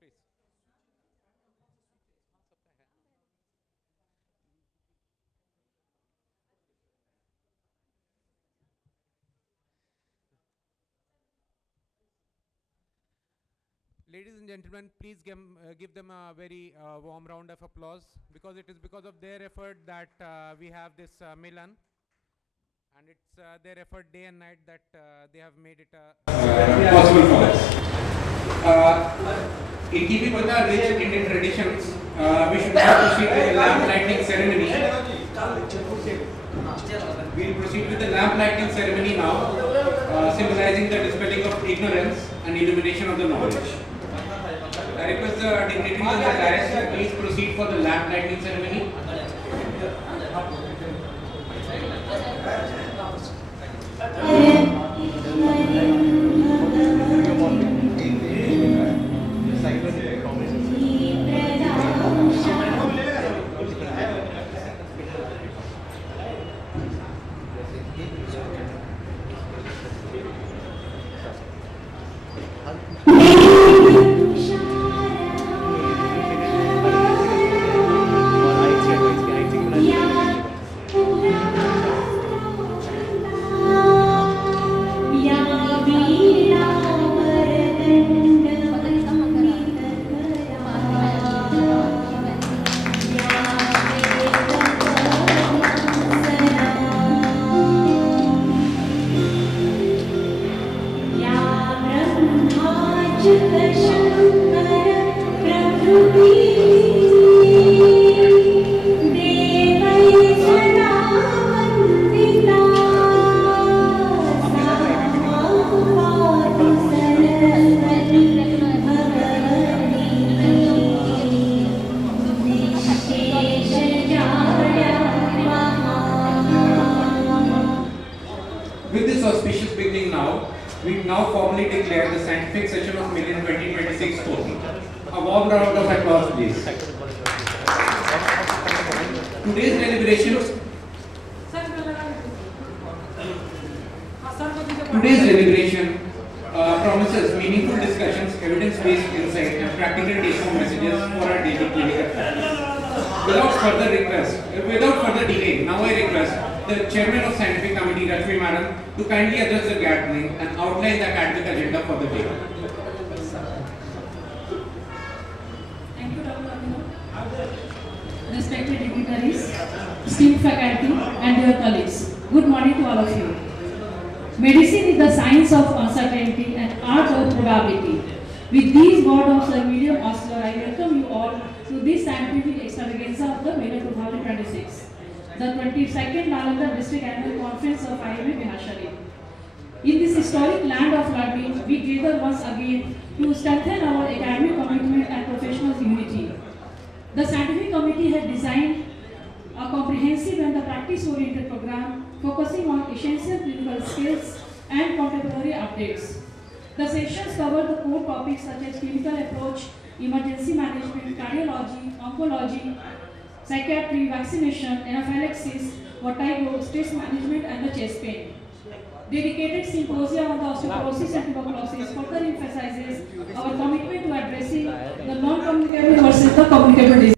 please. Ladies and gentlemen, please give them a very warm round of applause, because it is because of their effort that we have this Milan, and it's their effort day and night that they have made it possible for us. In keeping with our rich Indian traditions, we should now proceed with the lamp lighting ceremony. We'll proceed with the lamp lighting ceremony now, symbolizing the dispelling of ignorance and illumination of the knowledge. I request the dignitaries and the director to please proceed for the lamp lighting ceremony. With this auspicious beginning now, we now formally declare the scientific session of Milan-2026 open. A warm round of applause, please. Today's deliberation promises meaningful discussions, evidence-based insight, and practical take-home messages for our daily clinical practice. Without further delay, now I request the Chairman of Scientific Committee, Rashmi Madam, to kindly address the gathering and outline the academic agenda for the day. Thank you, Dr. Abhishek. Respected dignitaries, esteemed faculty, and dear colleagues, good morning to all of you. Medicine is the science of uncertainty and art of probability. With these words of Sir William Osler, I welcome you all to this scientific extravaganza of the Medico-2026, the 22nd Nalanda District Annual Conference of IIM Biharsharif. In this historic land of learning, we gather once again to strengthen our academic commitment and professional unity. The scientific committee has designed a comprehensive and practice-oriented program focusing on essential clinical skills and contemporary updates. The sessions cover the core topics such as clinical approach, emergency management, cardiology, oncology, psychiatry, vaccination, anaphylaxis, vertigo, stress management, and the chest pain. Dedicated symposium on the osteoporosis and tuberculosis further emphasizes our commitment to addressing the non-communicable versus the communicable disease.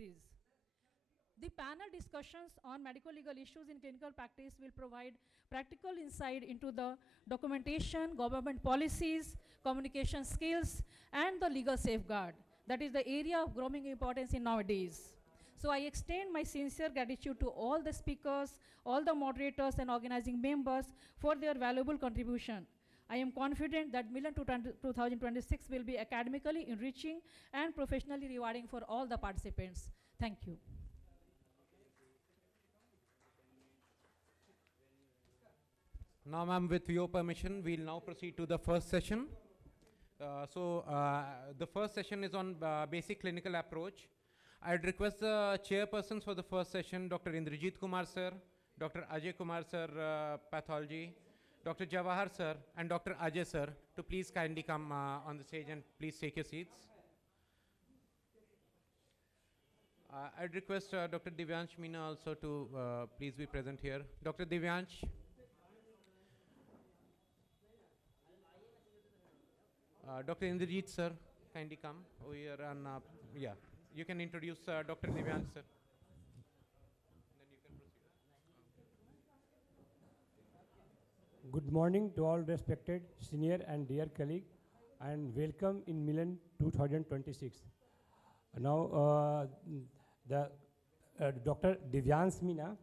The panel discussions on medical legal issues in clinical practice will provide practical insight into the documentation, government policies, communication skills, and the legal safeguard. That is the area of growing importance in nowadays. So I extend my sincere gratitude to all the speakers, all the moderators and organizing members for their valuable contribution. I am confident that Milan 2026 will be academically enriching and professionally rewarding for all the participants. Thank you. Now, ma'am, with your permission, we'll now proceed to the first session. The first session is on basic clinical approach. I'd request the chairpersons for the first session, Dr. Indrajit Kumar sir, Dr. Ajay Kumar sir, pathology, Dr. Jawahar sir, and Dr. Ajay sir, to please kindly come on the stage and please take your seats. I'd request Dr. Divyansh Meena also to please be present here. Dr. Divyansh. Dr. Indrajit sir, kindly come over here and yeah, you can introduce Dr. Divyansh, sir. Then you can proceed. Good morning to all respected senior and dear colleague, and welcome in Milan 2026. Now, the Dr. Divyansh Meena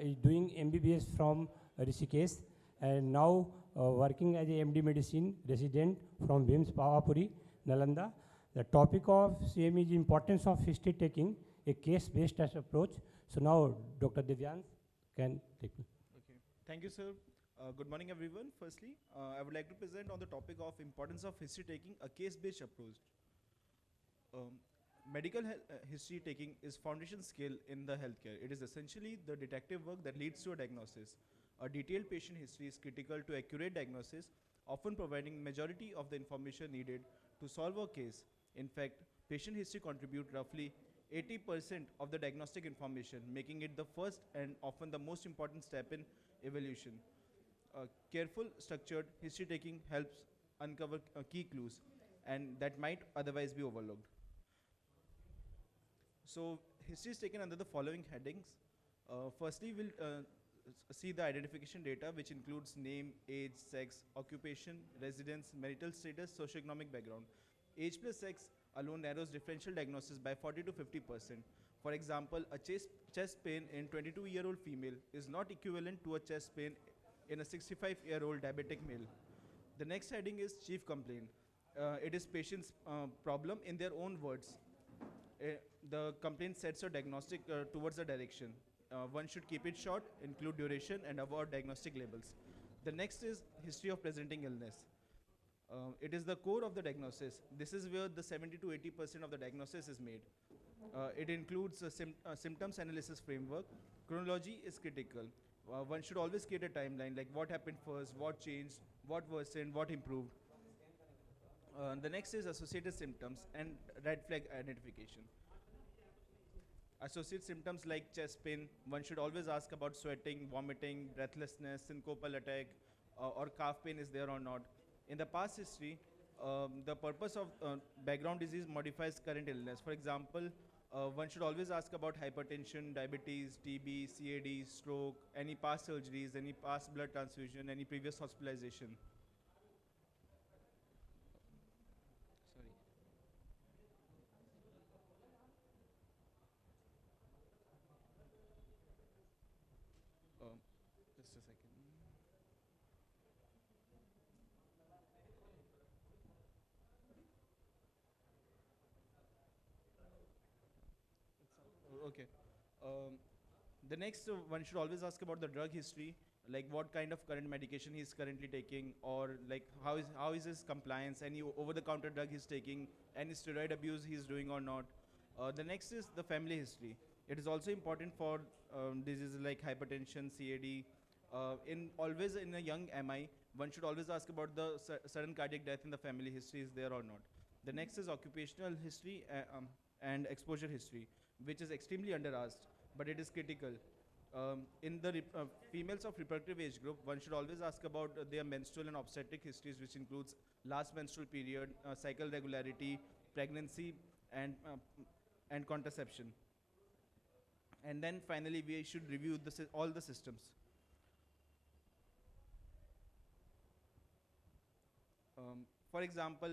is doing MBBS from Rishikesh, and now working as a MD Medicine resident from BIMS Pavapuri, Nalanda. The topic of same is importance of history taking, a case-based approach. So now, Dr. Divyansh can take me. Okay. Thank you, sir. Good morning, everyone. Firstly, I would like to present on the topic of importance of history taking, a case-based approach. Medical history taking is foundation skill in the healthcare. It is essentially the detective work that leads to a diagnosis. A detailed patient history is critical to accurate diagnosis, often providing majority of the information needed to solve a case. In fact, patient history contribute roughly 80% of the diagnostic information, making it the first and often the most important step in evaluation. Careful, structured history taking helps uncover key clues and that might otherwise be overlooked. So, history is taken under the following headings. Firstly, we'll see the identification data, which includes name, age, sex, occupation, residence, marital status, socioeconomic background. Age plus sex alone narrows differential diagnosis by 40 to 50%. For example, a chest pain in 22-year-old female is not equivalent to a chest pain in a 65-year-old diabetic male. The next heading is chief complaint. It is patient's problem in their own words. The complaint sets a diagnostic towards a direction. One should keep it short, include duration, and avoid diagnostic labels. The next is history of presenting illness. It is the core of the diagnosis. This is where the 70 to 80% of the diagnosis is made. It includes a symptoms analysis framework. Chronology is critical. One should always create a timeline, like what happened first, what changed, what worsened, what improved. The next is associated symptoms and red flag identification. Associated symptoms like chest pain, one should always ask about sweating, vomiting, breathlessness, syncopal attack, or calf pain is there or not. In the past history, the purpose of background disease modifies current illness. For example, one should always ask about hypertension, diabetes, TB, CAD, stroke, any past surgeries, any past blood transfusion, any previous hospitalization. Sorry. Just a second. Okay. The next, one should always ask about the drug history, like what kind of current medication he is currently taking, or like how is his compliance, any over-the-counter drug he's taking, any steroid abuse he's doing or not. The next is the family history. It is also important for diseases like hypertension, CAD. Always in a young MI, one should always ask about the sudden cardiac death in the family history is there or not. The next is occupational history and exposure history, which is extremely under-asked, but it is critical. In the females of reproductive age group, one should always ask about their menstrual and obstetric histories, which includes last menstrual period, cycle regularity, pregnancy, and contraception. And then finally, we should review all the systems. For example,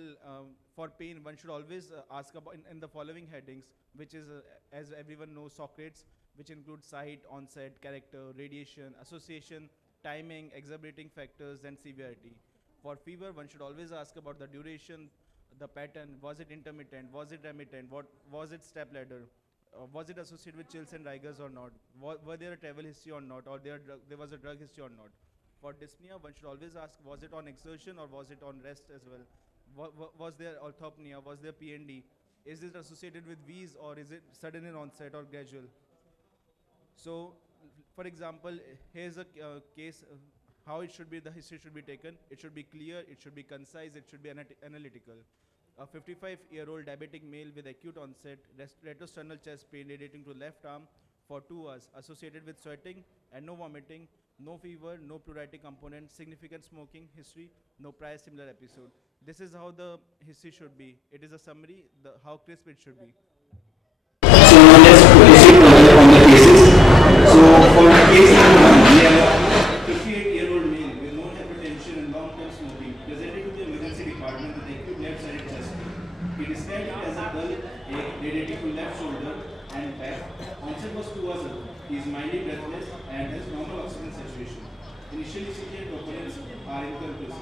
for pain, one should always ask about in the following headings, which is, as everyone knows, Socrates, which includes site, onset, character, radiation, association, timing, exacerbating factors, and severity. For fever, one should always ask about the duration, the pattern, was it intermittent, was it remittent, what was it step ladder, was it associated with chills and rigors or not, were there a travel history or not, or there was a drug history or not. For dyspnea, one should always ask, was it on exertion or was it on rest as well? Was there orthopnea, was there PND? Is it associated with V's or is it sudden in onset or gradual? So, for example, here's a case, how it should be, the history should be taken. It should be clear, it should be concise, it should be analytical. A 55-year-old diabetic male with acute onset retrosternal chest pain radiating to left arm for 2 hours, associated with sweating and no vomiting, no fever, no pruritic component, significant smoking history, no prior similar episode. This is how the history should be. It is a summary, how crisp it should be. So now let's proceed further on the cases. So for case number 1, we have a 58-year-old male with no hypertension and long-term smoking presented to the emergency department with acute left-sided chest pain. He described it as a dull ache radiating to left shoulder and back. Onset was 2 hours ago. He is mildly breathless and has normal oxygen saturation. Initially, CT and troponins are inconclusive.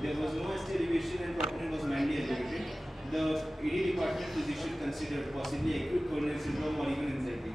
There was no ST elevation and troponin was mildly elevated. The ED department physician considered possibly acute coronary syndrome or even anxiety.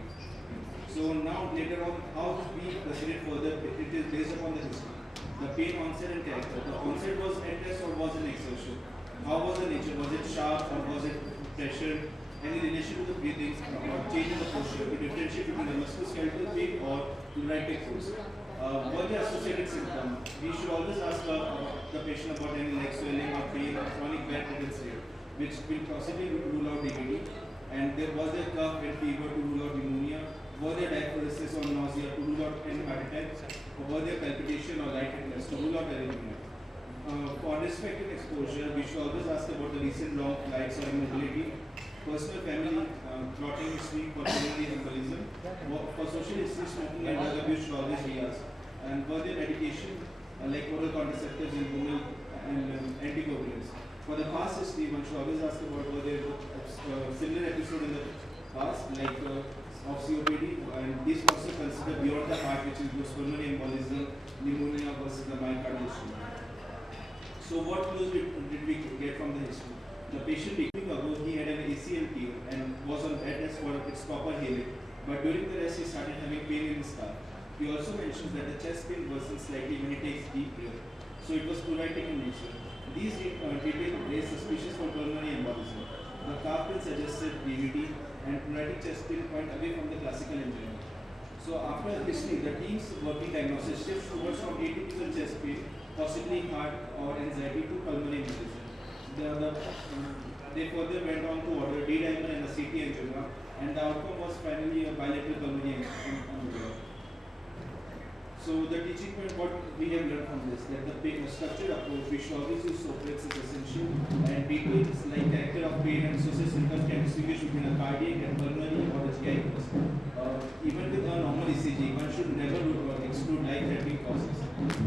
So now later on, how we proceeded further, it is based upon the history. The pain onset and character. The onset was at rest or was an exertion? How was the nature? Was it sharp or was it pressure? Any relation to the breathing or change in the posture to differentiate between the musculoskeletal pain or pleuritic force? What the associated symptom? We should always ask the patient about any leg swelling or pain or chronic bad state, which will possibly rule out DVT. And there was a cough and fever to rule out pneumonia. Was there diaphoresis or nausea to rule out any heart attack? Or was there palpitation or lightheadedness to rule out arrhythmia? For respective exposure, we should always ask about the recent long flights or immobility, personal family clotting history for pulmonary embolism. For social history, smoking and drug abuse should always be asked. And were there medication like oral contraceptives and hormonal and anticoagulants. For the past history, one should always ask about were there similar episode in the past, like of COPD, and these also consider beyond the heart, which includes pulmonary embolism, pneumonia versus the myocardial. So what clues did we get from the history? The patient a week ago, he had an ACL tear and was on bed rest for its proper healing, but during the rest he started having pain in his calf. He also mentions that the chest pain worsens slightly when he takes deep breath, so it was pleuritic in nature. These details raised suspicious for pulmonary embolism. The calf pain suggested DVT and pleuritic chest pain point away from the classical injury. So after history, the team's working diagnosis shifts towards from atypical chest pain, possibly heart or anxiety, to pulmonary embolism. They further went on to order D-dimer and a CT angiogram, and the outcome was finally a bilateral pulmonary angiogram. So the teaching point, what we have learned from this, that the structured approach, we should always use Socrates is essential, and details like character of pain and social symptoms can distinguish between a cardiac and pulmonary or a GI cause. Even with a normal ECG, one should never exclude life-threatening causes.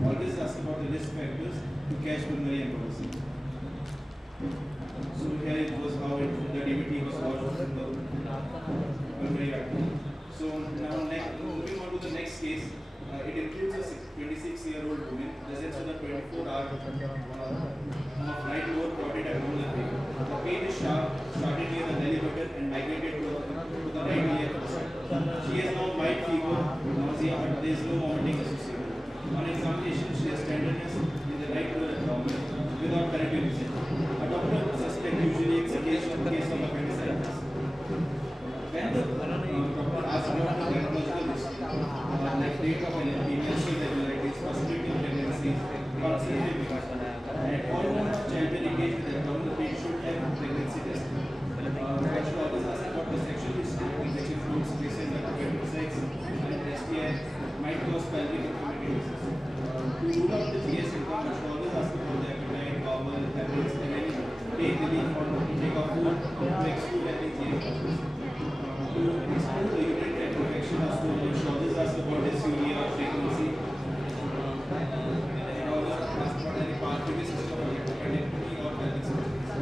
Always ask about the risk factors to catch pulmonary embolism. So here it was how the DVT was caused in the pulmonary artery. So now moving on to the next case. It includes a 26-year-old woman presents with a 24-hour right lower carotid abdominal pain. The pain is sharp, started near the belly button and migrated to the right ear. She has now mild fever, nausea, but there is no vomiting associated. On examination, she has tenderness in the right lower abdomen without corrective reason. A doctor suspect usually it's a case of appendicitis. When the doctor asks about the gynecological history, like date of menstrual irregularities, possibility of pregnancies, concentrated because and hormone of childbirth engaged with abdominal pain should have pregnancy testing. One should always ask about the sexual history, injection fluids, recent unprotected sex, and STI might cause pelvic inflammatory disease. To rule out the GS symptom, one should always ask about the appetite, bowel, habits, and any pain relief or intake of food to exclude any GS causes. To exclude the urinary tract infection or stool, one should always ask about dysuria, frequency, and always ask about any previous system of identity or pelvic symptoms.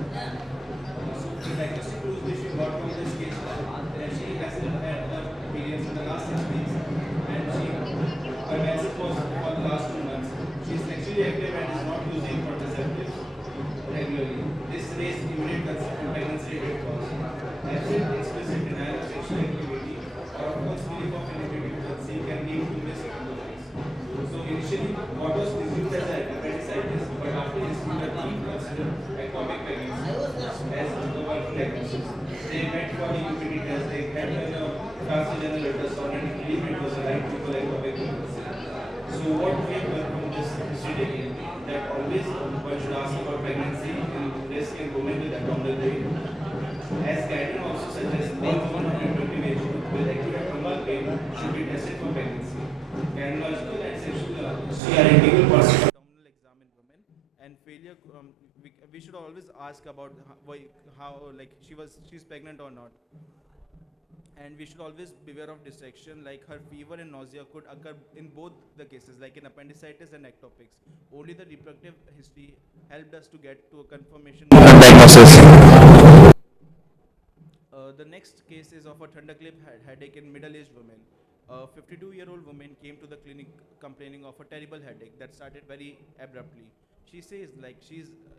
So the diagnostic tools which we got from this case that she hasn't had her periods in the last 6 weeks, and her menses was for the last 2 months. She is sexually active and is not using contraceptives regularly. This raised immediate concern and pregnancy-related cause. Absent explicit denial of sexual activity or false belief of inability to conceive can lead to miscarriages. So initially, what was presumed as appendicitis, but after history, the team considered ectopic pregnancy as the working diagnosis. They went for the UPT test, they had a transgender ultrasound, and believed it was a right triple ectopic pregnancy. So what we have learned from this history again, that always one should ask about pregnancy in breast and women with abdominal pain. As guideline also suggests, all women of reproductive age with acute abdominal pain should be tested for pregnancy. Gynecological and sexual history are integral parts of abdominal exam in women, and failure. We should should always ask about how like she's pregnant or not. And we should always beware of distraction, like her fever and nausea could occur in both the cases, like in appendicitis and ectopics. Only the reproductive history helped us to get to a confirmation diagnosis. The next case is of a thunderclap headache in middle-aged woman. A 52-year-old woman came to the clinic complaining of a terrible headache that started very abruptly. She says like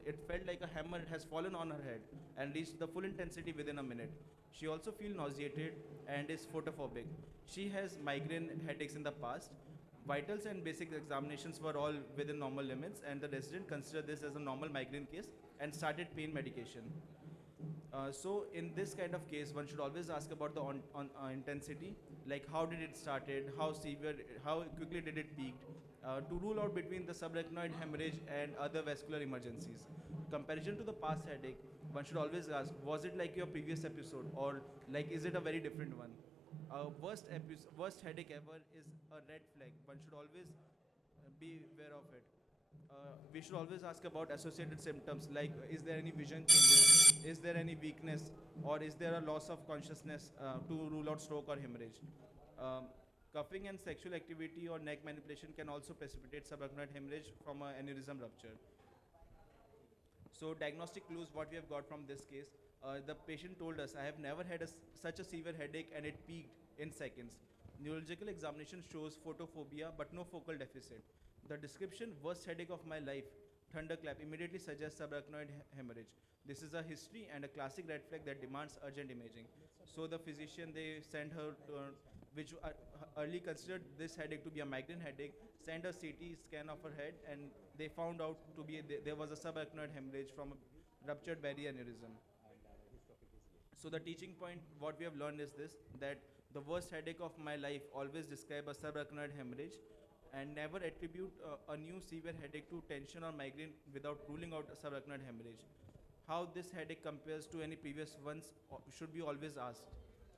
it felt like a hammer has fallen on her head and reached the full intensity within a minute. She also feels nauseated and is photophobic. She has migraine headaches in the past. Vitals and basic examinations were all within normal limits, and the resident considered this as a normal migraine case and started pain medication. So in this kind of case, one should always ask about the intensity, like how did it started, how severe, how quickly did it peak, to rule out between the subarachnoid hemorrhage and other vascular emergencies. Comparison to the past headache, one should always ask, was it like your previous episode, or like is it a very different one? Worst headache ever is a red flag. One should always be aware of it. We should always ask about associated symptoms, like is there any vision changes, is there any weakness, or is there a loss of consciousness, to rule out stroke or hemorrhage. Coughing and sexual activity or neck manipulation can also precipitate subarachnoid hemorrhage from an aneurysm rupture. So diagnostic clues, what we have got from this case, the patient told us, I have never had such a severe headache and it peaked in seconds. Neurological examination shows photophobia but no focal deficit. The description, worst headache of my life, thunderclap, immediately suggests subarachnoid hemorrhage. This is a history and a classic red flag that demands urgent imaging. So the physician, they sent her, which early considered this headache to be a migraine headache, sent a CT scan of her head, and they found out to be there was a subarachnoid hemorrhage from a ruptured berry aneurysm. So the teaching point, what we have learned is this, that the worst headache of my life always describe a subarachnoid hemorrhage, and never attribute a new severe headache to tension or migraine without ruling out a subarachnoid hemorrhage. How this headache compares to any previous ones should be always asked.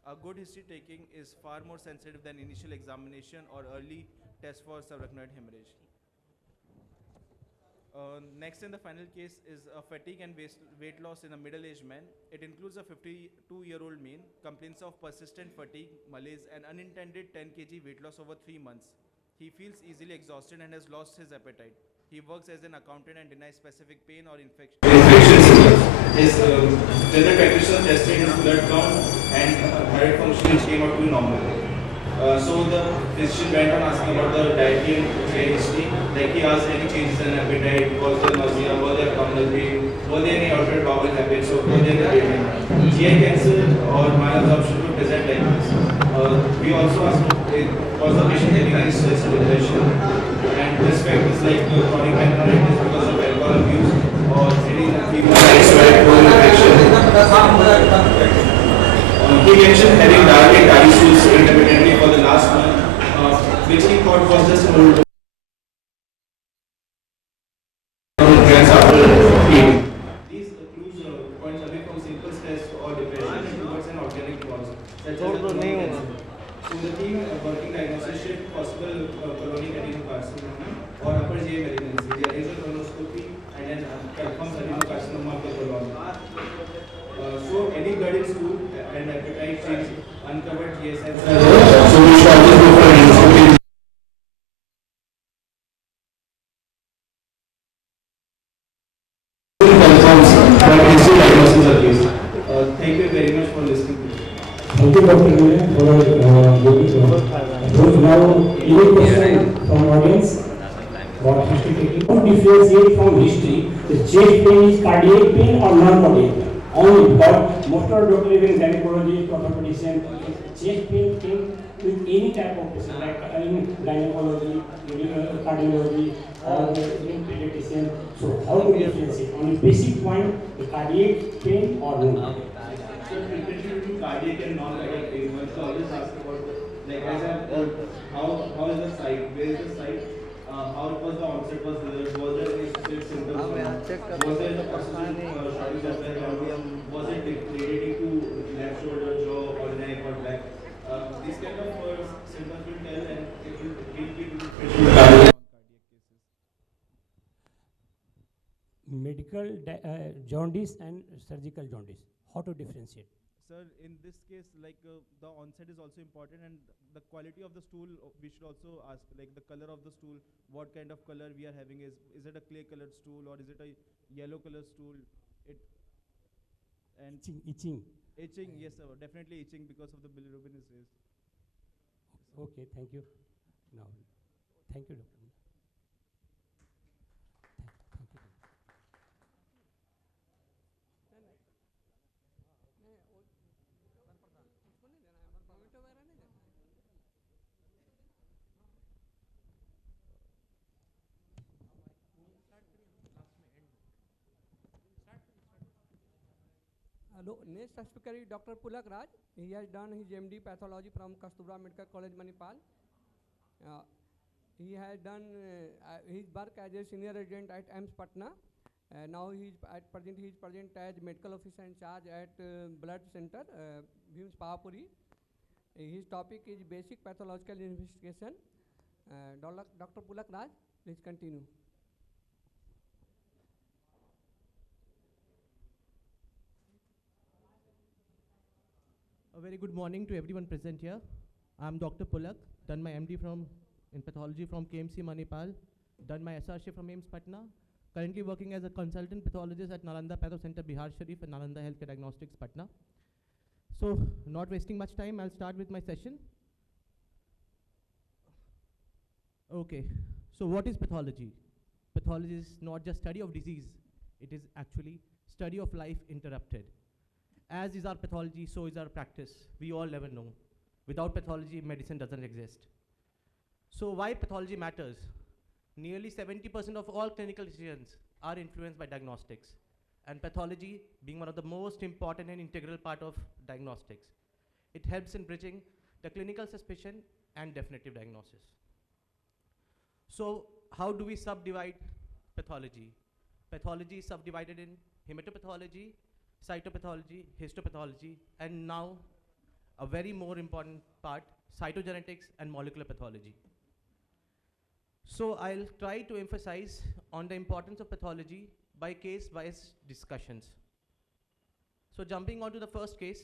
A good history taking is far more sensitive than initial examination or early test for subarachnoid hemorrhage. Next and the final case is a fatigue and weight loss in a middle-aged man. It includes a 52-year-old man, complains of persistent fatigue, malaise, and unintended 10 kg weight loss over 3 months. He feels easily exhausted and has lost his appetite. He works as an accountant and denies specific pain or infection. His general practitioner tested his blood count and thyroid function came out to be normal. So the physician went on asking about the dietary and history. Like he asked any changes in appetite, was there nausea, was there abdominal pain, were there any altered bowel habits, or were there any pain. GI cancer or malabsorption could present like this. We also asked, was the patient having any stress or depression? And this fact is like chronic pancreatitis because of alcohol abuse or any fever, sweat, cold infection. He mentioned having diarrhea, diary stools intermittently for the last month, which he thought was just an old grants after eating. These clues points away from simple stress or depression and towards an organic cause, such as a colon cancer. So the team working diagnosis shift possible colonic adenocarcinoma or upper GI malignancy. There is a colonoscopy and then confirms adenocarcinoma of the colon. So any blood in stool and appetite change, uncovered GSM. So we should always go for an endoscopy. Confirms that history diagnosis are used. Thank you very much for listening. Thank you, Dr. Nalanda, for giving now any question from audience? What history taking? Don't differentiate from history. The chest pain is cardiac pain or non-cardiac pain. Only because most of the doctors, even gynecologists, orthopedicians, chest pain came with any type of patient, like in gynecology, cardiology, or in pediatrician. So how to differentiate? On the basic point, the cardiac pain or no? So differentiate between cardiac and non-cardiac pain. One should always ask about like as how is the site, where is the site, how it was the onset, was there any specific symptoms, was there the possibility shortage of the was it relating to left shoulder, jaw, or neck or back? These kind of symptoms will tell, and it will be cardiac cases. Medical jaundice and surgical jaundice. How to differentiate? Sir, in this case, like the onset is also important, and the quality of the stool, we should also ask, like the color of the stool, what kind of color we are having is it a clay colored stool or is it a yellow color stool? It and Itching. itching, yes sir, definitely itching because of the bilirubin is raised. Okay, thank you. Now, thank you, doctor. Thank you. Hello, next speaker is Dr. Pulak Raj. He has done his MD pathology from Kastubra Medical College, Manipal. He has done his work as a senior resident at AIMS Patna. Now he is present as medical officer in charge at Blood Center, Bhims Pahapuri. His topic is basic pathological investigation. Dr. Pulak Raj, please continue. A very good morning to everyone present here. I'm Dr. Pulak, done my MD in pathology from KMC Manipal, done my SRship from AIMS Patna, currently working as a consultant pathologist at Nalanda Patho Center, Biharsharif and Nalanda Healthcare Diagnostics, Patna. So, not wasting much time, I'll start with my session. Okay, so what is pathology? Pathology is not just study of disease, it is actually study of life interrupted. As is our pathology, so is our practice. We all never know. Without pathology, medicine doesn't exist. So why pathology matters? Nearly 70% of all clinical decisions are influenced by diagnostics, and pathology being one of the most important and integral part of diagnostics. It helps in bridging the clinical suspicion and definitive diagnosis. So how do we subdivide pathology? Pathology is subdivided in hematopathology, cytopathology, histopathology, and now a very more important part, cytogenetics and molecular pathology. So I'll try to emphasize on the importance of pathology by case-wise discussions. So jumping on to the first case,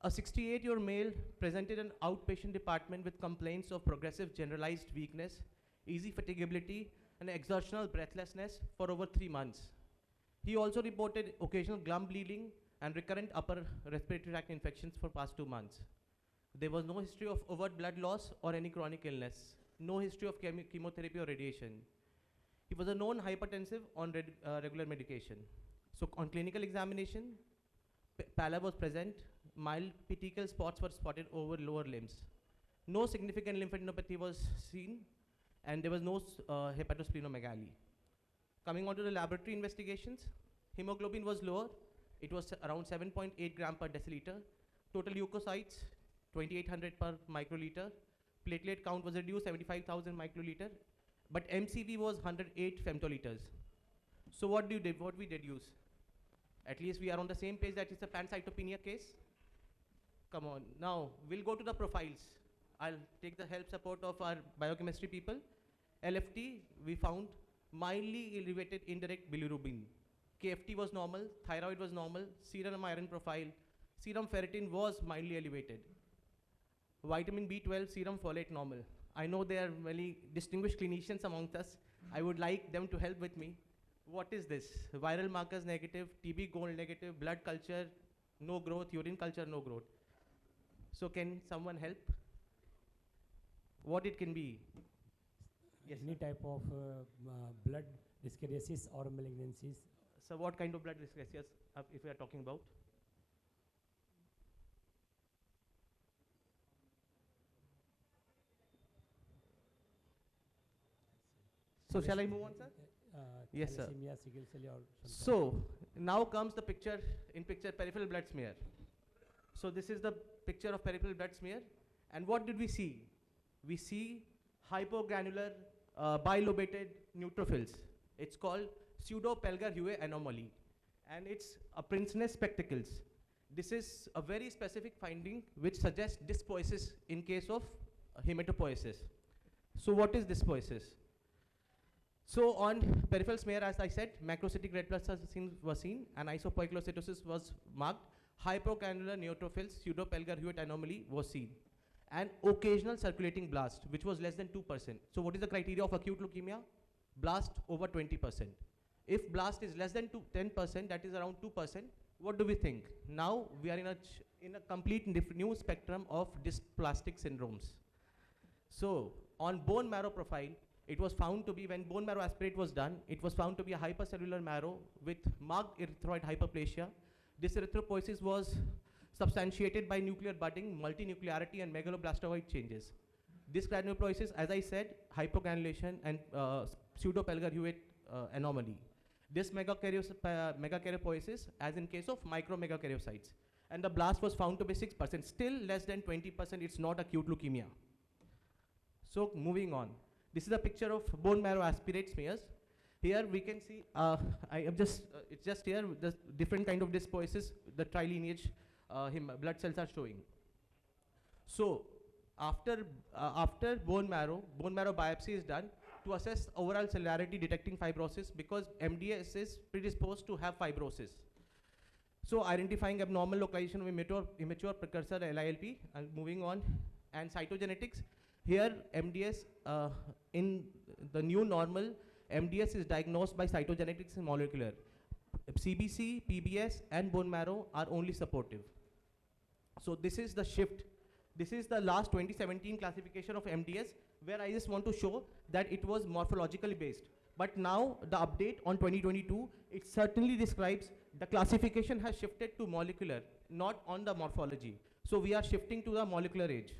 a 68-year-old male presented an outpatient department with complaints of progressive generalized weakness, easy fatigability, and exertional breathlessness for over 3 months. He also reported occasional gum bleeding and recurrent upper respiratory tract infections for past 2 months. There was no history of overt blood loss or any chronic illness, no history of chemotherapy or radiation. He was a known hypertensive on regular medication. So on clinical examination, pallor was present, mild petechial spots were spotted over lower limbs. No significant lymphadenopathy was seen, and there was no hepatosplenomegaly. Coming on to the laboratory investigations, hemoglobin was lower. It was around 7.8 gram per deciliter. Total leukocytes, 2800 per microliter. Platelet count was reduced, 75,000 microliter. But MCV was 108 femtoliters. So what we deduce? At least we are on the same page that it's a pancytopenia case. Come on, now we'll go to the profiles. I'll take the help support of our biochemistry people. LFT, we found mildly elevated indirect bilirubin. KFT was normal, thyroid was normal, serum iron profile, serum ferritin was mildly elevated. Vitamin B12, serum folate normal. I know there are many distinguished clinicians amongst us. I would like them to help with me. What is this? Viral markers negative, TB gold negative, blood culture, no growth, urine culture, no growth. So can someone help? What it can be? Yes, Any type of blood dyscrasis or malignancies. so what kind of blood dyscrasias if we are talking about? So shall I move on, sir? Yes, sir. Thalassemia, sickle cell or something. So now comes the picture, peripheral blood smear. So this is the picture of peripheral blood smear. And what did we see? We see hypogranular bilobated neutrophils. It's called pseudo-Pelgar-Hue anomaly. And it's a Prince's spectacles. This is a very specific finding which suggests dyspoiesis in case of hematopoiesis. So what is dyspoiesis? So on peripheral smear, as I said, macrocytic red blood cells were seen, and isopoikilocytosis was marked. Hypogranular neutrophils, pseudo-Pelgar-Hewitt anomaly was seen, and occasional circulating blast, which was less than 2%. So what is the criteria of acute leukemia? Blast over 20%. If blast is less than 10%, that is around 2%, what do we think? Now we are in a complete new spectrum of dysplastic syndromes. So on bone marrow profile, it was found to be, when bone marrow aspirate was done, it was found to be a hypercellular marrow with marked erythroid hyperplasia. This erythropoiesis was substantiated by nuclear budding, multinuclearity, and megaloblastoid changes. This granulopoiesis, as I said, hypogranulation and pseudo-Pelgar-Hewitt anomaly. This megakaryopoiesis, as in case of micromegakaryocytes. And the blast was found to be 6%, still less than 20%, it's not acute leukemia. So moving on. This is a picture of bone marrow aspirate smears. Here we can see, it's just here, the different kind of dyspoiesis, the trilineage blood cells are showing. So after bone marrow biopsy is done to assess overall cellularity detecting fibrosis, because MDS is predisposed to have fibrosis. So identifying abnormal localization of immature precursor LILP, and moving on, and cytogenetics. Here MDS, in the new normal, MDS is diagnosed by cytogenetics and molecular. CBC, PBS, and bone marrow are only supportive. So this is the shift. This is the last 2017 classification of MDS, where I just want to show that it was morphologically based. But now the update on 2022, it certainly describes the classification has shifted to molecular, not on the morphology. So we are shifting to the molecular age.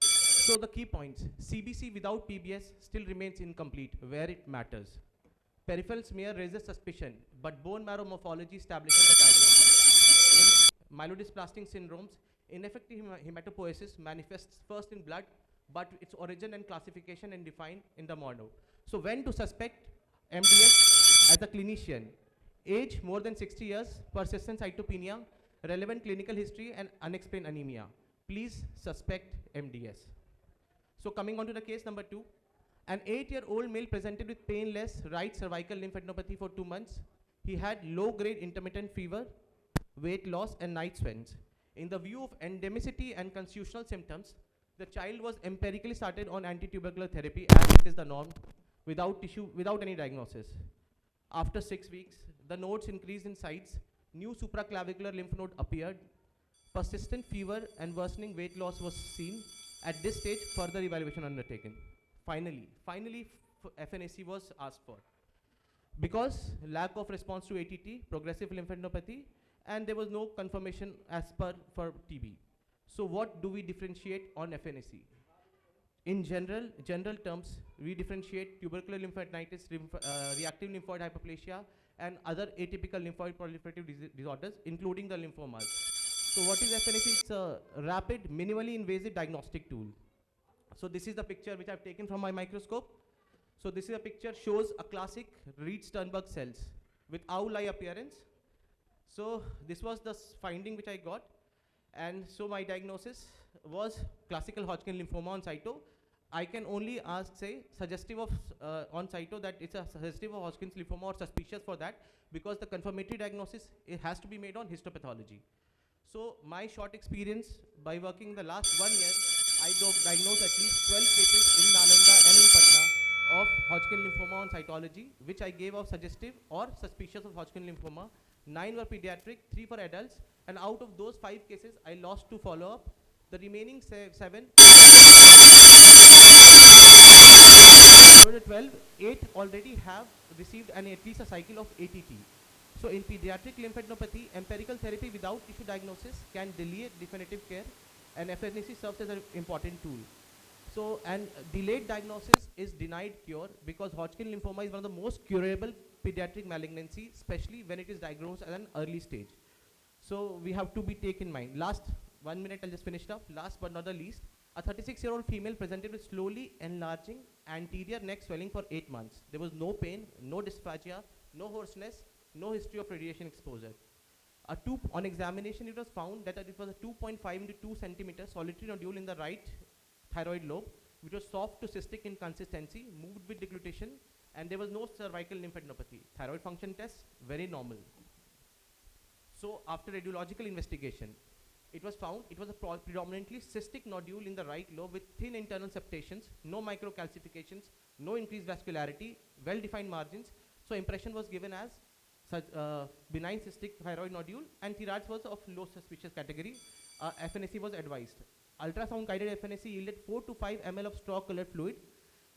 So the key points, CBC without PBS still remains incomplete where it matters. Peripheral smear raises suspicion, but bone marrow morphology establishes the diagnosis. In myelodysplastic syndromes, ineffective hematopoiesis manifests first in blood, but its origin and classification and defined in the mono. So when to suspect MDS as a clinician? Age more than 60 years, persistent cytopenia, relevant clinical history, and unexplained anemia. Please suspect MDS. So coming on to the case number 2, an 8-year-old male presented with painless right cervical lymphadenopathy for 2 months. He had low-grade intermittent fever, weight loss, and night sweats. In the view of endemicity and constitutional symptoms, the child was empirically started on anti-tubercular therapy as it is the norm, without any diagnosis. After 6 weeks, the nodes increased in size, new supraclavicular lymph node appeared, persistent fever and worsening weight loss was seen. At this stage, further evaluation undertaken. Finally, FNAC was asked for. Because lack of response to ATT, progressive lymphadenopathy, and there was no confirmation as per for TB. So what do we differentiate on FNAC? In general terms, we differentiate tubercular lymphadenitis, reactive lymphoid hyperplasia, and other atypical lymphoid proliferative disorders, including the lymphomas. So what is FNAC? It's a rapid, minimally invasive diagnostic tool. So this is the picture which I've taken from my microscope. So this is a picture shows a classic Reed-Sternberg cells with owl-eye appearance. So this was the finding which I got. And so my diagnosis was classical Hodgkin lymphoma on cyto. I can only say suggestive of on cyto that it's a suggestive of Hodgkin's lymphoma or suspicious for that, because the confirmatory diagnosis, it has to be made on histopathology. So my short experience by working the last 1 year, I diagnosed at least 12 cases in Nalanda and in Patna of Hodgkin lymphoma on cytology, which I gave of suggestive or suspicious of Hodgkin lymphoma. 9 were pediatric, 3 for adults, and out of those 5 cases, I lost to follow-up. The remaining 7, out of the 12, 8 already have received at least a cycle of ATT. So in pediatric lymphadenopathy, empirical therapy without tissue diagnosis can delay definitive care, and FNAC serves as an important tool. So, and delayed diagnosis is denied cure, because Hodgkin lymphoma is one of the most curable pediatric malignancy, especially when it is diagnosed at an early stage. So we have to be taken in mind. Last 1 minute, I'll just finish it up. Last but not the least, a 36-year-old female presented with slowly enlarging anterior neck swelling for 8 months. There was no pain, no dysphagia, no hoarseness, no history of radiation exposure. On examination, it was found that it was a 2.5 into 2 centimeter solitary nodule in the right thyroid lobe, which was soft to cystic in consistency, moved with deglutition, and there was no cervical lymphadenopathy. Thyroid function test, very normal. So after radiological investigation, it was found it was a predominantly cystic nodule in the right lobe with thin internal septations, no microcalcifications, no increased vascularity, well-defined margins. So impression was given as such benign cystic thyroid nodule, and TRADS was of low suspicious category. FNAC was advised. Ultrasound guided FNAC yielded 4 to 5 ml of straw colored fluid,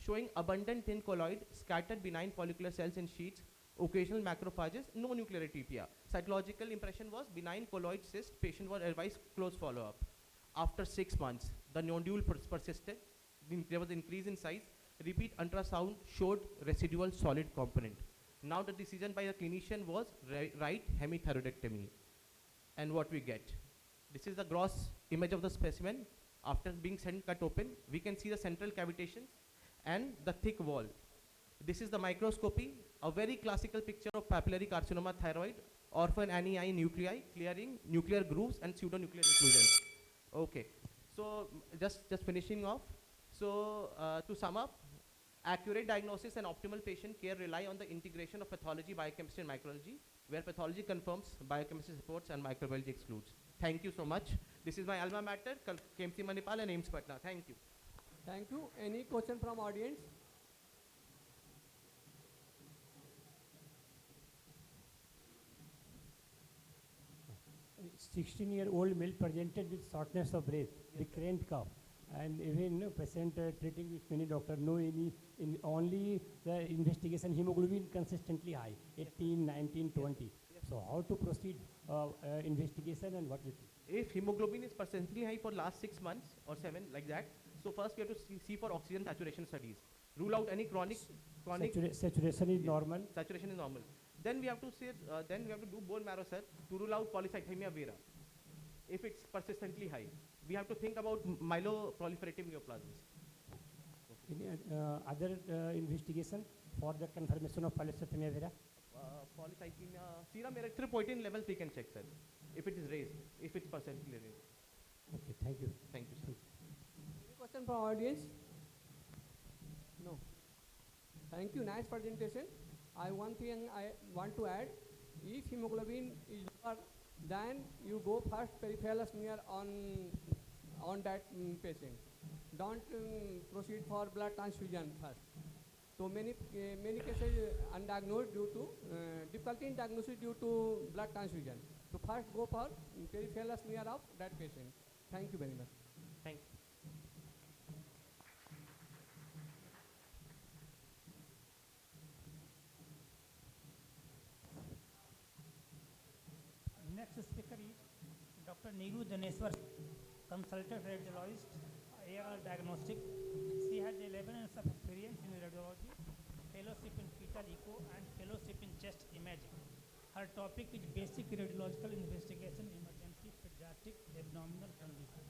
showing abundant thin colloid, scattered benign follicular cells in sheets, occasional macrophages, no nuclear atypia. Cytological impression was benign colloid cyst. Patient was advised close follow-up. After 6 months, the nodule persisted. There was increase in size. Repeat ultrasound showed residual solid component. Now the decision by the clinician was right hemithyroidectomy. And what we get? This is the gross image of the specimen. After being cut open, we can see the central cavitations and the thick wall. This is the microscopy, a very classical picture of papillary carcinoma thyroid, orphan ani nuclei, clearing nuclear grooves and pseudonuclear inclusions. Okay, so just finishing off. So to sum up, accurate diagnosis and optimal patient care rely on the integration of pathology, biochemistry and microbiology, where pathology confirms, biochemistry supports and microbiology excludes. Thank you so much. This is my alma mater, KMC Manipal and AIIMS Patna. Thank you. Thank you. Any question from audience? 16-year-old male presented with shortness of breath, recurrent cough, and even patient treating with many doctors, no any, only the investigation hemoglobin consistently high, 18, 19, 20. So how to proceed investigation and what you think? If hemoglobin is persistently high for last 6 months or 7 like that, so first we have to see for oxygen saturation studies. Rule out any chronic saturation is normal. Saturation is normal. Then we have to say, then we have to do bone marrow search to rule out polycythemia vera. If it's persistently high, we have to think about myeloproliferative neoplasms. Any other investigation for the confirmation of polycythemia vera? Polycythemia, serum erythropoietin levels we can check, sir. If it is raised, if it's persistently raised. Okay, thank you. Thank you, sir. Any question from audience? No. Thank you. Nice presentation. One thing I want to add: if hemoglobin is lower, then you go first peripheral smear on that patient. Don't proceed for blood transfusion first. So many cases undiagnosed due to difficulty in diagnosis due to blood transfusion. So first go for peripheral smear of that patient. Thank you very much. Thank you. Next speaker is Dr. Dhananjay, consultant radiologist, AR diagnostic. She has 11 years of experience in radiology, fellowship in fetal echo and fellowship in chest imaging. Her topic is basic radiological investigation, emergency pediatric abdominal condition.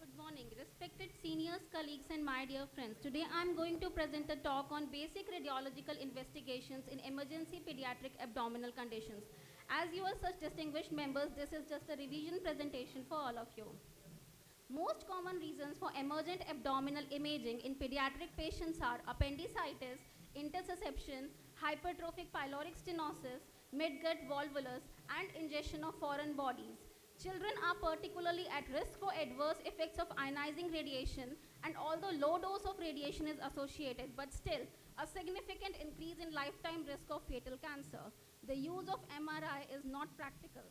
Good morning, respected seniors, colleagues, and my dear friends. Today I am going to present a talk on basic radiological investigations in emergency pediatric abdominal conditions. As you are such distinguished members, this is just a revision presentation for all of you. Most common reasons for emergent abdominal imaging in pediatric patients are appendicitis, intussusception, hypertrophic pyloric stenosis, midgut volvulus, and ingestion of foreign bodies. Children are particularly at risk for adverse effects of ionizing radiation, and although low dose of radiation is associated, but still a significant increase in lifetime risk of fatal cancer. The use of MRI is not practical.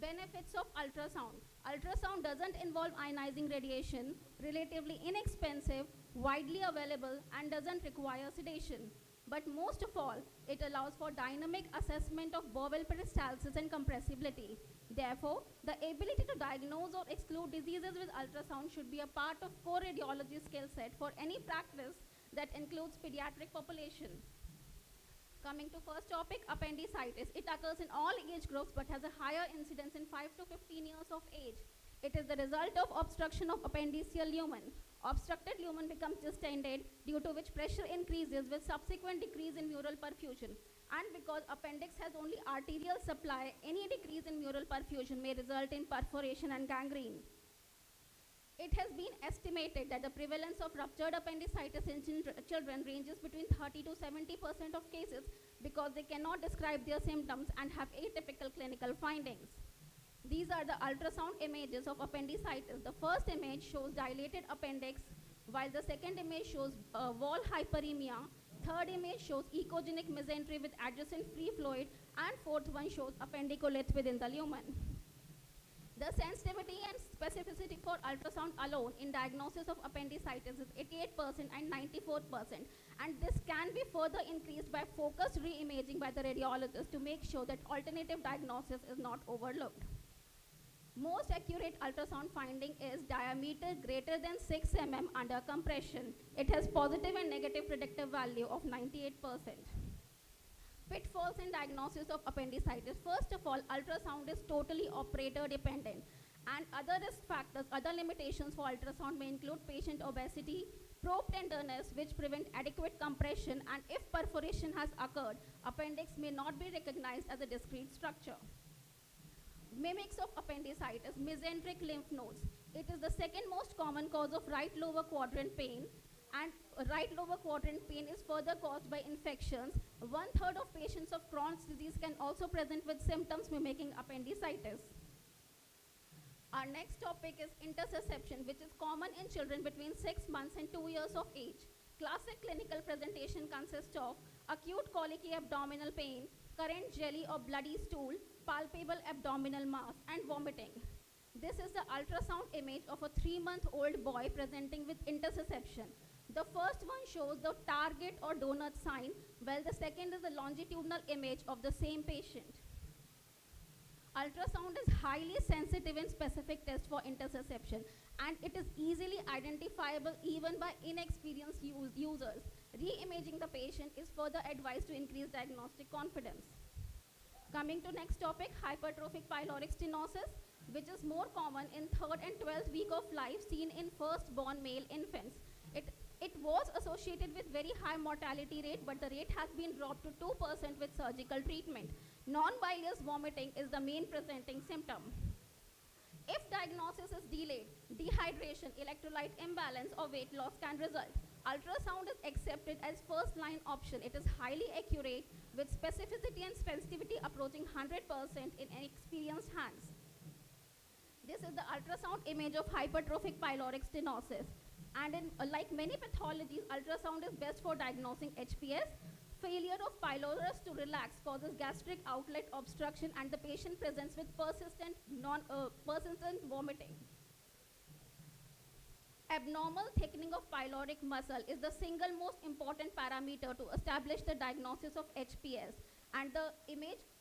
Benefits of ultrasound. Ultrasound doesn't involve ionizing radiation, relatively inexpensive, widely available, and doesn't require sedation. But most of all, it allows for dynamic assessment of bowel peristalsis and compressibility. Therefore, the ability to diagnose or exclude diseases with ultrasound should be a part of core radiology skill set for any practice that includes pediatric population. Coming to first topic, appendicitis. It occurs in all age groups but has a higher incidence in 5 to 15 years of age. It is the result of obstruction of appendiceal lumen. Obstructed lumen becomes distended, due to which pressure increases with subsequent decrease in mural perfusion. And because appendix has only arterial supply, any decrease in mural perfusion may result in perforation and gangrene. It has been estimated that the prevalence of ruptured appendicitis in children ranges between 30 to 70% of cases because they cannot describe their symptoms and have atypical clinical findings. These are the ultrasound images of appendicitis. The first image shows dilated appendix, while the second image shows wall hyperemia. Third image shows echogenic mesentery with adjacent free fluid, and fourth one shows appendicolith within the lumen. The sensitivity and specificity for ultrasound alone in diagnosis of appendicitis is 88% and 94%, and this can be further increased by focused re-imaging by the radiologist to make sure that alternative diagnosis is not overlooked. Most accurate ultrasound finding is diameter greater than 6 mm under compression. It has positive and negative predictive value of 98%. Pitfalls in diagnosis of appendicitis. First of all, ultrasound is totally operator dependent, and other risk factors, other limitations for ultrasound may include patient obesity, probe tenderness which prevent adequate compression, and if perforation has occurred, appendix may not be recognized as a discrete structure. Mimics of appendicitis, mesenteric lymph nodes. It is the second most common cause of right lower quadrant pain, and right lower quadrant pain is further caused by infections. 1/3 of patients of Crohn's disease can also present with symptoms mimicking appendicitis. Our next topic is intersusception, which is common in children between 6 months and 2 years of age. Classic clinical presentation consists of acute colicky abdominal pain, current jelly or bloody stool, palpable abdominal mass, and vomiting. This is the ultrasound image of a 3-month-old boy presenting with intersusception. The first one shows the target or donut sign, while the second is a longitudinal image of the same patient. Ultrasound is highly sensitive and specific test for intersusception, and it is easily identifiable even by inexperienced users. Re-imaging the patient is further advised to increase diagnostic confidence. Coming to next topic, hypertrophic pyloric stenosis, which is more common in 3rd and 12th week of life, seen in first-born male infants. It was associated with very high mortality rate, but the rate has been dropped to 2% with surgical treatment. Non-bilious vomiting is the main presenting symptom. If diagnosis is delayed, dehydration, electrolyte imbalance, or weight loss can result. Ultrasound is accepted as first-line option. It is highly accurate with specificity and sensitivity approaching 100% in experienced hands. This is the ultrasound image of hypertrophic pyloric stenosis. And in, like many pathologies, ultrasound is best for diagnosing HPS. Failure of pylorus to relax causes gastric outlet obstruction, and the patient presents with persistent vomiting. Abnormal thickening of pyloric muscle is the single most important parameter to establish the diagnosis of HPS. And the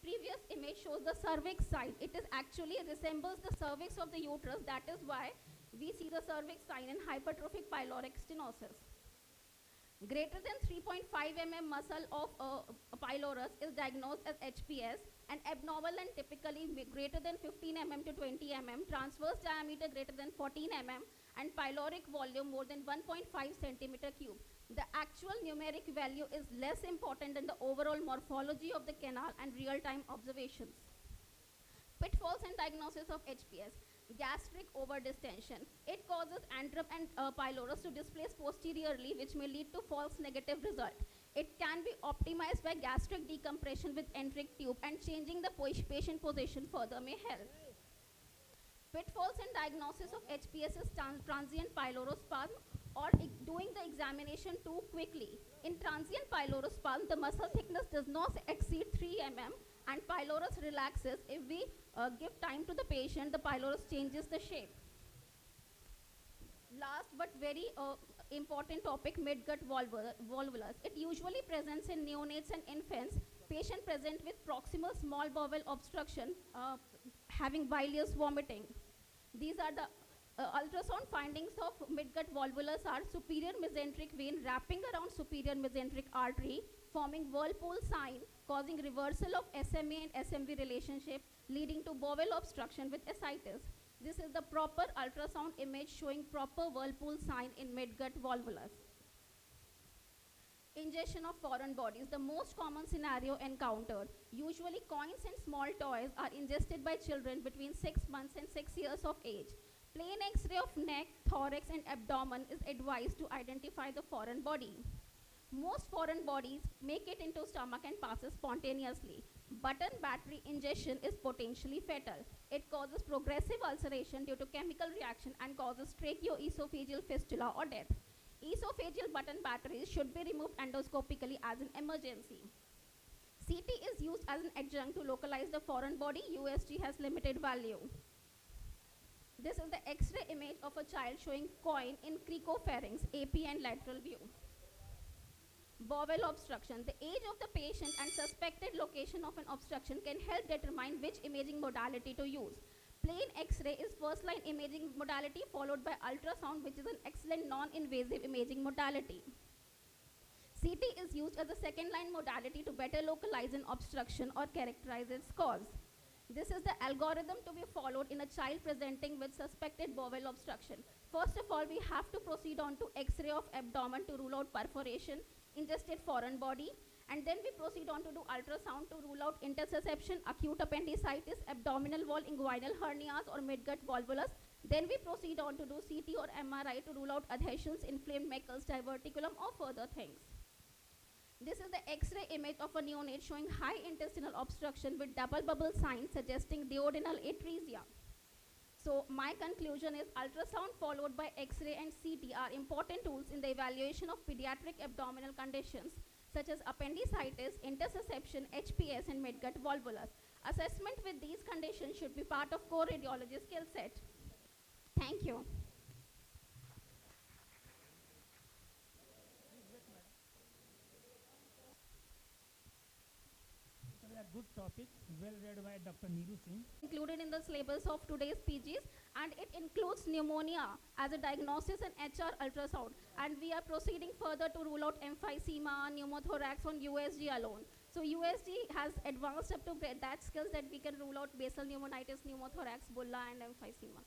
previous image shows the cervix side. It is actually resembles the cervix of the uterus. That is why we see the cervix sign in hypertrophic pyloric stenosis. Greater than 3.5 mm muscle of pylorus is diagnosed as HPS, and abnormal and typically greater than 15 mm to 20 mm, transverse diameter greater than 14 mm, and pyloric volume more than 1.5 centimeter cube. The actual numeric value is less important than the overall morphology of the canal and real-time observations. Pitfalls in diagnosis of HPS. Gastric overdistension. It causes antrum and pylorus to displace posteriorly, which may lead to false negative result. It can be optimized by gastric decompression with enteric tube, and changing the patient position further may help. Pitfalls in diagnosis of HPS is transient pylorospasm, or doing the examination too quickly. In transient pylorospasm, the muscle thickness does not exceed 3 mm, and pylorus relaxes. If we give time to the patient, the pylorus changes the shape. Last but very important topic, midgut volvulus. It usually presents in neonates and infants. Patient present with proximal small bowel obstruction, having bilious vomiting. These are the ultrasound findings of midgut volvulus are superior mesenteric vein wrapping around superior mesenteric artery, forming whirlpool sign, causing reversal of SMA and SMV relationship, leading to bowel obstruction with ascites. This is the proper ultrasound image showing proper whirlpool sign in midgut volvulus. Ingestion of foreign bodies, the most common scenario encountered. Usually coins and small toys are ingested by children between 6 months and 6 years of age. Plain X-ray of neck, thorax and abdomen is advised to identify the foreign body. Most foreign bodies make it into stomach and passes spontaneously. Button battery ingestion is potentially fatal. It causes progressive ulceration due to chemical reaction and causes tracheoesophageal fistula or death. Esophageal button batteries should be removed endoscopically as an emergency. CT is used as an adjunct to localize the foreign body. USG has limited value. This is the X-ray image of a child showing coin in cricopharynx, AP and lateral view. Bowel obstruction. The age of the patient and suspected location of an obstruction can help determine which imaging modality to use. Plain X-ray is first-line imaging modality followed by ultrasound, which is an excellent non-invasive imaging modality. CT is used as a second-line modality to better localize an obstruction or characterize its cause. This is the algorithm to be followed in a child presenting with suspected bowel obstruction. First of all, we have to proceed on to X-ray of abdomen to rule out perforation, ingested foreign body, and then we proceed on to do ultrasound to rule out intersusception, acute appendicitis, abdominal wall inguinal hernias or midgut volvulus. Then we proceed on to do CT or MRI to rule out adhesions, inflamed Meckel's diverticulum or further things. This is the X-ray image of a neonate showing high intestinal obstruction with double bubble signs suggesting duodenal atresia. So my conclusion is ultrasound followed by X-ray and CT are important tools in the evaluation of pediatric abdominal conditions such as appendicitis, intersusception, HPS and midgut volvulus. Assessment with these conditions should be part of core radiology skill set. Thank you. A good topic, well read by Dr. Neeru Singh. Included in the syllabus of today's PGs, and it includes pneumonia as a diagnosis and HR ultrasound. And we are proceeding further to rule out emphysema, pneumothorax on USG alone. So USG has advanced up to that skills that we can rule out basal pneumonitis, pneumothorax, bulla and emphysema.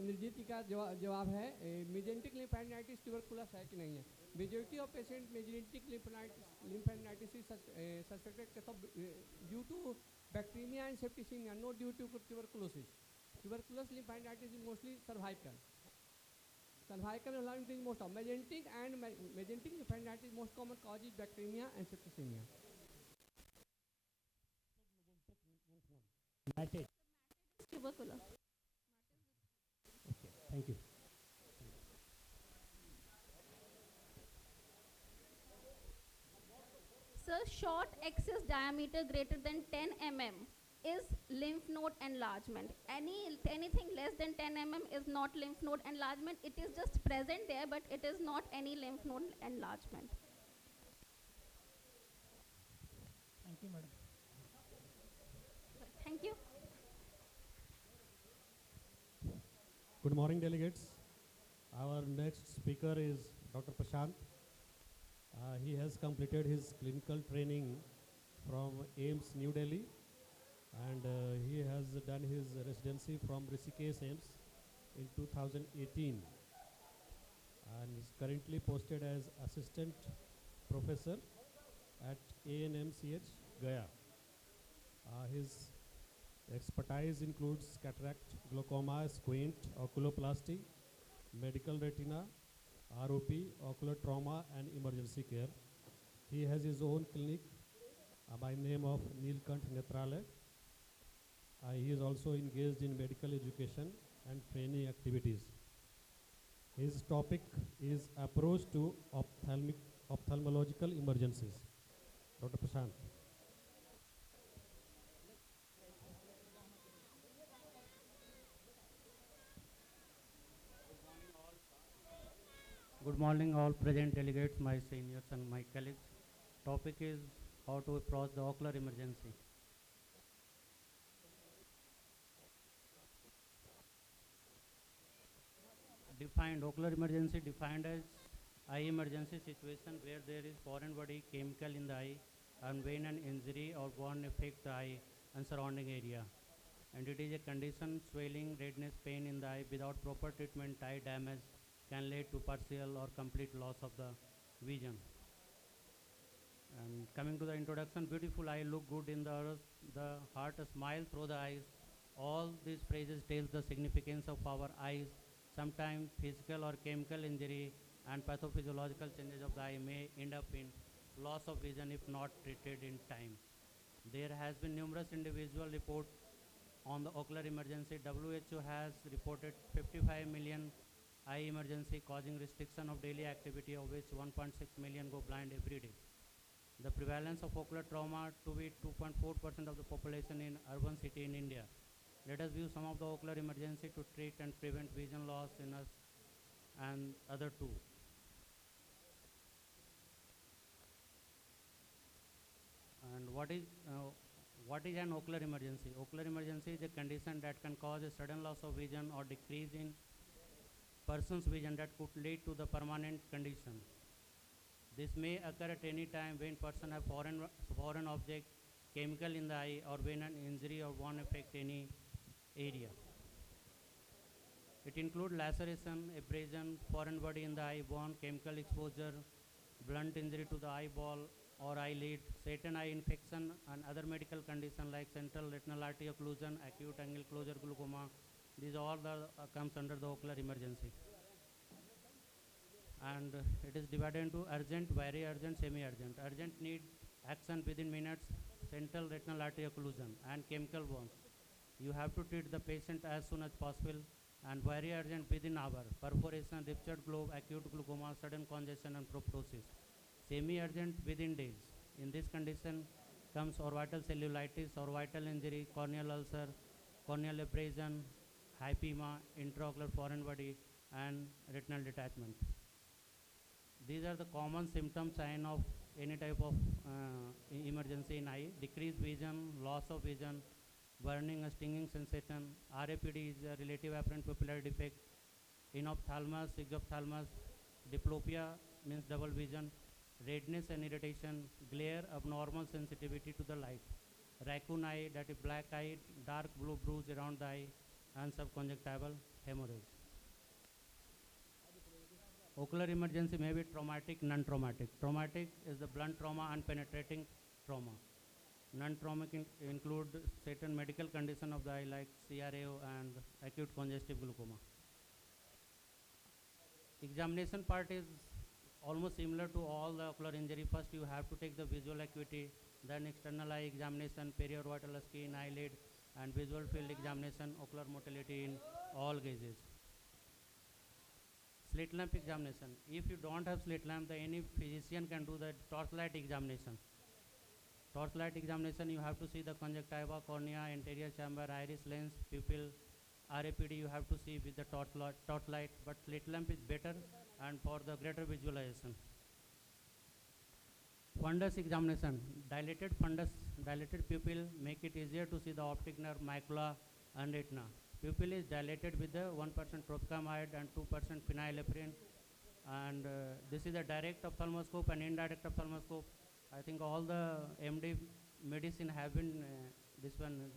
Indrajit जी का जवाब है मेजेंटिक लिम्फेडेनाइटिस tuberculous है कि नहीं है. Majority of patient mesenteric lymphadenitis is suspected due to bacteria and septicaemia, not due to tuberculosis. Tuberculous lymphadenitis is mostly cervical. Cervical is most of mesenteric and mesenteric lymphadenopathy most common cause is bacteremia and septicemia. Tuberculosis. Okay, thank you. Sir, short axis diameter greater than 10 mm is lymph node enlargement. Anything less than 10 mm is not lymph node enlargement. It is just present there, but it is not any lymph node enlargement. Thank you, madam. Thank you. Good morning, delegates. Our next speaker is Dr. Prashant. He has completed his clinical training from AIMS New Delhi, and he has done his residency from Rishikesh AIMS in 2018 and is currently posted as assistant professor at ANMCH Gaya. His expertise includes cataract, glaucoma, squint, oculoplasty, medical retina, ROP, ocular trauma and emergency care. He has his own clinic by name of Neelkanth Netralaya. He is also engaged in medical education and training activities. His topic is approach to ophthalmological emergencies. Dr. Prashant. Good morning all present delegates, my seniors and my colleagues. Topic is how to approach the ocular emergency. Defined ocular emergency defined as eye emergency situation where there is foreign body chemical in the eye and when an injury or burn affect the eye and surrounding area. And it is a condition swelling, redness, pain in the eye without proper treatment, eye damage can lead to partial or complete loss of the vision. And coming to the introduction, beautiful eye, look good in the earth, the heart, a smile through the eyes. All these phrases tells the significance of our eyes. Sometimes physical or chemical injury and pathophysiological changes of the eye may end up in loss of vision if not treated in time. There has been numerous individual reports on the ocular emergency. WHO has reported 55 million eye emergency causing restriction of daily activity, of which 1.6 million go blind every day. The prevalence of ocular trauma to be 2.4% of the population in urban city in India. Let us view some of the ocular emergency to treat and prevent vision loss in us and other two. And what is an ocular emergency? Ocular emergency is a condition that can cause a sudden loss of vision or decrease in person's vision that could lead to the permanent condition. This may occur at any time when person have foreign object, chemical in the eye, or when an injury or wound affect any area. It includes laceration, abrasion, foreign body in the eye, bone, chemical exposure, blunt injury to the eyeball or eyelid, certain eye infection, and other medical conditions like central retinal artery occlusion, acute angle closure glaucoma. These all comes under the ocular emergency. And it is divided into urgent, very urgent, semi-urgent. Urgent need action within minutes, central retinal artery occlusion, and chemical wounds. You have to treat the patient as soon as possible, and very urgent within hour, perforation, ruptured globe, acute glaucoma, sudden congestion, and proptosis. Semi-urgent within days. In this condition comes orbital cellulitis, orbital injury, corneal ulcer, corneal abrasion, hypema, intraocular foreign body, and retinal detachment. These are the common symptoms, sign of any type of emergency in eye: decreased vision, loss of vision, burning, a stinging sensation. RAPD is a relative apparent pupillary defect. Enophthalmos, exophthalmos, diplopia means double vision, redness and irritation, glare, abnormal sensitivity to the light, raccoon eye, that is black eye, dark blue bruise around the eye, and subconjunctival hemorrhage. Ocular emergency may be traumatic, non-traumatic. Traumatic is the blunt trauma, unpenetrating trauma. Non-traumatic include certain medical condition of the eye like CRAO and acute congestive glaucoma. Examination part is almost similar to all the ocular injury. First you have to take the visual acuity, then external eye examination, periorbital skin, eyelid, and visual field examination, ocular motility in all gazes. Slit lamp examination. If you don't have slit lamp, then any physician can do the torchlight examination. Torchlight examination, you have to see the conjunctiva, cornea, anterior chamber, iris, lens, pupil. RAPD you have to see with the torchlight, but slit lamp is better and for the greater visualization. Fundus examination. Dilated fundus, dilated pupil make it easier to see the optic nerve, macula, and retina. Pupil is dilated with the 1% tropicamide and 2% phenylephrine, and this is a direct ophthalmoscope and indirect ophthalmoscope. I think all the MD medicine have been this one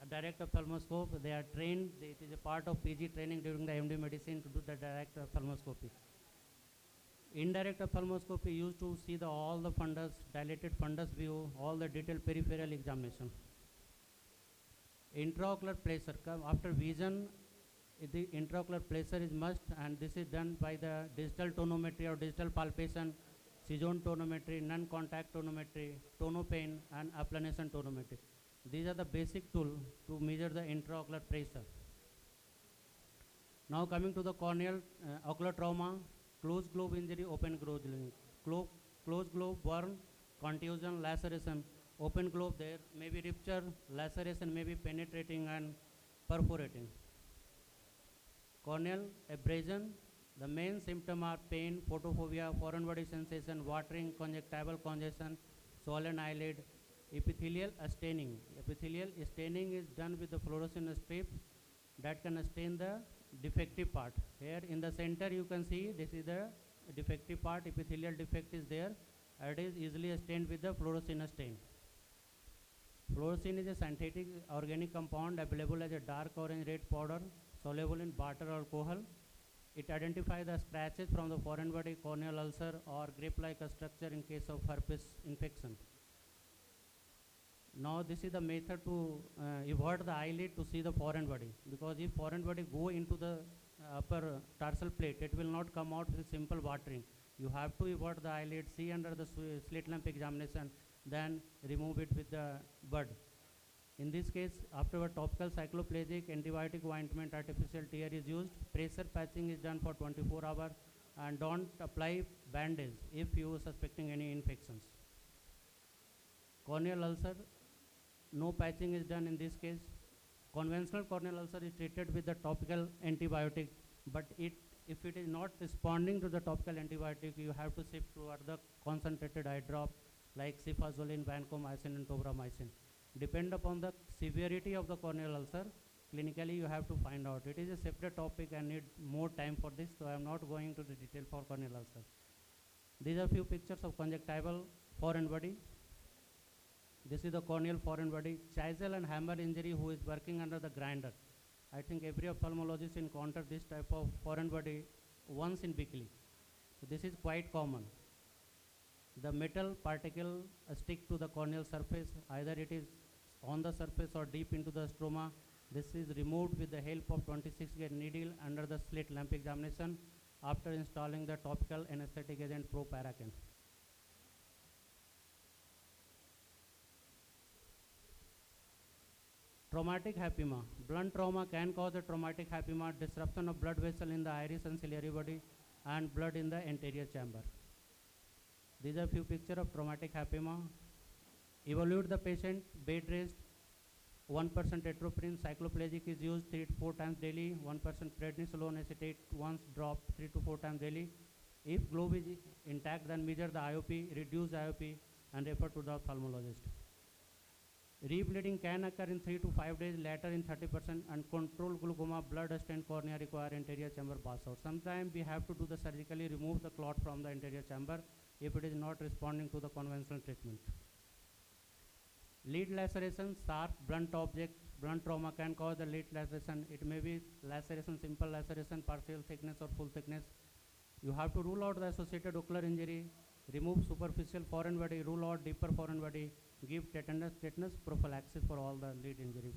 a direct ophthalmoscope. They are trained. It is a part of PG training during the MD medicine to do the direct ophthalmoscopy. Indirect ophthalmoscopy used to see all the fundus, dilated fundus view, all the detailed peripheral examination. Intraocular pressure. After vision, the intraocular pressure is must, and this is done by the digital tonometry or digital palpation, Sejon tonometry, non-contact tonometry, tonopain, and applanation tonometry. These are the basic tools to measure the intraocular pressure. Now coming to the corneal ocular trauma, closed globe injury, open globe injury. Closed globe burn, contusion, laceration. Open globe, there may be rupture, laceration may be penetrating and perforating. Corneal abrasion, the main symptom are pain, photophobia, foreign body sensation, watering, conjunctival congestion, swollen eyelid. Epithelial staining. Epithelial staining is done with the fluorescent strip that can stain the defective part. Here in the center you can see this is the defective part, epithelial defect is there. It is easily stained with the fluorescent stain. Fluorescein is a synthetic organic compound available as a dark orange red powder soluble in water or alcohol. It identifies the scratches from the foreign body, corneal ulcer, or grape-like structure in case of herpes infection. Now this is the method to invert the eyelid to see the foreign body, because if foreign body go into the upper tarsal plate, it will not come out with simple watering. You have to invert the eyelid, see under the slit lamp examination, then remove it with the bud. In this case, after a topical cycloplegic antibiotic ointment artificial tear is used, pressure patching is done for 24 hours, and don't apply bandage if you are suspecting any infections. Corneal ulcer, no patching is done in this case. Conventional corneal ulcer is treated with the topical antibiotic, but if it is not responding to the topical antibiotic, you have to shift toward the concentrated eye drop like cefazolin, vancomycin, and tobramycin. Depend upon the severity of the corneal ulcer, clinically you have to find out. It is a separate topic and need more time for this, so I am not going to the detail for corneal ulcer. These are few pictures of conjunctival foreign body. This is the corneal foreign body. Chisel and hammer injury who is working under the grinder. I think every ophthalmologist encounter this type of foreign body once in weekly. So this is quite common. The metal particle stick to the corneal surface, either it is on the surface or deep into the stroma. This is removed with the help of 26 gauge needle under the slit lamp examination after installing the topical anesthetic agent proparacaine. Traumatic hypema. Blunt trauma can cause a traumatic hypema, disruption of blood vessel in the iris and ciliary body, and blood in the anterior chamber. These are few pictures of traumatic hypema. Evaluate the patient, bed rest, 1% atropine, cycloplegic is used 3 to 4 times daily, 1% prednisolone acetate once dropped 3 to 4 times daily. If globe is intact, then measure the IOP, reduce IOP, and refer to the ophthalmologist. Rebleeding can occur in 3 to 5 days, later in 30%, and controlled glaucoma, blood stained cornea require anterior chamber pass out. Sometimes we have to do the surgically remove the clot from the anterior chamber if it is not responding to the conventional treatment. Lead laceration, sharp, blunt object, blunt trauma can cause the lead laceration. It may be laceration, simple laceration, partial thickness or full thickness. You have to rule out the associated ocular injury, remove superficial foreign body, rule out deeper foreign body, give tetanus prophylaxis for all the lead injury.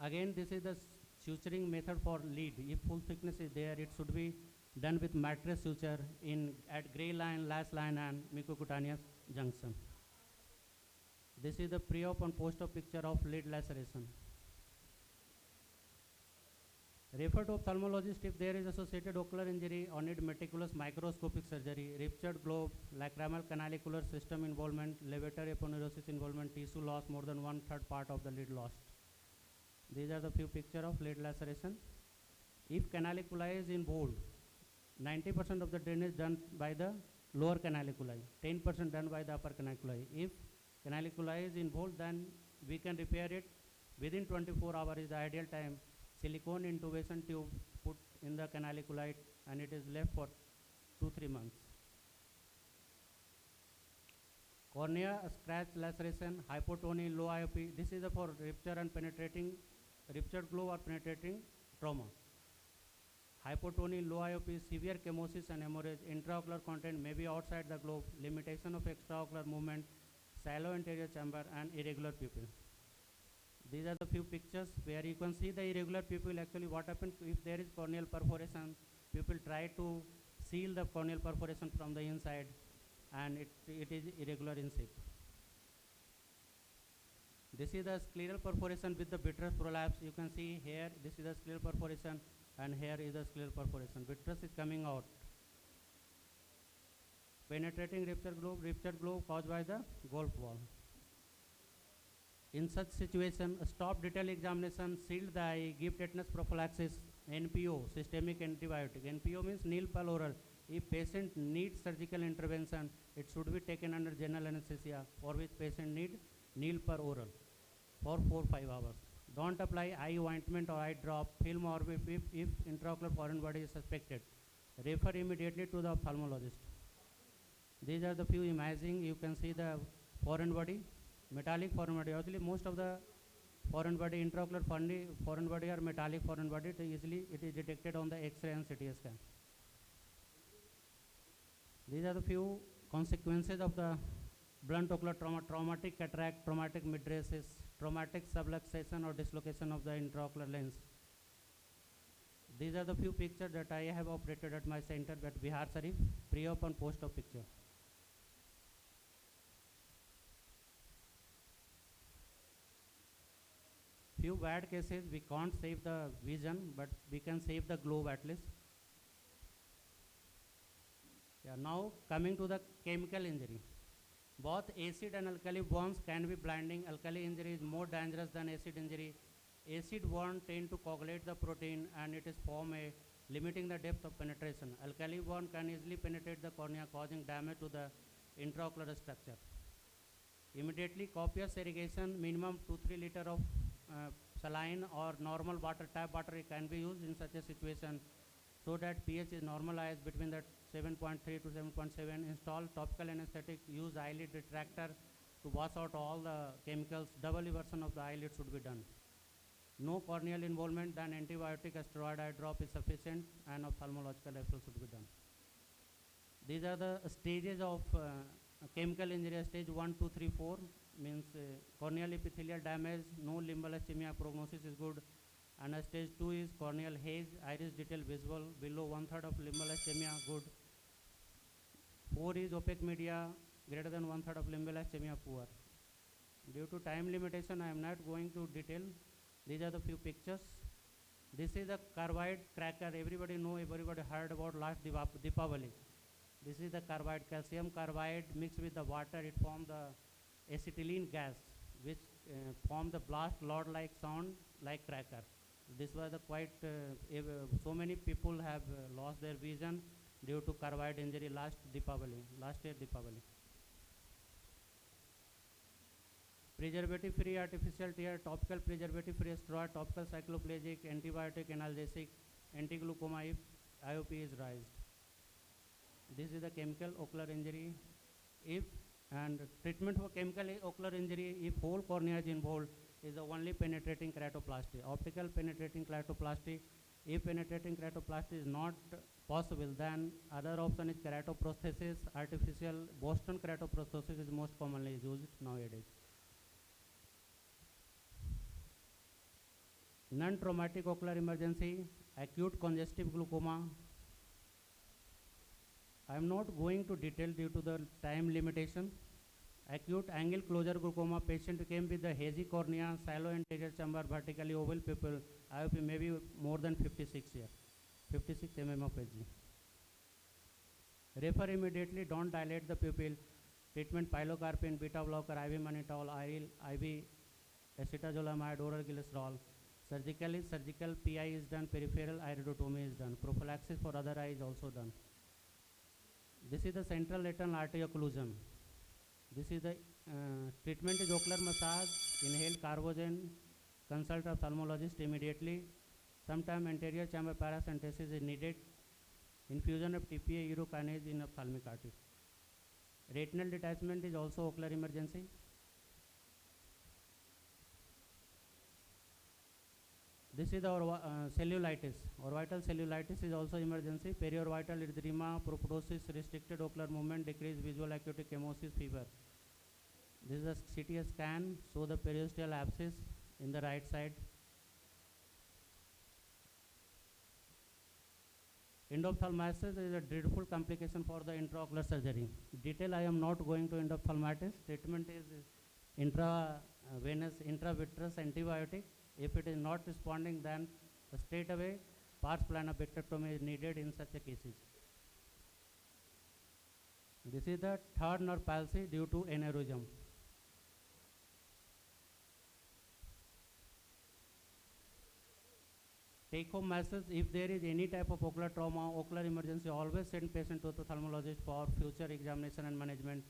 Again, this is the suturing method for lead. If full thickness is there, it should be done with mattress suture at gray line, lash line, and mucocutaneous junction. This is the pre-op and post-op picture of lead laceration. Refer to ophthalmologist if there is associated ocular injury or need meticulous microscopic surgery, ruptured globe, lacrimal canalicular system involvement, levator aponeurosis involvement, tissue loss, more than 1/3 part of the lid lost. These are the few pictures of lead laceration. If canaliculi is involved, 90% of the drainage done by the lower canaliculi, 10% done by the upper canaliculi. If canaliculi is involved, then we can repair it within 24 hours is the ideal time. Silicone intubation tube put in the canaliculi and it is left for 2-3 months. Cornea scratch laceration, hypotony, low IOP. This is for rupture and penetrating, ruptured globe or penetrating trauma. Hypotony, low IOP, severe chemosis and hemorrhage, intraocular content may be outside the globe, limitation of extraocular movement, shallow anterior chamber, and irregular pupil. These are the few pictures where you can see the irregular pupil. Actually, what happens if there is corneal perforation, people try to seal the corneal perforation from the inside, and it is irregular in shape. This is the scleral perforation with the vitreous prolapse. You can see here, this is the scleral perforation, and here is the scleral perforation. Vitreous is coming out. Penetrating ruptured globe caused by the golf ball. In such situation, stop detailed examination, shield the eye, give tetanus prophylaxis, NPO, systemic antibiotic. NPO means nil per oral. If patient needs surgical intervention, it should be taken under general anesthesia, for which patient need nil per oral for 4-5 hours. Don't apply eye ointment or eye drop, film or if intraocular foreign body is suspected. Refer immediately to the ophthalmologist. These are the few imaging. You can see the foreign body, metallic foreign body. Actually, most of the foreign body, intraocular foreign body or metallic foreign body, it is detected on the X-ray and CT scan. These are the few consequences of the blunt ocular trauma: traumatic cataract, traumatic mydriasis, traumatic subluxation or dislocation of the intraocular lens. These are the few pictures that I have operated at my center at Biharsharif, pre-op and post-op picture. Few bad cases, we can't save the vision, but we can save the globe at least. Yeah, now coming to the chemical injury. Both acid and alkali burns can be blinding. Alkali injury is more dangerous than acid injury. Acid burn tend to coagulate the protein and it is form a limiting the depth of penetration. Alkali burn can easily penetrate the cornea, causing damage to the intraocular structure. Immediately copious irrigation, minimum 2-3 liter of saline or normal water, tap water can be used in such a situation, so that pH is normalized between the 7.3 to 7.7. Install topical anesthetic, use eyelid retractor to wash out all the chemicals. Double eversion of the eyelid should be done. No corneal involvement, then antibiotic steroid eye drop is sufficient, and ophthalmological referral should be done. These are the stages of chemical injury. Stage 1, 2, 3, 4 means corneal epithelial damage, no limbal ischemia, prognosis is good. And stage 2 is corneal haze, iris detail visible, below 1/3 of limbal ischemia, good. 4 is opaque media, greater than 1/3 of limbal ischemia, poor. Due to time limitation, I am not going to detail. These are the few pictures. This is the carbide cracker. Everybody know, everybody heard about last Deepavali. This is the carbide, calcium carbide mixed with the water. It forms the acetylene gas, which form the blast loud-like sound like cracker. This was the quite, so many people have lost their vision due to carbide injury last year Deepavali. Preservative-free artificial tear, topical preservative-free steroid, topical cycloplegic, antibiotic, analgesic, anti-glaucoma if IOP is raised. This is the chemical ocular injury. And treatment for chemical ocular injury, if whole cornea is involved, is the only penetrating keratoplasty. Optical penetrating keratoplasty. If penetrating keratoplasty is not possible, then other option is keratoprosthesis. Artificial Boston keratoprosthesis is most commonly used nowadays. Non-traumatic ocular emergency, acute congestive glaucoma. I am not going to detail due to the time limitation. Acute angle closure glaucoma, patient came with the hazy cornea, shallow anterior chamber, vertically oval pupil, IOP may be more than 56 years, 56 mm of HG. Refer immediately, don't dilate the pupil. Treatment pilocarpine, beta blocker, IV mannitol, IV acetazolamide, oral glycerol. Surgical PI is done, peripheral iridotomy is done. Prophylaxis for other eye is also done. This is the central retinal artery occlusion. This is the treatment is ocular massage, inhale carbogen, consult ophthalmologist immediately. Sometime anterior chamber paracentesis is needed. Infusion of TPA urokinase in ophthalmic artery. Retinal detachment is also ocular emergency. This is the cellulitis. Orbital cellulitis is also emergency. Periorbital erythema, proptosis, restricted ocular movement, decreased visual acuity, chemosis, fever. This is a CT scan, show the periosteal abscess in the right side. Endophthalmitis is a dreadful complication for the intraocular surgery. Detail I am not going to endophthalmitis. Treatment is intravitreous antibiotic. If it is not responding, then straight away pars plana vitrectomy is needed in such a cases. This is the third nerve palsy due to aneurysm. Take home message: if there is any type of ocular trauma, ocular emergency, always send patient to the ophthalmologist for future examination and management.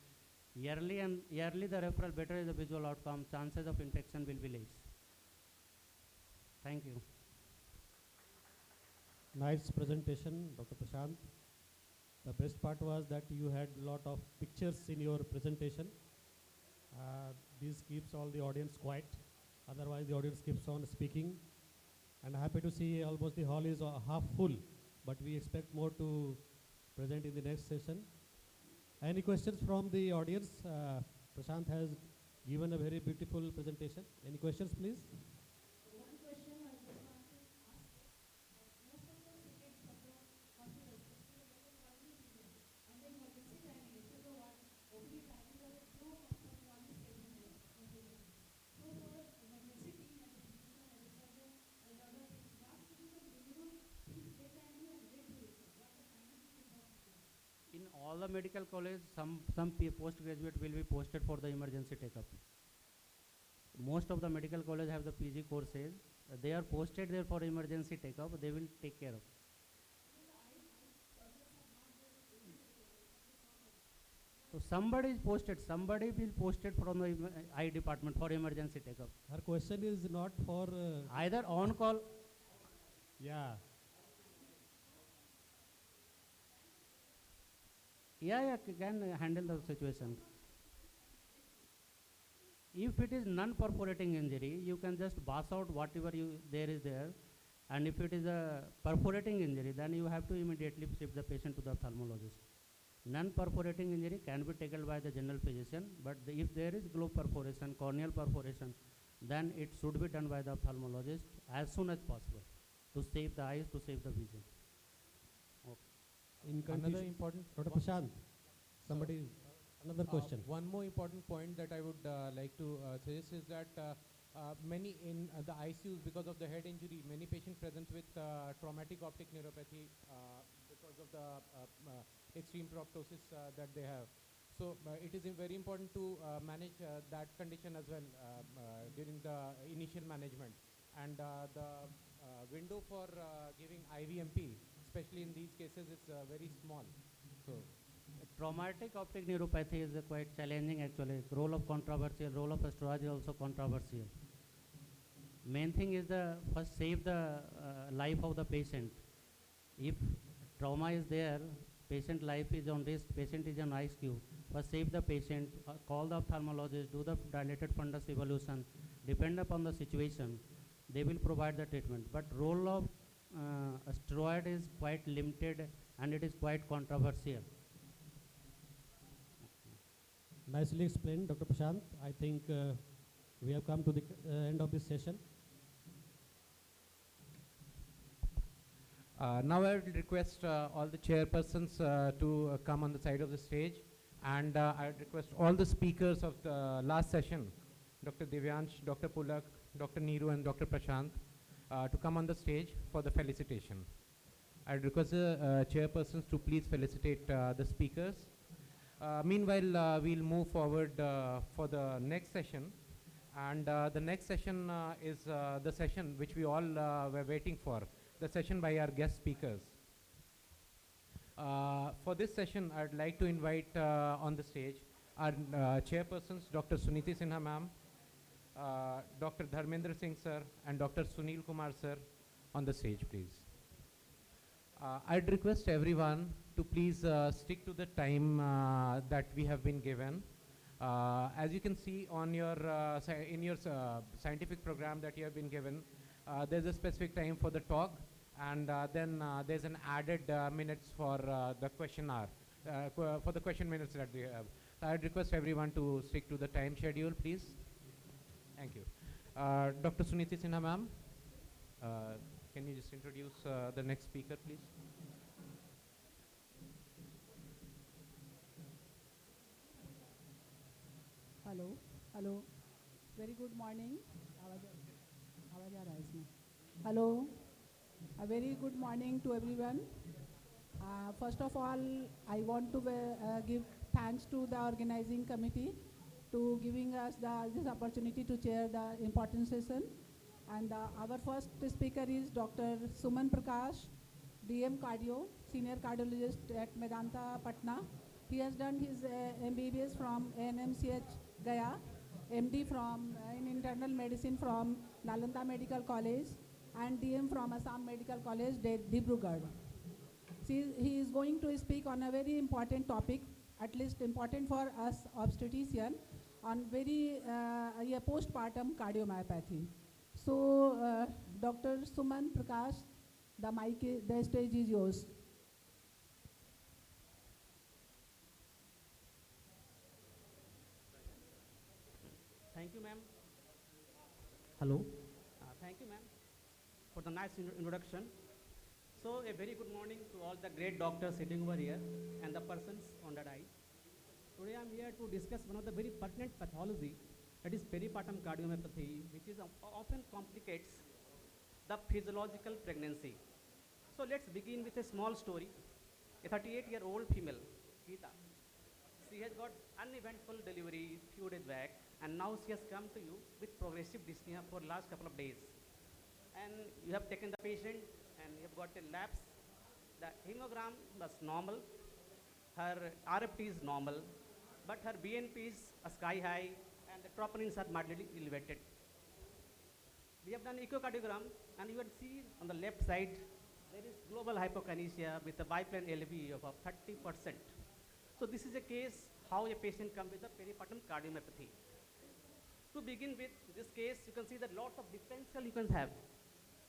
Yearly the referral, better is the visual outcome, chances of infection will be less. Thank you. Nice presentation, Dr. Prashant. The best part was that you had a lot of pictures in your presentation. This keeps all the audience quiet. Otherwise, the audience keeps on speaking. And happy to see almost the hall is half full, but we expect more to present in the next session. Any questions from the audience? Prashant has given a very beautiful presentation. Any questions, please? One question I just want to ask is, most of the tickets of the hospitals, especially like a primary unit, and the emergency timing, etc. What OPD timing are slow for all these patients here. So for emergency team as a physician, as a surgeon, as other things, what could be the minimum things they can do and they do it? What the scientific method? In all the medical college, some postgraduate will be posted for the emergency take-up. Most of the medical college have the PG courses. They are posted there for emergency take-up. They will take care of. So somebody is posted. Somebody will posted from the eye department for emergency take-up. Her question is not for Either on call. yeah. Yeah, can handle the situation. If it is non-perforating injury, you can just pass out whatever there is there. And if it is a perforating injury, then you have to immediately shift the patient to the ophthalmologist. Non-perforating injury can be tackled by the general physician, but if there is globe perforation, corneal perforation, then it should be done by the ophthalmologist as soon as possible to save the eyes, to save the vision. In Another conclusion, important Dr. point- Prashant, somebody, another question. One more important point that I would like to suggest is that many in the ICUs, because of the head injury, many patients present with traumatic optic neuropathy because of the extreme proptosis that they have. So it is very important to manage that condition as well during the initial management. And the window for giving IVMP, especially in these cases, is very small. So Traumatic optic neuropathy is quite challenging actually. Role of astrology is also controversial. Main thing is the first save the life of the patient. If trauma is there, patient life is on risk, patient is on ICU. First save the patient, call the ophthalmologist, do the dilated fundus evolution. Depend upon the situation, they will provide the treatment. But role of steroid is quite limited and it is quite controversial. Nicely explained, Dr. Prashant. I think we have come to the end of this session. Now I will request all the chairpersons to come on the side of the stage, and I would request all the speakers of the last session, Dr. Divyansh, Dr. Pulak, Dr. Neeru and Dr. Prashant, to come on the stage for the felicitation. I would request the chairpersons to please felicitate the speakers. Meanwhile, we'll move forward for the next session, and the next session is the session which we all were waiting for, the session by our guest speakers. For this session, I'd like to invite on the stage our chairpersons, Dr. Suniti Sinha ma'am, Dr. Dharmendra Singh sir, and Dr. Sunil Kumar sir on the stage, please. I'd request everyone to please stick to the time that we have been given. As you can see on your in your scientific program that you have been given, there's a specific time for the talk, and then there's an added minutes for the question hour, for the question minutes that we have. So I'd request everyone to stick to the time schedule, please. Thank you. Dr. Suniti Sinha ma'am, can you just introduce the next speaker, please? Hello. Very good morning. Hello. A very good morning to everyone. First of all, I want to give thanks to the organizing committee to giving us this opportunity to chair the important session. And our first speaker is Dr. Suman Prakash, DM Cardio, Senior Cardiologist at Medanta, Patna. He has done his MBBS from ANMCH Gaya, MD from in internal medicine from Nalanda Medical College, and DM from Assam Medical College, Dibrugarh. He is going to speak on a very important topic, at least important for us obstetrician, on very postpartum cardiomyopathy. So, Dr. Suman Prakash, the stage is yours. Thank you, ma'am. Hello. Thank you, ma'am, for the nice introduction. So, a very good morning to all the great doctors sitting over here and the persons on the dais. Today, I am here to discuss one of the very pertinent pathology, that is peripartum cardiomyopathy, which is often complicates the physiological pregnancy. So, let's begin with a small story. A 38-year-old female, Geeta, she has got uneventful delivery few days back, and now she has come to you with progressive dyspnea for last couple of days. And you have taken the patient and you have got a lapse. The hemogram was normal, her RFT is normal, but her BNP is sky high and the troponins are mildly elevated. We have done echocardiogram and you will see on the left side there is global hypokinesia with a biplane LV of 30%. So this is a case how a patient comes with a peripartum cardiomyopathy. To begin with this case, you can see that lots of differential you can have.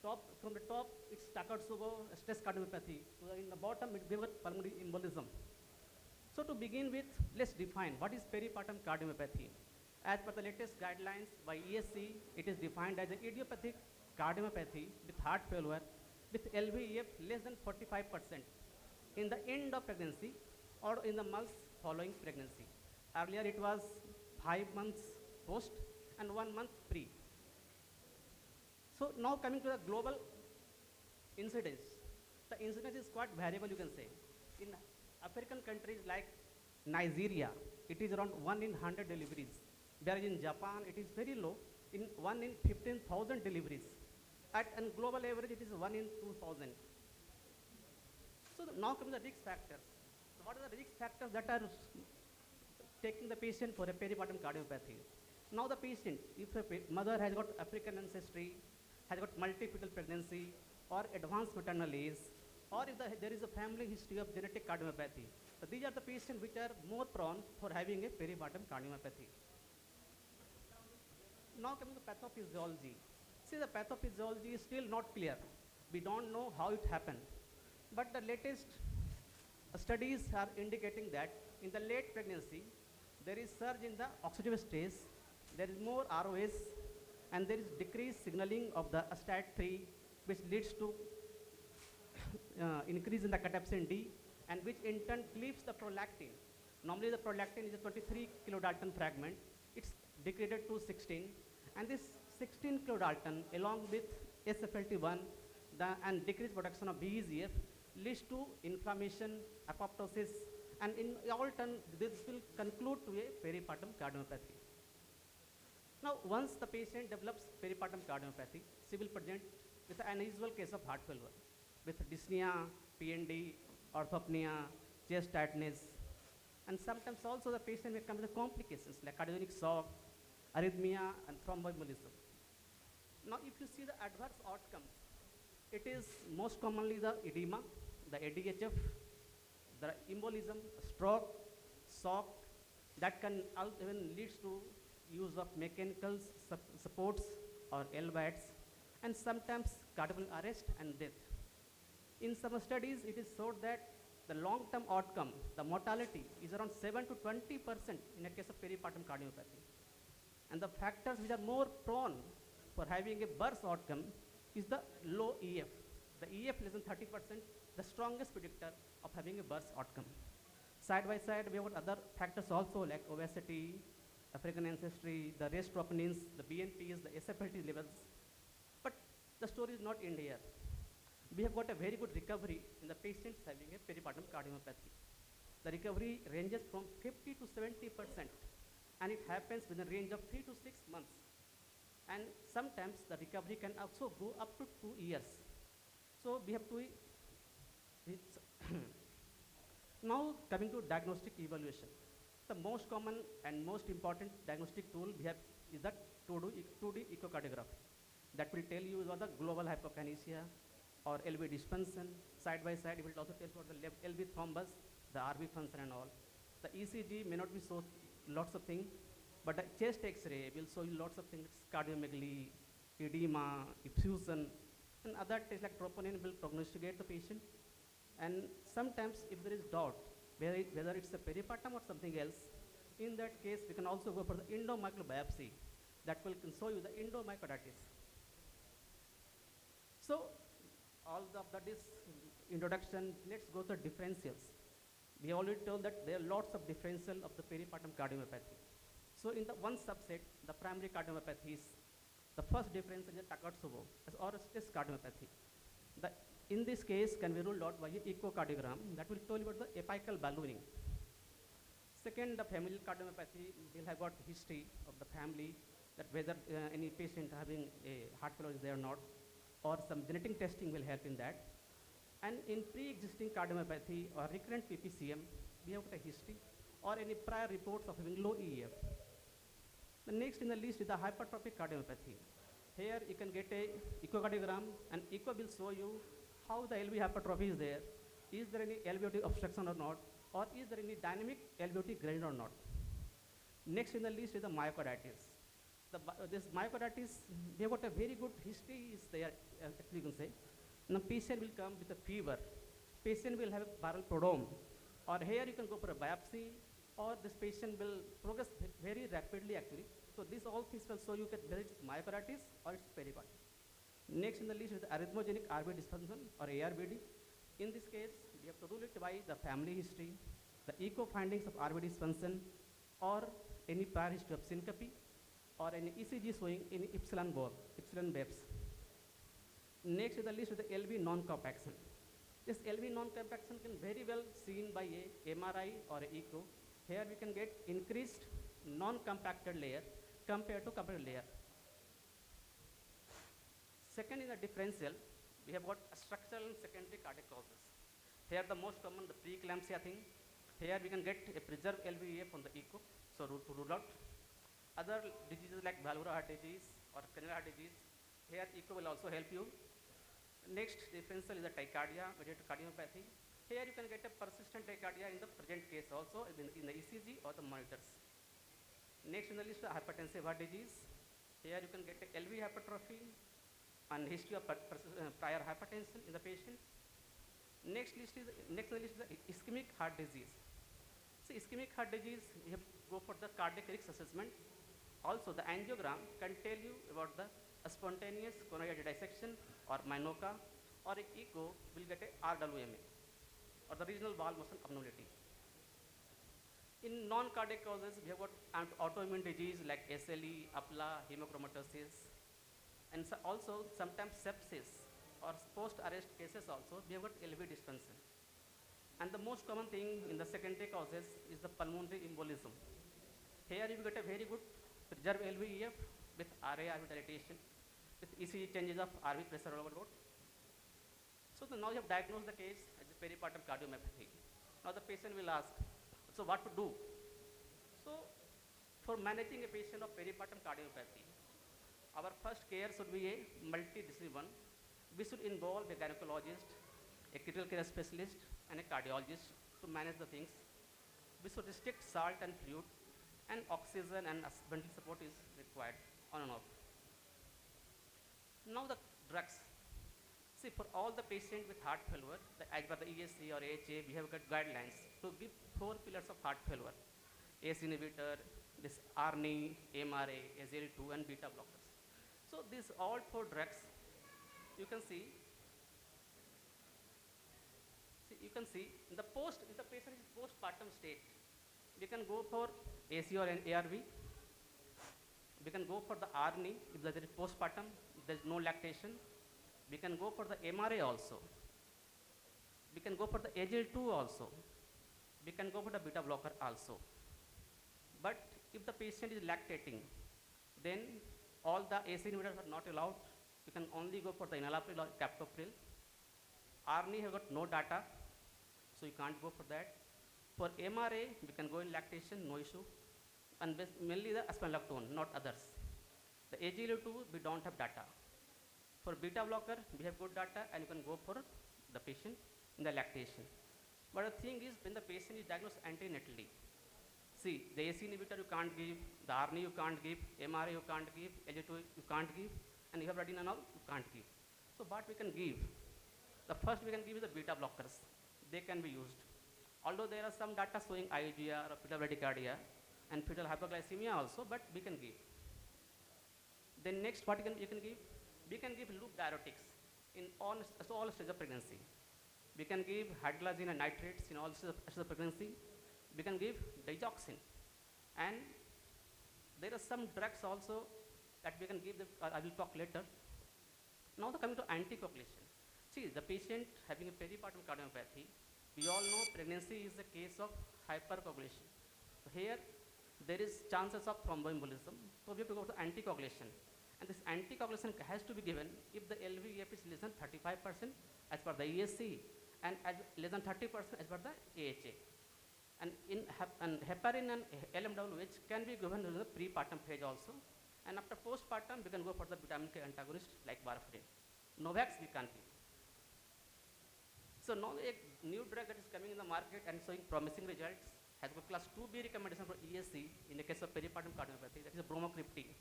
From the top, it's Takotsubo stress cardiomyopathy. In the bottom, it gives pulmonary embolism. So to begin with, let's define what is peripartum cardiomyopathy. As per the latest guidelines by ESC, it is defined as an idiopathic cardiomyopathy with heart failure with LVEF less than 45% in the end of pregnancy or in the months following pregnancy. Earlier it was 5 months post and 1 month pre. So now coming to the global incidence. The incidence is quite variable, you can say. In African countries like Nigeria, it is around 1 in 100 deliveries. Whereas in Japan, it is very low, in 1 in 15,000 deliveries. At a global average, it is 1 in 2,000. So now come the risk factors. So what are the risk factors that are taking the patient for a peripartum cardiomyopathy? Now the patient, if a mother has got African ancestry, has got multi-fetal pregnancy, or advanced maternal age, or if there is a family history of genetic cardiomyopathy. So these are the patients which are more prone for having a peripartum cardiomyopathy. Now coming to pathophysiology. See, the pathophysiology is still not clear. We don't know how it happened. But the latest studies are indicating that in the late pregnancy, there is surge in the oxidative stress, there is more ROS, and there is decreased signaling of the STAT3, which leads to increase in the catepsin D, and which in turn cleaves the prolactin. Normally the prolactin is a 23 kilodalton fragment. It's degraded to 16, and this 16 kilodalton along with SFLT1 and decreased production of BEGF leads to inflammation, apoptosis, and in all turn this will conclude to a peripartum cardiomyopathy. Now once the patient develops peripartum cardiomyopathy, she will present with an unusual case of heart failure with dyspnea, PND, orthopnea, chest tightness, and sometimes also the patient may come with complications like cardiogenic shock, arrhythmia, and thromboembolism. Now if you see the adverse outcomes, it is most commonly the edema, the ADHF, the embolism, stroke, shock, that can even leads to use of mechanical supports or LVADs, and sometimes cardiac arrest and death. In some studies, it is showed that the long-term outcome, the mortality is around 7 to 20% in a case of peripartum cardiomyopathy. And the factors which are more prone for having a birth outcome is the low EF. The EF less than 30%, the strongest predictor of having a birth outcome. Side by side, we have other factors also like obesity, African ancestry, the race troponins, the BNPs, the SFLT levels. But the story is not in here. We have got a very good recovery in the patients having a peripartum cardiomyopathy. The recovery ranges from 50 to 70%, and it happens within a range of 3 to 6 months. And sometimes the recovery can also go up to 2 years. So we have to, now coming to diagnostic evaluation. The most common and most important diagnostic tool we have is the 2D echocardiography. That will tell you about the global hypokinesia or LV dysfunction. Side by side, it will also tell you about the LV thrombus, the RV function and all. The ECG may not be so lots of things, But the chest X-ray will show you lots of things, cardiomegaly, edema, effusion, and other tests like troponin will prognosticate the patient. And sometimes if there is doubt, whether it's a peripartum or something else, in that case, we can also go for the endomicrobiopsy that will can show you the endomyocarditis. So, all of that is introduction. Let's go to the differentials. We already told that there are lots of differential of the peripartum cardiomyopathy. So, in the one subset, the primary cardiomyopathy is the first difference is the Takotsubo or a stress cardiomyopathy. In this case, can be ruled out by an echocardiogram that will tell you about the apical ballooning. Second, the familial cardiomyopathy will have got history of the family, that whether any patient having a heart failure is there or not, or some genetic testing will help in that. And in pre-existing cardiomyopathy or recurrent PPCM, we have got a history or any prior reports of having low EF. The next in the list is the hypertrophic cardiomyopathy. Here you can get a echocardiogram, and echo will show you how the LV hypertrophy is there. Is there any LVOT obstruction or not? Or is there any dynamic LVOT gradient or not? Next in the list is the myocarditis. This myocarditis, they have got a very good history is there, actually you can say. Now patient will come with a fever. Patient will have a viral prodrome. Or here you can go for a biopsy, or this patient will progress very rapidly actually. So these all things will show you whether it's myocarditis or it's pericarditis. Next in the list is the arrhythmogenic RV dysfunction or ARVD. In this case, we have to rule it by the family history, the echo findings of RV dysfunction, or any prior history of syncope, or any ECG showing any epsilon BEPS. Next in the list is the LV non-compaction. This LV non-compaction can very well seen by a MRI or a echo. Here we can get increased non-compacted layer compared to compacted layer. Second in the differential, we have got structural and secondary cardiac causes. Here the most common, the preeclampsia thing. Here we can get a preserved LVEF on the echo, so to rule out. Other diseases like valvular heart disease or coronary heart disease, here echo will also help you. Next differential is the tachycardia, mediated cardiomyopathy. Here you can get a persistent tachycardia in the present case also in the ECG or the monitors. Next in the list, hypertensive heart disease. Here you can get a LV hypertrophy and history of prior hypertension in the patient. Next in the list is the ischemic heart disease. So ischemic heart disease, you have to go for the cardiac risk assessment. Also the angiogram can tell you about the spontaneous coronary artery dissection or MINOCA, or an echo will get a RWMA or the regional valve motion abnormality. In non-cardiac causes, we have got autoimmune disease like SLE, APLA, hemochromatosis, and so also sometimes sepsis or post-arrest cases also, we have got LV dysfunction. And the most common thing in the secondary causes is the pulmonary embolism. Here you get a very good preserved LVEF with RA-RV dilatation, with ECG changes of RV pressure overload. So now you have diagnosed the case as a peripartum cardiomyopathy. Now the patient will ask, so what to do? So for managing a patient of peripartum cardiomyopathy, our first care should be a multidisciplinary one. We should involve a gynecologist, a critical care specialist, and a cardiologist to manage the things. We should restrict salt and fluid, and oxygen and ventilator support is required on and off. Now the drugs. See, for all the patients with heart failure, as per the ESC or AHA, we have got guidelines to give 4 pillars of heart failure: ACE inhibitor, this ARNI, MRA, SGLT2, and beta blockers. So these all 4 drugs, you can see in the if the patient is postpartum state, we can go for AC or an ARV. We can go for the ARNI if there is postpartum, there is no lactation. We can go for the MRA also. We can go for the AGL2 also. We can go for the beta blocker also. But if the patient is lactating, then all the AC inhibitors are not allowed. You can only go for the enalapril or captopril. ARNI have got no data, so you can't go for that. For MRA, we can go in lactation, no issue. And mainly the spironolactone, not others. The AGL2, we don't have data. For beta blocker, we have good data, and you can go for the patient in the lactation. But the thing is, when the patient is diagnosed antenatally, See, the AC inhibitor you can't give, the RNA you can't give, MRA you can't give, LG2 you can't give, and you have retinol you can't give. So what we can give? The first we can give is the beta blockers. They can be used. Although there are some data showing IGR or fetal bradycardia and fetal hypoglycemia also, but we can give. Then next what you can give? We can give loop diuretics in all stages of pregnancy. We can give hydrogen and nitrates in all stages of pregnancy. We can give digoxin. And there are some drugs also that we can give, I will talk later. Now coming to anticoagulation. See, the patient having a peripartum cardiomyopathy, we all know pregnancy is a case of hypercoagulation. So here, there is chances of thromboembolism, so we have to go to anticoagulation. And this anticoagulation has to be given if the LVEF is less than 35% as per the ESC and less than 30% as per the AHA. And heparin and LMWH can be given in the prepartum phase also. And after postpartum, we can go for the vitamin K antagonist like warfarin. Novax we can't give. So now a new drug that is coming in the market and showing promising results has got class 2B recommendation for ESC in the case of peripartum cardiomyopathy, that is bromocriptine.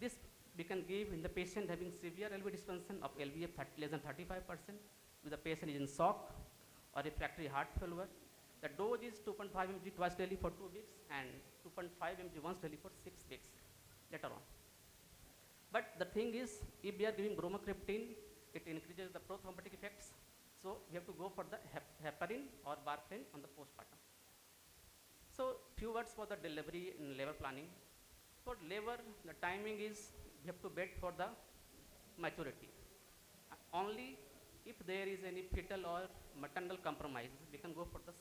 This we can give in the patient having severe LV dysfunction of LVF less than 35%, with the patient is in shock or refractory heart failure. The dose is 2.5 mg twice daily for 2 weeks and 2.5 mg once daily for 6 weeks later on. But the thing is, if we are giving bromocriptine, it increases the prothrombotic effects. So we have to go for the heparin or warfarin on the postpartum. So few words for the delivery and labor planning. For labor, the timing is we have to wait for the maturity. Only if there is any fetal or maternal compromise, we can go for the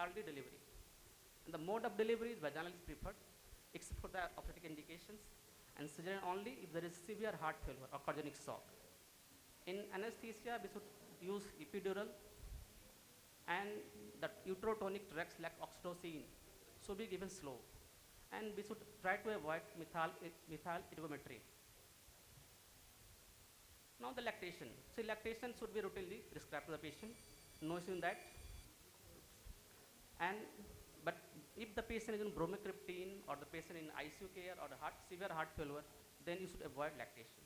early delivery. And the mode of delivery is vaginal is preferred, except for the obstetric indications, and cesarean only if there is severe heart failure or cardiac shock. In anesthesia, we should use epidural, and the uterotonic drugs like oxytocin should be given slow. And we should try to avoid methyl ergometry. Now the lactation. So lactation should be routinely prescribed to the patient, no issue in that. But if the patient is in bromocriptine or the patient in ICU care or severe heart failure, then you should avoid lactation.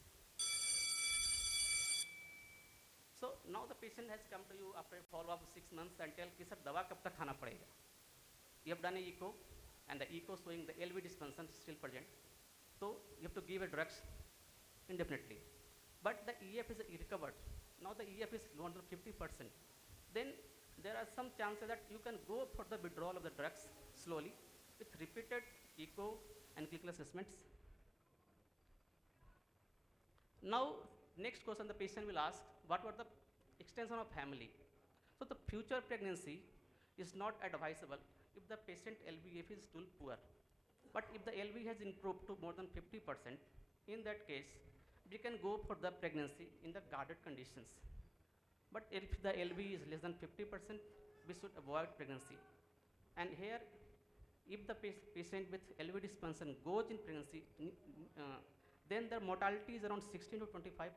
So now the patient has come to you after a follow-up of 6 months and tell, sir, dawa kab tak khana padega? You have done an echo, and the echo showing the LV dysfunction is still present. So you have to give a drugs indefinitely. But the EF is recovered. Now the EF is lower than 50%. Then there are some chances that you can go for the withdrawal of the drugs slowly with repeated echo and clinical assessments. Now, next question the patient will ask, what were the extension of family? So the future pregnancy is not advisable if the patient LVEF is still poor. But if the LV has improved to more than 50%, in that case, we can go for the pregnancy in the guarded conditions. But if the LV is less than 50%, we should avoid pregnancy. And here, if the patient with LV dysfunction goes in pregnancy, then the mortality is around 16 to 25%.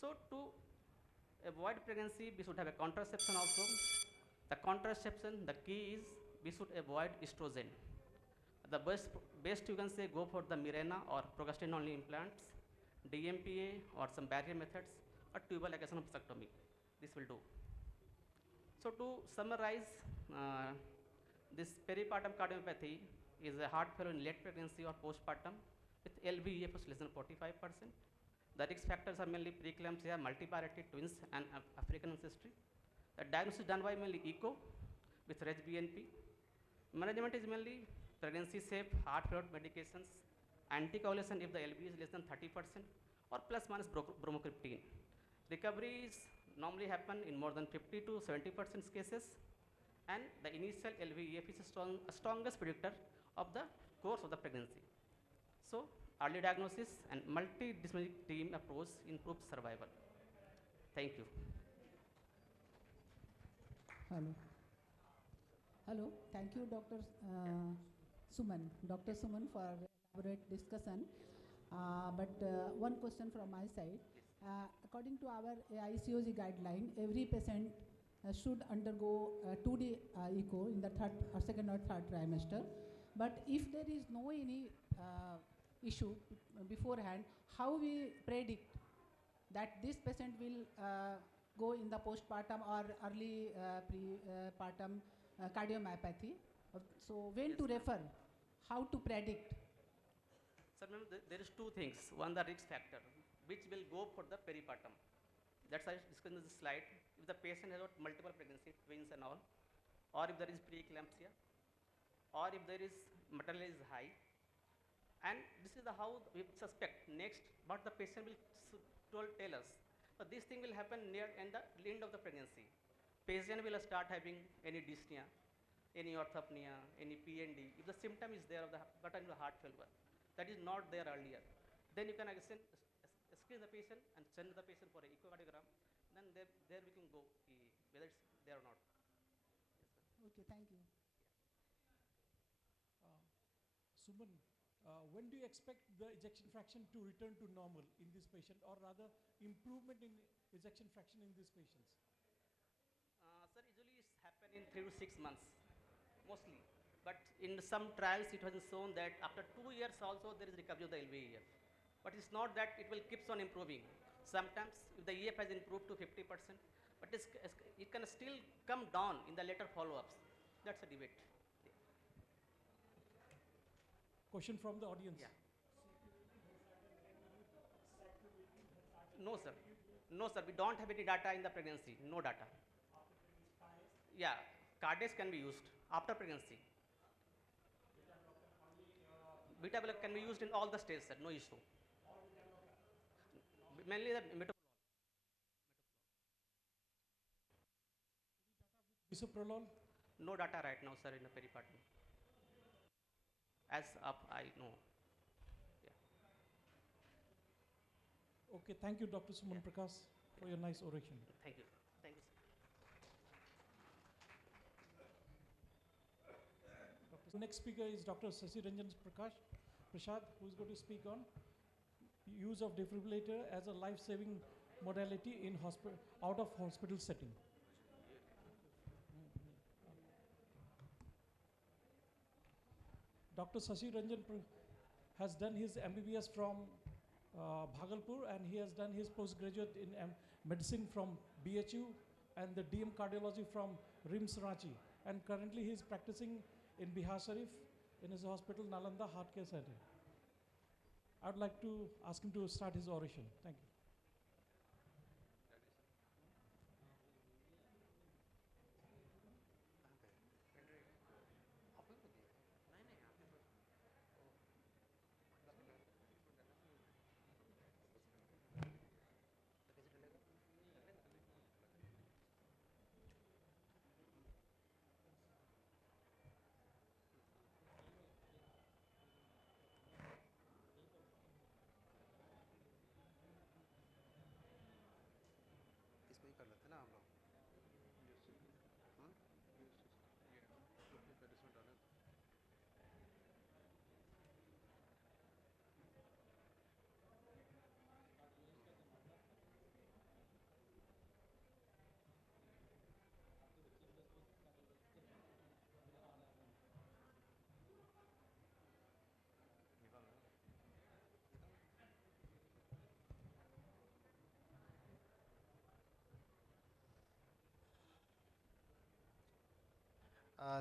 So to avoid pregnancy, we should have a contraception also. The contraception, the key is we should avoid estrogen. The best you can say go for the Mirena or progestin only implants, DMPA or some barrier methods, or tubal ligation mastectomy. This will do. So to summarize, this peripartum cardiomyopathy is a heart failure in late pregnancy or postpartum with LVEF less than 45%. The risk factors are mainly preeclampsia, multiparity, twins, and African ancestry. The diagnosis is done by mainly echo with REG BNP. Management is mainly pregnancy safe, heart failure medications, anticoagulation if the LV is less than 30%, or plus minus bromocriptine. Recoveries normally happen in more than 50 to 70% cases, and the initial LVEF is a strongest predictor of the course of the pregnancy. So, early diagnosis and multidisciplinary team approach improves survival. Thank you. Hello. Hello. Thank you, Dr. Suman. Dr. Suman for elaborate discussion. But one question from my side. According to our AICOG guideline, every patient should undergo 2D echo in the second or third trimester. But if there is no any issue beforehand, how we predict that this patient will go in the postpartum or early prepartum cardiomyopathy? So when to refer, how to predict? Sir, ma'am, there is two things. One, the risk factor, which will go for the peripartum. That's why I discussed in this slide. If the patient has got multiple pregnancy, twins and all, or if there is preeclampsia, or if there is maternal is high, and this is the how we suspect. Next, what the patient will tell us. So this thing will happen near the end of the pregnancy. Patient will start having any dyspnea, any orthopnea, any PND. If the symptom is there of the heart failure, that is not there earlier, then you can screen the patient and send the patient for an echocardiogram. Then there we can go whether it's there or not. Okay, thank you. Suman, when do you expect the ejection fraction to return to normal in this patient, or rather improvement in ejection fraction in these patients? Sir, usually it's happen in 3 to 6 months, mostly. But in some trials, it has shown that after 2 years also there is recovery of the LVEF. But it's not that it will keeps on improving. Sometimes if the EF has improved to 50%, but it can still come down in the later follow-ups. That's a debate. Question from the audience. Yeah. No, sir. No, sir. We don't have any data in the pregnancy. No data. Yeah, cardiacs can be used after pregnancy. Beta block can be used in all the stages, sir. No issue. Mainly the metoprolol. Bisoprolol? No data right now, sir, in the peripartum. As up, I know. Yeah. Okay, thank you, Dr. Suman Prakash, for your nice oration. Thank you. Thank you, sir. Next speaker is Dr. Sasi Ranjan Prasad, who is going to speak on use of defibrillator as a life-saving modality in out of hospital setting. Dr. Sasi Ranjan has done his MBBS from Bhagalpur, and he has done his postgraduate in medicine from BHU and the DM cardiology from RIMS Ranchi. And currently he is practicing in Biharsharif in his hospital Nalanda Heart Care Center. I would like to ask him to start his oration. Thank you.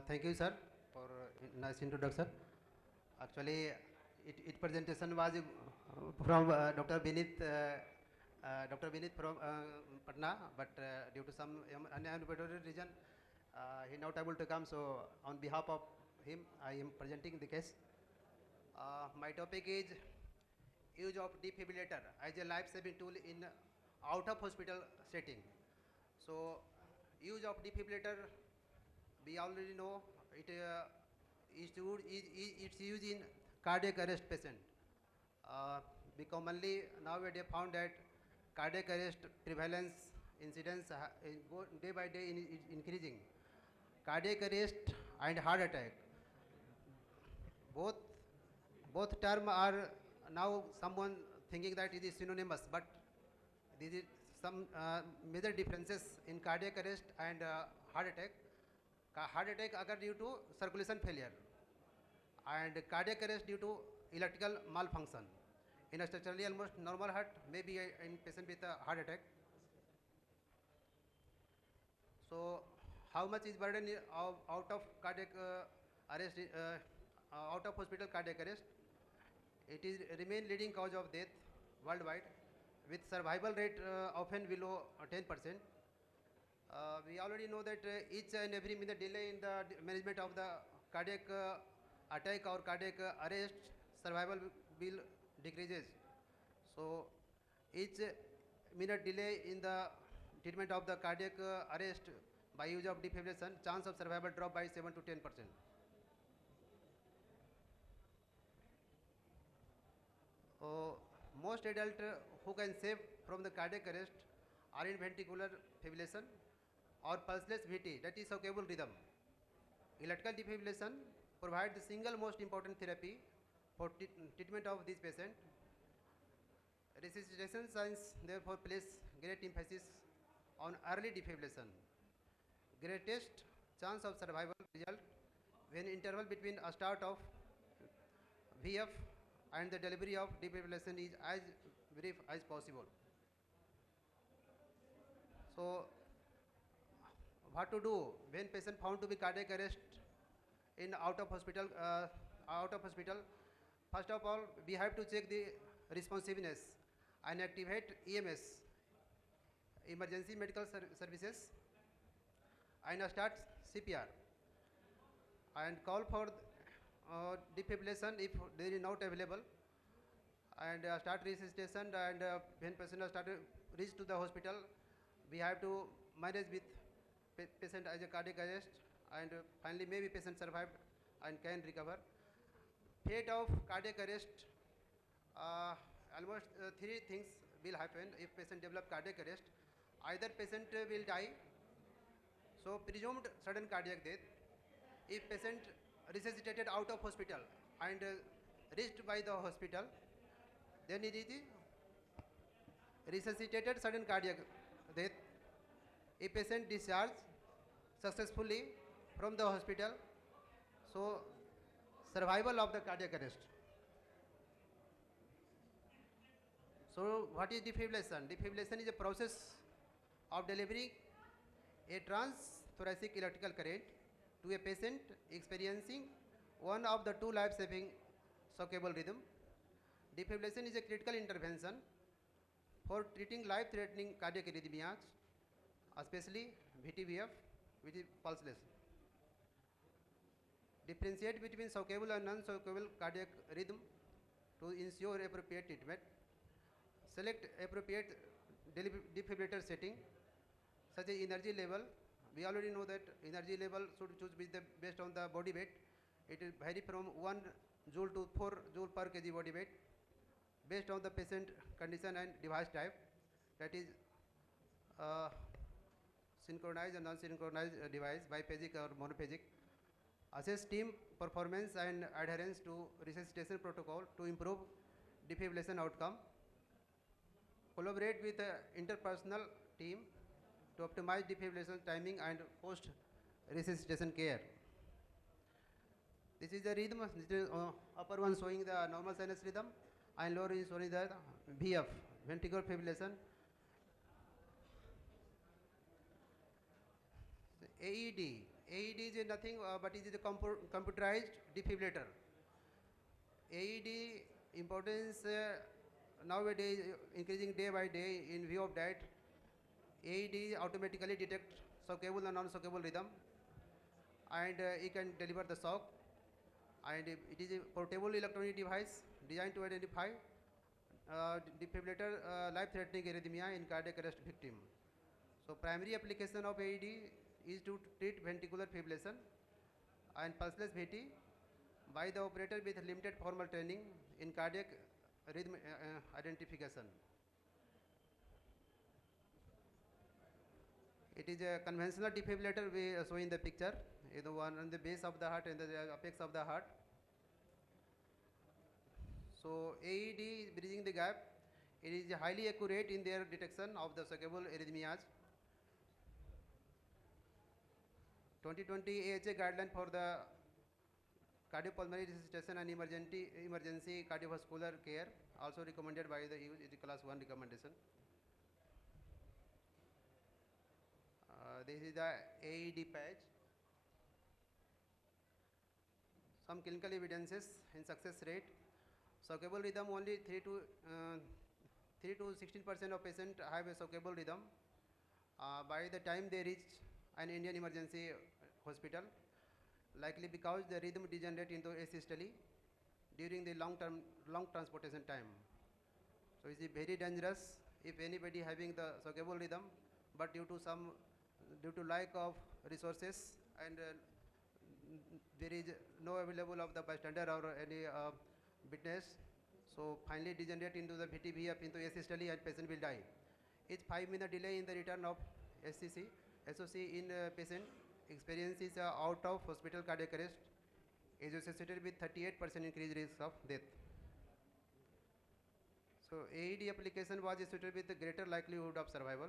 Thank you, sir, for nice introduction. Actually, it presentation was from Dr. Vinith from Patna, but due to some unavoidable reason, he not able to come. So, on behalf of him, I am presenting the case. My topic is use of defibrillator as a life-saving tool in out of hospital setting. So, use of defibrillator, we already know it's used in cardiac arrest patient. We commonly nowadays found that cardiac arrest prevalence incidence day by day is increasing. Cardiac arrest and heart attack, both terms are now someone thinking that it is synonymous, but this is some major differences in cardiac arrest and heart attack. Heart attack occur due to circulation failure, and cardiac arrest due to electrical malfunction. In a structurally almost normal heart, maybe in patient with a heart attack. So, how much is burden out of cardiac arrest, out of hospital cardiac arrest? It is remain leading cause of death worldwide, with survival rate often below 10%. We already know that each and every minute delay in the management of the cardiac attack or cardiac arrest, survival will decreases. So each minute delay in the treatment of the cardiac arrest by use of defibrillation, chance of survival drop by 7 to 10%. Most adults who can save from the cardiac arrest are in ventricular fibrillation or pulseless VT, that is shockable rhythm. Electrical defibrillation provides the single most important therapy for treatment of this patient. Resuscitation science therefore place great emphasis on early defibrillation. Greatest chance of survival result when interval between a start of VF and the delivery of defibrillation is as brief as possible. So, what to do when patient found to be cardiac arrest in out of hospital? First of all, we have to check the responsiveness and activate EMS, emergency medical services, and start CPR and call for defibrillation if they is not available, and start resuscitation. And when patient started reach to the hospital, we have to manage with patient as a cardiac arrest, and finally maybe patient survived and can recover. Fate of cardiac arrest, almost three things will happen if patient develop cardiac arrest. Either patient will die, so presumed sudden cardiac death. If patient resuscitated out of hospital and reached by the hospital, then it is resuscitated sudden cardiac death. If patient discharged successfully from the hospital, so survival of the cardiac arrest. So what is defibrillation? Defibrillation is a process of delivering a transthoracic electrical current to a patient experiencing one of the two life-saving shockable rhythm. Defibrillation is a critical intervention for treating life-threatening cardiac arrhythmias, especially VTVF, which is pulseless. Differentiate between shockable and non-shockable cardiac rhythm to ensure appropriate treatment. Select appropriate defibrillator setting, such as energy level. We already know that energy level should choose based on the body weight. It will vary from 1 joule to 4 joule per kg body weight, based on the patient condition and device type, that is synchronized and non-synchronized device, biphasic or monophasic. Assess team performance and adherence to resuscitation protocol to improve defibrillation outcome. Collaborate with the interpersonal team to optimize defibrillation timing and post resuscitation care. This is the rhythm. This is upper one showing the normal sinus rhythm, and lower is showing the VF, ventricular fibrillation. AED is nothing but it is a computerized defibrillator. AED importance nowadays increasing day by day in view of that. AED automatically detect shockable and non-shockable rhythm, and it can deliver the shock, and it is a portable electronic device designed to identify defibrillator life-threatening arrhythmia in cardiac arrest victim. So primary application of AED is to treat ventricular fibrillation and pulseless VT by the operator with limited formal training in cardiac rhythm identification. It is a conventional defibrillator we show in the picture, the one on the base of the heart and the apex of the heart. So AED is bridging the gap. It is highly accurate in their detection of the shockable arrhythmias. 2020 AHA guideline for the cardiopulmonary resuscitation and emergency cardiovascular care also recommended by the use is class 1 recommendation. This is the AED patch. Some clinical evidences in success rate. Shockable rhythm, only 3 to 16% of patients have a shockable rhythm by the time they reach an Indian emergency hospital, likely because the rhythm degenerate into asystole during the long transportation time. So it is very dangerous if anybody having the shockable rhythm, but due to lack of resources and there is no available of the bystander or any witness, so finally degenerate into the VT-VF into asystole and patient will die. Each 5-minute delay in the return of SOC in patient experiences out of hospital cardiac arrest is associated with 38% increased risk of death. So AED application was associated with a greater likelihood of survival.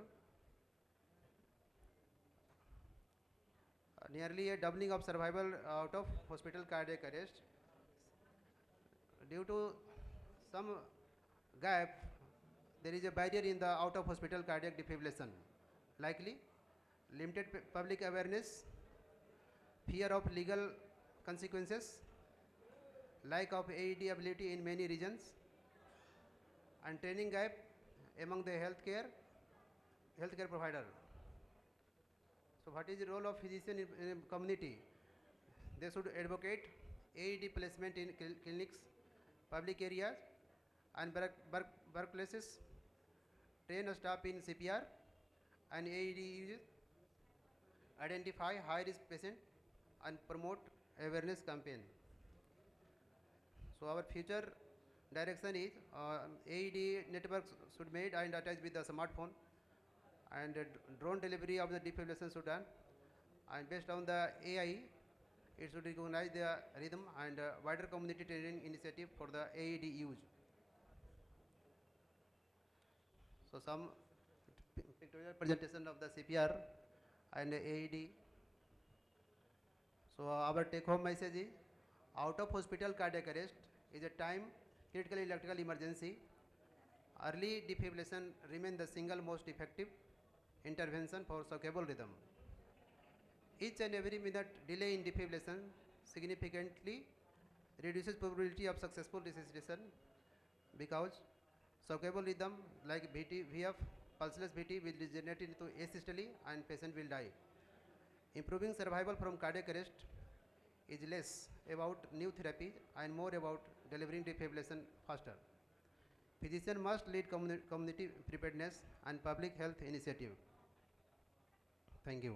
Nearly a doubling of survival out of hospital cardiac arrest. Due to some gap, there is a barrier in the out of hospital cardiac defibrillation. Likely limited public awareness, fear of legal consequences, lack of AED ability in many regions, and training gap among the healthcare provider. So what is the role of physician in community? They should advocate AED placement in clinics, public areas and workplaces, train staff in CPR and AED use, identify high-risk patients and promote awareness campaign. So our future direction is AED networks should be made and attached with the smartphone, and drone delivery of the defibrillation should done, and based on the AI it should recognize the rhythm and wider community training initiative for the AED use. So some pictorial presentation of the CPR and AED. So our take home message is out of hospital cardiac arrest is a time critical electrical emergency. Early defibrillation remains the single most effective intervention for shockable rhythm. Each and every minute delay in defibrillation significantly reduces probability of successful resuscitation because shockable rhythm like VT, VF, pulseless VT will degenerate into asystole and patient will die. Improving survival from cardiac arrest is less about new therapy and more about delivering defibrillation faster. Physician must lead community preparedness and public health initiative. Thank you.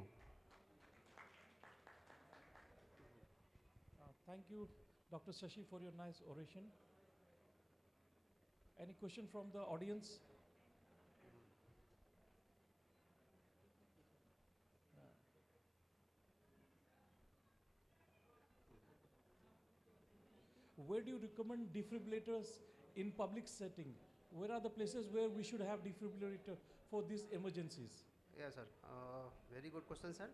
Thank you, Dr. Shashi, for your nice oration. Any question from the audience? Where do you recommend defibrillators in public setting? Where are the places where we should have defibrillator for these emergencies? Yes, sir. Very good question, sir.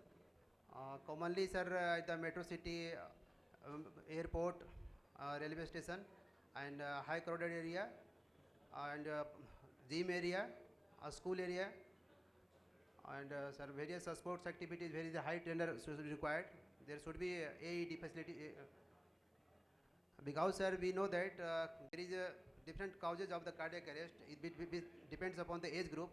Commonly, sir, at the metro city, airport, railway station, and high crowded area, and gym area, school area, and sir, various sports activities where is a high tender should be required. There should be AED facility. Because sir, we know that there is different causes of the cardiac arrest. It depends upon the age group.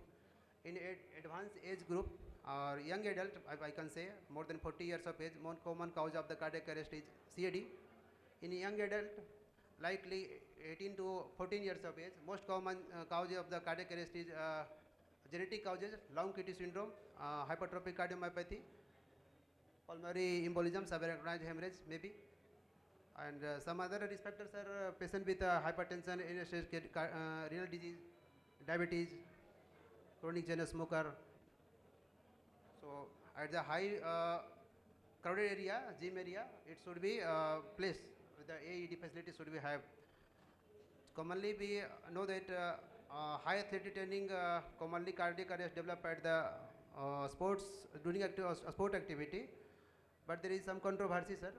In advanced age group or young adult, I can say more than 40 years of age, more common cause of the cardiac arrest is CAD. In young adult, likely 18 to 14 years of age, most common cause of the cardiac arrest is genetic causes, long QT syndrome, hypertrophic cardiomyopathy, pulmonary embolism, subarachnoid hemorrhage maybe. And some other risk factors are patient with hypertension, renal disease, diabetes, chronic chain smoker. So at the high crowded area, gym area, it should be placed. The AED facility should be have. Commonly we know that high athletic training, commonly cardiac arrest develop at the sports during sport activity. But there is some controversy, sir.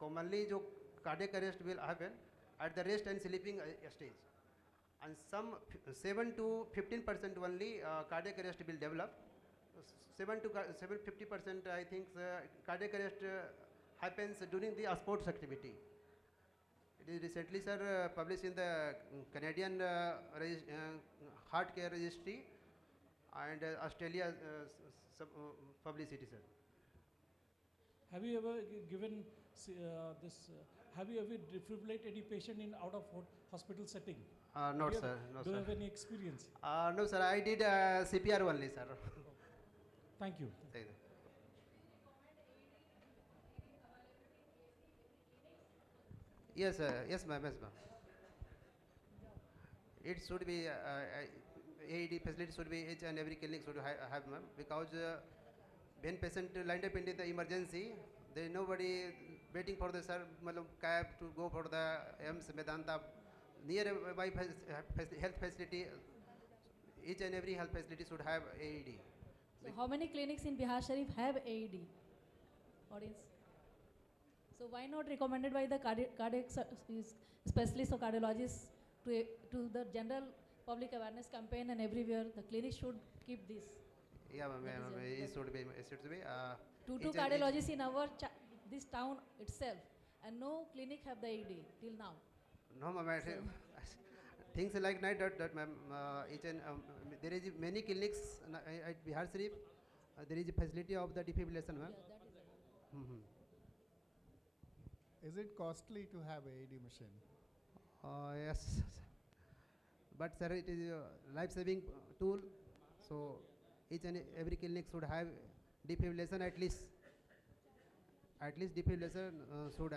Commonly, jo cardiac arrest will happen at the rest and sleeping stage, and some 7 to 15% only cardiac arrest will develop. 50%, I think, cardiac arrest happens during the sports activity. It is recently, sir, published in the Canadian Heart Care Registry and Australia publicity, sir. Have you ever given have you ever defibrillate any patient in out of hospital setting? No, sir. No, do you sir. have any experience? No, sir. I did CPR only, sir. Thank you. Thank you. Yes, yes, ma'am. Yes, ma'am. It should be AED facility should be each and every clinic should have, ma'am, because when patient lined up into the emergency, there is nobody waiting for the cab to go for the AIMS Medanta nearby health facility. Each and every health facility should have AED. So how many clinics in Biharsharif have AED? Audience. So why not recommended by the cardiac specialists or cardiologists to the general public awareness campaign, and everywhere the clinic should keep this? Yeah, ma'am. It should be. Two cardiologists in our this town itself, and no clinic have the AED till now. No, ma'am. Things like that, ma'am. There is many clinics at Biharsharif. There is a facility of the defibrillation, ma'am. Is it costly to have AED machine? Yes, but sir, it is a life-saving tool. So each and every clinic should have defibrillation at least. At least defibrillation should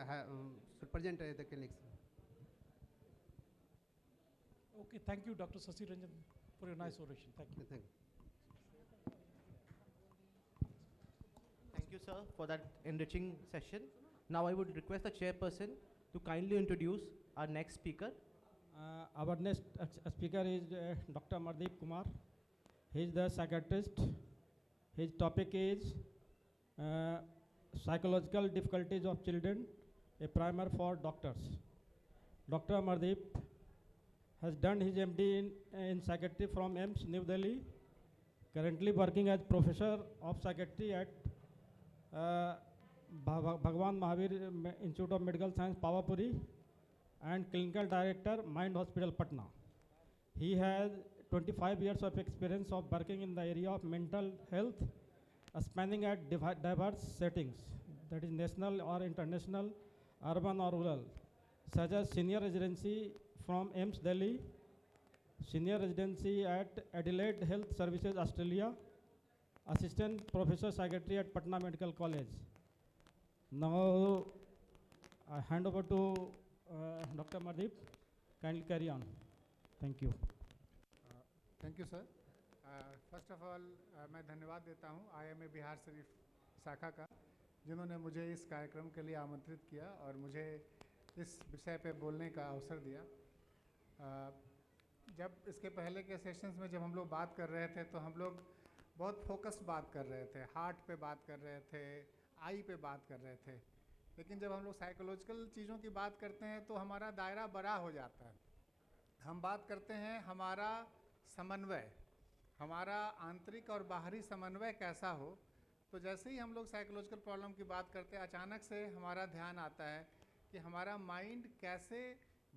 present at the clinics. Okay, thank you, Dr. Sasi Ranjan, for your nice oration. Thank you. Thank you. Thank you, sir, for that enriching session. Now I would request the chairperson to kindly introduce our next speaker. Our next speaker is Dr. Kumar. He is the psychiatrist. His topic is psychological difficulties of children, a primer for doctors. Dr. Mardeep has done his MD in psychiatry from AIMS, New Delhi, currently working as professor of psychiatry at Bhawan Institute of Medical Science, Pawapuri, and clinical director, Mind Hospital, Patna. He has 25 years of experience of working in the area of mental health, spanning at diverse settings, that is national or international, urban or rural, such as senior residency from AIMS Delhi, senior residency at Adelaide Health Services, Australia, assistant professor psychiatry at Patna Medical College. Now I hand over to Dr. Mardeep. Kindly carry on. Thank you. Thank you, sir. First of all, मैं धन्यवाद देता हूँ IMA Bihar Sharif शाखा का, जिन्होंने मुझे इस कार्यक्रम के लिए आमंत्रित किया और मुझे इस विषय पे बोलने का अवसर दिया। जब इसके पहले के सेशंस में जब हम लोग बात कर रहे थे तो हम लोग बहुत फोकस्ड बात कर रहे थे, हार्ट पे बात कर रहे थे, आई पे बात कर रहे थे, लेकिन जब हम लोग साइकोलॉजिकल चीज़ों की बात करते हैं तो हमारा दायरा बड़ा हो जाता है। हम बात करते हैं हमारा समन्वय, हमारा आंतरिक और बाहरी समन्वय कैसा हो। तो जैसे ही हम लोग साइकोलॉजिकल प्रॉब्लम की बात करते हैं, अचानक से हमारा ध्यान आता है कि हमारा माइंड कैसे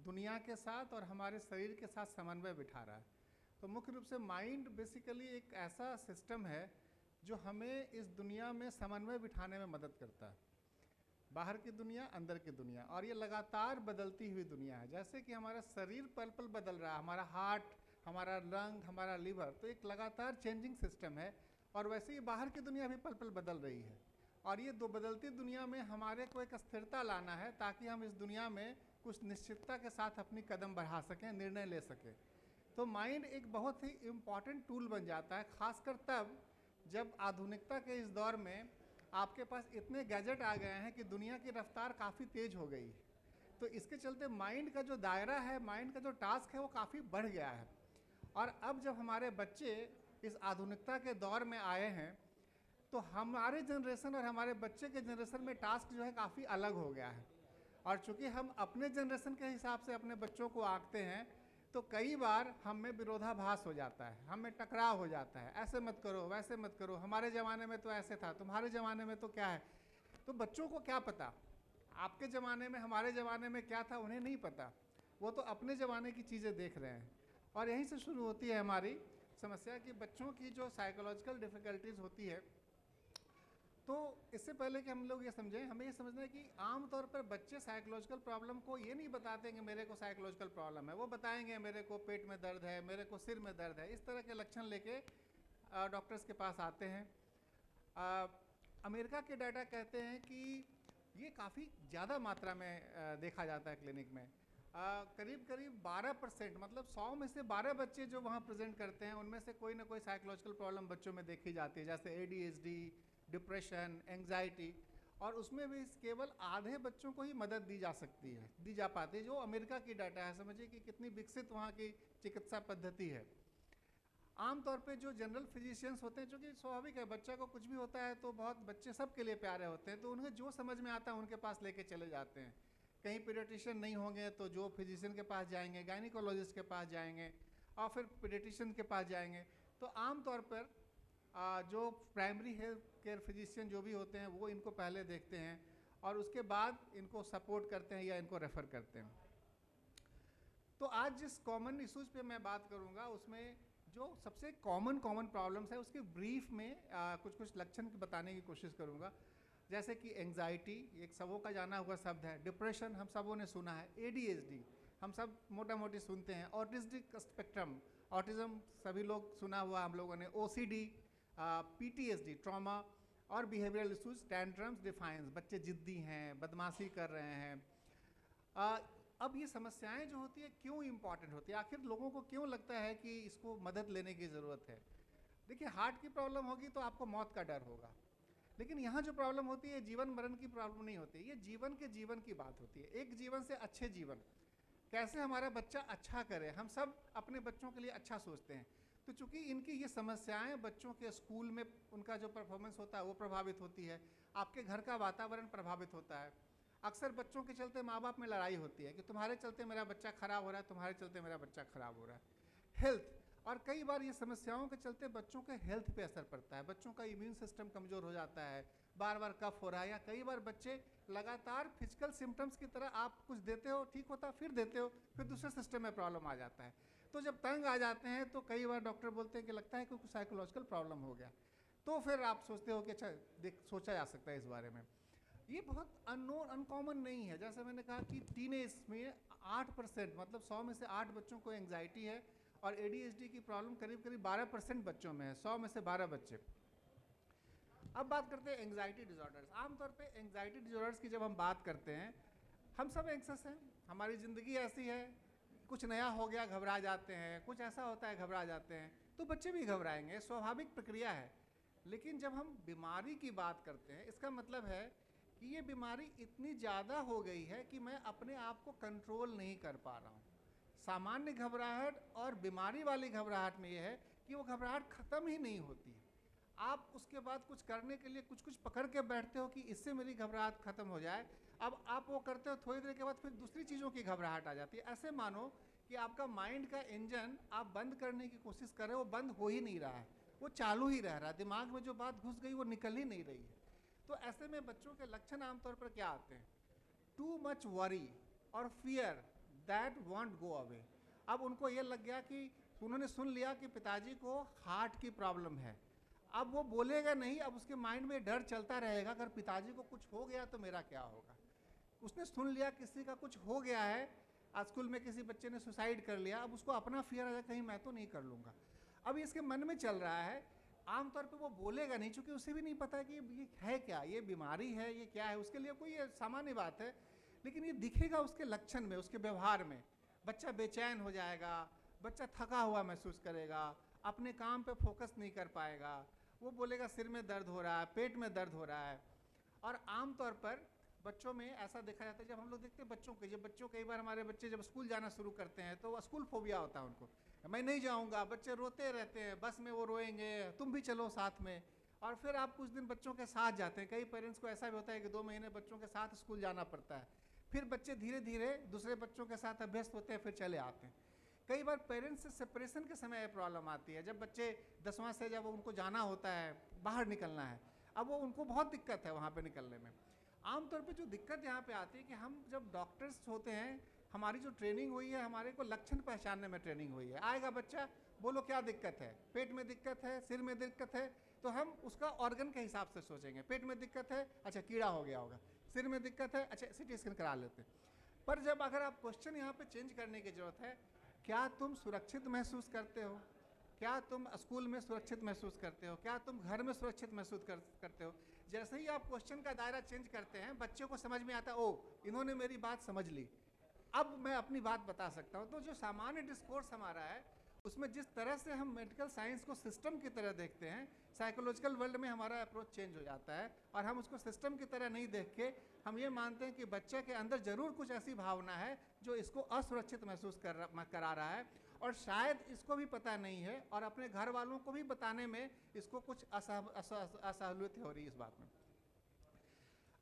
दुनिया के साथ और हमारे शरीर के साथ समन्वय बिठा रहा है। तो मुख्य रूप से माइंड बेसिकली एक ऐसा सिस्टम है जो हमें इस दुनिया में समन्वय बिठाने में मदद करता है। बाहर की दुनिया, अंदर की दुनिया, और ये लगातार बदलती हुई दुनिया है। जैसे कि हमारा शरीर पल पल बदल रहा है, हमारा हार्ट, हमारा लंग, हमारा लिवर, तो एक लगातार चेंजिंग सिस्टम है। और वैसे ही बाहर की दुनिया भी पल पल बदल रही है, और ये दो बदलती दुनिया में हमारे को एक स्थिरता लाना है ताकि हम इस दुनिया में कुछ निश्चितता के साथ अपनी कदम बढ़ा सकें, निर्णय ले सकें। तो माइंड एक बहुत ही इम्पॉर्टेंट टूल बन जाता है, खासकर तब जब आधुनिकता के इस दौर में आपके पास इतने गैजेट आ गए हैं कि दुनिया की रफ्तार काफ़ी तेज़ हो गई है। तो इसके चलते माइंड का जो दायरा है, माइंड का जो टास्क है, वो काफ़ी बढ़ गया है। और अब जब हमारे बच्चे इस आधुनिकता के दौर में आए हैं तो हमारे जनरेशन और हमारे बच्चे के जनरेशन में टास्क जो है काफ़ी अलग हो गया है। और चूंकि हम अपने जनरेशन के हिसाब से अपने बच्चों को आंकते हैं तो कई बार हम में विरोधाभास हो जाता है, हम में टकराव हो जाता है, ऐसे मत करो वैसे मत करो, हमारे ज़माने में तो ऐसे था, तुम्हारे ज़माने में तो क्या है। तो बच्चों को क्या पता आपके ज़माने में हमारे ज़माने में क्या था, उन्हें नहीं पता, वो तो अपने ज़माने की चीज़ें देख रहे हैं। और यहीं से शुरू होती है हमारी समस्या कि बच्चों की जो साइकोलॉजिकल डिफ़िकल्टीज़ होती है। तो इससे पहले कि हम लोग ये समझें, हमें ये समझना है कि आमतौर पर बच्चे साइकोलॉजिकल प्रॉब्लम को ये नहीं बताते कि मेरे को साइकोलॉजिकल प्रॉब्लम है, वो बताएंगे मेरे को पेट में दर्द है, मेरे को सिर में दर्द है, इस तरह के लक्षण लेके डॉक्टर्स के पास आते हैं। अमेरिका के डाटा कहते हैं कि ये काफ़ी ज़्यादा मात्रा में देखा जाता है क्लिनिक में। करीब 12%, मतलब 100 में से 12 बच्चे जो वहाँ प्रेजेंट करते हैं उनमें से कोई ना कोई साइकोलॉजिकल प्रॉब्लम बच्चों में देखी जाती है, जैसे ADHD, डिप्रेशन, एंग्जाइटी। और उसमें भी केवल आधे बच्चों को ही मदद दी जा सकती है, दी जा पाती है, जो अमेरिका की डाटा है। समझिए कि कितनी विकसित वहाँ की चिकित्सा पद्धति है। आमतौर पे जो जनरल फिजिशियंस होते हैं, चूँकि स्वाभाविक है बच्चा को कुछ भी होता है तो बहुत बच्चे सबके लिए प्यारे होते हैं, तो उन्हें जो समझ में आता है उनके पास लेके चले जाते हैं। कहीं पीडियाट्रिशियन नहीं होंगे तो जो फिजिशियन के पास जाएंगे, गायनिकोलॉजिस्ट के पास जाएंगे और फिर पीडियाट्रिशियन के पास जाएंगे। तो आमतौर पर जो प्राइमरी हेल्थ केयर फिजिशियन जो भी होते हैं वो इनको पहले देखते हैं और उसके बाद इनको सपोर्ट करते हैं या इनको रेफ़र करते हैं। तो आज जिस कॉमन इश्यूज़ पे मैं बात करूँगा उसमें जो सबसे कॉमन प्रॉब्लम्स है उसके ब्रीफ में कुछ लक्षण बताने की कोशिश करूँगा। जैसे कि एंग्जाइटी, एक सबों का जाना हुआ शब्द है। डिप्रेशन हम सबों ने सुना है। ADHD हम सब मोटा मोटी सुनते हैं। ऑटिस्टिक स्पेक्ट्रम, ऑटिज़म सभी लोग सुना हुआ हम लोगों ने। OCD, PTSD, ट्रॉमा और बिहेवियरल इशूज़, टैंट्रम्स, डिफाइंस, बच्चे जिद्दी हैं, बदमाशी कर रहे हैं। अब ये समस्याएं जो होती है क्यों इम्पॉर्टेंट होती है, आखिर लोगों को क्यों लगता है कि इसको मदद लेने की ज़रूरत है। देखिए, हार्ट की प्रॉब्लम होगी तो आपको मौत का डर होगा, लेकिन यहाँ जो प्रॉब्लम होती है जीवन मरण की प्रॉब्लम नहीं होती, ये जीवन की बात होती है। एक जीवन से अच्छे जीवन, कैसे हमारा बच्चा अच्छा करे। हम सब अपने बच्चों के लिए अच्छा सोचते हैं, तो चूंकि इनकी ये समस्याएं बच्चों के स्कूल में उनका जो परफॉर्मेंस होता है वो प्रभावित होती है, आपके घर का वातावरण प्रभावित होता है। अक्सर बच्चों के चलते माँ बाप में लड़ाई होती है कि तुम्हारे चलते मेरा बच्चा खराब हो रहा है, तुम्हारे चलते मेरा बच्चा खराब हो रहा है। हेल्थ, और कई बार ये समस्याओं के चलते बच्चों के हेल्थ पे असर पड़ता है। बच्चों का इम्यून सिस्टम कमज़ोर हो जाता है, बार बार कफ हो रहा है, या कई बार बच्चे लगातार फिजिकल सिम्टम्स की तरह आप कुछ देते हो ठीक होता, फिर देते हो, फिर दूसरे सिस्टम में प्रॉब्लम आ जाता है। तो जब तंग आ जाते हैं तो कई बार डॉक्टर बोलते हैं कि लगता है कि कुछ साइकोलॉजिकल प्रॉब्लम हो गया। तो फिर आप सोचते हो कि अच्छा सोचा जा सकता है इस बारे में। ये बहुत अनकॉमन नहीं है। जैसे मैंने कहा कि टीनेज में 8%, मतलब 100 में से 8 बच्चों को एंग्जाइटी है, और ADHD की प्रॉब्लम करीब 12% बच्चों में है, 100 में से 12 बच्चे। अब बात करते हैं एंग्जाइटी डिसऑर्डर्स। आमतौर पे एंग्जाइटी डिसऑर्डर्स की जब हम बात करते हैं, हम सब एंग्जियस हैं, हमारी ज़िंदगी ऐसी है, कुछ नया हो गया घबरा जाते हैं, कुछ ऐसा होता है घबरा जाते हैं, तो बच्चे भी घबराएंगे, स्वाभाविक प्रक्रिया है। लेकिन जब हम बीमारी की बात करते हैं, इसका मतलब है कि ये बीमारी इतनी ज़्यादा हो गई है कि मैं अपने आप को कंट्रोल नहीं कर पा रहा हूँ। सामान्य घबराहट और बीमारी वाली घबराहट में ये है कि वो घबराहट ख़त्म ही नहीं होती। आप उसके बाद कुछ करने के लिए कुछ पकड़ के बैठते हो कि इससे मेरी घबराहट ख़त्म हो जाए। अब आप वो करते हो, थोड़ी देर के बाद फिर दूसरी चीज़ों की घबराहट आ जाती है। ऐसे मानो कि आपका माइंड का इंजन आप बंद करने की कोशिश कर रहे हो, वो बंद हो ही नहीं रहा है, वो चालू ही रह रहा है। दिमाग में जो बात घुस गई वो निकल ही नहीं रही है। तो ऐसे में बच्चों के लक्षण आमतौर पर क्या आते हैं? टू मच वरी और fear that want go away. अब उनको ये लग गया कि उन्होंने सुन लिया कि पिताजी को हार्ट की प्रॉब्लम है, अब वो बोलेगा नहीं, अब उसके माइंड में डर चलता रहेगा, अगर पिताजी को कुछ हो गया तो मेरा क्या होगा। उसने सुन लिया किसी का कुछ हो गया है, आज स्कूल में किसी बच्चे ने सुसाइड कर लिया, अब उसको अपना फियर आ जाए कहीं मैं तो नहीं कर लूँगा। अब इसके मन में चल रहा है, आमतौर पे वो बोलेगा नहीं, चूँकि उसे भी नहीं पता कि ये है क्या, ये बीमारी है, ये क्या है, उसके लिए कोई ये सामान्य बात है। लेकिन ये दिखेगा उसके लक्षण में, उसके व्यवहार में। बच्चा बेचैन हो जाएगा, बच्चा थका हुआ महसूस करेगा, अपने काम पे फोकस नहीं कर पाएगा, वो बोलेगा सिर में दर्द हो रहा है, पेट में दर्द हो रहा है। और आमतौर पर बच्चों में ऐसा देखा जाता है, जब हम लोग देखते हैं बच्चों के, जब बच्चों कई बार हमारे बच्चे जब स्कूल जाना शुरू करते हैं तो स्कूल फोबिया होता है उनको, मैं नहीं जाऊँगा, बच्चे रोते रहते हैं, बस में वो रोएंगे, तुम भी चलो साथ में। और फिर आप कुछ दिन बच्चों के साथ जाते हैं। कई पेरेंट्स को ऐसा भी होता है कि 2 महीने बच्चों के साथ स्कूल जाना पड़ता है, फिर बच्चे धीरे धीरे दूसरे बच्चों के साथ अभ्यस्त होते हैं, फिर चले आते हैं। कई बार पेरेंट्स से सेपरेशन के समय प्रॉब्लम आती है, जब बच्चे 10वां से जब उनको जाना होता है, बाहर निकलना है, अब वो उनको बहुत दिक्कत है वहाँ पे निकलने में। आमतौर पे जो दिक्कत यहाँ पे आती है कि हम जब डॉक्टर्स होते हैं, हमारी जो ट्रेनिंग हुई है, हमारे को लक्षण पहचानने में ट्रेनिंग हुई है। आएगा बच्चा, बोलो क्या दिक्कत है, पेट में दिक्कत है, सिर में दिक्कत है, तो हम उसका ऑर्गन के हिसाब से सोचेंगे। पेट में दिक्कत है, अच्छा कीड़ा हो गया होगा, सिर में दिक्कत है, अच्छा CT स्कैन करा लेते हैं। पर जब अगर आप क्वेश्चन यहाँ पे चेंज करने की जरूरत है, क्या तुम सुरक्षित महसूस करते हो, क्या तुम स्कूल में सुरक्षित महसूस करते हो, क्या तुम घर में सुरक्षित महसूस करते हो। जैसे ही आप क्वेश्चन का दायरा चेंज करते हैं, बच्चों को समझ में आता है, ओ इन्होंने मेरी बात समझ ली, अब मैं अपनी बात बता सकता हूँ। तो जो सामान्य डिस्कोर्स हमारा है, उसमें जिस तरह से हम मेडिकल साइंस को सिस्टम की तरह देखते हैं, साइकोलॉजिकल वर्ल्ड में हमारा अप्रोच चेंज हो जाता है, और हम उसको सिस्टम की तरह नहीं देख के हम ये मानते हैं कि बच्चे के अंदर जरूर कुछ ऐसी भावना है जो इसको असुरक्षित महसूस करा रहा है, और शायद इसको भी पता नहीं है, और अपने घर वालों को भी बताने में इसको कुछ असहूलियत हो रही है इस बात में।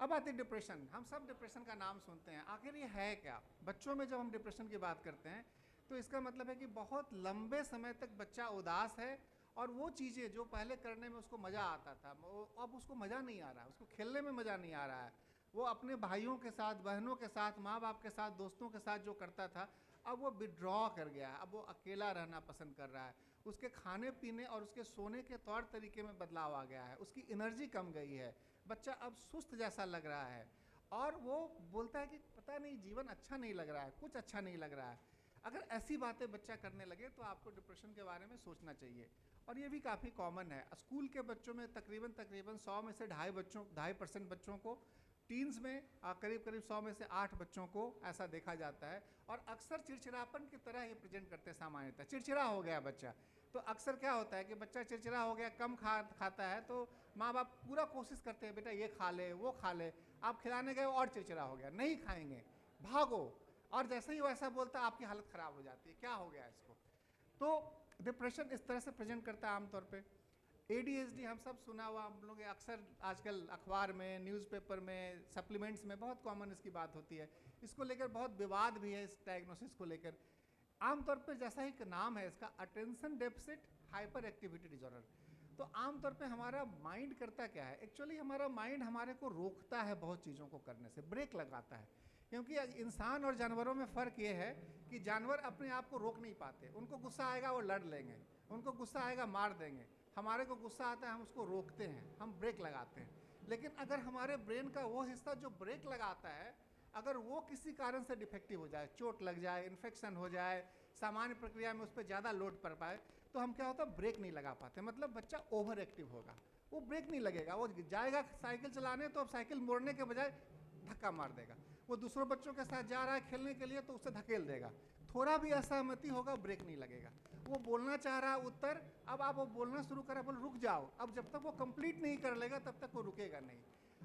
अब आती है डिप्रेशन। हम सब डिप्रेशन का नाम सुनते हैं, आखिर ये है क्या। बच्चों में जब हम डिप्रेशन की बात करते हैं तो इसका मतलब है कि बहुत लंबे समय तक बच्चा उदास है, और वो चीज़ें जो पहले करने में उसको मज़ा आता था, अब उसको मज़ा नहीं आ रहा है, उसको खेलने में मज़ा नहीं आ रहा है। वो अपने भाइयों के साथ, बहनों के साथ, माँ बाप के साथ, दोस्तों के साथ जो करता था, अब वो विड्रॉ कर गया है, अब वो अकेला रहना पसंद कर रहा है। उसके खाने पीने और उसके सोने के तौर तरीके में बदलाव आ गया है, उसकी एनर्जी कम गई है, बच्चा अब सुस्त जैसा लग रहा है, और वो बोलता है कि पता नहीं जीवन अच्छा नहीं लग रहा है, कुछ अच्छा नहीं लग रहा है। अगर ऐसी बातें बच्चा करने लगे तो आपको डिप्रेशन के बारे में सोचना चाहिए, और ये भी काफ़ी कॉमन है। स्कूल के बच्चों में तकरीबन 100 में से 2.5% बच्चों को, टीन्स में करीब 100 में से 8 बच्चों को ऐसा देखा जाता है, और अक्सर चिड़चिड़ापन की तरह ये प्रेजेंट करते हैं। सामान्यतः चिड़चिड़ा हो गया बच्चा, तो अक्सर क्या होता है कि बच्चा चिड़चिड़ा हो गया, कम खाता है, तो माँ बाप पूरा कोशिश करते हैं बेटा ये खा ले, वो खा ले। आप खिलाने गए और चिड़चिड़ा हो गया, नहीं खाएंगे, भागो, और जैसे ही वो ऐसा बोलता है आपकी हालत ख़राब हो जाती है, क्या हो गया इसको। तो डिप्रेशन इस तरह से प्रेजेंट करता है आमतौर पे। ADHD हम सब सुना हुआ, हम लोग अक्सर आजकल अखबार में, न्यूज़पेपर में, सप्लीमेंट्स में बहुत कॉमन इसकी बात होती है। इसको लेकर बहुत विवाद भी है, इस डायग्नोसिस को लेकर। आमतौर पे जैसा ही नाम है इसका, attention deficit hyper activity disorder. तो आमतौर पे हमारा माइंड करता क्या है, एक्चुअली हमारा माइंड हमारे को रोकता है बहुत चीज़ों को करने से, ब्रेक लगाता है। क्योंकि इंसान और जानवरों में फ़र्क ये है कि जानवर अपने आप को रोक नहीं पाते, उनको गुस्सा आएगा वो लड़ लेंगे, उनको गुस्सा आएगा मार देंगे। हमारे को गुस्सा आता है, हम उसको रोकते हैं, हम ब्रेक लगाते हैं। लेकिन अगर हमारे ब्रेन का वो हिस्सा जो ब्रेक लगाता है, अगर वो किसी कारण से डिफेक्टिव हो जाए, चोट लग जाए, इन्फेक्शन हो जाए, सामान्य प्रक्रिया में उस पर ज़्यादा लोड पड़ पाए, तो हम क्या होता है, ब्रेक नहीं लगा पाते। मतलब बच्चा ओवर एक्टिव होगा, वो ब्रेक नहीं लगेगा, वो जाएगा साइकिल चलाने, तो अब साइकिल मोड़ने के बजाय धक्का मार देगा। वो दूसरों बच्चों के साथ जा रहा है खेलने के लिए, तो उसे धकेल देगा। थोड़ा भी असहमति होगा, ब्रेक नहीं लगेगा। वो बोलना चाह रहा है उत्तर, अब आप वो बोलना शुरू करा, बोल रुक जाओ, अब जब तक वो कंप्लीट नहीं कर लेगा तब तक वो रुकेगा नहीं।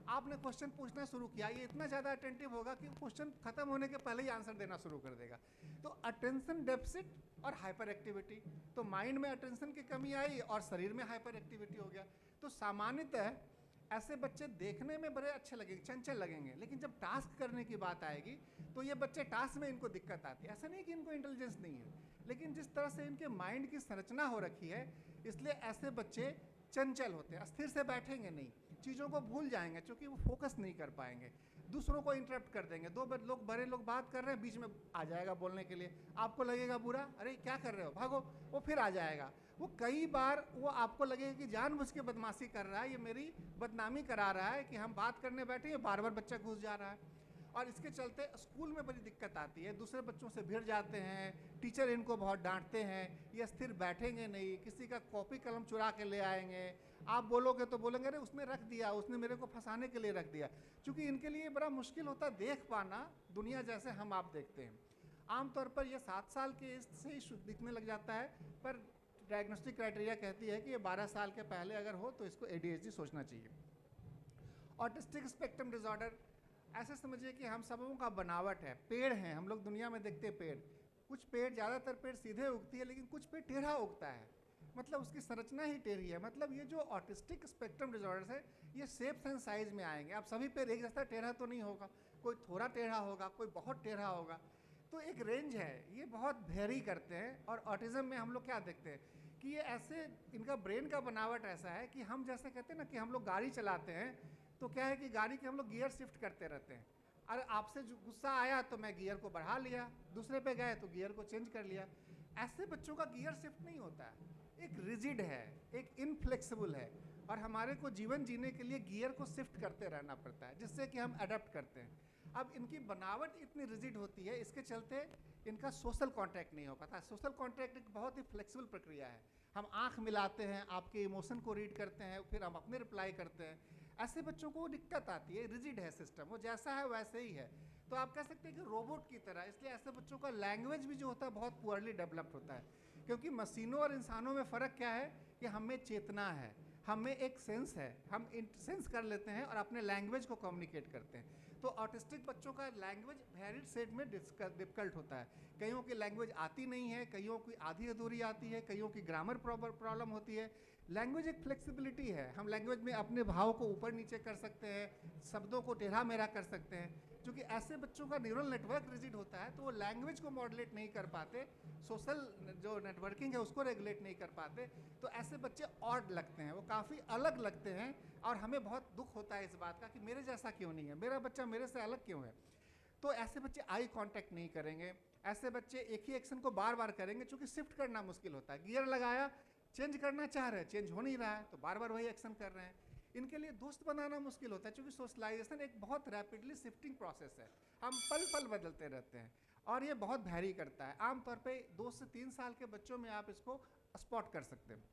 आपने क्वेश्चन पूछना शुरू किया, ये इतना ज़्यादा अटेंटिव होगा कि क्वेश्चन खत्म होने के पहले ही आंसर देना शुरू कर देगा। तो अटेंशन डेफिसिट और हाइपर एक्टिविटी, तो माइंड में अटेंशन की कमी आई और शरीर में हाइपर एक्टिविटी हो गया। तो सामान्यतः ऐसे बच्चे देखने में बड़े अच्छे लगेंगे, चंचल लगेंगे, लेकिन जब टास्क करने की बात आएगी तो ये बच्चे टास्क में इनको दिक्कत आती है। ऐसा नहीं कि इनको इंटेलिजेंस नहीं है, लेकिन जिस तरह से इनके माइंड की संरचना हो रखी है, इसलिए ऐसे बच्चे चंचल होते हैं, स्थिर से बैठेंगे नहीं, चीज़ों को भूल जाएंगे, क्योंकि वो फोकस नहीं कर पाएंगे, दूसरों को इंटरप्ट कर देंगे। बड़े लोग बात कर रहे हैं, बीच में आ जाएगा बोलने के लिए, आपको लगेगा बुरा, अरे क्या कर रहे हो, भागो, वो फिर आ जाएगा। वो कई बार वो आपको लगेगा कि जानबूझ के बदमाशी कर रहा है, ये मेरी बदनामी करा रहा है कि हम बात करने बैठे, ये बार बार बच्चा घुस जा रहा है। और इसके चलते स्कूल में बड़ी दिक्कत आती है, दूसरे बच्चों से भिड़ जाते हैं, टीचर इनको बहुत डांटते हैं, ये स्थिर बैठेंगे नहीं, किसी का कॉपी कलम चुरा के ले आएंगे, आप बोलोगे तो बोलेंगे अरे उसने रख दिया, उसने मेरे को फंसाने के लिए रख दिया। क्योंकि इनके लिए बड़ा मुश्किल होता है देख पाना दुनिया जैसे हम आप देखते हैं। आमतौर पर ये 7 साल के एज से ही दिखने लग जाता है, पर डायग्नोस्टिक क्राइटेरिया कहती है कि ये 12 साल के पहले अगर हो तो इसको ADHD सोचना चाहिए। ऑटिस्टिक स्पेक्ट्रम डिसऑर्डर, ऐसे समझिए कि हम सबों का बनावट है, पेड़ हैं, हम लोग दुनिया में देखते हैं पेड़, कुछ पेड़, ज़्यादातर पेड़ सीधे उगती है, लेकिन कुछ पेड़ टेढ़ा उगता है, मतलब उसकी संरचना ही टेढ़ी है। मतलब ये जो ऑटिस्टिक स्पेक्ट्रम डिसऑर्डर्स है, ये शेप्स एंड साइज में आएंगे। आप सभी पेड़ एक जैसा टेढ़ा तो नहीं होगा, कोई थोड़ा टेढ़ा होगा, कोई बहुत टेढ़ा होगा, तो एक रेंज है, ये बहुत वेरी करते हैं। और ऑटिज्म में हम लोग क्या देखते हैं कि ये ऐसे, इनका ब्रेन का बनावट ऐसा है कि हम जैसे कहते हैं ना कि हम लोग गाड़ी चलाते हैं, तो क्या है कि गाड़ी के हम लोग गियर शिफ्ट करते रहते हैं। अरे आपसे जो गुस्सा आया तो मैं गियर को बढ़ा लिया, दूसरे पे गए तो गियर को चेंज कर लिया। ऐसे बच्चों का गियर शिफ्ट नहीं होता है, एक रिजिड है, एक इनफ्लेक्सिबल है, और हमारे को जीवन जीने के लिए गियर को शिफ्ट करते रहना पड़ता है, जिससे कि हम अडेप्ट करते हैं। अब इनकी बनावट इतनी रिजिड होती है, इसके चलते इनका सोशल कॉन्टैक्ट नहीं हो पाता। सोशल कॉन्टैक्ट एक बहुत ही फ्लेक्सिबल प्रक्रिया है। हम आंख मिलाते हैं, आपके इमोशन को रीड करते हैं, फिर हम अपने रिप्लाई करते हैं। ऐसे बच्चों को दिक्कत आती है, रिजिड है सिस्टम, वो जैसा है वैसे ही है। तो आप कह सकते हैं कि रोबोट की तरह। इसलिए ऐसे बच्चों का लैंग्वेज भी जो होता है बहुत पुअरली डेवलप्ड होता है, क्योंकि मशीनों और इंसानों में फ़र्क क्या है कि हमें चेतना है, हमें एक सेंस है, हम सेंस कर लेते हैं और अपने लैंग्वेज को कम्युनिकेट करते हैं। तो ऑटिस्टिक बच्चों का लैंग्वेज वेरिड सेट में डिफिकल्ट होता है। कईयों की लैंग्वेज आती नहीं है, कईयों की आधी अधूरी आती है, कईयों की ग्रामर प्रॉब्लम होती है। लैंग्वेज एक फ्लेक्सिबिलिटी है, हम लैंग्वेज में अपने भाव को ऊपर नीचे कर सकते हैं, शब्दों को टेढ़ा मेढ़ा कर सकते हैं। क्योंकि ऐसे बच्चों का न्यूरल नेटवर्क रिजिड होता है, तो वो लैंग्वेज को मॉडुलेट नहीं कर पाते, सोशल जो नेटवर्किंग है उसको रेगुलेट नहीं कर पाते। तो ऐसे बच्चे ऑड लगते हैं, वो काफ़ी अलग लगते हैं, और हमें बहुत दुख होता है इस बात का कि मेरे जैसा क्यों नहीं है, मेरा बच्चा मेरे से अलग क्यों है। तो ऐसे बच्चे आई कांटेक्ट नहीं करेंगे, ऐसे बच्चे एक ही एक्शन को बार बार करेंगे, क्योंकि शिफ्ट करना मुश्किल होता है। गियर लगाया, चेंज करना चाह रहे हैं, चेंज हो नहीं रहा है, तो बार बार वही एक्शन कर रहे हैं। इनके लिए दोस्त बनाना मुश्किल होता है, क्योंकि सोशलाइजेशन एक बहुत रैपिडली शिफ्टिंग प्रोसेस है, हम पल पल बदलते रहते हैं, और ये बहुत वैरी करता है। आमतौर पे 2 से 3 साल के बच्चों में आप इसको स्पॉट कर सकते हैं।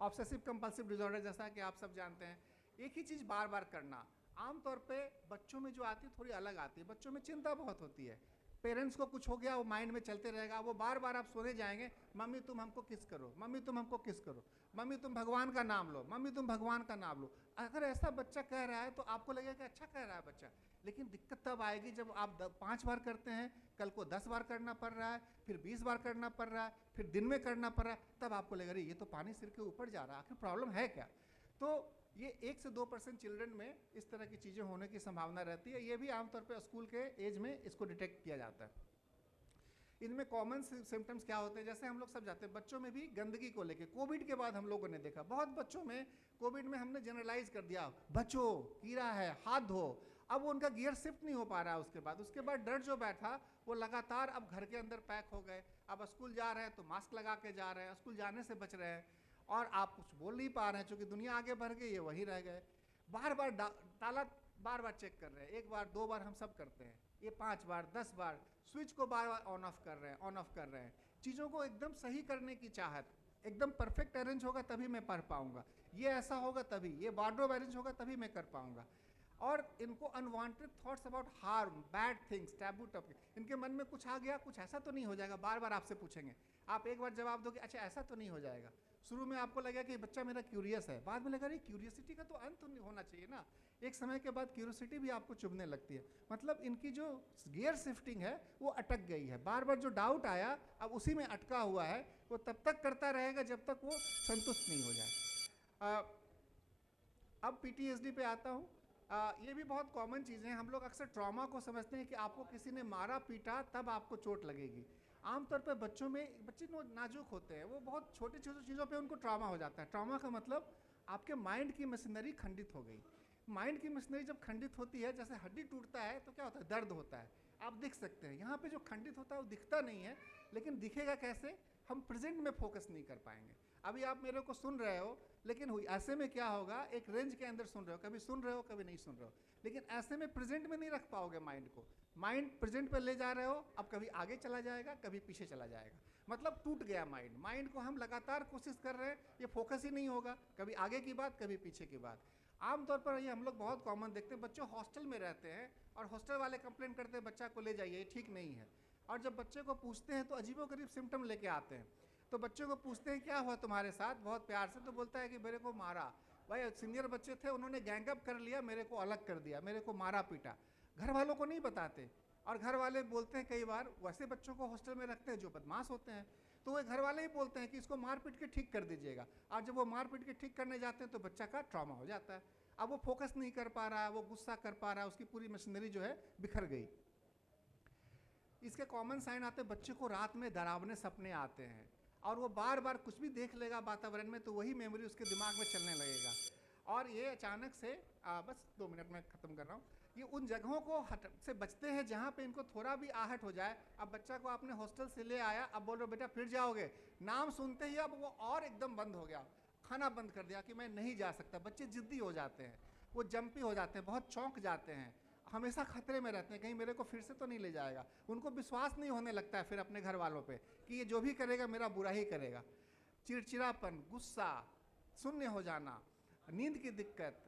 ऑब्सेसिव कंपल्सिव डिसऑर्डर, जैसा कि आप सब जानते हैं, एक ही चीज़ बार बार करना, आमतौर पे बच्चों में जो आती है थोड़ी अलग आती है। बच्चों में चिंता बहुत होती है, पेरेंट्स को कुछ हो गया वो माइंड में चलते रहेगा, वो बार बार आप सोने जाएंगे, मम्मी तुम हमको किस करो, मम्मी तुम हमको किस करो, मम्मी तुम भगवान का नाम लो, मम्मी तुम भगवान का नाम लो। अगर ऐसा बच्चा कह रहा है तो आपको लगेगा कि अच्छा कह रहा है बच्चा, लेकिन दिक्कत तब आएगी जब आप 5 बार करते हैं, कल को 10 बार करना पड़ रहा है, फिर 20 बार करना पड़ रहा है, फिर दिन में करना पड़ रहा है, तब आपको लगेगा ये तो पानी सिर के ऊपर जा रहा है, आखिर प्रॉब्लम है क्या। तो ये 1 से 2% चिल्ड्रन में इस तरह की चीज़ें होने की संभावना रहती है। ये भी आमतौर पर स्कूल के एज में इसको डिटेक्ट किया जाता है। इनमें कॉमन सिम्टम्स क्या होते हैं, जैसे हम लोग सब जाते हैं, बच्चों में भी गंदगी को लेके कोविड के बाद हम लोगों ने देखा बहुत बच्चों में, कोविड में हमने जनरलाइज कर दिया, बच्चों कीड़ा है हाथ धो। अब वो उनका गियर शिफ्ट नहीं हो पा रहा है। उसके बाद डर जो बैठा वो लगातार अब घर के अंदर पैक हो गए। अब स्कूल जा रहे हैं तो मास्क लगा के जा रहे हैं, स्कूल जाने से बच रहे हैं, और आप कुछ बोल नहीं पा रहे हैं क्योंकि दुनिया आगे बढ़ गई, ये वहीं रह गए। बार बार ताला बार बार चेक कर रहे हैं, 1 बार 2 बार हम सब करते हैं, ये 5 बार 10 बार, स्विच को बार बार ऑन ऑफ कर रहे हैं, ऑन ऑफ कर रहे हैं। चीज़ों को एकदम सही करने की चाहत, एकदम परफेक्ट अरेंज होगा तभी मैं पढ़ पाऊंगा, ये ऐसा होगा तभी, ये वार्डरोब अरेंज होगा तभी मैं कर पाऊंगा। और इनको unwanted thoughts about harm, bad things, taboo topic, इनके मन में कुछ आ गया, कुछ ऐसा तो नहीं हो जाएगा, बार बार आपसे पूछेंगे। आप एक बार जवाब दोगे अच्छा ऐसा तो नहीं हो जाएगा। शुरू में आपको लगेगा कि बच्चा मेरा क्यूरियस है, बाद में लगा रही क्यूरियसिटी का तो अंत होना चाहिए ना। एक समय के बाद क्यूरियोसिटी भी आपको चुभने लगती है। मतलब इनकी जो गियर शिफ्टिंग है वो अटक गई है, बार बार जो डाउट आया अब उसी में अटका हुआ है, वो तब तक करता रहेगा जब तक वो संतुष्ट नहीं हो जाए। अब PTSD पे आता हूँ। ये भी बहुत कॉमन चीज़ें हैं। हम लोग अक्सर ट्रॉमा को समझते हैं कि आपको किसी ने मारा पीटा तब आपको चोट लगेगी। आमतौर पर बच्चों में, बच्चे नाजुक होते हैं, वो बहुत छोटी छोटी चीज़ों पे उनको ट्रॉमा हो जाता है। ट्रॉमा का मतलब आपके माइंड की मशीनरी खंडित हो गई। माइंड की मशीनरी जब खंडित होती है, जैसे हड्डी टूटता है तो क्या होता है, दर्द होता है। आप देख सकते हैं यहाँ पे जो खंडित होता है वो दिखता नहीं है, लेकिन दिखेगा कैसे, हम प्रेजेंट में फोकस नहीं कर पाएंगे। अभी आप मेरे को सुन रहे हो, लेकिन ऐसे में क्या होगा, एक रेंज के अंदर सुन रहे हो, कभी सुन रहे हो कभी नहीं सुन रहे हो, लेकिन ऐसे में प्रेजेंट में नहीं रख पाओगे माइंड को। माइंड प्रेजेंट पर ले जा रहे हो, अब कभी आगे चला जाएगा कभी पीछे चला जाएगा, मतलब टूट गया माइंड। माइंड को हम लगातार कोशिश कर रहे हैं, ये फोकस ही नहीं होगा, कभी आगे की बात कभी पीछे की बात। आमतौर पर ये हम लोग बहुत कॉमन देखते हैं, बच्चों हॉस्टल में रहते हैं और हॉस्टल वाले कंप्लेंट करते हैं बच्चा को ले जाइए, ये ठीक नहीं है। और जब बच्चे को पूछते हैं तो अजीबोगरीब सिम्टम लेके आते हैं। तो बच्चों को पूछते हैं क्या हुआ तुम्हारे साथ, बहुत प्यार से, तो बोलता है कि मेरे को मारा, भाई सीनियर बच्चे थे उन्होंने गैंगअप कर लिया, मेरे को अलग कर दिया, मेरे को मारा पीटा। घर वालों को नहीं बताते, और घर वाले बोलते हैं कई बार, वैसे बच्चों को हॉस्टल में रखते हैं जो बदमाश होते हैं, तो वो घर वाले ही बोलते हैं कि इसको मार पीट के ठीक कर दीजिएगा। और जब वो मार पीट के ठीक करने जाते हैं तो बच्चा का ट्रॉमा हो जाता है। अब वो फोकस नहीं कर पा रहा है, वो गुस्सा कर पा रहा है, उसकी पूरी मशीनरी जो है बिखर गई। इसके कॉमन साइन आते हैं, बच्चे को रात में डरावने सपने आते हैं और वो बार बार कुछ भी देख लेगा वातावरण में तो वही मेमोरी उसके दिमाग में चलने लगेगा। और ये अचानक से बस 2 मिनट में ख़त्म कर रहा हूँ। ये उन जगहों को से बचते हैं जहाँ पे इनको थोड़ा भी आहट हो जाए। अब बच्चा को आपने हॉस्टल से ले आया, अब बोल रहे बेटा फिर जाओगे, नाम सुनते ही अब वो और एकदम बंद हो गया, खाना बंद कर दिया कि मैं नहीं जा सकता। बच्चे जिद्दी हो जाते हैं, वो जंपी हो जाते हैं, बहुत चौंक जाते हैं, हमेशा खतरे में रहते हैं, कहीं मेरे को फिर से तो नहीं ले जाएगा। उनको विश्वास नहीं होने लगता है फिर अपने घर वालों पे कि ये जो भी करेगा मेरा बुरा ही करेगा। चिड़चिड़ापन, गुस्सा, शून्य हो जाना, नींद की दिक्कत,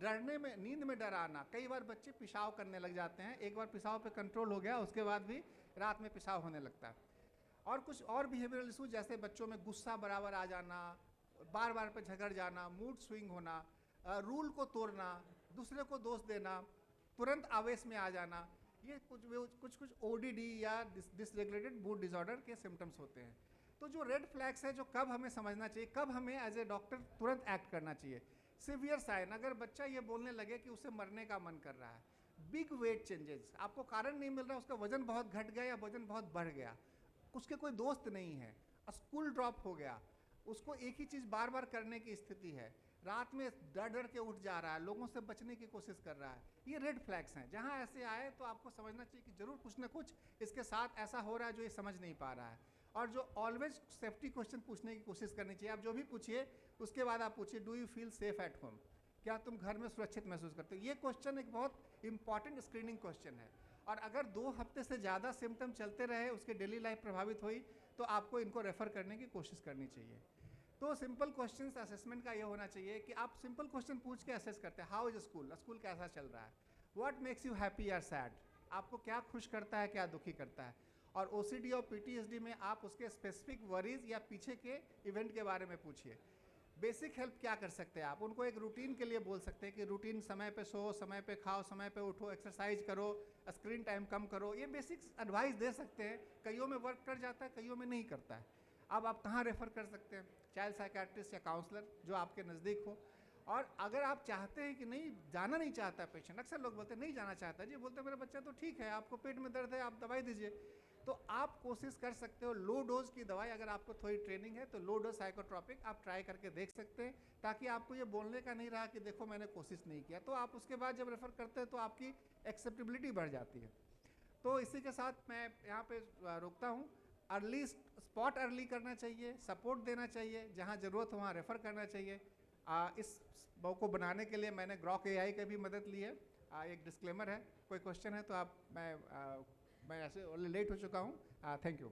डरने में, नींद में डर आना। कई बार बच्चे पेशाब करने लग जाते हैं, एक बार पेशाब पे कंट्रोल हो गया उसके बाद भी रात में पेशाब होने लगता है। और कुछ और बिहेवियरल इशू जैसे बच्चों में गुस्सा बराबर आ जाना, बार बार पे झगड़ जाना, मूड स्विंग होना, रूल को तोड़ना, दूसरे को दोष देना, तुरंत आवेश में आ जाना, ये कुछ ODD या डिसरेगुलेटेड मूड डिसऑर्डर के सिम्टम्स होते हैं। तो जो रेड फ्लैग्स है, जो कब हमें समझना चाहिए, कब हमें एज ए डॉक्टर तुरंत एक्ट करना चाहिए। सिवियर साइन, अगर बच्चा ये बोलने लगे कि उसे मरने का मन कर रहा है, बिग वेट चेंजेस, आपको कारण नहीं मिल रहा, उसका वजन बहुत घट गया या वजन बहुत बढ़ गया, उसके कोई दोस्त नहीं है, स्कूल ड्रॉप हो गया, उसको एक ही चीज़ बार बार करने की स्थिति है, रात में डर डर के उठ जा रहा है, लोगों से बचने की कोशिश कर रहा है, ये रेड फ्लैग्स हैं। जहाँ ऐसे आए तो आपको समझना चाहिए कि जरूर कुछ ना कुछ इसके साथ ऐसा हो रहा है जो ये समझ नहीं पा रहा है। और जो ऑलवेज सेफ्टी क्वेश्चन पूछने की कोशिश करनी चाहिए। आप जो भी पूछिए उसके बाद आप पूछिए do you feel safe at home, क्या तुम घर में सुरक्षित महसूस करते हो। ये क्वेश्चन एक बहुत इंपॉर्टेंट स्क्रीनिंग क्वेश्चन है। और अगर 2 हफ्ते से ज़्यादा सिम्टम चलते रहे, उसके डेली लाइफ प्रभावित हुई, तो आपको इनको रेफ़र करने की कोशिश करनी चाहिए। तो सिंपल क्वेश्चंस असेसमेंट का ये होना चाहिए कि आप सिंपल क्वेश्चन पूछ के असेस करते हैं। हाउ इज स्कूल, स्कूल कैसा चल रहा है, व्हाट मेक्स यू हैप्पी या सैड, आपको क्या खुश करता है, क्या दुखी करता है। और OCD और PTSD में आप उसके स्पेसिफिक वरीज या पीछे के इवेंट के बारे में पूछिए। बेसिक हेल्प क्या कर सकते हैं आप, उनको एक रूटीन के लिए बोल सकते हैं कि रूटीन समय पे सो, समय पे खाओ, समय पे उठो, एक्सरसाइज करो, स्क्रीन टाइम कम करो। ये बेसिक्स एडवाइस दे सकते हैं। कईयों में वर्क कर जाता है, कईयों में नहीं करता है। अब आप कहाँ रेफ़र कर सकते हैं, चाइल्ड साइकेट्रिस्ट या काउंसलर जो आपके नज़दीक हो। और अगर आप चाहते हैं कि नहीं जाना नहीं चाहता पेशेंट, अक्सर लोग बोलते हैं नहीं जाना चाहता जी, बोलते मेरा बच्चा तो ठीक है, आपको पेट में दर्द है, आप दवाई दीजिए, तो आप कोशिश कर सकते हो लो डोज की दवाई। अगर आपको थोड़ी ट्रेनिंग है तो लो डोज साइकोट्रॉपिक आप ट्राई करके देख सकते हैं, ताकि आपको ये बोलने का नहीं रहा कि देखो मैंने कोशिश नहीं किया। तो आप उसके बाद जब रेफ़र करते हैं तो आपकी एक्सेप्टेबिलिटी बढ़ जाती है। तो इसी के साथ मैं यहाँ पे रोकता हूँ। अर्ली स्पॉट अर्ली करना चाहिए, सपोर्ट देना चाहिए, जहाँ ज़रूरत हो वहाँ रेफ़र करना चाहिए। इस को बनाने के लिए मैंने ग्रॉक AI की भी मदद ली है। एक डिस्क्लेमर है, कोई क्वेश्चन है तो आप, मैं ऐसे लेट हो चुका हूँ। Thank you.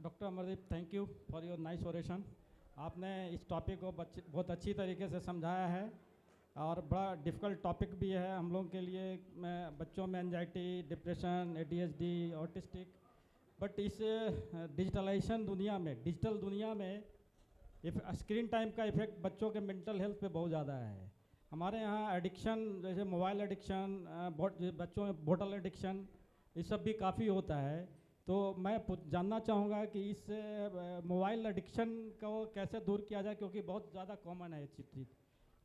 Doctor Amardeep, thank you for your nice oration. आपने इस टॉपिक को बहुत अच्छी तरीके से समझाया है और बड़ा डिफ़िकल्ट टॉपिक भी है हम लोगों के लिए। मैं बच्चों में anxiety, depression, ADHD, autistic, but इस डिजिटलाइजेशन दुनिया में, डिजिटल दुनिया में स्क्रीन टाइम का इफेक्ट बच्चों के मेंटल हेल्थ पे बहुत ज़्यादा है। हमारे यहाँ एडिक्शन, जैसे मोबाइल एडिक्शन, बच्चों में बोतल एडिक्शन, ये सब भी काफ़ी होता है। तो मैं जानना चाहूँगा कि इस मोबाइल एडिक्शन को कैसे दूर किया जाए, क्योंकि बहुत ज़्यादा कॉमन है ये चीज़।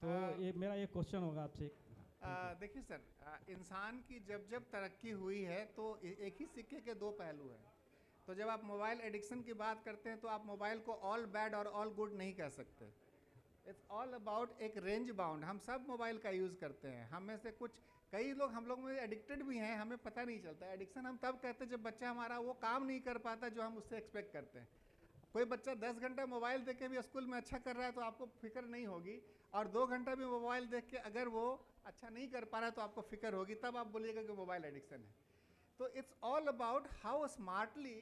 तो ये मेरा ये क्वेश्चन होगा आपसे। देखिए सर, इंसान की जब तरक्की हुई है तो एक ही सिक्के के 2 पहलू हैं। तो जब आप मोबाइल एडिक्शन की बात करते हैं तो आप मोबाइल को ऑल बैड और ऑल गुड नहीं कह सकते। इट्स ऑल अबाउट एक रेंज बाउंड। हम सब मोबाइल का यूज़ करते हैं, हम में से कुछ, कई लोग हम लोग में एडिक्टेड भी हैं, हमें पता नहीं चलता। एडिक्शन हम तब कहते हैं जब बच्चा हमारा वो काम नहीं कर पाता जो हम उससे एक्सपेक्ट करते हैं। कोई बच्चा 10 घंटा मोबाइल देख के भी स्कूल में अच्छा कर रहा है तो आपको फिक्र नहीं होगी, और 2 घंटा भी मोबाइल देख के अगर वो अच्छा नहीं कर पा रहा है तो आपको फिक्र होगी, तब आप बोलिएगा कि मोबाइल एडिक्शन है। तो it's all about how smartly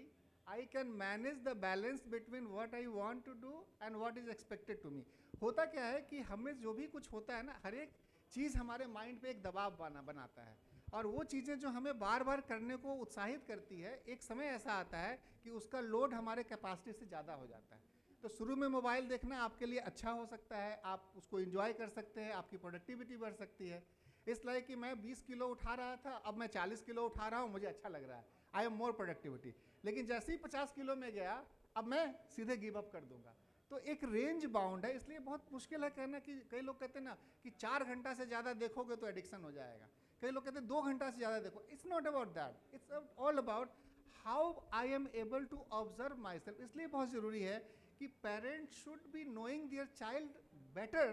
I can manage the balance between what I want to do and what is expected to me। होता क्या है कि हमें जो भी कुछ होता है ना, हर एक चीज़ हमारे माइंड पे एक दबाव बनाता है, और वो चीज़ें जो हमें बार बार करने को उत्साहित करती है, एक समय ऐसा आता है कि उसका लोड हमारे कैपेसिटी से ज़्यादा हो जाता है। तो शुरू में मोबाइल देखना आपके लिए अच्छा हो सकता है, आप उसको एंजॉय कर सकते हैं, आपकी प्रोडक्टिविटी बढ़ सकती है। इस लाइक कि मैं 20 किलो उठा रहा था, अब मैं 40 किलो उठा रहा हूँ, मुझे अच्छा लग रहा है, आई एम मोर प्रोडक्टिविटी। लेकिन जैसे ही 50 किलो में गया, अब मैं सीधे गिव अप कर दूंगा। तो एक रेंज बाउंड है, इसलिए बहुत मुश्किल है कहना कि कई लोग कहते हैं ना कि 4 घंटा से ज़्यादा देखोगे तो एडिक्शन हो जाएगा, कई लोग कहते हैं 2 घंटा से ज़्यादा देखो। It's not about that, it's all about how I am able to observe myself. इसलिए बहुत ज़रूरी है कि parents should be knowing their child better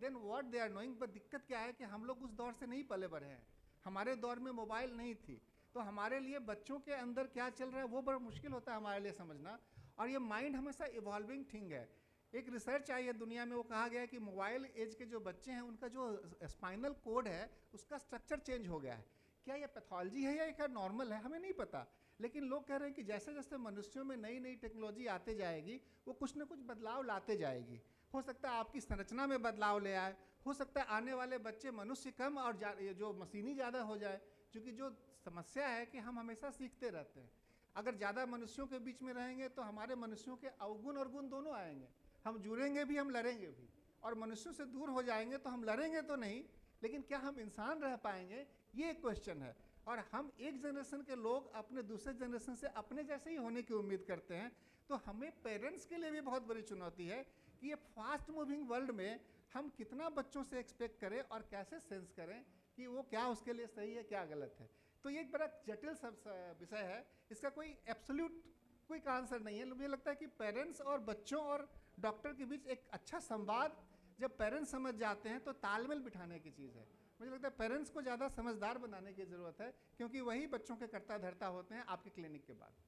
than what they are knowing. पर दिक्कत क्या है कि हम लोग उस दौर से नहीं पले बढ़े हैं, हमारे दौर में मोबाइल नहीं थी, तो हमारे लिए बच्चों के अंदर क्या चल रहा है वो बड़ा मुश्किल होता है हमारे लिए समझना। और ये माइंड हमेशा इवॉल्विंग थिंग है। एक रिसर्च आई है दुनिया में, वो कहा गया है कि मोबाइल एज के जो बच्चे हैं उनका जो स्पाइनल कोड है उसका स्ट्रक्चर चेंज हो गया है। क्या ये पैथोलॉजी है या क्या नॉर्मल है, हमें नहीं पता। लेकिन लोग कह रहे हैं कि जैसे जैसे मनुष्यों में नई नई टेक्नोलॉजी आते जाएगी वो कुछ ना कुछ बदलाव लाते जाएगी। हो सकता है आपकी संरचना में बदलाव ले आए, हो सकता है आने वाले बच्चे मनुष्य कम और जो मशीनी ज़्यादा हो जाए। क्योंकि जो समस्या है कि हम हमेशा सीखते रहते हैं। अगर ज़्यादा मनुष्यों के बीच में रहेंगे तो हमारे मनुष्यों के अवगुण और गुण दोनों आएंगे, हम जुड़ेंगे भी, हम लड़ेंगे भी। और मनुष्यों से दूर हो जाएंगे तो हम लड़ेंगे तो नहीं, लेकिन क्या हम इंसान रह पाएंगे, ये एक क्वेश्चन है। और हम एक जनरेशन के लोग अपने दूसरे जनरेशन से अपने जैसे ही होने की उम्मीद करते हैं। तो हमें पेरेंट्स के लिए भी बहुत बड़ी चुनौती है कि ये फास्ट मूविंग वर्ल्ड में हम कितना बच्चों से एक्सपेक्ट करें और कैसे सेंस करें कि वो क्या उसके लिए सही है, क्या गलत है। तो ये एक बड़ा जटिल विषय है, इसका कोई एब्सोल्यूट क्विक आंसर नहीं है। मुझे लगता है कि पेरेंट्स और बच्चों और डॉक्टर के बीच एक अच्छा संवाद जब पेरेंट्स समझ जाते हैं तो तालमेल बिठाने की चीज़ है। मुझे लगता है पेरेंट्स को ज़्यादा समझदार बनाने की ज़रूरत है, क्योंकि वही बच्चों के कर्ता धर्ता होते हैं आपके क्लिनिक के बाद।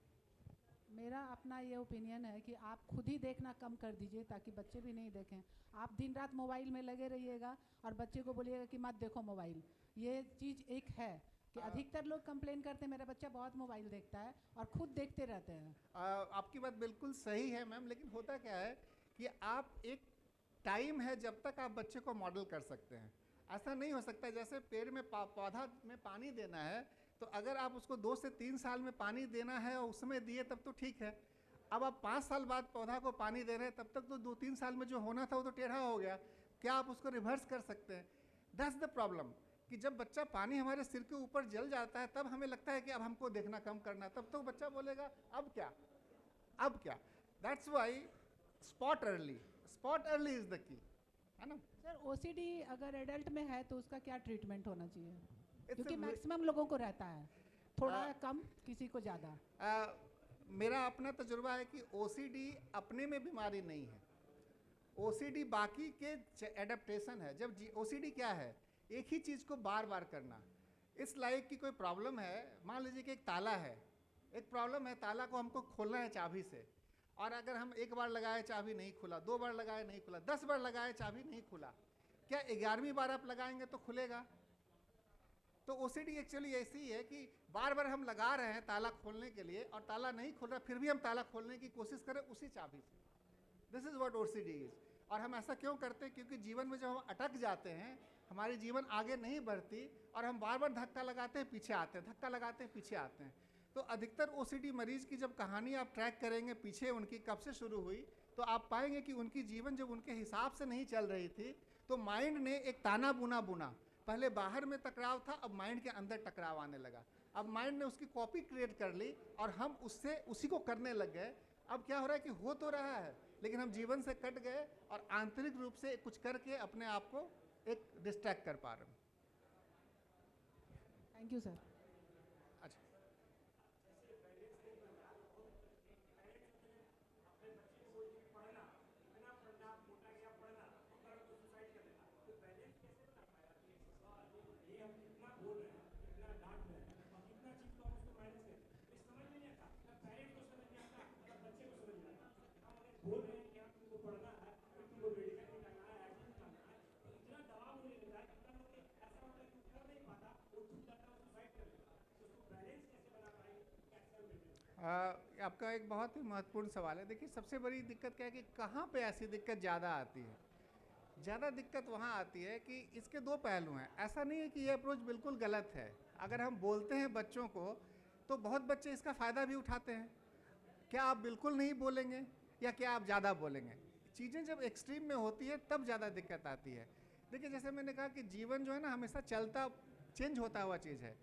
मेरा अपना ये ओपिनियन है कि आप खुद ही देखना कम कर दीजिए ताकि बच्चे भी नहीं देखें। आप दिन रात मोबाइल में लगे रहिएगा और बच्चे को बोलिएगा कि मत देखो मोबाइल। ये चीज़ एक है कि अधिकतर लोग कंप्लेन करते हैं मेरा बच्चा बहुत मोबाइल देखता है और खुद देखते रहते हैं। आपकी बात बिल्कुल सही है मैम, लेकिन होता क्या है कि आप एक टाइम है जब तक आप बच्चे को मॉडल कर सकते हैं। ऐसा नहीं हो सकता जैसे पेड़ में पौधा में पानी देना है, तो अगर आप उसको 2 से 3 साल में पानी देना है और उसमें दिए तब तो ठीक है। अब आप 5 साल बाद पौधा को पानी दे रहे हैं, तब तक तो 2-3 साल में जो होना था वो तो टेढ़ा हो गया। क्या आप उसको रिवर्स कर सकते हैं? दैट्स द प्रॉब्लम कि जब बच्चा पानी हमारे सिर के ऊपर जल जाता है तब हमें लगता है कि अब हमको देखना कम करना है, तब तो बच्चा बोलेगा अब क्या, अब क्या। That's why spot early is the key, है ना। सर ओसीडी अगर एडल्ट में है तो उसका क्या ट्रीटमेंट होना चाहिए? क्योंकि मैक्सिमम लोगों को रहता है, थोड़ा कम, किसी को ज़्यादा। मेरा अपना तजुर्बा है कि ओसीडी अपने में बीमारी नहीं है, ओसीडी बाकी के एडेप्टेशन है। जब ओसीडी क्या है, एक ही चीज़ को बार बार करना। इस लाइक की कोई प्रॉब्लम है, मान लीजिए कि एक ताला है, एक प्रॉब्लम है, ताला को हमको खोलना है चाबी से, और अगर हम एक बार लगाए चाबी नहीं खुला, 2 बार लगाए नहीं खुला, 10 बार लगाए चाबी नहीं खुला, क्या 11वीं बार आप लगाएंगे तो खुलेगा? तो ओसीडी एक्चुअली ऐसी ही है कि बार बार हम लगा रहे हैं ताला खोलने के लिए और ताला नहीं खुल रहा, फिर भी हम ताला खोलने की कोशिश करें उसी चाबी से। This is what OCD is. और हम ऐसा क्यों करते हैं? क्योंकि जीवन में जब हम अटक जाते हैं, हमारी जीवन आगे नहीं बढ़ती और हम बार बार धक्का लगाते हैं पीछे आते हैं, धक्का लगाते हैं पीछे आते हैं। तो अधिकतर ओसीडी मरीज की जब कहानी आप ट्रैक करेंगे पीछे उनकी कब से शुरू हुई, तो आप पाएंगे कि उनकी जीवन जब उनके हिसाब से नहीं चल रही थी तो माइंड ने एक ताना बुना। पहले बाहर में टकराव था, अब माइंड के अंदर टकराव आने लगा। अब माइंड ने उसकी कॉपी क्रिएट कर ली और हम उससे उसी को करने लग गए। अब क्या हो रहा है कि हो तो रहा है लेकिन हम जीवन से कट गए और आंतरिक रूप से कुछ करके अपने आप को एक डिस्ट्रैक्ट कर पा रहे हैं। Thank you sir. अच्छा, आपका एक बहुत ही महत्वपूर्ण सवाल है। देखिए सबसे बड़ी दिक्कत क्या है कि कहाँ पे ऐसी दिक्कत ज़्यादा आती है। ज़्यादा दिक्कत वहाँ आती है कि इसके 2 पहलू हैं। ऐसा नहीं है कि ये अप्रोच बिल्कुल गलत है। अगर हम बोलते हैं बच्चों को तो बहुत बच्चे इसका फ़ायदा भी उठाते हैं। क्या आप बिल्कुल नहीं बोलेंगे या क्या आप ज़्यादा बोलेंगे? चीज़ें जब एक्सट्रीम में होती है तब ज़्यादा दिक्कत आती है। देखिए जैसे मैंने कहा कि जीवन जो है ना हमेशा चलता चेंज होता हुआ चीज़ है।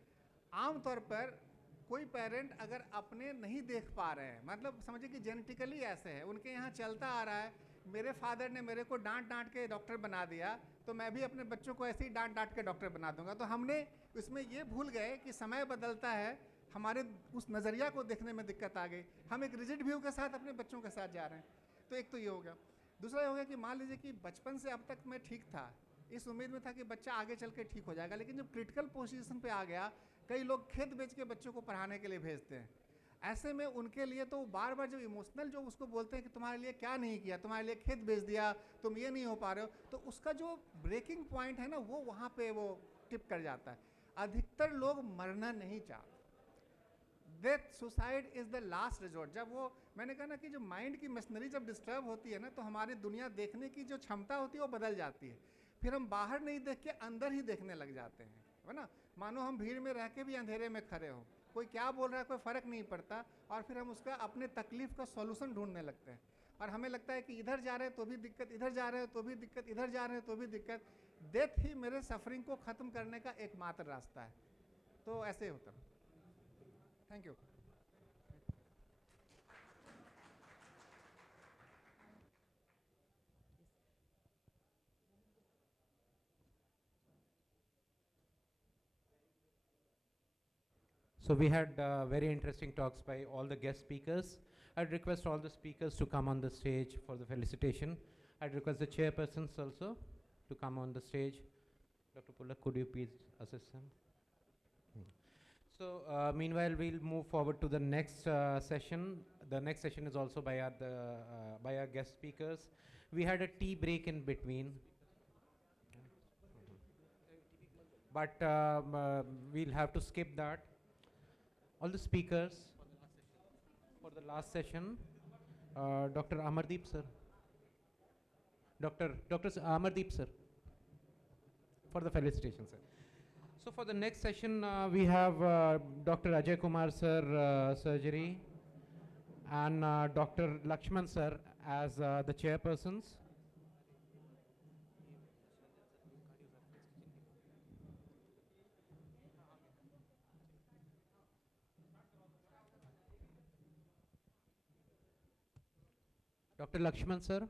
आमतौर पर कोई पेरेंट अगर अपने नहीं देख पा रहे हैं, मतलब समझिए कि जेनेटिकली ऐसे है, उनके यहाँ चलता आ रहा है, मेरे फादर ने मेरे को डांट डांट के डॉक्टर बना दिया, तो मैं भी अपने बच्चों को ऐसे ही डांट डांट के डॉक्टर बना दूंगा। तो हमने इसमें ये भूल गए कि समय बदलता है, हमारे उस नज़रिया को देखने में दिक्कत आ गई, हम एक रिजिड व्यू के साथ अपने बच्चों के साथ जा रहे हैं। तो एक तो ये हो गया। दूसरा ये हो गया कि मान लीजिए कि बचपन से अब तक मैं ठीक था, इस उम्मीद में था कि बच्चा आगे चल के ठीक हो जाएगा, लेकिन जब क्रिटिकल पोजीशन पे आ गया, कई लोग खेत बेच के बच्चों को पढ़ाने के लिए भेजते हैं। ऐसे में उनके लिए तो बार बार जो इमोशनल जो उसको बोलते हैं कि तुम्हारे लिए क्या नहीं किया, तुम्हारे लिए खेत बेच दिया, तुम ये नहीं हो पा रहे हो, तो उसका जो ब्रेकिंग पॉइंट है ना वो वहाँ पे वो टिप कर जाता है। अधिकतर लोग मरना नहीं चाहते, death suicide is the last resort. जब वो मैंने कहा ना कि जो माइंड की मशीनरी जब डिस्टर्ब होती है ना, तो हमारी दुनिया देखने की जो क्षमता होती है वो बदल जाती है, फिर हम बाहर नहीं देख के अंदर ही देखने लग जाते हैं, है ना। मानो हम भीड़ में रह के भी अंधेरे में खड़े हो, कोई क्या बोल रहा है कोई फ़र्क नहीं पड़ता, और फिर हम उसका अपने तकलीफ़ का सॉल्यूशन ढूंढने लगते हैं, और हमें लगता है कि इधर जा रहे हैं तो भी दिक्कत, इधर जा रहे हैं तो भी दिक्कत, इधर जा रहे हैं तो भी दिक्कत। डेथ ही मेरे सफरिंग को ख़त्म करने का एकमात्र रास्ता है। तो ऐसे होता है। Thank you. So we had very interesting talks by all the guest speakers. I'd request all the speakers to come on the stage for the felicitation. I'd request the chairpersons also to come on the stage. Dr. Pullak, could you please assist them? So meanwhile, we'll move forward to the next session. The next session is also by our guest speakers. We had a tea break in between. But we'll have to skip that. All the speakers for the last session, Dr. Amardeep sir. Dr. Amardeep sir, for the felicitation sir. So for the next session, we have Dr. Ajay Kumar sir, surgery, and Dr. Lakshman sir as the chairpersons. Dr. Lakshman sir.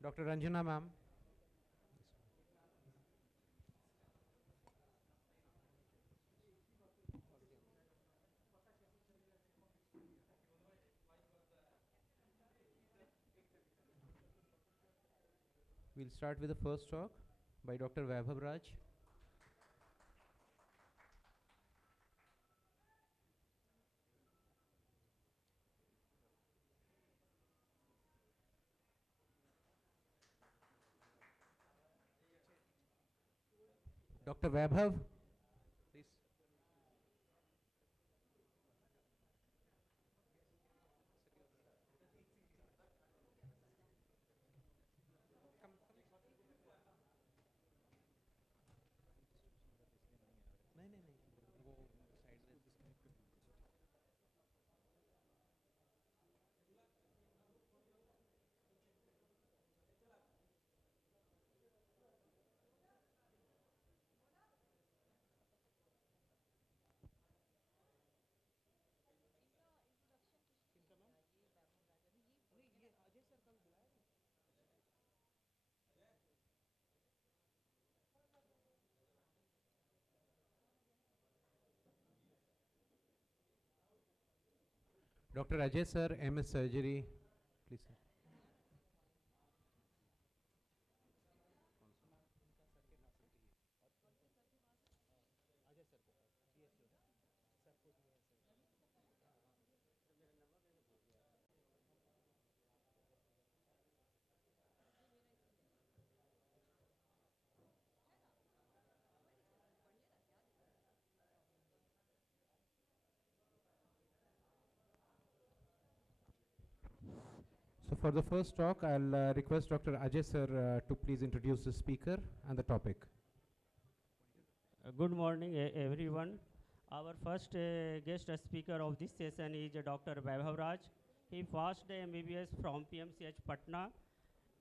Dr. Ranjana ma'am. We'll start with the first talk by Dr. Vaibhav Raj. Dr. Vaibhav, please. Dr. Ajay sir, MS surgery, please sir. So for the first talk, I'll request Dr. Ajay sir to please introduce the speaker and the topic. Good morning, everyone. Our first guest speaker of this session is Dr. Vaibhav. He passed MBBS from PMCH Patna,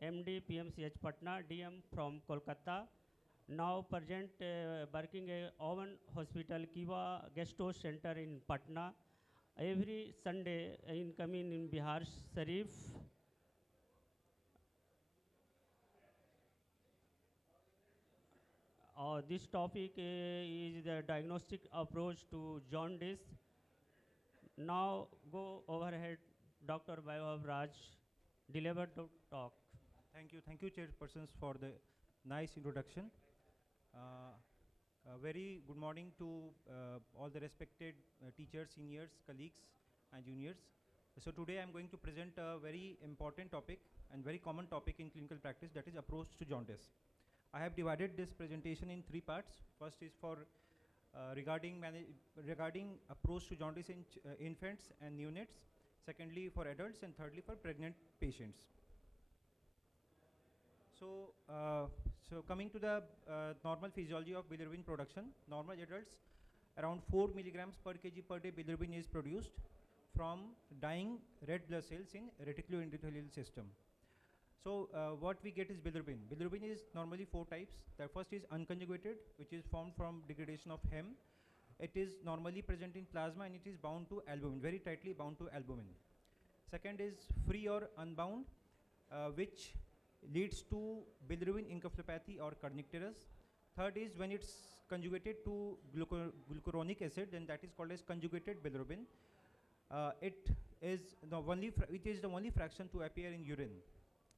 MD PMCH Patna, DM from Kolkata. Now present working Owen Hospital, Kiva Guest House Center in Patna. Every Sunday incoming in Bihar, Sharif. This topic is the diagnostic approach to jaundice. Now go overhead, Dr. Vaibhav Raj, deliver the talk. Thank you, chairpersons, for the nice introduction. A very good morning to all the respected teachers, seniors, colleagues, and juniors. So today I'm going to present a very important topic and very common topic in clinical practice, that is approach to jaundice. I have divided this presentation in three parts. First is for regarding approach to jaundice in infants and neonates. Secondly, for adults, and thirdly, for pregnant patients. So, coming to the normal physiology of bilirubin production, normal adults, around 4 milligrams per kg per day bilirubin is produced from dying red blood cells in reticuloendothelial system. So, what we get is bilirubin. Bilirubin is normally 4 types. The first is unconjugated, which is formed from degradation of hem. It is normally present in plasma and it is bound to albumin, very tightly bound to albumin. Second is free or unbound, which leads to bilirubin encephalopathy or kernicterus. Third is when it's conjugated to glucuronic acid, then that is called as conjugated bilirubin. It is the only fraction to appear in urine.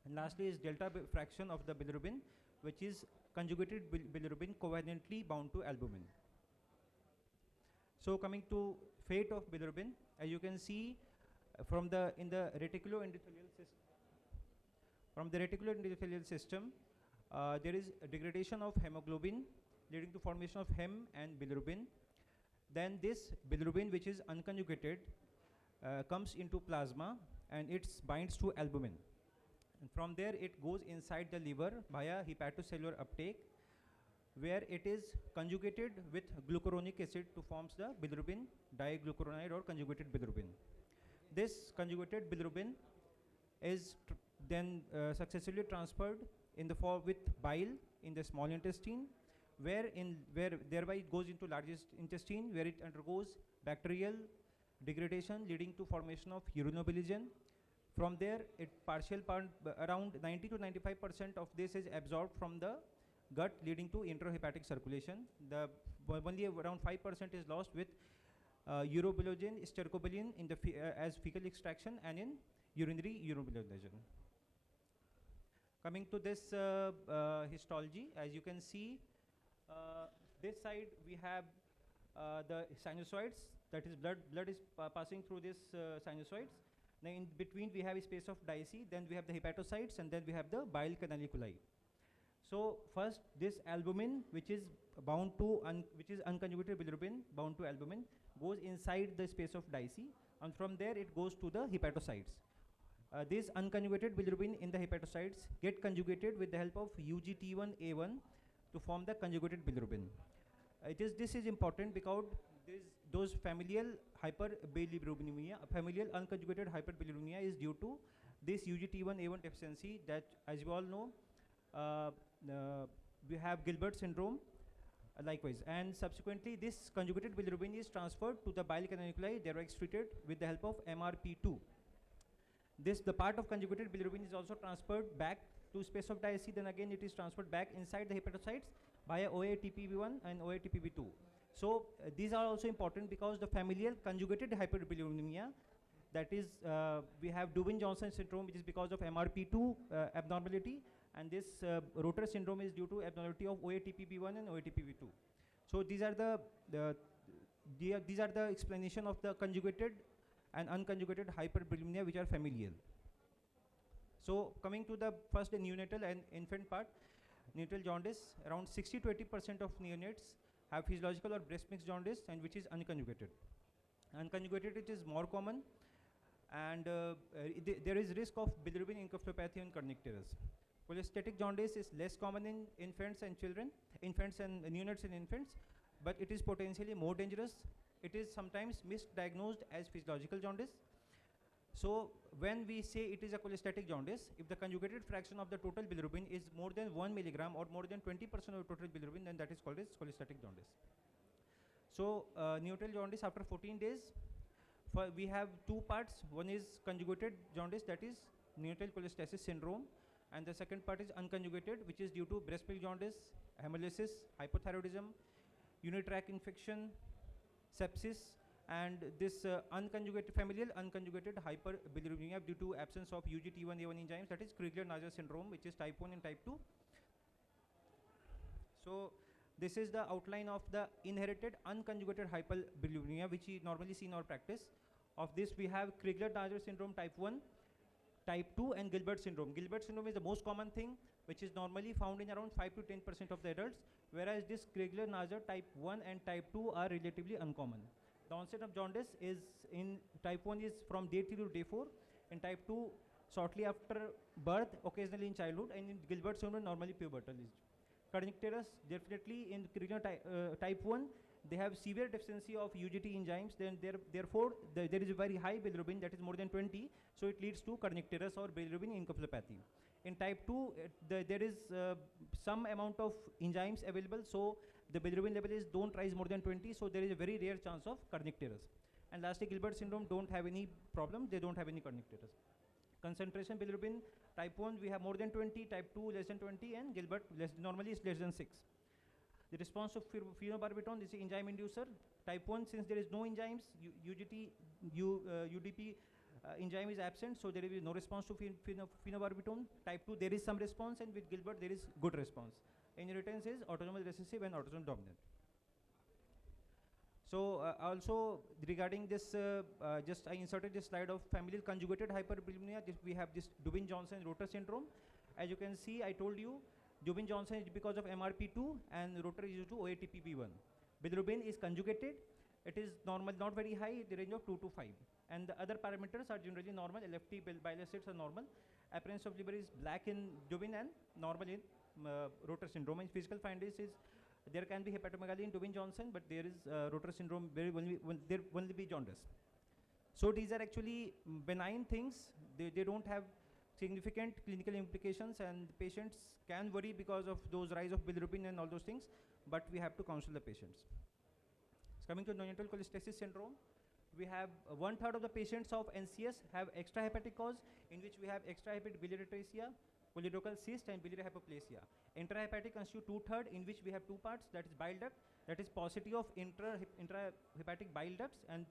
And lastly is delta fraction of the bilirubin, which is conjugated bilirubin covalently bound to albumin. So coming to fate of bilirubin, as you can see in the reticuloendothelial system, there is a degradation of hemoglobin leading to formation of hem and bilirubin. Then this bilirubin, which is unconjugated, comes into plasma and it binds to albumin. And from there it goes inside the liver via hepatocellular uptake, where it is conjugated with glucuronic acid to form the bilirubin diglucuronide or conjugated bilirubin. This conjugated bilirubin is then successfully transferred in the form with bile in the small intestine, where thereby it goes into largest intestine, where it undergoes bacterial degradation leading to formation of urinobilinogen. From there, around 90 to 95% of this is absorbed from the gut, leading to intrahepatic circulation. Only around 5% is lost with urobilinogen, stercobilin in the as fecal extraction and in urinary urobilinogen. Coming to this histology, as you can see, this side we have the sinusoids, that is blood is passing through this sinusoids. Now in between we have a space of Dicey, then we have the hepatocytes, and then we have the bile canaliculi. So first this albumin, which is unconjugated bilirubin bound to albumin, goes inside the space of Dicey, and from there it goes to the hepatocytes. This unconjugated bilirubin in the hepatocytes get conjugated with the help of UGT1A1 to form the conjugated bilirubin. This is important because those familial hyperbilirubinemia, familial unconjugated hyperbilirubinemia is due to this UGT1A1 deficiency that, as you all know, we have Gilbert syndrome likewise, and subsequently this conjugated bilirubin is transferred to the bile canaliculi, thereby excreted with the help of MRP2. The part of conjugated bilirubin is also transferred back to space of Dicey, then again it is transferred back inside the hepatocytes via OATPB1 and OATPB2. So these are also important because the familial conjugated hyperbilirubinemia, that is we have Dubin-Johnson syndrome, which is because of MRP2 abnormality, and this Rotor syndrome is due to abnormality of OATPB1 and OATPB2. So these are the explanation of the conjugated and unconjugated hyperbilirubinemia, which are familial. So coming to the first neonatal and infant part, neonatal jaundice, around 60 to 80% of neonates have physiological or breast mix jaundice, and which is unconjugated. Unconjugated, it is more common, and there is risk of bilirubin encephalopathy and kernicterus. Cholestatic jaundice is less common in infants and children, infants and neonates in infants, but it is potentially more dangerous. It is sometimes misdiagnosed as physiological jaundice. So when we say it is a cholestatic jaundice, if the conjugated fraction of the total bilirubin is more than 1 milligram or more than 20% of the total bilirubin, then that is called as cholestatic jaundice. So neonatal jaundice after 14 days, we have two parts. One is conjugated jaundice, that is neonatal cholestasis syndrome, and the second part is unconjugated, which is due to breast milk jaundice, hemolysis, hypothyroidism, urinary tract infection, sepsis, and this familial unconjugated hyperbilirubinemia due to absence of UGT1A1 enzymes, that is Crigler-Najjar syndrome, which is type 1 and type 2. So this is the outline of the inherited unconjugated hyperbilirubinemia, which we normally see in our practice. Of this, we have Crigler-Najjar syndrome type 1, type 2, and Gilbert syndrome. Gilbert syndrome is the most common thing, which is normally found in around 5 to 10% of the adults, whereas this Crigler-Najjar type 1 and type 2 are relatively uncommon. The onset of jaundice is in type 1 is from day 3 to day 4, in type 2 shortly after birth, occasionally in childhood, and in Gilbert syndrome normally pubertal age. Kernicterus, definitely in Crigler type 1, they have severe deficiency of UGT enzymes, then therefore there is a very high bilirubin, that is more than 20, so it leads to kernicterus or bilirubin encephalopathy. In type 2, there is some amount of enzymes available, so the bilirubin level don't rise more than 20, so there is a very rare chance of kernicterus. And lastly, Gilbert syndrome don't have any problem, they don't have any kernicterus. Concentration bilirubin, type 1 we have more than 20, type 2 less than 20, and Gilbert normally is less than 6. The response of phenobarbital is an enzyme inducer. Type 1, since there is no enzymes, UDP enzyme is absent, so there will be no response to phenobarbital. Type 2, there is some response, and with Gilbert there is good response. Inheritance is autosomal recessive and autosomal dominant. So also regarding this, just I inserted this slide of familial conjugated hyperbilirubinemia. We have this Dubin-Johnson-Rotor syndrome. As you can see, I told you, Dubin-Johnson is because of MRP2 and Rotor is due to OATP1. Bilirubin is conjugated. It is normal, not very high, in the range of 2 to 5. And the other parameters are generally normal. LFT, bile acids are normal. Appearance of liver is black in Dubin and normal in Rotor syndrome. And physical findings is there can be hepatomegaly in Dubin-Johnson, but there is Rotor syndrome, there only be jaundice. So these are actually benign things. They don't have significant clinical implications, and patients can worry because of those rise of bilirubin and all those things, but we have to counsel the patients. Coming to neonatal cholestasis syndrome, we have 1/3 of the patients of NCS have extrahepatic cause, in which we have extrahepatic biliary atresia, polylocal cyst, and biliary hypoplasia. Intrahepatic constitute 2/3, in which we have two parts, that is bile duct, that is paucity of intrahepatic bile ducts, and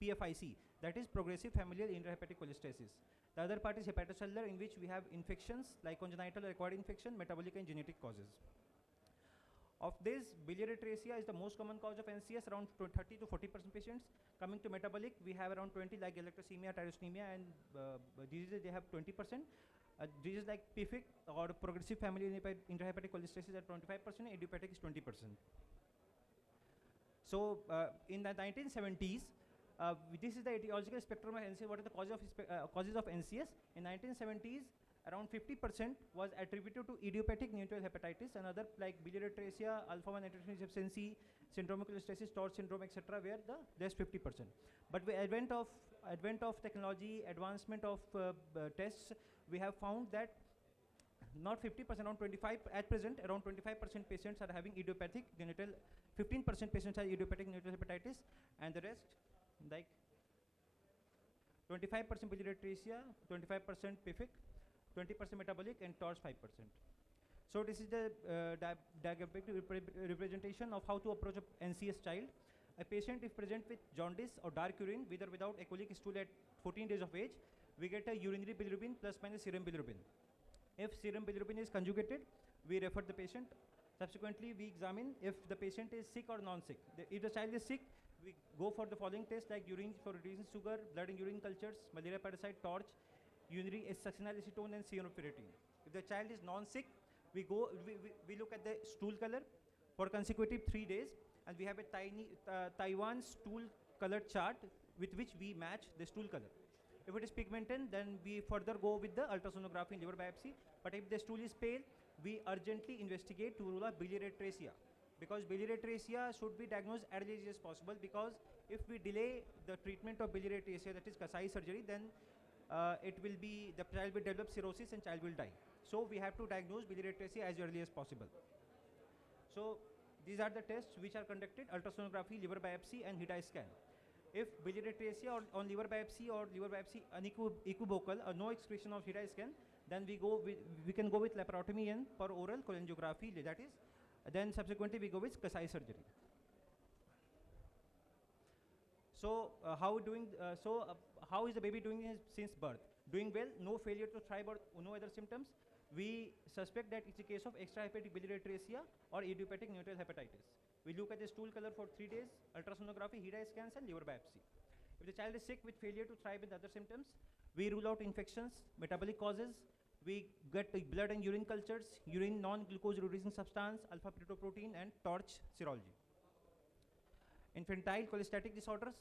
PFIC, that is progressive familial intrahepatic cholestasis. The other part is hepatocellular, in which we have infections like congenital or acquired infection, metabolic and genetic causes. Of this, biliary atresia is the most common cause of NCS, around 30 to 40% patients. Coming to metabolic, we have around 20 like galactosemia, tyrosinemia, and diseases they have 20%. Diseases like PFIC or progressive familial intrahepatic cholestasis at 25%, idiopathic is 20%. So in the 1970s, this is the etiological spectrum of NCS. What are the causes of NCS? In 1970s, around 50% was attributed to idiopathic neonatal hepatitis, and other like biliary atresia, alpha-1 antitrypsin deficiency, syndromic cholestasis, TORCH syndrome, etc., were the less 50%. But with advent of technology, advancement of tests, we have found that not 50%, around 25, at present, around 25% patients are having idiopathic neonatal, 15% patients have idiopathic neonatal hepatitis, and the rest, like 25% biliary atresia, 25% PFIC, 20% metabolic, and TORCH 5%. So this is the diagrammatic representation of how to approach an NCS child. A patient if present with jaundice or dark urine, with or without ecolic stool at 14 days of age, we get a urinary bilirubin plus minus serum bilirubin. If serum bilirubin is conjugated, we refer the patient. Subsequently, we examine if the patient is sick or non-sick. If the child is sick, we go for the following tests like urine for reducing sugar, blood and urine cultures, malaria parasite, TORCH, urinary succinyl acetone, and serum ferritin. If the child is non-sick, we look at the stool color for consecutive 3 days, and we have a tiny Taiwan stool color chart with which we match the stool color. If it is pigmented, then we further go with the ultrasonography and liver biopsy. But if the stool is pale, we urgently investigate to rule out biliary atresia, because biliary atresia should be diagnosed as early as possible, because if we delay the treatment of biliary atresia, that is Kasai surgery, then the child will develop cirrhosis and child will die. So we have to diagnose biliary atresia as early as possible. So these are the tests which are conducted: ultrasonography, liver biopsy, and HIDA scan. If biliary atresia or on liver biopsy unequivocal or no excretion of HIDA scan, then we can go with laparotomy and per oral cholangiography, that is. Then subsequently we go with Kasai surgery. So how is the baby doing since birth? Doing well, no failure to thrive or no other symptoms. We suspect that it's a case of extrahepatic biliary atresia or idiopathic neutral hepatitis. We look at the stool color for 3 days, ultrasonography, HIDA scans, and liver biopsy. If the child is sick with failure to thrive with other symptoms, we rule out infections, metabolic causes. We get blood and urine cultures, urine non-glucose reducing substance, alpha-fetoprotein, and torch serology. Infantile cholestatic disorders.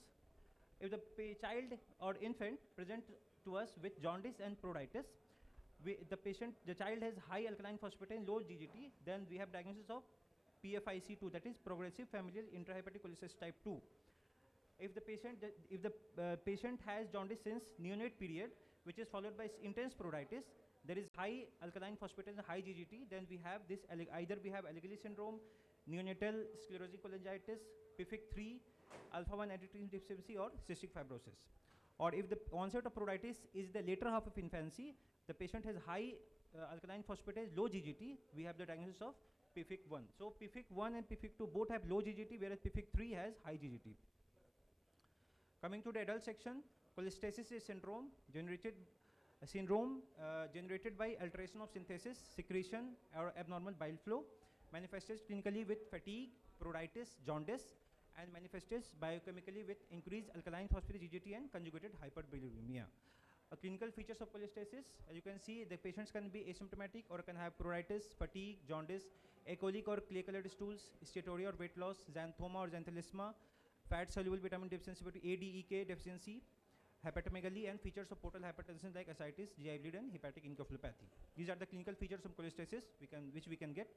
If the child or infant present to us with jaundice and pruritus, the child has high alkaline phosphatase, low GGT, then we have diagnosis of PFIC2, that is progressive familial intrahepatic cholestasis type 2. If the patient has jaundice since neonate period, which is followed by intense pruritus, there is high alkaline phosphatase and high GGT, then we have this, either we have Allegany syndrome, neonatal sclerosing cholangitis, PFIC3, alpha-1 antitrypsin deficiency, or cystic fibrosis. Or if the onset of pruritus is the later half of infancy, the patient has high alkaline phosphatase, low GGT, we have the diagnosis of PFIC1. So PFIC1 and PFIC2 both have low GGT, whereas PFIC3 has high GGT. Coming to the adult section, cholestasis is generated by alteration of synthesis, secretion, or abnormal bile flow, manifested clinically with fatigue, pruritus, jaundice, and manifested biochemically with increased alkaline phosphatase, GGT, and conjugated hyperbilirubinemia. Clinical features of cholestasis, as you can see, the patients can be asymptomatic or can have pruritus, fatigue, jaundice, ecolic or clay-colored stools, steatorrhea or weight loss, xanthoma or xanthelisma, fat-soluble vitamin deficiency, ADEK deficiency, hepatomegaly, and features of portal hypertension like ascites, GI bleed, and hepatic encephalopathy. These are the clinical features of cholestasis which we can get.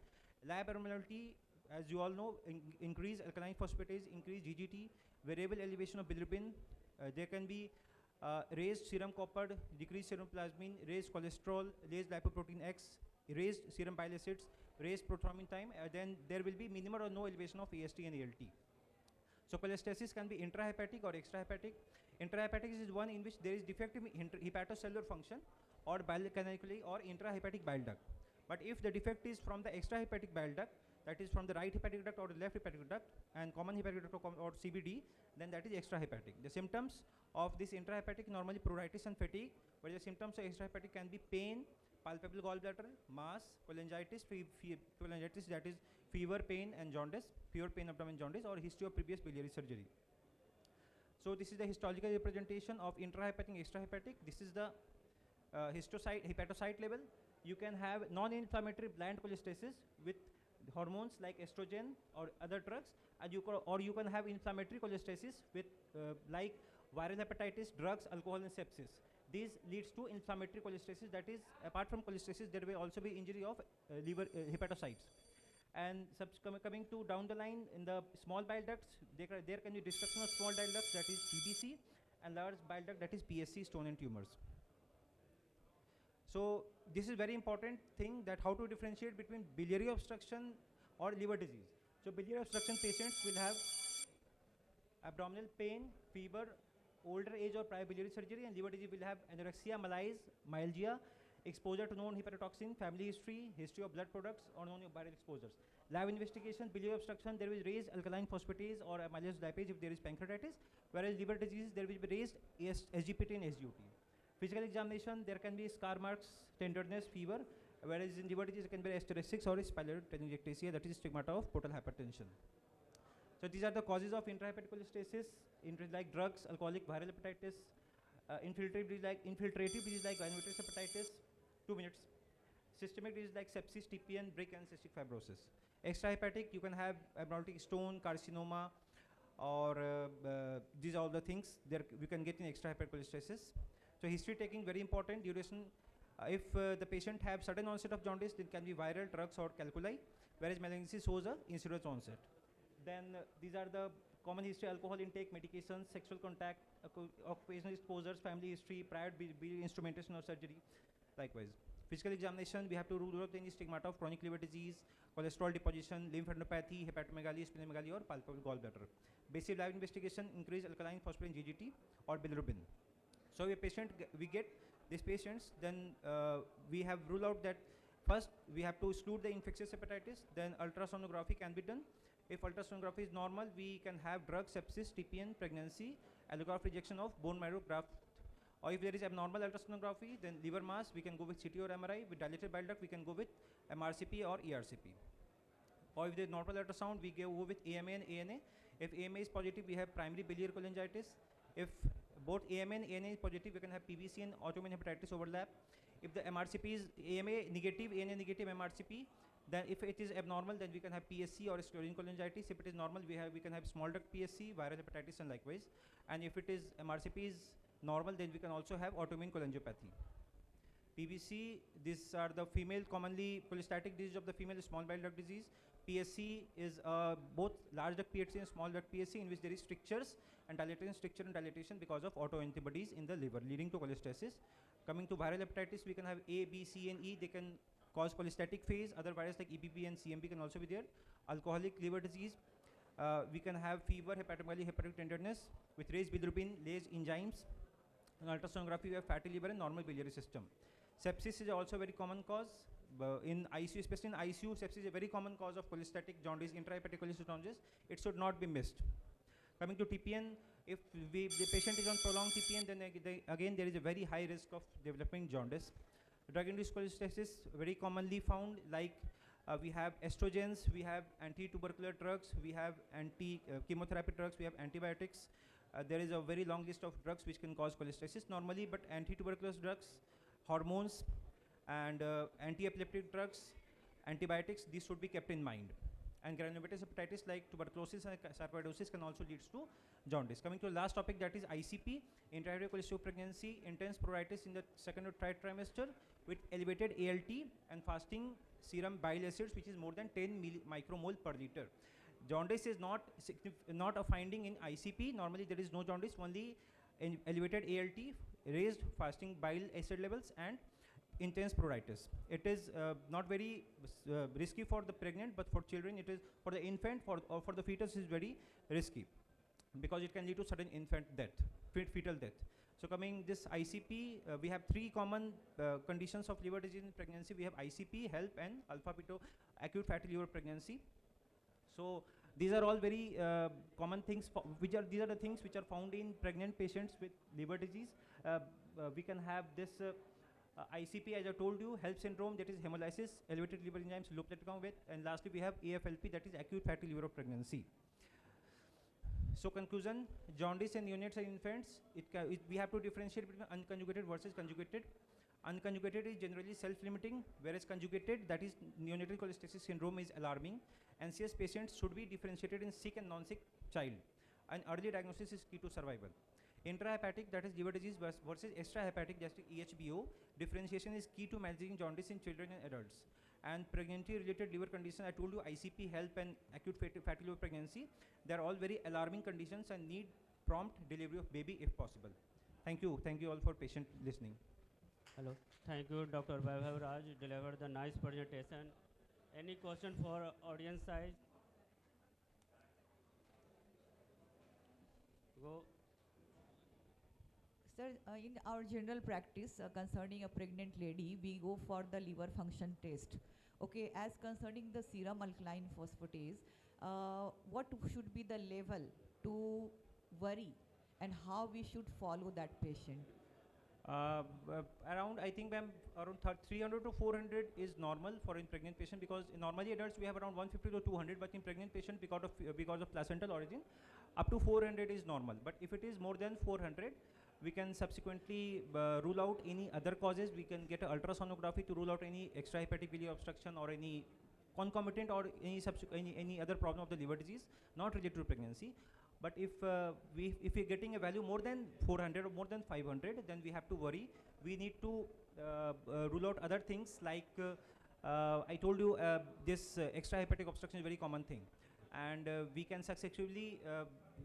Lab abnormality, as you all know, increased alkaline phosphatase, increased GGT, variable elevation of bilirubin. There can be raised serum copper, decreased serum plasmin, raised cholesterol, raised lipoprotein X, raised serum bile acids, raised prothrombin time. Then there will be minimal or no elevation of AST and ALT. So cholestasis can be intrahepatic or extrahepatic. Intrahepatic is one in which there is defective hepatocellular function or bile canaliculi or intrahepatic bile duct. But if the defect is from the extrahepatic bile duct, that is from the right hepatic duct or the left hepatic duct and common hepatic duct or CBD, then that is extrahepatic. The symptoms of this intrahepatic normally pruritus and fatigue, but the symptoms of extrahepatic can be pain, palpable gallbladder, mass, cholangitis, cholangitis, that is fever, pain, and jaundice, fever, pain, abdomen, jaundice, or history of previous biliary surgery. So this is the histological representation of intrahepatic and extrahepatic. This is the hepatocyte level. You can have non-inflammatory bland cholestasis with hormones like estrogen or other drugs, and you can have inflammatory cholestasis with like viral hepatitis, drugs, alcohol, and sepsis. This leads to inflammatory cholestasis. That is, apart from cholestasis, there will also be injury of liver hepatocytes. And coming to down the line, in the small bile ducts, there can be destruction of small bile ducts, that is PBC, and large bile duct, that is PSC, stone and tumors. So this is very important thing, that how to differentiate between biliary obstruction or liver disease. So biliary obstruction patients will have abdominal pain, fever, older age or prior biliary surgery, and liver disease will have anorexia, malaise, myalgia, exposure to known hepatotoxin, family history, history of blood products, or known viral exposures. Lab investigation, biliary obstruction, there will be raised alkaline phosphatase or amylase lipase if there is pancreatitis, whereas liver disease, there will be raised SGPT and SGOT. Physical examination, there can be scar marks, tenderness, fever, whereas in liver disease, it can be asterisk or spinal telangiectasia, that is stigmata of portal hypertension. So these are the causes of intrahepatic cholestasis, like drugs, alcoholic, viral hepatitis, infiltrative disease like granulomatous hepatitis, 2 minutes. Systemic disease like sepsis, TPN, brick, and cystic fibrosis. Extrahepatic, you can have abnormality, stone, carcinoma, or these are all the things there we can get in extrahepatic cholestasis. So history taking very important. Duration, if the patient have sudden onset of jaundice, it can be viral, drugs or calculi, whereas malignancy shows a insidious onset. Then these are the common history: alcohol intake, medications, sexual contact, occupational exposures, family history, prior instrumentation or surgery. Likewise, physical examination, we have to rule out any stigmata of chronic liver disease, cholesterol deposition, lymphadenopathy, hepatomegaly, splenomegaly or palpable gallbladder. Basic lab investigation, increase alkaline phosphorin GGT or bilirubin. So a patient, we get these patients, then we have ruled out that first we have to exclude the infectious hepatitis, then ultrasonography can be done. If ultrasonography is normal, we can have drug, sepsis, TPN, pregnancy, allograft rejection of bone marrow graft. Or if there is abnormal ultrasonography, then liver mass, we can go with CT or MRI. With dilated bile duct, we can go with MRCP or ERCP. Or if there is normal ultrasound, we go with AMA and ANA. If AMA is positive, we have primary biliary cholangitis. If both AMA and ANA is positive, we can have PBC and autoimmune hepatitis overlap. If the MRCP is AMA negative, ANA negative, MRCP, then if it is abnormal, then we can have PSC or sclerosing cholangitis. If it is normal, we can have small duct PSC, viral hepatitis, and likewise. And if it is MRCP is normal, then we can also have autoimmune cholangiopathy. PBC, these are the female commonly cholestatic disease of the female, small bile duct disease. PSC is both large duct PSC and small duct PSC, in which there is strictures and dilatation because of autoantibodies in the liver, leading to cholestasis. Coming to viral hepatitis, we can have A, B, C, and E. They can cause cholestatic phase. Other viruses like EBV and CMV can also be there. Alcoholic liver disease, we can have fever, hepatomegaly, hepatic tenderness with raised bilirubin, raised enzymes. In ultrasonography, we have fatty liver and normal biliary system. Sepsis is also a very common cause. In ICU, especially in ICU, sepsis is a very common cause of cholestatic jaundice, intrahepatic cholestatic jaundice. It should not be missed. Coming to TPN, if the patient is on prolonged TPN, then again there is a very high risk of developing jaundice. Drug-induced cholestasis very commonly found, like we have estrogens, we have anti-tubercular drugs, we have anti-chemotherapy drugs, we have antibiotics. There is a very long list of drugs which can cause cholestasis normally, but anti-tuberculous drugs, hormones, and anti-epileptic drugs, antibiotics, these should be kept in mind. And granulomatous hepatitis like tuberculosis and sarcoidosis can also lead to jaundice. Coming to the last topic, that is ICP, intrahepatic cholestatic pregnancy, intense pruritus in the second or third trimester with elevated ALT and fasting serum bile acids, which is more than 10 micromole per liter. Jaundice is not a finding in ICP. Normally there is no jaundice, only in elevated ALT, raised fasting bile acid levels, and intense pruritus. It is not very risky for the pregnant, but for children it is, for the infant or for the fetus is very risky because it can lead to sudden infant death, fetal death. So coming this ICP, we have three common conditions of liver disease in pregnancy. We have ICP, HELP, and alpha-beta acute fatty liver pregnancy. So these are all very common things. These are the things which are found in pregnant patients with liver disease. We can have this ICP, as I told you, HELP syndrome, that is hemolysis, elevated liver enzymes, low platelet count, and lastly we have AFLP, that is acute fatty liver pregnancy. So conclusion, jaundice in neonates and infants, we have to differentiate between unconjugated versus conjugated. Unconjugated is generally self-limiting, whereas conjugated, that is neonatal cholestasis syndrome, is alarming. NCS patients should be differentiated in sick and non-sick child, and early diagnosis is key to survival. Intrahepatic, that is liver disease versus extrahepatic, just EHBO, differentiation is key to managing jaundice in children and adults. And pregnancy-related liver condition, I told you, ICP, HELP, and acute fatty liver pregnancy, they are all very alarming conditions and need prompt delivery of baby if possible. Thank you all for patient listening. Hello. Thank you, Dr. Vaibhav, delivered the nice presentation. Any question for audience side? Go. Sir, in our general practice concerning a pregnant lady, we go for the liver function test. Okay, as concerning the serum alkaline phosphatase, what should be the level to worry and how we should follow that patient? Around, I think, ma'am, around 300 to 400 is normal for in pregnant patient, because in normally adults we have around 150 to 200, but in pregnant patient because of placental origin, up to 400 is normal. But if it is more than 400, we can subsequently rule out any other causes. We can get an ultrasonography to rule out any extrahepatic biliary obstruction or any concomitant or any other problem of the liver disease not related to pregnancy. But if we're getting a value more than 400 or more than 500, then we have to worry. We need to rule out other things like I told you this extrahepatic obstruction is a very common thing, and we can successfully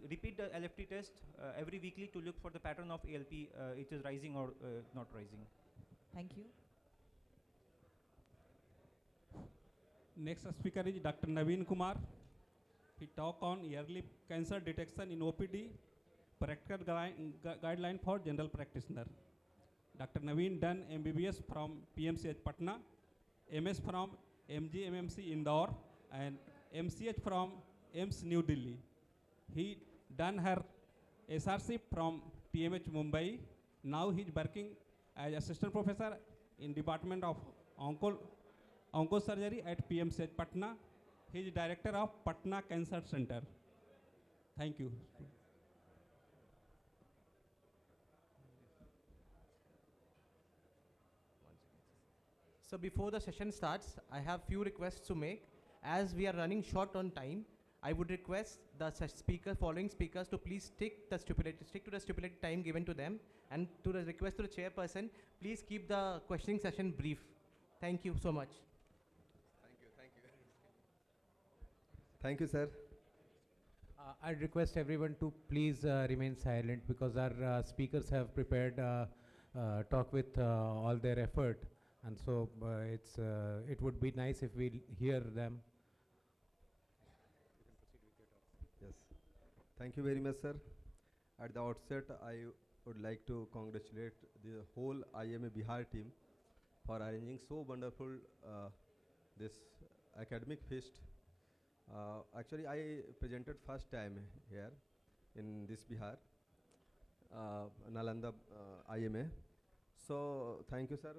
repeat the LFT test every weekly to look for the pattern of ALP, it is rising or not rising. Thank you. Next speaker is Dr. Naveen Kumar. He talk on early cancer detection in OPD, practical guideline for general practitioner. Dr. Naveen done MBBS from PMCH Patna, MS from MGMMC Indore, and MCH from AIIMS New Delhi. He done her SRC from TMH Mumbai. Now he's working as assistant professor in Department of Oncosurgery at PMCH Patna. He is director of Patna Cancer Center. Thank you. So before the session starts, I have few requests to make. As we are running short on time, I would request the following speakers to please stick to the stipulated time given to them, and to the request to the chairperson, please keep the questioning session brief. Thank you so much. Thank you, sir. I request everyone to please remain silent, because our speakers have prepared talk with all their effort, and so it would be nice if we hear them. Yes. Thank you very much, sir. At the outset, I would like to congratulate the whole IMA Bihar team for arranging so wonderful this academic feast. Actually, I presented first time here in this Bihar, Nalanda IMA. So thank you, sir,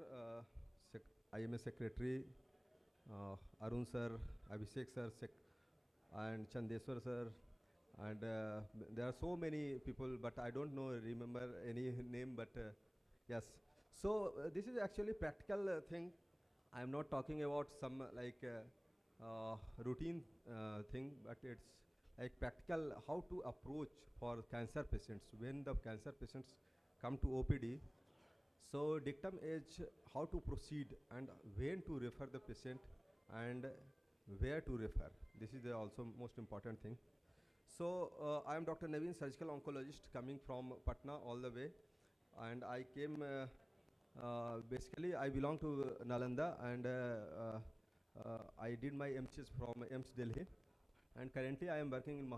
IMA Secretary, Arun sir, Abhishek sir, and Chandeshwar sir, and there are so many people, but I don't remember any name, but yes. So this is actually practical thing. I am not talking about some like routine thing, but it's like practical how to approach for cancer patients when the cancer patients come to OPD. So dictum is how to proceed and when to refer the patient and where to refer. This is the also most important thing. So I am Dr. Naveen, surgical oncologist, coming from Patna all the way, and I came basically I belong to Nalanda, and I did my MCS from AIIMS Delhi, and currently I am working in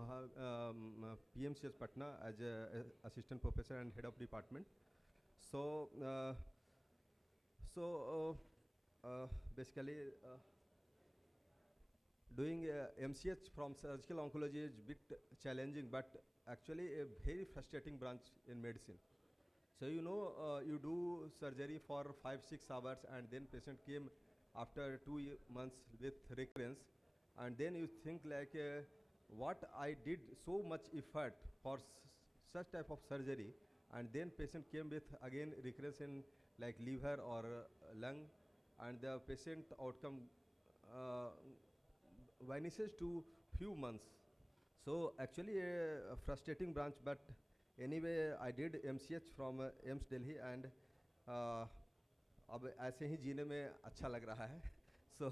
PMCS Patna as a assistant professor and head of department. So basically doing MCH from surgical oncology is a bit challenging, but actually a very frustrating branch in medicine. So you know, you do surgery for 5-6 hours, and then patient came after 2 months with recurrence, and then you think like what I did so much effort for such type of surgery, and then patient came with again recurrence in like liver or lung, and the patient outcome vanishes to few months. So actually a frustrating branch, but anyway I did MCH from AIIMS Delhi, and अब ऐसे ही जीने में अच्छा लग रहा है. So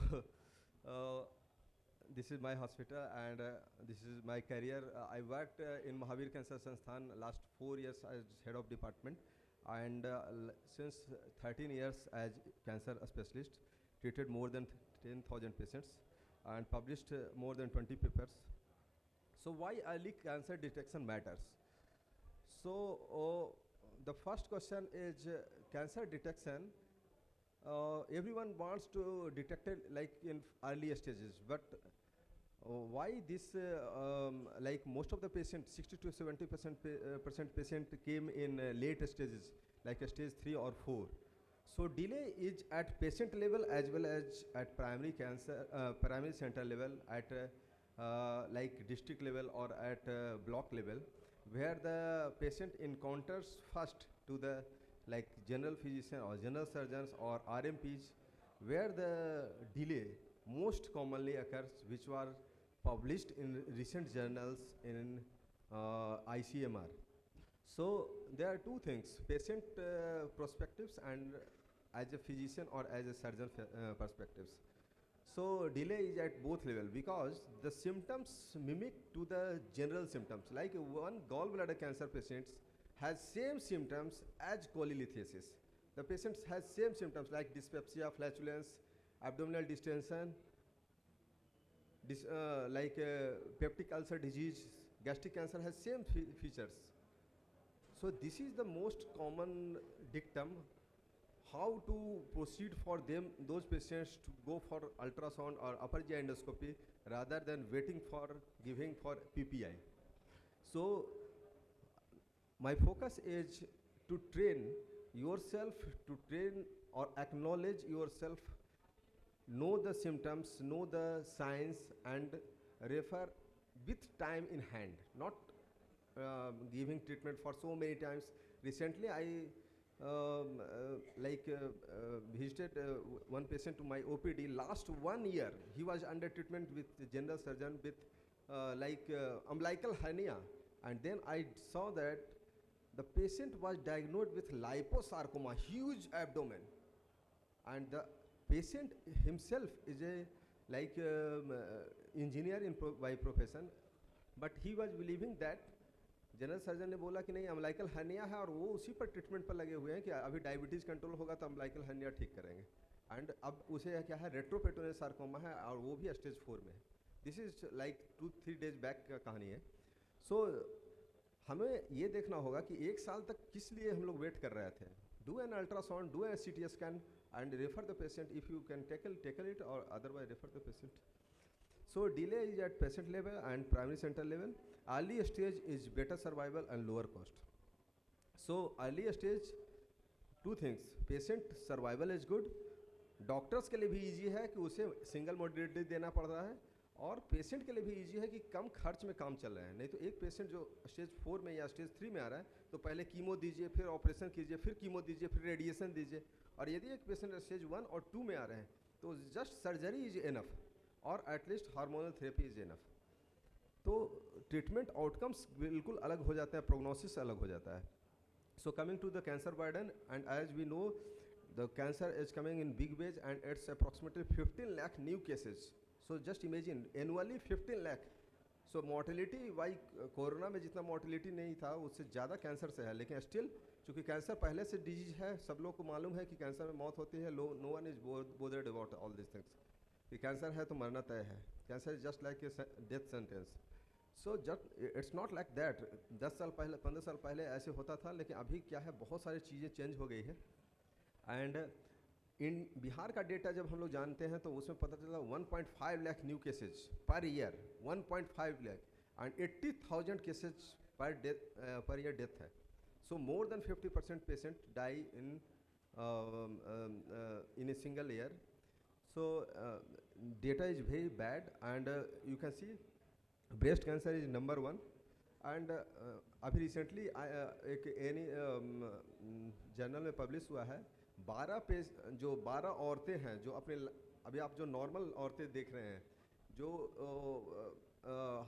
this is my hospital, and this is my career. I worked in Mahavir Cancer Sansthan last 4 years as head of department, and since 13 years as cancer specialist, treated more than 10,000 patients and published more than 20 papers. So why early cancer detection matters? So the first question is cancer detection. Everyone wants to detect it like in early stages, but why this like most of the patients, 60 to 70% patient came in late stages, like stage 3 or 4. So delay is at patient level as well as at primary center level, at like district level or at block level, where the patient encounters first to the like general physician or general surgeons or RMPs, where the delay most commonly occurs, which were published in recent journals in ICMR. So there are two things, patient perspectives and as a physician or as a surgeon perspectives. So delay is at both level because the symptoms mimic to the general symptoms. Like one gallbladder cancer patient has same symptoms as cholelithiasis. The patient has same symptoms like dyspepsia, flatulence, abdominal distension, peptic ulcer disease, gastric cancer has same features. So this is the most common dictum, how to proceed for them, those patients to go for ultrasound or upper GI endoscopy rather than waiting for giving for PPI. So my focus is to train yourself, to train or acknowledge yourself, know the symptoms, know the signs and refer with time in hand, not giving treatment for so many times. Recently I visited one patient to my OPD. Last 1 year he was under treatment with the general surgeon with umbilical hernia, and then I saw that the patient was diagnosed with liposarcoma, huge abdomen, and the patient himself is a engineer by profession, but he was believing that general surgeon ने बोला कि नहीं umbilical hernia है और वो उसी पर treatment पर लगे हुए हैं कि अभी डायबिटीज़ कंट्रोल होगा तो अम्बिलिकल हर्निया ठीक करेंगे, एंड अब उसे क्या है रेट्रोपेटोनियल सार्कोमा है और वो भी स्टेज 4 में है. This is like 2-3 days back का कहानी है. सो हमें ये देखना होगा कि 1 साल तक किस लिए हम लोग वेट कर रहे थे. Do an ultrasound, do an CT scan and refer the patient if you can tackle it और otherwise refer the patient. So delay is at patient level and primary center level. Early stage is better survival and lower cost. So early stage, two things, patient survival is good, doctors के लिए भी easy है कि उसे single मोडिलिटी देना पड़ रहा है, और पेशेंट के लिए भी इजी है कि कम खर्च में काम चल रहा है. नहीं तो एक पेशेंट जो स्टेज 4 में या स्टेज 3 में आ रहा है तो पहले कीमो दीजिए, फिर ऑपरेशन कीजिए, फिर कीमो दीजिए, फिर रेडिएशन दीजिए. और यदि एक पेशेंट स्टेज 1 और 2 में आ रहे हैं तो जस्ट सर्जरी इज इनफ और at least hormonal therapy is enough. तो ट्रीटमेंट आउटकम्स बिल्कुल अलग हो जाते हैं, प्रोग्नोसिस अलग हो जाता है. So coming to the cancer burden, and as we know the cancer is coming in big ways and it's approximately 15 lakh new cases. So just imagine annually 15 lakh. So mortality why corona में जितना mortality नहीं था उससे ज़्यादा cancer से है, लेकिन still चूँकि कैंसर पहले से डिजीज है, सब लोग को मालूम है कि कैंसर में मौत होती है. No one is bothered about all this things कि कैंसर है तो मरना तय है. Cancer is just like a death sentence. So just it's not like that. 10 साल पहले 15 साल पहले ऐसे होता था, लेकिन अभी क्या है बहुत सारी चीज़ें चेंज हो गई है. एंड इन बिहार का डेटा जब हम लोग जानते हैं तो उसमें पता चला 1.5 lakh new cases per year, 1.5 lakh and 80,000 cases per year death है. So more than 50% patient die in a single year. So data is very bad, and you can see breast cancer is number 1. And अभी recently एक journal में publish हुआ है 12 औरतें हैं जो अपने अभी आप जो नॉर्मल औरतें देख रहे हैं जो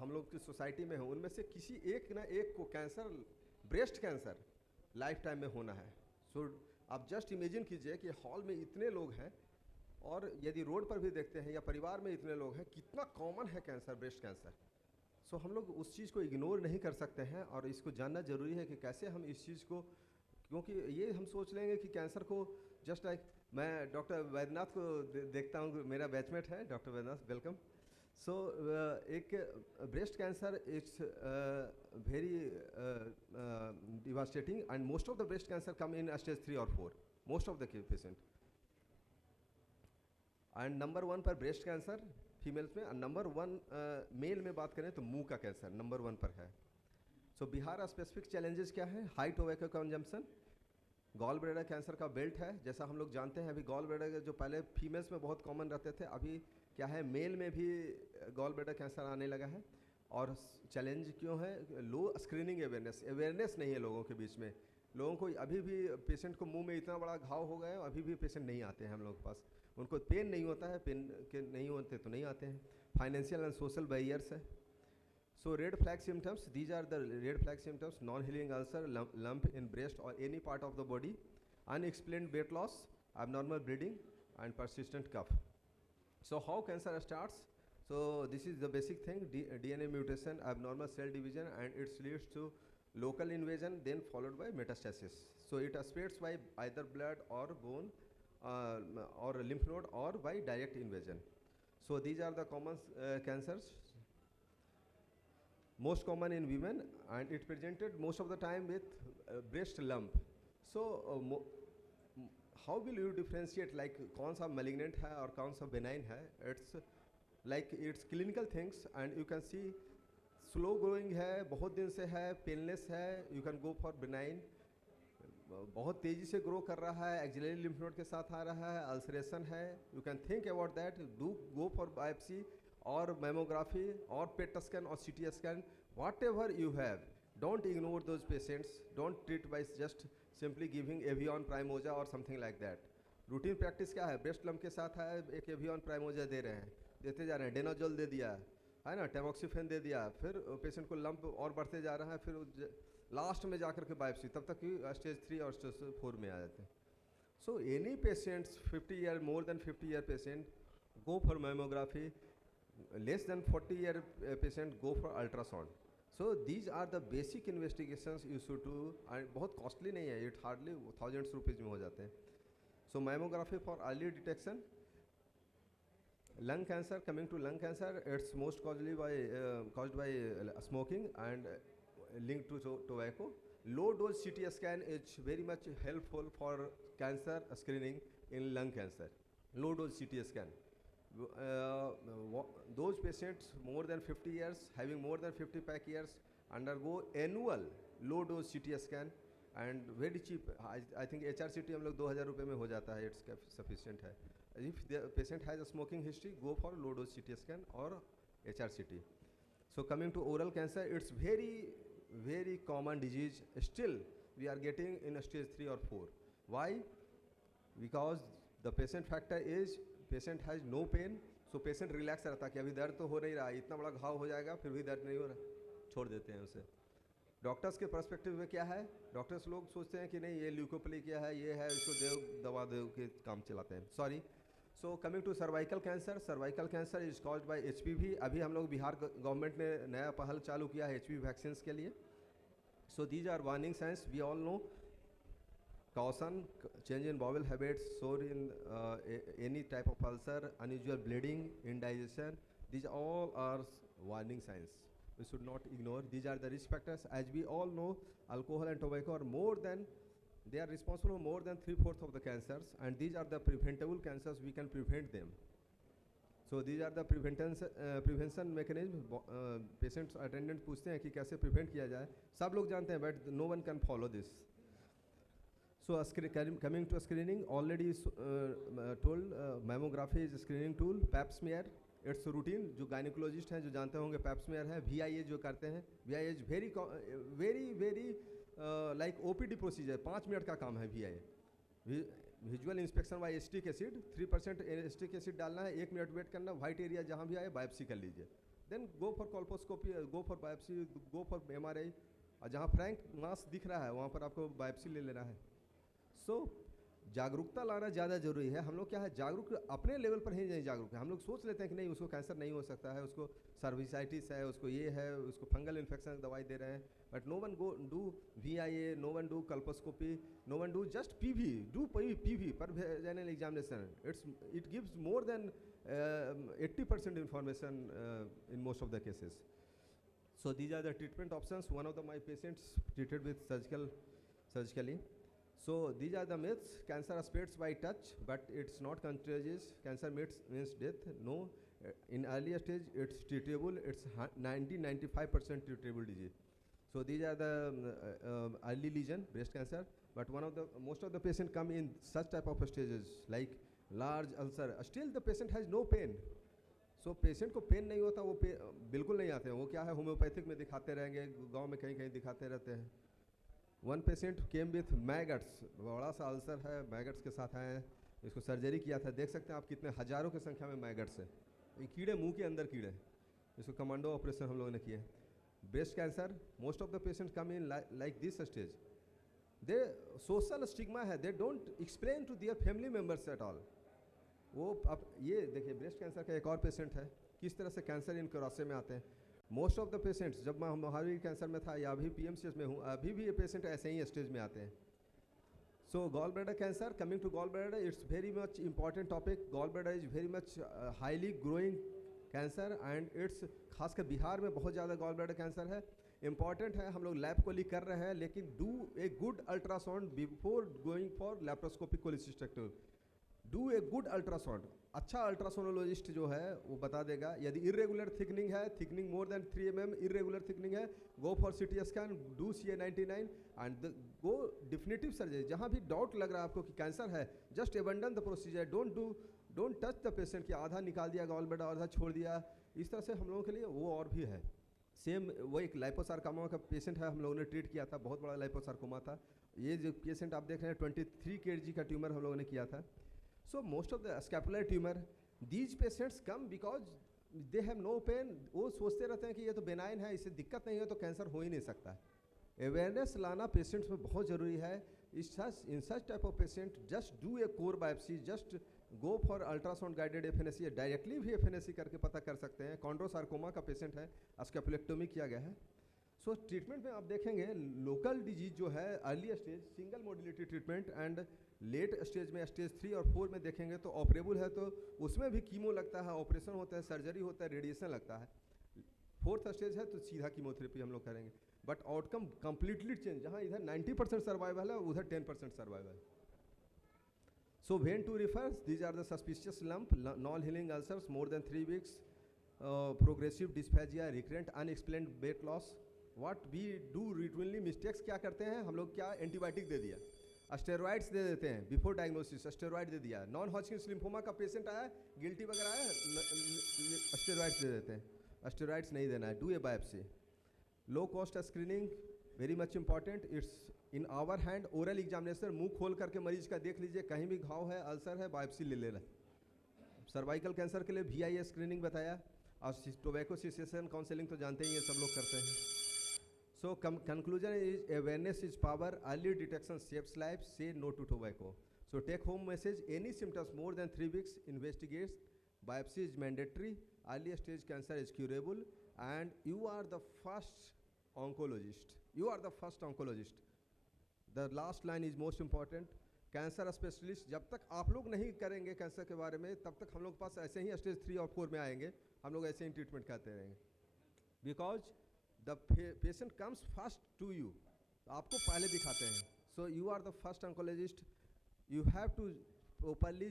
हम लोग की सोसाइटी में हैं, उनमें से किसी एक ना एक को cancer, breast cancer life time में होना है. सो आप जस्ट इमेजिन कीजिए कि हॉल में इतने लोग हैं और यदि रोड पर भी देखते हैं या परिवार में इतने लोग हैं, कितना कॉमन है कैंसर, ब्रेस्ट कैंसर. सो हम लोग उस चीज़ को इग्नोर नहीं कर सकते हैं और इसको जानना ज़रूरी है कि कैसे हम इस चीज़ को, क्योंकि ये हम सोच लेंगे कि कैंसर को जस्ट लाइक मैं डॉक्टर वैद्यनाथ को देखता हूँ, मेरा बैचमेट है डॉक्टर वैद्यनाथ, वेलकम. सो एक breast cancer it's very devastating and most of the breast cancer come in stage 3 और 4, most of the patient. And number 1 पर ब्रेस्ट कैंसर फीमेल्स में, नंबर 1 मेल में बात करें तो मुंह का कैंसर नंबर 1 पर है. सो बिहार स्पेसिफिक चैलेंजेस क्या है? High tobacco consumption, gall bladder cancer का बेल्ट है. जैसा हम लोग जानते हैं अभी गॉल ब्लैडर जो पहले फीमेल्स में बहुत कॉमन रहते थे, अभी क्या है मेल में भी गॉल ब्लैडर कैंसर आने लगा है. और चैलेंज क्यों है? लो स्क्रीनिंग अवेयरनेस नहीं है लोगों के बीच में. लोगों को अभी भी पेशेंट को मुंह में इतना बड़ा घाव हो गया है, अभी भी पेशेंट नहीं आते हैं हम लोग के पास. उनको पेन नहीं होता है, पेन के नहीं होते तो नहीं आते हैं. फाइनेंशियल एंड सोशल बैरियर्स है. So red flag symptoms, these are the red flag symptoms: non-healing ulcer, lump in breast or any part of the body, unexplained weight loss, abnormal bleeding, and persistent cough. So how cancer starts? So this is the basic thing: DNA mutation, abnormal cell division, and it leads to local invasion, then followed by metastasis. So it spreads by either blood or bone or lymph node or by direct invasion. So these are the common cancers, most common in women, and it presented most of the time with breast lump. So how will you differentiate like कौन सा malignant है और कौन सा benign है? It's like it's clinical things, and you can see slow growing है, बहुत दिन से है, painless है, you can go for benign. बहुत तेजी से ग्रो कर रहा है, एक्सिलरी लिम्फ नोड के साथ आ रहा है, अल्सरेशन है, you can think about that, do go for biopsy और मैमोग्राफी और पेट स्कैन और CT scan, whatever you have. Don't ignore those patients, don't treat by just simply giving Evion Primosa और something like that. Routine practice क्या है? Breast lump के साथ है, एक एवियन प्राइमोजा दे रहे हैं, देते जा रहे हैं, डेनाजोल दे दिया है ना, टेमोक्सिफेन दे दिया, फिर पेशेंट को लंप और बढ़ते जा रहा है, फिर लास्ट में जाकर के बायोप्सी, तब तक कि स्टेज 3 और स्टेज 4 में आ जाते हैं. So any patients 50 year, more than 50 year patient, go for mammography. Less than 40 year patient, go for ultrasound. So these are the basic investigations you should do, and बहुत costly नहीं है, it hardly thousands rupees में हो जाते हैं. So mammography for early detection. Lung cancer, coming to lung cancer, it's most caused by smoking and linked to tobacco. Low dose CT scan is very much helpful for cancer screening in lung cancer. Low dose CT scan. Those patients more than 50 years, having more than 50 pack years, undergo annual low dose CT scan and very cheap. I think HRCT हम लोग 2000 रुपये में हो जाता है, it's sufficient है. If the patient has a smoking history, go for low dose CT scan or HRCT. So coming to oral cancer, it's very common disease. Still we are getting in a stage 3 or 4. Why? Because the patient factor is patient has no pain, so patient relax रहता है कि अभी दर्द तो हो नहीं रहा है, इतना बड़ा घाव हो जाएगा फिर भी दर्द नहीं हो रहा, छोड़ देते हैं उसे. डॉक्टर्स के पर्सपेक्टिव में क्या है? डॉक्टर्स लोग सोचते हैं कि नहीं ये ल्यूकोपली क्या है, ये है, इसको दवा दे के काम चलाते हैं. Sorry. So coming to cervical cancer. Cervical cancer is caused by HPV. अभी हम लोग बिहार गवर्नमेंट ने नया पहल चालू किया है HPV वैक्सीन के लिए. So these are warning signs. We all know caution, change in bowel habits, sore in any type of ulcer, unusual bleeding, indigestion. These all are warning signs. We should not ignore. These are the risk factors. As we all know, alcohol and tobacco are they are responsible for more than 3/4 of the cancers, and these are the preventable cancers. We can prevent them. So these are the prevention mechanism. Patients attendant पूछते हैं कि कैसे prevent किया जाए. सब लोग जानते हैं, but no one can follow this. So coming to screening, already told mammography is a screening tool. Pap smear, it's routine. जो gynecologist हैं जो जानते होंगे pap smear है. VIA जो करते हैं, VIA is very like OPD procedure. 5 minute का काम है VIA. Visual inspection by acetic acid, 3% acetic acid डालना है, 1 मिनट वेट करना, वाइट एरिया जहाँ भी आए बायोप्सी कर लीजिए. Then go for colposcopy, go for biopsy, go for MRI, और जहाँ फ्रैंक मास दिख रहा है वहाँ पर आपको बायोप्सी ले लेना है. सो जागरूकता लाना ज़्यादा ज़रूरी है. हम लोग क्या है, जागरूक अपने लेवल पर ही नहीं जागरूक है. हम लोग सोच लेते हैं कि नहीं उसको कैंसर नहीं हो सकता है, उसको सर्विसाइटिस है, उसको ये है, उसको फंगल इन्फेक्शन की दवाई दे रहे हैं. But no one go do VIA, no one do colposcopy, no one do just PV, do PV पर general examination. It gives more than 80% information in most of the cases. So these are the treatment options. One of my patients treated with surgically. So these are the myths. Cancer spreads by touch, but it's not contagious. Cancer means death. No, in earlier stage it's treatable. It's 90-95% treatable disease. So these are the early lesion, breast cancer. But most of the patient come in such type of stages like large ulcer. Still the patient has no pain. So patient को pen नहीं होता, वो बिल्कुल नहीं आते हैं. वो क्या है, होम्योपैथिक में दिखाते रहेंगे, गांव में कहीं कहीं दिखाते रहते हैं. One patient came with maggots. बड़ा सा अल्सर है, maggots के साथ आए हैं. इसको सर्जरी किया था. देख सकते हैं आप कितने हजारों की संख्या में maggots है. ये कीड़े, मुंह के अंदर कीड़े. इसको कमांडो ऑपरेशन हम लोगों ने किए. breast cancer, most of the patients come in like this stage. They social stigma है, they don't explain to their family members at all. वो अब ये देखिए ब्रेस्ट कैंसर का एक और पेशेंट है, किस तरह से कैंसर इनके रास्ते में आते हैं. मोस्ट ऑफ द पेशेंट्स, जब मैं महावीर कैंसर में था या अभी PMCH में हूँ, अभी भी ये पेशेंट ऐसे ही स्टेज में आते हैं. So gallbladder cancer, coming to gallbladder, it's very much important topic. Gallbladder is very much highly growing cancer and it's खासकर बिहार में बहुत ज़्यादा gallbladder cancer है. Important है, हम लोग लैब कोली कर रहे हैं, लेकिन do a good ultrasound before going for laparoscopic cholecystectomy. Do a good ultrasound. अच्छा अल्ट्रासोनोलॉजिस्ट जो है वो बता देगा. यदि इरेगुलर थिकनिंग है, thickening more than 3 mm, irregular thickening है, go for CT scan, do CA99 and go definitive surgery. जहाँ भी डाउट लग रहा है आपको कि कैंसर है, just abandon the procedure. Don't touch the patient कि आधा निकाल दिया गॉल ब्लैडर, आधा छोड़ दिया. इस तरह से हम लोगों के लिए वो और भी है. सेम वो एक लाइपोसार्कोमा का पेशेंट है, हम लोगों ने ट्रीट किया था, बहुत बड़ा लाइपोसार्कोमा था. ये जो पेशेंट आप देख रहे हैं 23 kg का ट्यूमर हम लोगों ने किया था. So most of the scapular tumor, these patients come because they have no pain. वो सोचते रहते हैं कि ये तो बेनाइन है, इससे दिक्कत नहीं है तो कैंसर हो ही नहीं सकता. अवेयरनेस लाना पेशेंट्स में बहुत ज़रूरी है. In such type of patient, just do a core biopsy, just go for ultrasound guided FNAC. Directly भी FNAC करके पता कर सकते हैं. कॉन्ड्रोसार्कोमा का पेशेंट है, स्कैपुलेक्टोमी किया गया है. सो ट्रीटमेंट में आप देखेंगे लोकल डिजीज जो है early stage single modality treatment and late stage में स्टेज 3 और 4 में देखेंगे तो ऑपरेबल है, तो उसमें भी कीमो लगता है, ऑपरेशन होता है, सर्जरी होता है, रेडिएशन लगता है. 4th स्टेज है तो सीधा कीमोथेरेपी हम लोग करेंगे. But outcome completely change. जहाँ इधर 90% सर्वाइवल है, उधर 10% survival. So when to refer, these are the suspicious lump, non healing ulcers more than 3 weeks, progressive dysphagia, recurrent unexplained weight loss. What we do routinely mistakes क्या करते हैं हम लोग, क्या एंटीबायोटिक दे दिया, स्टेरॉइड्स दे देते हैं बिफोर डायग्नोसिस, स्टेरॉइड दे दिया. नॉन हॉजकिंस लिम्फोमा का पेशेंट आया, गिल्टी वगैरह आया, स्टेरॉइड्स दे देते हैं. स्टेरॉइड्स नहीं देना है, do a biopsy. Low cost screening very much important. It's in our hand. Oral examination, मुंह खोल करके मरीज का देख लीजिए, कहीं भी घाव है, अल्सर है, बायोप्सी ले लेना. सर्वाइकल कैंसर के लिए VIA स्क्रीनिंग बताया, और टोबैको सिसेशन काउंसलिंग तो जानते ही हैं, सब लोग करते हैं. So conclusion is awareness is power, early detection saves lives, say no to tobacco. So take home message, any symptoms more than 3 weeks, investigate, biopsy is mandatory, early stage cancer is curable, and you are the first oncologist. You are the first oncologist. The last line is most important. Cancer specialist जब तक आप लोग नहीं करेंगे cancer के बारे में, तब तक हम लोग के पास ऐसे ही स्टेज 3 और 4 में आएंगे, हम लोग ऐसे ही ट्रीटमेंट करते रहेंगे. Because the patient comes first to you, आपको पहले दिखाते हैं. So you are the first oncologist. You have to properly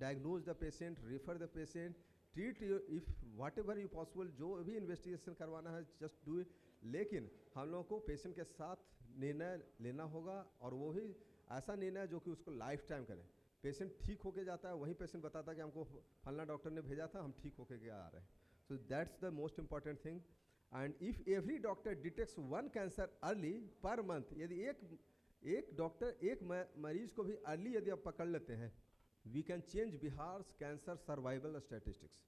diagnose the patient, refer the patient, treat you if whatever you possible. जो भी investigation करवाना है just do it. लेकिन हम लोगों को पेशेंट के साथ निर्णय लेना होगा, और वो भी ऐसा निर्णय जो कि उसको लाइफ टाइम करें. पेशेंट ठीक होके जाता है, वही पेशेंट बताता है कि हमको फलना डॉक्टर ने भेजा था, हम ठीक होके आ रहे हैं. So that's the most important thing. And if every doctor detects one cancer early per month, यदि एक डॉक्टर एक मरीज को भी अर्ली यदि आप पकड़ लेते हैं, we can change Bihar cancer survival statistics.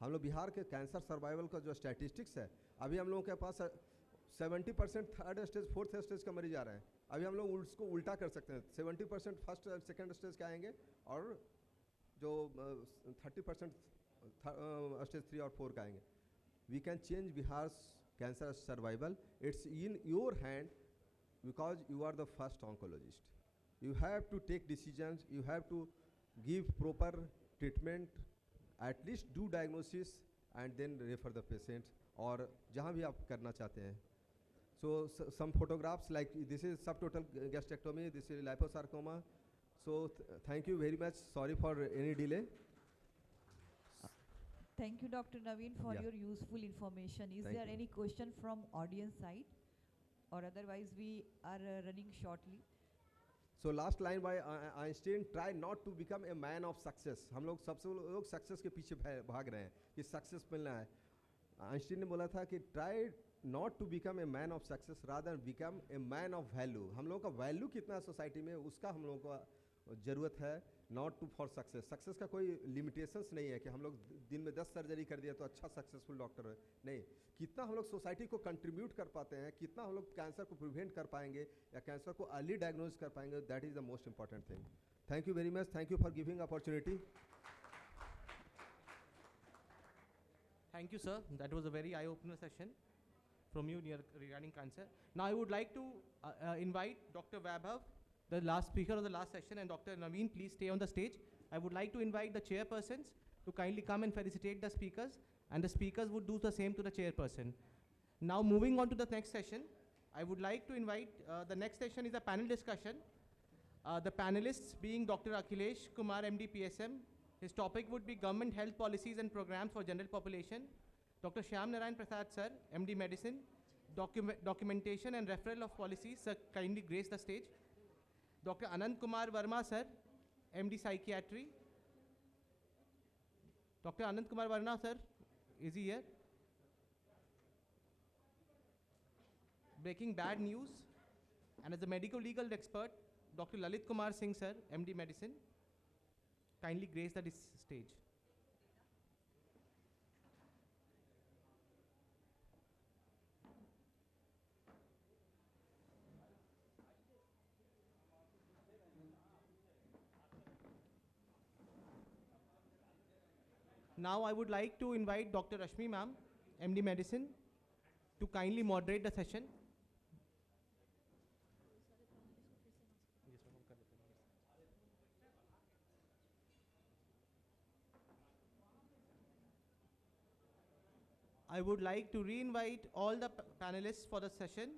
हम लोग बिहार के कैंसर सर्वाइवल का जो स्टैटिस्टिक्स है, अभी हम लोगों के पास 70% 3rd स्टेज 4th स्टेज का मरीज आ रहे हैं. अभी हम लोग उसको उल्टा कर सकते हैं, 70% 1st और 2nd स्टेज के आएंगे, और जो 30% स्टेज 3 और 4 का आएंगे. We can change Bihar's cancer survival. It's in your hand because you are the first oncologist. You have to take decisions, you have to give proper treatment, at least do diagnosis and then refer the patient, और जहाँ भी आप करना चाहते हैं. So some photographs like this is subtotal gastrectomy, this is liposarcoma. So thank you very much, sorry for any delay. Thank you, Dr. Naveen, for your useful information. Is there any question from audience side? Or otherwise we are running shortly. So last line by Einstein, try not to become a man of success. हम लोग सबसे लोग success के पीछे भाग रहे हैं कि सक्सेस मिलना है. आइंस्टीन ने बोला था कि try not to become a man of success, rather become a man of value. हम लोगों का वैल्यू कितना है सोसाइटी में, उसका हम लोगों को ज़रूरत है, not to for success. Success का कोई लिमिटेशंस नहीं है कि हम लोग दिन में 10 सर्जरी कर दिया तो अच्छा सक्सेसफुल डॉक्टर है, नहीं। कितना हम लोग सोसाइटी को कंट्रीब्यूट कर पाते हैं, कितना हम लोग कैंसर को प्रिवेंट कर पाएंगे या कैंसर को अर्ली डायग्नोज कर पाएंगे, that is the most important thing. Thank you very much, thank you for giving opportunity. Thank you, sir. That was a very eye-opener session from you regarding cancer. Now I would like to invite Dr. Vaibhav, the last speaker of the last session, and Dr. Naveen, please stay on the stage. I would like to invite the chairpersons to kindly come and felicitate the speakers, and the speakers would do the same to the chairperson. Now moving on to the next session, I would like to invite, the next session is a panel discussion. The panelists being Dr. Akhilesh Kumar, MD, PSM. His topic would be Government Health Policies and Programs for General Population. Dr. Shyam Narayan Prasad, sir, MD, Medicine. Documentation and Referral of Policies, sir, kindly grace the stage. Dr. Anand Kumar Verma, sir, MD, Psychiatry. Dr. Anand Kumar Verma, sir, is he here? Breaking bad news. And as a medical legal expert, Dr. Lalit Kumar Singh, sir, MD, Medicine. Kindly grace the stage. Now I would like to invite Dr. Rashmi ma'am, MD, Medicine, to kindly moderate the session. I would like to re-invite all the panelists for the session.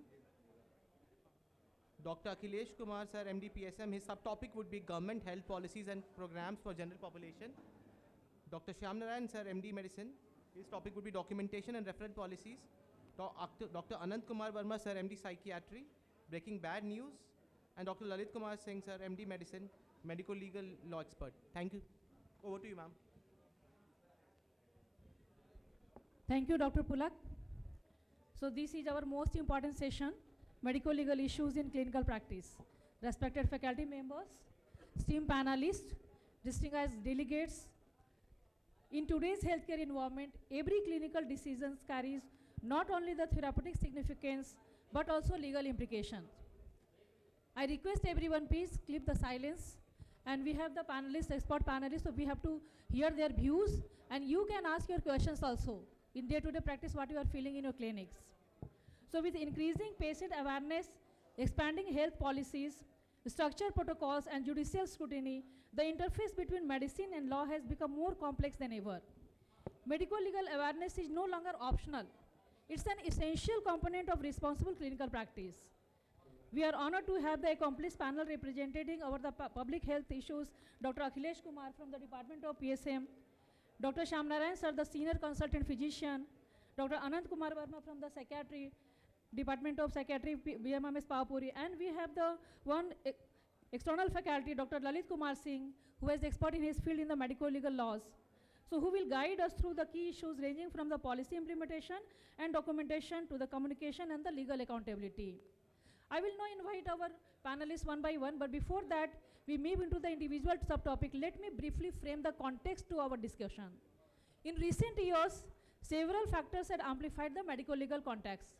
Dr. Akhilesh Kumar, sir, MD, PSM, his subtopic would be Government Health Policies and Programs for General Population. Dr. Shyam Narayan, sir, MD, Medicine, his topic would be Documentation and Referral Policies. Dr. Anand Kumar Verma, sir, MD, Psychiatry, Breaking Bad News. And Dr. Lalit Kumar Singh, sir, MD, Medicine, Medical Legal Law Expert. Thank you. Over to you, ma'am. Thank you, Dr. Pulak. So this is our most important session, medical legal issues in clinical practice. Respected faculty members, esteemed panelists, distinguished delegates, in today's healthcare environment, every clinical decision carries not only the therapeutic significance, but also legal implications. I request everyone, please keep the silence. And we have the panelists, expert panelists, so we have to hear their views, and you can ask your questions also in day-to-day practice what you are feeling in your clinics. So with increasing patient awareness, expanding health policies, structured protocols and judicial scrutiny, the interface between medicine and law has become more complex than ever. Medical legal awareness is no longer optional. It's an essential component of responsible clinical practice. We are honored to have the accomplished panel representing over the public health issues, Dr. Akhilesh Kumar from the Department of PSM, Dr. Shyam Narayan, sir, the Senior Consultant Physician, Dr. Anand Kumar Verma from the Psychiatry, Department of Psychiatry, BMMS Pavapuri, and we have the one external faculty, Dr. Lalit Kumar Singh, who is expert in his field in the medical legal laws. So who will guide us through the key issues ranging from the policy implementation and documentation to the communication and the legal accountability. I will now invite our panelists one by one, but before that, we move into the individual subtopic. Let me briefly frame the context to our discussion. In recent years, several factors had amplified the medical legal context.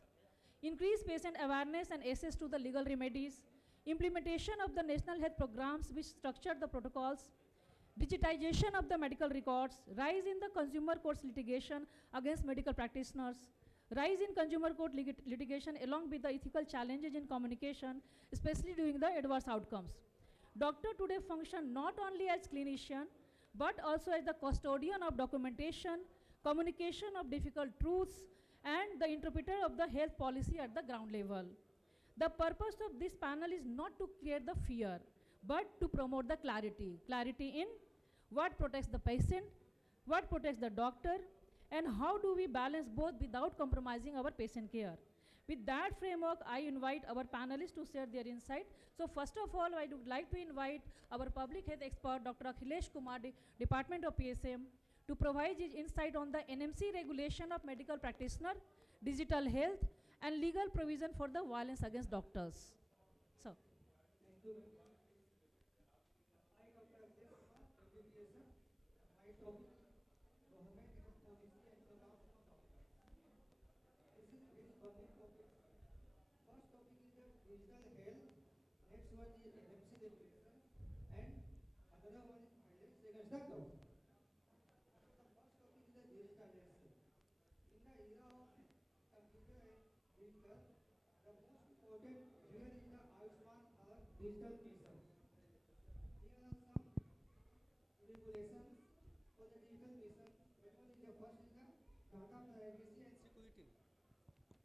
Increased patient awareness and access to the legal remedies, implementation of the national health programs which structured the protocols, digitization of the medical records, rise in the consumer courts litigation against medical practitioners, rise in consumer court litigation along with the ethical challenges in communication, especially during the adverse outcomes. Doctor today function not only as clinician, but also as the custodian of documentation, communication of difficult truths, and the interpreter of the health policy at the ground level. The purpose of this panel is not to create the fear, but to promote the clarity. Clarity in what protects the patient, what protects the doctor, and how do we balance both without compromising our patient care. With that framework, I invite our panelists to share their insight. So first of all, I would like to invite our public health expert, Dr. Akhilesh Kumar, Department of PSM, to provide his insight on the NMC regulation of medical practitioner, digital health, and legal provision for the violence against doctors. So.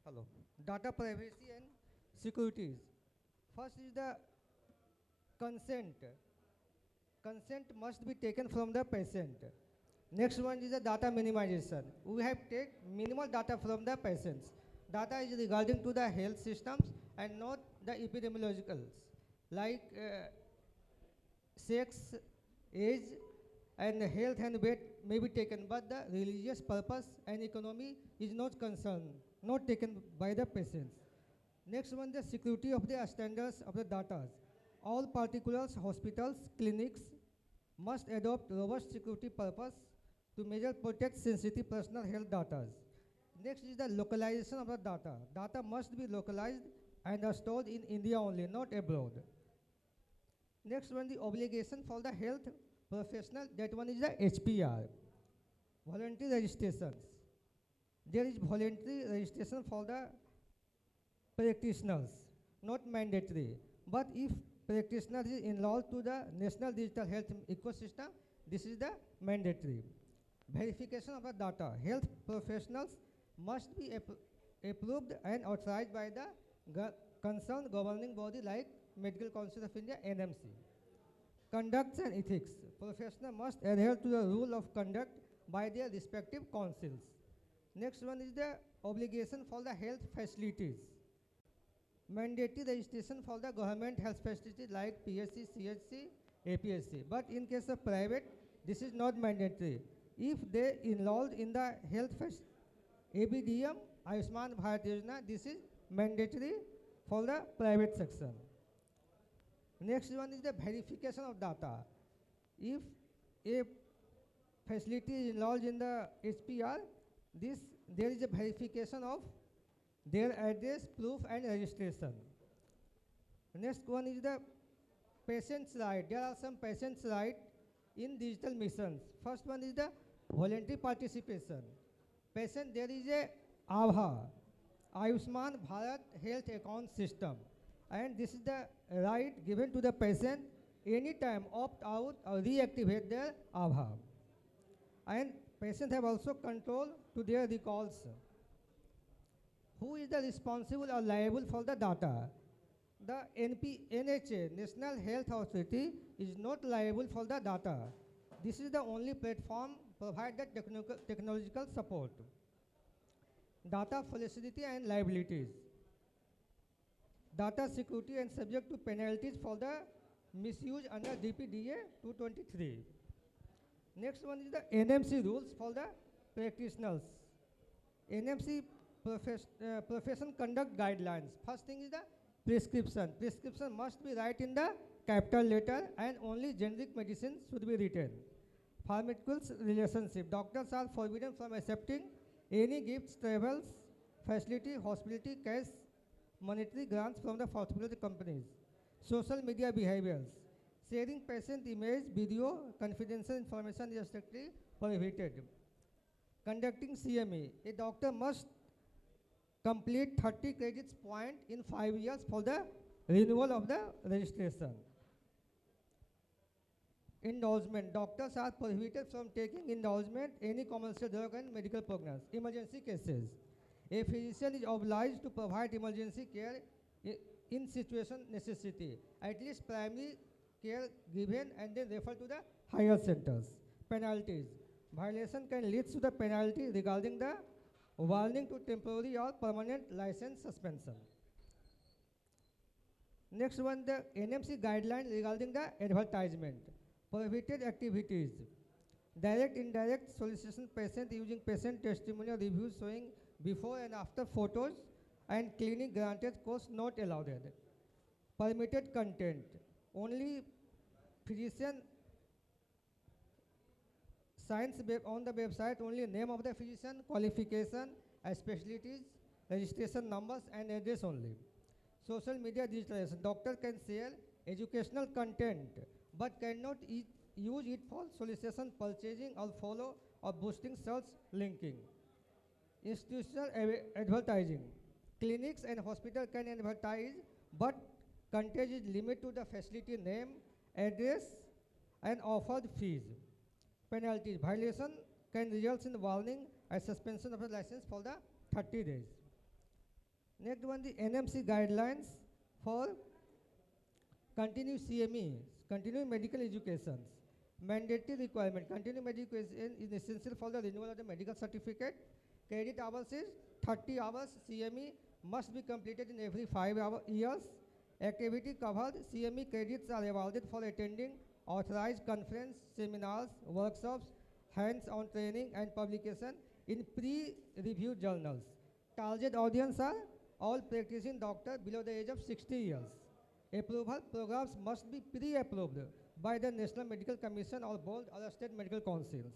Hello. Data privacy and securities. First is the consent. Consent must be taken from the patient. Next one is the data minimization. We have take minimal data from the patients. Data is regarding to the health systems and not the epidemiologicals, like sex, age, and health and weight may be taken, but the religious purpose and economy is not concerned, not taken by the patients. Next one, the security of the standards of the data. All particulars, hospitals, clinics must adopt robust security purpose to measure protect sensitive personal health data. Next is the localization of the data. Data must be localized and are stored in India only, not abroad. Next one, the obligation for the health professional, that one is the HPR, voluntary registrations. There is voluntary registration for the practitioners, not mandatory. But if practitioner is enrolled to the National Digital Health Ecosystem, this is the mandatory. Verification of the data. Health professionals must be approved and authorized by the concerned governing body like Medical Council of India, NMC. Conduct and ethics. Professionals must adhere to the rule of conduct by their respective councils. Next one is the obligation for the health facilities. Mandatory registration for the government health facilities like PSC, CHC, APSC. But in case of private, this is not mandatory. If they enrolled in the health ABDM, Ayushman Bharat Yojana, this is mandatory for the private section. Next one is the verification of data. If a facility is enrolled in the HPR, there is a verification of their address, proof and registration. Next one is the patient's right. There are some patient's right in digital missions. First one is the voluntary participation. Patient, there is a ABHA, Ayushman Bharat Health Account System. And this is the right given to the patient anytime opt out or reactivate their ABHA. And patients have also control to their recalls. Who is the responsible or liable for the data? The NHA, National Health Authority, is not liable for the data. This is the only platform provide the technological support. Data falsity and liabilities. Data security and subject to penalties for the misuse under DPDA 223. Next one is the NMC rules for the practitioners. NMC profession conduct guidelines. First thing is the prescription. Prescription must be right in the capital letter and only generic medicines should be written. Pharmaceuticals relationship. Doctors are forbidden from accepting any gifts, travels, facility, hospitality, cash, monetary grants from the pharmaceutical companies. Social media behaviors. Sharing patient image, video, confidential information is strictly prohibited. Conducting CME. A doctor must complete 30 credits point in 5 years for the renewal of the registration. Endorsement. Doctors are prohibited from taking endorsement any commercial drug and medical programs. Emergency cases. A physician is obliged to provide emergency care in situation necessity. At least primary care given and then refer to the higher centers. Penalties. Violation can lead to the penalty regarding the warning to temporary or permanent license suspension. Next one, the NMC guideline regarding the advertisement. Prohibited activities. Direct, indirect solicitation patient using patient testimonial reviews showing before and after photos and clinic granted course not allowed. Permitted content. Only physician on the website only name of the physician, qualification, specialties, registration numbers and address only. Social media digitalization. Doctor can share educational content but cannot use it for solicitation, purchasing or follow or boosting search linking. Institutional advertising. Clinics and hospitals can advertise, but content is limited to the facility name, address, and offered fees. Penalties. Violation can result in warning and suspension of the license for the 30 days. Next one, the NMC guidelines for continuous CME, continuing medical education. Mandatory requirement. Continuing medical education is essential for the renewal of the medical certificate. Credit hours is 30 hours. CME must be completed in every 5 years. Activity covered. CME credits are awarded for attending authorized conference, seminars, workshops, hands-on training and publication in pre-reviewed journals. Target audience are all practicing doctors below the age of 60 years. Approval programs must be pre-approved by the National Medical Commission or board or state medical councils.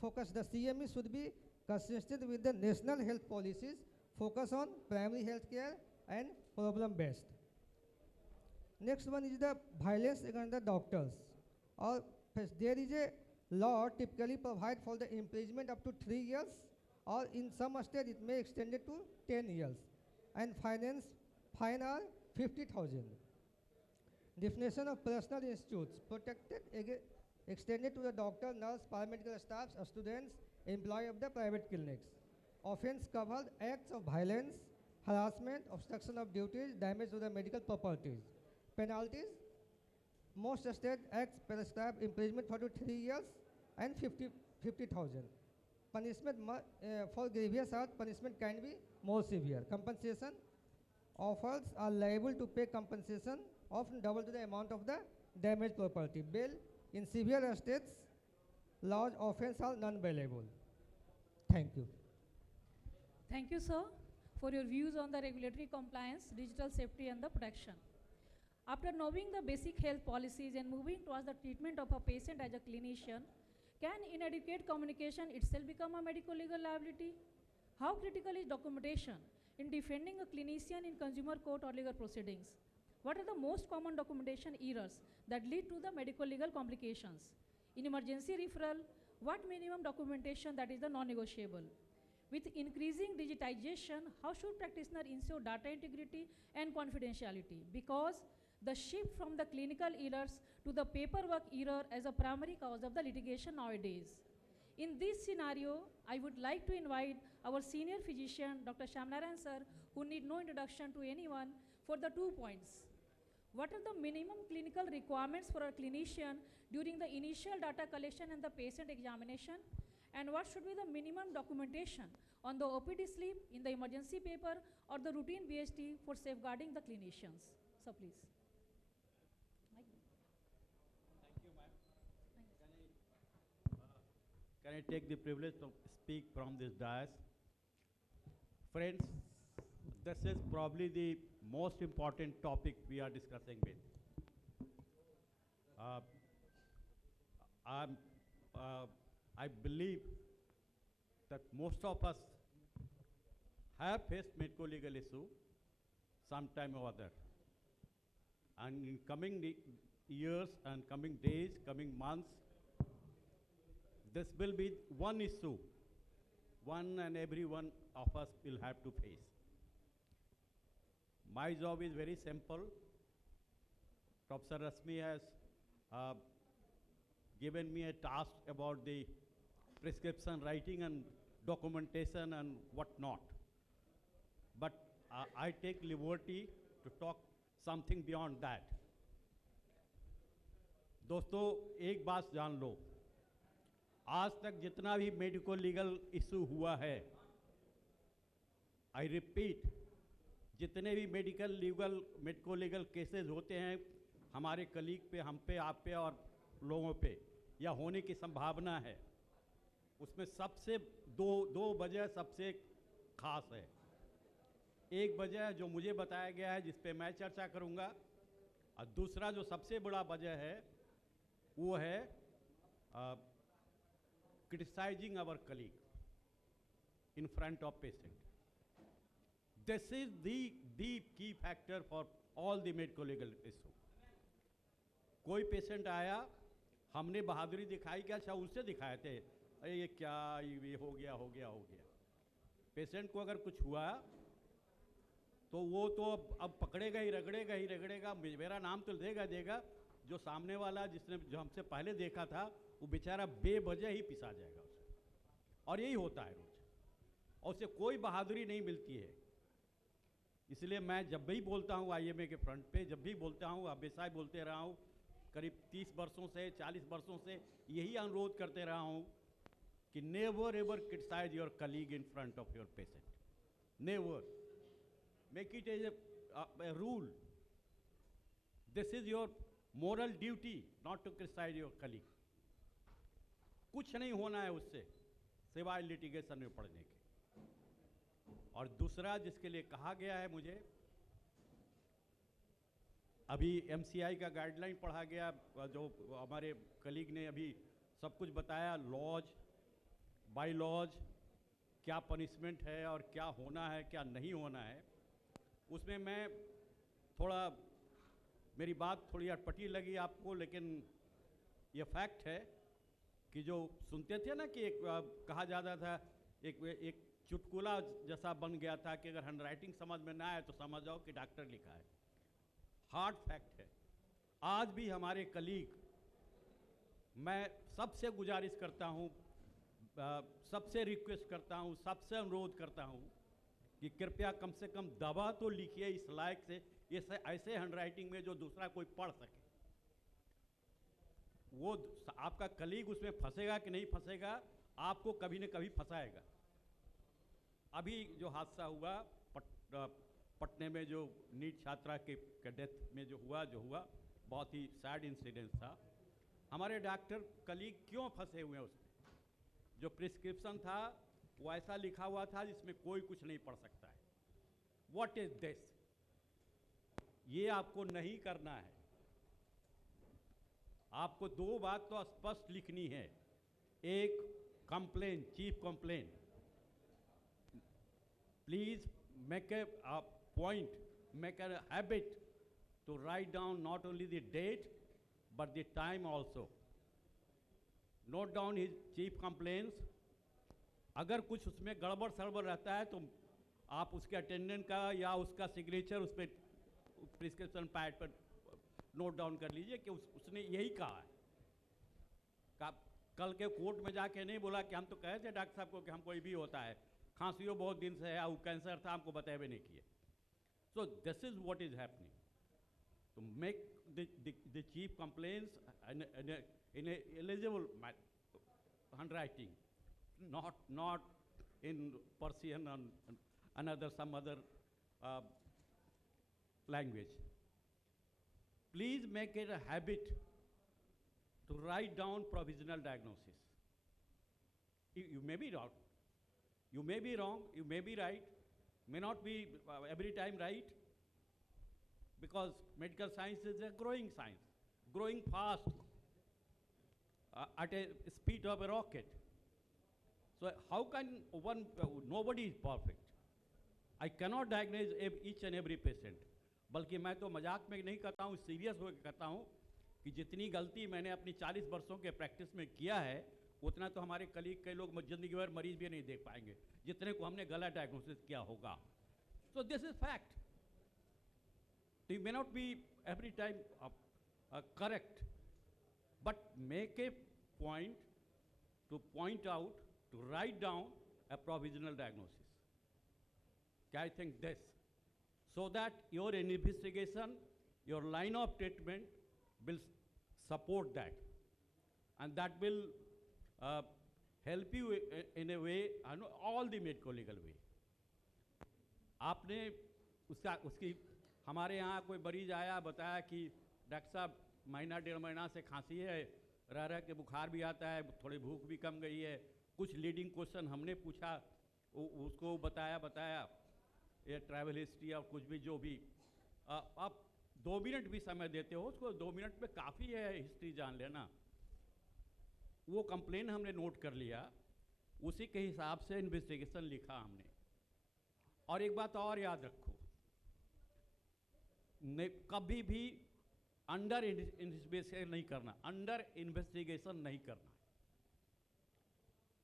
Focus. The CME should be consistent with the national health policies, focus on primary health care and problem-based. Next one is the violence against the doctors. There is a law typically provide for the imprisonment up to 3 years, or in some states it may extend it to 10 years. And fine are 50,000. Definition of personal institutes. Protected extended to the doctor, nurse, paramedical staffs, students, employee of the private clinics. Offense covered acts of violence, harassment, obstruction of duties, damage to the medical properties. Penalties. Most state acts prescribe imprisonment for 3 years and 50,000. Punishment for grievous act, punishment can be more severe. Compensation. Offers are liable to pay compensation often double to the amount of the damaged property. Bail. In severe states, large offense are non-bailable. Thank you. Thank you, sir, for your views on the regulatory compliance, digital safety and the protection. After knowing the basic health policies and moving towards the treatment of a patient as a clinician, can inadequate communication itself become a medico-legal liability? How critical is documentation in defending a clinician in consumer court or legal proceedings? What are the most common documentation errors that lead to the medico-legal complications? In emergency referral, what minimum documentation that is the non-negotiable? With increasing digitization, how should practitioner ensure data integrity and confidentiality? Because the shift from the clinical errors to the paperwork error as a primary cause of the litigation nowadays. In this scenario, I would like to invite our senior physician, Dr. Shamnaran sir, who need no introduction to anyone, for the 2 points. What are the minimum clinical requirements for a clinician during the initial data collection and the patient examination? And what should be the minimum documentation on the OPD slip, in the emergency paper, or the routine BHT for safeguarding the clinicians? So please. Can I take the privilege to speak from this dais? Friends, this is probably the most important topic we are discussing with. I believe that most of us have faced medico-legal issue sometime or other. And in coming years and coming days, coming months, this will be one issue one and every one of us will have to face. My job is very simple. Professor Rasmi has given me a task about the prescription writing and documentation and what not. But I take liberty to talk something beyond that. दोस्तों एक बात जान लो, आज तक जितना भी medico legal issue हुआ है, आई रिपीट, जितने भी मेडिको लीगल केसेस होते हैं हमारे कलीग पे, हम पे, आप पे और लोगों पे, या होने की संभावना है, उसमें सबसे दो वजह सबसे खास है। एक वजह जो मुझे बताया गया है जिस पे मैं चर्चा करूंगा, और दूसरा जो सबसे बड़ा वजह है वो है criticizing our colleague in front of patient. This is the key factor for all the medical legal issue. कोई पेशेंट आया, हमने बहादुरी दिखाई क्या, अच्छा उनसे दिखाए थे, अरे ये क्या, ये हो गया. पेशेंट को अगर कुछ हुआ तो वो तो अब पकड़ेगा ही रगड़ेगा, मेरा नाम तो देगा, जो सामने वाला जो हमसे पहले देखा था वो बेचारा बेवजह ही पिसा जाएगा उसे. और यही होता है रोज, और उसे कोई बहादुरी नहीं मिलती है. इसलिए मैं जब भी बोलता हूँ IMA के फ्रंट पे, जब भी बोलता हूँ, हमेशा ही बोलते रहा हूँ, करीब 30 वर्षों से 40 वर्षों से यही अनुरोध करते रहा हूँ कि never ever criticise your colleague in front of your patient. Never make it as a rule. This is your moral duty not to criticise your colleague. कुछ नहीं होना है उससे सिवाय लिटिगेशन में पड़ने के. और दूसरा जिसके लिए कहा गया है मुझे, अभी MCI का गाइडलाइन पढ़ा गया, जो हमारे कलीग ने अभी सब कुछ बताया, लॉज बाय लॉज क्या पनिशमेंट है और क्या होना है क्या नहीं होना है. उसमें मैं थोड़ा, मेरी बात थोड़ी अटपटी लगी आपको, लेकिन ये फैक्ट है कि जो सुनते थे ना कि एक कहा जाता था, एक चुटकुला जैसा बन गया था कि अगर हैंडराइटिंग समझ में ना आए तो समझ जाओ कि डॉक्टर लिखा है. हार्ड फैक्ट है. आज भी हमारे कलीग, मैं सबसे गुजारिश करता हूँ, सबसे रिक्वेस्ट करता हूँ, सबसे अनुरोध करता हूँ कि कृपया कम से कम दवा तो लिखिए इस लायक से, ऐसे हैंडराइटिंग में जो दूसरा कोई पढ़ सके. वो आपका कलीग उसमें फंसेगा कि नहीं फंसेगा, आपको कभी न कभी फंसाएगा. अभी जो हादसा हुआ पटने में, जो नीट छात्रा के डेथ में जो हुआ, बहुत ही सैड इंसिडेंट था. हमारे डॉक्टर कलीग क्यों फंसे हुए हैं उसमें? जो प्रिस्क्रिप्शन था वो ऐसा लिखा हुआ था जिसमें कोई कुछ नहीं पढ़ सकता है. What is this? ये आपको नहीं करना है. आपको दो बात तो स्पष्ट लिखनी है. एक, complain, chief complain. Please make a point, make a habit to write down not only the date but the time also. Note down his chief complaints. अगर कुछ उसमें गड़बड़ सड़बड़ रहता है तो आप उसके अटेंडेंट का या उसका सिग्नेचर उस पर प्रिस्क्रिप्शन पैड पर नोट डाउन कर लीजिए कि उसने यही कहा है. कल के कोर्ट में जाके नहीं बोला कि हम तो कहे थे डॉक्टर साहब को कि हमको ये भी होता है, खांसी बहुत दिन से है, वो कैंसर था, हमको बताए भी नहीं किए. So this is what is happening. To make the chief complaints in eligible handwriting, not in Persian and another some other language. Please make it a habit to write down provisional diagnosis. You may be wrong. You may be wrong, you may be right, may not be every time right, because medical science is a growing science, growing fast at a speed of a rocket. So how can one, nobody is perfect. I cannot diagnose each and every patient. बल्कि मैं तो मजाक में नहीं करता हूँ, serious होकर कहता हूँ कि जितनी गलती मैंने अपनी 40 वर्षों के प्रैक्टिस में किया है, उतना तो हमारे कलीग कई लोग जिंदगी भर मरीज भी नहीं देख पाएंगे जितने को हमने गलत डायग्नोसिस किया होगा. So this is fact. You may not be every time correct, but make a point to point out, to write down a provisional diagnosis. I think this, so that your investigation, your line of treatment will support that, and that will help you in a way, all the medical legal way. आपने उसकी हमारे यहाँ कोई मरीज आया, बताया कि doctor साहब महीना डेढ़ महीना से खांसी है, रह के बुखार भी आता है, थोड़ी भूख भी कम गई है, कुछ लीडिंग क्वेश्चन हमने पूछा, उसको बताया ये ट्रैवल हिस्ट्री और कुछ भी जो भी, आप 2 मिनट भी समय देते हो उसको, 2 मिनट में काफ़ी है हिस्ट्री जान लेना. वो कंप्लेन हमने नोट कर लिया, उसी के हिसाब से इन्वेस्टिगेशन लिखा हमने। और एक बात और याद रखो, कभी भी अंडर इन्वेस्टिगेशन नहीं करना, अंडर इन्वेस्टिगेशन नहीं करना।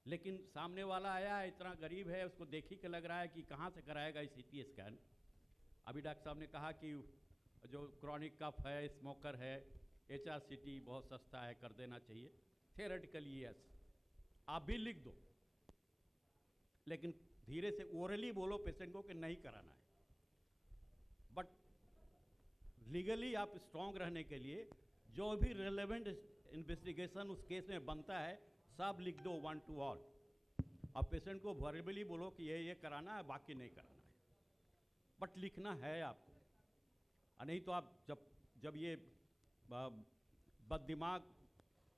लेकिन सामने वाला आया है, इतना गरीब है, उसको देख ही के लग रहा है कि कहाँ से कराएगा सीटी स्कैन। अभी डॉक्टर साहब ने कहा कि जो क्रॉनिक कफ है, स्मोकर है, HRCT बहुत सस्ता है, कर देना चाहिए। थियोरेटिकली यस, आप भी लिख दो, लेकिन धीरे से ओरली बोलो पेशेंट को कि नहीं कराना है। बट लीगली आप स्ट्रांग रहने के लिए जो भी रिलेवेंट इन्वेस्टिगेशन उस केस में बनता है सब लिख दो, 1 to all। अब पेशेंट को वर्बली बोलो कि ये कराना है, बाकी नहीं कराना है, बट लिखना है आपको। नहीं तो आप जब ये बददिमाग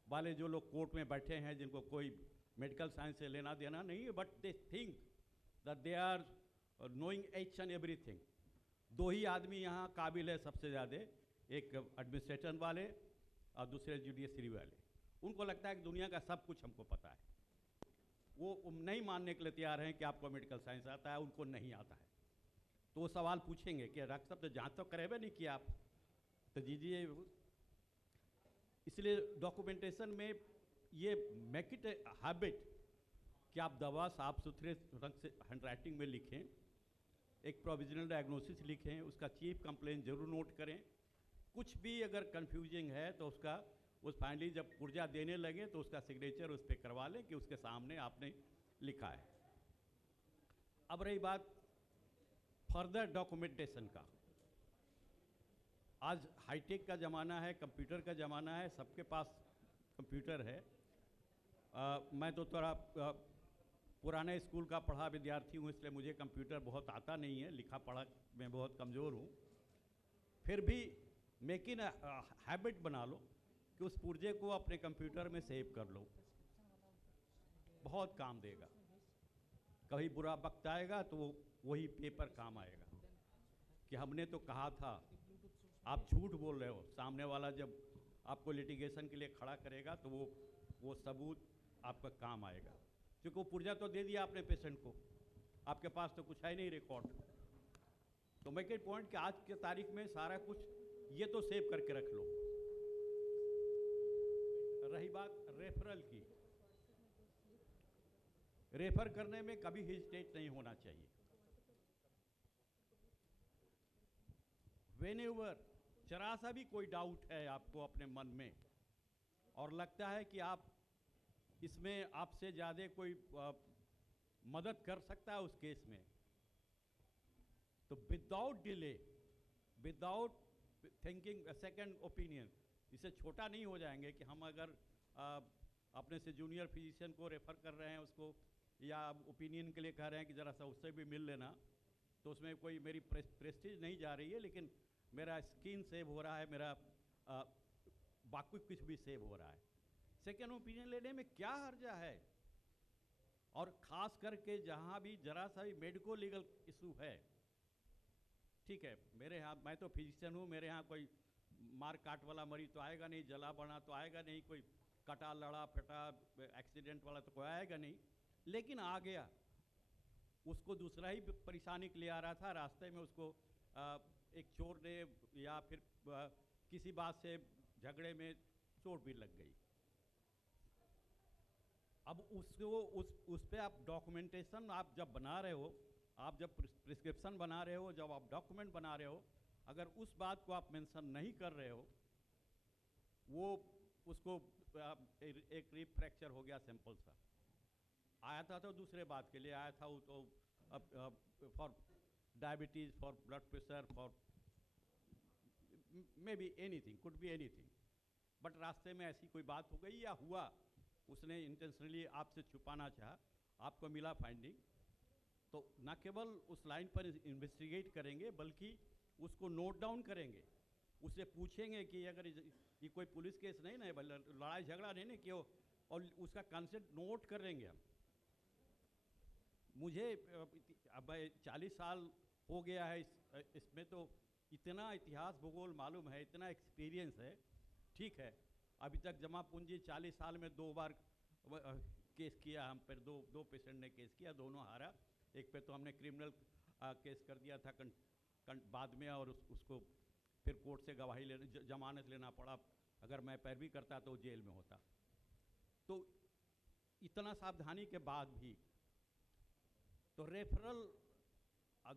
वाले जो लोग कोर्ट में बैठे हैं, जिनको कोई मेडिकल साइंस से लेना देना नहीं है, but they think that they are knowing each and everything. दो ही आदमी यहाँ काबिल है सबसे ज़्यादा, एक एडमिनिस्ट्रेशन वाले और दूसरे जुडिशरी वाले। उनको लगता है कि दुनिया का सब कुछ हमको पता है। वो नहीं मानने के लिए तैयार हैं कि आपको मेडिकल साइंस आता है, उनको नहीं आता है। तो वो सवाल पूछेंगे कि डॉक्टर साहब तो जाँच तो करेबे नहीं किया आप, तो दीजिए। इसलिए डॉक्यूमेंटेशन में ये मेक इट ए हैबिट कि आप दवा साफ सुथरे रंग से हैंडराइटिंग में लिखें, एक प्रोविजनल डायग्नोसिस लिखें, उसका चीफ कंप्लेन जरूर नोट करें। कुछ भी अगर कंफ्यूजिंग है तो उसका उस फाइनली जब पुर्जा देने लगे तो उसका सिग्नेचर उस पर करवा लें कि उसके सामने आपने लिखा है। अब रही बात फर्दर डॉक्यूमेंटेशन का, आज हाईटेक का ज़माना है, कंप्यूटर का ज़माना है, सबके पास कंप्यूटर है। मैं तो थोड़ा पुराने स्कूल का पढ़ा विद्यार्थी हूँ, इसलिए मुझे कंप्यूटर बहुत आता नहीं है, लिखा पढ़ा में बहुत कमज़ोर हूँ। फिर भी मेक इन हैबिट बना लो कि उस पुर्जे को अपने कंप्यूटर में सेव कर लो, बहुत काम देगा। कभी बुरा वक्त आएगा तो वही पेपर काम आएगा कि हमने तो कहा था। आप झूठ बोल रहे हो, सामने वाला जब आपको लिटिगेशन के लिए खड़ा करेगा तो वो सबूत आपका काम आएगा, क्योंकि वो पुर्जा तो दे दिया आपने पेशेंट को, आपके पास तो कुछ है नहीं रिकॉर्ड। तो मेक इट पॉइंट कि आज के तारीख में सारा कुछ ये तो सेव करके रख लो। रही बात रेफरल की, रेफर करने में कभी हेजिटेट नहीं होना चाहिए। व्हेनेवर जरा सा भी कोई डाउट है आपको अपने मन में और लगता है कि आप इसमें आपसे ज़्यादा कोई मदद कर सकता है उस केस में, तो without delay, without thinking second opinion, इसे छोटा नहीं हो जाएंगे कि हम अगर अपने से जूनियर फिजिशियन को रेफ़र कर रहे हैं उसको, या ओपिनियन के लिए कह रहे हैं कि ज़रा सा उससे भी मिल लेना, तो उसमें कोई मेरी प्रेस्टीज नहीं जा रही है, लेकिन मेरा स्किन सेव हो रहा है, मेरा बाकी कुछ भी सेव हो रहा है। सेकेंड ओपिनियन लेने में क्या हर्जा है? और ख़ास करके जहाँ भी जरा सा भी मेडिको लीगल इशू है, ठीक है, मेरे यहाँ, मैं तो फिजिशियन हूँ, मेरे यहाँ कोई मार काट वाला मरीज तो आएगा नहीं, जला बना तो आएगा नहीं, कोई कटा लड़ा फटा एक्सीडेंट वाला तो कोई आएगा नहीं, लेकिन आ गया, उसको दूसरा ही परेशानी के लिए आ रहा था, रास्ते में उसको एक चोर ने या फिर किसी बात से झगड़े में चोट भी लग गई। अब उसको उस पे आप डॉक्यूमेंटेशन आप जब बना रहे हो, आप जब प्रिस्क्रिप्शन बना रहे हो, जब आप डॉक्यूमेंट बना रहे हो, अगर उस बात को आप मेंशन नहीं कर रहे हो, वो उसको एक रिब फ्रैक्चर हो गया सिंपल सा, आया था तो दूसरे बात के लिए आया था, वो तो for diabetes, for blood pressure, for may be anything, could be anything, but रास्ते में ऐसी कोई बात हो गई या हुआ, उसने इंटेंशनली आपसे छुपाना चाहा, आपको मिला फाइंडिंग, तो न केवल उस लाइन पर इन्वेस्टिगेट करेंगे बल्कि उसको नोट डाउन करेंगे, उससे पूछेंगे कि अगर ये कोई पुलिस केस नहीं ना, लड़ाई झगड़ा नहीं ना क्यों, और उसका कंसेंट नोट करेंगे हम। मुझे अब 40 साल हो गया है इसमें, तो इतना इतिहास भूगोल मालूम है, इतना एक्सपीरियंस है, ठीक है, अभी तक जमा पूंजी 40 साल में 2 बार केस किया, हम पर दो पेशेंट ने केस किया, दोनों हारा। एक पे तो हमने क्रिमिनल केस कर दिया था बाद में, और उसको फिर कोर्ट से गवाही जमानत लेना पड़ा। अगर मैं पैरवी करता तो जेल में होता। तो इतना सावधानी के बाद भी तो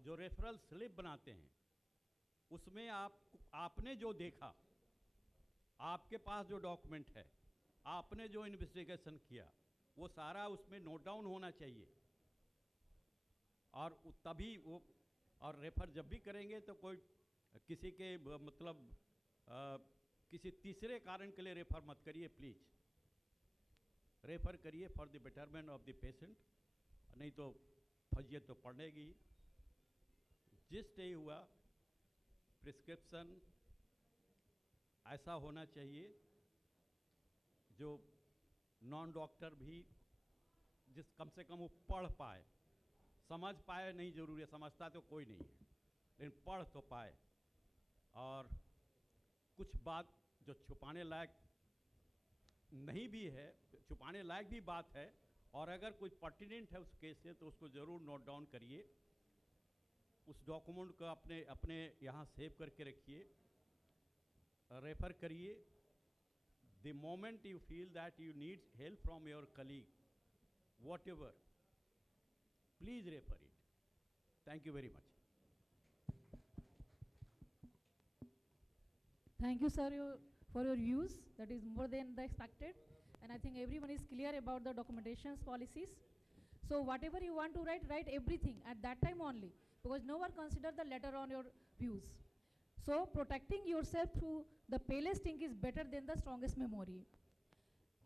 जो रेफरल स्लिप बनाते हैं उसमें आपने जो देखा, आपके पास जो डॉक्यूमेंट है, आपने जो इन्वेस्टिगेशन किया, वो सारा उसमें नोट डाउन होना चाहिए। और तभी वो, और रेफर जब भी करेंगे तो कोई किसी के मतलब किसी तीसरे कारण के लिए रेफर मत करिए प्लीज। रेफर करिए for the betterment of the patient, नहीं तो फजियत तो पड़ेगी। जिस डे हुआ प्रिस्क्रिप्शन ऐसा होना चाहिए जो नॉन डॉक्टर भी जिस कम से कम वो पढ़ पाए, समझ पाए नहीं जरूरी है, समझता तो कोई नहीं है, लेकिन पढ़ तो पाए। और कुछ बात जो छुपाने लायक नहीं भी है, छुपाने लायक भी बात है, और अगर कोई पर्टिनेंट है उस केस से तो उसको ज़रूर नोट डाउन करिए, उस डॉक्यूमेंट को अपने यहाँ सेव करके रखिए, रेफर करिए। The moment you feel that you need help from your colleague, what ever, please refer it. Thank you very much. Thank you, sir, for your views. That is more than the expected. And I think everyone is clear about the documentations policies. So whatever you want to write, write everything at that time only, because no one consider the letter on your views. So protecting yourself through the palest ink is better than the strongest memory.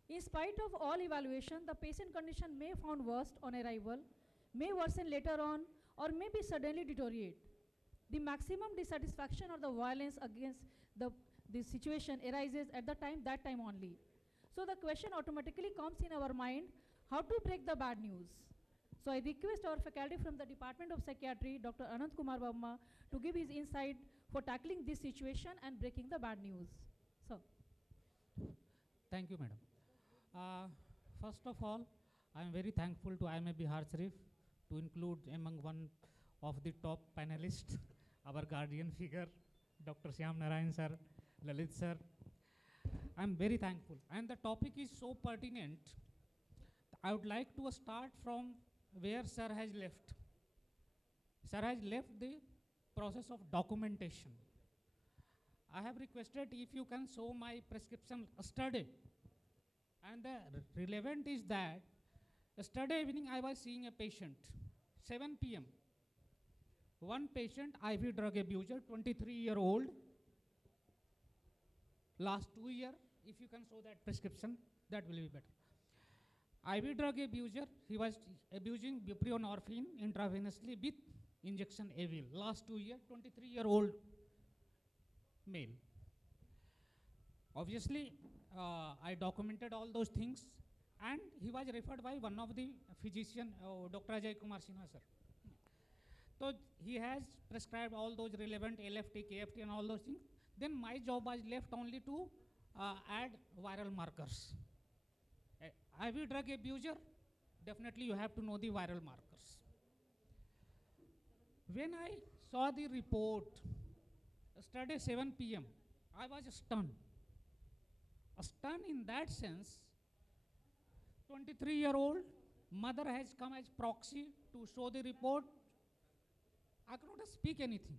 In spite of all evaluation, the patient condition may found worst on arrival, may worsen later on, or may be suddenly deteriorate. The maximum dissatisfaction or the violence against the situation arises at that time only. So the question automatically comes in our mind, how to break the bad news. So I request our faculty from the Department of Psychiatry, Dr. Kumar to give his insight for tackling this situation and breaking the bad news. So. Thank you, madam. First of all, I am very thankful to IMA Biharsharif to include among one of the top panelists, our guardian figure, Dr. Shyam Narayan sir, Lalit sir. I am very thankful. And the topic is so pertinent. I would like to start from where sir has left. Sir has left the process of documentation. I have requested if you can show my prescription yesterday. And the relevant is that yesterday evening I was seeing a patient, 7 p.m. One patient, IV drug abuser, 23-year-old. Last 2 years, if you can show that prescription, that will be better. IV drug abuser, he was abusing buprenorphine intravenously with injection Avil. Last 2 years, 23-year-old male. Obviously, I documented all those things, and he was referred by one of the physician, Dr. Ajay Kumar Sinha sir. So he has prescribed all those relevant LFT, KFT and all those things. Then my job was left only to add viral markers. IV drug abuser, definitely you have to know the viral markers. When I saw the report, yesterday 7 p.m., I was stunned. Stunned in that sense, 23-year-old mother has come as proxy to show the report. I cannot speak anything.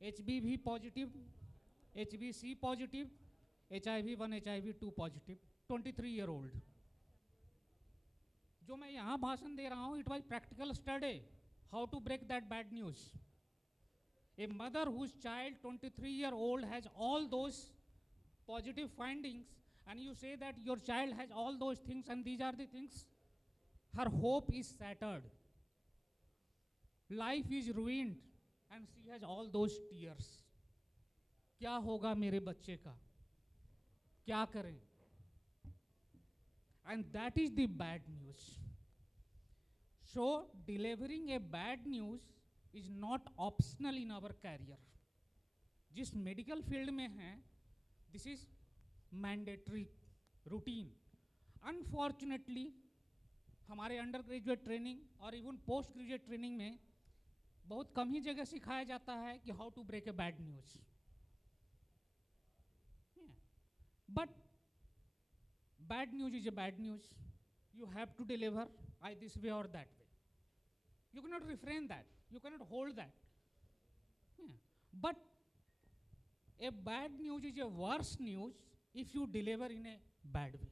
HBV positive, HBC positive, HIV1, HIV2 positive, 23-year-old. जो मैं यहाँ भाषण दे रहा हूँ, it was practical study, how to break that bad news. A mother whose child, 23-year-old, has all those positive findings, and you say that your child has all those things and these are the things, her hope is shattered. Life is ruined and she has all those tears. क्या होगा मेरे बच्चे का? क्या करें? And that is the bad news. So delivering a bad news is not optional in our career. जिस medical field में हैं, this is mandatory routine. Unfortunately हमारे अंडर ग्रेजुएट ट्रेनिंग और इवन पोस्ट ग्रेजुएट ट्रेनिंग में बहुत कम ही जगह सिखाया जाता है कि how to break a bad news. But bad news is a bad news, you have to deliver either this way or that way. You cannot refrain that, you cannot hold that. But a bad news is a worse news if you deliver in a bad way.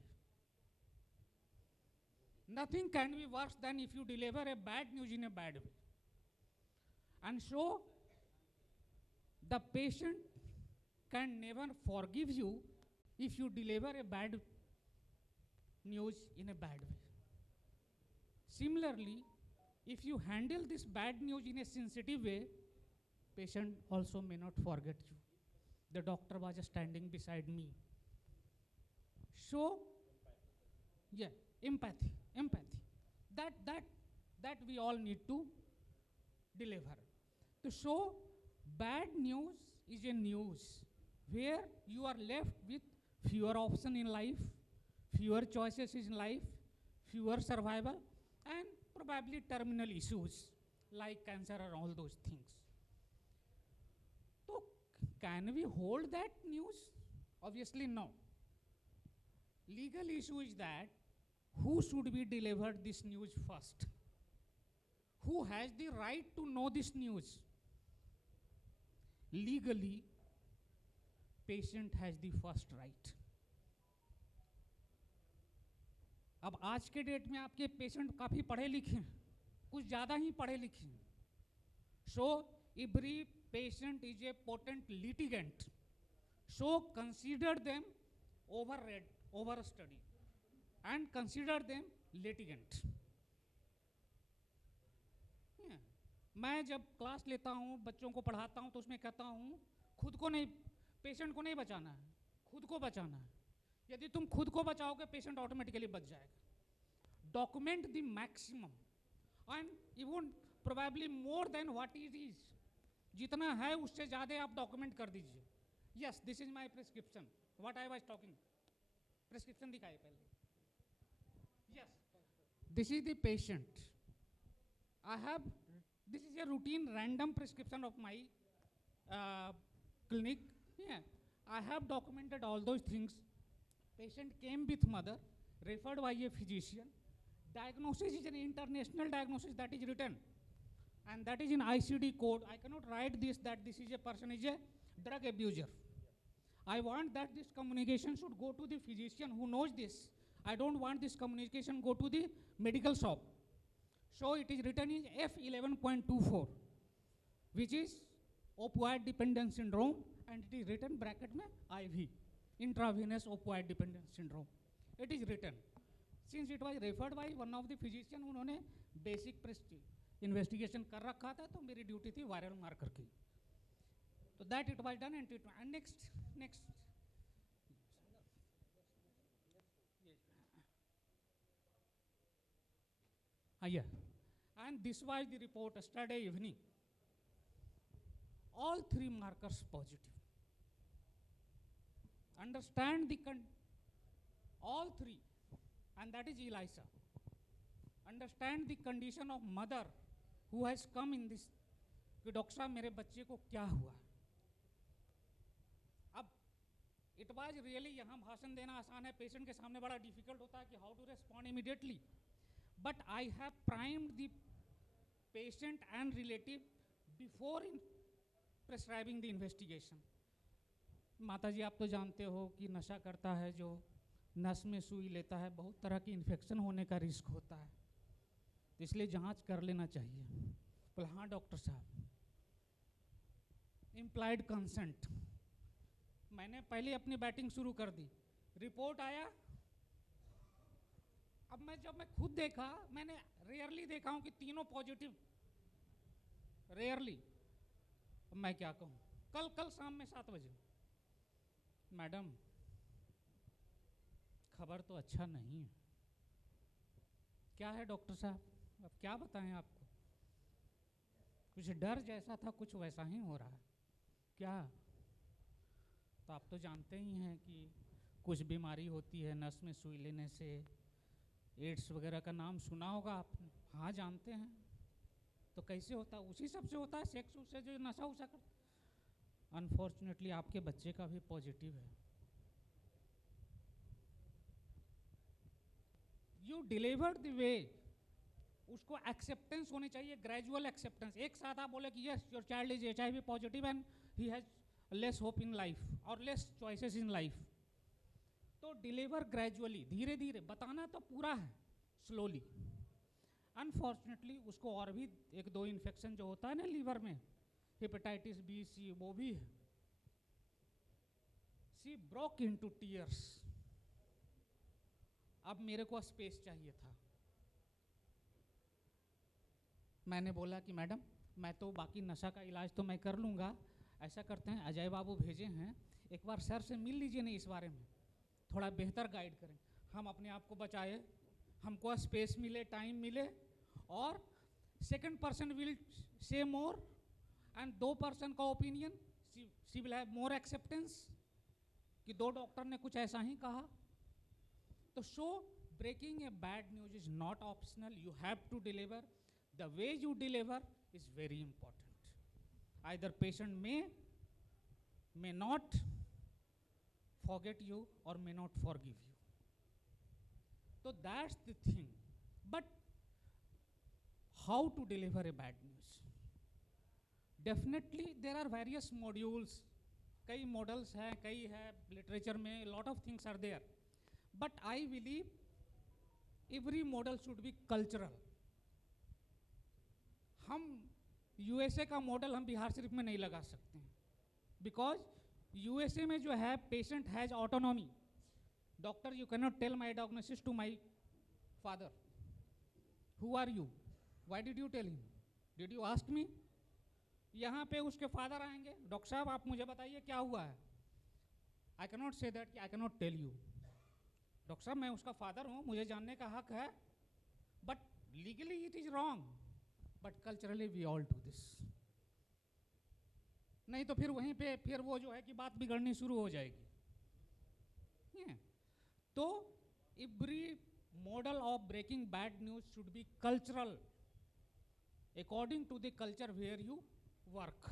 Nothing can be worse than if you deliver a bad news in a bad way. And so the patient can never forgive you if you deliver a bad news in a bad way. Similarly, if you handle this bad news in a sensitive way, patient also may not forget you. The doctor was standing beside me. So, yeah, empathy. That we all need to deliver. So, bad news is a news where you are left with fewer options in life, fewer choices in life, fewer survival, and probably terminal issues like cancer and all those things. So, can we hold that news? Obviously no. Legal issue is that who should be delivered this news first? Who has the right to know this news? Legally, patient has the first right. अब आज के date में आपके patient काफ़ी पढ़े लिखे हैं, कुछ ज़्यादा ही पढ़े लिखे हैं. So every patient is a potent litigant. So consider them overread, overstudied, and consider them litigant. मैं जब क्लास लेता हूँ, बच्चों को पढ़ाता हूँ, तो उसमें कहता हूँ खुद को नहीं, पेशेंट को नहीं बचाना है, खुद को बचाना है. यदि तुम खुद को बचाओगे, पेशेंट ऑटोमेटिकली बच जाएगा. Document the maximum and even probably more than what it is. जितना है उससे ज़्यादा आप डॉक्यूमेंट कर दीजिए. Yes, this is my prescription, what I was talking. Prescription दिखाइए पहले. Yes, this is the patient. I have, this is a routine random prescription of my clinic. I have documented all those things. Patient came with mother, referred by a physician. Diagnosis is an international diagnosis that is written, and that is in ICD code. I cannot write this, that this is a person is a drug abuser. I want that this communication should go to the physician who knows this. I don't want this communication go to the medical shop. So it is written in F11.24, which is opioid dependence syndrome, and it is written bracket में IV, intravenous opioid dependence syndrome. It is written. Since it was referred by one of the physician, उन्होंने basic investigation कर रखा था, तो मेरी duty थी viral marker की. So that it was done, and next. Yeah. And this was the report yesterday evening. All three markers positive. Understand the all three, and that is ELISA. Understand the condition of mother who has come in this. कि doctor साहब मेरे बच्चे को क्या हुआ. अब it was really, यहाँ भाषण देना आसान है, पेशेंट के सामने बड़ा डिफिकल्ट होता है कि how to respond immediately. But I have primed the patient and relative before prescribing the investigation. माता जी, आप तो जानते हो कि नशा करता है जो नस में सुई लेता है, बहुत तरह की इन्फेक्शन होने का रिस्क होता है, इसलिए जांच कर लेना चाहिए. बोले हाँ डॉक्टर साहब. Implied consent. मैंने पहले अपनी बैटिंग शुरू कर दी. रिपोर्ट आया. अब जब मैं खुद देखा, मैंने रेयरली देखा हूँ कि तीनों पॉजिटिव, रेयरली. मैं क्या कहूँ. कल शाम में 7 बजे, मैडम खबर तो अच्छा नहीं है. क्या है डॉक्टर साहब, अब क्या बताएं आपको. कुछ डर जैसा था, कुछ वैसा ही हो रहा है. क्या, तो आप तो जानते ही हैं कि कुछ बीमारी होती है नस में सुई लेने से, एड्स वगैरह का नाम सुना होगा आपने, हाँ जानते हैं। तो कैसे होता है? उसी सबसे होता है, सेक्स उससे जो नशा उसा कर। अनफॉर्चुनेटली आपके बच्चे का भी पॉजिटिव है। यू डिलीवर द वे, उसको एक्सेप्टेंस होनी चाहिए, ग्रेजुअल एक्सेप्टेंस। एक साथ आप बोले कि yes your child is HIV positive and he has less hope in life और लेस चॉइसेस इन लाइफ। तो डिलीवर ग्रेजुअली, धीरे धीरे, बताना तो पूरा है, स्लोली। अनफॉर्चुनेटली उसको और भी एक दो इन्फेक्शन जो होता है ना लीवर में, हेपेटाइटिस B, C, वो भी है। She broke into tears. अब मेरे को स्पेस चाहिए था। मैंने बोला कि मैडम मैं तो बाकी नशा का इलाज तो मैं कर लूँगा, ऐसा करते हैं अजय बाबू भेजे हैं, एक बार सर से मिल लीजिए नहीं इस बारे में, थोड़ा बेहतर गाइड करें। हम अपने आप को बचाए, हमको स्पेस मिले, टाइम मिले, और second person will say more and 2% का opinion, she will have more acceptance कि 2 डॉक्टर ने कुछ ऐसा ही कहा। तो so breaking a bad news is not optional, you have to deliver. The way you deliver is very important. Either patient may not forget you or may not forgive you. So that's the thing. But how to deliver a bad news? Definitely there are various modules. कई models हैं, कई है literature में, lot of things are there. But I believe every model should be cultural. हम USA का model हम बिहार शरीफ में नहीं लगा सकते हैं, बिकॉज USA में जो है patient has autonomy. Doctor you can not tell my diagnosis to my father, who are you, why did you tell him, did you ask me. यहाँ पे उसके फादर आएंगे, डॉक्टर साहब आप मुझे बताइए क्या हुआ है। I can not say that, I can not tell you. Doctor साहब मैं उसका फादर हूँ, मुझे जानने का हक है, but legally it is wrong, but culturally we all do this. नहीं तो फिर वहीं पे फिर वो जो है कि बात बिगड़नी शुरू हो जाएगी। तो every model of breaking bad news should be cultural, according to the culture where you work.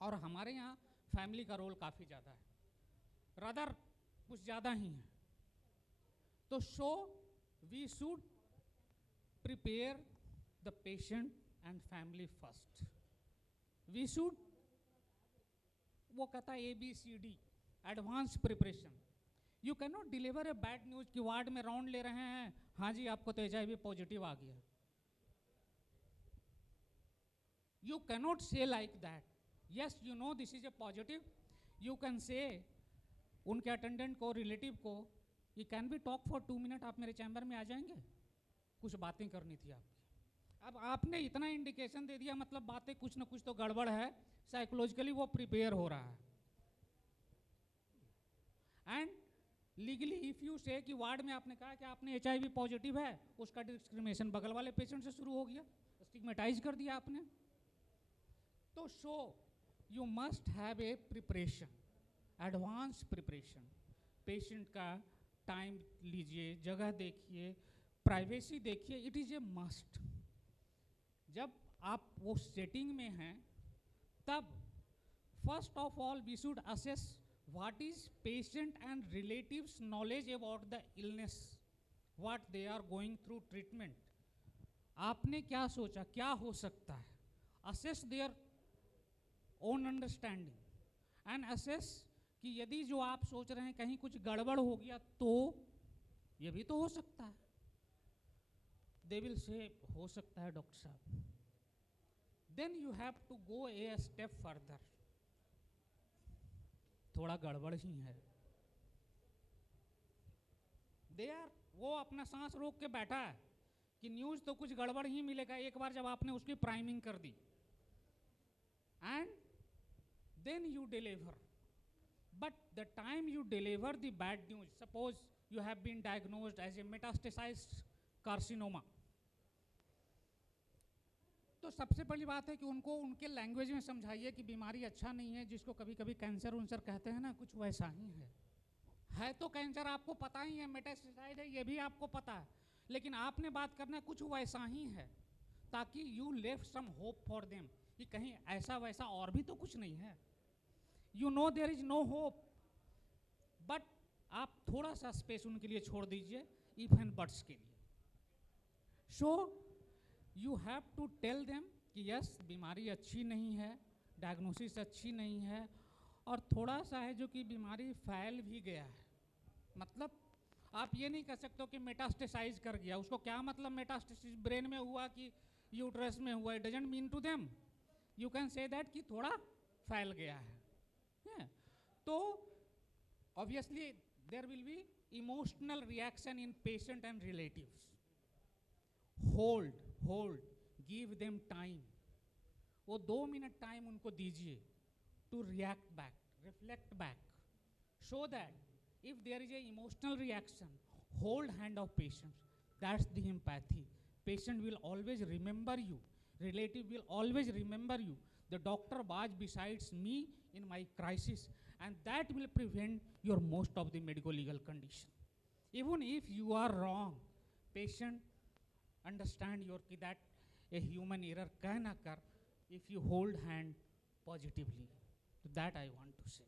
और हमारे यहाँ फैमिली का रोल काफ़ी ज़्यादा है, रादर कुछ ज़्यादा ही है। तो so we should prepare the patient and family first. We should, वो कहता है ABCD, advanced preparation. You cannot deliver a bad news कि वार्ड में राउंड ले रहे हैं, हाँ जी आपको तो HIV पॉजिटिव आ गया। You cannot say like that. Yes, you know this is a positive. You can say उनके अटेंडेंट को, रिलेटिव को, you can be talk for 2 minutes, आप मेरे चैम्बर में आ जाएंगे, कुछ बातें करनी थी आपकी। अब आपने इतना इंडिकेशन दे दिया, मतलब बातें कुछ ना कुछ तो गड़बड़ है, साइकोलॉजिकली वो प्रिपेयर हो रहा है। एंड लीगली इफ यू से कि वार्ड में आपने कहा कि आपने HIV पॉजिटिव है, उसका डिस्क्रिमिनेशन बगल वाले पेशेंट से शुरू हो गया, स्टिग्मेटाइज कर दिया आपने। तो so you must have a preparation, advance preparation. Patient का टाइम लीजिए, जगह देखिए, प्राइवेसी देखिए, इट इज ए मस्ट। जब आप वो सेटिंग में हैं तब first of all we should assess what is patient and relatives knowledge about the illness, what they are going through treatment. आपने क्या सोचा क्या हो सकता है, assess their own understanding and assess कि यदि जो आप सोच रहे हैं कहीं कुछ गड़बड़ हो गया तो ये भी तो हो सकता है। They will say हो सकता है डॉक्टर साहब। Then you have to go a step further. थोड़ा गड़बड़ ही है। वो अपना सांस रोक के बैठा है कि न्यूज तो कुछ गड़बड़ ही मिलेगा एक बार जब आपने उसकी प्राइमिंग कर दी, and then you deliver. But the time you deliver the bad news, suppose you have been diagnosed as a metastasized carcinoma, तो सबसे पहली बात है कि उनको उनके लैंग्वेज में समझाइए कि बीमारी अच्छा नहीं है, जिसको कभी कभी कैंसर उनसर कहते हैं ना, कुछ वैसा ही है। है तो कैंसर आपको पता ही है, मेटास्टेसाइज है ये भी आपको पता है, लेकिन आपने बात करना है कुछ वैसा ही है, ताकि you left some hope for them, कि कहीं ऐसा वैसा और भी तो कुछ नहीं है। You know there is no hope, but आप थोड़ा सा स्पेस उनके लिए छोड़ दीजिए इफ एंड बट्स के लिए। So you have to tell them कि यस बीमारी अच्छी नहीं है, डायग्नोसिस अच्छी नहीं है, और थोड़ा सा है जो कि बीमारी फैल भी गया है। मतलब आप ये नहीं कह सकते हो कि मेटास्टेसाइज कर गया, उसको क्या मतलब मेटास्टेसिस ब्रेन में हुआ कि यूट्रस में हुआ, it doesn't mean to them, you can say that कि थोड़ा फैल गया है। तो obviously there will be emotional reaction in patient and relatives. Hold, give them time, वो 2 मिनट टाइम उनको दीजिए to react back, reflect back, so that if there is a emotional reaction, hold hand of patient, that's the empathy. Patient will always remember you, relative will always remember you, the doctor was besides me in my crisis, and that will prevent your most of the medical legal condition. Even if you are wrong, patient understand your that a human error can occur if you hold hand positively. That I want to say.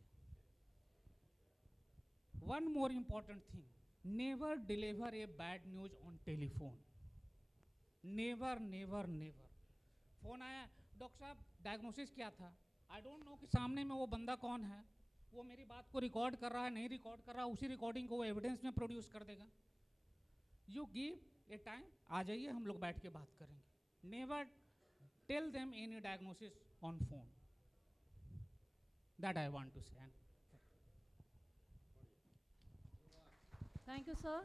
One more important thing, never deliver a bad news on telephone. Never, never, never. Phone आया, doctor साहब diagnosis क्या था, आई don't no कि सामने में वो बंदा कौन है, वो मेरी बात को रिकॉर्ड कर रहा है नहीं रिकॉर्ड कर रहा, उसी रिकॉर्डिंग को वो एविडेंस में प्रोड्यूस कर देगा। यू गिव ए टाइम, आ जाइए हम लोग बैठ के बात करेंगे। Never tell them any diagnosis on phone, that I want to say. Thank you, sir.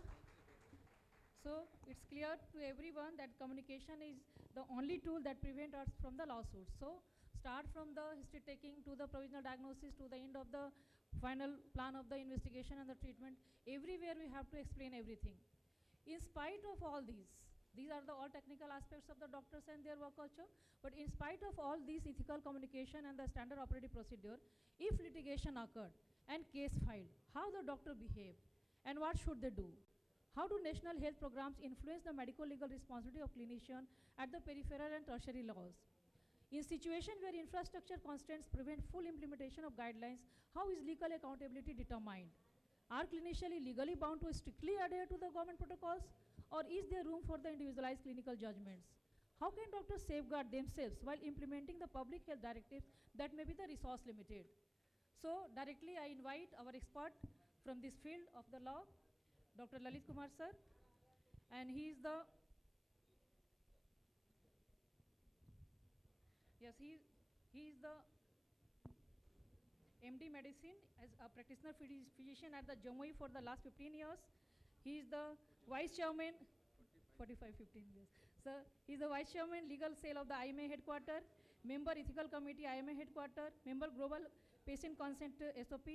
So it's clear to everyone that communication is the only tool that prevents us from the lawsuits. So start from the history taking to the provisional diagnosis to the end of the final plan of the investigation and the treatment. Everywhere we have to explain everything. In spite of all these are the all technical aspects of the doctors and their work culture, but in spite of all these ethical communication and the standard operative procedure, if litigation occurred and case filed, how the doctor behave and what should they do? How do national health programs influence the medical legal responsibility of clinician at the peripheral and tertiary levels? In situation where infrastructure constraints prevent full implementation of guidelines, how is legal accountability determined? Are clinicians legally bound to strictly adhere to the government protocols, or is there room for the individualized clinical judgments? How can doctors safeguard themselves while implementing the public health directives that may be the resource limited? So directly I invite our expert from this field of the law, Dr. Lalit Kumar sir, and he is the MD Medicine as a practitioner physician at the Jamui for the last 15 years. He is the Vice Chairman, 15 years. Sir, he is the Vice Chairman, Legal Cell of the IMA Headquarter, Member Ethical Committee, IMA Headquarter, Member Global Patient Consent SOP,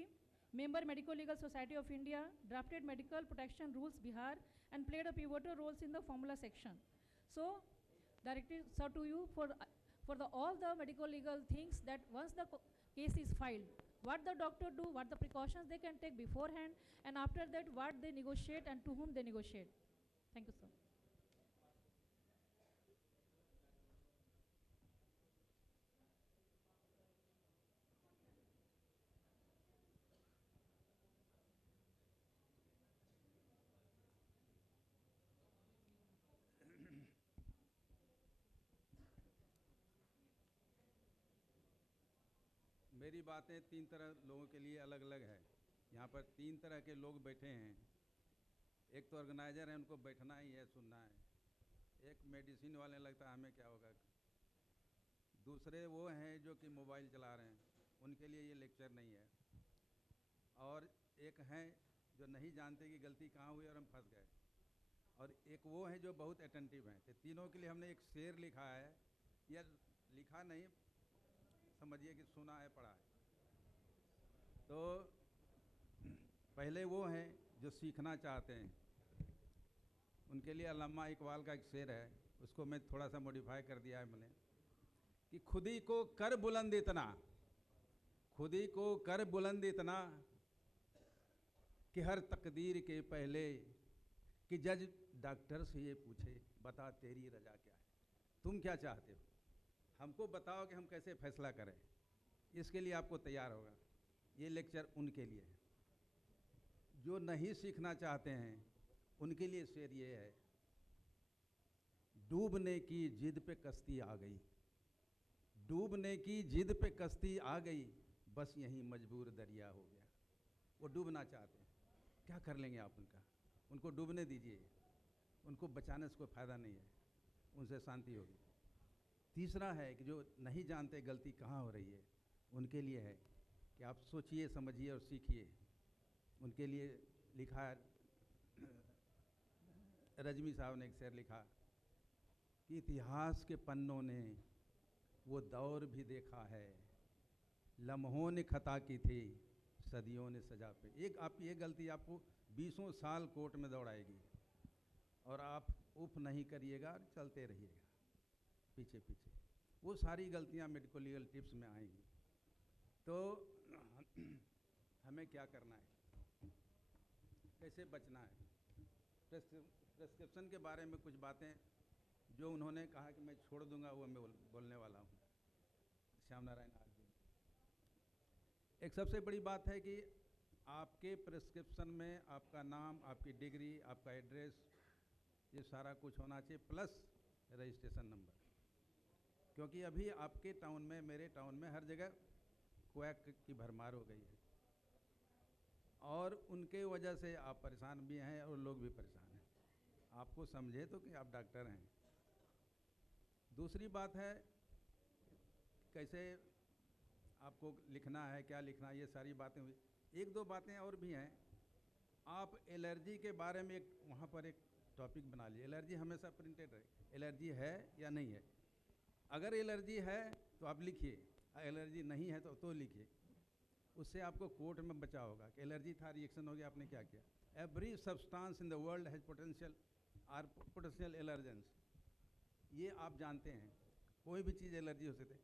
Member Medico Legal Society of India, drafted Medical Protection Rules Bihar, and played a pivotal roles in the formula section. So, directed sir to you for all the medical legal things, that once the case is filed, what the doctor do, what the precautions they can take beforehand, and after that what they negotiate and to whom they negotiate. Thank you, sir. मेरी बातें 3 तरह लोगों के लिए अलग अलग है। यहाँ पर 3 तरह के लोग बैठे हैं। एक तो ऑर्गेनाइजर है, उनको बैठना ही है, सुनना है। एक मेडिसिन वाले लगता है हमें क्या होगा। दूसरे वो हैं जो कि मोबाइल चला रहे हैं, उनके लिए ये लेक्चर नहीं है। और एक हैं जो नहीं जानते कि गलती कहाँ हुई और हम फंस गए। और एक वो हैं जो बहुत अटेंटिव हैं। तो तीनों के लिए हमने एक शेर लिखा है, या लिखा नहीं समझिए कि सुना है, पढ़ा है। तो पहले वो हैं जो सीखना चाहते हैं, उनके लिए अल्लामा इकबाल का एक शेर है, उसको मैं थोड़ा सा मॉडिफाई कर दिया है मैंने, कि खुदी को कर बुलंद इतना, खुदी को कर बुलंद इतना, कि हर तकदीर के पहले कि जज डॉक्टर से ये पूछे, बता तेरी रजा क्या है, तुम क्या चाहते हो, हमको बताओ कि हम कैसे फैसला करें, इसके लिए आपको तैयार होगा। ये लेक्चर उनके लिए है। जो नहीं सीखना चाहते हैं उनके लिए शेर ये है, डूबने की जिद पे कश्ती आ गई, डूबने की जिद पे कश्ती आ गई, बस यहीं मजबूर दरिया हो गया। वो डूबना चाहते हैं, क्या कर लेंगे आप उनका, उनको डूबने दीजिए, उनको बचाने से कोई फ़ायदा नहीं है, उनसे शांति होगी। तीसरा है कि जो नहीं जानते गलती कहाँ हो रही है, उनके लिए है कि आप सोचिए, समझिए और सीखिए। उनके लिए लिखा है, रजमी साहब ने एक शेर लिखा कि इतिहास के पन्नों ने वो दौर भी देखा है, लम्हों ने खता की थी, सदियों ने सजा पे। एक आपकी ये गलती आपको 20 साल कोर्ट में दौड़ाएगी और आप उफ नहीं करिएगा, चलते रहिएगा पीछे पीछे। वो सारी गलतियां मेडिको लीगल टिप्स में आएंगी। तो हमें क्या करना है, कैसे बचना है। प्रेस्क्रिप्शन के बारे में कुछ बातें जो उन्होंने कहा कि मैं छोड़ दूंगा, वो मैं बोलने वाला हूँ। श्याम नारायण आर्य, एक सबसे बड़ी बात है कि आपके प्रेस्क्रिप्शन में आपका नाम, आपकी डिग्री, आपका एड्रेस, ये सारा कुछ होना चाहिए, प्लस रजिस्ट्रेशन नंबर। क्योंकि अभी आपके टाउन में, मेरे टाउन में हर जगह क्वैक की भरमार हो गई है और उनके वजह से आप परेशान भी हैं और लोग भी परेशान हैं। आपको समझे तो कि आप डॉक्टर हैं। दूसरी बात है कैसे आपको लिखना है, क्या लिखना है, ये सारी बातें हुई। एक दो बातें और भी हैं। आप एलर्जी के बारे में एक वहाँ पर एक टॉपिक बना लीजिए। एलर्जी हमेशा प्रिंटेड रहे, एलर्जी है या नहीं है। अगर एलर्जी है तो आप लिखिए, एलर्जी नहीं है तो लिखिए। उससे आपको कोर्ट में बचा होगा कि एलर्जी था, रिएक्शन हो गया, आपने क्या किया। Every substance in the world has potential or potential allergens, ये आप जानते हैं। कोई भी चीज़ एलर्जी हो सकती है।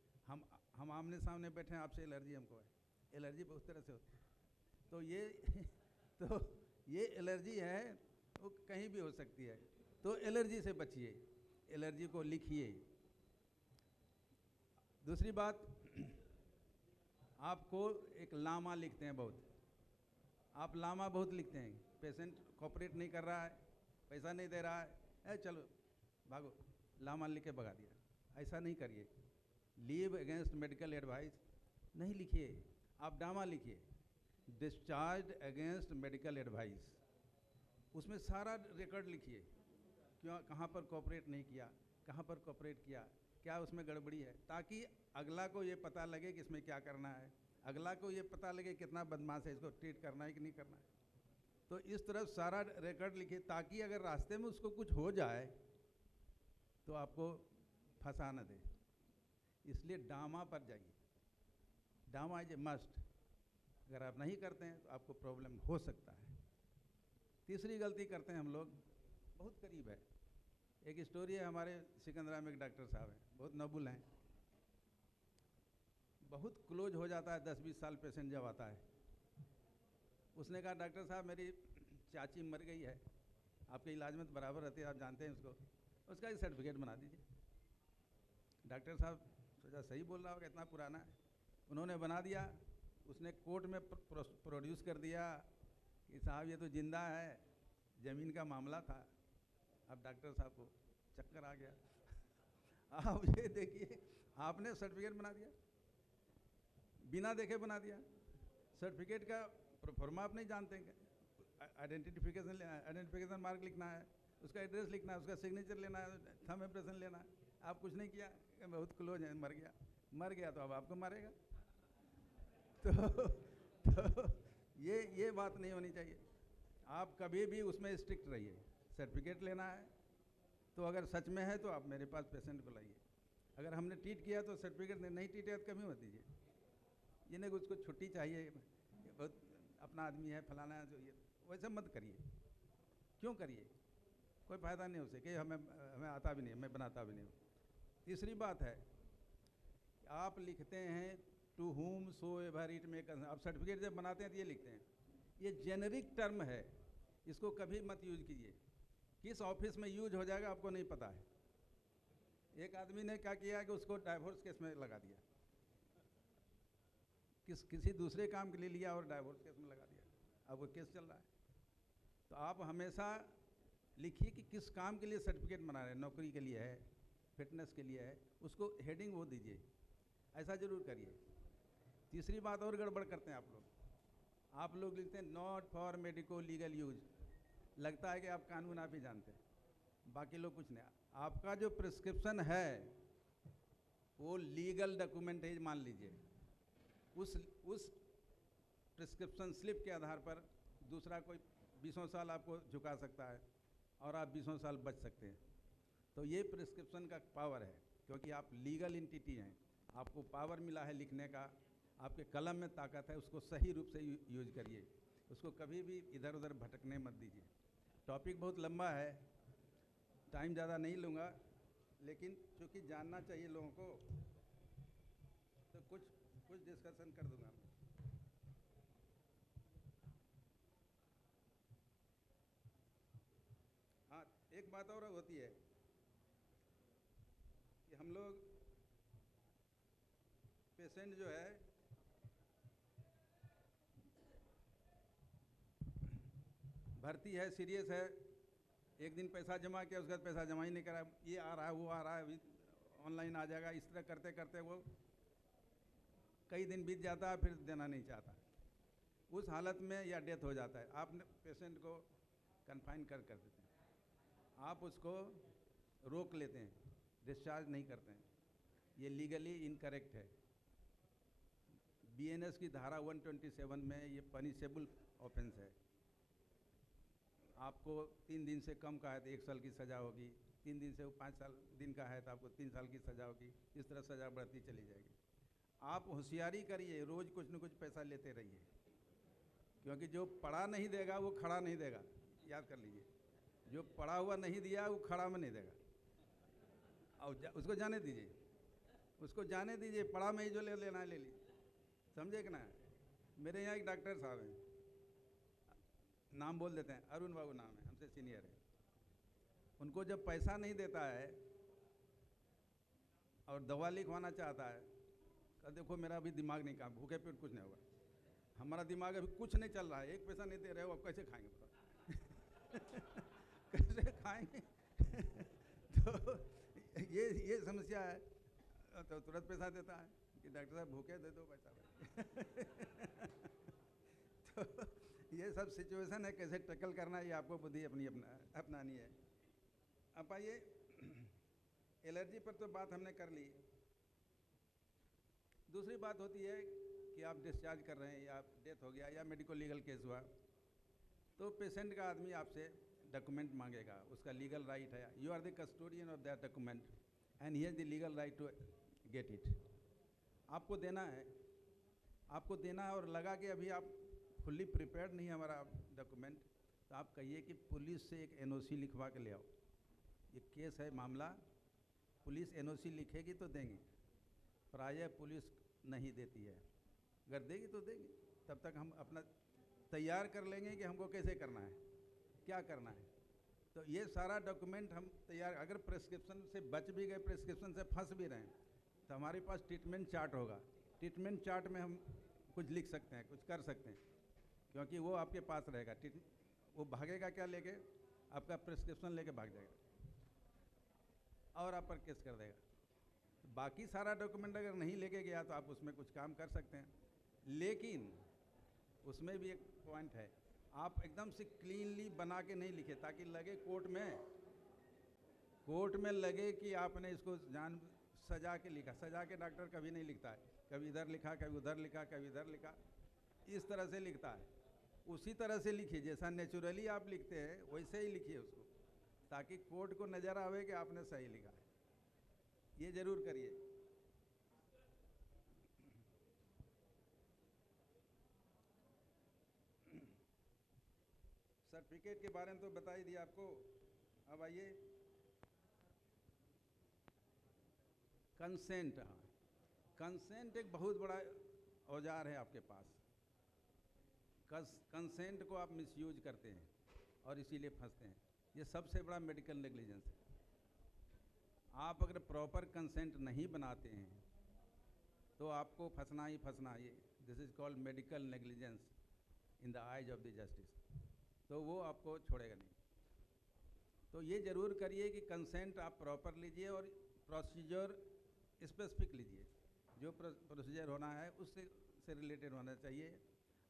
हम आमने सामने बैठे हैं, आपसे एलर्जी हमको है। एलर्जी बहुत तरह से होती है। तो ये एलर्जी है, वो कहीं भी हो सकती है। तो एलर्जी से बचिए, एलर्जी को लिखिए। दूसरी बात, आपको एक लामा लिखते हैं बहुत, आप लामा बहुत लिखते हैं। पेशेंट कोऑपरेट नहीं कर रहा है, पैसा नहीं दे रहा है, चलो भागो, लामा लिख के भगा दिया। ऐसा नहीं करिए। लीव अगेंस्ट मेडिकल एडवाइस नहीं लिखिए, आप डामा लिखिए, डिस्चार्ज अगेंस्ट मेडिकल एडवाइस। उसमें सारा रिकॉर्ड लिखिए, क्यों, कहाँ पर कोऑपरेट नहीं किया, कहाँ पर कोऑपरेट किया, क्या उसमें गड़बड़ी है, ताकि अगला को ये पता लगे कि इसमें क्या करना है, अगला को ये पता लगे कितना बदमाश है, इसको ट्रीट करना है कि नहीं करना है। तो इस तरफ सारा रिकॉर्ड लिखिए, ताकि अगर रास्ते में उसको कुछ हो जाए तो आपको फंसा न दे। इसलिए डामा पर जाइए, डामा इज ए मस्ट। अगर आप नहीं करते हैं तो आपको प्रॉब्लम हो सकता है। तीसरी गलती करते हैं हम लोग, बहुत करीब है। एक स्टोरी है, हमारे सिकंदरा में एक डॉक्टर साहब हैं, बहुत नोबल हैं, बहुत क्लोज हो जाता है 10-20 साल पेशेंट जब आता है। उसने कहा, डॉक्टर साहब मेरी चाची मर गई है, आपके इलाज में तो बराबर रहती है, आप जानते हैं उसको, उसका एक सर्टिफिकेट बना दीजिए। डॉक्टर साहब सोचा सही बोल रहा होगा, इतना पुराना है। उन्होंने बना दिया, उसने कोर्ट में प्रोड्यूस कर दिया कि साहब ये तो जिंदा है, ज़मीन का मामला था। अब डॉक्टर साहब को चक्कर आ गया। आप ये देखिए, आपने सर्टिफिकेट बना दिया, बिना देखे बना दिया। सर्टिफिकेट का प्रोफॉर्मा आप नहीं जानते हैं, आइडेंटिफिकेशन मार्क लिखना है, उसका एड्रेस लिखना है, उसका सिग्नेचर लेना है, थंब इम्प्रेशन लेना है। आप कुछ नहीं किया, बहुत क्लोज है, मर गया तो अब आपको मारेगा। तो ये बात नहीं होनी चाहिए। आप कभी भी उसमें स्ट्रिक्ट रहिए। सर्टिफिकेट लेना है तो अगर सच में है तो आप मेरे पास पेशेंट को लाइए। अगर हमने ट्रीट किया तो सर्टिफिकेट नहीं ट्रीट किया तो कभी मत दीजिए। ये नहीं उसको छुट्टी चाहिए, बहुत अपना आदमी है, फलाना है, जो ये वैसे मत करिए। क्यों करिए, कोई फ़ायदा नहीं उसे कि हमें आता भी नहीं, मैं बनाता भी नहीं। तीसरी बात है, आप लिखते हैं to whom so ever it may concern. आप सर्टिफिकेट जब बनाते हैं तो ये लिखते हैं ये जेनरिक टर्म है, इसको कभी मत यूज कीजिए। किस ऑफिस में यूज हो जाएगा आपको नहीं पता है। एक आदमी ने क्या किया कि उसको डाइवोर्स केस में लगा दिया, किसी दूसरे काम के लिए लिया और डाइवोर्स केस में लगा दिया, अब वो केस चल रहा है। तो आप हमेशा लिखिए कि किस काम के लिए सर्टिफिकेट बना रहे हैं, नौकरी के लिए है, फिटनेस के लिए है, उसको हेडिंग वो दीजिए, ऐसा जरूर करिए। तीसरी बात और गड़बड़ करते हैं आप लोग लिखते हैं not for medico legal use, लगता है कि आप कानून आप ही जानते हैं, बाकी लोग कुछ नहीं। आपका जो प्रिस्क्रिप्शन है वो लीगल डॉक्यूमेंट है, मान लीजिए। उस प्रिस्क्रिप्शन स्लिप के आधार पर दूसरा कोई 20 साल आपको झुका सकता है और आप 20 साल बच सकते हैं। तो ये प्रिस्क्रिप्शन का पावर है, क्योंकि आप लीगल एंटिटी हैं, आपको पावर मिला है लिखने का, आपके कलम में ताकत है, उसको सही रूप से यूज करिए, उसको कभी भी इधर उधर भटकने मत दीजिए। टॉपिक बहुत लंबा है, टाइम ज़्यादा नहीं लूँगा, लेकिन चूँकि जानना चाहिए लोगों को, तो कुछ डिस्कशन कर दूँगा। हाँ, एक बात और होती है कि हम लोग पेशेंट जो है भर्ती है, सीरियस है, एक दिन पैसा जमा किया, उसके बाद पैसा जमा ही नहीं करा, ये आ रहा है वो आ रहा है, अभी ऑनलाइन आ जाएगा, इस तरह करते करते वो कई दिन बीत जाता है, फिर देना नहीं चाहता। उस हालत में या डेथ हो जाता है, आपने पेशेंट को कन्फाइन कर देते हैं, आप उसको रोक लेते हैं, डिस्चार्ज नहीं करते हैं, ये लीगली इनकरेक्ट है। BNS की धारा 127 में ये पनिशेबल ऑफेंस है। आपको 3 दिन से कम का है तो 1 साल की सज़ा होगी, 3 दिन से 5 दिन का है तो आपको 3 साल की सज़ा होगी, इस तरह सज़ा बढ़ती चली जाएगी। आप होशियारी करिए, रोज़ कुछ न कुछ पैसा लेते रहिए, क्योंकि जो पढ़ा नहीं देगा वो खड़ा नहीं देगा, याद कर लीजिए। जो पढ़ा हुआ नहीं दिया वो खड़ा में नहीं देगा, और उसको जाने दीजिए, उसको जाने दीजिए, पढ़ा में ही जो ले लेना है ले लीजिए, समझे कि ना। मेरे यहाँ एक डॉक्टर साहब हैं, नाम बोल देते हैं, अरुण बाबू नाम है, हमसे सीनियर है। उनको जब पैसा नहीं देता है और दवा लिखवाना चाहता है, तो देखो मेरा अभी दिमाग नहीं काम, भूखे पेट कुछ नहीं होगा, हमारा दिमाग अभी कुछ नहीं चल रहा है, एक पैसा नहीं दे रहे हो, अब कैसे खाएंगे बताओ कैसे खाएंगे तो ये समस्या है। तो तुरंत पैसा देता है कि डॉक्टर साहब भूखे दे दो पैसा तो ये सब सिचुएशन है, कैसे टैकल करना है ये आपको बुद्धि अपनानी है। अब आइए, एलर्जी पर तो बात हमने कर ली। दूसरी बात होती है कि आप डिस्चार्ज कर रहे हैं या डेथ हो गया या मेडिको लीगल केस हुआ, तो पेशेंट का आदमी आपसे डॉक्यूमेंट मांगेगा, उसका लीगल राइट है, you are the custodian of that document and he has the legal right to get it. आपको देना है, और लगा कि अभी आप फुल्ली प्रिपेयर्ड नहीं है हमारा डॉक्यूमेंट, तो आप कहिए कि पुलिस से एक NOC लिखवा के ले आओ, ये केस है मामला, पुलिस NOC लिखेगी तो देंगे, प्रायः पुलिस नहीं देती है, अगर देगी तो देगी, तब तक हम अपना तैयार कर लेंगे कि हमको कैसे करना है, क्या करना है। तो ये सारा डॉक्यूमेंट हम तैयार, अगर प्रिस्क्रिप्शन से बच भी गए, प्रिस्क्रिप्शन से फंस भी रहे हैं, तो हमारे पास ट्रीटमेंट चार्ट होगा, ट्रीटमेंट चार्ट में हम कुछ लिख सकते हैं, कुछ कर सकते हैं, क्योंकि वो आपके पास रहेगा। वो भागेगा क्या लेके, आपका प्रिस्क्रिप्शन लेके भाग जाएगा और आप पर केस कर देगा। बाकी सारा डॉक्यूमेंट अगर नहीं लेके गया तो आप उसमें कुछ काम कर सकते हैं, लेकिन उसमें भी एक पॉइंट है, आप एकदम से क्लीनली बना के नहीं लिखे, ताकि लगे कोर्ट में लगे कि आपने इसको जान सजा के लिखा। सजा के डॉक्टर कभी नहीं लिखता है, कभी इधर लिखा, कभी उधर लिखा, कभी इधर लिखा, इस तरह से लिखता है। उसी तरह से लिखिए, जैसा नेचुरली आप लिखते हैं वैसे ही लिखिए उसको, ताकि कोर्ट को नज़र आवे कि आपने सही लिखा है। ये जरूर करिए। सर्टिफिकेट के बारे में तो बता ही दिया आपको। अब आइए कंसेंट। कंसेंट एक बहुत बड़ा औजार है आपके पास। कंसेंट को आप मिसयूज करते हैं और इसीलिए फंसते हैं। ये सबसे बड़ा मेडिकल नेग्लिजेंस है। आप अगर प्रॉपर कंसेंट नहीं बनाते हैं तो आपको फंसना ही फंसना। ये this is called medical negligence in the eyes of the justice. तो वो आपको छोड़ेगा नहीं। तो ये ज़रूर करिए कि कंसेंट आप प्रॉपर लीजिए और प्रोसीजर स्पेसिफिक लीजिए। जो प्रोसीजर होना है उससे रिलेटेड होना चाहिए।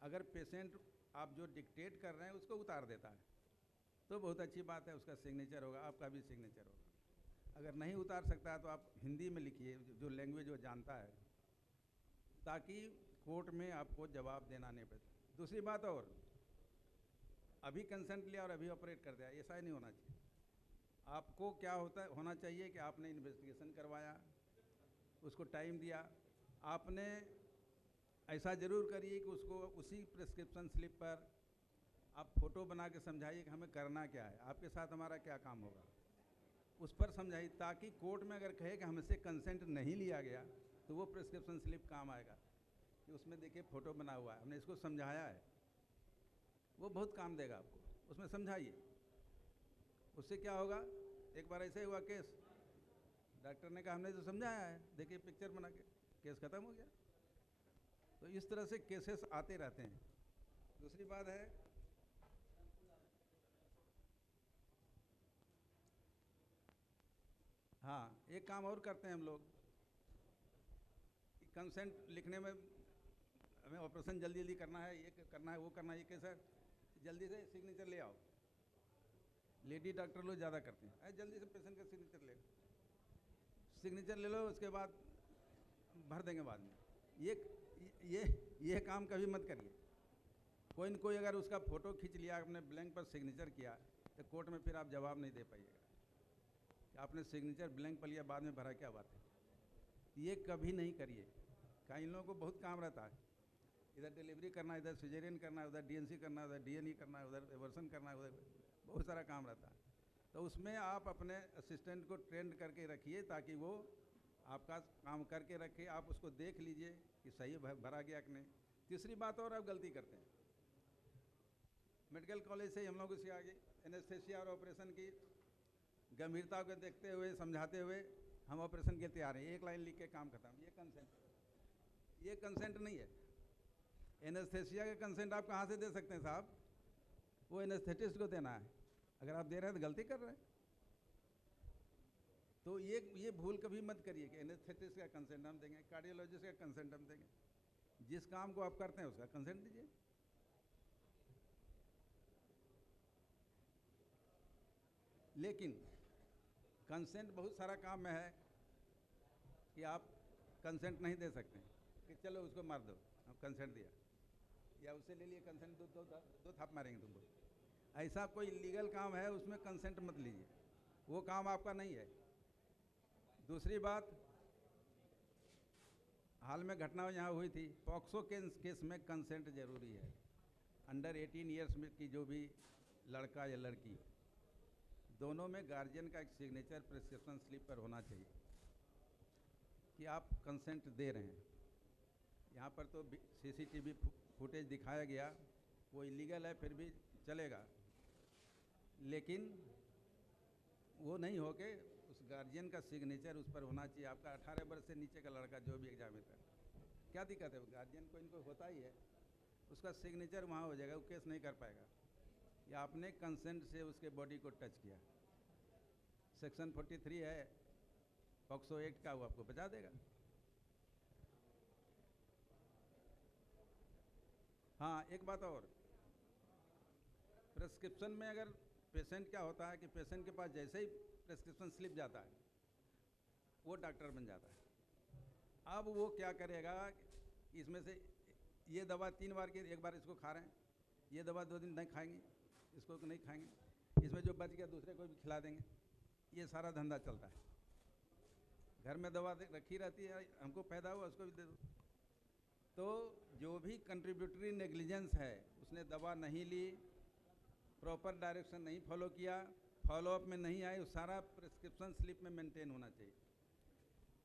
अगर पेशेंट आप जो डिक्टेट कर रहे हैं उसको उतार देता है तो बहुत अच्छी बात है, उसका सिग्नेचर होगा, आपका भी सिग्नेचर होगा। अगर नहीं उतार सकता है तो आप हिंदी में लिखिए, जो लैंग्वेज वो जानता है, ताकि कोर्ट में आपको जवाब देना नहीं पड़े। दूसरी बात, और अभी कंसेंट लिया और अभी ऑपरेट कर दिया, ऐसा ही नहीं होना चाहिए। आपको क्या होना चाहिए कि आपने इन्वेस्टिगेशन करवाया, उसको टाइम दिया, आपने ऐसा ज़रूर करिए कि उसको उसी प्रिस्क्रिप्शन स्लिप पर आप फ़ोटो बना के समझाइए कि हमें करना क्या है, आपके साथ हमारा क्या काम होगा, उस पर समझाइए, ताकि कोर्ट में अगर कहे कि हमसे कंसेंट नहीं लिया गया तो वो प्रिस्क्रिप्शन स्लिप काम आएगा कि उसमें देखिए फ़ोटो बना हुआ है, हमने इसको समझाया है। वो बहुत काम देगा आपको, उसमें समझाइए। उससे क्या होगा, एक बार ऐसे ही हुआ केस, डॉक्टर ने कहा हमने तो समझाया है, देखिए पिक्चर बना के, केस ख़त्म हो गया। तो इस तरह से केसेस आते रहते हैं। दूसरी बात है, हाँ, एक काम और करते हैं हम लोग, कंसेंट लिखने में हमें ऑपरेशन जल्दी जल्दी करना है, ये करना है, वो करना है, ये कैसा जल्दी से सिग्नेचर ले आओ। लेडी डॉक्टर लोग ज़्यादा करते हैं, अरे जल्दी से पेशेंट का सिग्नेचर ले लो, उसके बाद भर देंगे बाद में। ये काम कभी मत करिए। कोई न कोई अगर उसका फ़ोटो खींच लिया, आपने ब्लैंक पर सिग्नेचर किया, तो कोर्ट में फिर आप जवाब नहीं दे पाइएगा कि आपने सिग्नेचर ब्लैंक पर लिया, बाद में भरा, क्या बात है। ये कभी नहीं करिए। कई लोगों को बहुत काम रहता है, इधर डिलीवरी करना है, इधर सिजेरियन करना है, उधर डीएनसी करना है, उधर डीएनई करना है, उधर एवर्सन करना है, उधर बहुत सारा काम रहता है। तो उसमें आप अपने असिस्टेंट को ट्रेंड करके रखिए, ताकि वो आपका काम करके रखे, आप उसको देख लीजिए कि सही भरा गया कि नहीं। तीसरी बात और आप गलती करते हैं, मेडिकल कॉलेज से हम लोग इसके आगे एनेस्थेसिया और ऑपरेशन की गंभीरता को देखते हुए, समझाते हुए हम ऑपरेशन के लिए तैयार हैं, एक लाइन लिख के काम खत्म। ये कंसेंट नहीं है। एनेस्थेसिया का कंसेंट आप कहाँ से दे सकते हैं साहब, वो एनेस्थेटिस्ट को देना है। अगर आप दे रहे हैं तो गलती कर रहे हैं। तो ये भूल कभी मत करिए कि एनेस्थेटिस्ट का कंसेंट हम देंगे, कार्डियोलॉजिस्ट का कंसेंट हम देंगे। जिस काम को आप करते हैं उसका कंसेंट दीजिए। लेकिन कंसेंट बहुत सारा काम में है कि आप कंसेंट नहीं दे सकते कि चलो उसको मार दो, हम कंसेंट दिया, या उससे ले लिए कंसेंट, दो थाप मारेंगे तुमको। ऐसा कोई लीगल काम है उसमें कंसेंट मत लीजिए, वो काम आपका नहीं है। दूसरी बात, हाल में घटना यहाँ हुई थी, पॉक्सो केस में कंसेंट जरूरी है। अंडर 18 ईयर्स में की जो भी लड़का या लड़की, दोनों में गार्जियन का एक सिग्नेचर प्रिस्क्रिप्शन स्लिप पर होना चाहिए कि आप कंसेंट दे रहे हैं। यहाँ पर तो सीसीटीवी फुटेज दिखाया गया, वो इलीगल है फिर भी चलेगा, लेकिन वो नहीं हो के उस गार्जियन का सिग्नेचर उस पर होना चाहिए। आपका 18 वर्ष से नीचे का लड़का जो भी एग्जाम देता है, क्या दिक्कत है, गार्जियन को इनको होता ही है, उसका सिग्नेचर वहाँ हो जाएगा, वो केस नहीं कर पाएगा। या आपने कंसेंट से उसके बॉडी को टच किया, सेक्शन 43 है पॉक्सो एक्ट का, वो आपको बचा देगा। हाँ, एक बात और, प्रिस्क्रिप्शन में अगर पेशेंट क्या होता है कि पेशेंट के पास जैसे ही प्रिस्क्रिप्शन स्लिप जाता है वो डॉक्टर बन जाता है। अब वो क्या करेगा, इसमें से ये दवा 3 बार की, एक बार इसको खा रहे हैं, ये दवा 2 दिन नहीं खाएंगे, इसको नहीं खाएंगे, इसमें जो बच गया दूसरे को भी खिला देंगे। ये सारा धंधा चलता है। घर में दवा रखी रहती है, हमको पैदा हुआ उसको भी दे दो। तो जो भी कंट्रीब्यूटरी नेग्लिजेंस है, उसने दवा नहीं ली, प्रॉपर डायरेक्शन नहीं फॉलो किया, फॉलोअप में नहीं आए, वो सारा प्रिस्क्रिप्शन स्लिप में मेंटेन होना चाहिए।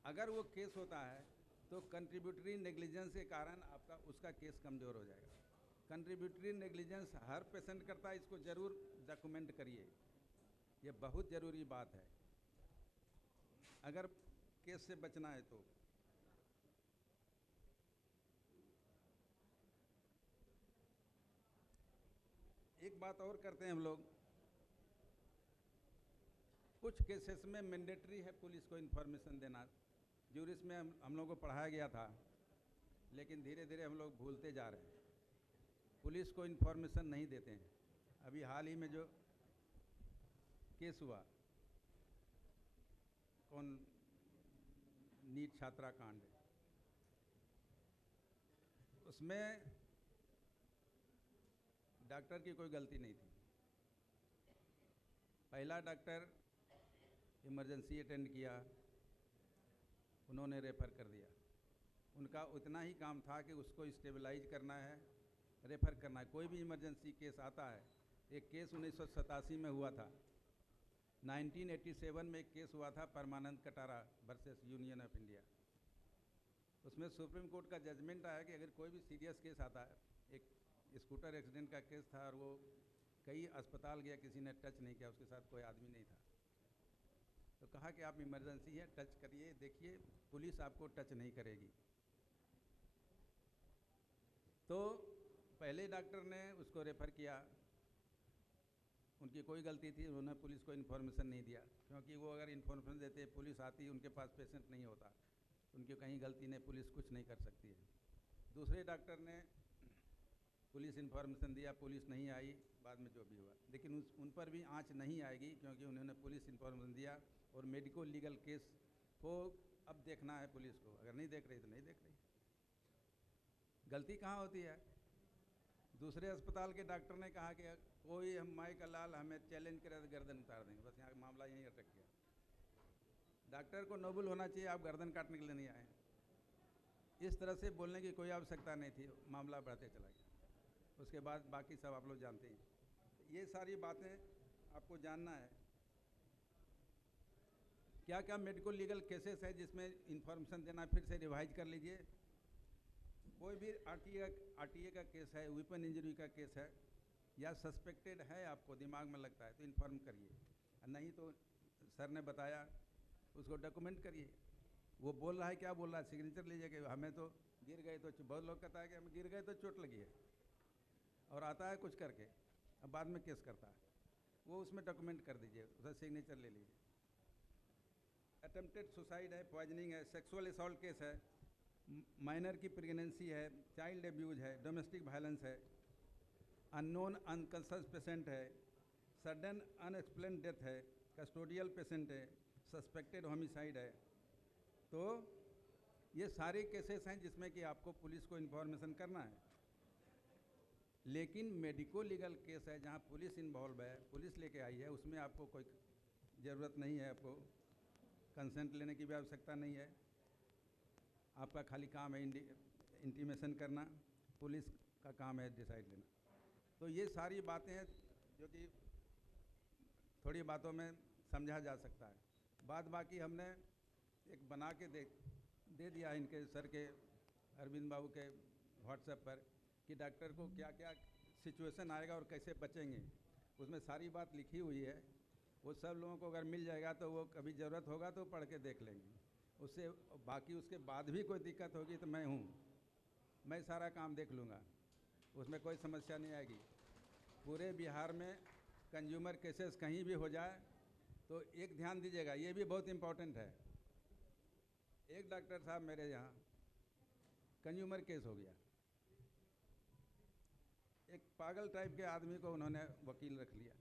अगर वो केस होता है तो कंट्रीब्यूटरी नेग्लिजेंस के कारण आपका उसका केस कमज़ोर हो जाएगा। कंट्रीब्यूटरी नेग्लिजेंस हर पेशेंट करता है, इसको ज़रूर डॉक्यूमेंट करिए, ये बहुत ज़रूरी बात है अगर केस से बचना है तो। एक बात और करते हैं हम लोग, कुछ केसेस में मैंडेटरी है पुलिस को इन्फॉर्मेशन देना। ज्यूरिस में हम लोगों को पढ़ाया गया था, लेकिन धीरे धीरे हम लोग भूलते जा रहे हैं, पुलिस को इन्फॉर्मेशन नहीं देते हैं। अभी हाल ही में जो केस हुआ, कौन नीट छात्रा कांड, उसमें डॉक्टर की कोई गलती नहीं थी। पहला डॉक्टर इमरजेंसी अटेंड किया, उन्होंने रेफ़र कर दिया। उनका उतना ही काम था कि उसको स्टेबलाइज करना है, रेफ़र करना है। कोई भी इमरजेंसी केस आता है, एक केस 1987 में हुआ था, 1987 में एक केस हुआ था Parmanand Katara versus union of India. उसमें सुप्रीम कोर्ट का जजमेंट आया कि अगर कोई भी सीरियस केस आता है, एक स्कूटर एक्सीडेंट का केस था और वो कई अस्पताल गया, किसी ने टच नहीं किया, उसके साथ कोई आदमी नहीं था, तो कहा कि आप इमरजेंसी है, टच करिए, देखिए पुलिस आपको टच नहीं करेगी। तो पहले डॉक्टर ने उसको रेफ़र किया, उनकी कोई गलती थी, उन्होंने पुलिस को इन्फॉर्मेशन नहीं दिया, क्योंकि वो अगर इन्फॉर्मेशन देते, पुलिस आती, उनके पास पेशेंट नहीं होता, उनकी कहीं गलती नहीं, पुलिस कुछ नहीं कर सकती है। दूसरे डॉक्टर ने पुलिस इन्फॉर्मेशन दिया, पुलिस नहीं आई, बाद में जो भी हुआ, लेकिन उन पर भी आँच नहीं आएगी, क्योंकि उन्होंने पुलिस इन्फॉर्मेशन दिया। और मेडिको लीगल केस को अब देखना है पुलिस को, अगर नहीं देख रही तो नहीं देख रही। गलती कहाँ होती है? दूसरे अस्पताल के डॉक्टर ने कहा कि कोई हम माई का लाल हमें चैलेंज करे तो गर्दन उतार देंगे, बस यहाँ मामला यहीं अटक गया। डॉक्टर को नोबल होना चाहिए, आप गर्दन काटने के लिए नहीं आए। इस तरह से बोलने की कोई आवश्यकता नहीं थी, मामला बढ़ते चला गया। उसके बाद बाकी सब आप लोग जानते हैं। ये सारी बातें आपको जानना है। क्या क्या मेडिको लीगल केसेस है जिसमें इंफॉर्मेशन देना, फिर से रिवाइज कर लीजिए। कोई भी आरटीए का केस है, वेपन इंजरी का केस है, या सस्पेक्टेड है, आपको दिमाग में लगता है तो इन्फॉर्म करिए, नहीं तो सर ने बताया उसको डॉक्यूमेंट करिए। वो बोल रहा है, क्या बोल रहा है, सिग्नेचर लीजिए कि हमें तो गिर गए तो, बहुत लोग कहता है कि हम गिर गए तो चोट लगी है, और आता है कुछ करके, अब बाद में केस करता है, वो उसमें डॉक्यूमेंट कर दीजिए, उसका सिग्नेचर ले लीजिए। अटेम्प्टेड सुसाइड है, पॉइजनिंग है, सेक्सुअल असॉल्ट केस है, माइनर की प्रेगनेंसी है, चाइल्ड एब्यूज है, डोमेस्टिक वायलेंस है, अननोन अनकंसर्न पेशेंट है, सडन अनएक्सप्लेन डेथ है, कस्टोडियल पेशेंट है, सस्पेक्टेड होमिसाइड है। तो ये सारे केसेस हैं जिसमें कि आपको पुलिस को इन्फॉर्मेशन करना है। लेकिन मेडिको लीगल केस है जहाँ पुलिस इन्वॉल्व है, पुलिस लेके आई है, उसमें आपको कोई ज़रूरत नहीं है, आपको कंसेंट लेने की भी आवश्यकता नहीं है। आपका खाली काम है इंटीमेशन करना, पुलिस का काम है डिसाइड लेना। तो ये सारी बातें हैं जो कि थोड़ी बातों में समझा जा सकता है। बाद बाकी हमने एक बना के दे दिया इनके सर के, अरविंद बाबू के व्हाट्सएप पर, कि डॉक्टर को क्या क्या सिचुएशन आएगा और कैसे बचेंगे, उसमें सारी बात लिखी हुई है। वो सब लोगों को अगर मिल जाएगा तो वो कभी ज़रूरत होगा तो पढ़ के देख लेंगे। उससे बाकी उसके बाद भी कोई दिक्कत होगी तो मैं हूँ, मैं सारा काम देख लूँगा, उसमें कोई समस्या नहीं आएगी। पूरे बिहार में कंज्यूमर केसेस कहीं भी हो जाए तो एक ध्यान दीजिएगा, ये भी बहुत इम्पोर्टेंट है। एक डॉक्टर साहब मेरे यहाँ कंज्यूमर केस हो गया, एक पागल टाइप के आदमी को उन्होंने वकील रख लिया।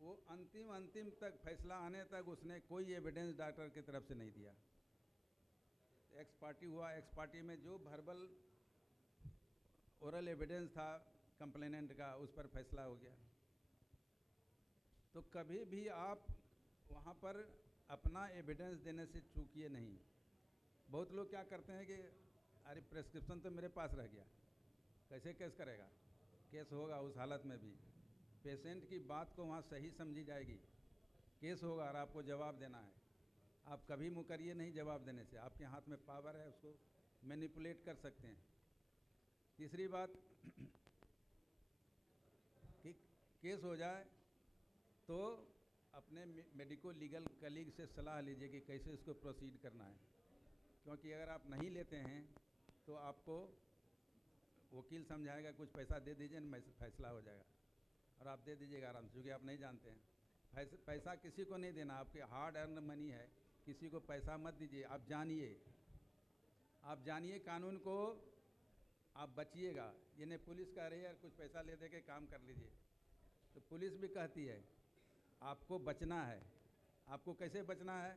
वो अंतिम तक फैसला आने तक उसने कोई एविडेंस डॉक्टर की तरफ से नहीं दिया। एक्स पार्टी हुआ, एक्स पार्टी में जो वर्बल ओरल एविडेंस था कंप्लेनेंट का, उस पर फैसला हो गया। तो कभी भी आप वहाँ पर अपना एविडेंस देने से चूकिए नहीं। बहुत लोग क्या करते हैं कि अरे प्रेस्क्रिप्शन तो मेरे पास रह गया, कैसे केस करेगा? केस होगा उस हालत में भी, पेशेंट की बात को वहाँ सही समझी जाएगी, केस होगा और आपको जवाब देना है। आप कभी मुकरिए नहीं जवाब देने से, आपके हाथ में पावर है, उसको मैनिपुलेट कर सकते हैं। तीसरी बात कि केस हो जाए तो अपने मेडिको लीगल कलीग से सलाह लीजिए कि कैसे इसको प्रोसीड करना है, क्योंकि अगर आप नहीं लेते हैं तो आपको वकील समझाएगा कुछ पैसा दे दीजिए ना फैसला हो जाएगा, और आप दे दीजिएगा आराम से, क्योंकि आप नहीं जानते हैं। पैसा किसी को नहीं देना, आपके हार्ड अर्न मनी है, किसी को पैसा मत दीजिए। आप जानिए कानून को, आप बचिएगा। ये नहीं पुलिस कह रही है कुछ पैसा ले दे के काम कर लीजिए, तो पुलिस भी कहती है आपको बचना है। आपको कैसे बचना है?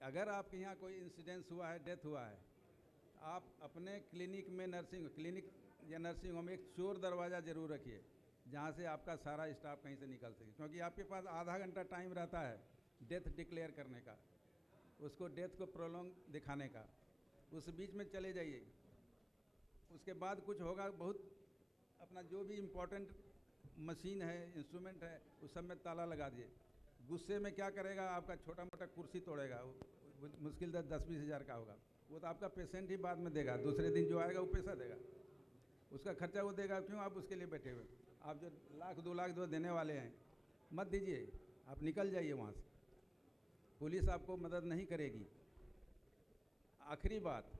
अगर आपके यहाँ कोई इंसिडेंस हुआ है, डेथ हुआ है, आप अपने क्लिनिक में क्लिनिक या नर्सिंग होम में एक चोर दरवाज़ा ज़रूर रखिए, जहाँ से आपका सारा स्टाफ कहीं से निकल सके, क्योंकि आपके पास आधा घंटा टाइम रहता है डेथ डिक्लेयर करने का, उसको डेथ को प्रोलॉन्ग दिखाने का। उस बीच में चले जाइए, उसके बाद कुछ होगा बहुत, अपना जो भी इम्पोर्टेंट मशीन है, इंस्ट्रूमेंट है, उस सब में ताला लगा दिए। गुस्से में क्या करेगा, आपका छोटा मोटा कुर्सी तोड़ेगा, वो मुश्किल 10-20 हज़ार का होगा, वो तो आपका पेशेंट ही बाद में देगा, दूसरे दिन जो आएगा वो पैसा देगा, उसका खर्चा वो देगा। क्यों आप उसके लिए बैठे हुए? आप जो 1-2 लाख जो देने वाले हैं मत दीजिए, आप निकल जाइए वहाँ से, पुलिस आपको मदद नहीं करेगी। आखिरी बात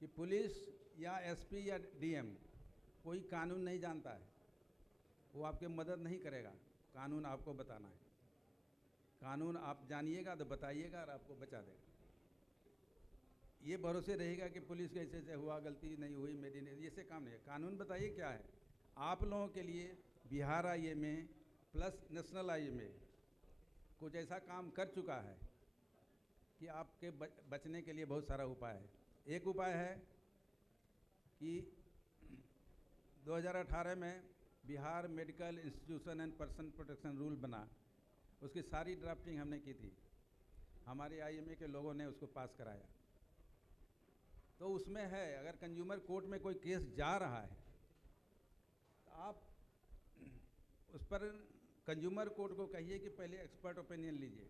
कि पुलिस या एसपी या डीएम कोई कानून नहीं जानता है, वो आपकी मदद नहीं करेगा, कानून आपको बताना है। कानून आप जानिएगा तो बताइएगा और आपको बचा देगा। ये भरोसे रहेगा कि पुलिस के ऐसे से हुआ, गलती नहीं हुई मेरी नहीं, ऐसे काम नहीं है। कानून बताइए क्या है। आप लोगों के लिए Bihar IMA plus national IMA कुछ ऐसा काम कर चुका है कि आपके बचने के लिए बहुत सारा उपाय है। एक उपाय है कि 2018 में Bihar medical institution and person protection rule बना, उसकी सारी ड्राफ्टिंग हमने की थी, हमारे IMA के लोगों ने उसको पास कराया। तो उसमें है अगर कंज्यूमर कोर्ट में कोई केस जा रहा है तो आप उस पर कंज्यूमर कोर्ट को कहिए कि पहले एक्सपर्ट ओपिनियन लीजिए।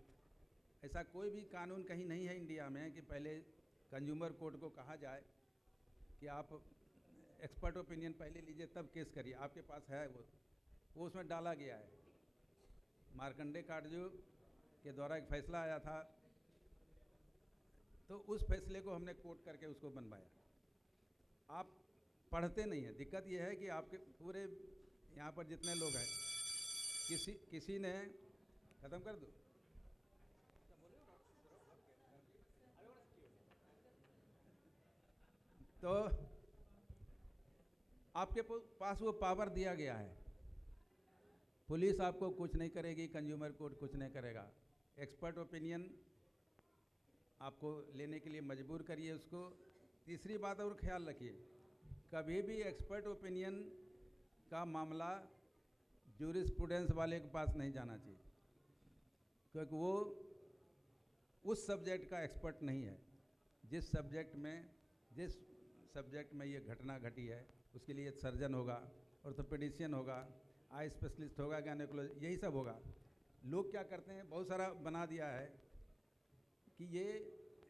ऐसा कोई भी कानून कहीं नहीं है इंडिया में कि पहले कंज्यूमर कोर्ट को कहा जाए कि आप एक्सपर्ट ओपिनियन पहले लीजिए तब केस करिए। आपके पास है वो उसमें डाला गया है। मार्कंडे काटजू के द्वारा एक फैसला आया था, तो उस फैसले को हमने कोट करके उसको बनवाया। आप पढ़ते नहीं हैं, दिक्कत यह है कि आपके पूरे यहाँ पर जितने लोग हैं किसी ने ख़त्म कर दो, तो आपके पास वो पावर दिया गया है। पुलिस आपको कुछ नहीं करेगी, कंज्यूमर कोर्ट कुछ नहीं करेगा। एक्सपर्ट ओपिनियन आपको लेने के लिए मजबूर करिए उसको। तीसरी बात और ख्याल रखिए, कभी भी एक्सपर्ट ओपिनियन का मामला जूरिस्प्रूडेंस वाले के पास नहीं जाना चाहिए, क्योंकि वो उस सब्जेक्ट का एक्सपर्ट नहीं है। जिस सब्जेक्ट में ये घटना घटी है उसके लिए सर्जन होगा, ऑर्थोपेडिशियन होगा, आई स्पेशलिस्ट होगा, गायनेकोलॉजिस्ट, यही सब होगा। लोग क्या करते हैं, बहुत सारा बना दिया है कि ये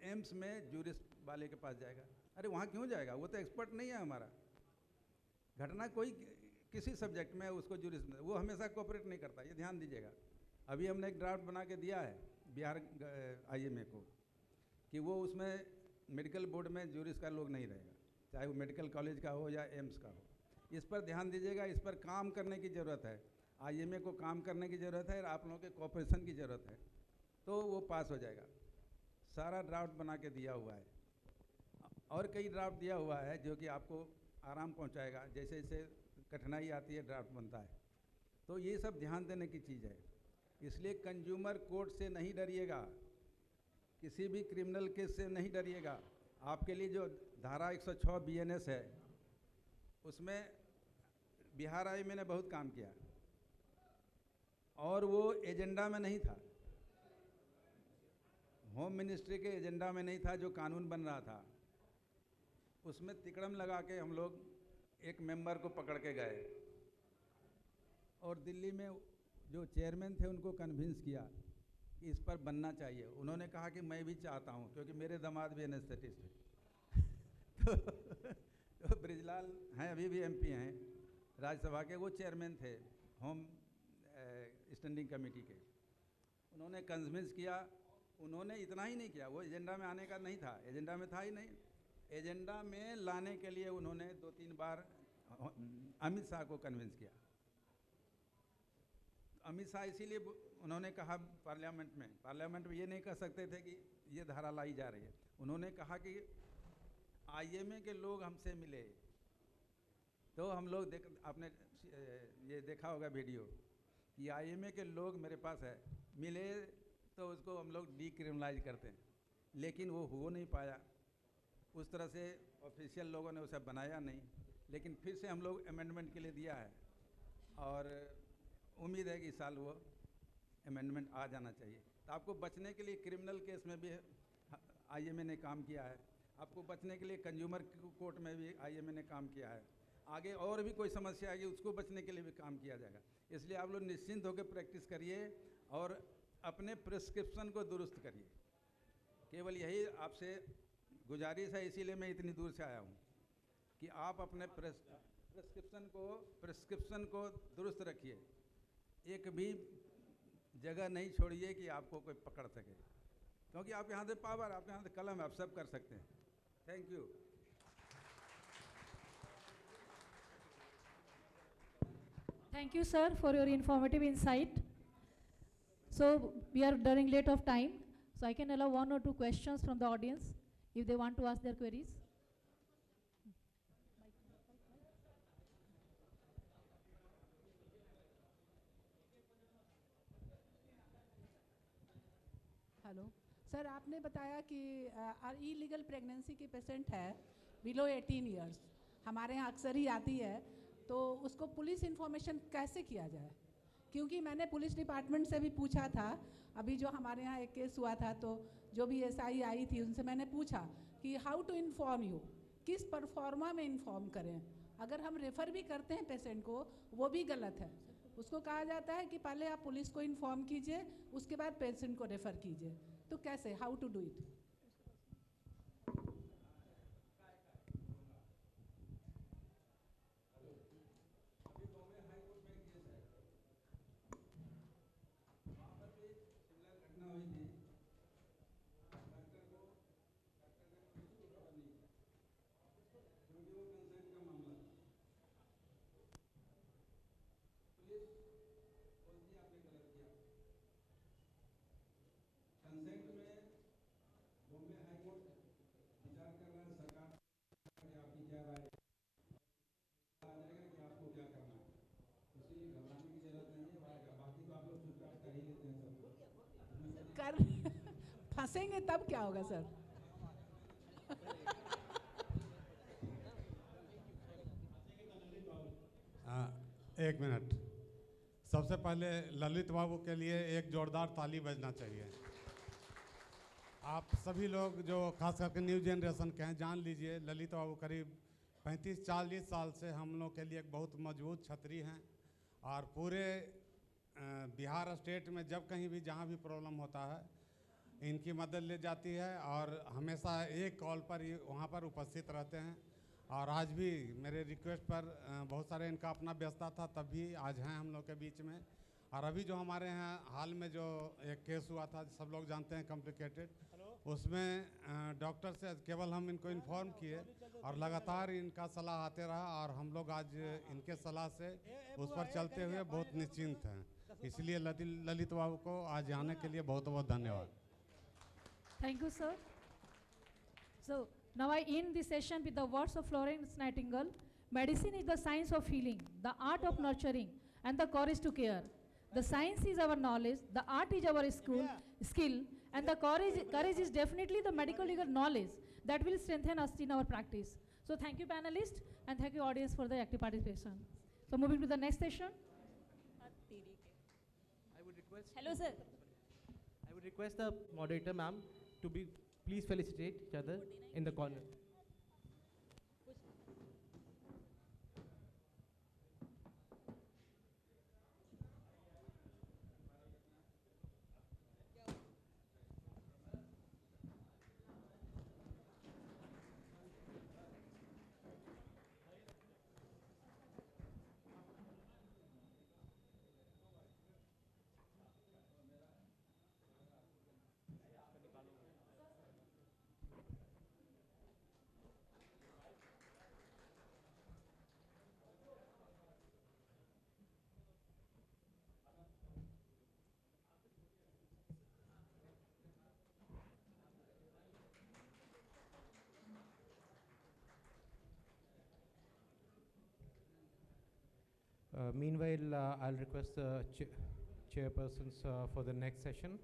एम्स में जूरिस्ट वाले के पास जाएगा। अरे वहाँ क्यों जाएगा, वो तो एक्सपर्ट नहीं है हमारा। घटना कोई किसी सब्जेक्ट में उसको जूरिस्ट, वो हमेशा कोऑपरेट नहीं करता, ये ध्यान दीजिएगा। अभी हमने एक ड्राफ्ट बना के दिया है बिहार IMA को कि वो उसमें मेडिकल बोर्ड में जूरिस्ट का लोग नहीं रहेगा, चाहे वो मेडिकल कॉलेज का हो या एम्स का हो। इस पर ध्यान दीजिएगा, इस पर काम करने की ज़रूरत है। IMA को काम करने की ज़रूरत है और आप लोगों के कोऑपरेशन की ज़रूरत है, तो वो पास हो जाएगा। सारा ड्राफ्ट बना के दिया हुआ है और कई ड्राफ्ट दिया हुआ है जो कि आपको आराम पहुंचाएगा। जैसे जैसे कठिनाई आती है ड्राफ्ट बनता है, तो ये सब ध्यान देने की चीज़ है। इसलिए कंज्यूमर कोर्ट से नहीं डरिएगा, किसी भी क्रिमिनल केस से नहीं डरिएगा। आपके लिए जो धारा 106 BNS है उसमें बिहार IMA ने बहुत काम किया और वो एजेंडा में नहीं था, होम मिनिस्ट्री के एजेंडा में नहीं था। जो कानून बन रहा था उसमें तिकड़म लगा के हम लोग एक मेंबर को पकड़ के गए और दिल्ली में जो चेयरमैन थे उनको कन्विंस किया कि इस पर बनना चाहिए। उन्होंने कहा कि मैं भी चाहता हूँ, क्योंकि मेरे दामाद भी एनेस्थेटिस्ट है तो ब्रिजलाल हैं, अभी भी एमपी हैं राज्यसभा के, वो चेयरमैन थे होम स्टैंडिंग कमेटी के। उन्होंने कन्विंस किया, उन्होंने इतना ही नहीं किया, वो एजेंडा में आने का नहीं था, एजेंडा में था ही नहीं, एजेंडा में लाने के लिए उन्होंने 2-3 बार अमित शाह को कन्विंस किया। अमित शाह इसीलिए उन्होंने कहा पार्लियामेंट में ये नहीं कह सकते थे कि ये धारा लाई जा रही है, उन्होंने कहा कि आईएमए के लोग हमसे मिले। तो हम लोग आपने ये देखा होगा वीडियो कि आईएमए के लोग मेरे पास है, मिले तो उसको हम लोग डीक्रिमिनलाइज करते हैं, लेकिन वो हो नहीं पाया। उस तरह से ऑफिशियल लोगों ने उसे बनाया नहीं, लेकिन फिर से हम लोग अमेंडमेंट के लिए दिया है और उम्मीद है कि इस साल वो अमेंडमेंट आ जाना चाहिए। तो आपको बचने के लिए क्रिमिनल केस में भी आईएमए ने काम किया है, आपको बचने के लिए कंज्यूमर कोर्ट में भी आईएमए ने काम किया है, आगे और भी कोई समस्या आएगी उसको बचने के लिए भी काम किया जाएगा। इसलिए आप लोग निश्चिंत होकर प्रैक्टिस करिए और अपने प्रिस्क्रिप्शन को दुरुस्त करिए। केवल यही आपसे गुजारिश है, इसीलिए मैं इतनी दूर से आया हूँ कि आप अपने प्रिस्क्रिप्शन को दुरुस्त रखिए, एक भी जगह नहीं छोड़िए कि आपको कोई पकड़ सके, क्योंकि आपके हाथ में पावर, आपके हाथ में कलम है, आप सब कर सकते हैं। Thank you. Thank you, sir, for your informative insight. So we are running late of time, so I can allow 1 or 2 questions from the audience if they want to ask their queries. Hello sir, आपने बताया कि illegal pregnancy के patient है below 18 years, हमारे यहाँ अक्सर ही आती है, तो उसको पुलिस इन्फॉर्मेशन कैसे किया जाए? क्योंकि मैंने पुलिस डिपार्टमेंट से भी पूछा था, अभी जो हमारे यहाँ एक केस हुआ था, तो जो भी एसआई आई थी उनसे मैंने पूछा कि हाउ टू इन्फॉर्म यू, किस परफॉर्मा में इन्फॉर्म करें। अगर हम रेफ़र भी करते हैं पेशेंट को, वो भी गलत है। उसको कहा जाता है कि पहले आप पुलिस को इन्फॉर्म कीजिए, उसके बाद पेशेंट को रेफ़र कीजिए। तो कैसे, हाउ टू डू इट? कर फंसेंगे तब क्या होगा सर? एक मिनट, सबसे पहले ललित बाबू के लिए एक जोरदार ताली बजना चाहिए। आप सभी लोग जो खास करके न्यू जनरेशन के हैं, जान लीजिए ललित बाबू करीब 35-40 साल से हम लोग के लिए एक बहुत मजबूत छतरी हैं और पूरे बिहार स्टेट में जब कहीं भी जहाँ भी प्रॉब्लम होता है इनकी मदद ले जाती है और हमेशा एक कॉल पर ही वहाँ पर उपस्थित रहते हैं। और आज भी मेरे रिक्वेस्ट पर बहुत सारे इनका अपना व्यस्तता था, तब भी आज हैं हम लोग के बीच में। और अभी जो हमारे यहाँ हाल में जो एक केस हुआ था, सब लोग जानते हैं, कॉम्प्लिकेटेड, उसमें डॉक्टर से केवल हम इनको इन्फॉर्म किए और लगातार इनका सलाह आते रहा और हम लोग आज इनके सलाह से उस पर चलते हुए बहुत निश्चिंत हैं। इसलिए ललित बाबू को आज आने के लिए बहुत बहुत धन्यवाद। Thank you, sir. So now I end this session with the words of Florence Nightingale. Medicine is the science of healing, the art of nurturing, and the courage to care. The science is our knowledge, the art is our skill, and the courage is definitely the medical legal knowledge that will strengthen us in our practice. So thank you, panelists, and thank you, audience, for the active participation. So moving to the next session. I would request. Hello, sir. I would request the moderator, ma'am, to be please felicitate each other in the corner. Meanwhile, I'll request the chairpersons for the next session.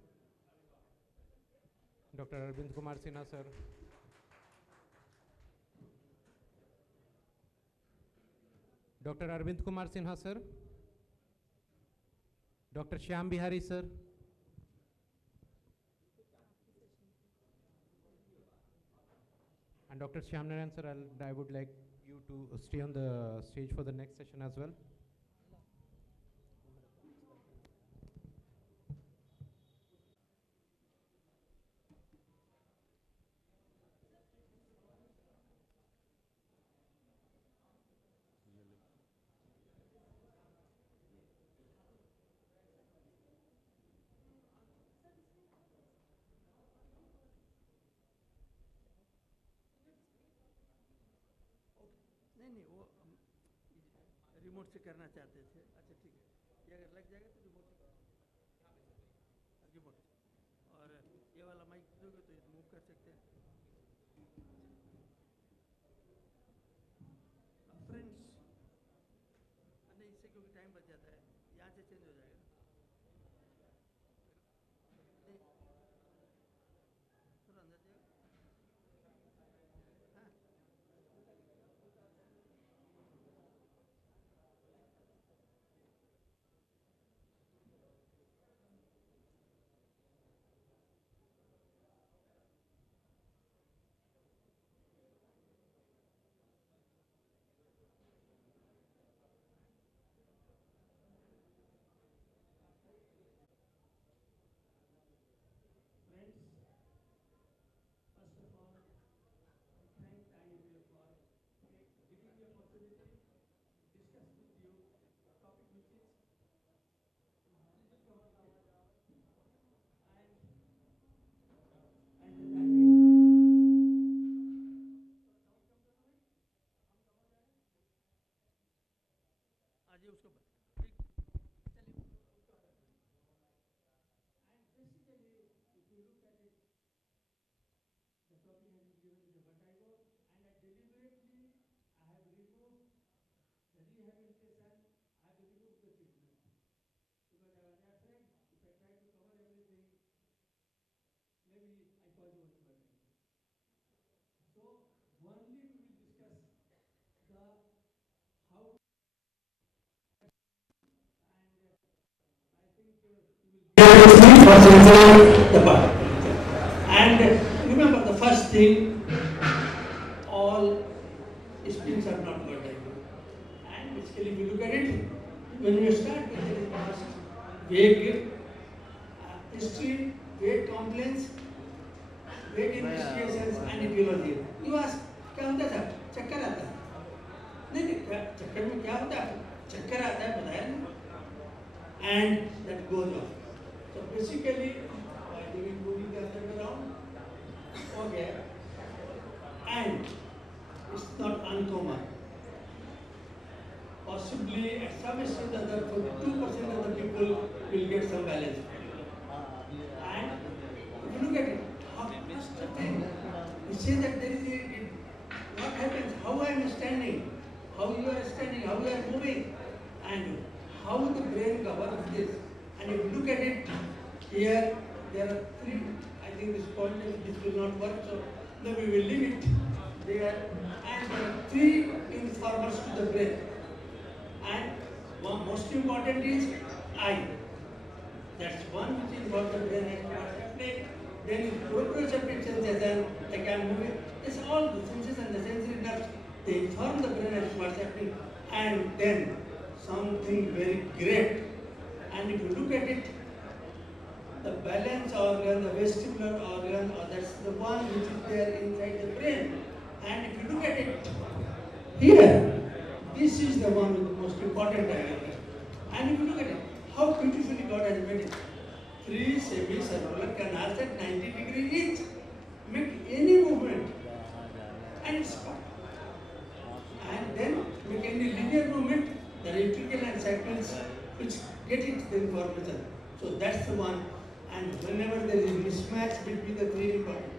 Dr. Arvind Kumar Sinha, sir. Dr. Arvind Kumar Sinha, sir. Dr. Shyam Bihari, sir. And Dr. Shyam Narayan, sir, I would like you to stay on the stage for the next session as well. नहीं वो remote से करना चाहते थे। अच्छा ठीक है, ये अगर लग जाएगा तो रिमोट से रिमोट और ये वाला माइक दोगे तो मूव कर सकते हैं। फ्रेंड्स नहीं, इससे क्योंकि टाइम बच जाता है, यहाँ से चेंज हो जाएगा। थोड़ा अंदर जाएगा। उसको ठीक चलिए। And basically, if you look at it, the topic has been given is a vertigo, and deliberately I have removed the rehabilitation, I have removed the treatment, because I was afraid if I try to cover everything, maybe I cause only vertigo. So only we will discuss the how. The part. And remember the first thing, all spins are not vertical. And basically if you look at it, when you start with the past vague history, vague complaints, vague investigations and etiology. You ask, क्या होता था? चक्कर आता है? नहीं नहीं, चक्कर में क्या होता है? चक्कर आता है, बताया ना? And that goes on. So basically, by doing moving the other way around, okay, and it's not uncommon. Possibly at some stage, other 2% of the people will get some balance. And if you look at it, how first thing, you say that there is what happens, how I am standing, how you are standing, how you are moving, and how the brain covers this. And if you look at it, here there are three, I think this point this will not work, so maybe we will leave it there. And there are three informers to the brain. And one most important is eye. That's one which involves the brain and what's happening. Then is proprioceptive sensation, like I am moving. It's all the senses and the sensory nerves, they inform the brain as to what's happening. And then something very great. And if you look at it, the balance organ, the vestibular organ, that's the one which is there inside the brain. And if you look at it, here, this is the one with the most important diagram. And if you look at it, how beautifully God has made it. 3 semicircular canals at 90 degrees each. Make any movement. And it's fun. And then make any linear movement, the ventricle and cycles which get it the information. So that's the one. And whenever there is mismatch between the three important.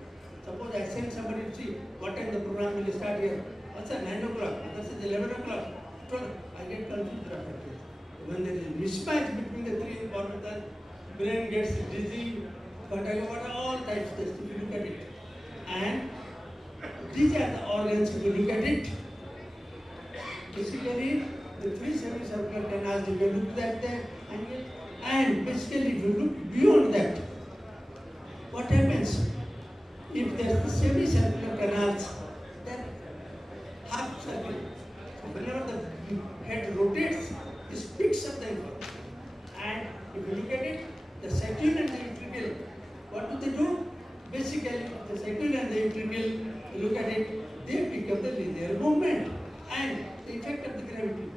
Suppose I send somebody to see what time the program will start here. What's at 9 o'clock? That's at 11 o'clock. 12. I get confused after this. when there is mismatch between the three parameters, brain gets dizzy, what are all types of tests if you look at it. And these are the organs if you look at it. Basically, the three semicircular canals, if you look at them, and basically if you look beyond that, what happens? If there are semicircular canals, then half circle. So whenever the head rotates, it picks up the information. And if you look at it, the saccule and the ventricle, what do? Basically, the saccule and the ventricle, you look at it, they pick up the linear movement and the effect of the gravity.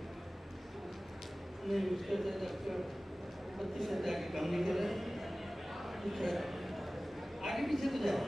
आगे पीछे तो जाए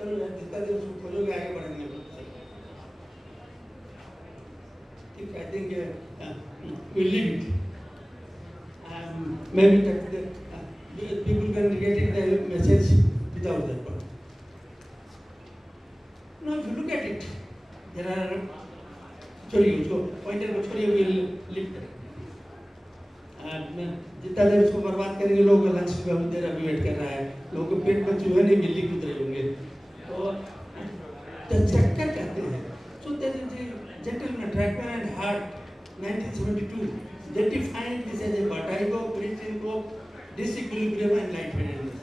चलो यार जितना देर उसको खोलोगे आगे बढ़ेंगे ठीक है I think we'll leave it maybe that people can get it the message without that part. Now if you look at it there are छोड़िए उसको pointer को छोड़िए we'll leave that जितना देर उसको बर्बाद करेंगे लोगों का लंच भी बहुत देर अभी वेट कर रहा है लोगों को पेट में चूहे नहीं मिलने कूद रहे होंगे तो चक्कर कहते हैं so there is a gentleman Trackman and Hart 1972 they defined this as a vertigo, pre-syncope, disequilibrium and lightheadedness.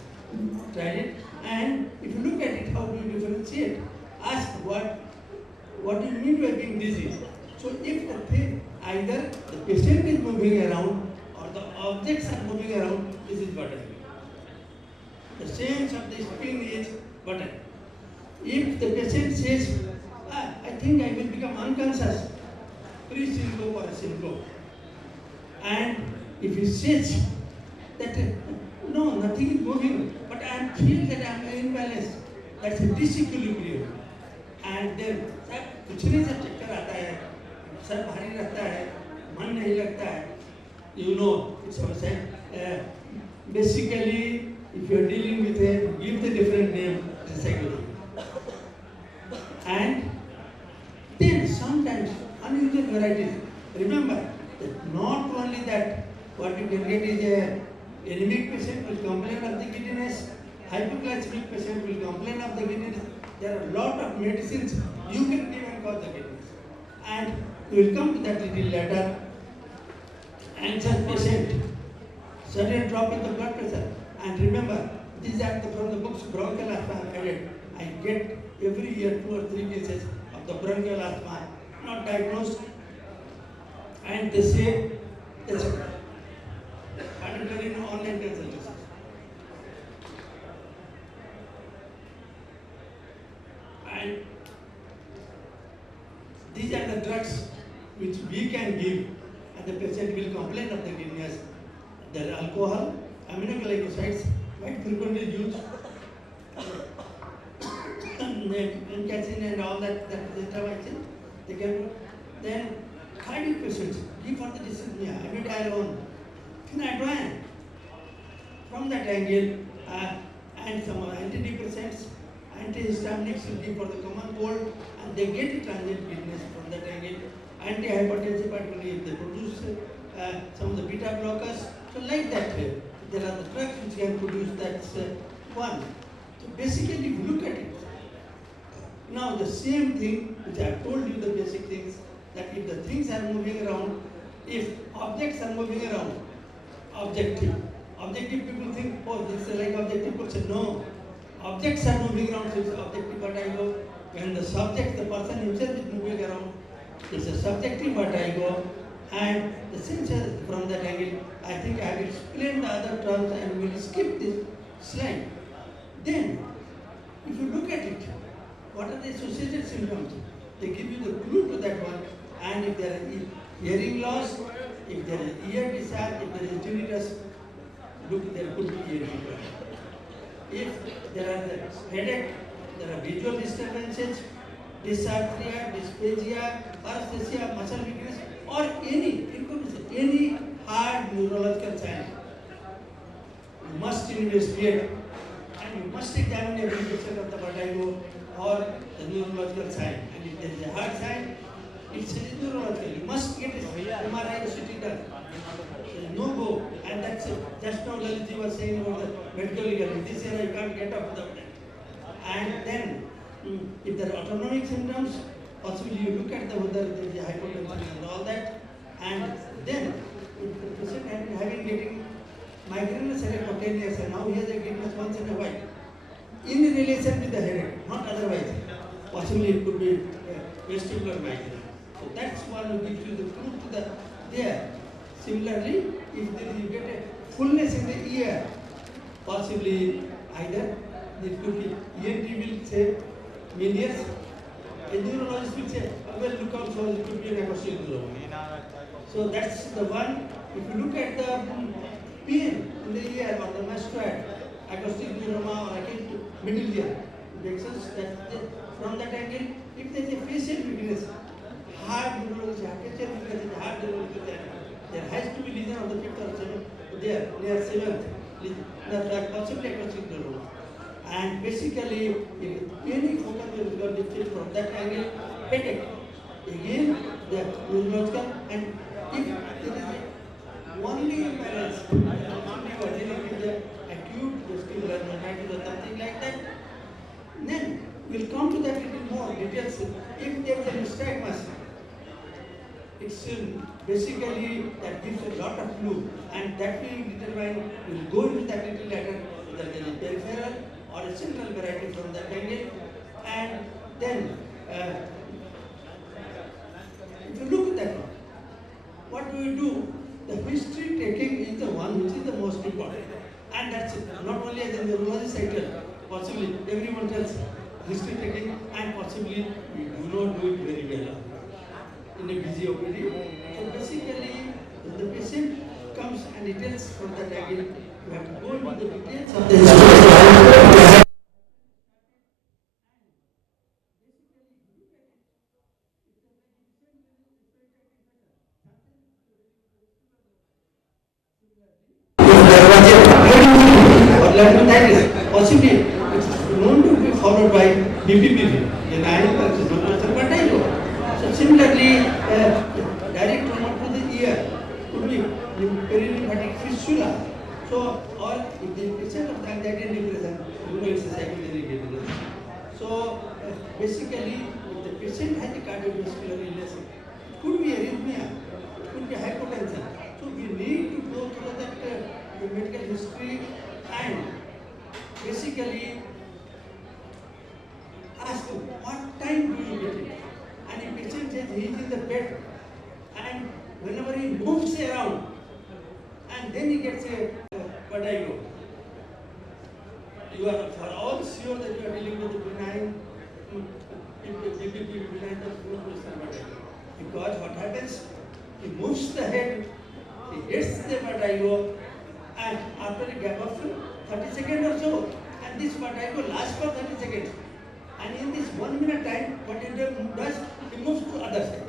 Tried it and if you look at it how do you differentiate? Ask what do you mean by being dizzy? So if the thing either the patient is moving around or the objects are moving around, this is vertigo. The sense of the spin is vertigo. If the patient says, I think I will become unconscious, pre-syncope or syncope. And if he says that no, nothing is moving, but I feel that I am imbalanced, that's a disequilibrium. And then कुछ नहीं सब चक्कर आता है, sir भारी रहता है, मन नहीं लगता है, you know, it's a sign. Basically, if you are dealing with it, give the different name, it's psychology. And then sometimes unusual varieties. Remember that not only that what you can get is a anemic patient will complain of the giddiness, hypoglycemic patient will complain of the giddiness. There are a lot of medicines you can give and cause the giddiness. And we will come to that little later. And such patient, sudden drop in the blood pressure. And remember, these are from the books bronchial asthma I read. I get every year 2 or 3 cases of the bronchial asthma not diagnosed. And they say, that's it. Particularly in online consultations. And these are the drugs which we can give and the patient will complain of the giddiness. There are alcohol, aminoglycosides, quite frequently used, and casein and all that vaccine, they can. Then cardiac patients, give for the dyspnea, amiodarone, phenytoin. From that angle, and some antidepressants, antihistaminics will give for the common cold, and they get a transient giddiness from that angle. Antihypertensive, particularly if they produce some of the beta blockers. So like that, there are the drugs which can produce that one. So basically, if you look at it, now the same thing which I have told you the basic things, that if the things are moving around, if objects are moving around, objective people think, oh, this is like objective question. No, objects are moving around, so it's objective vertigo. When the subject, the person himself is moving around, it's a subjective vertigo. And the sense from that angle, I think I have explained the other terms and we will skip this slide. Then, if you look at it, what are the associated symptoms? They give you the clue to that one. And if there is hearing loss, if there is ear discharge, if there is tinnitus, look, there could be ear discharge. If there are the headache, there are visual disturbances, dysarthria, dysphagia, paresthesia, muscle weakness, or any hard neurological sign, you must investigate and you must examine every patient of the vertigo or the neurological sign. And if there is a hard sign, it's neurological. You must get MRI or CT done. There is no go. And that's it. Just now Lalitji was saying about the medical legal. This year you can't get up without that. And then, if there are autonomic symptoms, possibly you look at whether there is a hypotension and all that. And then, if the patient has been getting migraine headache for 10 years and now he has a giddiness once in a while, in relation with the headache, not otherwise. Possibly it could be vestibular migraine. So that's one who gives you the clue to the there. Similarly, if there you get a fullness in the ear, possibly either it could be ENT will say Meniere's, a neurologist will say, well, look out, so it could be an acoustic neuroma. So that's the one. If you look at the pain in the ear or the mastoid, acoustic neuroma or acute middle ear, vexus, from that angle, if there is a facial weakness, hard neurology, facial weakness, hard neurology, there has to be lesion on the fifth or seventh, there, near seventh, that possibly acoustic neuroma. And basically, if any focal neurological defect from that angle, headache, again, the neurological, and if there is only imbalance, only you are dealing with the acute vestibular neuritis or something like that, then we'll come to that little more details. If there is a nystagmus, it's basically that gives a lot of clue, and that will determine, we'll go into that little later, whether there is peripheral or a central variety from that angle. And then, if you look at that one, what do we do? The history taking is the one which is the most important. And that's it. Not only as a neurologist cycle, possibly everyone tells history taking, and possibly we do not do it very well in a busy OPD. So basically, when the patient comes and he tells from that angle, you have to go into the details of the history. Laryngitis, possibly it's known to be followed by BPPV, an iron vertigo. So similarly, direct trauma to the ear could be perilymphatic fistula. So, or if the patient of anxiety and depression, you know it's a psychogenic illness. So basically, if the patient has a cardiovascular illness, it could be arrhythmia, it could be hypotension. So we need to go through that the medical history and basically ask him, what time do you get it? And if patient says he is in the bed, and whenever he moves around, and then he gets a vertigo, you are for all sure that you are dealing with the benign, benign vertigo. Because what happens, he moves the head, he gets the vertigo, and after a gap of 30 seconds or so, and this vertigo lasts for 30 seconds. And in this 1 minute time, what he does, he moves to the other side.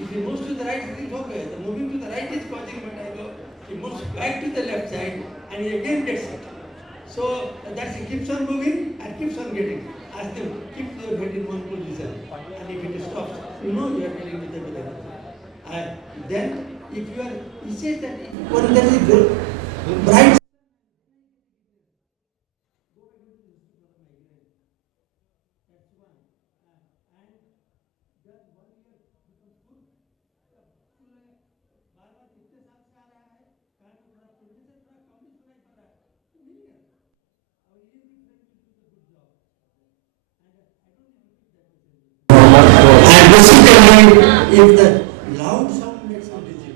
If he moves to the right, it is okay. The moving to the right is causing vertigo. He moves back to the left side, and he again gets it. So that's he keeps on moving and keeps on getting. Ask him, keep your head in one position. And if it stops, you know you are dealing with the vertigo. Then, if you are, he says that when there is a bright if the loud sound makes you dizzy,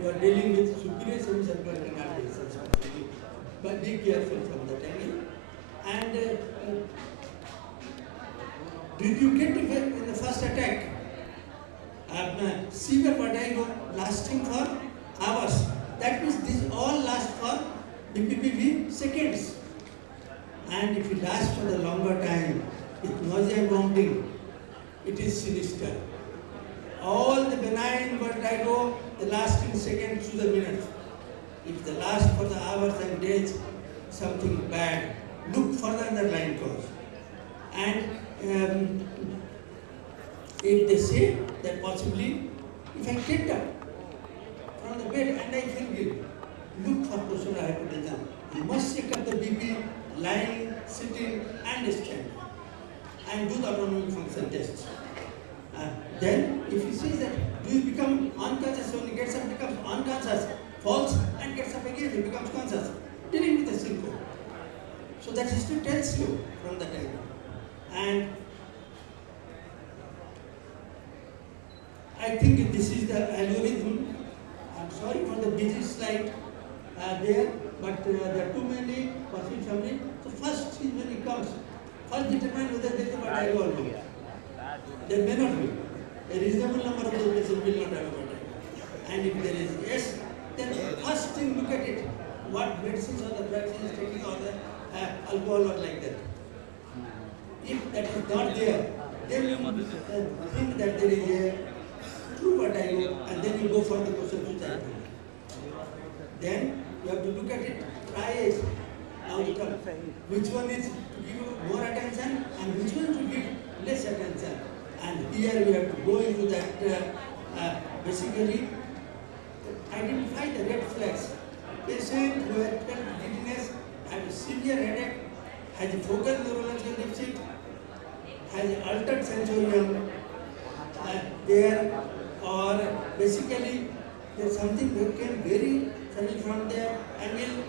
you are dealing with superior semicircular canal disease, but be careful from that angle. And did you get in the first attack? severe vertigo lasting for hours. That means these all last for BPPV seconds. And if it lasts for the longer time, with nausea and vomiting, it is sinister. All the benign vertigo, the lasting seconds to the minute. If they last for the hours and days, something bad. Look for the underlying cause. And if they say that possibly, if I get up from the bed and I feel guilty, look for postural hypertension. You must check up the BP, lying, sitting, and standing, and do the autonomic function test. Then, if he says that, do you become unconscious when he gets up, becomes unconscious, falls, and gets up again, he becomes conscious. Tell him with a syncope. So that history tells you from the time. And I think this is the algorithm. I'm sorry for the busy slide there, but there are too many possible summary. So first is when he comes, first determine whether there is a vertigo or not. There may not be. A reasonable number of those patients will not have a vertigo. And if there is yes, then first thing look at it. What medicines or the drugs he is taking or the alcohol or like that. If that is not there, then you think that there is a true vertigo, and then you go for the question which I have. Then you have to look at it, try it. Now you come, which one is to give more attention and which one to give less attention. And here we have to go into that, basically identify the red flags. Patient who has giddiness, has a severe headache, has a focal neurological deficit, has altered sensorium, there, or basically there's something that came very suddenly from their angle,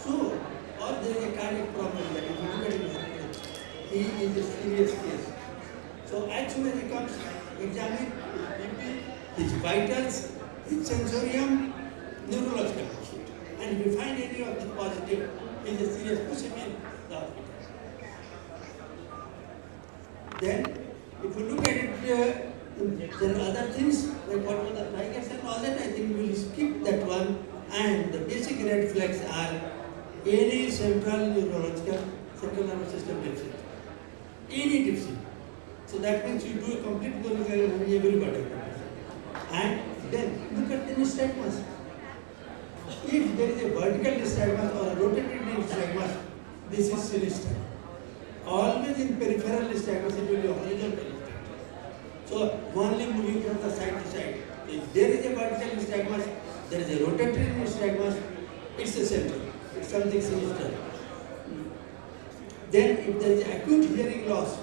so, or there is a cardiac problem that if you look at him, he is a serious case. So as soon as he comes, examine his vitals, his sensorium, neurological deficit. And if you find any of this positive, he is a serious, push him in the hospital. Then, if you look at it, there are other things, like what was the tigers and all that, I think we will skip that one. And the basic red flags are any central neurological, central nervous system deficit. Any deficit. So that means you do a complete neurological everybody. And then look at the nystagmus. If there is a vertical nystagmus or a rotating nystagmus, this is sinister. Always in peripheral nystagmus, it will be horizontal. So only moving from the side to side. If there is a vertical nystagmus, there is a rotatory nystagmus, it's a central. It's something sinister. Then if there is acute hearing loss,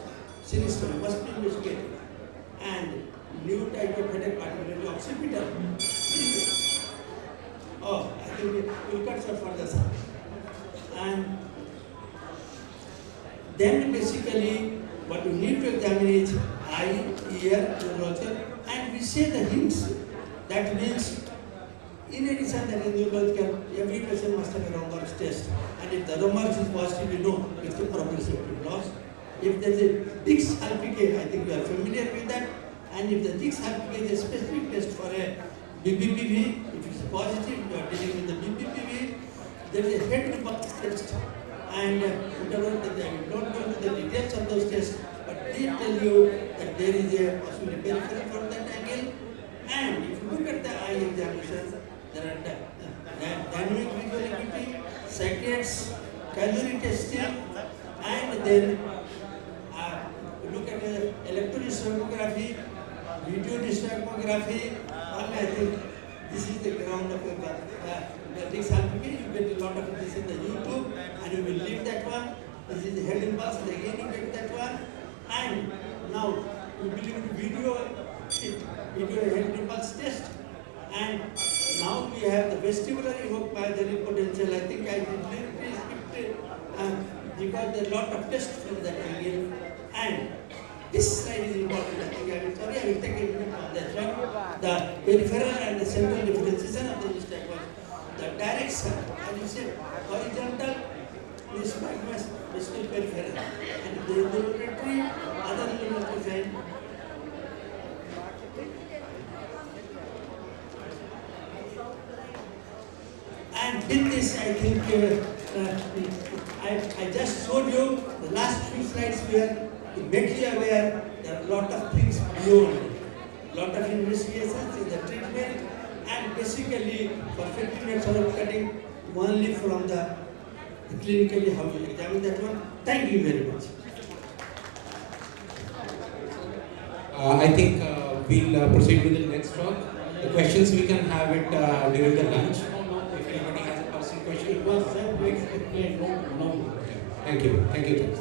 sinister, must be investigated. And new type of headache, particularly occipital. Oh, I think we'll cut short for the sun. And then basically what we need to examine is eye, ear, neurological, and we say the hints. That means in addition that is neurological, every patient must have a Romberg's test. And if the Romberg's is positive, you know it's a progressive loss. If there is a Dix Alpique, I think you are familiar with that. And if the Dix Alpique is a specific test for a BBPV, if it's positive, you are dealing with the BBPV. There is a head repulse test. And whatever, I will not go into the details of those tests, but they tell you that there is a possibility peripheral from that angle. And if you look at the eye examination, there are dynamic visual acuity, cyclists, calorie testing, and then look at the electrodystrophy, video dystrophy. I think this is the ground of the Dix Alpique. You get a lot of this in the YouTube, and you will leave that one. This is the head impulse, and again you get that one. And now you will video head impulse test. And now we have the vestibular evoked myogenic potential. I think I deliberately skipped because there are a lot of tests from that angle. And this slide is important. I think I will take a minute on that one. The peripheral and the central differentiation of the nystagmus. The direction, as you said, horizontal nystagmus, vestibular peripheral. And the rotatory, other neural design. with this, I think I just showed you the last few slides where to make you aware there are a lot of things beyond, lot of investigations in the treatment, and basically for 15 minutes of cutting only from the clinically how you examine that one. Thank you very much. I think we'll proceed with the next talk. The questions we can have it during the lunch. If anybody has a personal question. It was self-explained, no. Thank you. Thank you.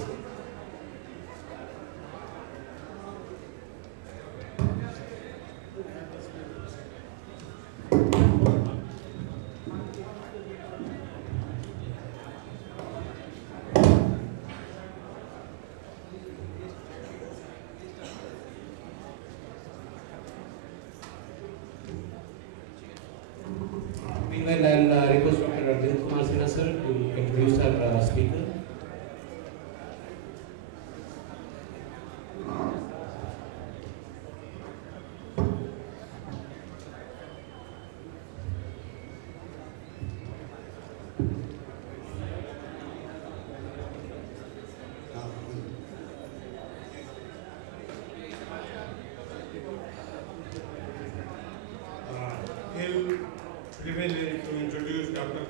Meanwhile, I'll request Dr. Kumar sir to introduce our speaker. Privilege to introduce Dr.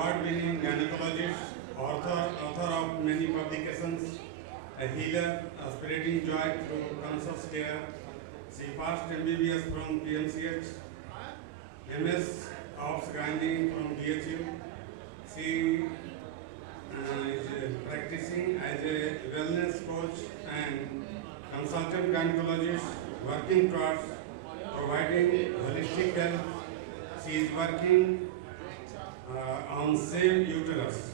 award-winning gynecologist, author of many publications, a healer, aspirating joy through conscious care. She passed MBBS from PMCH, MS of Gynae from BHU. She is practicing as a wellness coach and consultant gynecologist, working towards providing holistic health. She is working on Save Uterus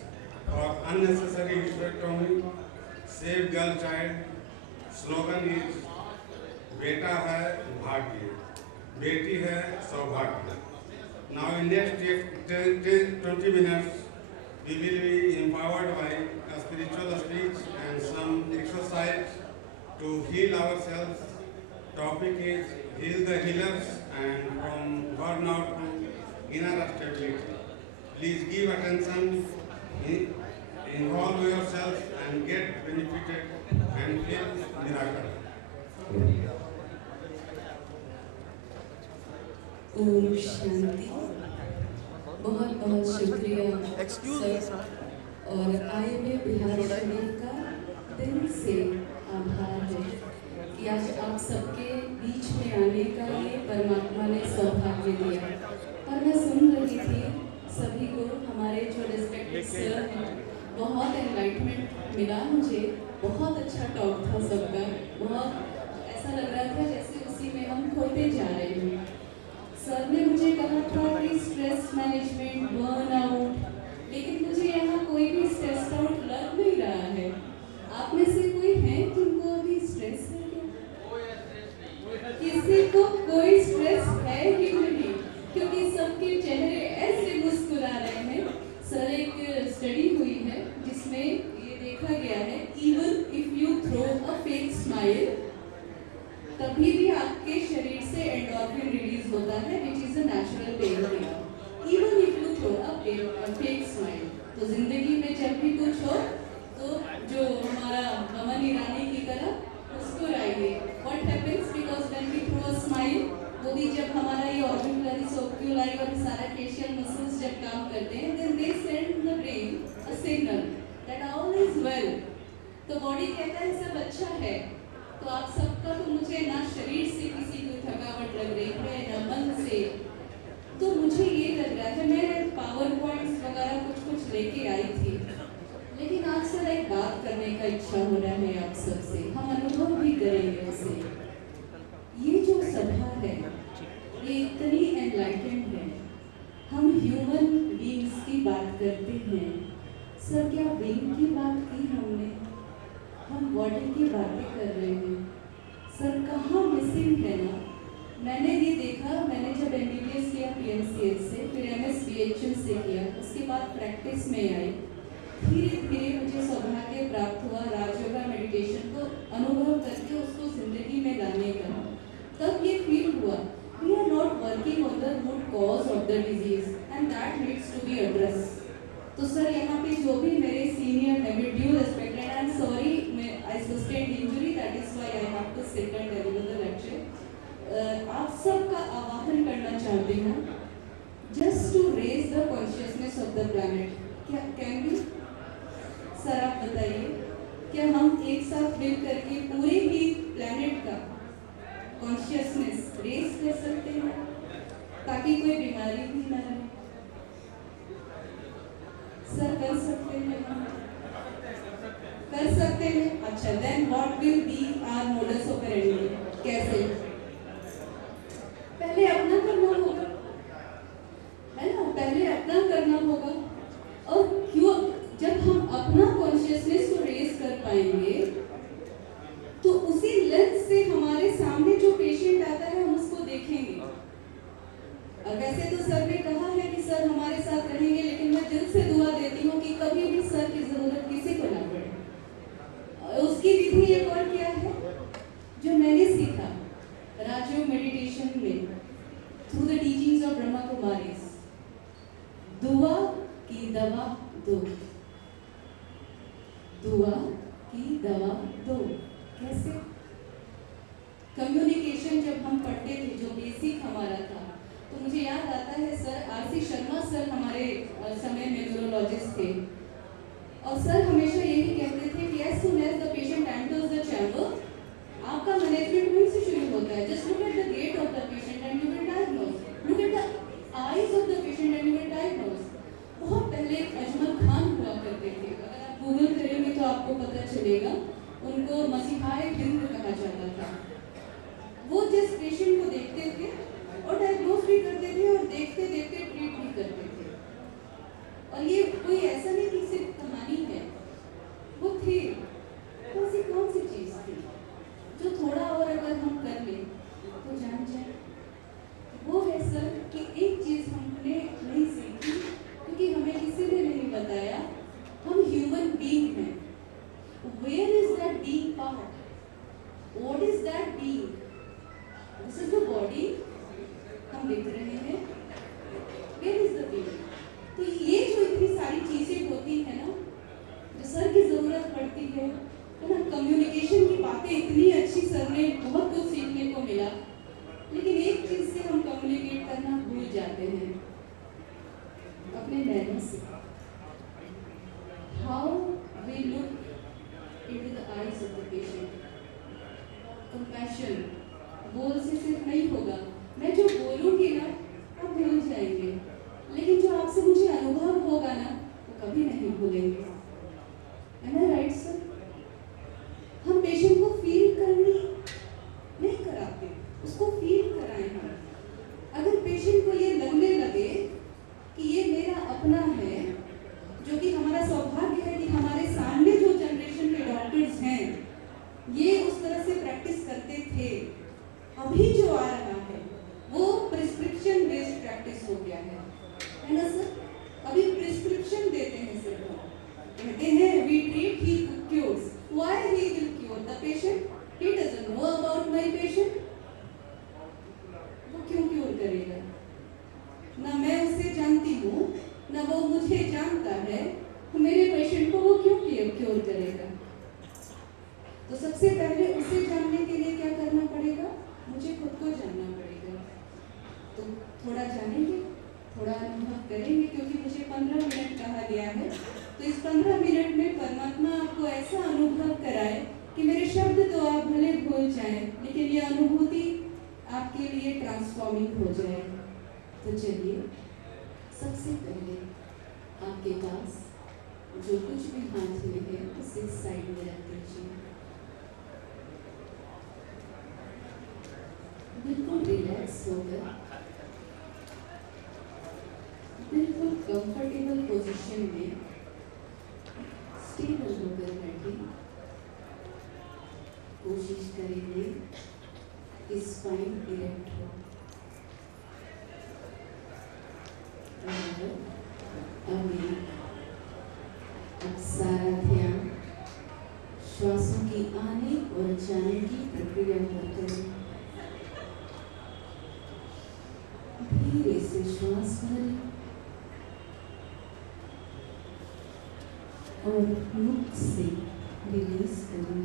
for unnecessary hysterectomy, Save Girl Child. Slogan is बेटा है भाग्य, बेटी है सौभाग्य. Now in next 20 minutes, we will be empowered by a spiritual speech and some exercise to heal ourselves. Topic is heal the healers and from burnout to inner stability. Please give attention, involve yourself and get benefited and feel miracle. Om Shanti. बहुत बहुत शुक्रिया sir और IMA Bihar Sharif का दिल से आभार है कि आज आप सबके बीच में आने का ये परमात्मा ने सौभाग्य दिया. और मैं सुन रही थी सभी को, हमारे जो रिस्पेक्टेड सर हैं, बहुत एनलाइटमेंट मिला मुझे. बहुत अच्छा टॉक था सबका. बहुत ऐसा लग रहा था जैसे उसी में हम खोते जा रहे हैं. सर ने मुझे कहा था कि स्ट्रेस मैनेजमेंट, बर्नआउट, लेकिन मुझे यहाँ कोई भी स्ट्रेस आउट लग नहीं रहा है. आप में से कोई है जिनको अभी स्ट्रेस है क्या? किसी को कोई स्ट्रेस है कि नहीं? क्योंकि सबके चेहरे ऐसे मुस्कुरा रहे हैं. सर एक स्टडी हुई है जिसमें ये देखा गया है, even if you throw a fake smile, तभी भी आपके शरीर से एंडोर्फिन रिलीज होता है, which is a natural pain killer. Even if you throw a fake smile. तो जिंदगी में जब भी कुछ हो तो जो हमारा भवन ईरानी की तरह मुस्कुराइए. What happens because when we throw a smile, वो भी जब हमारा ये ऑर्बिकुलरी, ओक्यूलरी और सारा फेशियल मसल्स जब काम करते हैं, then they send the brain a signal that all is well. तो बॉडी कहता है सब अच्छा है. तो आप सबका, तो मुझे ना शरीर से किसी को थकावट लग रही है ना मन से. तो मुझे ये लग रहा है, मैं पावर पॉइंट्स वगैरह कुछ लेके आई थी, लेकिन आज सर एक बात करने का इच्छा हो रहा है आप सबसे. हम अनुभव भी करेंगे उसे. ये जो सभा है ये इतनी एनलाइटेंड है. हम ह्यूमन बीइंग्स की बात करते हैं. सर क्या बीइंग की बात की हमने? हम बॉडी की बातें कर रहे हैं. सर कहाँ मिसिंग है ना. मैंने ये देखा, मैंने जब MBBS किया PMCH से, फिर MS BHU से किया, उसके बाद प्रैक्टिस में आई. धीरे धीरे मुझे सौभाग्य प्राप्त हुआ राजयोगा मेडिटेशन को अनुभव करके उसको जिंदगी में लाने का. तब ये फील हुआ कि जो भी मेरे सीनियर है, with due respect and I am sorry, I sustained injury, that is why I have to sit and deliver the lecture. आप सबका आह्वान करना चाहती हूँ, just to raise the consciousness of the planet. क्या कैन बी सर, आप बताइए, क्या हम एक साथ मिल करके पूरे ही प्लैनेट का कॉन्शियसनेस रेज कर सकते हैं ताकि कोई बीमारी भी ना रहे? सर कर सकते हैं, कर सकते हैं। अच्छा, then what will be our modus operandi? कैसे? पहले अपना करना होगा, है ना, पहले अपना करना होगा। और क्यों, जब हम अपना कॉन्शियसनेस को रेज कर पाएंगे तो उसी लेंस से हमारे सामने जो पेशेंट आता है हम उसको देखेंगे। और वैसे तो सर ने कहा है कि सर हमारे साथ रहेंगे, लेकिन मैं दिल से दुआ देती हूँ कि कभी भी सर की जरूरत किसी को ना पड़े। उसकी विधि एक और क्या है जो मैंने सीखा राजयोग मेडिटेशन में, through the teachings of Brahma Kumaris, दुआ की दवा दो, दुआ की दवा दो। कैसे? कम्युनिकेशन जब हम पढ़ते थे, जो बेसिक हमारा था, तो मुझे याद आता है सर आरसी शर्मा सर हमारे समय में न्यूरोलॉजिस्ट थे, और सर हमेशा यही कहते थे कि as soon as the patient enters the chamber, आपका मैनेजमेंट वहीं से शुरू होता है। Just look at the gait of the patient and you will diagnose, look at the eyes of the patient and you will diagnose. बहुत पहले अजमल खान हुआ करते थे, अगर आप गूगल करेंगे तो आपको पता चलेगा, उनको मसीहाए हिंद कहा जाता था। वो जिस पेशेंट को देखते थे और डायग्नोज भी करते थे और देखते देखते ट्रीट भी करते थे। और ये कोई ऐसा नहीं कि सिर्फ कहानी है, वो थे। तो ऐसी कौन सी चीज थी जो थोड़ा और अगर हम कर ले तो जान जाए? वो है सर कि एक चीज हमने नहीं सीखी क्योंकि हमें किसी ने नहीं बताया, हम ह्यूमन बीइंग हैं। Where is that being part? What is that being? This is the body, हम देख रहे हैं। Where is the being? तो ये जो इतनी सारी चीजें होती है ना, जो सर की जरूरत पड़ती है ना, कम्युनिकेशन की बातें इतनी अच्छी, सर ने बहुत कुछ सीखने को मिला, लेकिन एक चीज से हम कम्युनिकेट करना भूल जाते हैं, अपने नैनो से। How we look into the eyes of the patient. Compassion, बोल से सिर्फ नहीं होगा, मैं जो बोलूँगी ना आप भूल जाएंगे, लेकिन जो आपसे मुझे अनुभव होगा ना वो कभी नहीं भूलेंगे। Am I right, sir? हम पेशेंट को फील करनी नहीं कराते, उसको फील कराएं हम। अगर पेशेंट को ये लगने लगे कि ये मेरा अपना है, जो कि हमारा सौभाग्य है कि हमारे सामने जो जनरेशन के डॉक्टर्स हैं ये उस तरह से प्रैक्टिस करते थे, अभी जो आ रहा है वो प्रिस्क्रिप्शन बेस्ड प्रैक्टिस हो गया है ना सर? अभी प्रिस्क्रिप्शन देते हैं सर, कहते हैं we treat he cures, why he will cure the patient? He doesn't know about my patient, वो क्यों क्योर करेगा? ना मैं उसे जानती हूँ ना वो मुझे जानता है, मेरे पेशेंट को वो क्यों क्योर करेगा? तो सबसे पहले उसे जानने के लिए क्या करना पड़ेगा? मुझे खुद को जानना पड़ेगा। तो थोड़ा जानेंगे, थोड़ा अनुभव करेंगे, क्योंकि मुझे 15 मिनट कहा गया है, तो इस 15 मिनट में परमात्मा आपको ऐसा अनुभव कराए कि मेरे शब्द तो आप भले भूल जाएं, लेकिन ये अनुभूति आपके लिए ट्रांसफॉर्मिंग हो जाए। तो चलिए, सबसे पहले आपके पास जो कुछ भी हाथ में है उसे साइड में रख दीजिए, बिल्कुल रिलैक्स होकर, बिल्कुल कंफर्टेबल पोजीशन में स्टेबल होकर बैठे। कोशिश करेंगे कि स्पाइन इरेक्ट हो। अभी अब सारा ध्यान श्वासों की आने और जाने की प्रक्रिया पर करें। धीरे से श्वास भरें और मुख से रिलीज करें।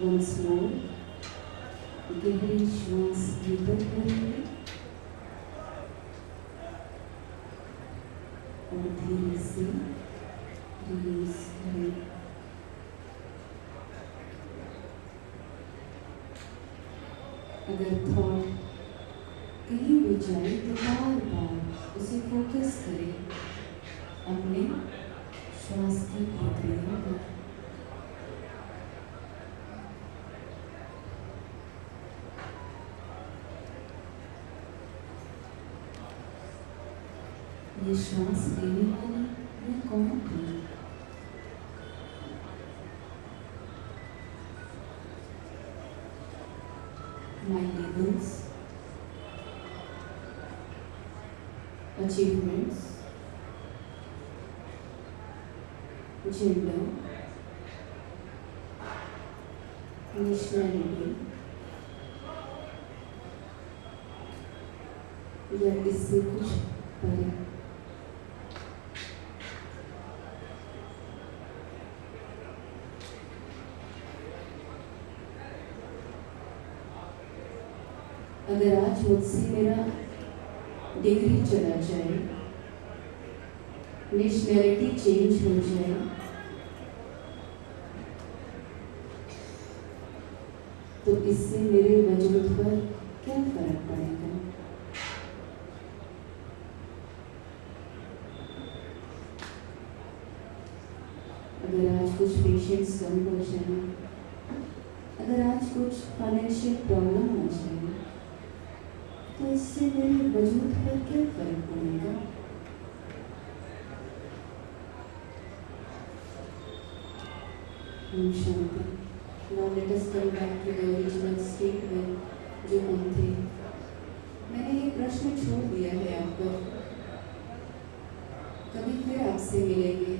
Once more, गहरी श्वास भीतर करेंगे और धीरे से रिलीज करें। अगर थॉट कहीं भी जाए तो बार बार उसे फोकस करें अपने श्वास की प्रक्रिया पर। ये श्वास लेने वाली मैं कौन हूँ? My labels, achievements, gender, nationality, या इससे कुछ परे। अगर आज मुझसे मेरा डिग्री चला जाए, नेशनैलिटी चेंज हो जाए, तो इससे मेरे वजूद पर क्या फर्क पड़ेगा? अगर आज कुछ पेशेंट्स कम हो जाए, अगर आज कुछ फाइनेंशियल प्रॉब्लम आ जाए, तो इससे मेरे वजूद पर क्या फर्क पड़ेगा? Om Shanti. Now let us come back to the original state में जो हम थे। मैंने ये प्रश्न छोड़ दिया है आप पर, कभी फिर आपसे मिलेंगे,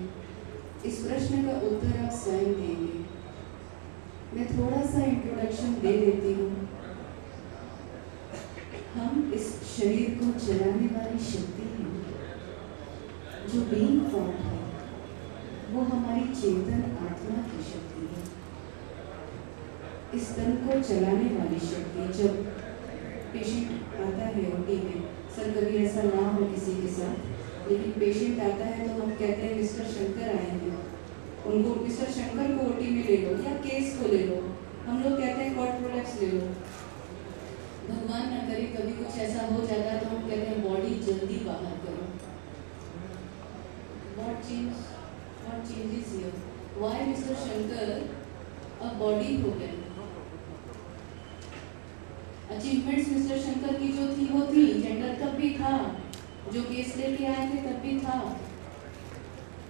इस प्रश्न का उत्तर आप स्वयं देंगे। मैं थोड़ा सा इंट्रोडक्शन दे देती हूँ। हम इस शरीर को चलाने वाली शक्ति हैं, जो बीइंग फॉर्म है, वो हमारी चेतन आत्मा की शक्ति है। इस तन को चलाने वाली शक्ति, जब पेशेंट आता है ओटी में, सर कभी ऐसा ना हो किसी के साथ, लेकिन पेशेंट आता है तो हम कहते हैं मिस्टर शंकर आए हैं, उनको मिस्टर शंकर को ओटी में ले लो या केस को ले लो, हम लोग कहते हैं कॉर्ड प्रोडक्ट्स ले लो। भगवान न करे कभी कुछ ऐसा हो जाता है तो हम कहते हैं बॉडी जल्दी बाहर करो। What changes here? Why Mr. Shankar a body हो गए? Achievements Mr. शंकर की जो थी वो थी, जेंडर तब भी था, जो केस लेके आए थे तब भी था,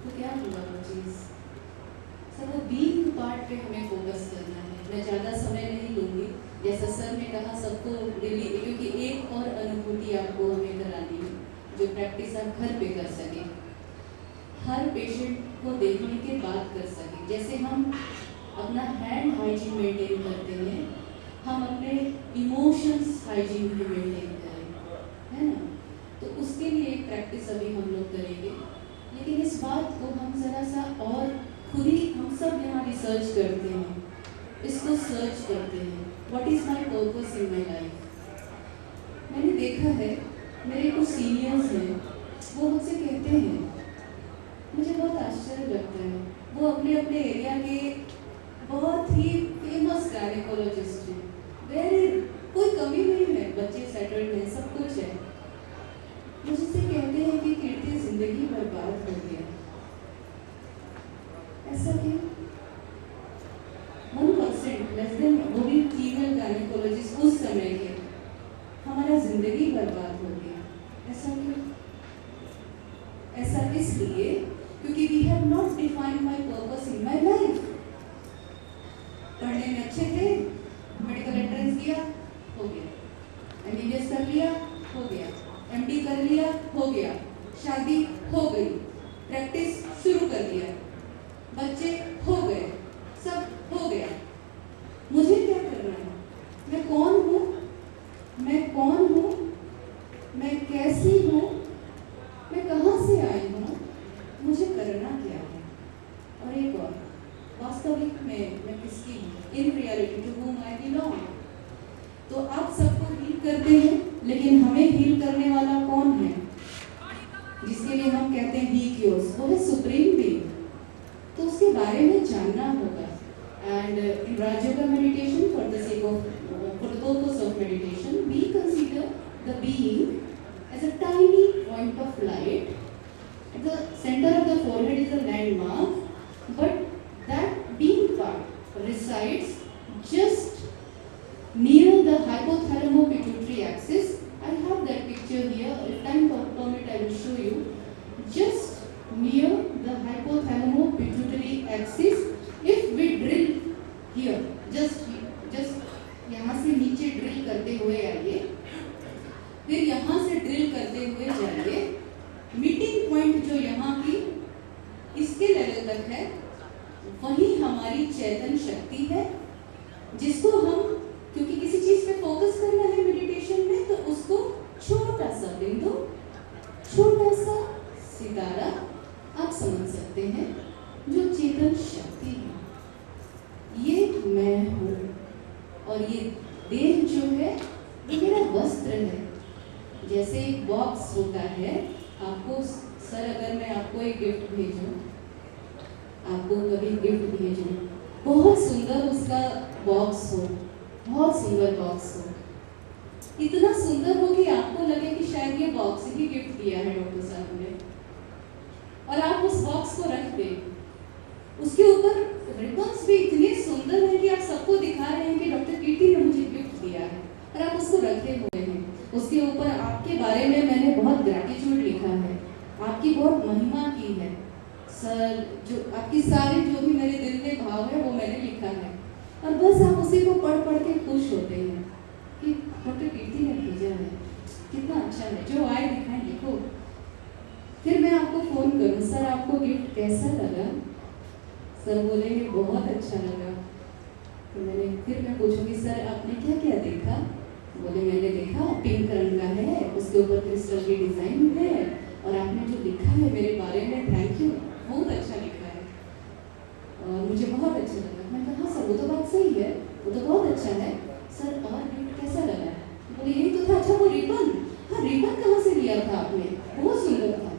तो क्या हुआ वो चीज? सब वो बीइंग पार्ट पे हमें फोकस करना है। मैं ज़्यादा समय नहीं लूँगी, जैसा सर ने कहा सबको डेली, क्योंकि एक और अनुभूति आपको हमें करानी है जो प्रैक्टिस आप घर पे कर सकें, हर पेशेंट को देखने के बाद कर सकें। जैसे हम अपना हैंड हाइजीन मेंटेन करते हैं, हम अपने इमोशंस हाइजीन भी मेंटेन करें, है ना? तो उसके लिए एक प्रैक्टिस अभी हम लोग करेंगे, लेकिन इस बात को हम ज़रा सा और खुद ही हम सब यहाँ रिसर्च करते हैं, इसको सर्च करते हैं। What is my purpose in my life? मैंने देखा है, मेरे कुछ सीनियर्स हैं, वो मुझसे कहते हैं, मुझे बहुत आश्चर्य लगता है, वो अपने अपने एरिया के बहुत ही फेमस गायनेकोलॉजिस्ट हैं, वेरी कोई कमी नहीं है, बच्चे सेटल्ड हैं, सब कुछ है। मुझसे कहते हैं कि कीर्ति जिंदगी बर्बाद हो गया। ऐसा क्यों? 1% लेस देन, वो भी फीमेल गायनेकोलॉजिस्ट उस समय के, हमारा जिंदगी बर्बाद हो गया। ऐसा क्यों? ऐसा इसलिए क्योंकि we have not defined my purpose in my life. पढ़ने में अच्छे थे, मेडिकल एंट्रेंस दिया, हो गया, एमबीबीएस कर लिया, हो गया, एमडी कर लिया, हो गया, शादी हो गई, प्रैक्टिस शुरू कर दिया, बच्चे हो गए, सब हो गया। मुझे क्या करना है? मैं कौन हूँ? मैं कौन हूँ? करना क्या है। और एक और, वास्तविक में मैं किसकी हूँ, in reality to whom I belong। तो आप सबको हील करते हैं, लेकिन हमें हील करने वाला कौन है, जिसके लिए हम कहते हैं ही क्योर्स, वो है सुप्रीम बीइंग। तो उसके बारे में जानना होगा। And in Rajyoga meditation, for the sake of for the purpose of meditation, we consider the being as a tiny point of light. At the center of the forehead is a landmark, but that being part resides just near the hypothalamo-pituitary axis. I have that picture here. If time permit, I will show you. Just near the hypothalamo-pituitary axis, if we drill here, just यहाँ से नीचे drill करते हुए आइए, फिर यहाँ से drill करते हुए जाइए, मीटिंग पॉइंट जो यहाँ की इसके लेवल तक है, वही हमारी चेतन शक्ति है, जिसको हम, क्योंकि किसी चीज पे फोकस करना है मेडिटेशन में, तो उसको छोटा सा बिंदु, छोटा सा सितारा आप समझ सकते हैं, जो चेतन शक्ति है। ये मैं हूँ, और ये देह जो है ये मेरा वस्त्र है। जैसे एक बॉक्स होता है, आपको सर, अगर मैं आपको एक गिफ्ट भेजूं, आपको कभी गिफ्ट भेजूं, बहुत सुंदर उसका बॉक्स हो, बहुत सुंदर बॉक्स हो, इतना सुंदर हो कि आपको लगे कि शायद ये बॉक्स ही गिफ्ट दिया है डॉक्टर साहब ने, और आप उस बॉक्स को रख दें, उसके ऊपर रिबन्स भी इतने सुंदर हैं कि आप सबको दिखा रहे हैं कि डॉक्टर कीर्ति ने मुझे गिफ्ट दिया है, और आप उसको रखे हुए हैं। उसके ऊपर आपके बारे में मैंने बहुत ग्रैटिट्यूड लिखा है, आपकी बहुत महिमा की है सर, जो आपकी सारे जो भी मेरे दिल में भाव है वो मैंने लिखा है, और बस आप उसी को पढ़ पढ़ के खुश होते हैं कि डॉक्टर कीर्ति ने भेजा है, कितना अच्छा है, जो आए दिखाएं, लिखो। फिर मैं आपको फ़ोन करूँ, सर आपको गिफ्ट कैसा लगा, सर बोलेंगे बहुत अच्छा लगा, तो फिर मैं पूछूंगी सर आपने क्या क्या देखा, बोले मैंने देखा पिंक रंग का है, उसके ऊपर क्रिस्टल की डिज़ाइन है, और आपने जो लिखा है मेरे बारे में, थैंक यू, बहुत अच्छा लिखा है, और मुझे बहुत अच्छा लगा। मैं कहा हाँ सर, वो तो बात सही है, वो तो बहुत अच्छा है, सर और गिफ्ट कैसा लगा, बोले यही तो था। अच्छा वो रिबन, हाँ रिबन कहाँ से लिया था आपने, बहुत सुंदर था।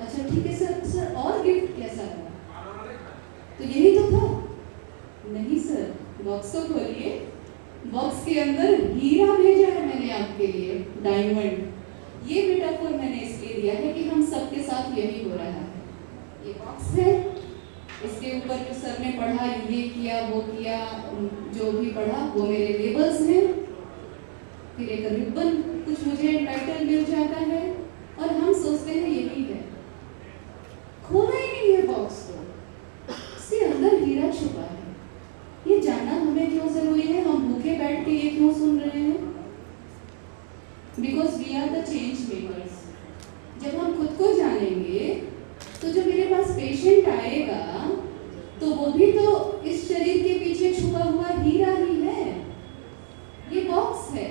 अच्छा ठीक है सर, सर और गिफ्ट कैसा लगा, तो यही तो था। नहीं सर, बॉक्स को खोलिए, बॉक्स के अंदर हीरा भेजा है मैंने आपके लिए, डायमंड। ये मेटाफोर मैंने इसलिए दिया है कि हम सबके साथ यही हो रहा है। ये बॉक्स है, इसके ऊपर जो सर ने पढ़ा, ये किया वो किया, जो भी पढ़ा वो मेरे लेबल्स हैं। फिर एक रिबन, कुछ मुझे टाइटल मिल जाता है, और हम सोचते हैं यही है। खोला ही नहीं है बॉक्स को, इसके अंदर हीरा छुपा है। ये जानना हमें क्यों जरूरी है, हम भूखे बैठ के ये क्यों सुन रहे हैं, because we are the change makers. जब हम खुद को जानेंगे, तो जो मेरे पास पेशेंट आएगा, तो वो भी तो इस शरीर के पीछे छुपा हुआ हीरा ही है। ये बॉक्स है,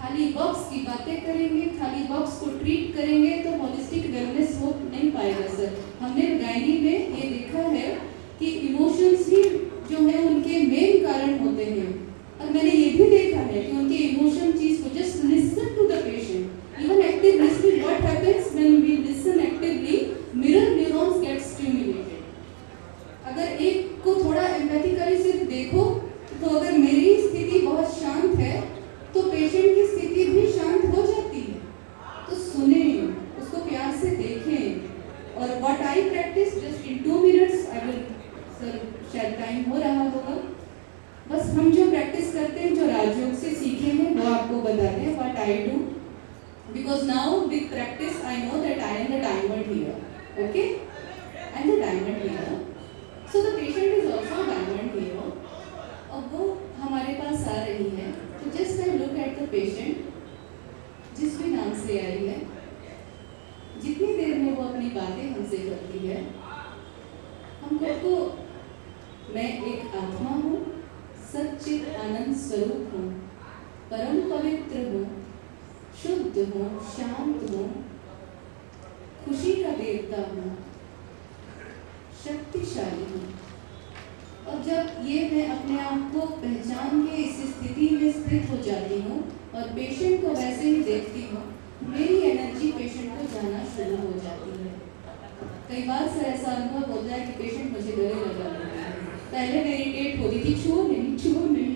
खाली बॉक्स की बातें करेंगे, खाली बॉक्स को ट्रीट करेंगे तो होलिस्टिक वेलनेस हो नहीं पाएगा सर। हमने गायनी में ये देखा है कि इमोशंस ही जो है उनके मेन कारण होते हैं, और मैंने ये भी देखा है कि उनके इमोशन चीज को, just listen to the patient, even active listening, what happens when we listen actively, mirror neurons get stimulated. अगर एक को थोड़ा एम्पैथिकली सिर्फ देखो, तो अगर मेरी स्थिति बहुत शांत है, तो पेशेंट की स्थिति भी शांत हो जाती है। तो सुने, उसको प्यार से देखें। और what I practice just in 2 minutes, I will, sir शायद टाइम हो रहा होगा, बस हम जो प्रैक्टिस करते हैं, जो राजयोग से सीखे हैं, वो आपको बताते हैं what I do, because now with practice I know that I am the diamond here, okay, I am the diamond here, so the patient is also diamond here. अब वो हमारे पास आ रही है, तो just I look at the patient, जिस भी नाम से आई है, जितनी देर में वो अपनी बातें हमसे करती है, हम खुद को, मैं एक आत्मा हूँ, सच्चित आनंद स्वरूप हूँ, परम पवित्र हूँ, शुद्ध हूँ, शांत हूँ, खुशी का देवता हूँ, शक्तिशाली हूँ। और जब ये मैं अपने आप को पहचान के इस स्थिति में स्थित हो जाती हूँ और पेशेंट को वैसे ही देखती हूँ, मेरी एनर्जी पेशेंट को जाना शुरू हो जाती है। कई बार सर ऐसा अनुभव होता है कि पेशेंट मुझे गले लगा लेते हैं। पहले मैं इरिटेट होती थी, छुओ नहीं,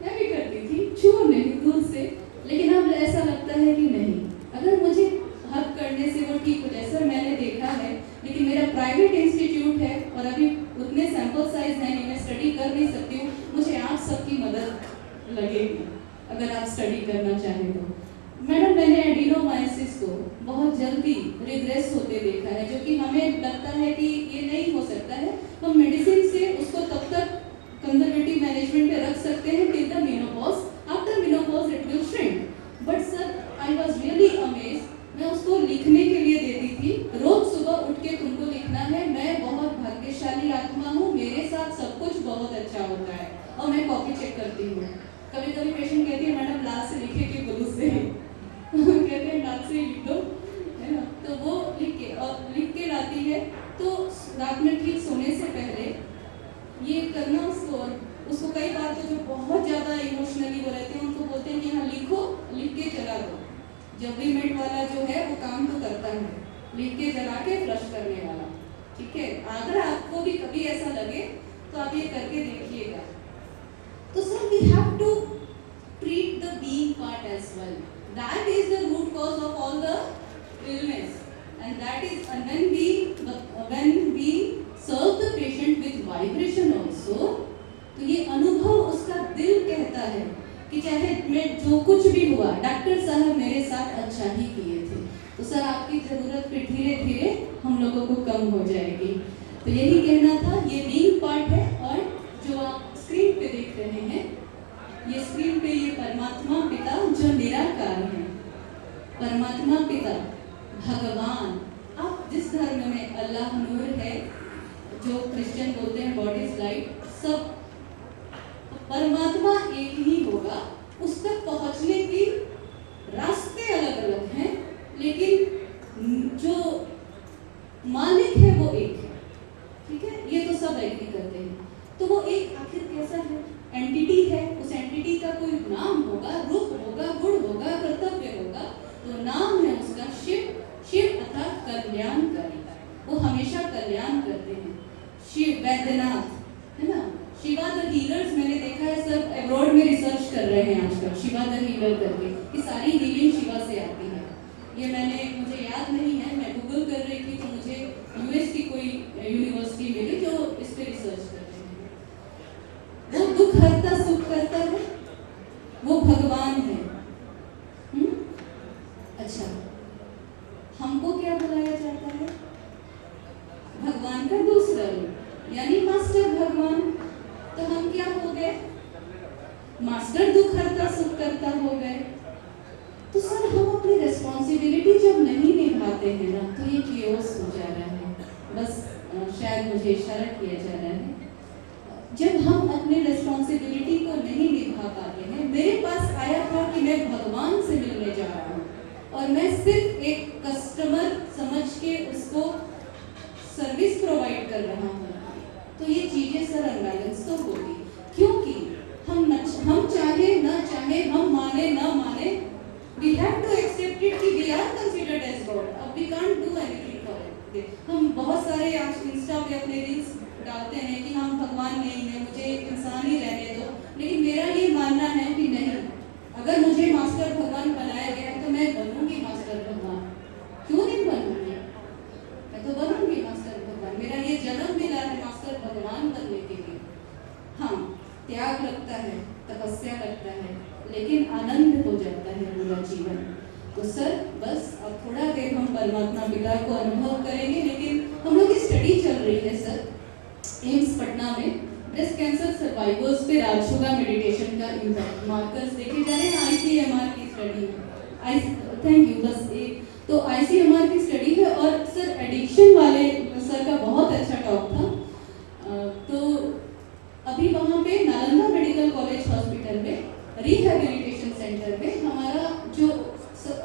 मैं भी करती थी, छुओ नहीं दूर से, लेकिन अब ऐसा लगता है कि नहीं, अगर मुझे हक करने से वो ठीक हो जाए। सर मैंने देखा है, लेकिन मेरा प्राइवेट इंस्टीट्यूट है और अभी उतने सैंपल साइज है नहीं, मैं स्टडी कर नहीं सकती हूँ। मुझे आप सबकी मदद लगेगी अगर आप स्टडी करना चाहें तो। मैडम मैंने एडिनोमाइसिस को बहुत जल्दी रिग्रेस होते देखा है, जो कि हमें लगता है कि ये नहीं हो सकता है। हम मेडिसिन से उसको तब तक कंजर्वेटिव मैनेजमेंट में रख सकते हैं till the menopause, after menopause it will shrink. But sir I was really amazed, मैं उसको लिखने के लिए देती थी, रोज सुबह उठ के तुमको लिखना है, मैं बहुत भाग्यशाली आत्मा हूँ, मेरे साथ सब कुछ बहुत अच्छा होता है, और मैं कॉपी चेक करती हूँ। कभी कभी पेशेंट कहती है मैडम लाल से लिखे कि ब्लू से कहते हैं लाल से लिख दो, है ना, तो वो लिख के लाती है। तो रात में ठीक सोने से पहले ये करना उसको, और उसको कई बार तो जो बहुत ज़्यादा इमोशनली वो रहते हैं उनको बोलते हैं कि हाँ लिखो, लिख के चला दो। जब भी मेट वाला जो है वो काम तो करता है, लिख के जला के फ्लश करने वाला, ठीक है। अगर आपको भी कभी ऐसा लगे तो आप ये करके देखिएगा। तो sir we have to treat the being part as well. That is the root cause of all the illness, and that is, and when we serve the patient with vibration also, तो ये अनुभव उसका दिल कहता है कि चाहे मैं जो कुछ भी हुआ, डॉक्टर साहब मेरे साथ अच्छा ही किए थे, तो सर आपकी ज़रूरत फिर धीरे धीरे हम लोगों को कम हो जाएगी। तो यही कहना था, ये being part है। और जो आप स्क्रीन पे देख रहे हैं, ये स्क्रीन पे ये परमात्मा पिता जो निराकार है, परमात्मा पिता भगवान, आप जिस धर्म में अल्लाह नूर है, जो क्रिश्चियन बोलते हैं गॉड इज लाइट, सब परमात्मा एक ही होगा। उस तक पहुंचने की रास्ते अलग अलग हैं, लेकिन जो मालिक है वो एक है, ठीक है, ये तो सब एग्री करते हैं। तो वो एक आखिर कैसा है, एंटिटी है, उस एंटिटी का कोई नाम होगा, रूप होगा, गुण होगा, कर्तव्य होगा, तो नाम है उसका शिव। शिव अर्थात कल्याणकारी, वो हमेशा कल्याण करते हैं। शिव वैद्यनाथ, है ना, शिवा द हीलर्स, मैंने देखा है सब अब्रॉड में रिसर्च कर रहे हैं आजकल, शिवा द हीलर करके, कि सारी हीलिंग शिवा से आती है। ये मुझे याद नहीं है, मैं गूगल कर रही थी तो मुझे यूएस की कोई यूनिवर्सिटी मिली जो इस पे रिसर्च कर रही है। वो दुख हरता सुख करता है, वो भगवान है। अच्छा, हमको क्या बुलाया जाता है? भगवान का दूसरा रूप, यानी मास्टर भगवान। तो हम क्या हो गए? मास्टर दुख हरता सुख करता हो गए। तो सर हम अपनी रिस्पॉन्सिबिलिटी जब नहीं निभाते हैं ना, तो ये केओस हो जा रहा है। बस शायद मुझे इशारा किया जा रहा है, जब हम अपनी रिस्पॉन्सिबिलिटी को नहीं निभा पाते हैं। मेरे पास आया था कि मैं भगवान से मिलने जा रहा हूँ और मैं सिर्फ एक कस्टमर समझ के उसको सर्विस प्रोवाइड कर रहा हूँ, तो ये चीज़ें सर अनबैलेंस तो होगी। क्योंकि हम चाहे ना चाहे, हम माने ना माने, we have to accept it कि we are considered as God. अब we can't do anything for it. हम बहुत सारे इंस्टा पे अपने रील्स डालते हैं कि हम भगवान नहीं है, मुझे इंसान ही रहने दो, लेकिन मेरा ये मानना है कि नहीं, अगर मुझे मास्टर भगवान बनाया गया है तो मैं बनूंगी मास्टर भगवान। क्यों नहीं बनूंगी? मैं तो बनूंगी मास्टर भगवान। मेरा ये जन्म मिला है मास्टर भगवान बनने के लिए। हाँ, त्याग लगता है, तपस्या लगता है, लेकिन आनंद हो जाता है पूरा जीवन। तो सर बस अब थोड़ा देर हम परमात्मा पिता को अनुभव करेंगे, लेकिन हम लोग की स्टडी चल रही है सर एम्स पटना में, ब्रेस्ट कैंसर सर्वाइवर्स पे राजयोगा मेडिटेशन का इम्पैक्ट, मार्कर्स देखे जा रहे हैं आईसीएमआर की स्टडी में। Thank you. बस एक तो आईसीएमआर की स्टडी है, और सर एडिक्शन वाले सर का बहुत अच्छा टॉक था। तो अभी वहाँ पे नालंदा मेडिकल कॉलेज हॉस्पिटल में रिहैबिलिटेशन सेंटर में हमारा जो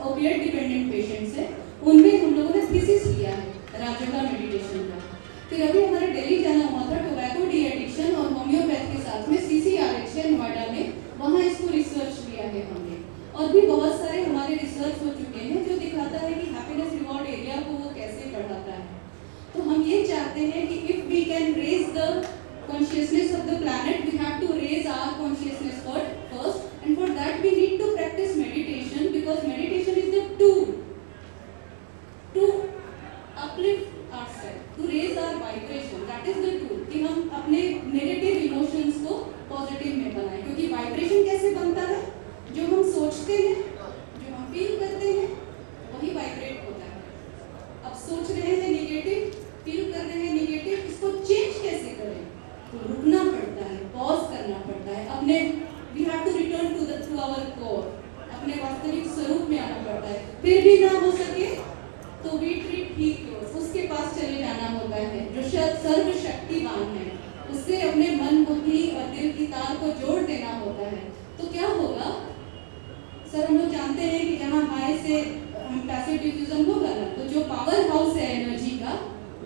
ओपिएट डिपेंडेंट पेशेंट्स हैं, उनमें हम लोगों ने थीसिस किया है राजयोगा मेडिटेशन का। फिर अभी हमारे Delhi consciousness of the planet, we have to raise our consciousness first, and for that we need to practice meditation, because meditation is the tool to uplift ourselves, to raise our vibration. That is the tool कि हम अपने negative emotions को positive में बनाएं, क्योंकि vibration कैसे बनता है? जो हम सोचते हैं, जो हम feel करते हैं, वही vibrate होता है. अब सोच रहे हैं negative, feel कर रहे हैं negative, इसको change कैसे करें? तो रुकना पड़ता है, pause करना पड़ता है, अपने we have to return to our core, अपने वास्तविक स्वरूप में आना पड़ता है. फिर भी ना हो सके तो we treat he cures, उसके पास चले जाना होता है जो सर्वशक्तिवान है, उससे अपने मन, बुद्धि और दिल की तार को जोड़ देना होता है. तो क्या होगा सर? हम लोग जानते हैं कि जहाँ हाई से हम पैसिव डिफ्यूजन होगा ना, तो जो पावर हाउस है एनर्जी का,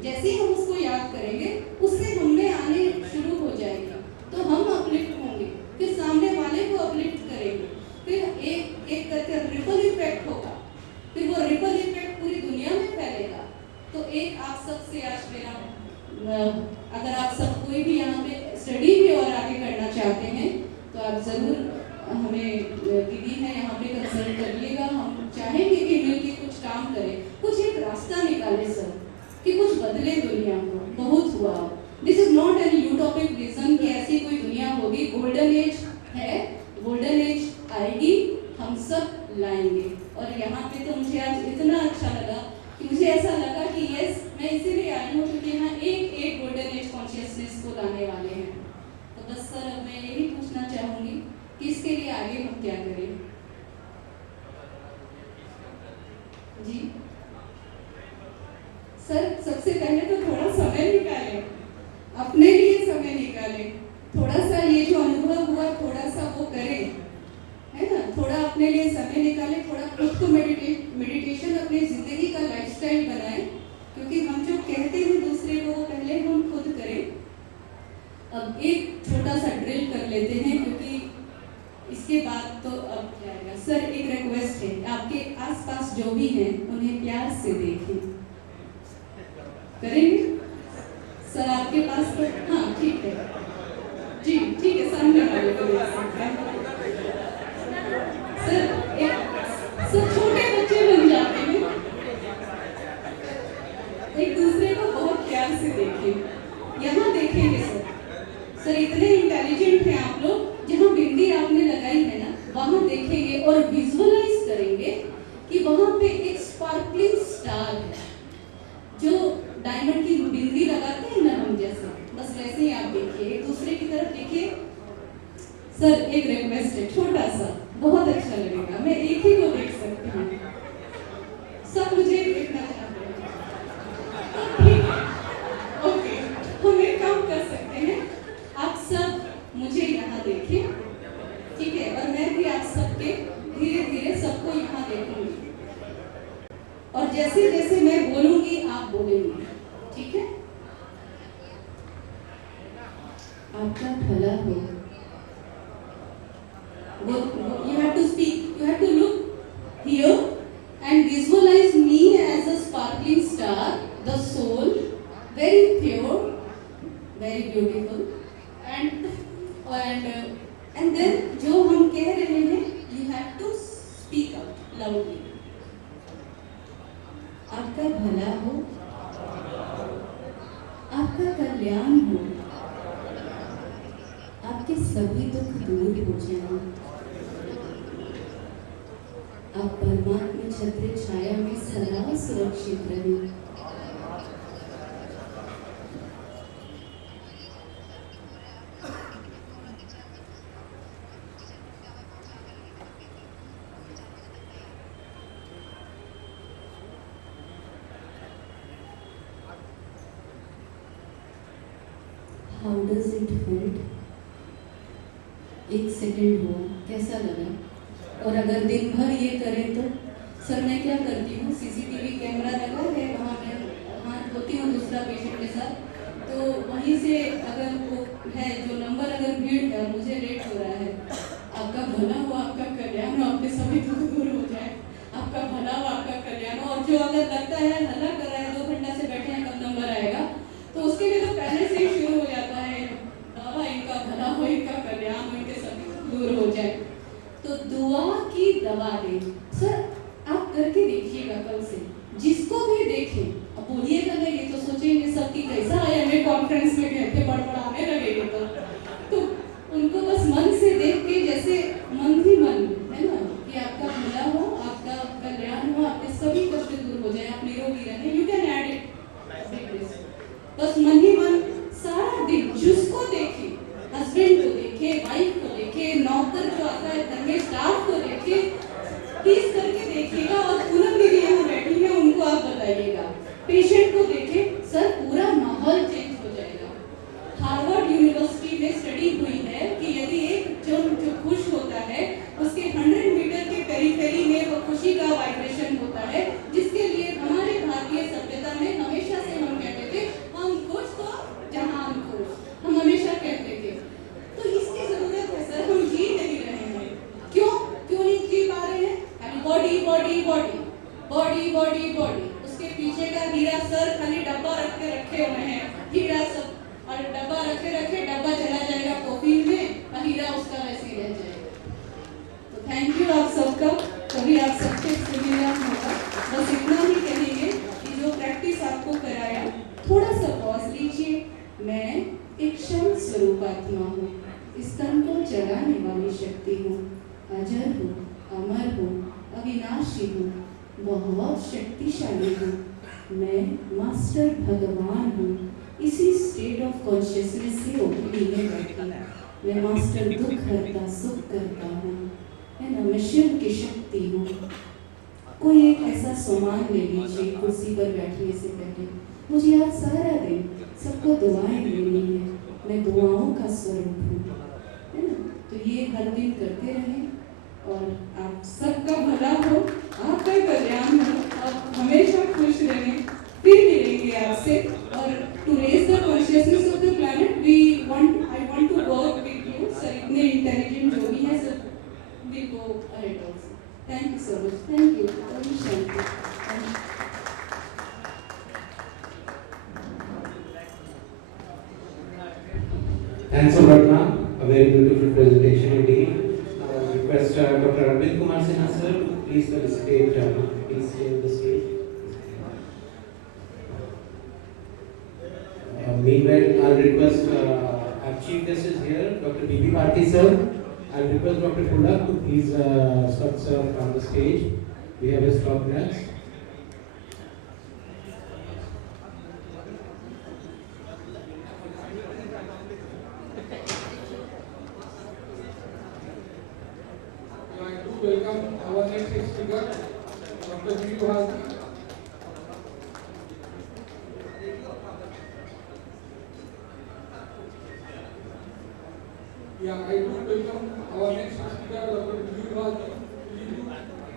जैसे ही हम उसको याद करेंगे उससे हम में आने शुरू हो जाएगा, तो हम अपलिफ्ट होंगे, फिर सामने वाले को अपलिफ्ट करेंगे, फिर एक एक करके रिपल इफेक्ट होगा, फिर वो रिपल इफेक्ट पूरी दुनिया में फैलेगा. तो एक आप सबसे आज मेरा, अगर आप सब कोई भी यहाँ पे स्टडी भी और आगे करना चाहते हैं तो आप ज़रूर हमें दीदी है यहाँ पे कंसल्ट करिएगा. हम चाहेंगे कि मिलके कुछ काम करें, कुछ एक रास्ता निकाले सर, कि कुछ बदले दुनिया को. बहुत हुआ. This is not an utopic vision कि ऐसी कोई दुनिया होगी. गोल्डन एज है, गोल्डन एज आएगी, हम सब लाएंगे. और यहाँ पे तो मुझे आज इतना अच्छा लगा कि मुझे ऐसा लगा कि यस, मैं इसीलिए आई हूँ क्योंकि यहाँ एक गोल्डन एज कॉन्शियसनेस को लाने वाले हैं. तो बस सर अब मैं यही पूछना चाहूँगी कि इसके लिए आगे हम क्या करें? जी सर, सबसे पहले तो थोड़ा समय निकालें, अपने लिए समय निकालें, थोड़ा सा ये जो अनुभव हुआ थोड़ा सा वो करें, है ना. थोड़ा अपने लिए समय निकालें, थोड़ा खुद को मेडिटेशन अपनी ज़िंदगी का लाइफस्टाइल बनाएं, क्योंकि हम जो कहते हैं दूसरे को वो पहले हम खुद करें. अब एक छोटा सा ड्रिल कर लेते हैं, क्योंकि इसके बाद तो अब जाएगा. सर एक रिक्वेस्ट है, आपके आसपास जो भी हैं उन्हें प्यार से देखें. करेंगे सर? आपके पास तो हाँ ठीक है जी, ठीक है, सामने वाले को सर छोटे बच्चे बन जाते हैं, एक दूसरे को बहुत प्यार से देखें. यहाँ देखेंगे सर, सर इतने इंटेलिजेंट हैं आप लोग. जहाँ बिंदी आपने लगाई है ना, वहाँ देखेंगे और विजुअलाइज करेंगे कि वहाँ पे एक स्पार्कलिंग स्टार है, जो डायमंड की बिंदी लगाते हैं ना हम जैसे, बस वैसे ही आप देखिए, एक दूसरे की तरफ देखिए. सर एक रिक्वेस्ट है छोटा सा, बहुत अच्छा लगेगा. मैं एक ही को देख सकती हूँ, सब मुझे देखना चाहते हैं. तो ठीक है, ओके, हम एक काम कर सकते हैं, आप सब मुझे यहाँ देखें, ठीक है, और मैं भी आप सबके धीरे धीरे सबको यहाँ देखूंगी, और जैसे जैसे मैं बोलूंगी आप बोलेंगे, ठीक है? आपका भला हो. You have to speak, you have to look here and visualize me as a sparkling star, the soul, very pure, very beautiful, and then जो हम कह रहे हैं you have to speak out loudly. आपका भला हो, आपका कल्याण हो, आपके सभी दुख दूर हो जाएं, आप परमात्मा छत्र छाया में सदा सुरक्षित रहें. How does it feel? एक सेकंड हुआ, कैसा लगा? और अगर दिन भर ये करें तो सर मैं क्या करती हूँ, सीसीटीवी कैमरा लगा है, वहाँ मैं हाथ धोती हूँ दूसरा पेशेंट के साथ, तो वहीं से अगर वो है जो नंबर, अगर भीड़ है और मुझे लेट हो रहा है, आपका भला हो, आपका कल्याण हो, आपके सभी दुख दूर हो जाए, आपका भला हो, आपका कल्याण हो. और जो अगर लगता है हल्ला कर रहा है, 2 घंटा से बैठे हैं, कब नंबर आएगा, तो उसके लिए तो पहले से ही शुरू हो जाता है हस्बैंड को देखे, वाइफ को देखे, नौकर जो आता है घर में स्टाफ को देखे, प्लीज करके देखिएगा। और पूनम दीदी यहाँ बैठी है, उनको आप बताइएगा। पेशेंट को देखे, सर पूरा माहौल चेंज हो जाएगा। हार्वर्ड यूनिवर्सिटी में स्टडी हुई है कि यदि एक जो खुश होता है उसके 100 मीटर के पेरीफेरी में वो खुशी का वाइब्रेशन होता है, जिसके लिए हमारे भारतीय सभ्यता में हमेशा से हम कहते थे हम खुश तो जहान खुश, हम हमेशा कहते थे। तो इसकी जरूरत है सर, हम जी नहीं रहे हैं। क्यों नहीं जी पा रहे हैं? Body body body body body body, उसके पीछे का हीरा सर खाली डब्बा रखे हुए हैं, हीरा सब, और डब्बा रखे डब्बा चला जाएगा कोफीन में और हीरा उसका वैसे ही रह जाएगा। तो थैंक यू आप सबका, कभी आप सबसे मिलना होगा। बस इतना ही कहेंगे कि जो प्रैक्टिस आपको कराया, थोड़ा सा पॉज लीजिए। मैं एक क्षण स्वरूप आत्मा हूँ, इस तन को चलाने वाली शक्ति हूँ, अजर हूँ, अमर हूँ, अविनाशी हूँ, बहुत शक्तिशाली हूँ। मैं मास्टर भगवान हूँ, इसी स्टेट ऑफ कॉन्शियसनेस से ओपीडी में बैठी। मैं मास्टर दुख हरता सुख करता हूँ, है ना, मैं शिव की शक्ति हूँ। कोई एक ऐसा सामान ले लीजिए कुर्सी पर बैठने से पहले। मुझे आज सारा दिन सबको दुआएं देनी है, मैं दुआओं का स्वरूप हूँ, है ना। तो ये हर दिन करते रहें और आप सबका भला हो, आपका कल्याण हो, आप हमेशा खुश रहें। फिर मिलेंगे आपसे। और to raise the consciousness of the planet I want to work with you sir. इतने इंटेलिजेंट जो भी हैं sir, we go ahead also. Thank you so much. Thank you. Thanks a lot, ma'am. A very beautiful presentation indeed. Request Dr. Arun Kumar Sinha sir to please felicitate, please stay on the stage. Meanwhile, I'll request our chief guest is here, Dr. B.B. Bharti sir. I'll request Dr. Kulak to please stop sir on the stage. We have his talk next. Welcome our next speaker, Dr. Bihar. Yeah, I do welcome our next speaker, Dr. Bihar.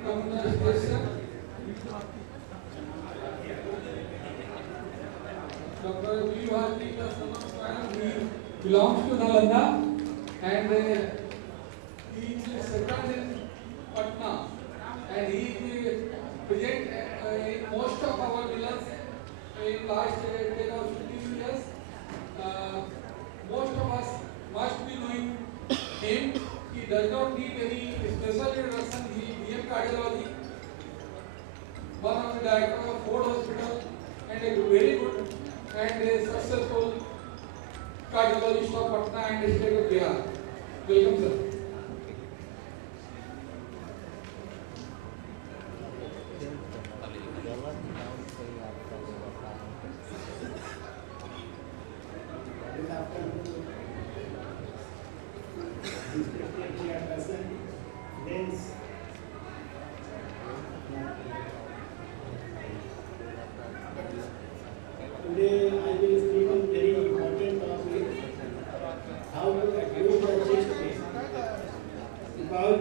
Come on the stage, sir. Dr. Bihar is the son of Sharif. He belongs to Nalanda and he is second in Patna, and he present in most of our villas in last 10 or 15 years. Most of us must be knowing him. He does not need any special introduction. He is BM cardiology, one of the director of Ford Hospital, and a very good and a successful cardiologist of Patna and the state of Bihar. Welcome, sir. Today I will speak on very important topic, how to approach the chest pain. Because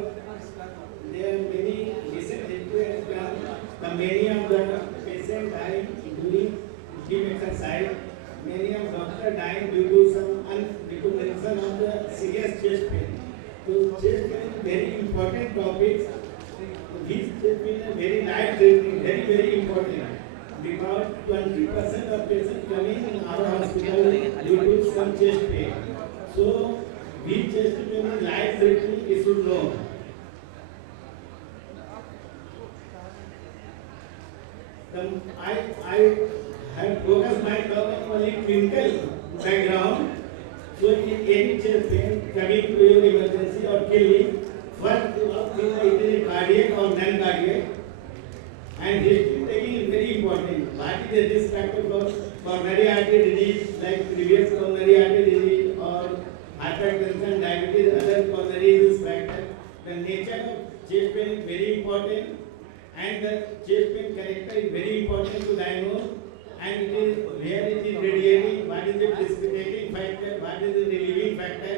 there are many recent reports that many of the patients die during gym exercise. Many of doctors die due to some mention of the serious chest pain. So chest pain is very important topic. This chest pain is very life threatening, very important. Because 20% of patients coming in our hospital due to some chest pain. So, which chest pain is life threatening, you should know. I have focused my talk on only clinical background. So, in any chest pain coming to your emergency or clinic, first it is cardiac or non-cardiac. And history taking is very important. What is the risk factor for coronary artery disease like previous coronary artery disease or hypertension? and the chest pain character is very important to diagnose, and it is where it is radiating, what is the precipitating factor, what is the relieving factor.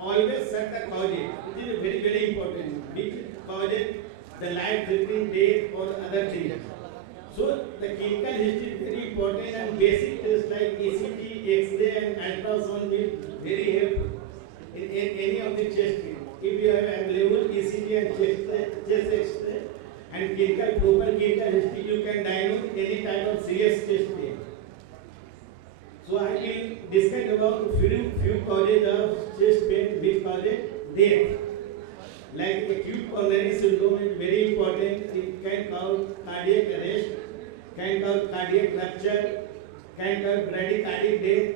Always set the causes. It is very, very important. Which causes the life-threatening death or other things. So the clinical history is very important, and basic tests like ECG, X-ray and ultrasound will very helpful in any of the chest pain. If you have available ECG and chest X-ray and proper clinical history, you can diagnose any type of serious chest pain. So I will discuss about few causes of chest pain which causes death. Like acute coronary syndrome is very important. It can cause cardiac arrest, can cause cardiac rupture, can cause bradycardic death,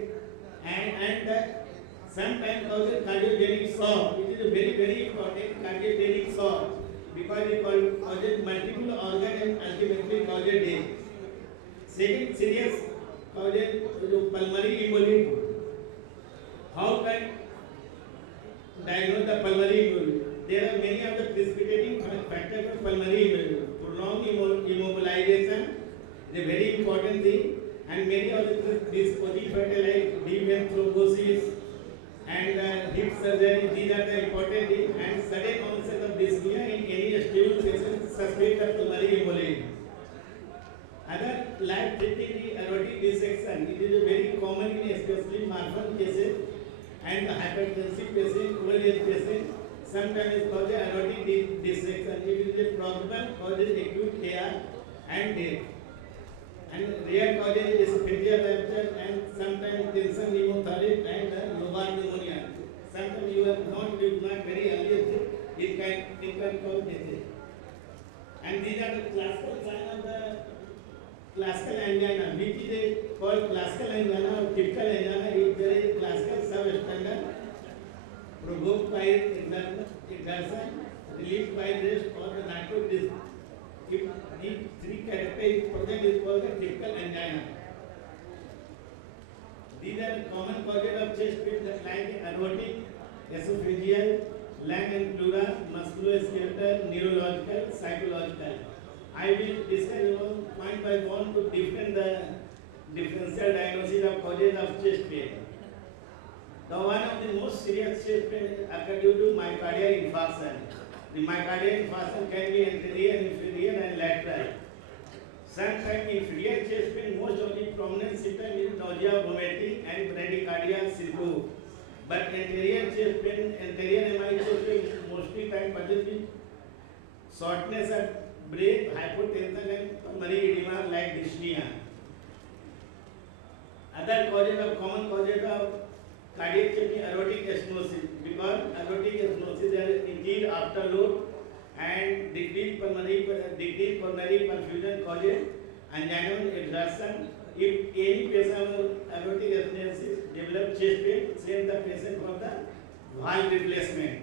and sometimes causes cardiogenic shock. It is a very, very important cardiogenic shock because it causes multiple organ and ultimately causes death. Second serious causes pulmonary embolism. How can diagnose the pulmonary embolism? There are many of the precipitating factors of pulmonary embolism. Prolonged immobilization is a very important thing, and many of these factors like deep vein thrombosis and hip surgery, these are the important things, and sudden onset of dyspnea in any stable patient suspect of pulmonary embolism. Other life-threatening aortic dissection, it is very common in especially Marfan cases and hypertensive patient, old age patient. Sometimes it causes aortic dissection. It is a probable causes acute AR and death. And rare causes esophageal rupture and sometimes tension pneumothorax and lobar pneumonia. Sometimes you are not very early, it can cause death. And these are the classical signs of the classical angina, which is called classical angina or typical angina. If there is classical substandard provoked by exertion, relieved by rest or the narcotic. If these three characters present is called the typical angina. These are common causes of chest pain like aortic, esophageal, lung and pleura, musculoskeletal, neurological, psychological. I will discuss point by point to different the differential diagnosis of causes of chest pain. The one of the most serious chest pain occurs due to myocardial infarction. The myocardial infarction can be anterior, inferior and lateral. Sometimes inferior chest pain, most of the prominent symptoms is nausea, vomiting and bradycardia syndrome. But anterior chest pain, anterior MI chest pain mostly time presents with shortness of breath, hypotension and pulmonary edema like dyspnea. Other causes of common causes of cardiac chest pain, aortic stenosis, because aortic stenosis is indeed afterload and decreased coronary perfusion causes angina exertion. If any patient with aortic stenosis develops chest pain, send the patient for the valve replacement.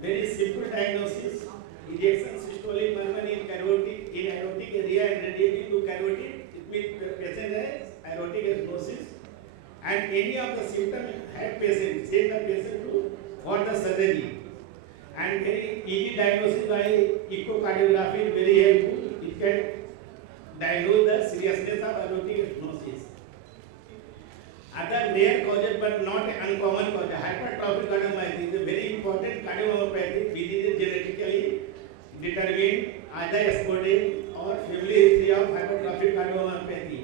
Very simple diagnosis: ejection systolic murmur in aortic area and radiating to carotid. It means the patient has aortic stenosis. And any of the symptoms have patient, send the patient for the surgery. And very easy diagnosis by echocardiography is very helpful. It can diagnose the seriousness of aortic stenosis. Other rare causes but not uncommon causes. Hypertrophic cardiomyopathy is a very important cardiomyopathy which is genetically determined, either sporadic or family history of hypertrophic cardiomyopathy.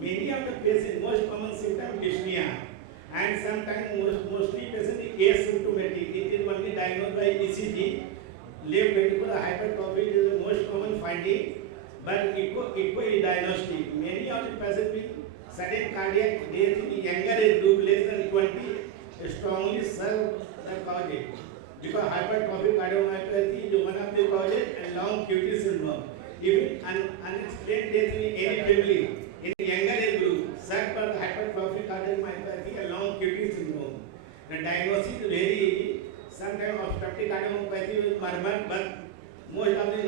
Many of the patients, most common symptom dyspnea, and sometimes mostly patient is asymptomatic. It is only diagnosed by ECG. Left ventricular hypertrophy is the most common finding, but echo is diagnostic. Many of the patients with sudden cardiac death in younger age group, less than 20, strongly serve the causes. Because hypertrophic cardiomyopathy is one of the causes, and long QT syndrome. Even unexplained death in any family in younger age group, served by the hypertrophic cardiomyopathy and long QT syndrome. The diagnosis is very easy. Sometimes obstructive cardiomyopathy with murmur, but most of the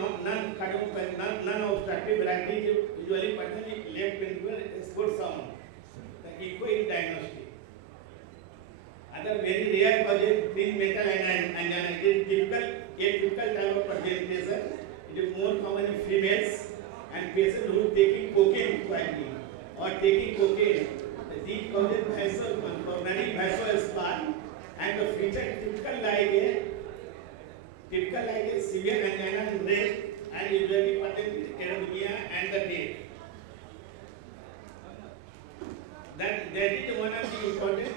non-obstructive variety usually present with left ventricular sport sound. The echo is diagnostic. Other very rare causes, thin metal angina. It is atypical type of presentation. It is more common in females and patients who are taking cocaine quietly or taking cocaine. These causes coronary vasospasm and the feature typical like a severe angina in breast and usually patent arrhythmia and the death. That is one of the important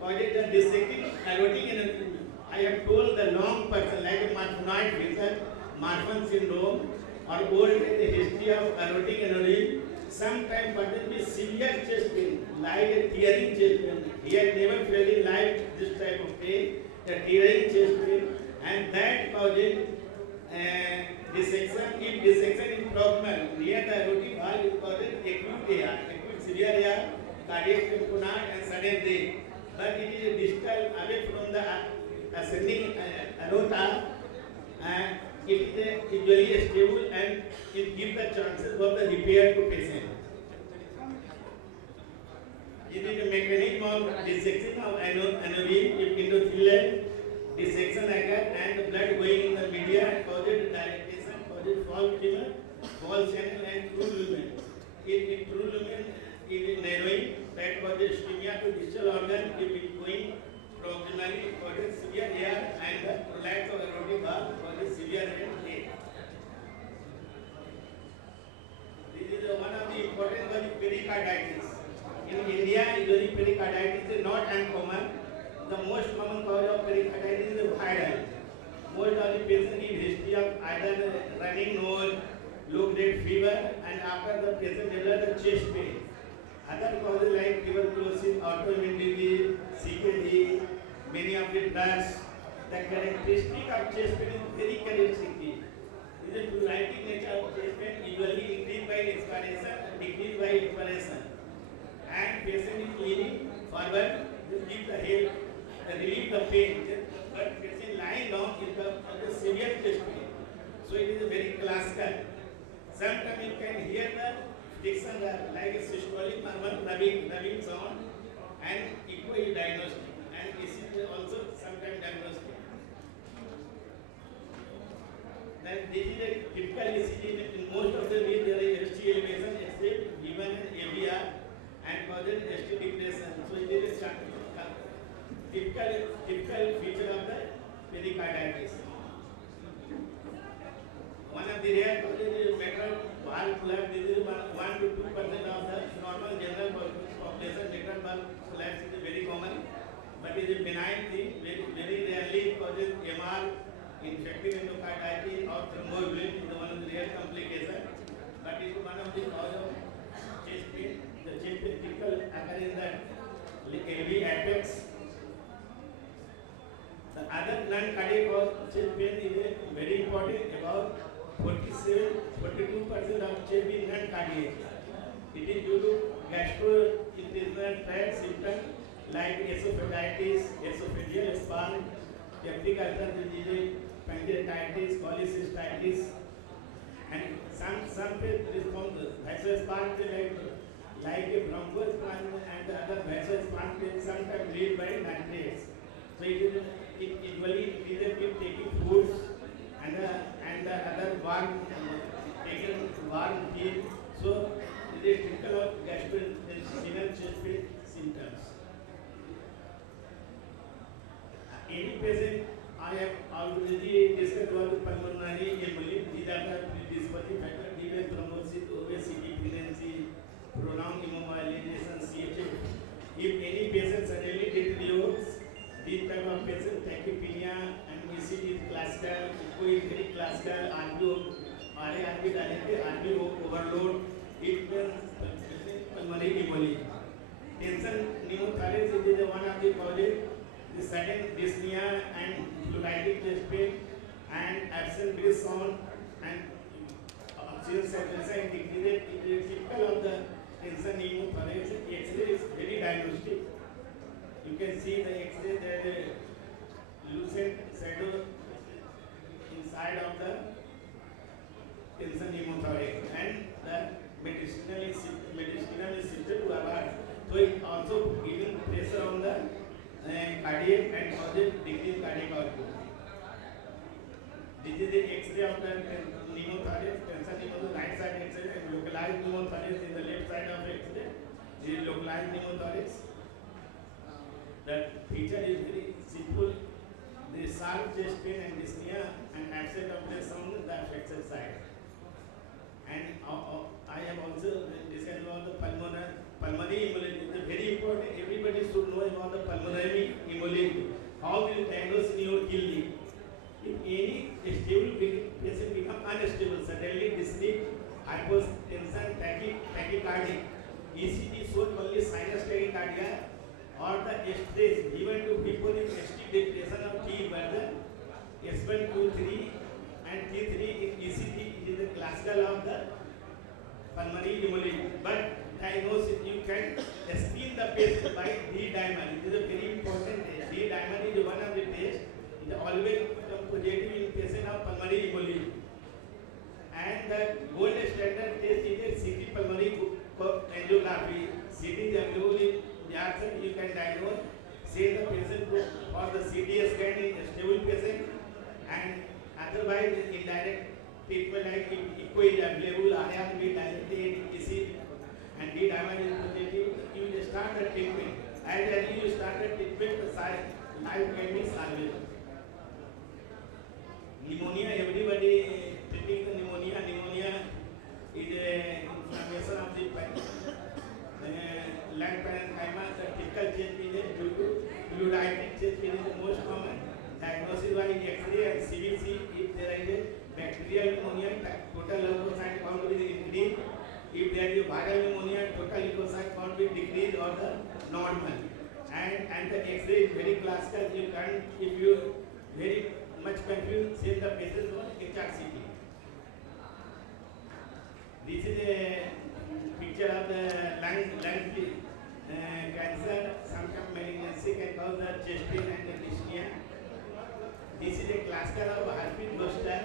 causes the dissecting aortic aneurysm. I have told the long person like a Marfanoid feature, Marfan syndrome or old history of aortic aneurysm. Sometimes there will be severe chest pain, like a tearing chest pain. He had never felt in life this type of pain, the tearing chest pain, and that causes dissection. If dissection is proximal near the aortic valve, it causes acute AR, acute severe AR, cardiac tamponade and sudden death. But it is distal away from the ascending aorta, and it is usually stable and it gives the chances of the repair to patient. It is a mechanism of dissection of aneurysm if endothelial dissection occurs and the blood going in the media causes dilatation, causes false tumor, false channel and true lumen. In true lumen is narrowing that causes ischemia to distal organ if it going proximally causes severe AR and the prolapse of aortic valve causes severe death. This is one of the important one pericarditis. In India, usually pericarditis is not uncommon. The most common cause of pericarditis is viral. Most of the patients give history of either running nose, low-grade fever, and after the patient develops chest pain. Other causes like tuberculosis, autoimmune disease, CKD, many of the drugs. The characteristic of chest pain is very characteristic. It is a pluritic nature of chest pain, usually increased by expiration and decreased by expiration. And patient is leaning forward to give the help, relieve the pain. But patient lying down is the severe chest pain. So it is a very classical. Sometimes you can hear the diction like a systolic normal rubbing sound, and echo is diagnostic, and this is also sometimes diagnostic. Then this is a typical ECG. In most of the ways there is ST elevation except given in AVR and causes ST depression. So it is a typical feature of the pericarditis. One of the rare causes is mitral valve collapse. This is 1 to 2% of the normal general population. Mitral valve collapse is very common, but it is a benign thing. Very rarely it causes MR, infective endocarditis, or thromboemboli is one of the rare complications. But it is one of the cause of chest pain. The chest pain typical occur in the LV apex. The other non-cardiac cause chest pain is very important. About 42% of chest pain is non-cardiac. It is due to gastrointestinal tract symptoms like esophagitis, esophageal spasm, peptic ulcer disease, pancreatitis, cholecystitis, and some respond vasospasm like a bronchospasm and the other vasospasm sometimes lead by nitrates. So it usually either keep taking foods and the other taking warm tea. So it is typical of gastrointestinal chest pain symptoms. Any patient I have already discussed about the pulmonary embolism. These are the predisposing factors: deep thrombosis, obesity, pregnancy, prolonged immobilization, CHF. If any patient suddenly deteriorates, this type of patient tachypnea and ECG is classical, echo is very classical, RB directly, RB overload, it means pulmonary embolism. Tension pneumothorax is one of the causes. The sudden dyspnea and pleuritic chest pain and absent breath sound and oxygen saturation decreased. It is typical of the tension pneumothorax. X-ray is very diagnostic. You can see the X-ray, there is a lucent shadow inside of the tension pneumothorax, and the medicinal is shifted to avoid. So it also giving pressure on the cardiac and causes decreased cardiac output. This is the X-ray of the pneumothorax, tensor pneumothorax, right side X-ray, and localized pneumothorax in the left side of X-ray. This is localized pneumothorax. The feature is very simple. The sharp chest pain and dyspnea and absent of the sound the affected side. And I have also discussed about the pulmonary embolism. It's very important. Everybody should know about the pulmonary embolism. How will diagnose your kidney? If any stable patient become unstable, suddenly dyspneic, hypotension, tachycardia, ECG shows only sinus tachycardia, or the stress given to people in ST depression of T version, S1, Q3 and T3 in ECG is the classical of the pulmonary embolism. But diagnosis, you can screen the patient by D-dimer. It is a very important test. D-dimer is one of the tests. It is always positive in patient of pulmonary embolism. And the gold standard test is a CT pulmonary angiography. CT is available in Bihar, you can diagnose, send the patient for the CT scan in stable patient, and otherwise indirect treatment like echo is available, IR will be directly ECG, and D-dimer is positive. You will start the treatment. As early you start the treatment, the life can be salvaged. Pneumonia, everybody treating the pneumonia. Pneumonia is inflammation of the lung parenchyma. The typical chest pain is due to fluiditic chest pain is the most common. Diagnosis by X-ray and CBC. If there is a bacterial pneumonia, total leukocyte count will increase. If there is a viral pneumonia, total leukocyte count will decrease or the normal. And the X-ray is very classical. You can't, if you very much confused, send the patient on HRCT. This is a picture of the lung cancer. Sometimes malignancy can cause the chest pain and the dyspnea. This is a classical of herpes zoster.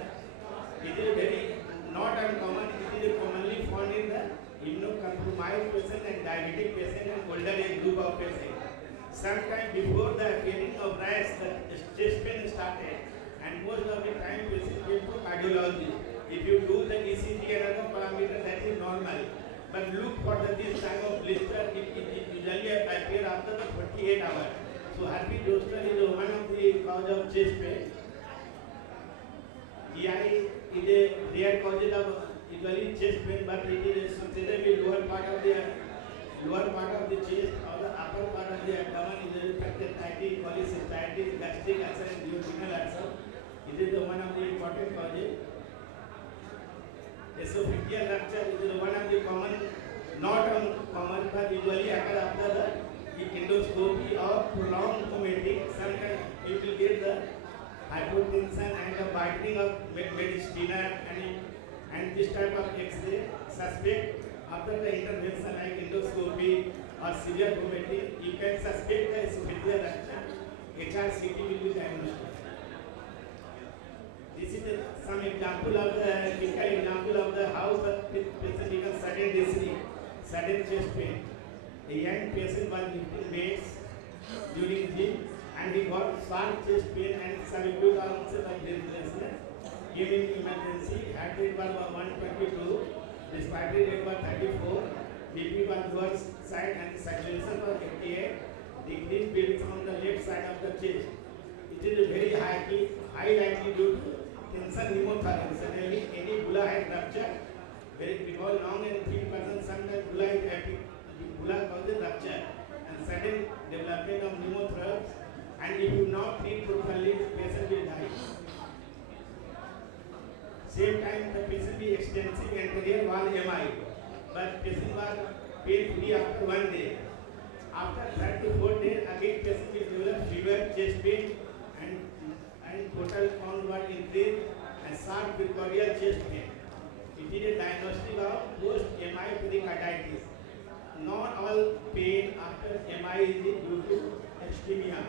It is very not uncommon. It is commonly found in the immunocompromised patient and diabetic patient and older age group of patient. Sometimes before the appearing of rash, the chest pain started, and most of the time patient came to cardiologist. If you do the ECG and other parameter, that is normal. But look for this type of blister. It usually appear after the 48 hours. So herpes zoster is one of the cause of chest pain. GI is a rare cause of usually chest pain, but it is considerably lower part of the chest or the upper part of the abdomen is pancreatitis, cholecystitis, gastric ulcer, and duodenal ulcer. It is one of the important causes. Esophageal rupture is one of the common, not uncommon, but usually occur after the endoscopy or prolonged vomiting. Sometimes you will get the hypotension and the widening of mediastinum and this type of X-ray. Suspect after the intervention like endoscopy or severe vomiting, you can suspect the esophageal rupture. HRCT will be diagnosed. This is some example of the clinical example of the how the patient becomes sudden dyspnea, sudden chest pain. A young patient was lifting weights during gym and he got sharp chest pain and subacute onset of breathlessness. Came in emergency, heart rate was 122, respiratory rate was 34, BP was lower side and saturation was 88, decreased bleeding on the left side of the chest. It is a very high likelihood to tensor pneumothorax. Suddenly any bulla has ruptured. Because long and thin person sometimes bulla causes rupture and sudden development of pneumothorax, and if you not treat properly, the patient will die. Same time the patient will extensive anterior wall MI, but patient was pain free after 1 day. After 3rd to 4th day, again patient will develop fever, chest pain, and total count was increased and sharp precordial chest pain. It is a diagnostic of post-MI pericarditis. Not all pain after MI is due to ischemia.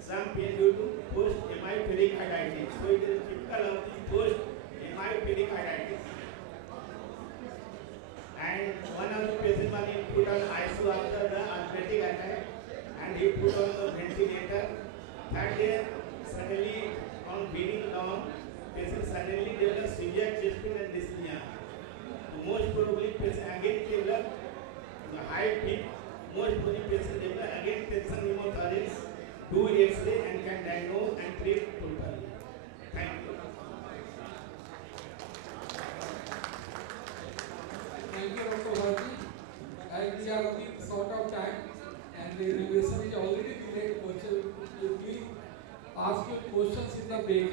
Some pain due to post-MI pericarditis. So it is typical of the post-MI pericarditis. And one of the patients was put on ICU after the arthritic attack, and he put on the ventilator. That day, suddenly on bleeding down, patient suddenly developed severe chest pain do X-ray and can diagnose and treat totally. Thank you. Thank you, Dr. Bharti. As we are running short of time and the relation is already delayed, you please ask your questions in the break,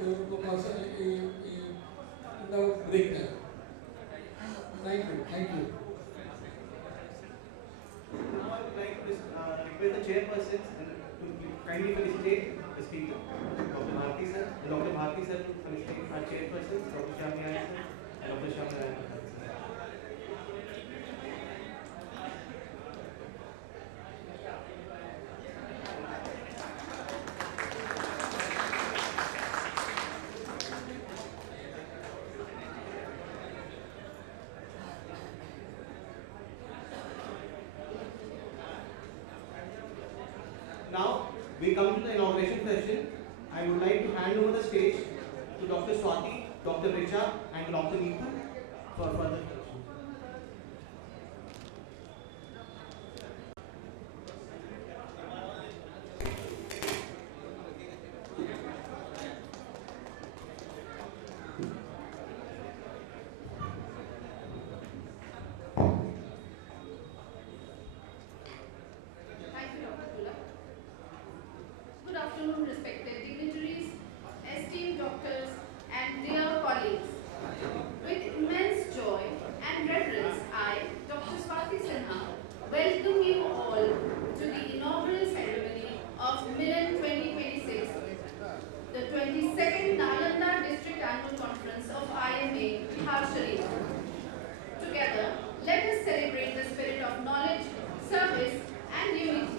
in the break time. Thank you. Thank you. Now I would like to request the chairperson to kindly felicitate the speaker, Dr. Bharti sir. Dr. Bharti sir to felicitate our chairperson, Dr. Shamiyaya sir, and Dr. Shamiyaya sir. Now we come to the inauguration session. I would like to hand over the stage to Dr. Swati, Dr. Richa, and Dr. Neeta for further questions. Thank you, Dr. Pula. Good afternoon, respected dignitaries, esteemed doctors, and dear colleagues. With immense joy and reverence, I, Dr. Swati Sinha, welcome you all to the inaugural ceremony of Milan-2026, the 22nd Nalanda District Annual Conference of IMA Biharsharif. Together, let us celebrate the spirit of knowledge, service, and unity.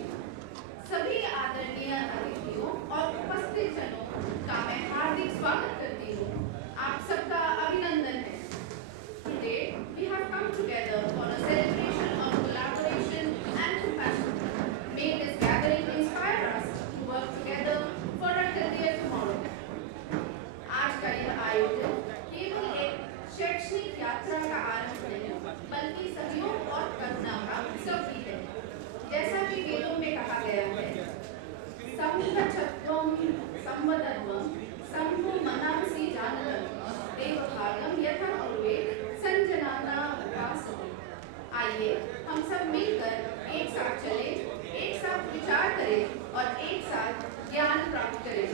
सभी आदरणीय अतिथियों और उपस्थित जनों का मैं हार्दिक स्वागत करती हूँ। आप सबका अभिनंदन है। Today we have come together for a celebration of collaboration and compassion. May this gathering inspire us to work together for a healthier tomorrow. आज का यह आयोजन केवल एक शैक्षणिक यात्रा का आरंभ नहीं, बल्कि सहयोग और करुणा का उत्सव भी है। जैसा कि वेदों में कहा गया है, संगच्छत्वं संवदत्वं संभो मनांसि जानतं देवभागं यथा पूर्वे संजनाना उपासते। आइए हम सब मिलकर एक साथ चलें, एक साथ विचार करें और एक साथ ज्ञान प्राप्त करें।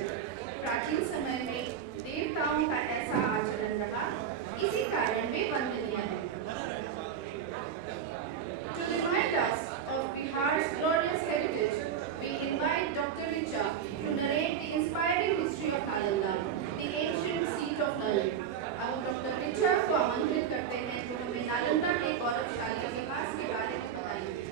प्राचीन समय में देवताओं का ऐसा आचरण रहा, इसी कारण वे वंदनीय हैं। To remind us of Bihar's glorious heritage, we invite Dr. Richa to narrate the inspiring history of Nalanda, the ancient seat of knowledge. अब Dr. Richa को आमंत्रित करते हैं जो हमें नालंदा के गौरवशाली इतिहास के बारे में बताएंगे।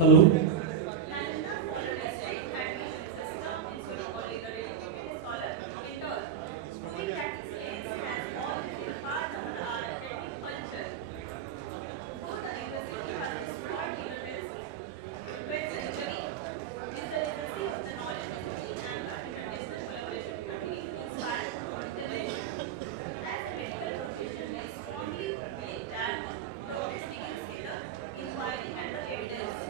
Hello. Inquiry and the evidence.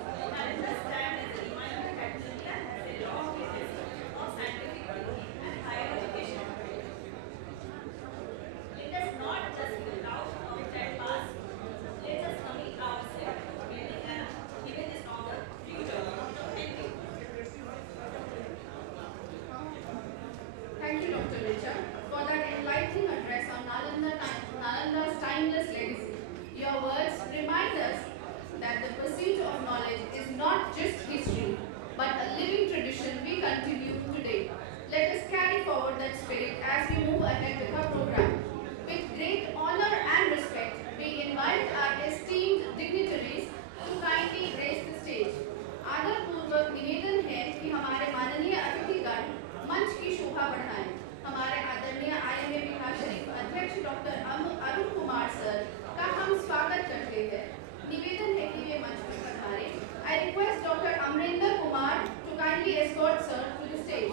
kindly escort sir to the stage.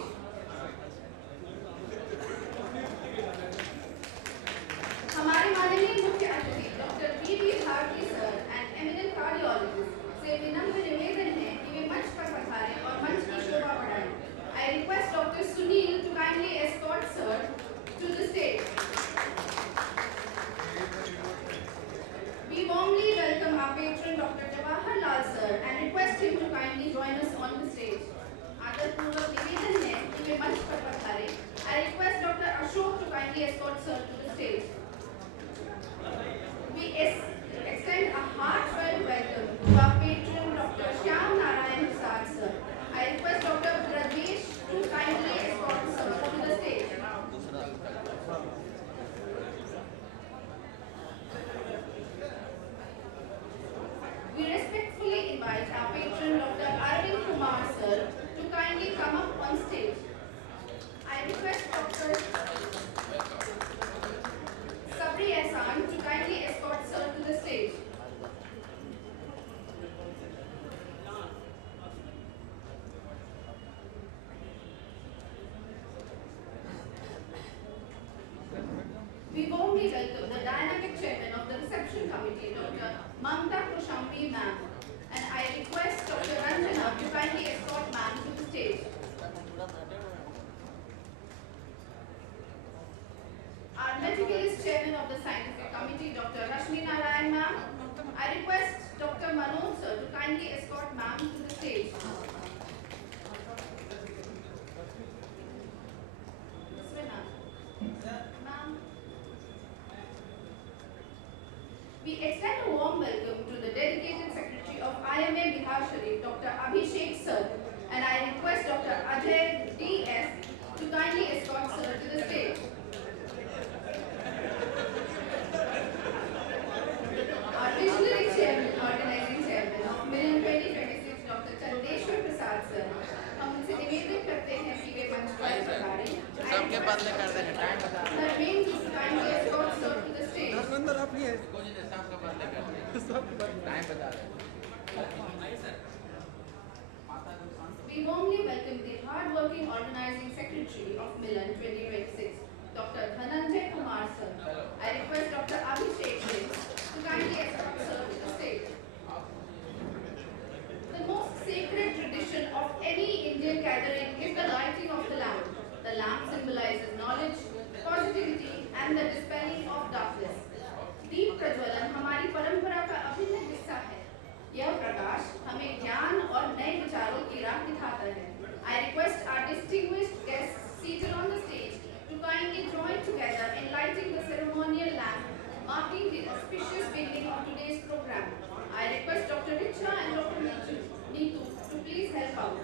हमारे माननीय मुख्य अतिथि doctor Biharsharif sir and eminent cardiologist से विनम्र निवेदन है कि वे मंच पर पधारें और मंच की शोभा बढ़ाएं. I request Dr. Sunil to kindly escort sir to the stage. We warmly welcome our patron Dr. Jawaharlal sir and request him to kindly join us on the stage. आदरपूर्वक निवेदन है कि वे मंच पर पधारें. I request Dr. Ashok to kindly escort sir to the stage. We extend a heartfelt welcome to our patron Dr. Shyam Narayan Prasad sir. I request Dr. Brajesh to kindly escort sir to the stage. We respectfully invite our patron Dr. Kumar sir to kindly come up on stage. I request Dr. Sabri Ehsan to kindly escort sir to the stage. We warmly welcome the dynamic chairman of the reception committee, Dr. Mamta Kushambi ma'am, and I request Dr. Ranjana to kindly escort ma'am to the stage. Our medicalist chairman of the scientific committee, Dr. Rashmi Narayan ma'am, I request Dr. Manoj sir to kindly escort ma'am to the stage. Ma'am. We extend a warm welcome to the dedicated secretary of IMA Biharsharif, Dr. Abhishek sir, and I request Dr. Ajay D.S. to kindly escort sir to the stage. Our visionary chairman, organizing chairman of Milan-2026, Dr. Chandeshwar sir, हम उनसे निवेदन करते हैं कि वे मंच पर पधारें. सबके बदले कर देंगे टाइम बता. Sir, being to kindly escort sir to the stage. अंदर आप ही है. We warmly welcome the hard-working organizing secretary of Milan-2026, Dr. Dhananjay Kumar sir. I request Dr. Abhishek to kindly escort sir to the stage. The most sacred tradition of any Indian gathering is the lighting of the lamp. The lamp symbolizes knowledge, positivity, and the dispelling of darkness. दीप प्रज्वलन हमारी परंपरा का अभिन्न हिस्सा है. यह प्रकाश हमें ज्ञान और नए विचारों की राह दिखाता है. I request our distinguished guests seated on the stage to kindly join together in lighting the ceremonial lamp, marking the auspicious beginning of today's program. I request Dr. Richa and Dr. Neetu to please help out.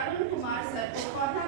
Arun Kumar sir को पौधा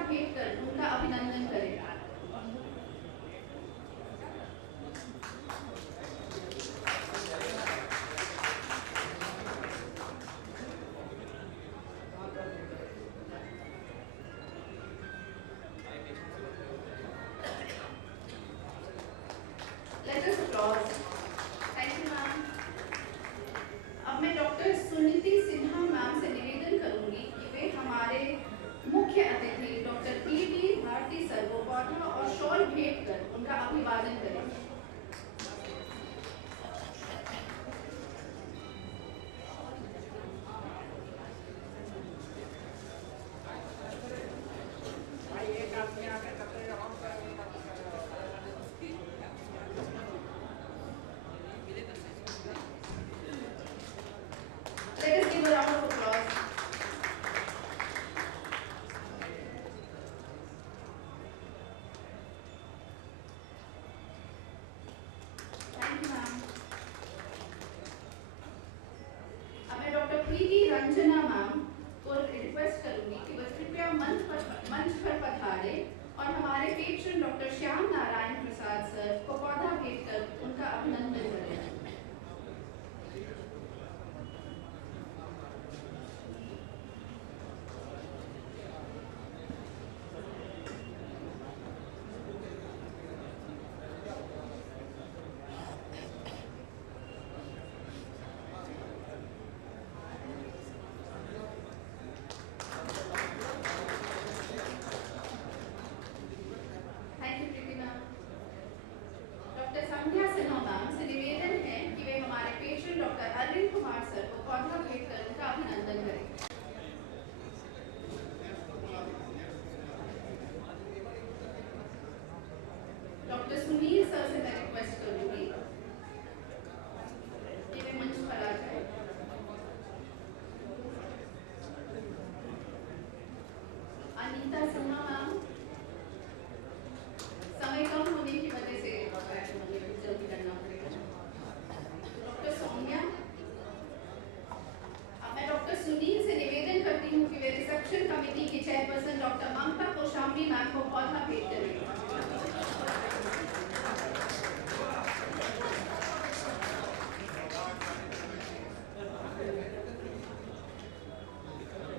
reception committee के chairperson doctor Mamta Koshambi ma'am को पौधा भेंट करेंगे।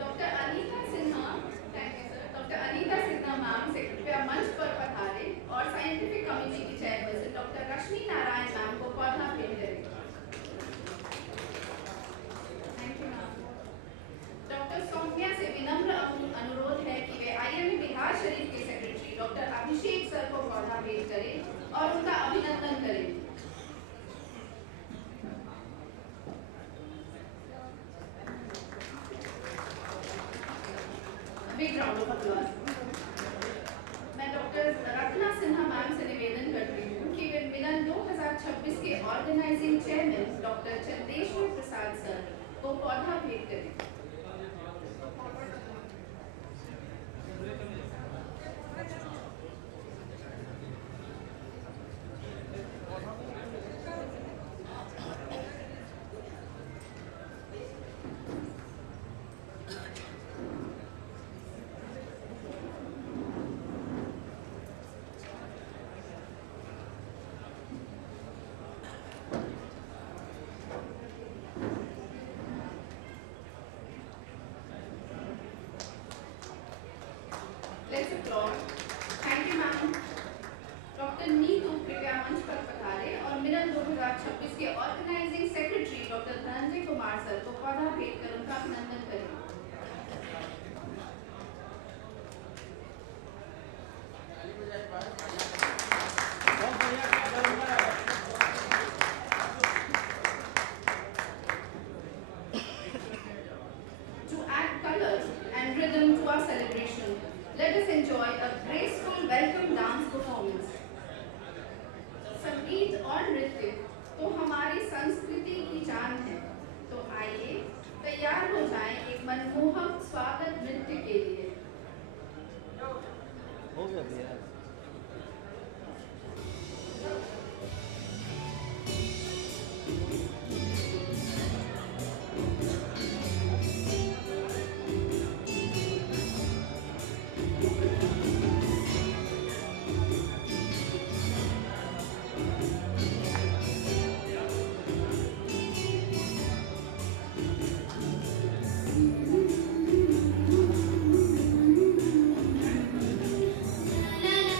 Doctor Anita Sinha, thank you sir, doctor Anita Sinha ma'am से कृपया मंच पर पधारे और साइंटिफिक कमेटी की chairperson doctor Rashmi Narayan ma'am को पौधा भेंट करें। Thank you ma'am. Doctor Saumya से विनम्र अनुरोध है कि वे IMA बिहार शरीफ के सेक्रेटरी डॉक्टर अभिषेक सर को पौधा भेंट करें और उनका अभिनंदन करें। Big round of applause. मैं डॉक्टर रत्ना सिन्हा मैम से निवेदन करती हूँ कि वे मिलन 2026 के organising chairman doctor Chandeshwar Prasad sir को पौधा भेंट करें। Let's applaud. Thank you, ma'am. Doctor Neetu कृपया मंच पर पधारे और मिलन 2026 के organising secretary doctor Dhananjay Kumar sir को पौधा भेंट कर उनका अभिनंदन करें। To add color and rhythm to our celebration, let us enjoy a graceful welcome dance performance. संगीत और नृत्य तो हमारी संस्कृति की जान है, तो आइए तैयार हो जाएं एक मनमोहक स्वागत नृत्य के लिए। हो गया भैया। La la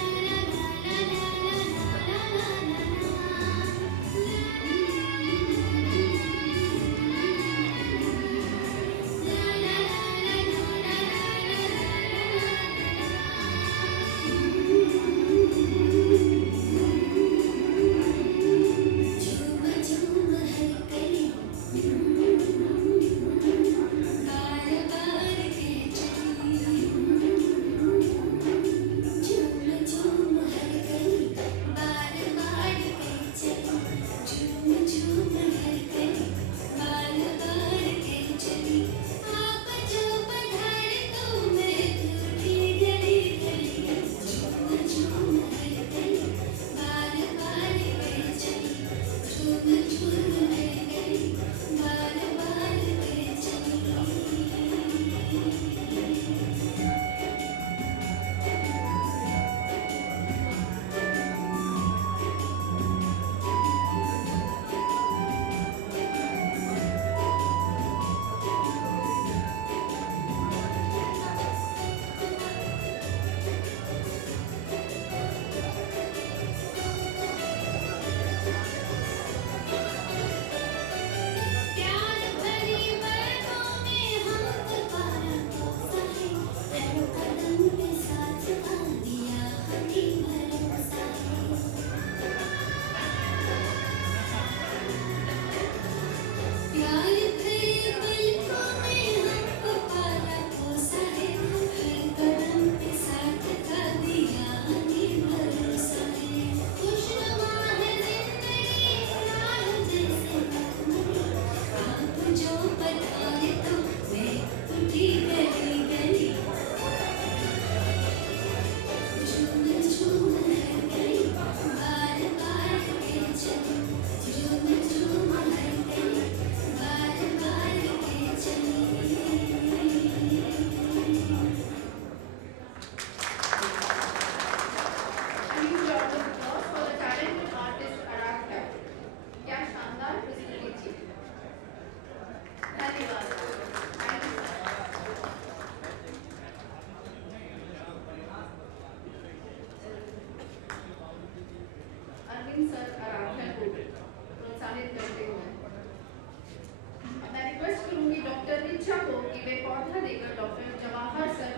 doctor Jawahar sir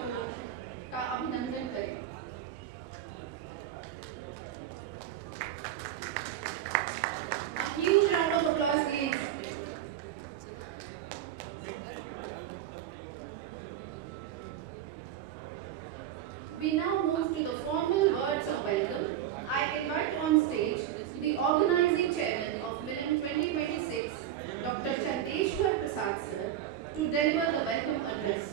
का अभिनंदन करें। A huge round of applause, please. We now move to the formal words of welcome. I invite on stage the organizing chairman of Milan-2026, Dr. Chandeshwar sir, to deliver the welcome address.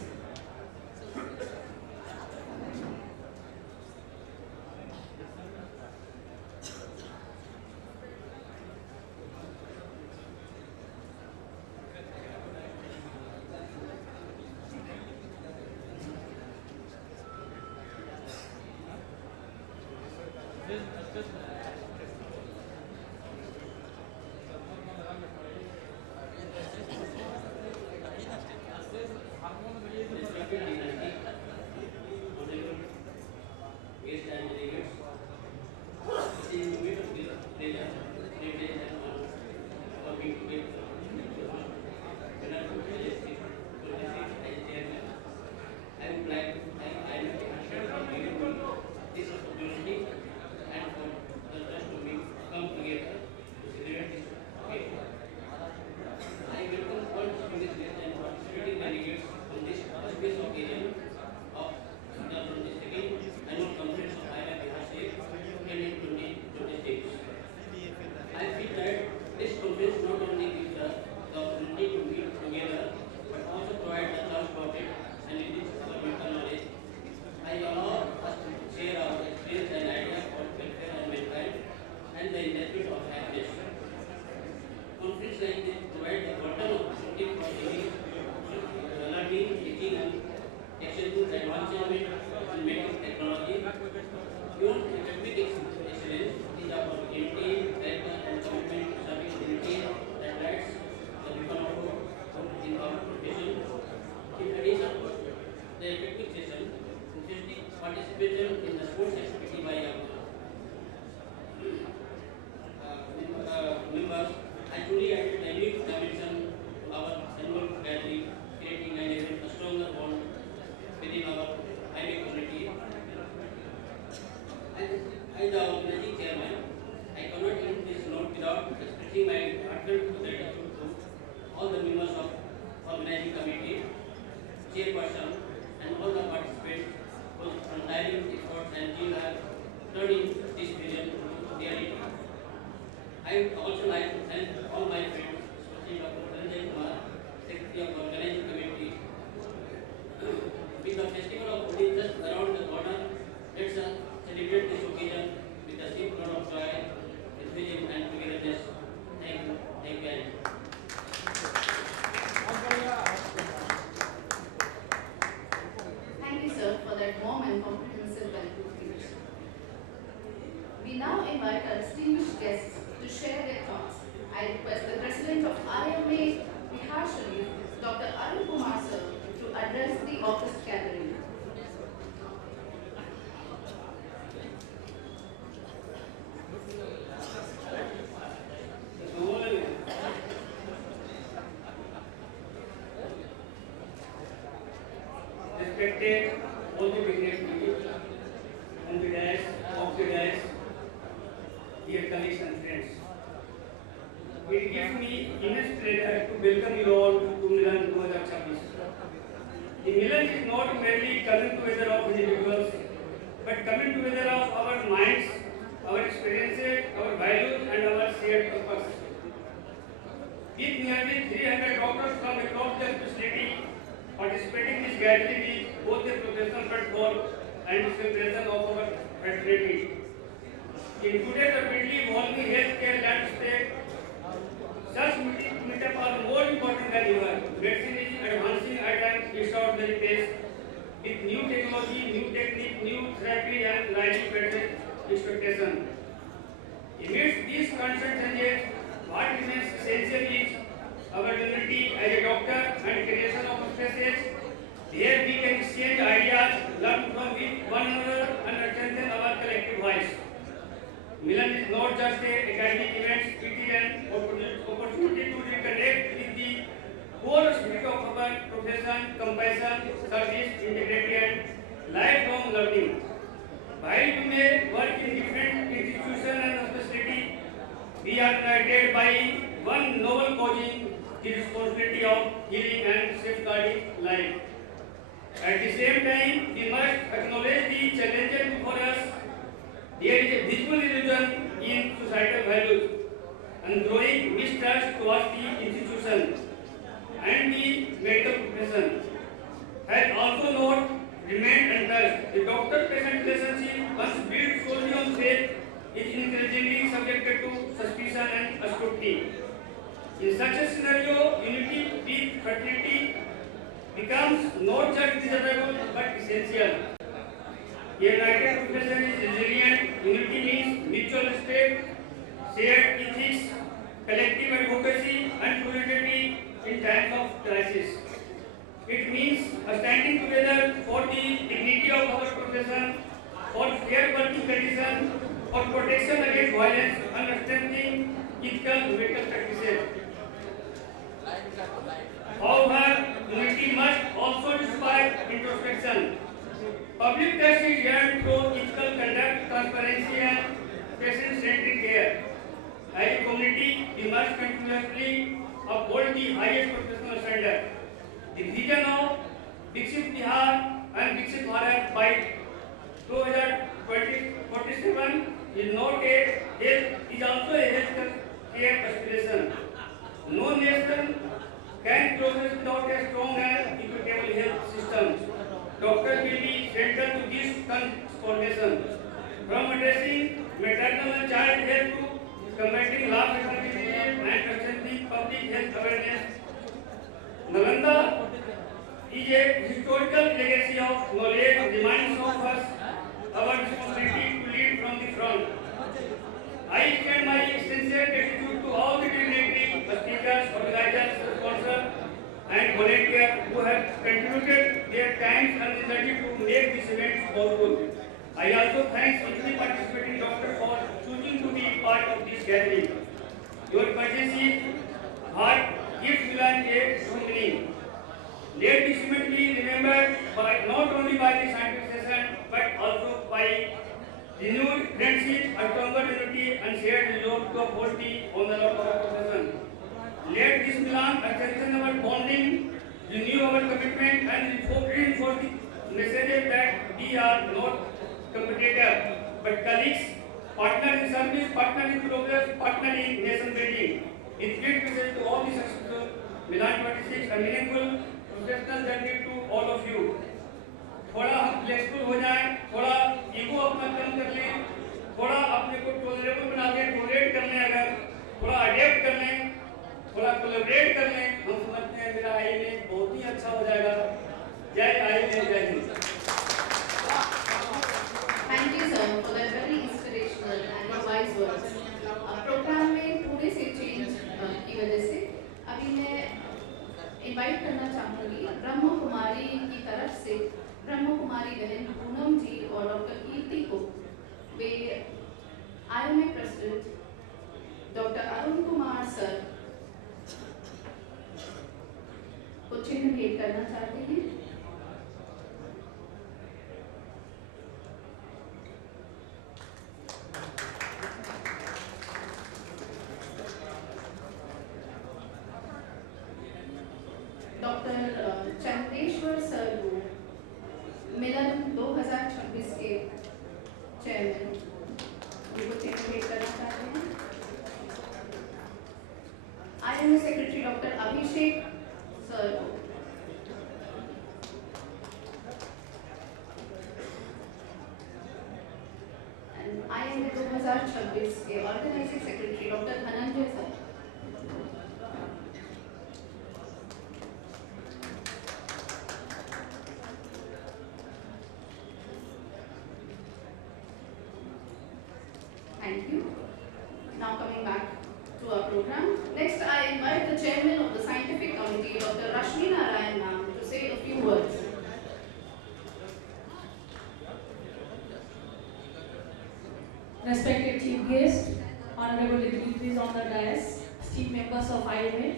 I would also like to thank all my friends, especially Dr. Dhananjay, Secretary of Organizing Committee. With the festival of Holi just around the corner, let's celebrate this occasion with a simple note of joy, enthusiasm and togetherness. Thank you. Thank you. Thank you, sir, for that warm and comprehensive welcome speech. We now invite our distinguished guests to share their thoughts. I request the President of IMA Biharsharif, Dr. Arun Kumar, sir, to address the august gathering. Respected all the dignitaries on the dais, off the dais, dear colleagues and friends. It gives me immense pleasure to welcome you all to Milan-2026. The Milan is not merely coming together of individuals, but coming together of our minds, our experiences, our values and our shared purpose. With nearly 300 doctors from across the facility participating in this gathering is both a professional platform and celebration of our fraternity. In today's rapidly evolving healthcare landscape, such meetups are more important than ever. Medicine is advancing at an extraordinary pace with new technology, new technique, new therapy and rising patient expectation. Amidst these constant changes, what remains essential is our unity as a doctor and creation of spaces where we can exchange ideas, learn from one another and strengthen our collective voice. Milan is not just an academic event, it is an opportunity to reconnect with the core spirit of our profession, combine passion, service, integrity, and lifelong learning. While we may work in different institutions and facilities, we are united by one noble cause, the responsibility of healing and safeguarding life. At the same time, we must acknowledge the challenges before us. There is a visible erosion in societal values and growing mistrust towards the institution and the medical profession has also not remained untouched. The doctor-patient relationship, once built solely on faith, is increasingly subjected to suspicion and scrutiny. In such a scenario, unity with fraternity becomes not just desirable but essential. A united profession is resilient. Unity means mutual respect, shared ethics, collective advocacy, and solidarity in times of crisis. It means standing together for the dignity of our profession, for fair working conditions, for protection against violence, and strengthening ethical medical practices. However, unity must also inspire introspection. Public trust is earned through ethical conduct, transparency, and patient-centric care. As a community, we must continuously uphold the highest professional standard. The vision of Viksit Bihar and Viksit Bharat by 2047 is not a health, is also a health care aspiration. No nation can progress without a strong and equitable health system. Doctors will be central to this transformation. From addressing maternal and child health to combating life-threatening diseases and strengthening public health awareness, Nalanda is a historical legacy of knowledge reminds of us our responsibility to lead from the front. I extend my sincere gratitude to all the dignitaries, speakers, organizers, sponsors, and volunteers who have contributed their time and energy to make this event possible. I also thank each participating doctor for choosing to be part of this gathering. Your presence heart gives Milan a true meaning. Let this event be remembered by not only by the scientific session but also by renewed friendship, a stronger unity, and shared resolve to uphold the honor of our profession. Let this Milan strengthen our bonding, renew our commitment, and reinforce the message that we are not competitors but colleagues, partners in service, partners in progress, partners in nation building. It gives message to all the successful Milan-2026, a meaningful professional journey to all of you. थोड़ा हम flexible हो जाएं, थोड़ा ego अपना कम कर लें, थोड़ा अपने को टॉलरेबल बना के टॉलरेट कर लें, अगर थोड़ा अडेप्ट कर लें, थोड़ा कोलैबोरेट कर लें, हम समझते हैं मेरा आईएमए बहुत ही अच्छा हो जाएगा। जय आईएमए, जय Hind. Thank you, sir, for that very inspirational and wise words. Programme में थोड़े से चेंज की वजह से अभी मैं इनवाइट करना चाहूँगी ब्रह्म कुमारी की तरफ से ब्रह्म कुमारी बहन पूनम जी और डॉक्टर कीर्ति को वे IMA president doctor Arun Kumar sir को चिन्ह भेंट करना चाहते हैं। डॉक्टर चंदेश्वर सर को मिलन 2026 के चेयरमैन उनको चिन्ह भेंट करना चाहते हैं। IMA secretary doctor Abhishek sir को आईएमए 2026 के organising secretary doctor Dhananjay sir. Thank you. Now coming back to our program. Next, I invite the chairman of the scientific committee, Dr. Rashmi Narayan ma'am, to say a few words. Respected chief guest, honorable dignitaries on the dais, esteemed members of IMA,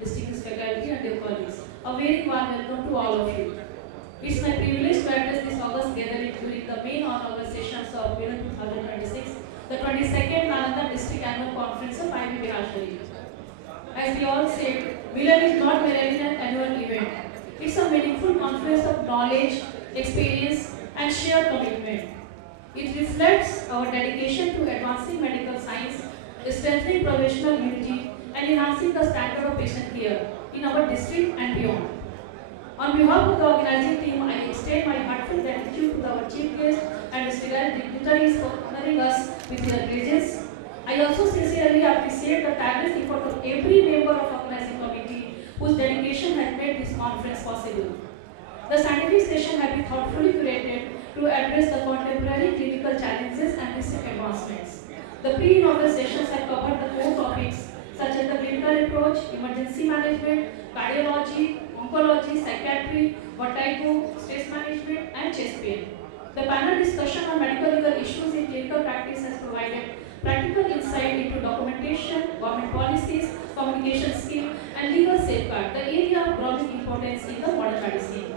distinguished faculty and their colleagues. A very warm welcome to all of you. It's my privilege to address this August gathering during the main on-August sessions of Milan-2026, the 22nd Nalanda District Annual Conference of IB Biharsharif. As we all said, Milan is not merely an annual event. It's a meaningful confluence of knowledge, experience, and shared commitment. It reflects our dedication to advancing medical science, strengthening professional unity, and enhancing the standard of patient care in our district and beyond. On behalf of the organizing team, I extend my heartfelt gratitude to our chief guest and distinguished dignitaries for honoring us with their presence. I also sincerely appreciate the tireless effort of every member of the organizing committee whose dedication has made this conference possible. The scientific session has been thoughtfully curated to address the contemporary clinical challenges and recent advancements. The pre-inaugural sessions have covered the core topics such as the clinical approach, emergency management, cardiology, oncology, psychiatry, vertigo, stress management, and chest pain. The panel discussion on medical legal issues in clinical practice has provided practical insight into documentation, government policies, communication scheme, and legal safeguard, the area of growing importance in the modern medicine.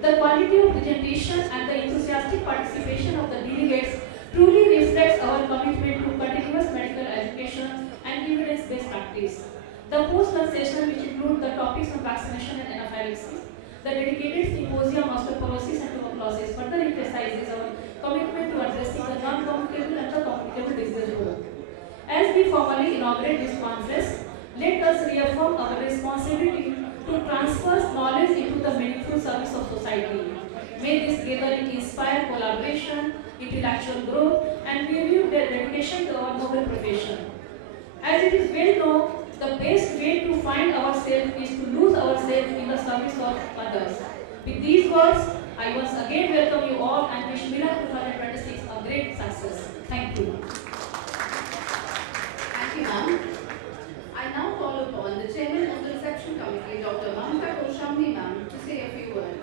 The quality of presentation and the enthusiastic participation of the delegates truly reflects our commitment to continuous medical education and evidence-based practice. The post-lunch session, which include the topics on vaccination and anaphylaxis, the dedicated symposium on osteoporosis and tuberculosis, further emphasizes our commitment to addressing the non-communicable and the communicable diseases both. As we formally inaugurate this conference, let us reaffirm our responsibility to transfer knowledge into the meaningful service of society. May this gathering inspire collaboration, intellectual growth, and renew their dedication to our noble profession. As it is well known, the best way to find ourselves is to lose ourselves in the service of others. With these words, I once again welcome you all and wish Milan 2026 a great success. Thank you. Thank you, ma'am. I now call upon the chairman of the reception committee, Dr. Mamta Koshambi, ma'am, to say a few words.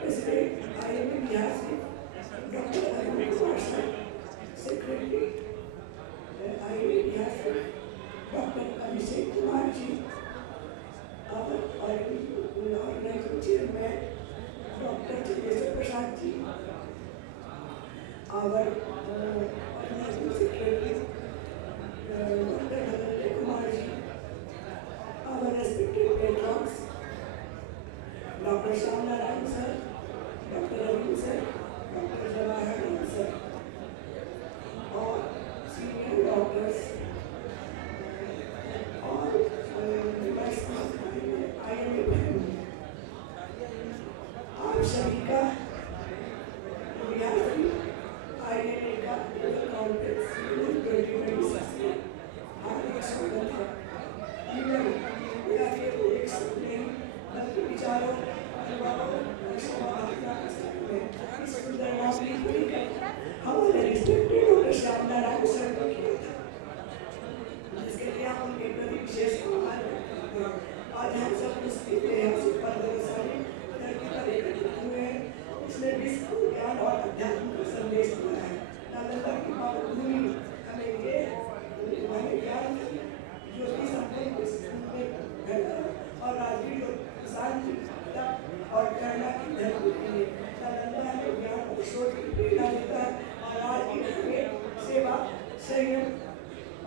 President, I am Biharsharif, Dr. Arun, Secretary, I am Biharsharif, Dr. Abhishek Kumar ji, our organizing chairman, Dr. Chandeshwar ji, our organizing secretary, Dr. Dhananjay ji, our respected patrons, Dr. Sharif sir, Dr. Arun sir, Dr. Bhawan sir, all senior doctors, all members of IMA family. आप सभी का Bihar IMA का conference 2026 में हार्दिक स्वागत है। मेरा एक सपने बल्कि विचारों हमारे रिस्पेक्टेड डॉक्टर श्यामनारायण सर ने किया था, जिसके लिए हम उनके प्रति विशेष आभार व्यक्त करते हैं। आज हम सब उसकी ऐतिहासिक पर्वतशाली धरती पर एकत्रित हुए हैं। इसने विश्व को ज्ञान और अध्यात्म का संदेश दिया है। नालंदा की पावन भूमि हमें ये हमें ज्ञान जो कि संपूर्ण में फैला और राजवीर शांति और करुणा की धरती के लिए नालंदा हमें ज्ञान और शोध की प्रेरणा देता है और आज की हमें सेवा संयम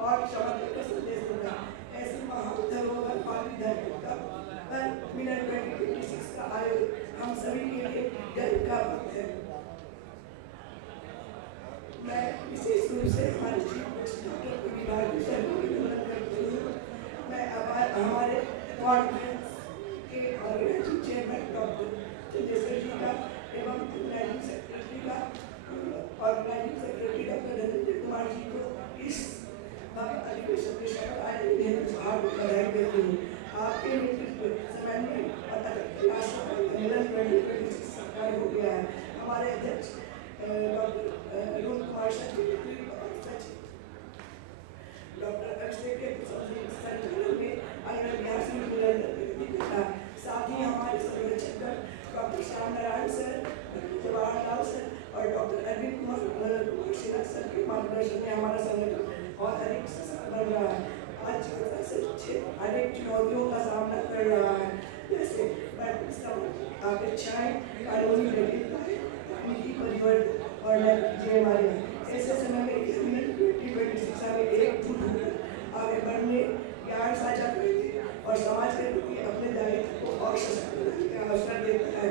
और समर्पण का संदेश देता है। ऐसी महान धरोहर पाली धरती का मिलन 2026 का आयोजन हम सभी के लिए गर्व का बात है। मैं विशेष रूप से हमारे चीफ डॉक्टर कुमार सर को धन्यवाद करती हूँ। मैं हमारे कॉन्फ्रेंस के organising chairman doctor Chandeshwar ji का एवं ऑर्गेनाइजिंग सेक्रेटरी का organising secretary doctor Dhananjay Kumar ji को इस अधिवेशन में शामिल आने के लिए हार्दिक बधाई देती हूँ। आपके नेतृत्व समन्वय और राष्ट्रपति मिलन 2026 साकार हो गया है। हमारे अध्यक्ष डॉक्टर अरुण कुमार सचिव डॉक्टर के संचालन में अगर बिहार से मिला, साथ ही हमारे संरक्षक doctor Shyam Narayan sir, doctor Jawaharlal sir और डॉक्टर अरविंद कुमार सिन्हा सर के मार्गदर्शन में हमारा संगठन और अधिक सशक्त बन रहा है। आज अनेक चुनौतियों का सामना कर रहा है, जैसे अपेक्षाएं, कानूनी जटिलताएं, तकनीकी परिवर्तन और नतीजे हमारे। ऐसे समय में मिलन 2026 हमें एकजुट होकर आगे बढ़ने, ज्ञान साझा करने और समाज के प्रति अपने दायित्व को और सशक्त बनाने का अवसर देता है।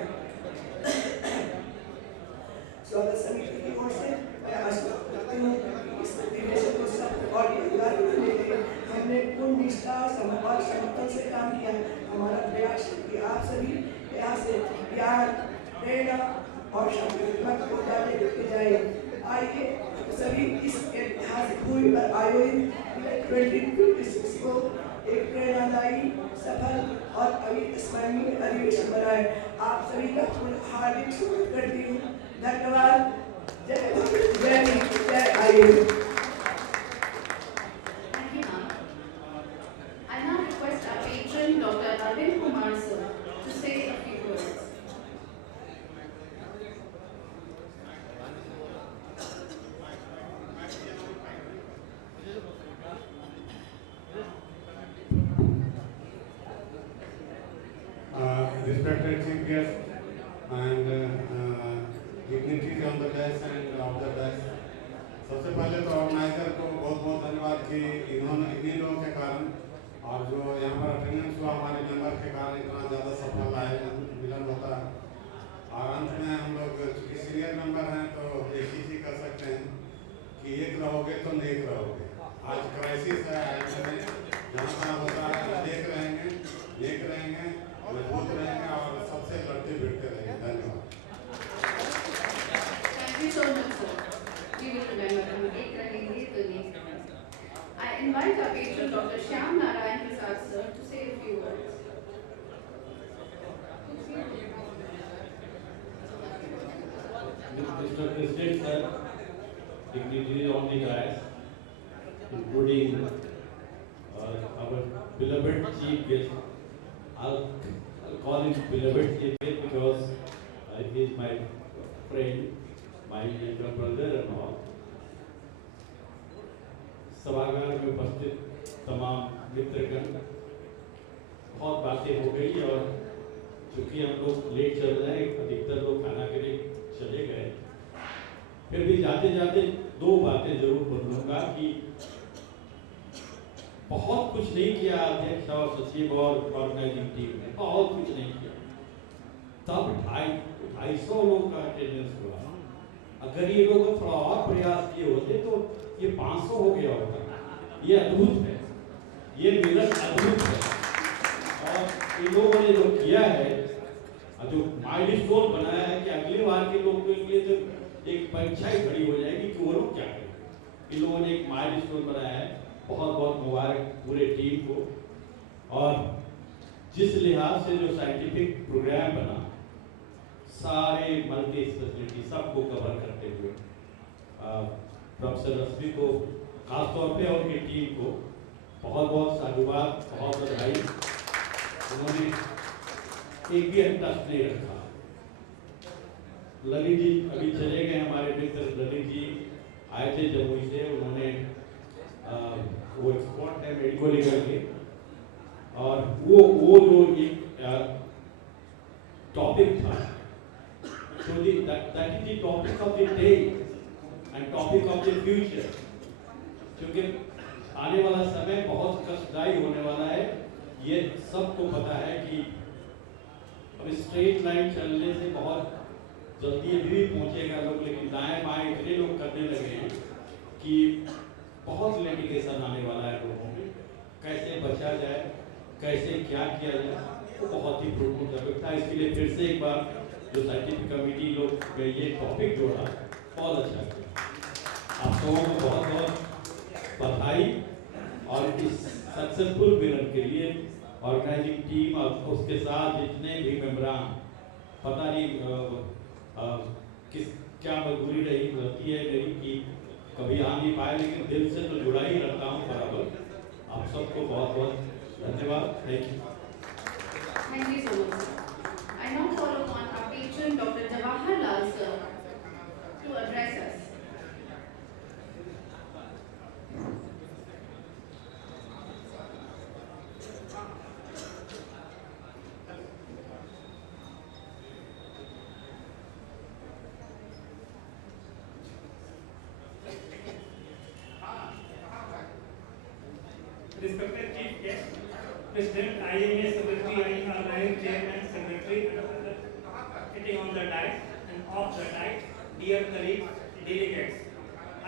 स्वागत समिति की ओर से मैं आश्वस्त करती हूँ कि इस अधिवेशन को सफल और यादगार बनाने के लिए हमने पूर्ण निष्ठा और समर्पण से काम किया। हमारा प्रयास है कि आप सभी यहाँ से ज्ञान, प्रेरणा और सकारात्मक ऊर्जा लेके जाए। आइए सभी इस ऐतिहासिक भूमि पर आयोजित 2026 को एक प्रेरणादायी, सफल और अविस्मरणीय अधिवेशन बनाए। आप सभी का हार्दिक स्वागत करती हूँ। धन्यवाद। जय भारत, जय हिंद, जय Ayush. Thank you, ma'am. I now request our patron, Dr. Arun Kumar sir, to say a few words. Respected chief guest and dignitaries on the desk and off the desk, सबसे पहले तो ऑर्गेनाइजर को बहुत बहुत धन्यवाद कि इन्होंने इन्हीं लोगों के कारण और जो यहाँ पर अटेंडेंस हुआ हमारे मेंबर के कारण इतना ज़्यादा सफल आयोजन मिलन होता है। और अंत में हम लोग चूँकि सीनियर मेंबर हैं तो एक ही चीज़ कर सकते हैं कि एक रहोगे तो नेक रहोगे। आज क्राइसिस है में जहाँ तहाँ होता है, देख रहेंगे, नेक रहेंगे, मजबूत रहेंगे और सबसे लड़ते भिड़ते रहेंगे। धन्यवाद। Thank you so much, sir. We will remember हम एक रहेंगे तो नेक रहेंगे। I invite our patron, Dr. Shyam Narayan Prasad sir, to say a few words. Mr. President, sir, dignitaries on the dais, including our beloved chief guest. I'll call him beloved chief guest because he is my friend, my younger brother and all. सभागार में उपस्थित तमाम मित्रगण, बहुत बातें हो गई और चूंकि हम लोग लेट चल रहे हैं, अधिकतर लोग खाना के लिए चले गए, फिर भी जाते जाते दो बातें जरूर बोलूँगा कि बहुत कुछ नहीं किया अध्यक्ष और सचिव और ऑर्गेनाइजिंग टीम ने, बहुत कुछ नहीं किया। तब 250 लोग का अटेंडेंस हुआ। अगर ये लोग थोड़ा और प्रयास किए होते तो ये 500 हो गया होता। ये अद्भुत है, ये मिलन अद्भुत है। और इन लोगों ने जो किया है, जो माइलस्टोन बनाया है कि अगले बार के लोगों के लिए तो एक परीक्षा ही खड़ी हो जाएगी कि वो लोग क्या करें। इन लोगों ने एक माइलस्टोन बनाया है, बहुत बहुत मुबारक पूरे टीम को। और जिस लिहाज से जो साइंटिफिक प्रोग्राम बना, सारे मल्टी स्पेशलिटी सबको कवर करते हुए, प्रोफेसर रश्मि को खासतौर पे और उनकी टीम को बहुत बहुत साधुवाद, बहुत बधाई। उन्होंने एक भी टच नहीं रखा। ललित जी अभी चले गए, हमारे मित्र ललित जी आए थे जमुई से, उन्होंने वो एक्सपर्ट है मेडिको लीगल के, और वो जो एक टॉपिक था, so that is the topic of the day and topic of the future, क्योंकि आने वाला समय बहुत कष्टदायी होने वाला है। ये सबको पता है कि अब स्ट्रेट लाइन चलने से बहुत जल्दी भी पहुंचेगा लोग, लेकिन दाएं बाएं इतने लोग करने लगे हैं कि बहुत लिटिगेशन आने वाला है लोगों में। कैसे बचा जाए, कैसे क्या किया जाए, वो बहुत ही फ्रूटफुल टॉपिक था। इसके लिए फिर से एक बार जो साइंटिफिक कमेटी लोग ये टॉपिक जोड़ा, बहुत अच्छा किया। आप सबों को बहुत बहुत बधाई। और इस सक्सेसफुल मिलन के लिए ऑर्गेनाइजिंग टीम और उसके साथ जितने भी मेंबरान, पता नहीं किस क्या मजबूरी रही रहती है मेरी कि कभी आ नहीं पाए, लेकिन दिल से तो जुड़ा ही रहता हूँ बराबर। आप सबको बहुत बहुत धन्यवाद। Thank you. Thank you so much, sir. I now call upon our patron, Dr. Jawaharlal, sir, to address us. Respected Chief Guest, President, IMA Secretary, Organizing Chairman, Secretary, and others sitting on the dais and off the dais, dear colleagues, delegates.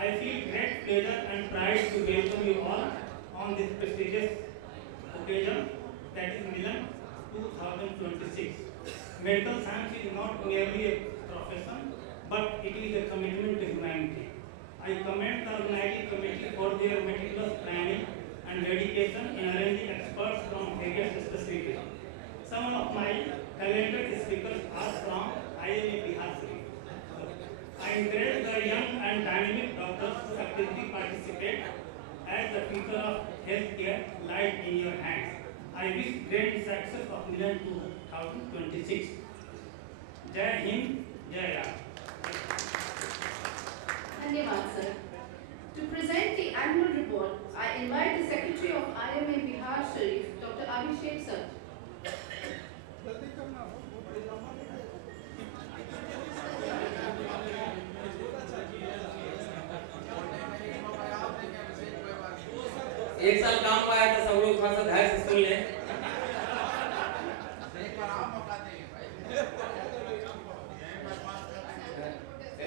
I feel great pleasure and pride to welcome you all on this prestigious occasion, that is Milan 2026. Medical science is not merely a profession, but it is a commitment to humanity. I commend the organizing committee for their meticulous planning and dedication in arranging experts from various specialties. Some of my talented speakers are from IMA Biharsharif. I encourage the young and dynamic doctors to actively participate as the future of healthcare lies in your hands. I wish great success of Milan 2026. Jai Hind, Jai Ram. Dhanyavad, sir. To present the annual report, I invite the Secretary of IMA Biharsharif, Dr. Abhishek, sir. एक साल काम हुआ है तो सब लोग थोड़ा सा धैर्य से सुन लें।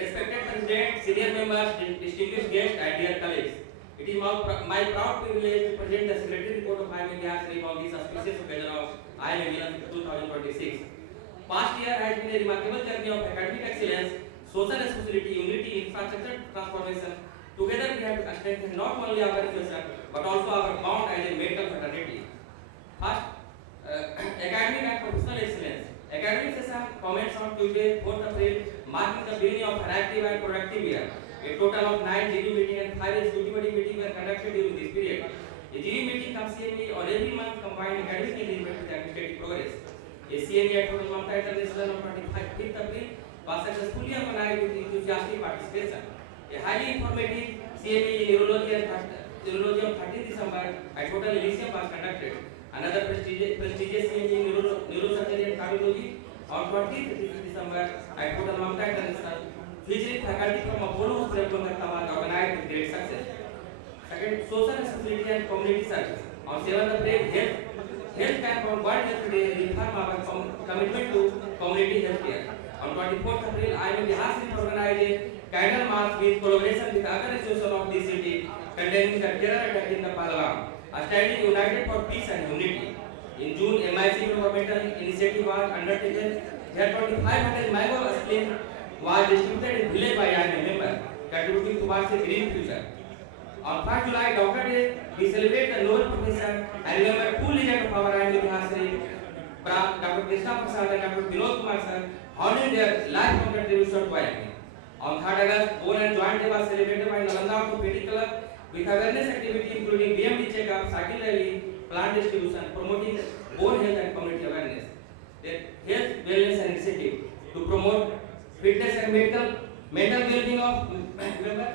Respected President, senior members, distinguished guests, and dear colleagues, it is my proud privilege to present the Secretary Report of IMA Biharsharif on this auspicious occasion of IMA Milan 2026. Past year has been a remarkable journey of academic excellence, social responsibility, unity, infrastructure transformation. Together we have to strengthen not only our education but also our bond as a medical fraternity. First, academic and professional excellence. Academic session commenced on Tuesday, 4th April, marking the beginning of an active and productive year. A total of 9 GD meetings and 5 executive meetings were conducted during this period. A GD meeting comes CME on every month combined academic engagement with administrative progress. A CME at Hotel Mamta International on 5th April was successfully organized with enthusiastic participation. A highly informative CME Neurology on 13th December at Hotel Elysium was conducted. Another prestigious CME Neurosurgery and Cardiology on 20th December at Hotel Mamta International, featuring faculty from Apollo Hospital Kolkata was organized with great success. Second, social responsibility and community service. On 7th April, health camp on World Health Day reaffirmed our commitment to community healthcare. On 24th April, IMA Biharsharif organized a candle march with collaboration with other associations of the city, condemning the terror attack in the Pahalgam, standing united for peace and unity. In June, MIC governmental initiative was undertaken where 2500 mango asplin was distributed in village by IMA members, contributing towards a green future. On 1st July, Doctor Day, we celebrate the Nobel profession and remember two legends of our IMA Biharsharif, Dr. Krishna Prasad and Dr. Vinod Kumar sir, honoring their lifelong contribution to IMA. On 3rd August, Bone and Joint Day was celebrated by Nalanda Orthopedic Club with awareness activity including BMD checkup, cycle rally, plant distribution, promoting bone health and community awareness. Their health wellness initiative to promote fitness and mental well-being of members.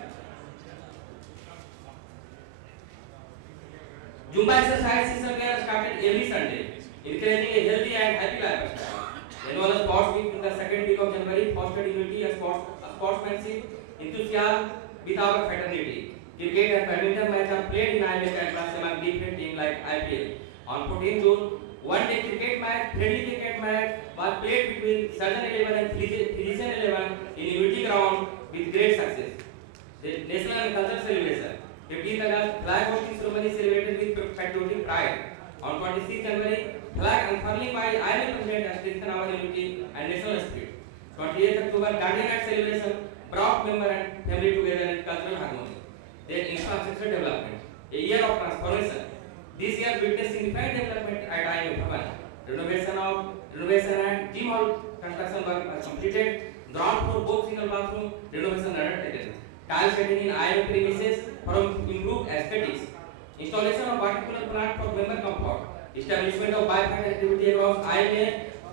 Zumba exercise sessions were started every Sunday, encouraging a healthy and happy lifestyle. Annual sports week in the second week of January fostered unity and sportsmanship, enthusiasm with our fraternity. Cricket and badminton matches are played in IMA campus among different teams like IPL. On 14 June, one-day cricket match, friendly cricket match was played between Surgeon 11 and Physician 11 in unity ground with great success. The national and cultural celebration. 15th August, flag hosting ceremony celebrated with patriotic pride. On 26th January, flag unfurling by IMA President has strengthened our unity and national spirit. 28th October, Guardian Act celebration brought member and family together in cultural harmony. Then infrastructure development, a year of transformation. This year witnessed significant development at IMA Bhawan. Renovation and gym hall construction work was completed. Ground floor both single bathroom renovation undertaken. Tile setting in IMA premises for improved aesthetics. installation of water cooler plant for member comfort, establishment of Wi-Fi connectivity across IMA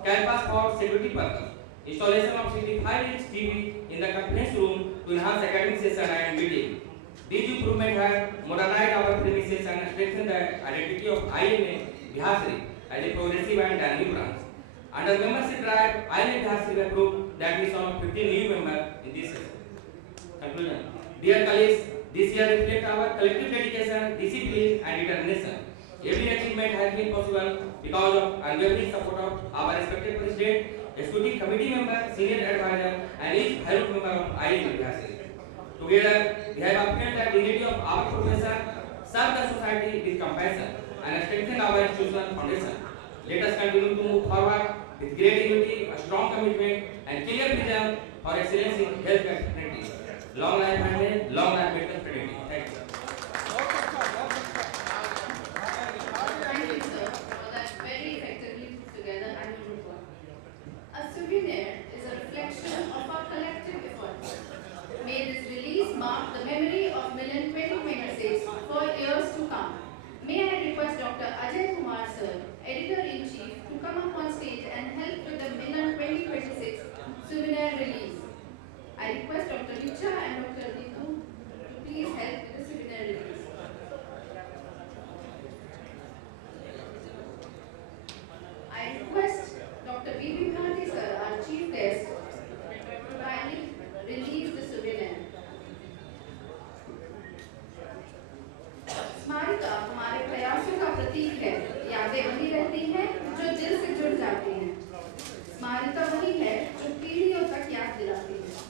campus for security purpose, installation of 65-inch TV in the conference room to enhance academic session and meeting. These improvements have modernized our premises and strengthened the identity of IMA Biharsharif as a progressive and dynamic branch. Under membership drive, IMA Biharsharif approved the admission of 15 new members in this session. Conclusion. Dear colleagues, this year reflects our collective dedication, discipline and determination. Every achievement has been possible because of unwavering support of our respected President, executive committee member, senior advisor and each valued member of IMA Biharsharif. Together, we have upheld the dignity of our profession, served the society with compassion and strengthened our institutional foundation. Let us continue to move forward with great unity, a strong commitment and clear vision for excellence in healthcare fraternity. Long life and long life medical fraternity. Thank you. Thank you, sir, for that very effectively put together annual report. A souvenir is a reflection of our collective efforts. May this release mark the memory of Milan-2026 for years to come. May I request Dr. Kumar sir, Editor-in-Chief, to come up on stage and help with the Milan-2026 souvenir release. I request Dr. Richa and Dr. Nitu to please help with the souvenir release. I request Dr. Bharti sir, our chief guest, to kindly release the souvenir. स्मारिका हमारे प्रयासों का प्रतीक है। यादें वही रहती हैं जो दिल से जुड़ जाती हैं। स्मारिका वही है जो पीढ़ियों तक याद दिलाती है।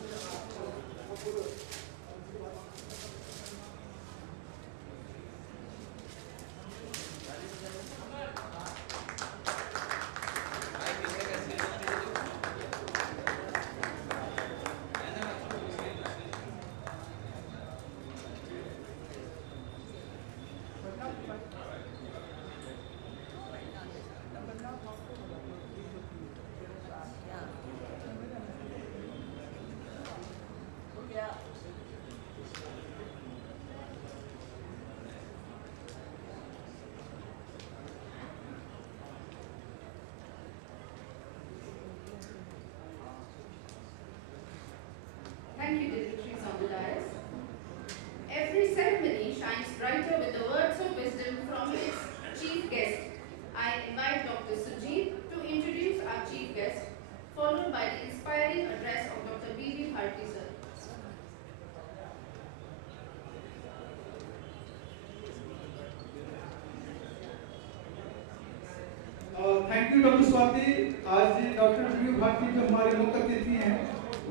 Thank you, dignitaries on the dais. Every ceremony shines brighter with the words of wisdom from its chief guest. I invite Dr. Sujit to introduce our chief guest, followed by the inspiring address of Dr. Bharti sir. Thank you doctor Swati. आज doctor Bharti जो हमारे मुख्य अतिथि हैं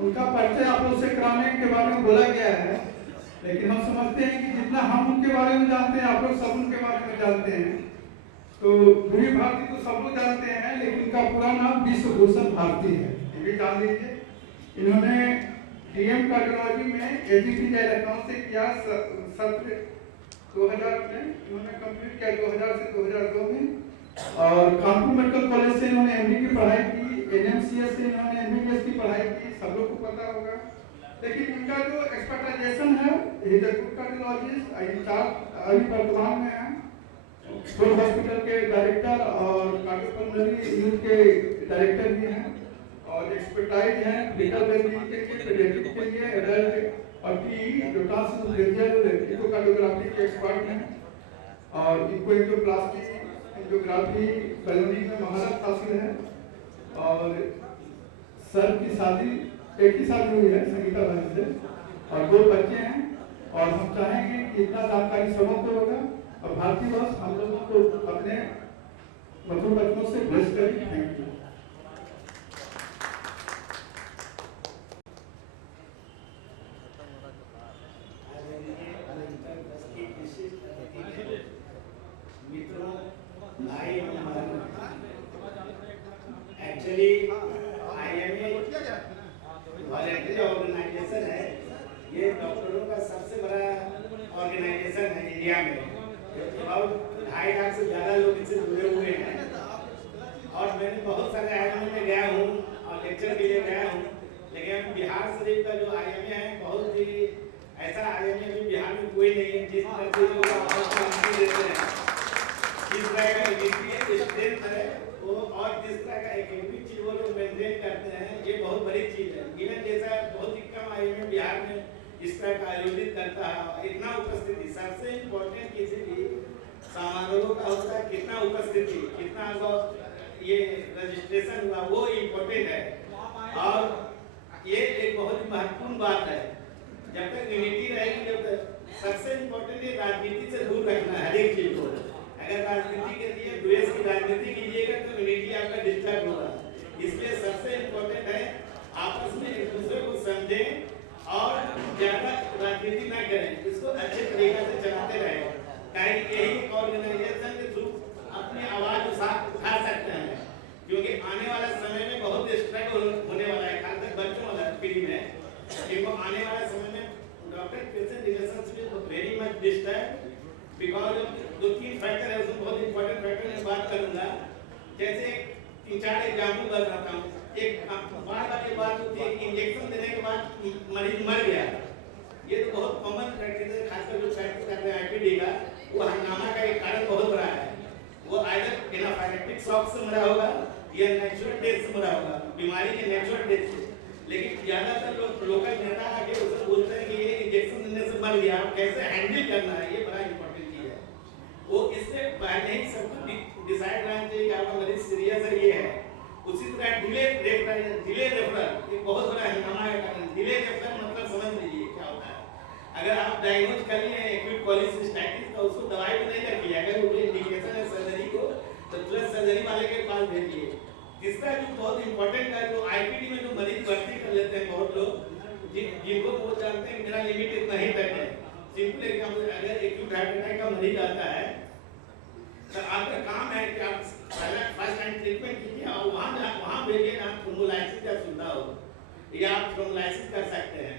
उनका परिचय आप लोग से कराने के बारे में बोला गया है, लेकिन हम समझते हैं कि जितना हम उनके बारे में जानते हैं आप लोग सब उनके बारे में जानते हैं। तो भारती तो सब लोग जानते हैं, लेकिन उनका पूरा नाम विश्वभूषण भारती है, ये भी जान लीजिए। इन्होंने डीएम कार्डियोलॉजी में एजीपी लखनऊ से किया, सत्र 2000 में इन्होंने कंप्लीट किया 2000 से 2002 में, और कानपुर मेडिकल कॉलेज से इन्होंने एमडी की पढ़ाई की, एनएमसीएस से इन्होंने एमबीबीएस की पढ़ाई की, सब लोग को पता होगा। लेकिन इनका जो एक्सपर्टाइजेशन है, इज अ गुड कार्डियोलॉजिस्ट, अभी वर्तमान में है फुल हॉस्पिटल के डायरेक्टर और कार्डियोपल्मोनरी यूनिट के डायरेक्टर भी हैं, और एक्सपर्टाइज हैं क्लिनिकल वेलबीइंग के लिए, पीडियाट्रिक के लिए, एडल्ट और टीई जो ट्रांसफ्यूजन इकोकार्डियोग्राफी के एक्सपर्ट हैं, और इनको एंजियोप्लास्टी एंजियोग्राफी बैलोनिंग में महारत हासिल है। और सर की शादी, एक ही शादी हुई है संगीता बहन से, और 2 बच्चे हैं, और हम चाहेंगे कि इतना जानकारी सबों को होगा, और भारतीय बस हम लोगों को अपने मधुर बच्चों से ब्लेस करें। Thank you. Actually IMA voluntary organisation है, ये डॉक्टरों का सबसे बड़ा ऑर्गेनाइजेशन है इंडिया में। अबाउट 2.5 लाख से ज़्यादा लोग इससे जुड़े हुए हैं, और मैंने बहुत सारे IMA में गया हूँ और लेक्चर के लिए गया हूँ, लेकिन बिहार शरीफ का जो IMA है बहुत ही ऐसा IMA अभी बिहार में कोई नहीं है जिस तरह से लोग लोगों का होता है, कितना उपस्थिति, कितना ये रजिस्ट्रेशन हुआ, वो इम्पोर्टेंट है। और ये एक बहुत ही महत्वपूर्ण बात है। जब तक यूनिटी रहेगी, जब तक सबसे इम्पोर्टेंट है राजनीति से दूर रखना है हर एक चीज को। अगर राजनीति के लिए द्वेष की राजनीति कीजिएगा तो यूनिटी आपका डिस्टर्ब होगा। इसलिए सबसे इम्पोर्टेंट है आपस में एक दूसरे को समझें और ज्यादा राजनीति ना करें, इसको अच्छे तरीके से चलाते रहें। कहीं यही ऑर्गेनाइजेशन के थ्रू अपनी आवाज उठा सकते हैं, क्योंकि आने वाला समय में बहुत स्ट्रगल होने वाला है, खासकर बच्चों वाला पीढ़ी में। इनको आने वाला समय में doctor patient relationship very much disturb because of 2-3 factor है, उसमें बहुत इंपॉर्टेंट फैक्टर मैं बात करूंगा। जैसे 3-4 एग्जाम्पल बताता हूँ। एक बार ये बात होती है कि इंजेक्शन देने के बाद मरीज मर गया, ये तो बहुत कॉमन प्रैक्टिस है, खासकर जो प्रैक्टिस करते हैं आईपीडी का, वो हंगामा का एक कारण बहुत बड़ा है। वो आइदर एनाफाइलेक्टिक शॉक से मरा होगा या नेचुरल डेथ से मरा होगा, बीमारी के नेचुरल डेथ से। लेकिन ज्यादातर लोग लोकल नेता आके उसे बोलते हैं कि ये इंजेक्शन देने से मर गया, कैसे हैंडल करना है, ये बड़ा इंपॉर्टेंट चीज है। वो इससे पहले ही सब कुछ डिसाइड रहना चाहिए कि आपका मरीज सीरियस है, ये है। उसी तरह डिले रेफरल एक बहुत बड़ा हंगामा है कारण। डिले रेफरल मतलब समझ लीजिए क्या होता है। अगर आप डायग्नोज कर लिए एक्यूट कोलिसिस्टाइटिस तो उसको दवाई भी नहीं रखिए, अगर वो इंडिकेशन है सर्जरी को तो तुरंत सर्जरी वाले के पास भेजिए। तीसरा जो बहुत इंपॉर्टेंट है, जो आईपीडी में जो मरीज भर्ती कर लेते हैं बहुत लोग, जिनको वो जानते हैं मेरा लिमिट इतना ही तक है। सिंपल एग्जांपल, अगर एक्यूट हार्ट अटैक का मरीज आता है तो आपका काम है कि आप फर्स्ट लाइन ट्रीटमेंट कीजिए और वहाँ भेजिए जहाँ थ्रोम्बोलाइसिस का सुविधा हो, या आप थ्रोम्बोलाइसिस कर सकते हैं,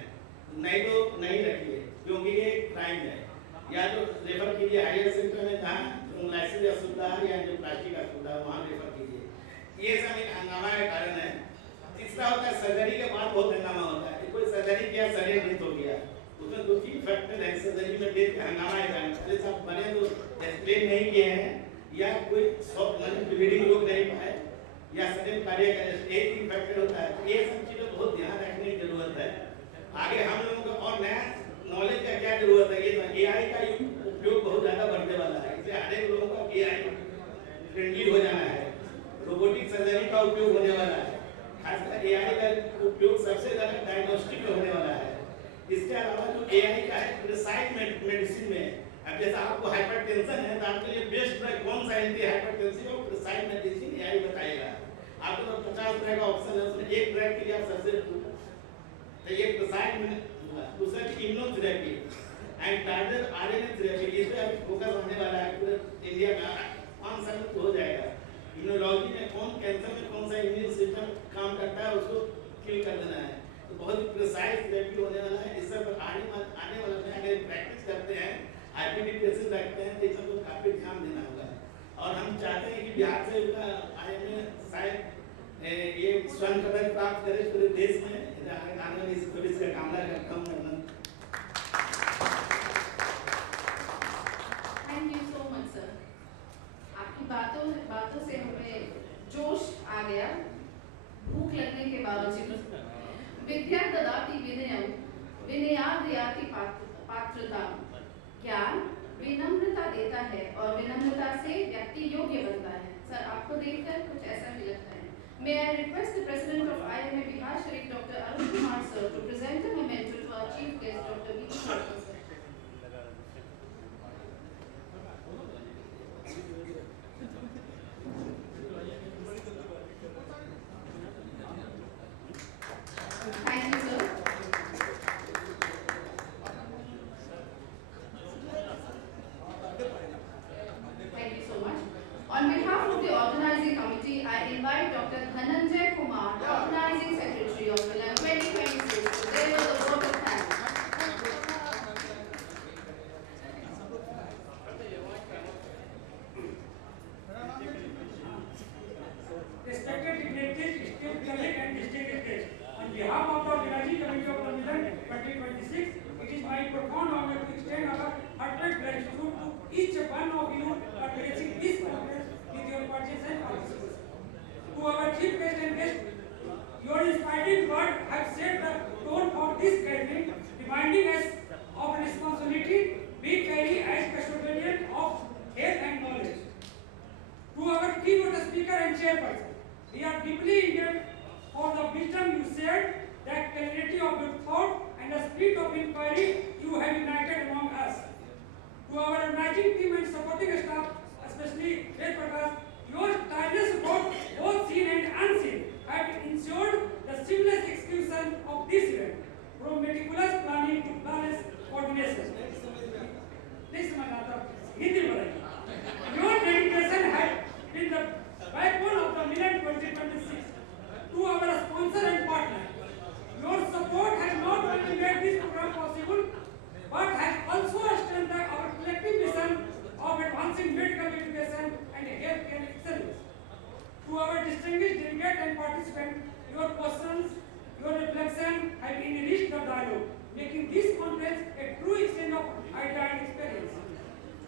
नहीं तो नहीं रखिए क्योंकि ये क्राइम है। या तो रेफर कीजिए हायर सेंटर में जहाँ थ्रोम्बोलाइसिस का सुविधा है या एंजियोप्लास्टी का सुविधा है, वहाँ रेफर कीजिए। ये सब एक हंगामा का कारण है। तीसरा होता है सर्जरी के बाद बहुत हंगामा होता है। कोई सर्जरी किया, सडन डेथ हो गया, उसमें 2-3 फैक्टर है सर्जरी में डेथ का हंगामा है कारण। पहले साहब बने तो एक्सप्लेन नहीं किए हैं, या कोई ब्लीडिंग रोक नहीं पाए, या सडन कार्डियक अरेस्ट, ये 3 फैक्टर होता है। ये सब चीज़ों को बहुत ध्यान रखने की जरूरत है। आगे हम लोगों को और नया नॉलेज का क्या जरूरत है, ये एआई का उपयोग बहुत ज़्यादा बढ़ने वाला है। इसलिए हर एक लोगों को एआई फ्रेंडली हो जाना है। रोबोटिक सर्जरी का उपयोग होने वाला है, खासकर एआई का उपयोग सबसे ज़्यादा डायग्नोस्टिक में होने वाला है। इसके अलावा जो एआई का है प्रिसाइज मेडिसिन में, अब जैसा आपको हाइपरटेंशन है तो आपके लिए बेस्ट ड्रग कौन सा एंटी हाइपरटेंसिव और प्रिसाइज मेडिसिन एआई बताएगा। आपके पास 50 तरह का ऑप्शन है, उसमें एक ड्रग के लिए आप सबसे तो ये प्रिसाइज में। दूसरा की immunotherapy and target RNA therapy, इस पे अभी फोकस होने वाला है पूरे इंडिया में। 5 साल में हो जाएगा। इम्यूनोलॉजी में कैंसर में कौन सा इम्यून सिस्टम काम करता है उसको किल कर देना है, तो बहुत ही प्रिसाइज थेरेपी होने वाला है। इस सब आने वाला में अगर प्रैक्टिस करते हैं, आईपीडी पेशेंट रखते हैं तो इस सब को काफी ध्यान देना होगा। और हम चाहते हैं कि बिहार से आईएमए शायद ये स्वर्ण पदक प्राप्त करे पूरे देश में। इसका कामना करता हूँ। Thank you so much sir. आपकी बातों से हमें जोश आ गया, भूख लगने के बावजूद। विद्या ददाति विनयम विनयादयाति पात्रता, ज्ञान विनम्रता देता है और विनम्रता से व्यक्ति योग्य बनता है। सर आपको देखकर कुछ ऐसा ही लगता है। May I request the President of IMA Biharsharif, Dr. Arun Kumar sir, to present a memento to our Chief Guest, Dr. Medico sir. Thank you, sir. Thank you so much. On behalf of the Organizing Committee, I invite Dr. Dhananjay Kumar, Organizing Secretary of Milan-2026, to deliver the vote of thanks. Respected dignitaries, esteemed colleagues and distinguished guests, on behalf of the Organizing Committee of the Milan-2026, it is my profound honor to extend our heartfelt gratitude to each one of you for gracing this conference with your presence and participation. To our chief guest and guest, your inspiring words have set the tone for this gathering, reminding us of the responsibility we carry as custodians of health and knowledge. Chairperson, we are deeply indebted for the wisdom you shared, that clarity of your thought, and the spirit of inquiry you have united among us. To our organizing team and supporting staff, especially Ved Prakash, your tireless support, both seen and unseen, have ensured the seamless execution of this event, from meticulous planning to flawless coordination. Your dedication has been the backbone of the Milan-2026 to our sponsor and partner. Your support has not only made this program possible, but has also strengthened our collective mission of advancing medical education and healthcare excellence. To our distinguished delegate and participants, your questions, your reflection have enriched the dialogue, making this conference a true exchange of idea and experience.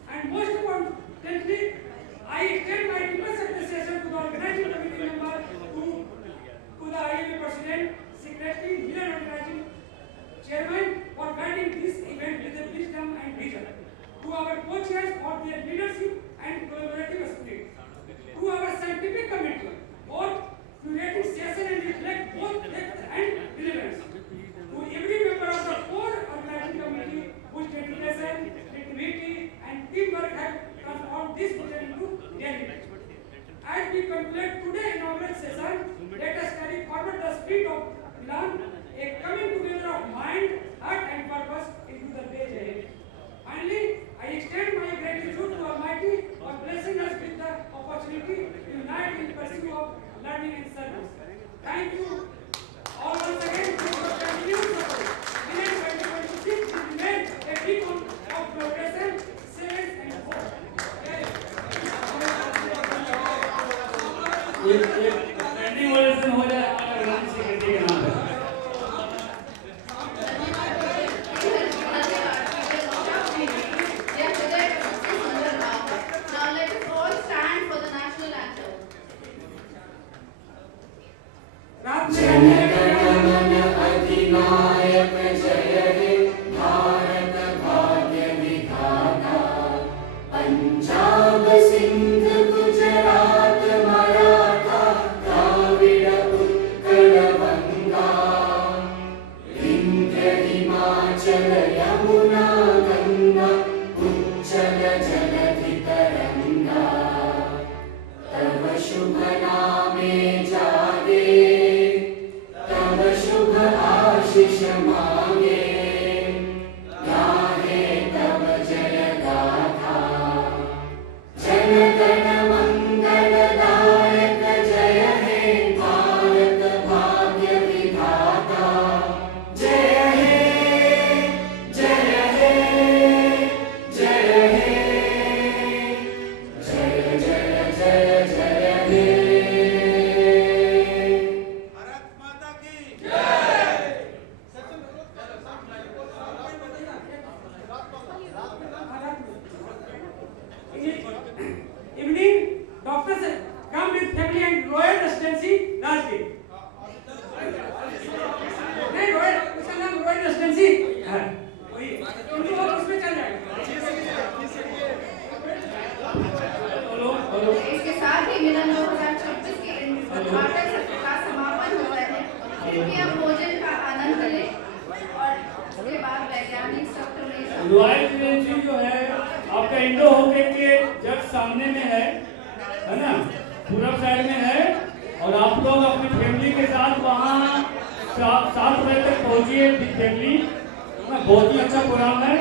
And most importantly, I extend my deepest appreciation to the organizing committee member, to the IAB president, secretary, Milan organizing chairman for guiding this event with a wisdom and vision. To our co-chairs for their leadership and collaborative spirit. To our scientific committee for curating session and reflect both depth and relevance. To every member of the core organizing committee whose dedication, creativity and teamwork have transformed this vision into reality. As we conclude today's inaugural session, let us carry forward the spirit of Milan, a coming together of mind, heart and purpose into the days ahead. Finally, I extend my gratitude to Almighty for blessing us with the opportunity to unite in pursuit of learning and service. Thank you all once again for your continued support. Milan 2026 will remain a beacon of progression, excellence and hope. Standing ovation हो जाए हमारे ग्राम secretary के नाम पे। Now let us all stand for the national anthem. अधिनायक जय हे भारत भाग्य विधाता पंजाब सिंध गुजरात मराठा द्राविड़ उत्कल गंगा विंध्य हिमाचल यमुना गंगा उच्चल जलधि तरंगा तव शुभ नामे जागे तव शुभ आशीष मांगे गाहे तव जय गाथा जन गण मंगल दायक जय हे भारत भाग्य विधाता जय हे जय हे जय हे जय जय जय जय हे Evening, doctors come with family and royal residency, Rajgir. नहीं royal, उसका नाम royal residency है। वही, उनको और उसमें चल जाएगा। इसके साथ ही मिलन 2026 के उद्घाटन सत्र का समापन होता है। कृपया भोजन का आनंद लें और उसके बाद वैज्ञानिक सत्र में रॉयल रेजिडेंसी जो है आपका इंडो होके के जस्ट सामने में है ना, पूरब साइड में है और आप लोग अपनी फैमिली के साथ वहाँ 7 बजे तक पहुँचिए फैमिली। बहुत ही अच्छा प्रोग्राम है।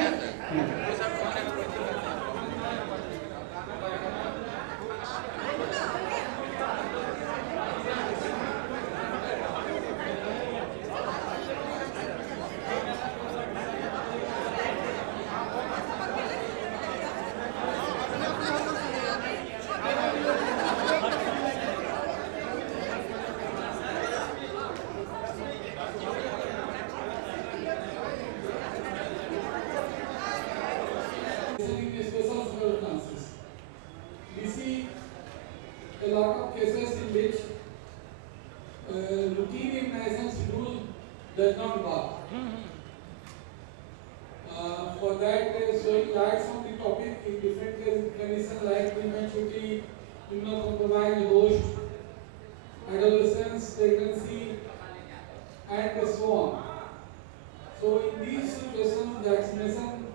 We see a lot of cases in which routine immunization schedule does not work. For that, showing lights on the topic in different conditions like prematurity, immunocompromised host, pregnancy, and so on. So in these situations, vaccination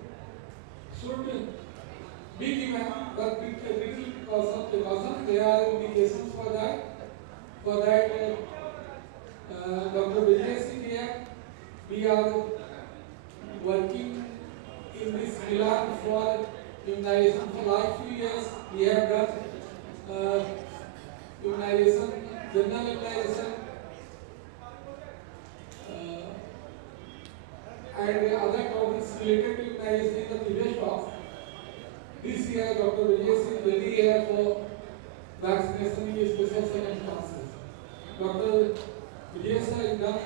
should be given, but with a little precaution. There are indications for that. For that, Dr. Vijay here, we are working in this Milan for immunization for last few years. We have done immunization, general immunization, and other topics related to immunization in the previous talks. This year, Dr. Vijay is ready here for vaccination in special circumstances. Dr. Vijay has done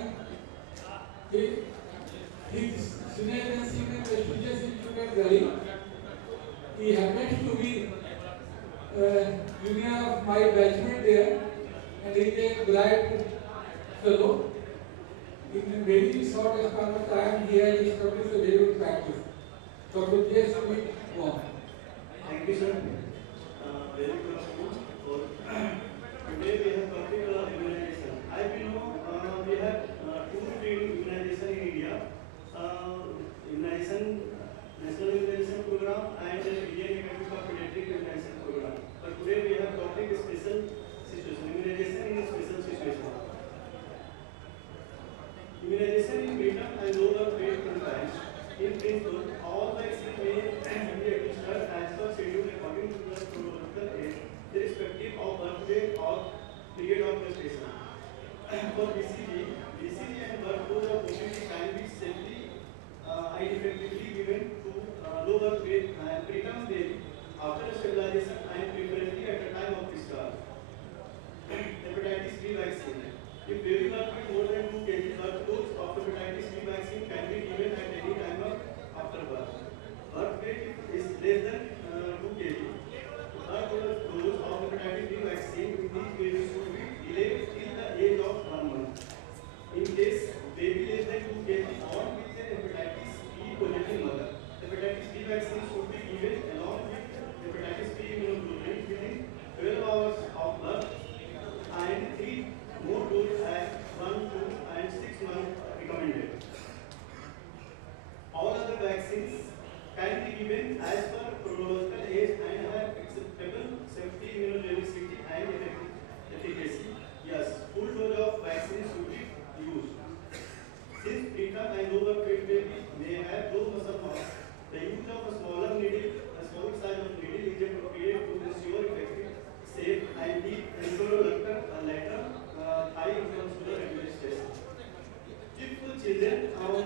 his senior agency in the prestigious institute at Delhi. He happens to be junior of my batchmate there, and he is a bright fellow. In a very short span of time, he has established a very good practice. Dr. Vijay will go on. Thank you, sir. Very good afternoon. Today we have topic immunization. As we know, we have two immunization in India. Immunization, National Immunization Program and Indian Academy of Pediatric Immunization Program. But today we have topic special situation, immunization in a special situation. Immunization in preterm and lower grade infants. In principle, all vaccines may be administered as per schedule according to the chronological age, irrespective of birth weight or period of gestation. For BCG and birth dose of OPD can be safely and effectively given to lower grade and preterm baby after stabilization and preferably at the time of discharge. Hepatitis B vaccine. If baby birth with more than 2 kg, birth dose of hepatitis B vaccine can be given at any time after birth. Birth weight is less than 2 kg. Birth dose of hepatitis B vaccine in these babies should be delayed till the age of 1 month. In case baby less than 2 kg born with a hepatitis B positive mother, hepatitis B vaccine should be given along with hepatitis B immunoglobulin within 12 hours of birth and 3 more doses as 1, 2 and 6 months recommended. All other vaccines can be given as per chronological age and have acceptable safety, immunogenicity and efficacy. Yes, full dose of vaccine should be used. Since preterm and lower grade baby may have low muscle mass, the use of a smaller size of needle is appropriate to ensure effective, safe and deep lateral high intramuscular administration. If children on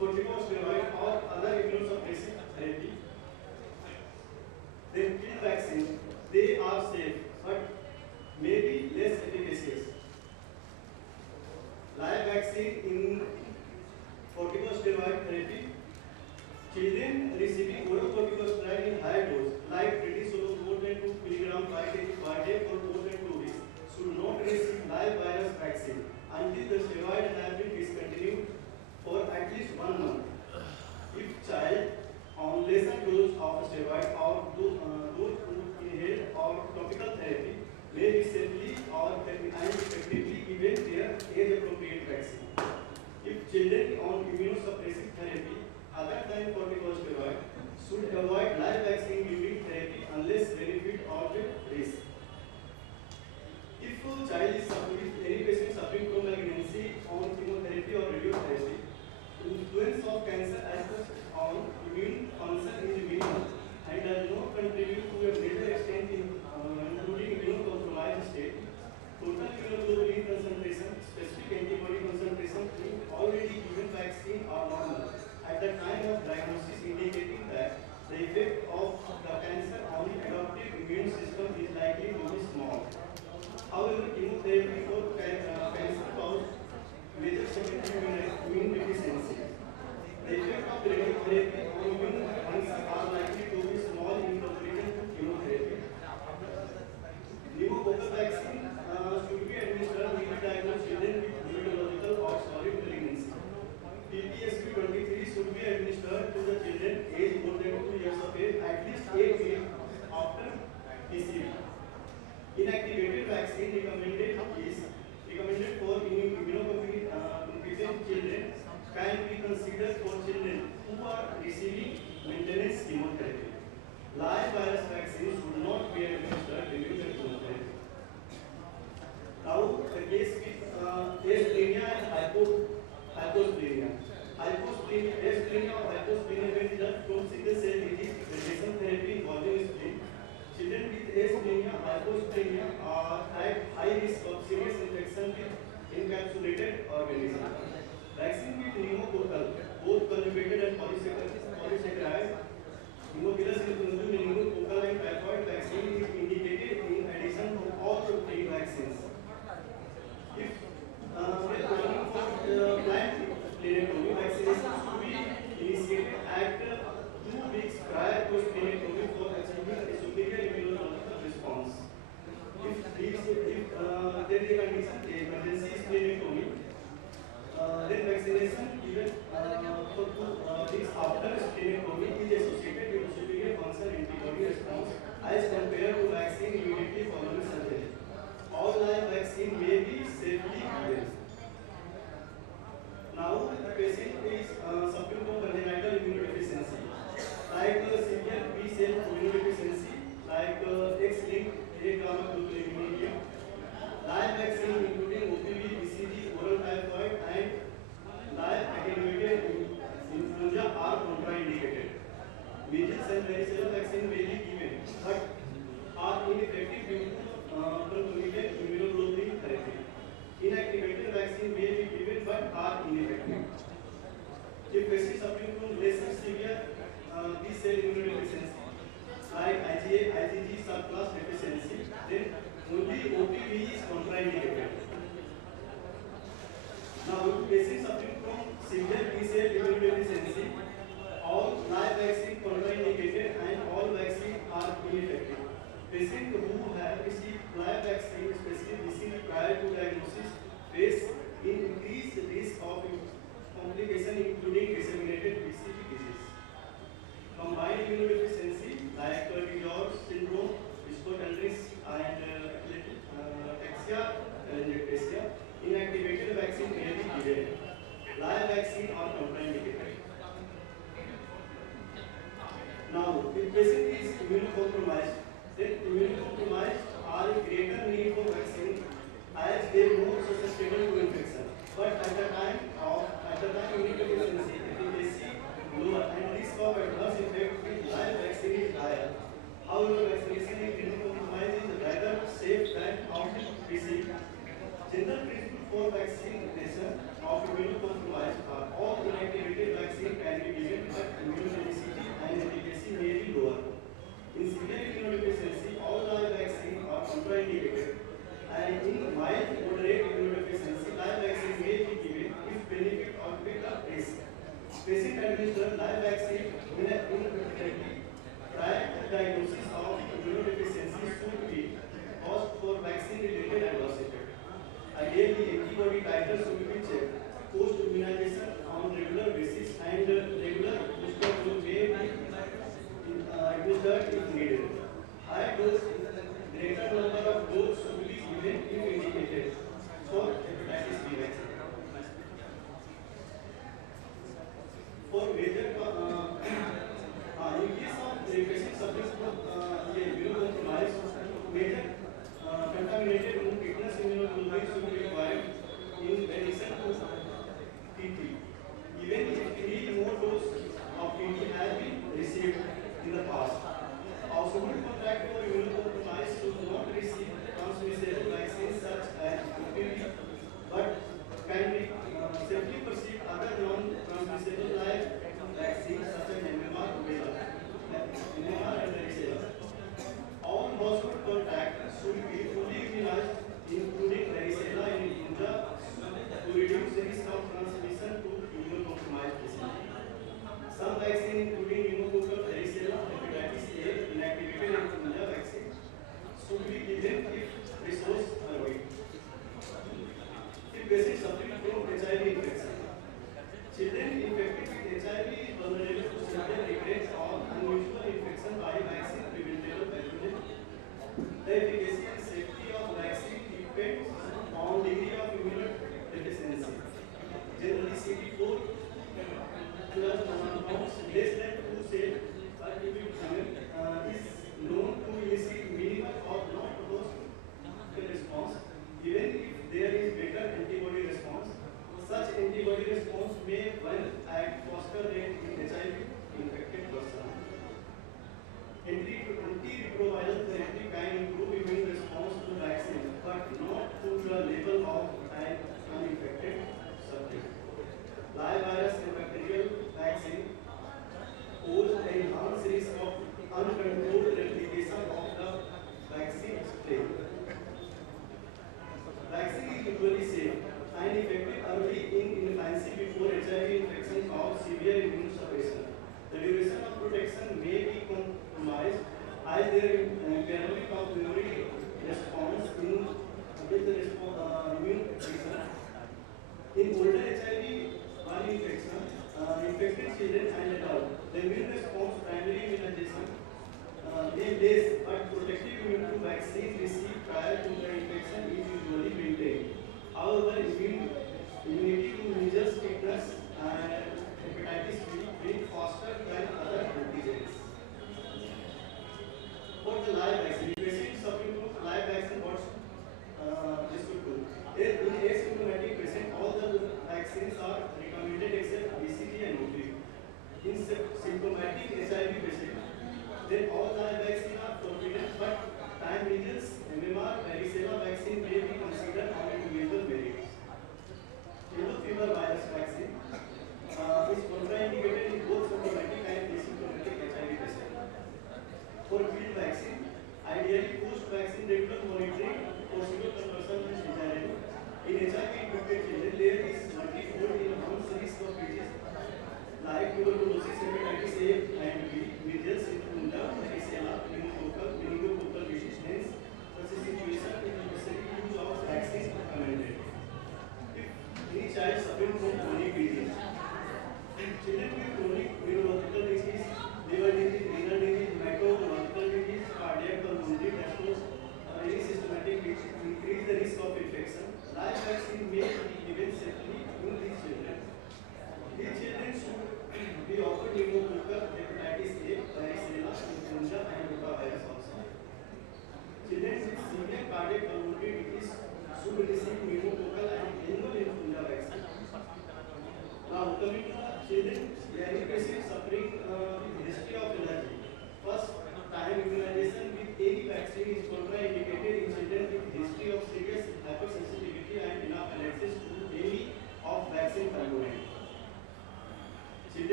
corticosteroid or other immunosuppressive therapy, then pill vaccine, they are safe but may be less efficacious. Live vaccine in corticosteroid therapy, children receiving oral corticosteroid in higher dose, like prednisolone more than 2 mg 5 kg per day for more than 2 weeks, should not receive live virus vaccine until the steroid has been discontinued for at least 1 month. If child on lesser dose of steroid or those who inhale or topical therapy may be safely or effectively given their age-appropriate vaccine. If children on immunosuppressive therapy other than corticosteroid should avoid live vaccine during therapy unless benefit outweigh risk. If a child is suffering, any patient suffering from malignancy on chemotherapy or radiotherapy, influence of cancer aspects on immune function is minimal and does not contribute to a major extent including immunocompromised state. Total immunoglobulin concentration, specific antibody concentration in already given vaccine are normal at the time of diagnosis, indicating that the effect of the cancer on the adaptive immune system is likely to be small. However, chemotherapy for risk of serious infection with encapsulated organism. Vaccine with pneumococcal, both conjugated and polysaccharide, Pneumococcal pneumococcal and typhoid vaccine is indicated in addition to all three vaccines. If we are planning for planned plenectomy, vaccination should be initiated at 2 weeks prior to plenectomy for achieving a superior immunological response. If there is a condition, the emergency is plenectomy, then vaccination even for 2 weeks after plenectomy is associated with superior function antibody response as compared to vaccine immediately following surgery. All live vaccine may be safely given. Now, the patient is suffering from congenital immunodeficiency, like severe B-cell immunodeficiency, like X-linked agramaglobulinemia. Live vaccine including OPV, BCG, oral typhoid, and live attenuated influenza are contraindicated. Measles and varicella vaccine may be given, but are ineffective due to concomitant immunoglobulin therapy. Inactivated vaccine may be given, but are ineffective. If patient suffering from less severe B-cell immunodeficiency, like IgA, IgG subclass deficiency, then only OPV is contraindicated. Now, if patient suffering from severe B-cell immunodeficiency, all live vaccine contraindicated and all vaccines are ineffective. Patients who have received live vaccine, especially BCG prior to diagnosis, face increased risk of complication including disseminated BCG disease. Combined immunodeficiency like DIOR syndrome, Viscotalris and ataxia, telangiectasia, inactivated vaccine may be given. Live vaccine are contraindicated. Now, if patient is immunocompromised, then immunocompromised are a greater need for vaccine as they are more susceptible to infection. But at the time immunodeficiency, efficacy lower and risk of adverse effect with live vaccine is higher. However, vaccination in immunocompromised is rather safe than not received. General principle for vaccination of immunocompromised are all inactivated vaccine can be given, but immunogenicity and efficacy may be lower. In severe immunodeficiency, all live vaccines are contraindicated, and in mild moderate immunodeficiency, live vaccine may be given if benefit outweigh the risk. Patient administered live vaccine ineffectively prior to diagnosis of immunodeficiency should be caused for vaccine-related adverse effect. Ideally, antibody titers should be checked post-immunization on regular basis, and regular booster dose may be administered if needed. Higher dose, greater number of doses should be given if indicated.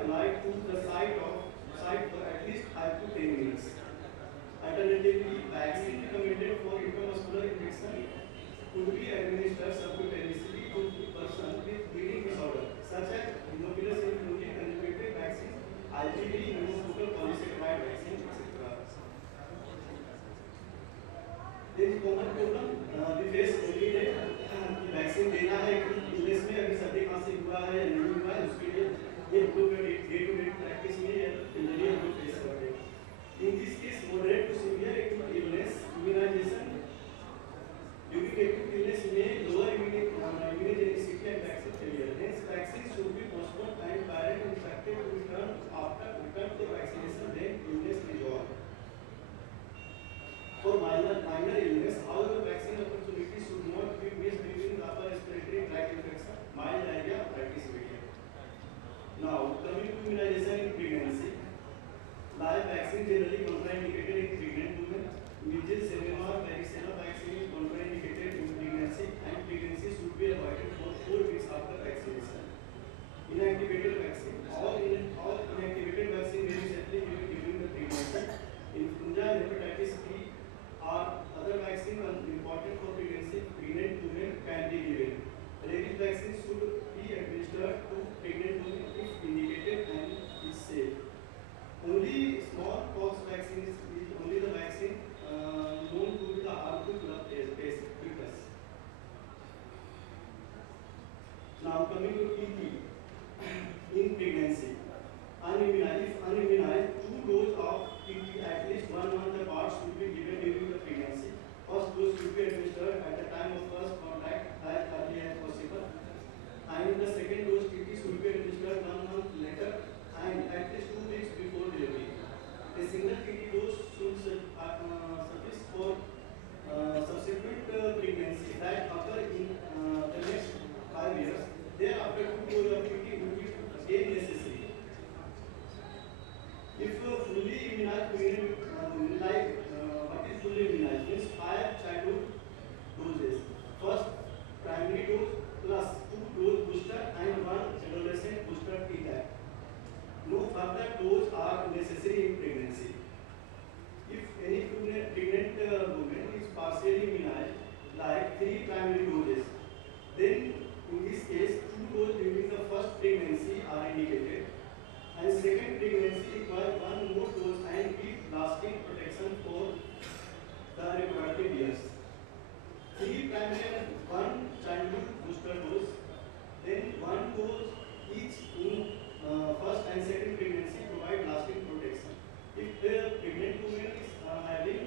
applied to the site for at least 5 to 10 minutes. Alternatively, vaccine recommended for intramuscular injection could be administered subcutaneously to the person with bleeding disorder, such as hemophilus influenzae conjugated vaccine, IgG, pneumococcal polysaccharide vaccine, etc. There is common problem we face every day. Vaccine देना है US में अभी सर्दी खांसी हुआ है या नहीं हुआ है उसके लिए ये लोग डे टू डे प्रैक्टिस में जनरली हम लोग फेस करते हैं. In this case, moderate to severe acute illness, immunization during acute illness may lower immunogenicity and vaccine failure. Hence, vaccine should be postponed and parent infected to return to vaccination when illness resolved. For minor illness, however, vaccine opportunity should not be missed during the upper respiratory tract infection, mild diarrhea, otitis media. Now, coming to immunization in pregnancy, live vaccine generally contraindicated in pregnant women. Measles, MMR, varicella vaccine is contraindicated in pregnancy, and pregnancy should be avoided for 4 weeks after vaccination. Inactivated vaccine, all inactivated vaccine may be safely given during the pregnancy. Influenza and hepatitis B are other vaccines important for pregnancy. Pregnant women can be given. Rabies vaccine should be administered to pregnant women if indicated and is safe. Only smallpox vaccine is only the vaccine known to be the harmful to the fetus. Now coming to TB in pregnancy. Unimmunized, 2 doses of TB at least 1 month apart should be given during the pregnancy. First dose should be administered at the time of first contact as early as possible. And the second dose TB should be administered 1 month later and at least 2 weeks before delivery. A single TB dose should suffice for subsequent pregnancy that occur in the next 5 years. Thereafter, 2 doses of TB will be again necessary. If fully immunized pregnant what is fully immunized means 5 childhood doses. First primary dose plus 2 dose booster and 1 adolescent booster T-tag. No further dose are necessary in pregnancy. If any pregnant woman is partially immunized, like 3 primary doses, then in this case 2 doses during the first pregnancy are indicated, and second pregnancy requires 1 more dose and give lasting protection for the reproductive years. 3 primary and 1 childhood booster dose, then 1 dose each in first and second pregnancy provide lasting protection. If the pregnant woman is having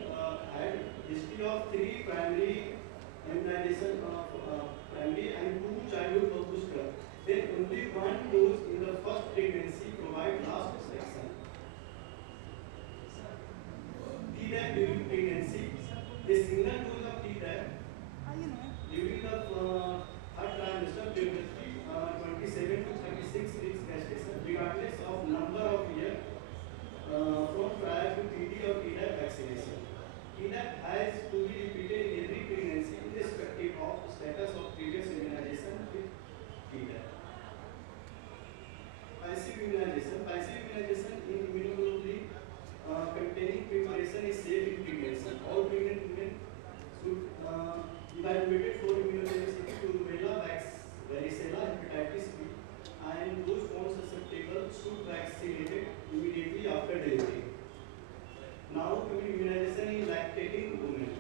had history of 3 primary immunization of primary and 2 childhood booster, then only 1 dose in the first pregnancy provide last protection. T-tag during pregnancy, a single dose of T-tag during the third trimester pregnancy 27 to 36 weeks gestation, regardless of number of years from prior to TB or T-tag vaccination. T-tag has to be repeated in every pregnancy irrespective of status of previous immunization with T-tag. Passive immunization in immunoglobulin containing preparation is safe in pregnancy. All pregnant women should evaluated for immunogenicity to rubella, varicella, hepatitis B, and those found susceptible should vaccinated immediately after delivery. Now coming immunization in lactating women.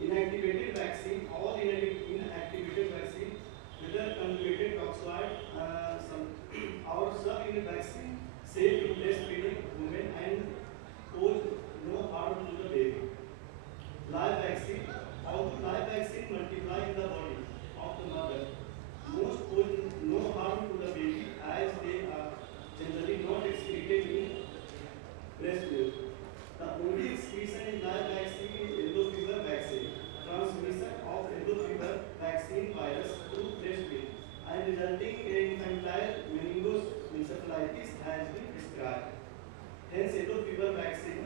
Inactivated vaccine, all inactivated vaccine, whether conjugated toxoid, or sub-unit vaccine, safe in breastfeeding women and pose no harm to the baby. Live vaccine, although live vaccine multiply in the body of the mother, most pose no harm to the baby as they are generally not excreted in breast milk. The only excretion in live vaccine is yellow fever vaccine. Transmission of yellow fever vaccine virus through breast milk and resulting in infantile meningoencephalitis has been prescribed. Hence, yellow fever vaccine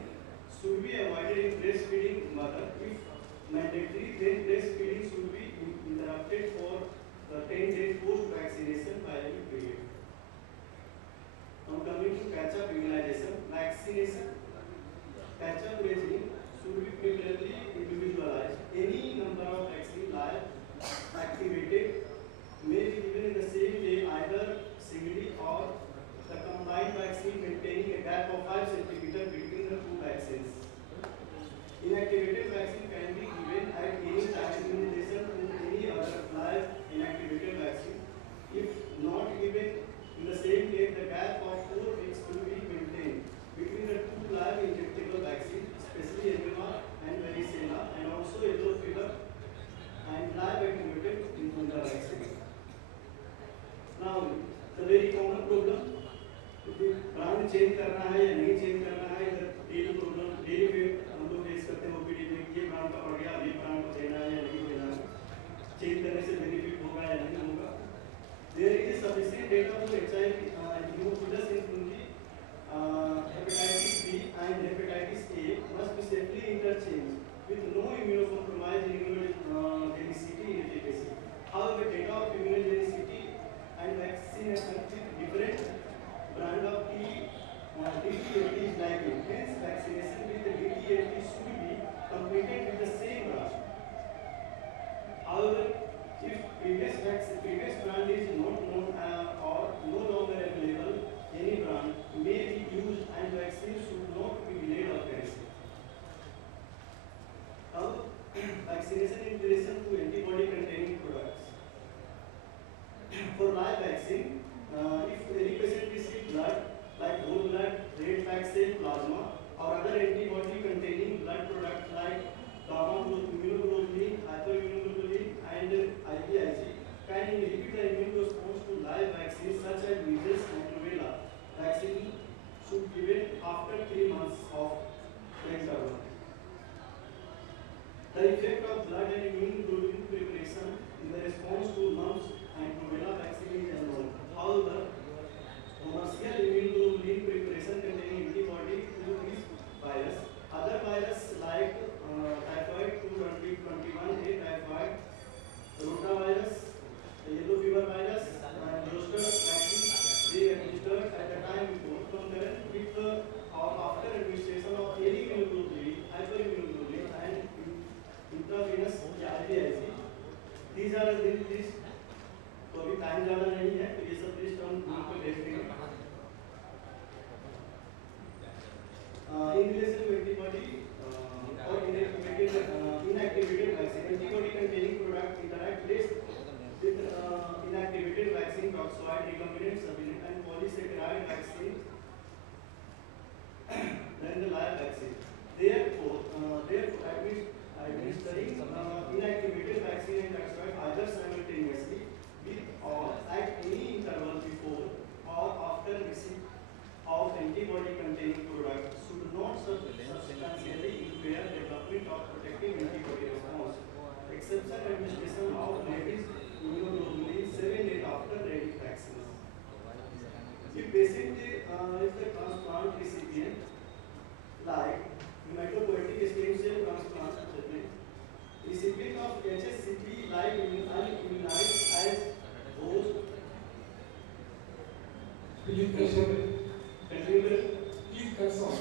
should be avoided in breastfeeding mother. If mandatory, then breastfeeding should be interrupted for the 10-day post-vaccination period. catch-up immunization, vaccination. Catch-up regime should be preferably individualized. Any number of vaccine live activated may be given in the same day, either singly or the combined vaccine maintaining a gap of 5 cm between the two vaccines. Inactivated vaccine can be given at any time in addition to any other live inactivated vaccine. If not given in the same day, the gap of 4 weeks will be maintained between the two live injectable vaccines, especially MMR and varicella, and also yellow fever and live activated influenza vaccine. Now, the very common problem, brand change करना है या नहीं change करना है, daily problem daily हम लोग face करते हैं ओपीडी में, ये ब्रांड का पड़ गया, ये ब्रांड को देना है या नहीं देना है, चेंज करने से बेनिफिट होगा या नहीं होगा. There is sufficient data for HIV, hemophilus influenzae, hepatitis B and hepatitis A must be safely interchanged with no immunocompromised immunogenicity in efficacy. However, data of immunogenicity and vaccination with different brand of DTLT is lacking. Hence, vaccination with the DTLT should be completed with the same brand. However, if previous brand is not known or no longer available, any brand may be used and vaccine should not be delayed or cancelled. Now, vaccination in relation to antibody containing products. For live vaccine, if any patient receives blood like whole blood, red fat cell, plasma, or other antibody containing blood products like gamma immunoglobulin, hyperimmunoglobulin, and IVIG, can inhibit the immune response to live vaccines such as measles and rubella. Vaccine should be given after 3 months of interval. The effect of blood and immunoglobulin preparation in the response to mumps and rubella vaccine is unknown. However, commercial immunoglobulin preparation containing antibody to this virus, other viruses like typhoid 2021A typhoid, rotavirus, yellow fever virus, and zoster vaccine, they administered at the time before, concurrent with or after administration of any immunoglobulin, hyperimmunoglobulin, and intravenous IVIG. These are the list. तो अभी time ज़्यादा नहीं है, तो ये सब list हम group पे भेज देंगे. In relation to antibody or inactivated vaccine, antibody containing product interact less with inactivated vaccine, toxoid, recombinant, subunit, and polysaccharide vaccine than the live vaccine. Therefore, administering inactivated vaccine and toxoid either simultaneously or at any interval before or after receipt of antibody containing product should not substantially impair development of protective antibody response. Exception administration of rabies immunoglobulin 7 days after rabies vaccine. If patient is the transplant recipient, like hematopoietic stem cell transplant recipient of HSCT live unimmunized as host. Please consult.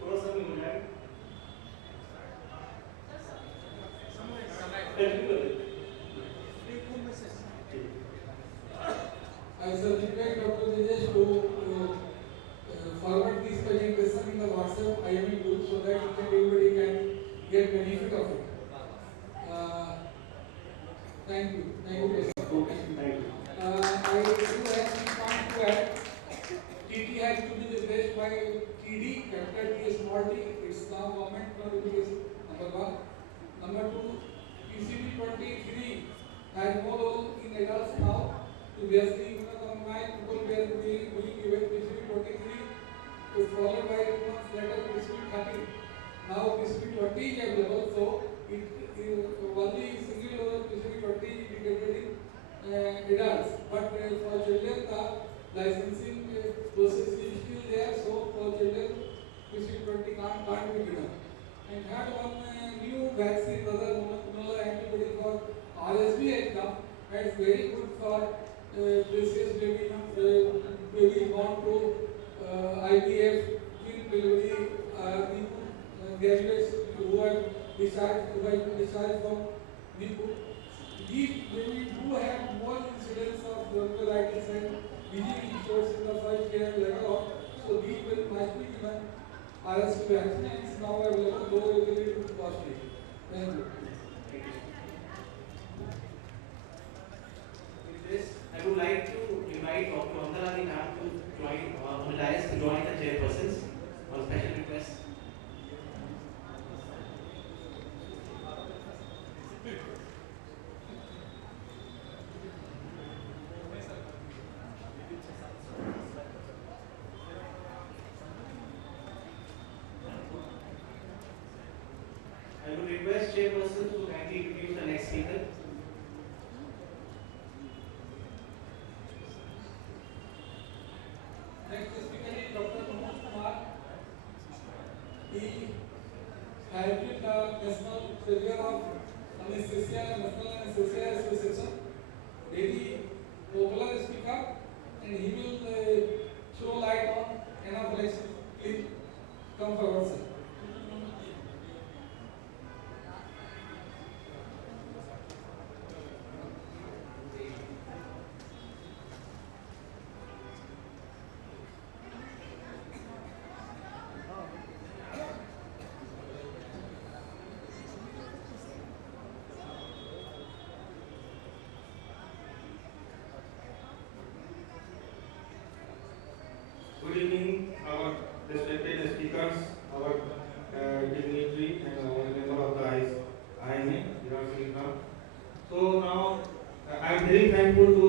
थोड़ा सा में हो जाए. I subject Dr. Dinesh to forward this presentation in the WhatsApp IME group so that everybody can get benefit of it. Thank you. Thank you. I do have some point to add. TT has to be replaced by TD, capital T, small t. It's now government notification, number 1. Number 2, PCV 23 has no role in adults now. Previously, immunocompromised people were being given PCV 23, is followed by 2 months later PCV 30. Now PCV 20 is available, so it only single dose PCV 20 is indicated in adults. But for children, the licensing process is still there, so for children PCV 20 can't be given. And had one new vaccine, other monoclonal antibody for RSV has come, and it's very good for precious baby born to IVF, twin delivery, graduates who are discharged from Medico. These baby do have more incidence of bronchiolitis and bleeding episodes in the first year later on. So these will must be given RSV vaccine. It is now available, though it will be costly. Thank you. With this, I would like to invite Dr. Nalanda ma'am to join on the dais to join the chairpersons on special request. I would request chairperson to kindly introduce the next speaker. Next speaker is Dr. Kumar. He has been the National Treasurer of Anesthesia and National Anesthesia Association. Very popular speaker, and he will throw light on anaphylaxis. Please come forward, sir. Good evening, our respected speakers, our dignitary and our member of the IMA, Biharsharif. So now I am very thankful to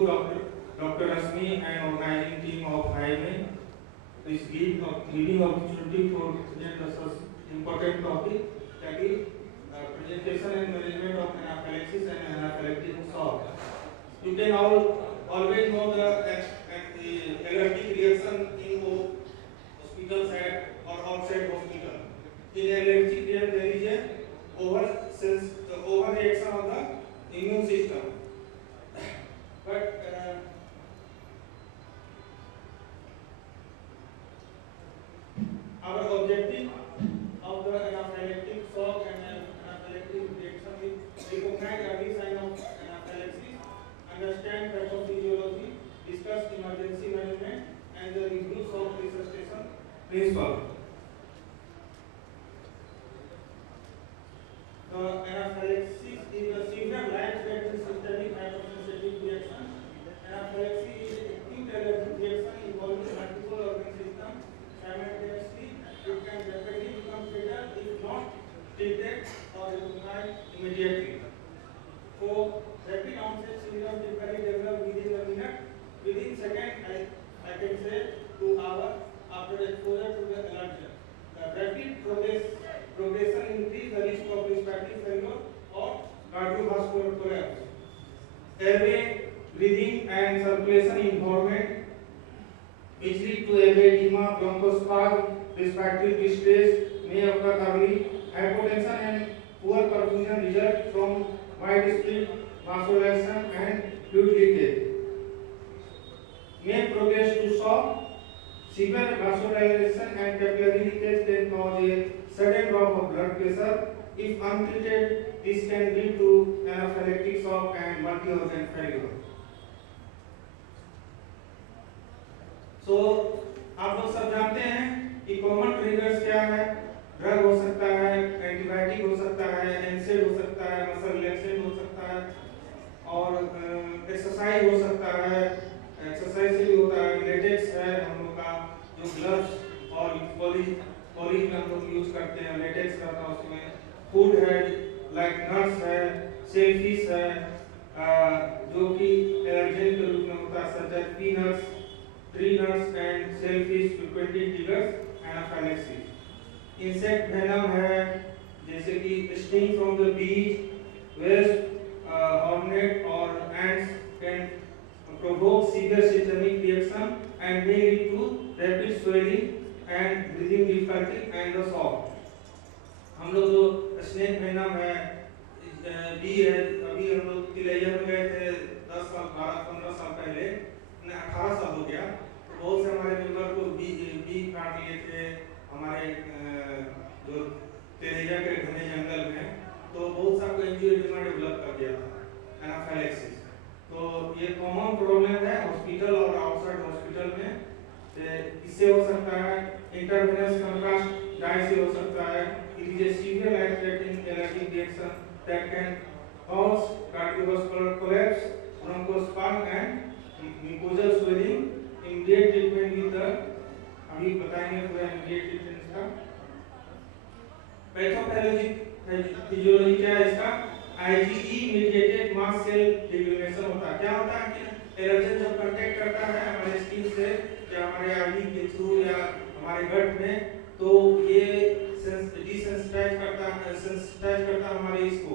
Dr. Rasmi and organizing team of IMA this giving opportunity for present such important topic, that is presentation and management of anaphylaxis and anaphylactic shock. You can always know the allergic reaction in hospital side or outside hospital. In allergic reaction there is a overreaction of the immune system. But our objective of the anaphylactic shock and anaphylactic reaction is recognize early sign of anaphylaxis, understand pathophysiology, discuss emergency management and the review shock resuscitation principle. The anaphylaxis is a severe life-threatening systemic hypersensitive reaction. Anaphylaxis is an acute allergic reaction involving multiple organ systems simultaneously. It can rapidly become fatal if not treated or recognized immediately. So, rapid onset syndrome typically develop within a minute. Within second, I can say 2 hours after exposure to the allergen. The rapid progression increase the risk of respiratory failure or cardiovascular collapse. Airway, breathing and circulation involvement which lead to airway edema, bronchospasm, respiratory distress may occur early. Hypotension and poor perfusion result from widespread vasodilation and fluid leakage. May progress to shock. Severe vasodilation and capillary leakage can cause a sudden drop of blood pressure. If untreated, this can lead to anaphylactic shock and multi-organ failure. So, आप लोग सब जानते हैं कि common triggers क्या है? Drug हो सकता है, एंटीबायोटिक हो सकता है, एनसेड हो सकता है, मसल रिलैक्सेंट हो सकता है, और एक्सरसाइज हो सकता है। एक्सरसाइज से भी होता है, लेटेक्स है हम लोग का, जो ग्लव्स और पॉलिश में हम लोग यूज करते हैं, लेटेक्स रहता है उसमें। फूड है, लाइक नट्स है, सेलफिश है, जो कि एलर्जेन के रूप में होता है, such as peanuts, tree nuts and shellfish frequently triggers anaphylaxis. Insect venom है, जैसे कि sting from the bees, wasp, hornet or ants can provoke severe systemic reaction and may lead to rapid swelling and breathing difficulty and the shock. हम लोग जो snake venom है, B है, अभी हम लोग तिलैया में गए थे 10 साल 12-15 साल पहले 18 साल हो गया, तो बहुत से हमारे मेंबर को बी काट लिए थे हमारे जो तेलिया के घने जंगल में, तो बहुत सा एंजियोडेमा डेवलप कर दिया था एनाफाइलेक्सिस। तो ये कॉमन प्रॉब्लम है हॉस्पिटल और आउटसाइड हॉस्पिटल में। इससे हो सकता है इंटरवेनस कंट्रास्ट डाई से हो सकता है। It is a severe life threatening allergic reaction that can cause cardiovascular collapse, bronchospasm and mucosal swelling. Immediate treatment with the, अभी बताएंगे पूरा इमीडिएट ट्रीटमेंट का। पैथोफिजियोलॉजी क्या है इसका? IgE mediated mast cell degradation होता है। क्या होता है कि एलर्जन जब कांटेक्ट करता है हमारे स्किन से या हमारे आईवी के थ्रू या हमारे गट में, तो ये डिसेंसिटाइज करता हमारे इसको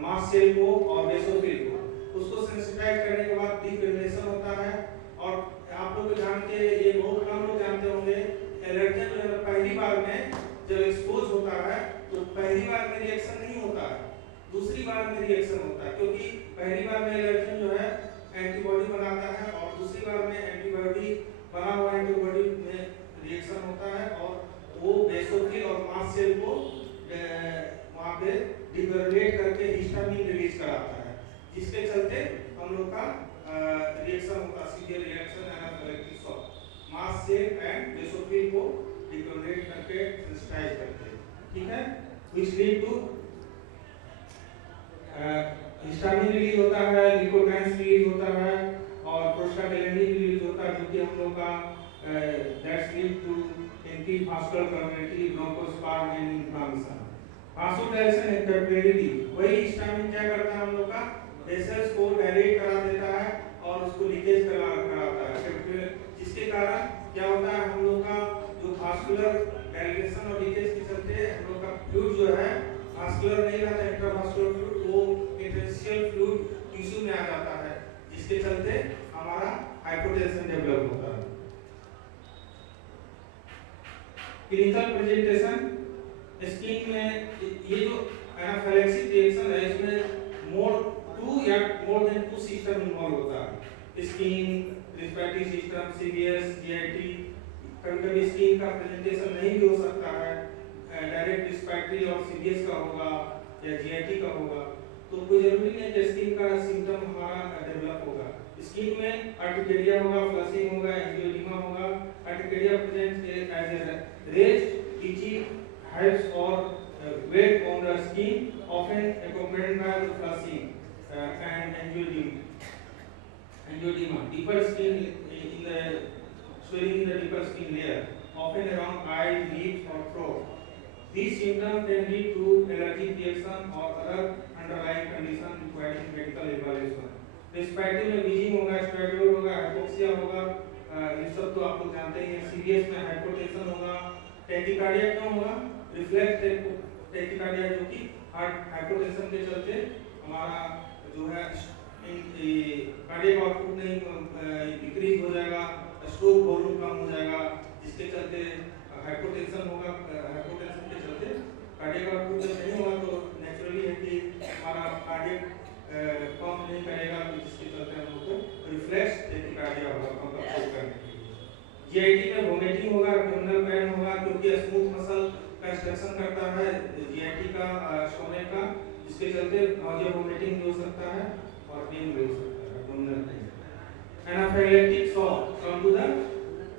मास्ट सेल को और बेसोफिल को। उसको सेंसिटाइज करने के बाद डिग्रेडेशन होता है। और आप लोग जानते हैं, ये बहुत कम लोग जानते होंगे, एलर्जन जो है पहली बार में जब एक्सपोज होता है तो पहली बार में रिएक्शन नहीं होता है, दूसरी बार में रिएक्शन होता है। क्योंकि पहली बार में एलर्जन जो है एंटीबॉडी बनाता है और दूसरी बार में एंटीबॉडी बना हुआ एंटीबॉडी में रिएक्शन होता है और वो बेसोफिल और मास्ट सेल को वहाँ पे डिग्रेडेट करके हिस्टामिन रिलीज कराता है, जिसके चलते हम लोग का रिएक्शन होता है, severe reaction anaphylactic shock. Mast cell and basophil को डिग्रेडेट करके सेंसिटाइज करते हैं, ठीक है। Which lead to histamine release होता है, लिकोट्राइन्स रिलीज होता है और प्रोस्टाग्लैंडिन रिलीज होता है, जो कि हम लोग का that's lead to increase vascular permeability, bronchospasm and inflammation. Vasodilation and capillary, वही हिस्टामिन क्या करता है हम लोग का वेसल्स को डायलेट करा देता है और उसको लीकेज कराता है, जिसके कारण क्या होता है हम लोग का जो वास्कुलर डायलेशन और लीकेज के चलते हम लोग का फ्लूइड जो है वास्कुलर नहीं रहता, इंट्रावास्कुलर फ्लूइड वो इंटरस्टिशियल फ्लूइड टिश्यू में आ जाता है, जिसके चलते हमारा हाइपोटेंशन डेवलप होता है। क्लिनिकल प्रेजेंटेशन, स्किन में ये जो एनाफिलैक्सिक रिएक्शन है इसमें more than two system involve होता है। Skin, respiratory system, CVS, GIT. कभी-कभी स्किन का प्रेजेंटेशन नहीं भी हो सकता है, डायरेक्ट रिस्पिरेटरी और सीवीएस का होगा या जीआईटी का होगा, तो कोई जरूरी नहीं है कि स्किन का सिम्टम हमारा डेवलप होगा। स्किन में अर्टिकेरिया होगा, फ्लशिंग होगा, एंजियोडेमा होगा। Urticaria present as a raised, itchy, hives or weight on the skin, often accompanied by the flushing and angioedema. Deeper skin in the swelling in the deeper skin layer, often around eyes, lips or throat. These symptoms can lead to allergic reaction or other underlying condition requiring medical evaluation. Respiratory में wheezing होगा, स्पेडियोल होगा, hypoxia होगा, ये सब तो आप लोग जानते ही हैं। सीरियस में हाइपोटेंशन होगा, टैकीकार्डिया क्यों होगा? रिफ्लेक्स टैकीकार्डिया, जो कि हार्ट हाइपोटेंशन के चलते हमारा जो है कार्डियक आउटपुट नहीं डिक्रीज हो जाएगा, स्ट्रोक वॉल्यूम कम हो जाएगा, जिसके चलते हाइपोटेंशन होगा। हाइपोटेंशन के चलते कार्डियक आउटपुट जब नहीं होगा तो नेचुरली है कि हमारा कार्डियक पंप नहीं करेगा, जिसके चलते हम लोग को रिफ्लेक्स टैकीकार्डिया होगा पंप अप करने के लिए। जीआईटी में वोमिटिंग होगा, एब्डोमिनल पेन होगा, क्योंकि स्मूथ मसल कंस्ट्रक्शन करता है जीआईटी का स्टोमक का, जिसके चलते नॉजिया वोमिटिंग भी हो सकता है और पेन भी हो सकता है, abdominal pain. Anaphylactic shock, come to the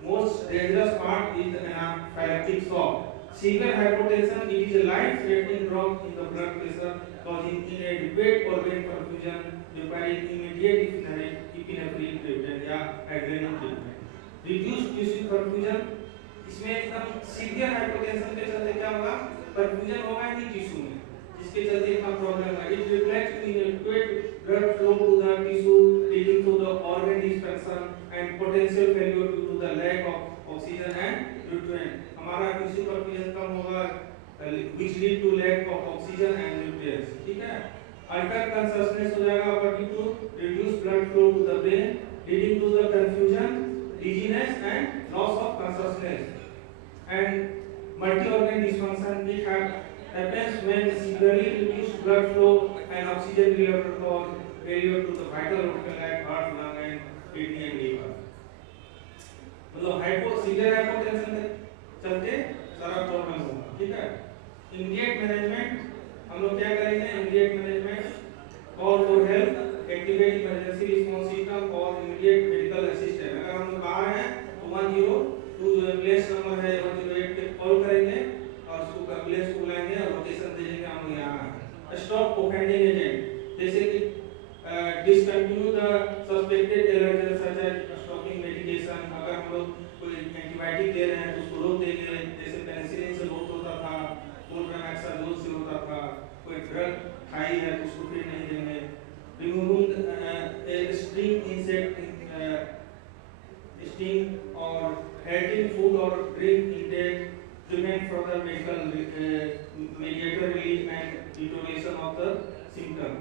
most dangerous part is anaphylactic shock. Severe hypotension, it is a life-threatening drop in the blood pressure, causing inadequate organ perfusion, requiring immediate epinephrine treatment या adrenaline treatment. Reduced tissue perfusion, इसमें एकदम severe hypotension के चलते क्या होगा? Perfusion होगा नहीं tissue में, जिसके चलते इतना प्रॉब्लम है. It reflects to inadequate blood flow to the tissue, leading to the organ dysfunction and potential failure due to the lack of oxygen and nutrient. हमारा टिश्यू परफ्यूजन कम होगा, which lead to lack of oxygen and nutrients. ठीक है? Altered consciousness हो जाएगा, but due to reduced blood flow to the brain, leading to the confusion, dizziness and loss of consciousness. And multi-organ dysfunction, it happens when severely reduced blood flow and oxygen level cause failure to the vital organ like heart, lung and kidney and liver. मतलब severe hypotension के चलते सारा problem होगा, ठीक है। Immediate management हम लोग क्या करेंगे, immediate management call for help, activate emergency response system और इमीडिएट मेडिकल असिस्टेंट। अगर हम लोग बाहर हैं तो 102 जो एम्बुलेंस नंबर है 108 पे कॉल करेंगे और उसको एम्बुलेंस को बुलाएंगे और लोकेशन दे देंगे हम लोग यहाँ हैं। स्टॉप ऑफेंडिंग एजेंट, जैसे कि discontinue the suspected allergen such as stopping medication. अगर हम लोग कोई एंटीबायोटिक दे रहे हैं तो उसको रोक देंगे, जैसे पेनिसिलिन से बहुत होता था, मोलरामेक्साजोल से होता था, कोई ड्रग खाई है तो उसको फिर नहीं देंगे। Removing a string insect sting और halting food or drink intake, prevent further medical mediator relief and utilization of the symptom।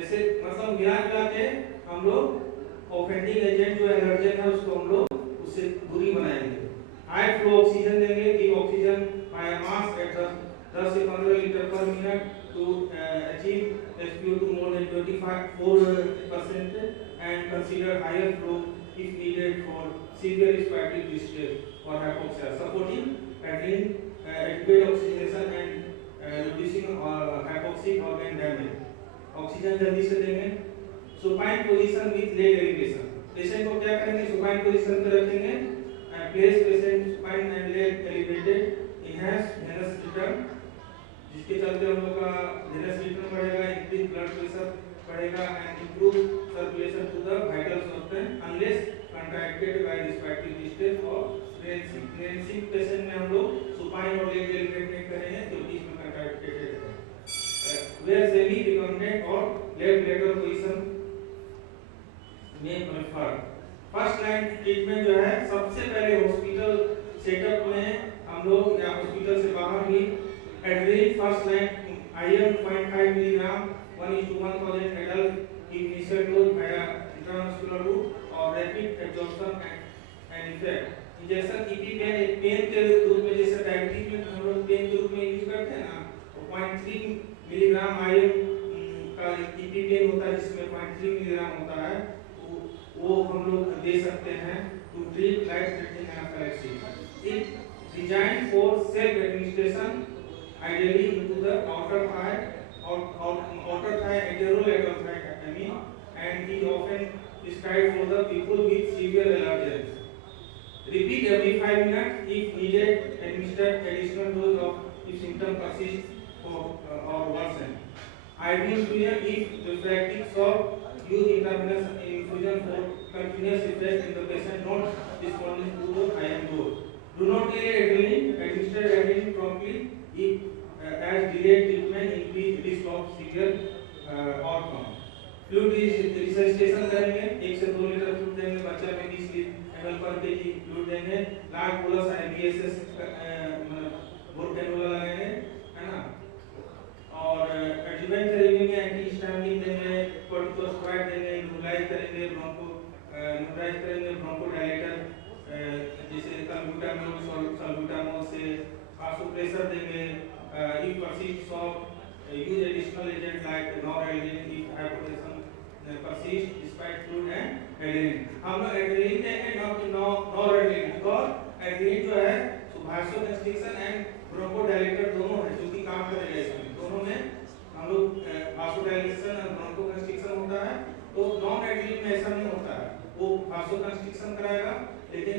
ऐसे मतलब मिला के हम लोग ऑफेंडिंग एजेंट जो एलर्जन है उसको हम लोग उससे दूरी बनाएंगे। हाई फ्लो ऑक्सीजन देंगे, give oxygen by mass at 10 से 15 लीटर पर minute to achieve SpO2 more than 4% and consider higher flow if needed for severe respiratory distress or hypoxia, supporting adequate oxygenation and reducing hypoxic organ damage। Oxygen जल्दी से देंगे। Supine position with leg elevation, patient को क्या करेंगे, supine position पे रखेंगे, place patient supine and leg elevated, enhance venous return, जिसके चलते हम लोग का वेनस रिटर्न बढ़ेगा, इंक्रीज ब्लड प्रेशर बढ़ेगा and improve circulation to the vital organ unless contraindicated by respiratory distress और रेंसिंग पेशेंट में हम लोग सुपाइन और लेग एलिवेट नहीं करेंगे क्योंकि इसमें कंट्रैक्टेड है। where semi recumbent or left lateral position में preferred। फर्स्ट लाइन ट्रीटमेंट जो है सबसे पहले हॉस्पिटल सेटअप में हम लोग या हॉस्पिटल से बाहर भी adrenaline first line IM 0.5 milligram 1:1000 adult initial dose via intramuscular route और rapid absorption and effect. Injection EpiPen के रूप में, जैसे डायबिटीज में हम लोग पेन के रूप में यूज करते हैं ना, 0.3 मिलीग्राम IM का ईपी पेन होता है जिसमें 0.3 मिलीग्राम होता है, वो हम लोग दे सकते हैं to treat life threatening anaphylaxis. It designed for self administration ideally into the outer thigh anterolateral thigh I mean, and is often prescribed for the people with severe allergens। Repeat every 5 minutes if needed, administer additional dose of if symptom persist or worsen। IV infusion if refractory shock, use intravenous infusion for continuous effect in the patient not responding to the IM dose। Do not delay adrenaline, administer adrenaline promptly if as delayed treatment increase risk of severe outcome। Fluid resuscitation करेंगे, 1 से 2 litre fluid देंगे, बच्चा में 20 ml पर KG fluid देंगे, large bolus IBSS bore cannula लगाएंगे, है ना। और एडजुवेंट थेरेपी में एंटीहिस्टामिन देंगे, कोर्टिकोस्टेरॉइड देंगे, न्यूट्राइज करेंगे ब्रोंकोडायलेटर जैसे सल्ब्यूटामोल से वासोप्रेसर देंगे। If persist of use additional agent like noradrenaline if hypotension persist despite fluid and adrenaline। हम लोग adrenaline देंगे noradrenaline because adrenaline जो है vasoconstriction and bronchodilator दोनों है जो कि काम करेगा इसमें, दोनों में हम लोग vasodilation और bronchoconstriction होता है, तो नॉन एड्रेनलिन में ऐसा नहीं होता है, वो vasoconstriction कराएगा लेकिन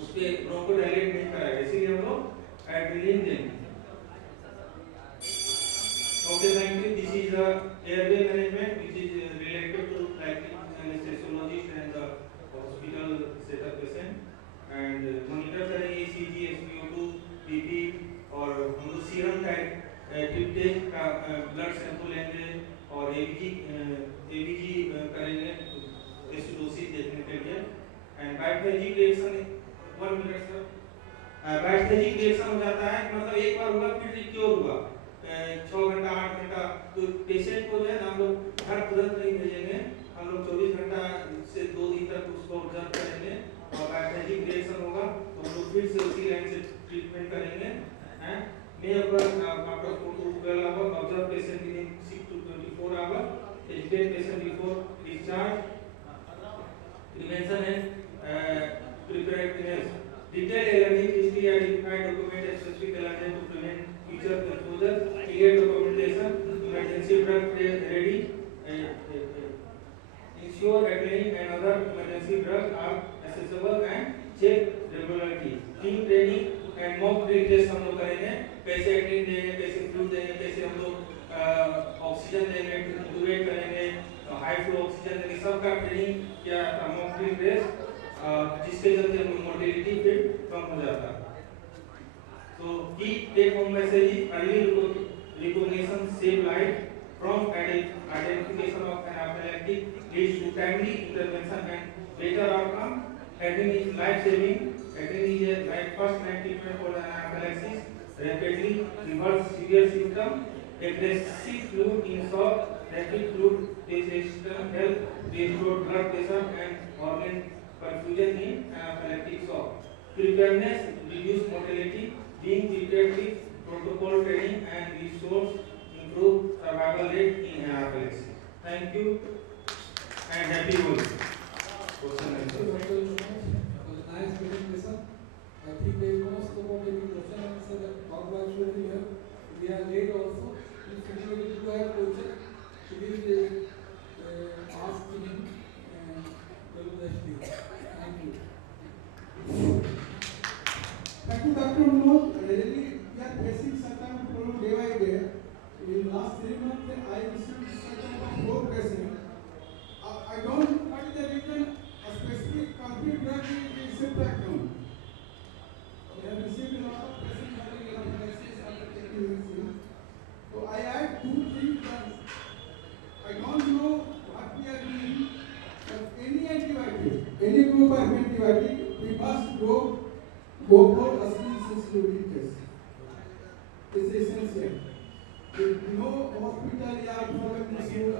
उसके bronchodilate नहीं कराएगा, इसीलिए हम लोग एड्रेनलिन देंगे। Okay, thank you. This is the airway management which is related to anesthesiologist and the hospital setup patient and monitor करेंगे ECG, SpO2, BP और हम लोग सीरम टाइप ट्रिप्टेज का ब्लड सैंपल लेंगे और ABG करेंगे एसिडोसिस देखने के लिए and biphasic reaction 1 minute sir. Biphasic reaction हो जाता है मतलब एक बार हुआ फिर क्योर हुआ 6 घंटा 8 घंटा, तो पेशेंट को जो है ना हम लोग हर तुरंत नहीं भेजेंगे, हम लोग 24 घंटा से 2 दिन तक उसको ऑब्जर्व करेंगे और बायोफेजिक रिएक्शन होगा तो हम लोग फिर से उसी लाइन से ट्रीटमेंट करेंगे। May appear after 4 to 12 hours observe patient in 6 to 24 hours educate patient before discharge, prevention and preparedness. Detailed allergy history identified document specific allergen to prevent future exposure, clear documentation, emergency drug ready, ensure adrenaline and other emergency drugs are accessible and check regularity. Team training and mock drill test हम लोग करेंगे, कैसे adrenaline देंगे, कैसे fluid देंगे, कैसे हम लोग ऑक्सीजन देंगे, इंट्यूबेट करेंगे, हाई फ्लो ऑक्सीजन देंगे, सबका ट्रेनिंग किया जाता है मॉक ड्रिल टेस्ट, जिसके चलते मोर्टेलिटी फिर कम हो जाता है. So key take home message is early recognition save life from identification of anaphylactic leads to timely intervention and better outcome. Adrenaline is life saving. Adrenaline is like first line treatment for anaphylaxis. Rapidly reverse severe symptoms. Aggressive fluid in shock, rapid fluid resistance help restore blood pressure and organ perfusion in anaphylactic shock. Preparedness reduce mortality. Being prepared with protocol training and resource improve survival rate in anaphylaxis. Thank you and happy Holi. Nice presentation. I think there is most of the question and answer that Bhawan should be here. We are late also. If anybody do have question, please ask him and tell the speech. Thank you. Thank you, Dr. Manoj. Really, we are facing such kind of problem day by day. In last 3 months, I received such kind of 4 patients. I don't know what is the reason a specific complete drug is Ciptacone. We have received a lot of patients having anaphylaxis after taking medicine. So I add 2 things that I don't know what we are doing, but any antibiotic, any group of antibiotic, we must go for a skin sensitivity test. It's essential. If no hospital या following this rule,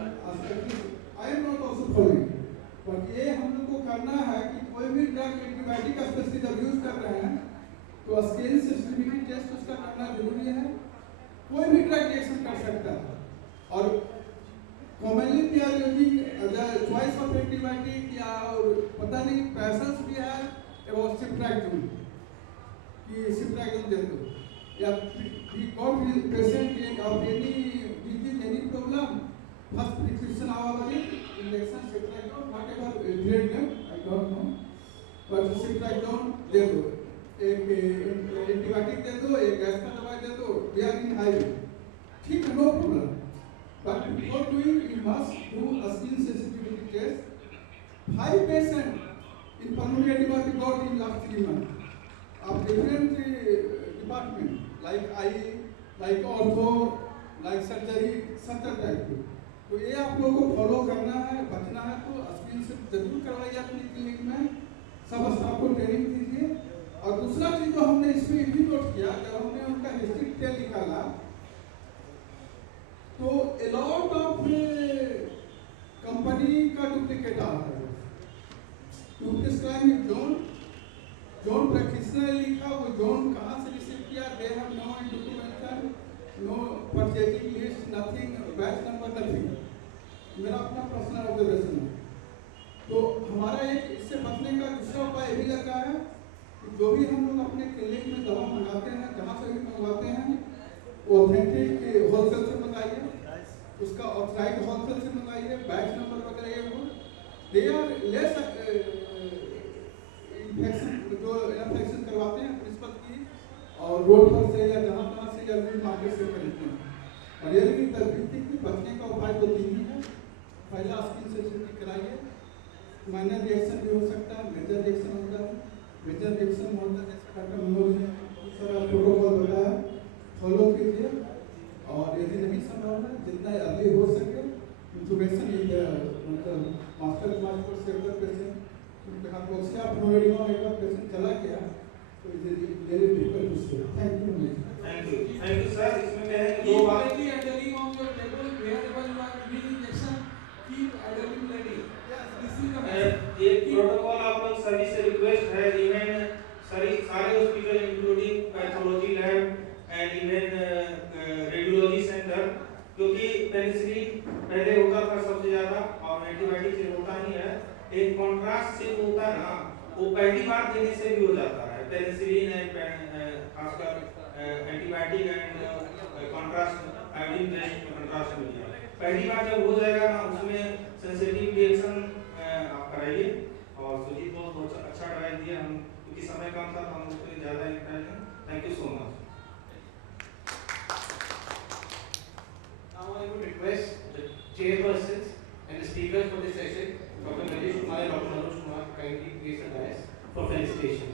I am not also following. But ये हम लोग को करना है कि कोई भी ड्रग एंटीबायोटिक का स्पेशली जब यूज कर रहे हैं तो स्किन सेंसिटिविटी टेस्ट उसका करना जरूरी है. कोई भी ड्रग रिएक्शन कर सकता है और commonly we are using the choice of antibiotic या पता नहीं पैशंस भी है अबाउट सिप्टैक्टोन कि सिप्टैक्टोन दे दो या we got patient of any disease any problem first prescription our injection सिप्टैक्टोन whatever grade name I don't know but सिप्टैक्टोन दे दो, एक एंटीबायोटिक दे दो, एक गैस का दवाई दे दो, वी आर इन हाई ठीक है, no problem. But before doing, you must do a skin sensitivity test. 5 patients in pulmonary antibiotic got in last 3 months of different department, like eye, like ortho, like surgery, सब type. तो ये आप लोगों को follow करना है, बचना है तो स्किन से जरूर करवाइए अपनी क्लिनिक में, सब स्टाफ को ट्रेनिंग दीजिए. और दूसरा चीज जो हमने इसमें भी नोट किया, जब हमने उनका हिस्ट्री डिटेल निकाला तो a lot of कंपनी का डुप्लीकेट आ रहा है. टू प्रिस्क्राइब जोन प्रैक्टिशनर लिखा, वो जोन कहाँ से रिसीव किया, they have no documentation, no purchasing list, nothing, batch number, nothing. मेरा अपना पर्सनल ऑब्जर्वेशन है. तो हमारा एक इससे बचने का दूसरा उपाय भी लगा है कि जो भी हम लोग अपने क्लिनिक में दवा मंगाते हैं, जहाँ से भी मंगवाते हैं, ऑथेंटिक होलसेल से मंगाइए, उसका ऑथराइज्ड होलसेल से मंगाइए, बैच नंबर वगैरह ये वो दे आर लेस इन्फेक्शन जो इन्फेक्शन करवाते हैं प्रिंसिपल की और रोड पर से या जहाँ तहाँ से या मार्केट से खरीदते हैं. और ये भी बचने का उपाय तो 3 ही है. पहला स्किन सेंसिटिविटी कराइए, माइनर रिएक्शन भी हो सकता है, मेजर रिएक्शन होता है. मेजर रिएक्शन होता है जैसे डॉक्टर मनोज ने सारा प्रोटोकॉल बताया, फॉलो कीजिए. और यदि नहीं संभव है जितना अर्ली हो सके इंट्यूबेशन मतलब मास्टर क्लास पर सेक्टर पेशेंट उनके हाथ में से आप ऑलरेडी में एक बार पेशेंट चला गया तो it is very difficult to say. Thank you sir. इसमें क्या है कि 2 बार adhering on your table wherever you are giving injection, keep adhering ready. This is the एक प्रोटोकॉल आप लोग सभी से रिक्वेस्ट है, इवन सारे hospital including pathology lab and even radiology centre, क्योंकि पेनिसिलिन पहले होता था सबसे होता है ना वो पहली बार देने से भी हो जाता है। पेनिसिलिन एंड खासकर antibiotic and contrast iodine based contrast media पहली बार जब हो जाएगा ना उसमें सेंसिटिव रिएक्शन आप कराइए। और सुजीत बहुत अच्छा ट्रायल दिया, हम क्योंकि समय कम था तो हम उसको ज़्यादा नहीं कराएंगे। Thank you so much. Now I would request the chairpersons and the speakers for this session, Dr. Naresh Kumar and Dr. Manoj Kumar, kindly place the dais for felicitation.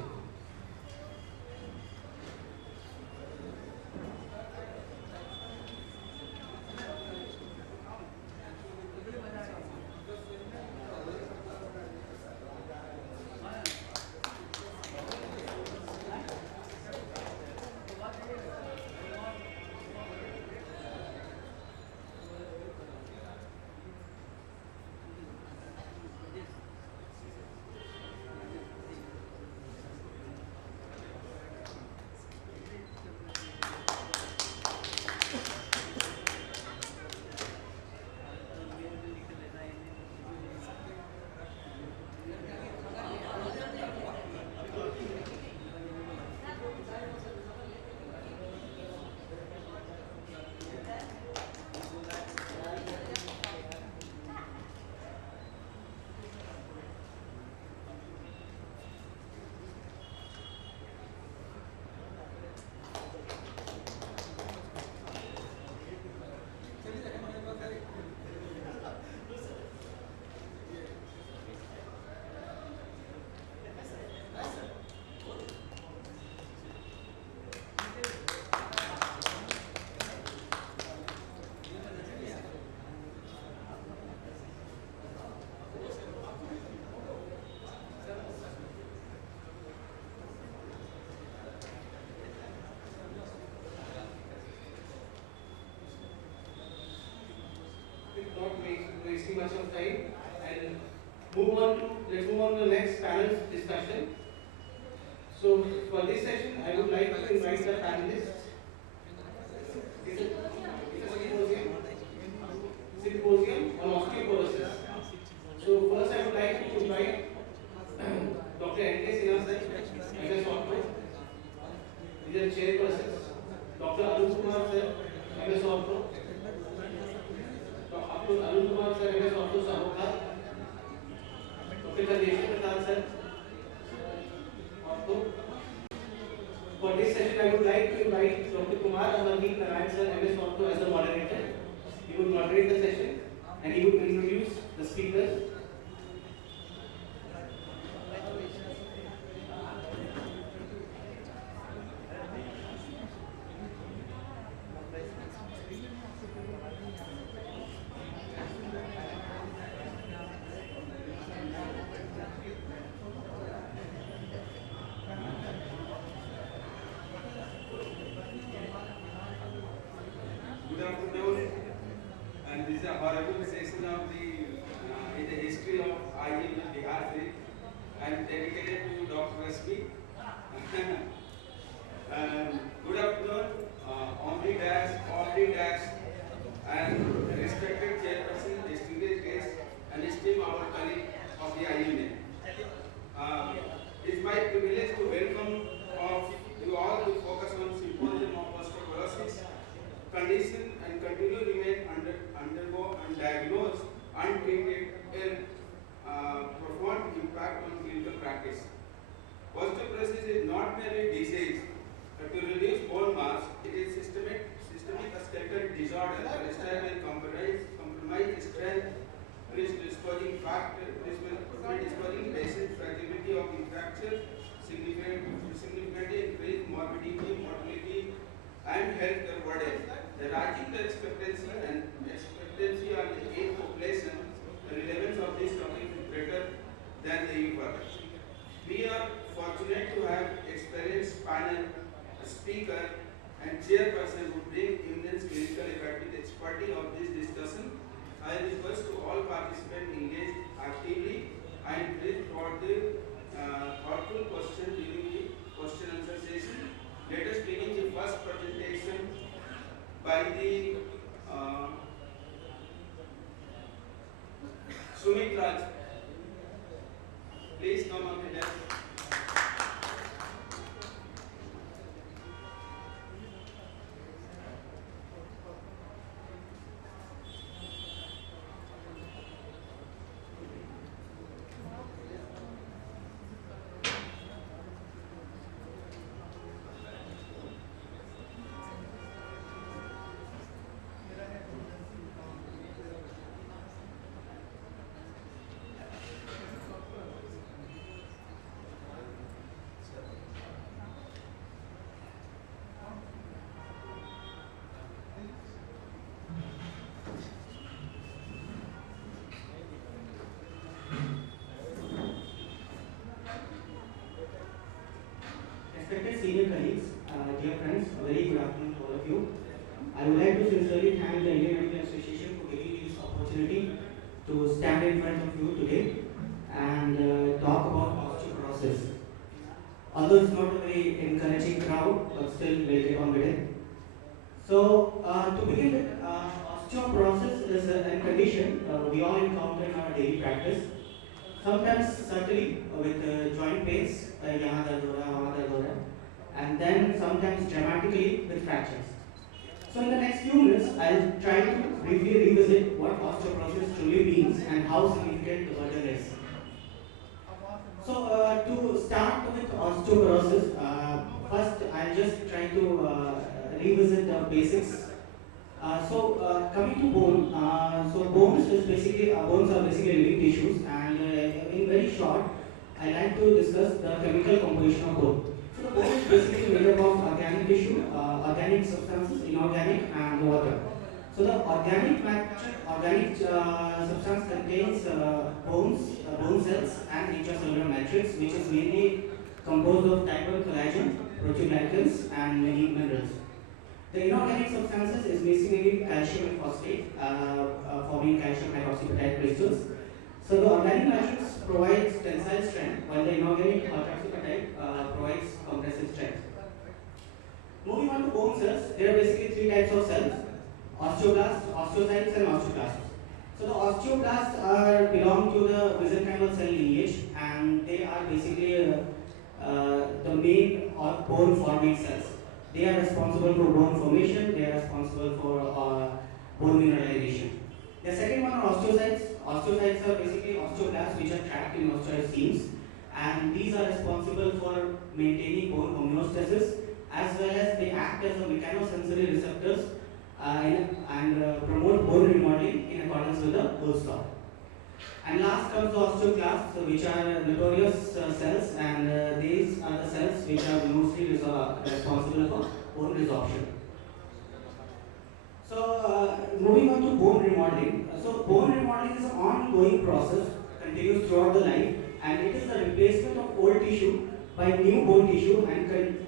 Not wasting much of time and let's move on to the next panel discussion. So for this session, I would like to invite the panelists. It's a symposium on osteoporosis. So first I would like to invite Dr. N.K. Sinha sir, MS Ortho. These are chairpersons. Dr. Arun Kumar sir, MS Ortho. Arun Kumar sir, MS Ortho Sahoka. Dr. Chandeshwar sir, Ortho. For this session, I would like to invite Dr. Kumar Nalanda sir, MS Ortho as the moderator. He would moderate the session and he would introduce the speakers. Good afternoon, and this is a horrible session of in the history of IM Biharsharif. I am dedicated to Dr. Rasmi. Good afternoon, Omri Dash, and respected chairperson, distinguished guests, and esteemed our colleague of the IM. It is my privilege to welcome you all to focus on symposium of osteoporosis condition and continue to remain undergo and diagnose untreated profound impact on clinical practice. Osteoporosis is not merely disease, but to reduce bone mass, it is systemic skeletal disorder characterized by compromised strength, predisposing factor, predisposing patient fragility of the fracture, significantly increased morbidity, mortality, and healthcare burden. The rising expectancy on the age population, the relevance of this topic is greater than ever. We are fortunate to have experienced panel, a speaker, and chairperson who bring immense clinical expertise of this discussion. I request to all participants engage actively and please throughout the thoughtful question during the question answer session. Let us begin the first presentation by the Sumit Raj. Please come Respected senior colleagues, dear friends, a very good afternoon to all of you. I would like to sincerely thank the Indian Medical Association for giving me this opportunity to stand in front of you today and talk about osteoporosis. Although it's not a very encouraging crowd, but still we'll get on with it. So, to begin with, osteoporosis is a condition we all encounter in our daily practice. Sometimes subtly with joint pains, yahan dard ho raha, wahan dard ho raha, and then sometimes dramatically with fractures. So in the next few minutes, I'll try to briefly revisit what osteoporosis truly means and how significant the burden is. So to start with osteoporosis, first I'll just try to revisit the basics. Coming to bone, so bones are basically living tissues, and in very short, I like to discuss the chemical composition of bone. So the bone is basically made up of organic tissue, organic substances, inorganic, and water. So the organic substance contains bone cells, and intracellular matrix, which is mainly composed of type 1 collagen, proteoglycans, and many minerals. The inorganic substances is basically calcium and phosphate, forming calcium hydroxyapatite crystals. So the organic matrix provides tensile strength, while the inorganic hydroxyapatite provides compressive strength. Moving on to bone cells, there are basically three types of cells: osteoblasts, osteocytes, and osteoclasts. So the osteoblasts belong to the mesenchymal cell lineage, and they are basically the main bone forming cells. They are responsible for bone formation, they are responsible for bone mineralization. The second one are osteocytes. Osteocytes are basically osteoblasts which are trapped in osteoid seams, and these are responsible for maintaining bone homeostasis, as well as they act as a mechanosensory receptors and promote bone remodeling in accordance with the Bohr's law. And last comes the osteoclasts, which are notorious cells, and these are the cells which are mostly responsible for bone resorption. So, moving on to bone remodeling. So, bone remodeling is an ongoing process, continues throughout the life, and it is the replacement of old tissue by new bone tissue and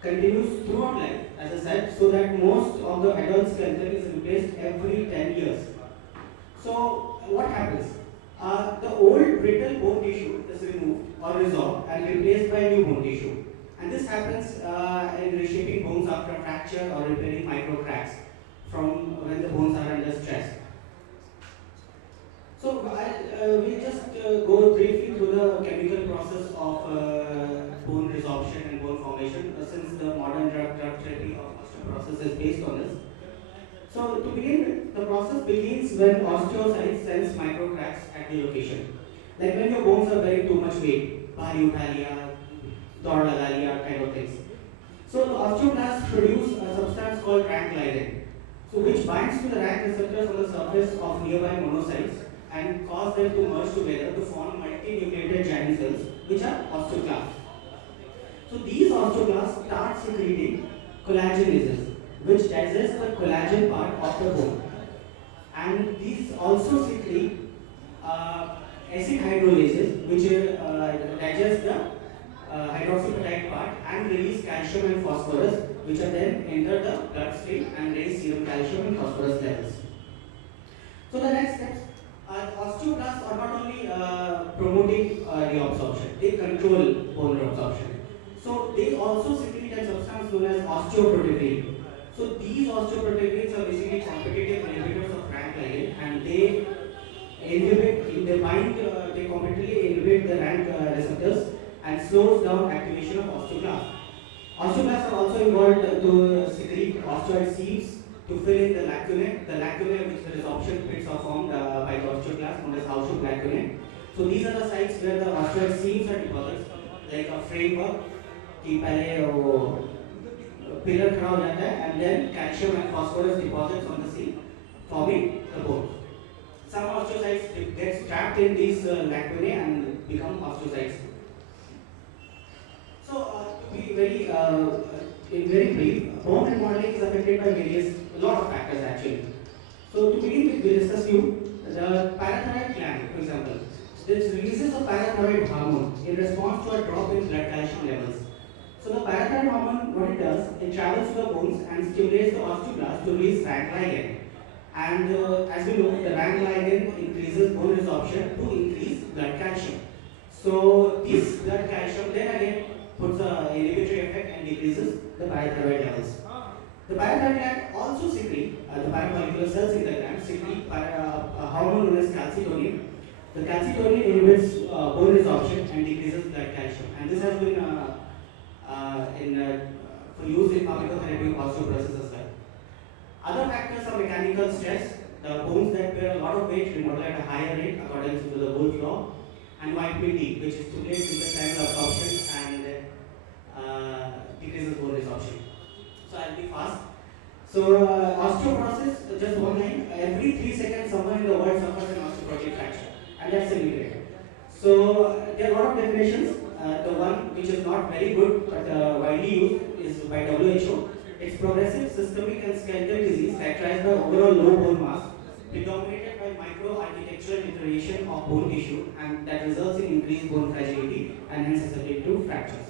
continues throughout life, as I said, so that most of the adult skeleton is replaced every 10 years. So, what happens? The old brittle bone tissue is removed or resolved and replaced by new bone tissue. And this happens in reshaping bones after a fracture or repairing micro cracks from when the bones are under stress. So we'll just go briefly through the chemical process of bone resorption and bone formation, since the modern drug therapy of osteoporosis is based on this. So to begin with, the process begins when osteocytes sense micro cracks at the location. Like when your bones are bearing too much weight, bhari utha liya, daud laga liya, kind of things. So the osteoblasts produce a substance called rank ligand, so which binds to the rank receptors on the surface of nearby monocytes and cause them to merge together to form multinucleated giant cells, which are osteoclasts. So these osteoclasts start secreting collagenases, which digest the collagen part of the bone, and these also secrete acid hydrolases, which digest the hydroxyapatite part and release calcium and phosphorus, which are then enter the bloodstream and raise serum calcium and phosphorus levels. So the next steps, osteoblasts are not only promoting reabsorption, they control bone reabsorption. So they also secrete a substance known as osteoprotein. So these osteoproteins are basically competitive inhibitors of rank ligand, and they competitively inhibit the rank receptors and slows down activation of osteoclasts. Osteoblasts are also involved to secrete osteoid seeds to fill in the lacunae which the resorption pits are formed by the osteoclast, known as Haushook lacunae. So these are the sites where the osteoid seeds are deposited, like a framework कि पहले वो pillar खड़ा हो जाता है, and then calcium and phosphorus deposits on the seed, forming the bone. Some osteocytes get trapped in these lacunae and become osteocytes. So to be very brief, bone remodeling is affected by a lot of factors actually. So to begin with, we discuss the parathyroid gland, for example. This releases a parathyroid hormone in response to a drop in blood calcium levels. So the parathyroid hormone, what it does, it travels to the bones and stimulates the osteoblast to release rank ligand. And as we know, the rank ligand increases bone resorption to increase blood calcium. So this blood calcium then again puts a inhibitory effect and decreases the parathyroid levels. The parathyroid gland also secrete, the parafollicular cells in the gland secrete a hormone known as calcitonin. The calcitonin inhibits bone resorption and decreases blood calcium. And this has been for use in pharmacotherapy osteoporosis as well. Other factors are mechanical stress. The bones that bear a lot of weight remodel at a higher rate according to the Wolff's law, and vitamin D, which stimulates intestinal absorption and decreases bone resorption. So I'll be fast. So osteoporosis, just one line. Every 3 seconds, someone in the world suffers an osteoporotic fracture, and that's significant. So there are a lot of definitions. The one which is not very good but widely used is by WHO. It's progressive systemic and skeletal disease characterized by overall low bone mass, predominated by microarchitectural deterioration of bone tissue, and that results in increased bone fragility and hence susceptibility to fractures.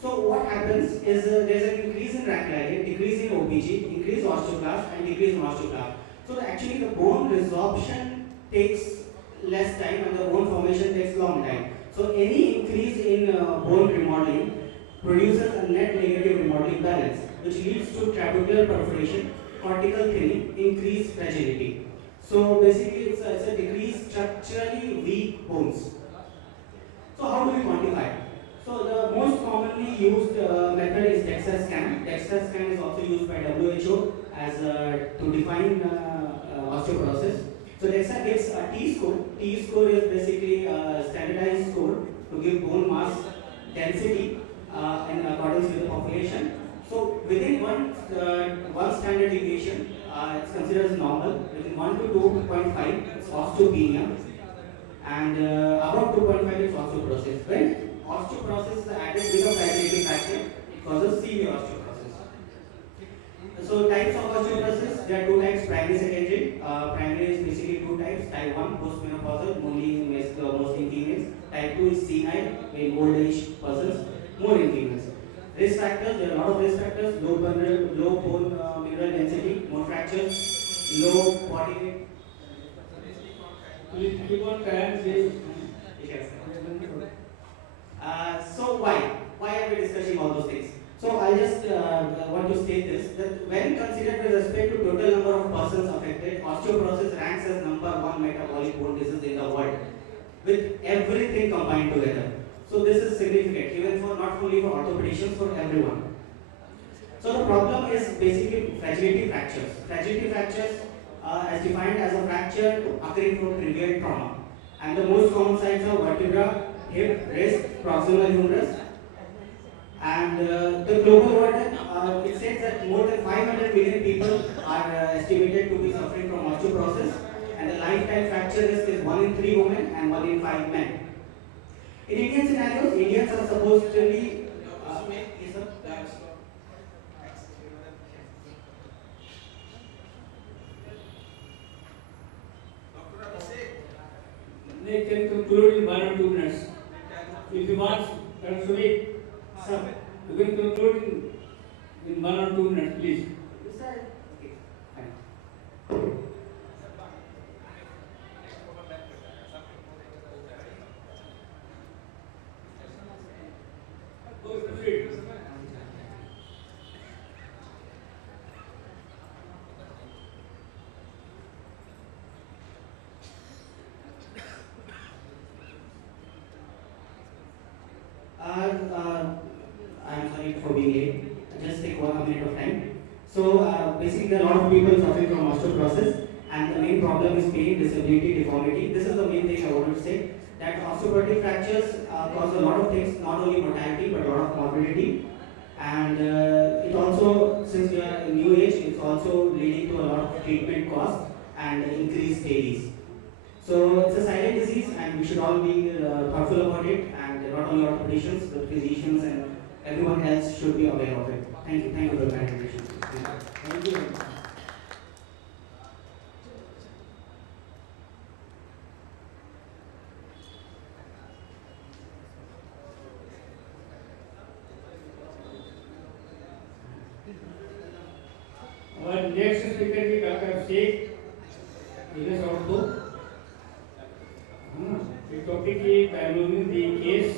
So what happens is there's an increase in rank ligand, decrease in OPG, increase osteoblast, and decrease in osteoclast. So actually the bone resorption takes less time and the bone formation takes long time. So any increase in bone remodeling produces a net negative remodeling balance, which leads to trabecular perforation, cortical thinning, increased fragility. So basically it's a decreased structurally weak bones. So how do we quantify? So the most commonly used method is DEXA scan. DEXA scan is also used by WHO as to define osteoporosis. So DEXA gives a T-score. T-score is basically a standardized score to give bone mass density in accordance with the population. So within one standard deviation, it's considered as normal. Within 1 to 2.5, it's osteopenia, and above 2.5, it's osteoporosis. When osteoporosis is added with a fragility factor, it causes severe osteoporosis. So types of osteoporosis, there are two types, primary, secondary. Primary is basically two types. Type 1, postmenopausal, mostly in females. Type 2 is senile, in old age persons, more in females. Risk factors, there are a lot of risk factors: low bone mineral density, more fractures, low body weight. Please keep on trying. So why are we discussing all those things? So I just want to state this, that when considered with respect to total number of persons affected, osteoporosis ranks as number 1 metabolic bone disease in the world, with everything combined together. So this is significant, even for not only for orthopedicians, for everyone. So the problem is basically fragility fractures. Fragility fractures as defined as a fracture occurring from trivial trauma. And the most common sites are vertebra, hip, wrist, proximal humerus. And the global world, it says that more than 500 million people are estimated to be suffering from osteoporosis, and the lifetime fracture risk is 1 in 3 women and 1 in 5 men. In Indian scenarios, Indians are supposed to be They can conclude in 1 or 2 minutes. If you want, Sharif, sir, you can conclude in 1 or 2 minutes, please. I'm sorry for being late. Just take 1 minute of time. So basically there are a lot of people suffering from osteoporosis, and the main problem is pain, disability, deformity. This is the main thing I wanted to say, that osteoporotic fractures cause a lot of things, not only mortality but a lot of morbidity. And it also, since we are in new age, it's also leading to a lot of treatment costs and increased dailies. So it's a silent disease, and we should all be thoughtful about it, and not only orthopedicians but physicians and everyone else should be aware of it. Thank you for the presentation. Thank you. next speaker is Dr. Abhishek. He is also. The topic is diagnosing the case.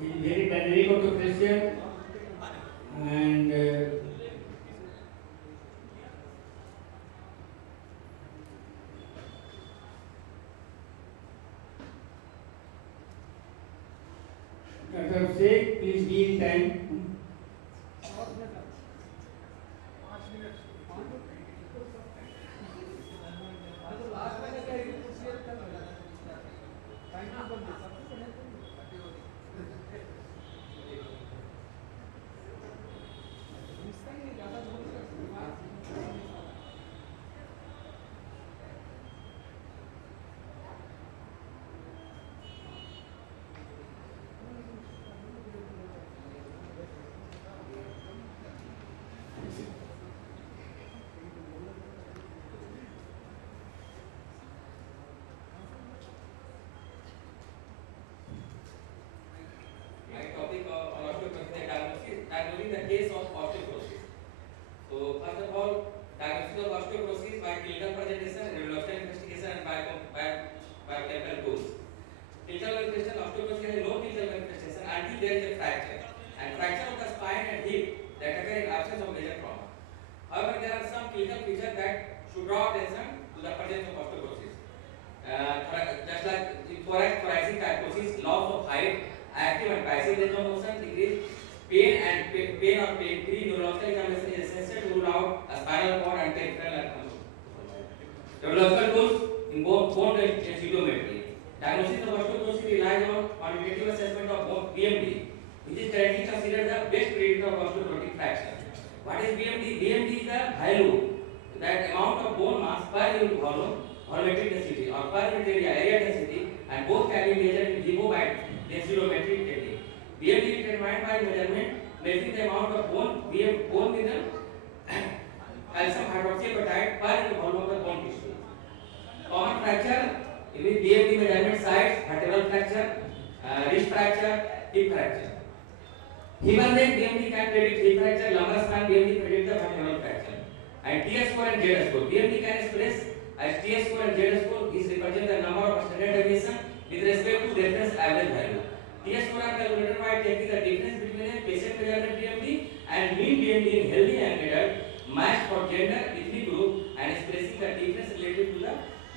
He is very dynamic of the patient and Dr. Abhishek, please be in time. My topic on osteoporosis diagnosis, diagnosing the case of osteoporosis. So first of all, diagnosis of osteoporosis by clinical presentation, radiological investigation, and biochemical tools. Clinical manifestation, osteoporosis has no clinical manifestation until there is a fracture, and fracture of the spine and hip that occur in absence of major trauma. However, there are some clinical features that should draw attention to the presence of osteoporosis. Just like thoracic kyphosis, loss of height, active and passive range of motion, decrease pain or pain-free neurological examination is essential to rule out a spinal cord and peripheral nerve. Neurological tools in both bone and pseudometry. Diagnosis of osteoporosis relies on quantitative assessment of both BMD, which is currently considered the best predictor of osteoporotic fracture. What is BMD? BMD is the value, that amount of bone mass per unit volumetric density or per unit area density, and both can be measured in vivo by densitometry technique. BMD is determined by measurement measuring the amount of bone mineral calcium hydroxyapatite per unit volume of the bone tissue. Common fracture in which BMD measurement sites: vertebral fracture, wrist fracture, hip fracture. Human neck BMD can predict hip fracture, lumbar spine BMD predict the vertebral fracture. And TS score and Z score. BMD can express as TS score and Z score is represent the number of standard deviation with respect to reference average value. TS score are calculated by taking the difference between a patient measurement BMD and mean BMD in healthy and adult, matched for gender, ethnic group, and expressing the difference related to the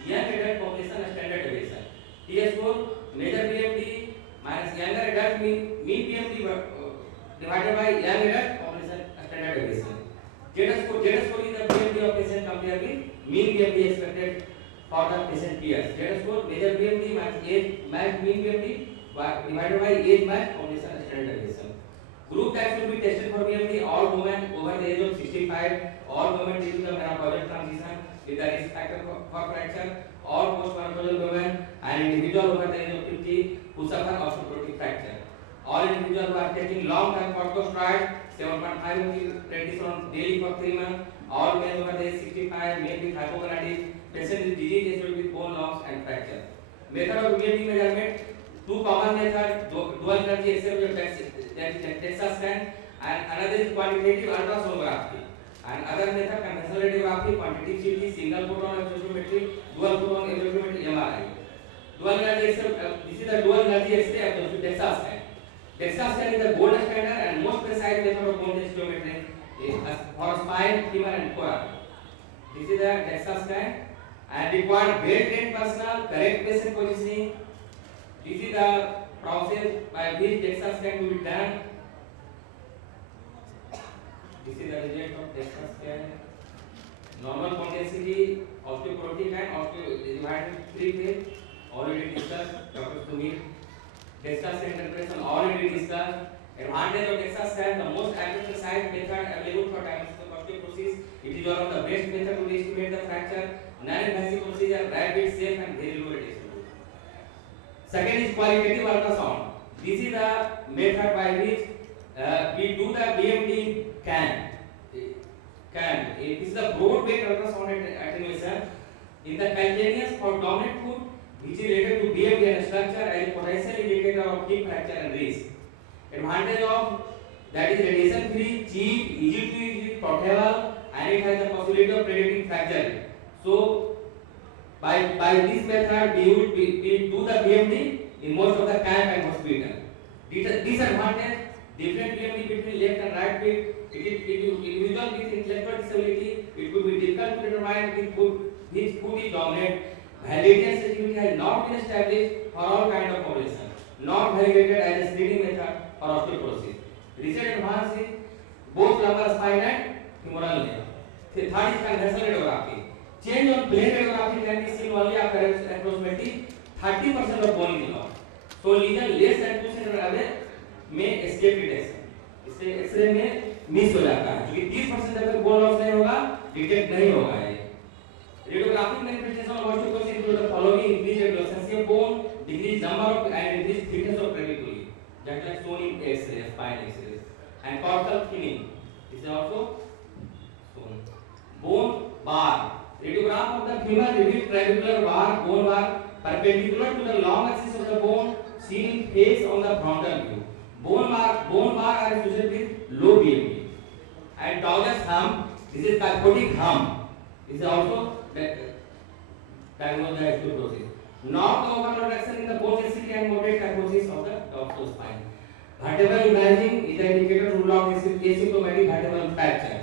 young adult population standard deviation. TS score measure BMD minus younger adult mean BMD divided by young adult population standard deviation. Z score is the BMD of patient compared with mean BMD expected for the patient peers. Z score measure BMD minus age matched mean BMD divided by age matched population standard deviation. Group that should be tested for BMD: all women over the age of 65, all women due to the menopausal transition with the risk factor for fracture, all postmenopausal women, and individual over the age of 50 who suffer osteoporotic fracture. All individuals who are taking long-term corticosteroid 7.5 mg prednisone daily for 3 months. All men over the age 65, male with hypogonadism, patient with disease with bone loss and fracture. Method of BMD measurement: two common methods: dual energy X-ray, that is DEXA scan, and another is quantitative ultrasonography. And other method conventional radiography, quantitative CT, single photon absorptiometry, dual photon absorptiometry, MRI. Dual energy X-ray, this is the dual energy X-ray absorption DEXA scan. DEXA scan is the gold standard and most precise method of bone densitometry for spine, femur, and core. This is the DEXA scan and required well-trained personnel, correct patient positioning. This is the process by which DEXA scan will be done. This is the result of DEXA scan. Normal bone density, osteoporotic and osteodivided three phase already discussed. Dr. Kumar. DEXA scan interpretation already discussed. Advantage of DEXA scan: the most accurate precise method available for diagnosis of osteoporosis. It is one of the best method to estimate the fracture. Non-invasive procedure, rapid, safe, and very low radiation. Second is qualitative ultrasound. This is the method by which we do the BMD can. It is the broad-based ultrasound attenuation in the calcaneus for dominant foot, which is related to BMD and structure as a potential indicator of hip fracture and risk. Advantage of that is radiation free, cheap, easy to use, portable, and and it has the possibility of predicting fracture. So by this method we do the BMD in most of the camp and hospital. Disadvantage, different BMD between left and right feet. Individual with intellectual disability, it could be difficult to determine which foot is dominant. Validity and sensitivity has not been established for all kind of population, not validated as a screening method for osteoporosis. Recent advance is both lumbar spine and femoral nerve. Third is conventional radiography. Change on plane radiography can be seen only after approximately 30% of bone is lost. So lesion less than 2 cm away में escape detection. इससे x ray में miss हो जाता है, क्योंकि 30% जब तक bone loss नहीं होगा डिटेक्ट नहीं होगा ये. Radiographic manifestation of osteoporosis include the following: increased adolescence of bone, decreased number of and increased thickness of clavicle, just like shown in X-ray, spine X-ray, and cortical thinning. This is also shown. Bone bar. Radiograph of the femur reveals trabecular bar, bone bar perpendicular to the long axis of the bone, seen in face on the frontal view. Bone bar are associated with low BMD. And Dowler's hump. This is kyphotic hump. This is also diagnosed as osteoporosis. Not the overall reduction in the bone density and moderate kyphosis of the dorsal spine. Vertebral imaging is the indicator to rule out asymptomatic vertebral fracture.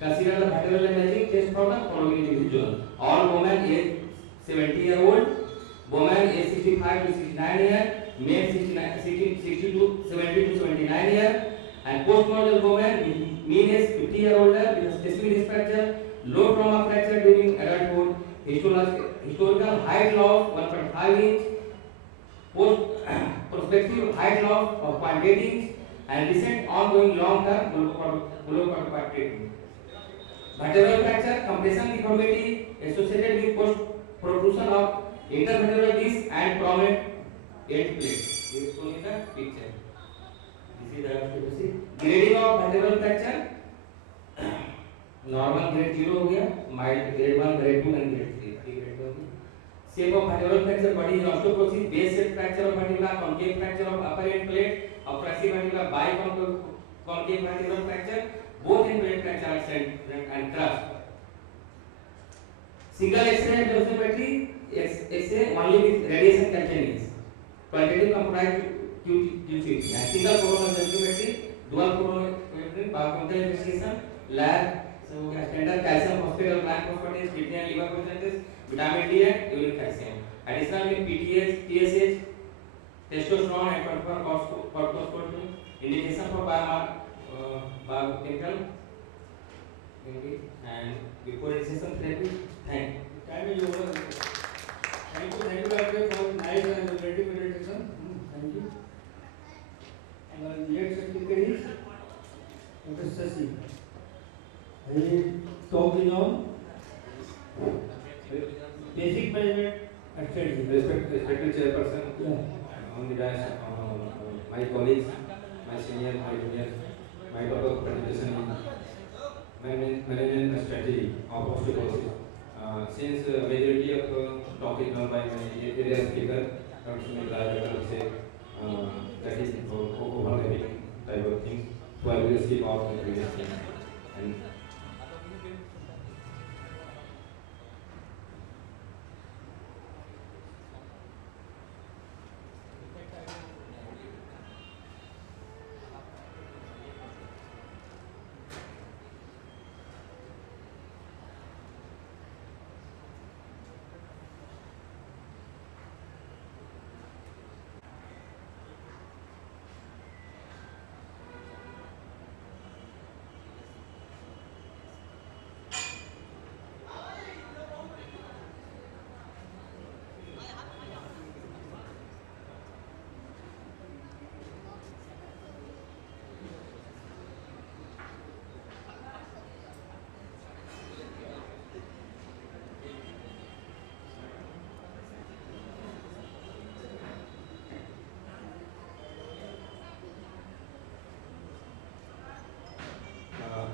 Consider the vertebral imaging test for the following individual: all women age 70-year-old, woman age 65 to 69 years, male 60 to 70 to 79 years, and postmortem woman mean age 50-year-old with a specific risk fracture, low trauma fracture during adulthood, historical height loss 1.5 inch, prospective height loss of 0.8 inch, and recent ongoing long-term glucocorticoid. Vertebral fracture, compression deformity associated with post protrusion of intervertebral disc and prominent end plate. This is shown in the picture. This is the osteoporosis. Grading of vertebral fracture. Normal grade 0 हो गया, mild grade 1, grade 2 and grade 3. Grade 1. Shape of vertebral fracture body is osteoporosis, base shape fracture of vertebra, concave fracture of upper end plate, of flexi vertebra, biconcave vertebral fracture, both end plate fracture are sent and crushed. Single X-ray absorptiometry, X-ray only with radiation continuous. Quantitative comprised QC and single photon absorptiometry, dual photon biochemical investigation, lab. So standard calcium phosphate or black phosphatase, kidney and liver percentages, vitamin D and uric calcium. Additionally, PTH, TSH, testosterone and corticosteroid indication for biochemical and before initiation therapy. Thank you. Time is over. Thank you, Doctor, for nice and informative presentation. Thank you. Our next speaker is Dr. Sasi. He is talking on basic management strategy. Respected chairperson, on the dais, my colleagues, my seniors, my juniors, my topic of presentation is management strategy of osteoporosis. Since majority of talk is done by my area speaker, Dr. Abhishek, that is overlapping type of things, so I will skip out the previous things. And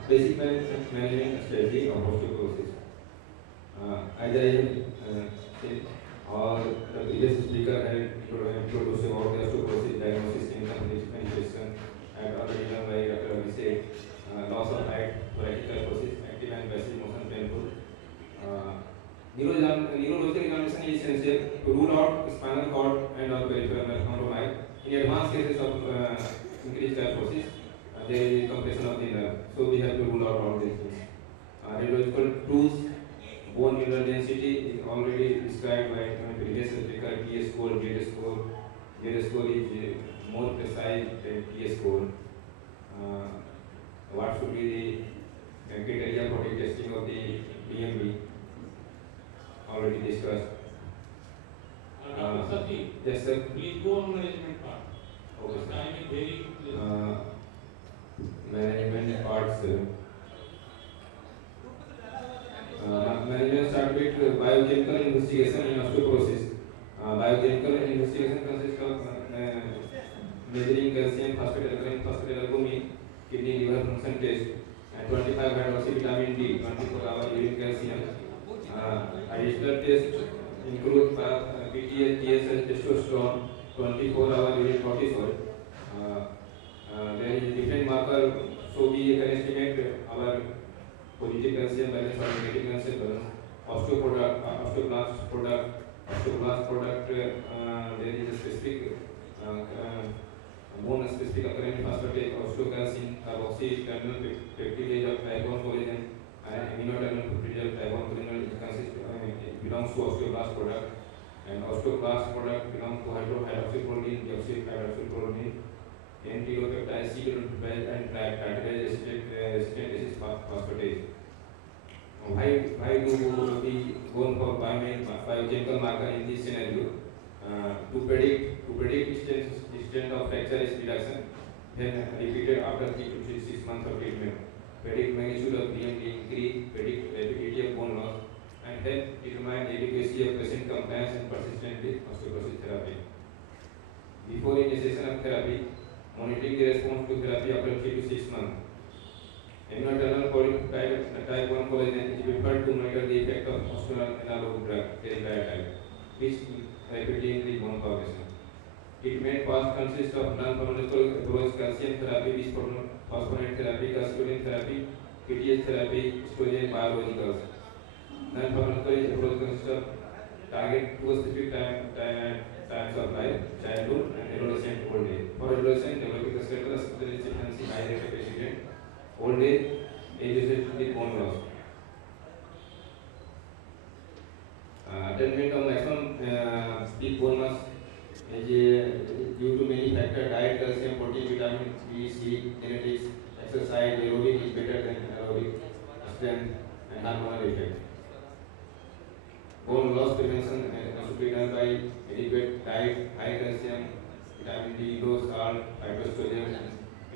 basic management strategy of osteoporosis. As I said, or the previous speaker had introduced about the osteoporosis diagnosis, symptom, manifestation, and already done by Dr. Abhishek, loss of height, thoracic kyphosis, active and passive T score, Z score. Z score is more precise than T score. What should be the criteria for the testing of the PMB? Already discussed. Yes, sir. Please go on management part. Okay, sir. Time is very Management parts. Management start with biochemical investigation in osteoporosis. Biochemical investigation consists of measuring calcium, phosphate, alkaline, phosphate, albumin, kidney, liver function test, and 25 hydroxy vitamin D, 24-hour urine calcium. Additional tests include PTH, TSH, testosterone, 24-hour urine cortisol. There is a different marker, so we can estimate our positive calcium balance or negative calcium balance. Osteoblast product, there is a specific bone specific occurrence phosphatase, osteocalcin, carboxy, terminal peptidase of type 1 collagen, and amino-terminal peptidase of type 1 collagen belongs to osteoblast product, and osteoblast product belongs to hydroxyproline, deoxyhydroxyproline, N-peptide, C-peptide, and tartrate acetate phosphatase. Why do we go for biochemical marker in this scenario? To predict extent of fracture risk reduction, then repeated after 3 to 6 months of treatment. Predict magnitude of DMD increase, predict rapidity of bone loss, and then determine adequacy of patient compliance and persistent with osteoporosis therapy. Before initiation of therapy, monitoring the response to therapy after 3 to 6 months. Amino-terminal type 1 collagen is preferred to monitor the effect of osteoanalog drug, teriparatide, which rapidly increase bone progression. Treatment path consists of non-pharmacological approach, calcium therapy, bisphosphonate therapy, calcium therapy, PTH therapy, estrogen biologicals. Non-pharmacological approach consists of target to a specific times of life, childhood and adolescent old age. For adolescent, developing the skeletal insufficiency, high rate of accident, old age associated with bone loss. Attainment of maximum peak bone mass is due to many factors: diet, calcium, protein, vitamin B, C, genetics, exercise. Aerobic is better than anaerobic, strength and hormonal effect. Bone loss prevention should be done by adequate diet, high calcium, vitamin D, low salt, phytoestrogen,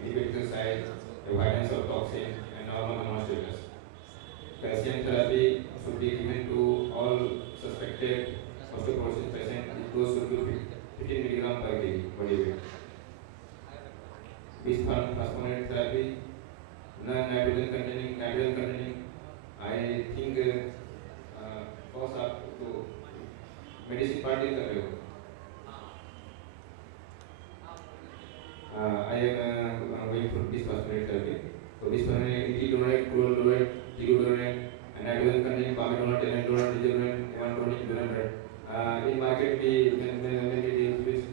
adequate exercise, avoidance of toxin, and normal hormone status. Calcium therapy should be given to all suspected osteoporosis patients. Dose should be 15 mg per kg body weight. Bisphosphonate therapy, nitrogen containing. I think course आप तो medicine part कर रहे हो. I am going for bisphosphonate therapy. So bisphosphonate, etidronate, chlorolonate, telludronate, and nitrogen containing palmidronate, tenendronate, dizoronate, evandronate, duronate. In market we mainly deal with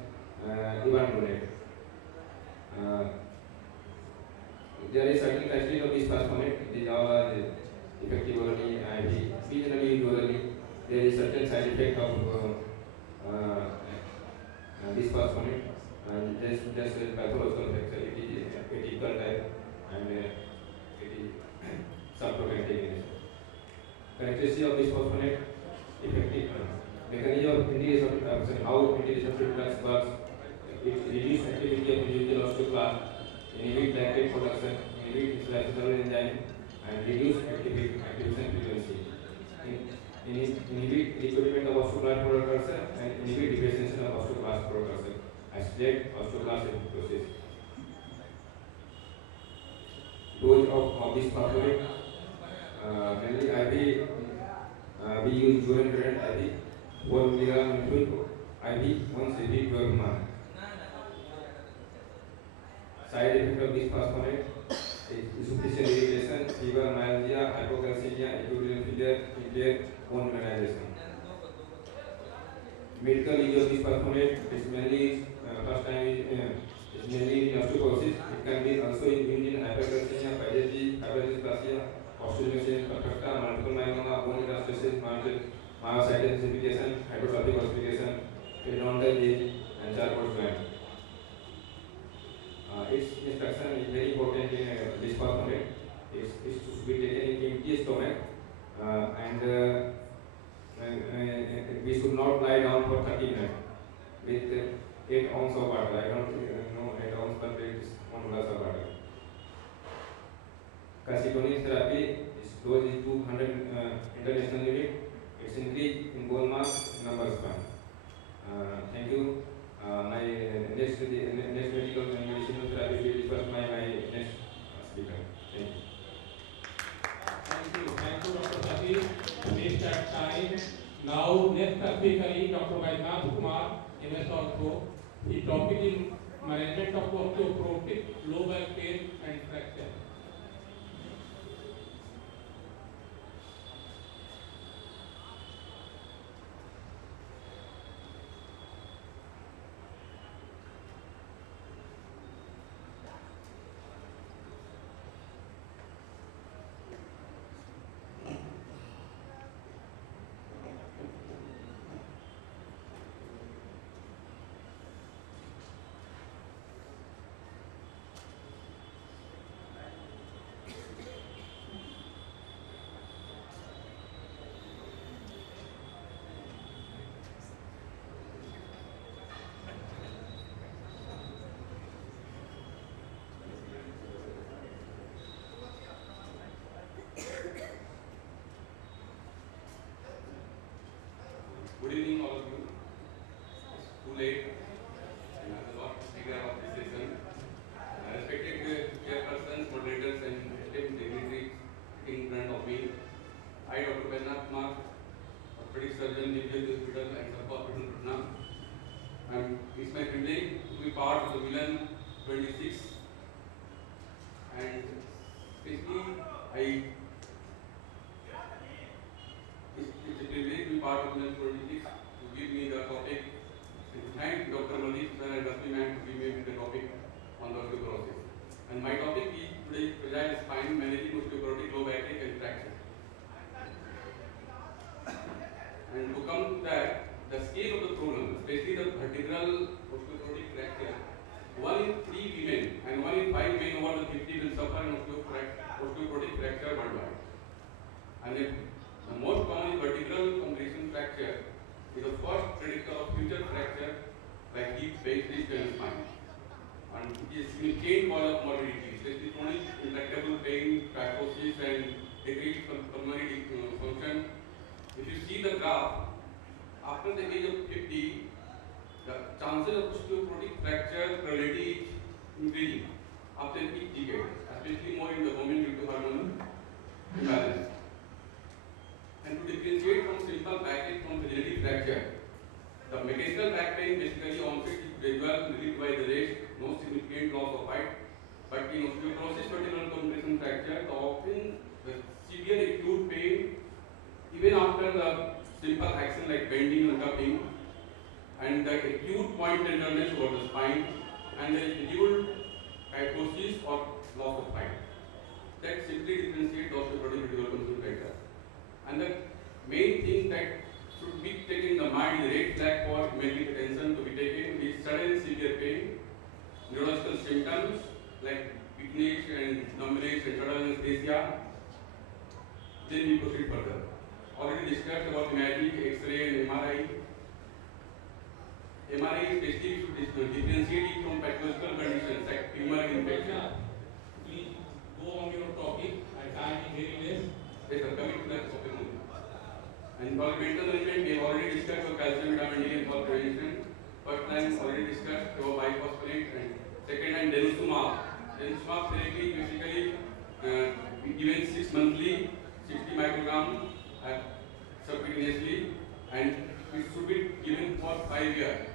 evandronate. There is certain criteria of bisphosphonate. These all are effective orally and generally used orally. There is certain side effect of bisphosphonate, and that's pathological factor. It is atypical type and it is subtraumatic in nature. Characteristic of bisphosphonate: effective mechanism of integration of how integration of drugs works. It reduces activity of individual osteoclast, inhibit lactate production, inhibit inflammatory enzyme, and reduce activation frequency. Inhibit recruitment of osteoclast precursor and inhibit differentiation of osteoclast precursor. Accelerate osteoclast apoptosis. Dose of bisphosphonate, mainly IV, we use duran IV, 4 mg IV once every 12 months. Side effect of bisphosphonate is insufficient irritation, fever, myalgia, hypocalcemia, acute renal failure, impaired bone mineralization. Medical use of bisphosphonate is mainly first time is mainly in osteoporosis. It can be also used in hypercalcemia, fibrosis, osteogenesis imperfecta, multiple myeloma, bone metastasis, myositis ossification, hypertrophic ossification, 8 ounce of water. I don't know 8 ounce, but it is 1 glass of water. Calcitonin therapy is dose is 200 international unit. It's increased in bone mass number span. Thank you. My next medical and medicinal therapy will discuss my next speaker. Thank you. Thank you, Dr. Satish. Please start time. Now, next speaker is Dr. Kumar, MS also. The topic is management of osteoporotic low back pain and fracture. Good evening, all of you. It's too late. I am the last speaker of this session. Respected chairpersons, moderators, and esteemed dignitaries sitting in front of me. I, Dr. Kumar, orthopedic surgeon, Medico Hospital and Sub-Hospital, Patna. It's my privilege to be part of the Milan-2026, and especially it's a privilege to be part of Milan-2026 to give me the topic, and to thank Dr. Malik sir and Rasmi ma'am to give me the topic on the osteoporosis. And my topic is today fragile spine, managing osteoporotic low back and fracture. And to come to that, the scale of the problem, especially the vertebral osteoporotic fracture, 1 in 3 women and 1 in 5 men over the 50 will suffer an osteoporotic fracture worldwide. And the most common vertebral compression fracture is the first predictor of future fracture like hip, back, wrist and spine. And it is significant cause of morbidity, especially chronic intractable pain, kyphosis and decreased pulmonary function. If you see the graph, after the age of 50, the chances of osteoporotic fracture probability is increasing after each decade, especially more in the women due to hormone imbalance. And to differentiate from simple backache from rigidity fracture, the mechanical back pain basically onset is gradual, relieved by the rest, no significant loss of height. But in osteoporosis vertebral compression fracture, often the severe acute pain even after the simple action like bending and cupping, and the acute point tenderness over the spine, and the scheduled kyphosis or loss of height. That simply differentiates the osteoporotic vertebral compression fracture. And the main thing that should be taken in the mind, the red flag for medical attention to be taken is sudden severe pain, neurological symptoms like weakness and numbness and sudden anesthesia. Then we proceed further. Already discussed about imaging, X-ray and MRI. MRI is basically to differentiate it from pathological conditions like tumor infection. Please go on your topic. Time is very less. Yes, sir. Coming to that topic. And for mental management, we have already discussed about calcium, vitamin D, and for prevention. First line already discussed about biphosphonate, and second line denosumab. Denosumab therapy basically given 6 monthly, 60 microgram subcutaneously, and it should be given for 5 years.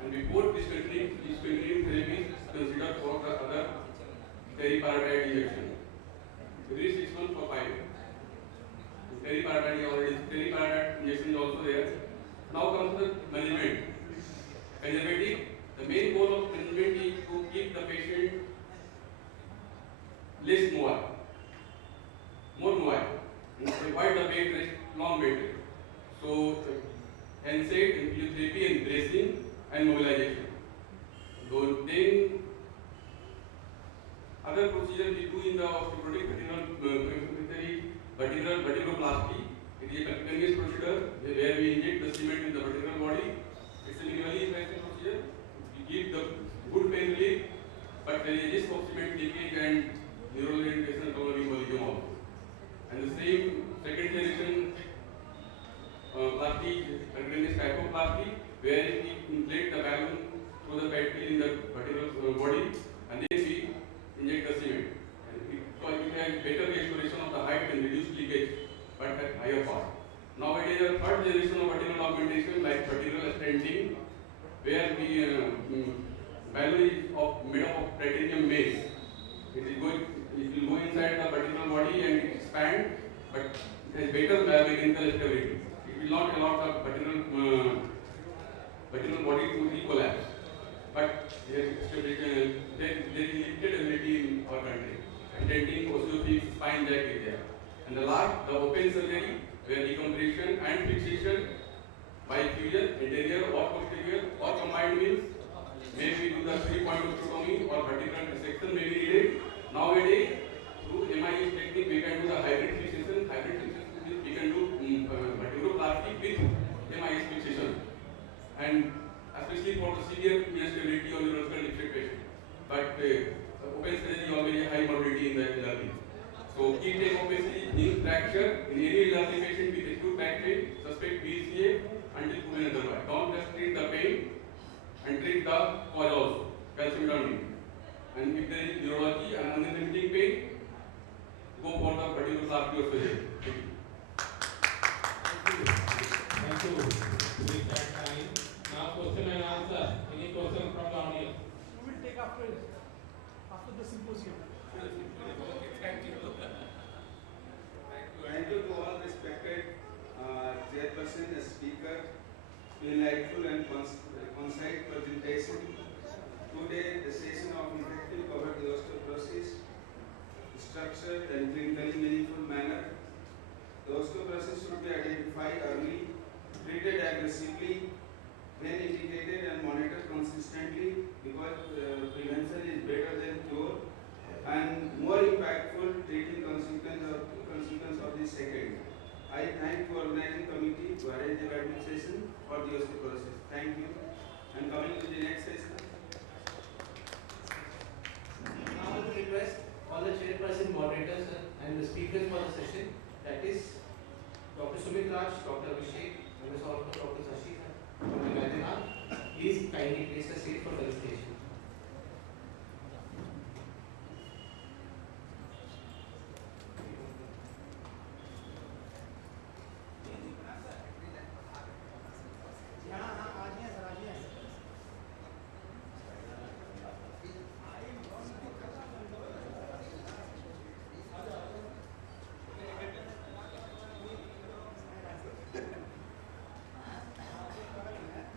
And before discontinuing therapy, consider for the other teriparatide injection. Every 6 months for 5 years. Teriparatide injection is also there. Now comes the management. Conservative. The main goal of management is to keep the patient less mobile, more mobile, and avoid the bed rest, long bed rest. So, NSAID, physiotherapy and bracing and mobilization. Then other procedures we do in the osteoporotic vertebroplasty. It is a percutaneous procedure where we inject the cement in the vertebral body. It's a minimally invasive procedure. but there is risk of cement leakage and neural irritation covering volume also. And the same second generation plastic contains type of plastic where we inflate the balloon through the battery in the particular body and then we inject the cement. And it has better restoration of the height and reduced leakage but at higher cost. Nowadays, the third generation of vertical augmentation like vertical stenting where we balloon is made up of titanium base. It will go inside the vertical body and it expand, but it has better mechanical stability. It will not allow the vertical body to collapse. But there is limited ability in our country. Stenting, osteophysics, spine jack is there. And the last, the open surgery where decompression and fixation by fusion, anterior or posterior or combined means maybe do the 3-point osteotomy or vertical dissection may be needed. Nowadays, through MIS technique, we can do the hybrid fixation. Hybrid fixation means we can do vertebroplasty with MIS fixation, and especially for the severe instability or neurological defect patient. But open surgery always high morbidity in the elderly. So key take of knee fracture in any elderly patient with acute back pain, suspect BCA until proven otherwise. Don't just treat the pain and treat the cause also, calcium channel. And if there is neurology and unlimiting pain, go for the particular plastic or surgery. Thank you. With that time, now question and answer. Any question from the audience? We will take after the symposium. Thank you. Thank you to all respected chairperson, speaker, delightful and concise presentation. Today, the session of effective covered the osteoporosis, structured and clinically meaningful manner. The osteoporosis should be identified early, treated aggressively, then integrated and monitored consistently because prevention is better than cure and more impactful treating consequence of the second. I thank the organizing committee to arrange the administration for the osteoporosis. Thank you. And coming to the next session. Now I would request all the chairperson, moderators and the speakers for the session, that is Dr. Sumit Raj, Dr. Abhishek, and also Dr. Sharif from Nalanda. Please kindly place a seat for the presentation.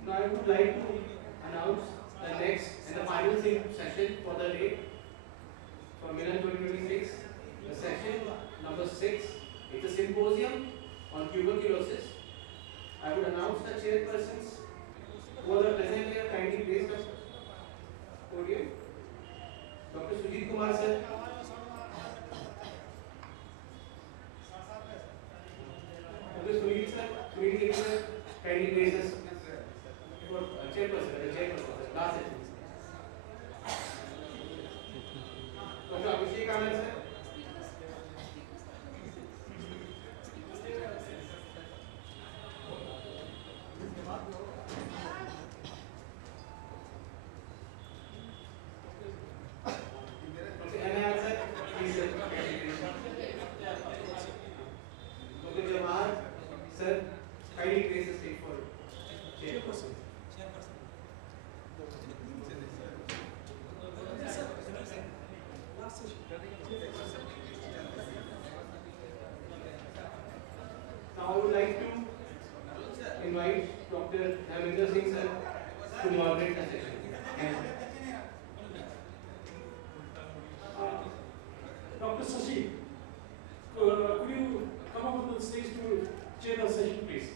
Now I would like to announce the next and the final session for the day for Milan-2026. The session number 6 is a symposium on tuberculosis. I would announce the chairpersons who are present here. Kindly place the podium. Dr. Kumar sir. Dr. Sunil sir, kindly place us. Chairperson, last session. Dr. Abhishek sir. Now I would like to invite Dr. Dhananjay sir to moderate the session. Dr. Sharif, could you come up on the stage to chair the session, please?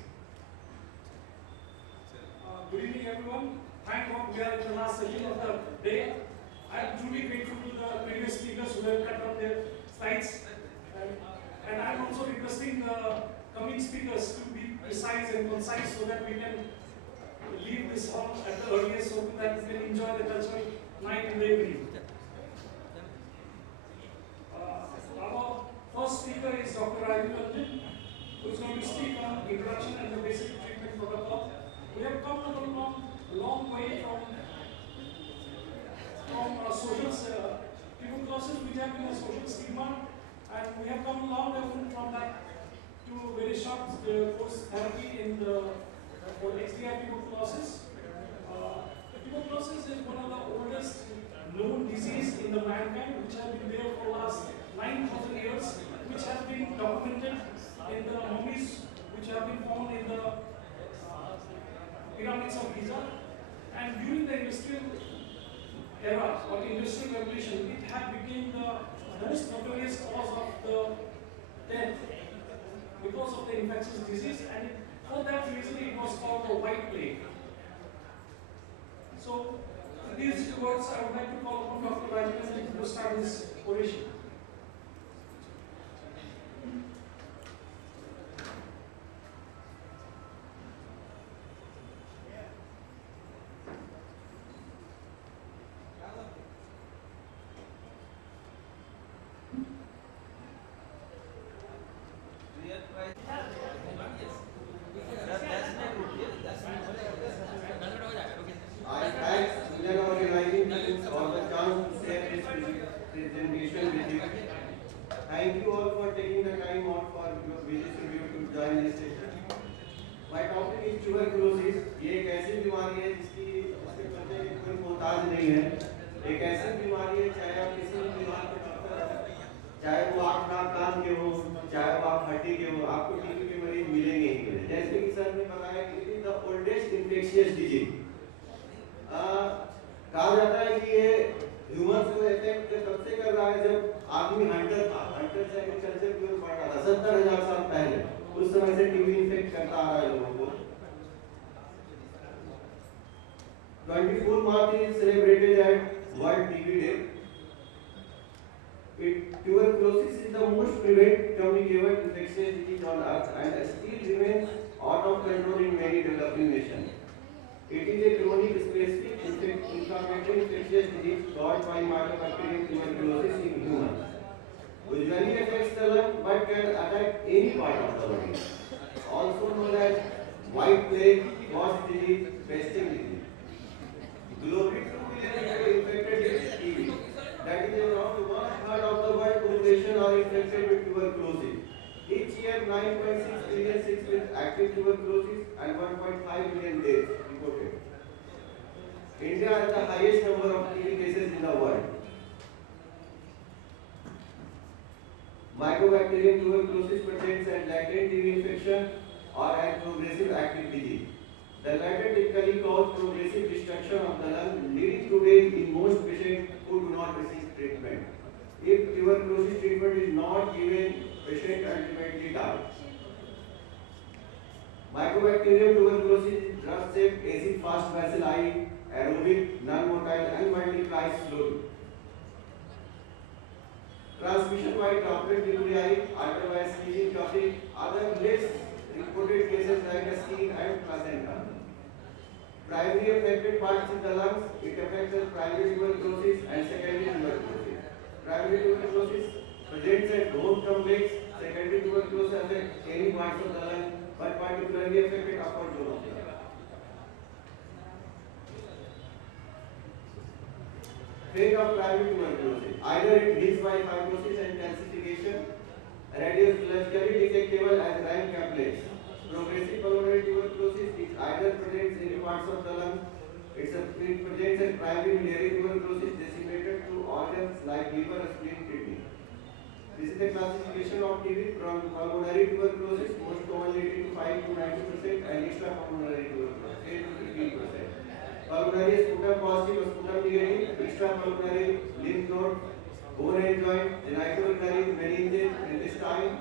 Good evening, everyone. Thank God we are in the last session of the day. I am truly grateful to the previous speakers who have cut out their slides. And I am also requesting the coming speakers to be precise and concise so that we can leave this hall at the earliest so that we can enjoy the cultural night in the evening. Dr. Arun, who is going to speak on introduction and the basic treatment protocol. We have come a long way from social tuberculosis, which have been a social stigma, and we have come a long way from that to very short course therapy in the for XDR tuberculosis. Tuberculosis is one of the oldest known disease in the mankind, which has been there for the last 9,000 years, which has been documented in the mummies which have been found in the pyramids of Giza. And during the industrial era or industrial revolution, it had become the most notorious cause of the death because of the infectious disease, and for that reason it was called the White Plague. So, with these words, I would like to call upon Dr. Rajan to start his oration. I thank Organizing for the chance to share this presentation with you. Thank you all for taking the time out for your busy schedule to join this session. My topic is tuberculosis. ये एक ऐसी बीमारी है जिसकी उसके पते की कोई मोहताज नहीं है. एक ऐसी बीमारी है चाहे आप किसी भी बीमार के डॉक्टर हैं, चाहे वो आँख नाक कान के हो, चाहे वो आप हड्डी के हो, आपको टीबी के मरीज मिलेंगे ही मिलेंगे. जैसे कि सर ने बताया कि it is the oldest infectious disease. कहा जाता है कि ये ह्यूमंस को इफेक्ट तब से कर रहा है जब आदमी हंटर था. हंटर से एग्रीकल्चर की ओर बढ़ रहा था 70,000 साल पहले. उस समय से टीबी इन्फेक्ट करता आ रहा है लोगों को. 24 March is celebrated as World TB Day. Tuberculosis is the most prevalent communicable infectious disease on earth and still remains out of control in many developing nations. It is a chronic specific inflammatory infectious disease caused by Mycobacterium tuberculosis in humans. Usually affects the lung but can attack any part of the body. Also known as white plague, wasp disease, wasting disease. Globally, 2 billion people infected with TB. That is around 1/3 of the world population are infected with tuberculosis. Each year, 9.6 billion sick with active tuberculosis and 1.5 million deaths reported. India has the highest number of TB cases in the world. Mycobacterium tuberculosis presents as latent TB infection or as progressive active disease. The latter typically cause progressive destruction of the lung, leading to death in most patients who do not receive treatment. If tuberculosis treatment is not given, patient ultimately dies. Mycobacterium tuberculosis is drug-safe, acid-fast bacilli, aerobic, non-motile, and multiplies slowly. Transmission by droplet nuclei, otherwise sneezing, coughing, other less reported cases like skin and placenta. Primary affected parts in the lungs, it affects the primary tuberculosis and secondary tuberculosis. Primary tuberculosis presents at bone complex, secondary tuberculosis affects any parts of the lung, but particularly affected upper zone of the lung. Fate of primary tuberculosis. Either it heals by fibrosis and calcification, radiologically detectable as rank caplets. Progressive pulmonary tuberculosis is either presents in parts of the lung. It presents as primary biliary tuberculosis decimated to organs like liver, spleen, kidney. This is the classification of TB from pulmonary tuberculosis, most commonly 85 to 90%, and extrapulmonary tuberculosis 10 to 15%. Pulmonary sputum positive, sputum negative, extrapulmonary lymph node, bone and joint, genitourinary, meninges, intestine.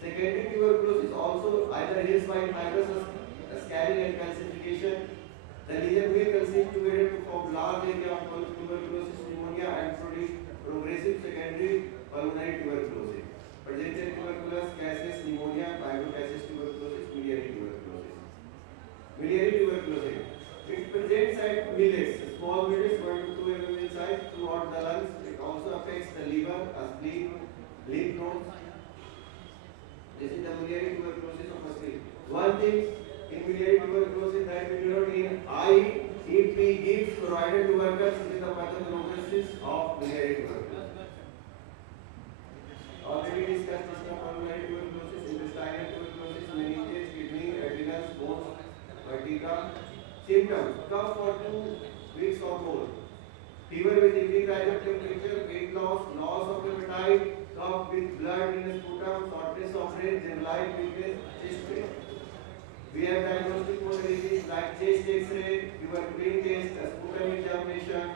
Secondary tuberculosis also either heals by fibrous scarring and calcification. The lesion may consist together to form large area of tuberculosis pneumonia and produce progressive secondary pulmonary tuberculosis. Presented tuberculosis, cases, pneumonia, fibrocasis tuberculosis, biliary tuberculosis. Biliary tuberculosis. It presents at millets, small millets 1 to 2 mm in size throughout the lungs. It also affects the liver, spleen, lymph symptoms, cough for 2 weeks or more. Fever with evening rise of temperature, weight loss, loss of appetite, cough with blood in the sputum, shortness of breath, generalized weakness, chest pain. We have diagnostic modalities like chest X-ray, tuberculin test, sputum examination,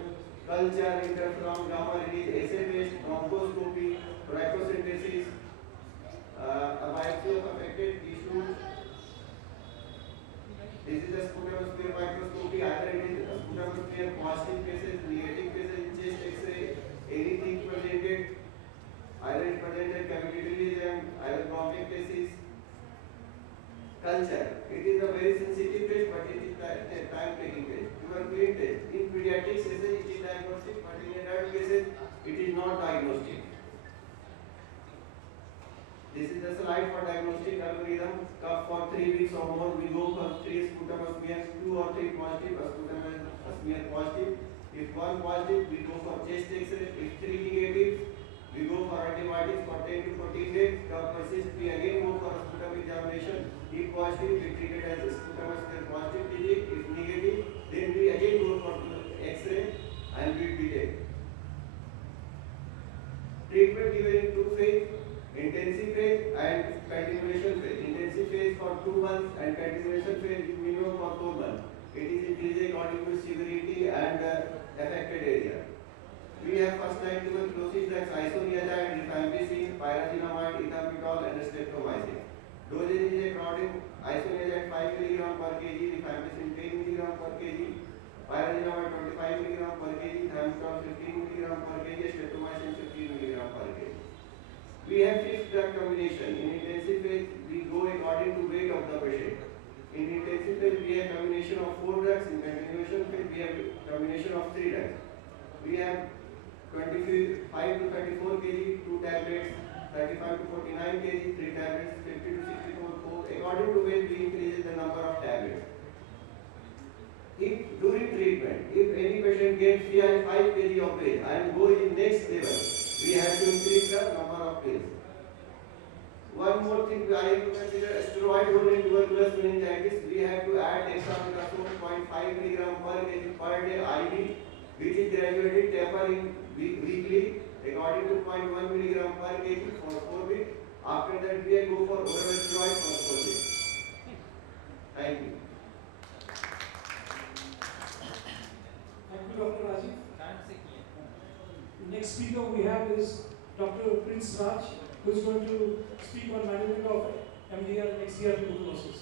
culture, interferon, gamma release, assay test, bronchoscopy, brachysynthesis, a biopsy of affected tissues. This is the sputum smear microscopy. Either it is a sputum smear positive cases, negative cases in chest X-ray, anything presented. Either it presented cavity lesion, either bronchiectasis. Culture. It is a very sensitive test, but it is time-taking test. Tuberculin test. In pediatric cases, it is diagnostic, but in adult cases, it is not diagnostic. This is the slide for diagnostic algorithm. Cough for 3 weeks or more, we go for 3 sputum smears, 2 or 3 positive, a sputum smear positive. If 1 positive, we go for chest X-ray. If 3 negative, we go for antibiotics for 10 to 14 days. Cough persists, we again go for a sputum examination. If positive, we treat it as a sputum smear positive disease. If negative, then we again go for X-ray and we detect. Treatment given in 2 phases. Intensive phase and continuation phase. Intensive phase for 2 months and continuation phase is minimum for 4 months. It is increasing according to severity and affected area. We have first line tuberculosis drugs isoniazid, rifampicin, pyrazinamide, ethambutol and streptomycin. Dosage is according isoniazid 5 mg per kg, rifampicin 10 mg per kg, pyrazinamide 25 mg per kg, ethambutol 15 mg per kg, streptomycin 15 mg per kg. We have fixed drug combination. In intensive phase, we go according to weight of the patient. In intensive phase, we have combination of 4 drugs. In continuation phase, we have combination of 3 drugs. We have 25 to 34 kg, 2 tablets, 35 to 49 kg, 3 tablets, 50 to 64, 4. According to weight, we increase the number of tablets. If during treatment, if any patient gets 5 kg of weight and goes in next level, we have to increase the number of pills. One more thing I have to consider, steroid only tuberculous meningitis, we have to add dexamethasone 0.5 mg per kg per day IV, which is gradually tapering weekly according to 0.1 mg per kg for 4 weeks. After that, we go for oral steroid for 4 weeks. Thank you. Thank you, Dr. Rajiv. Next speaker we have is Dr. Prince Raj, who is going to speak on management of MDR and XDR tuberculosis.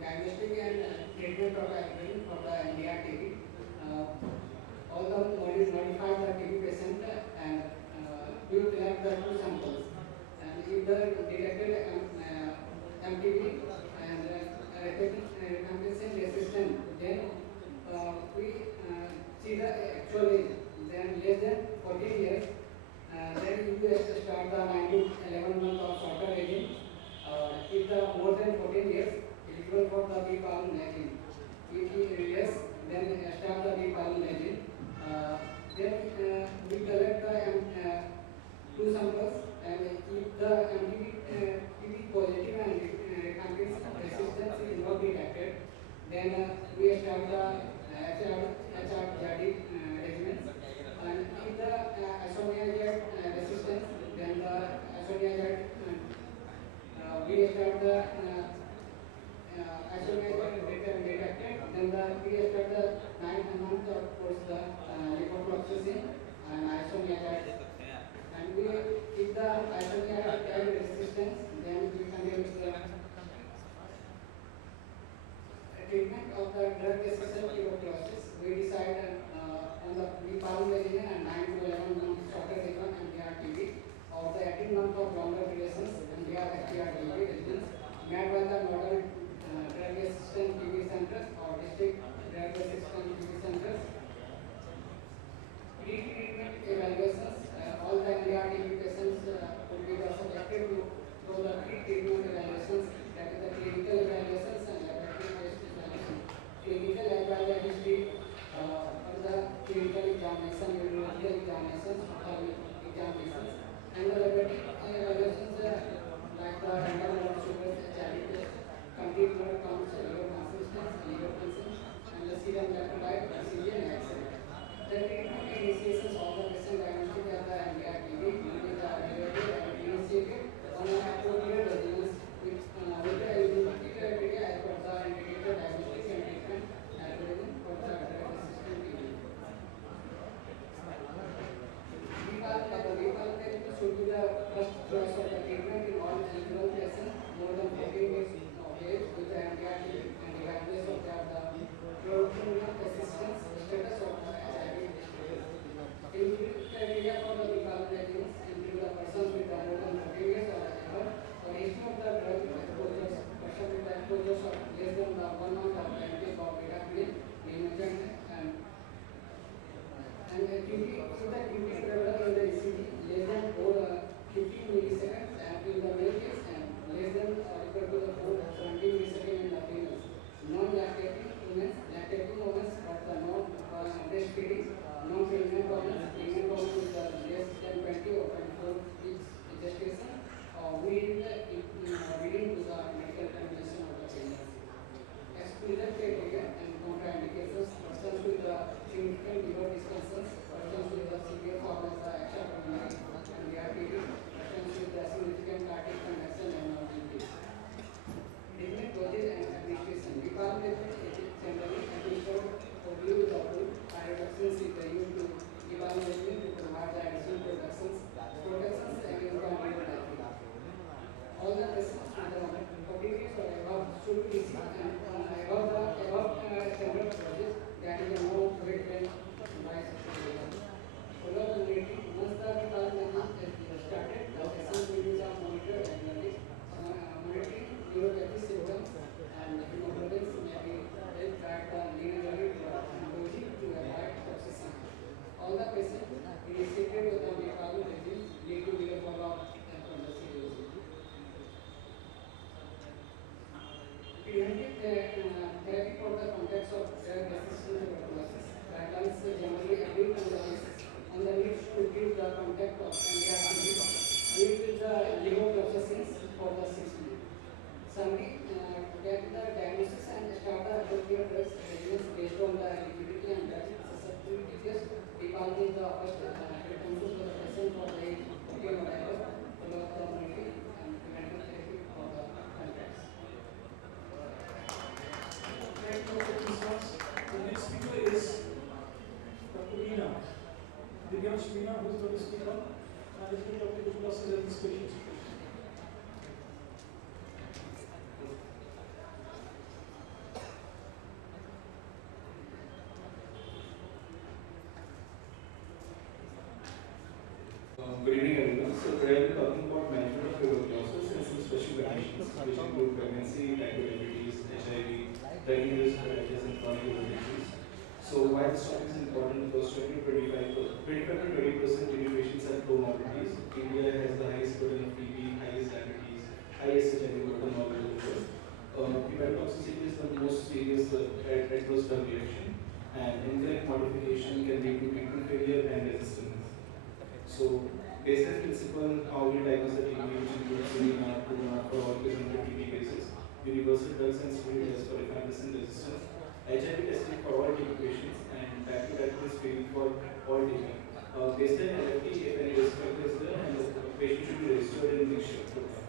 Diagnostic and treatment of Arun for the India TB. All the modules notify the TB patient and we will collect the 2 samples. And if the detected MTB and rifampicin resistant, then we see the actual age. Then less than 14 years, then you will start the 9 to 11 months of shorter aging. If the more than 14 years, eligible for the Biharsharif. If yes, then start the Biharsharif. Then we collect the 2 samples, and if the MTB positive and rifampicin resistance is not detected, then we start the HRJD regimen. And if the isoniazid resistance, then the isoniazid we start the isoniazid detected, then we start the 9 months of course the levofloxacin and isoniazid. And we if the isoniazid resistance, then we can Shmina, who is going to speak on management of tuberculosis in this patient. Good evening, everyone. So today I'll be talking about management of tuberculosis and some special conditions which include pregnancy, type 2 diabetes, HIV, diagnosis, diabetes, and chronic liver disease. So why this topic is important? Because 25 to 30% TB patients have comorbidities. India has the highest burden of TB, highest diabetes, highest HIV burden all over the world. Hepatotoxicity is the most serious adverse drug reaction, and enzyme modification can lead to treatment failure and resistance. So, basic principle how we diagnose the TB, which includes seminar, Kumar, for all presumptive TB cases, universal drug sensitivity test for rifampicin resistance, HIV testing for all TB patients, and type 2 diabetes screening for all TB. Baseline LFT, if any risk factor is there, and the patient should be registered in mixture program.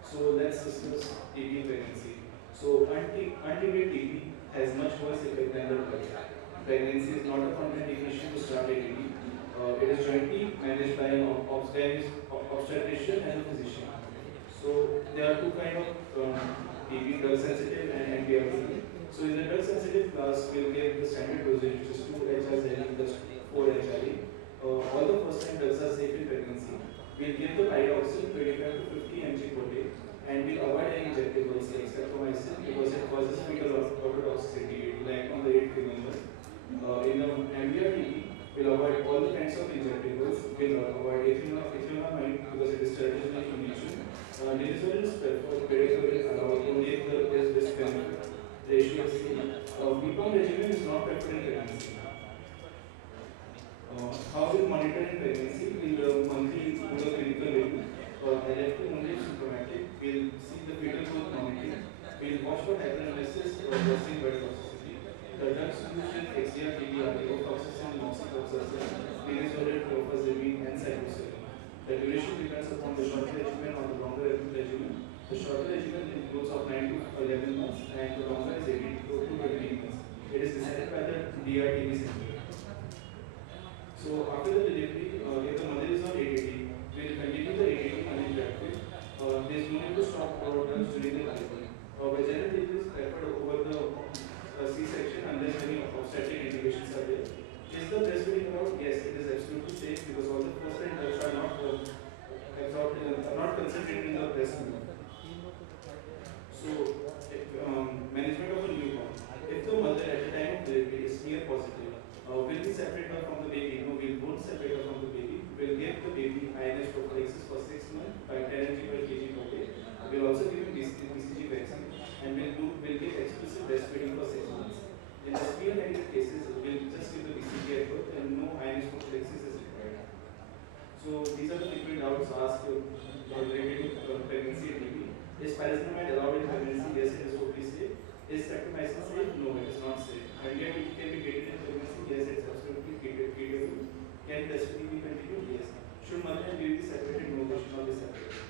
So, let's discuss TB in pregnancy. So, untreated TB has much worse effect than the drug. Pregnancy is not a contraindication to start ATD. It is jointly managed by an obstetrician and a physician. So there are two kinds of TB, drug sensitive and anti-TB. So in the drug sensitive class, we'll give the standard dosage, which is 2 HRZE plus 4 HRE. All the first time drugs are safe in pregnancy. We'll give the pyridoxine 25 to 50 mg per day, and we'll avoid any injectables like streptomycin because it causes fetal ototoxicity, like on the 8th trimester. In the MDR-TB, we'll avoid all the kinds of injectables. We'll avoid ethionamide because it is teratogenic in nature. Nilizorin is preferred, predictably allowed only if the risk-benefit ratio is seen. BPOM regimen is not preferred in pregnancy. How we monitor in pregnancy? We'll monthly do a clinical review. LFT only symptomatic. We'll see the fetal growth monitoring. We'll watch for hyperemesis or worsening blood toxicity. The drugs used in XDR-TB are levofloxacin, moxifloxacin, linezolid, clofazimine, and cycloserine. The duration depends upon the shorter regimen or the longer regimen. The shorter regimen includes of 9 to 11 months, and the longer is 18 to 20 months. It is decided by the DR-TB center. So after the delivery, if the mother is on ATD, we will continue the ATD uninterrupted. There is no need to stop our drugs during the delivery. Vaginal delivery is preferred over the C-section unless any obstetric indications are there. Is the breastfeeding allowed? Yes, it is absolutely safe because all the first line drugs are not absorbed, are not concentrated in the breast milk. So, management of a newborn. If the mother at the time of delivery is near positive, will we separate her from the baby? No, we won't separate her from the baby. We'll give the baby INS prophylaxis for 6 months by 10 mg per kg per day. We'll also give him BCG vaccine, and we'll give explicit breastfeeding for 6 months. In the severe negative cases, we'll just give the BCG at birth and no INS prophylaxis is required. So these are the frequent doubts asked related to pregnancy and TB. Is pyrazinamide allowed in pregnancy? Yes, it is totally safe. Is streptomycin safe? No, it is not safe. And yet it can be treated in pregnancy? Yes, it is absolutely treatable. Can breastfeeding be continued? Yes. Should mother and baby be separated? No, they should not be separated.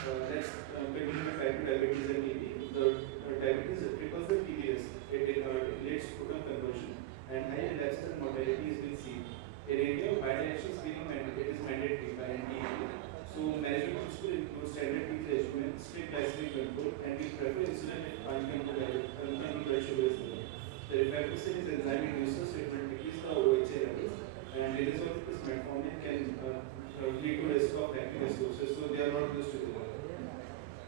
Let's continue with type 2 diabetes and TB. The diabetes triples the TB risk. It leads to proton conversion, and high relapse and mortality has been seen. In India, bidirectional screening is mandatory by NTE. So management principle includes standard TB regimen, strict glycemic control, and we prefer insulin if uncontrolled blood sugar is low. The rifampicin is enzyme inducer, so it will decrease the OHA levels, and linezolid is metformin can lead to risk of activacidosis, so they are not used together.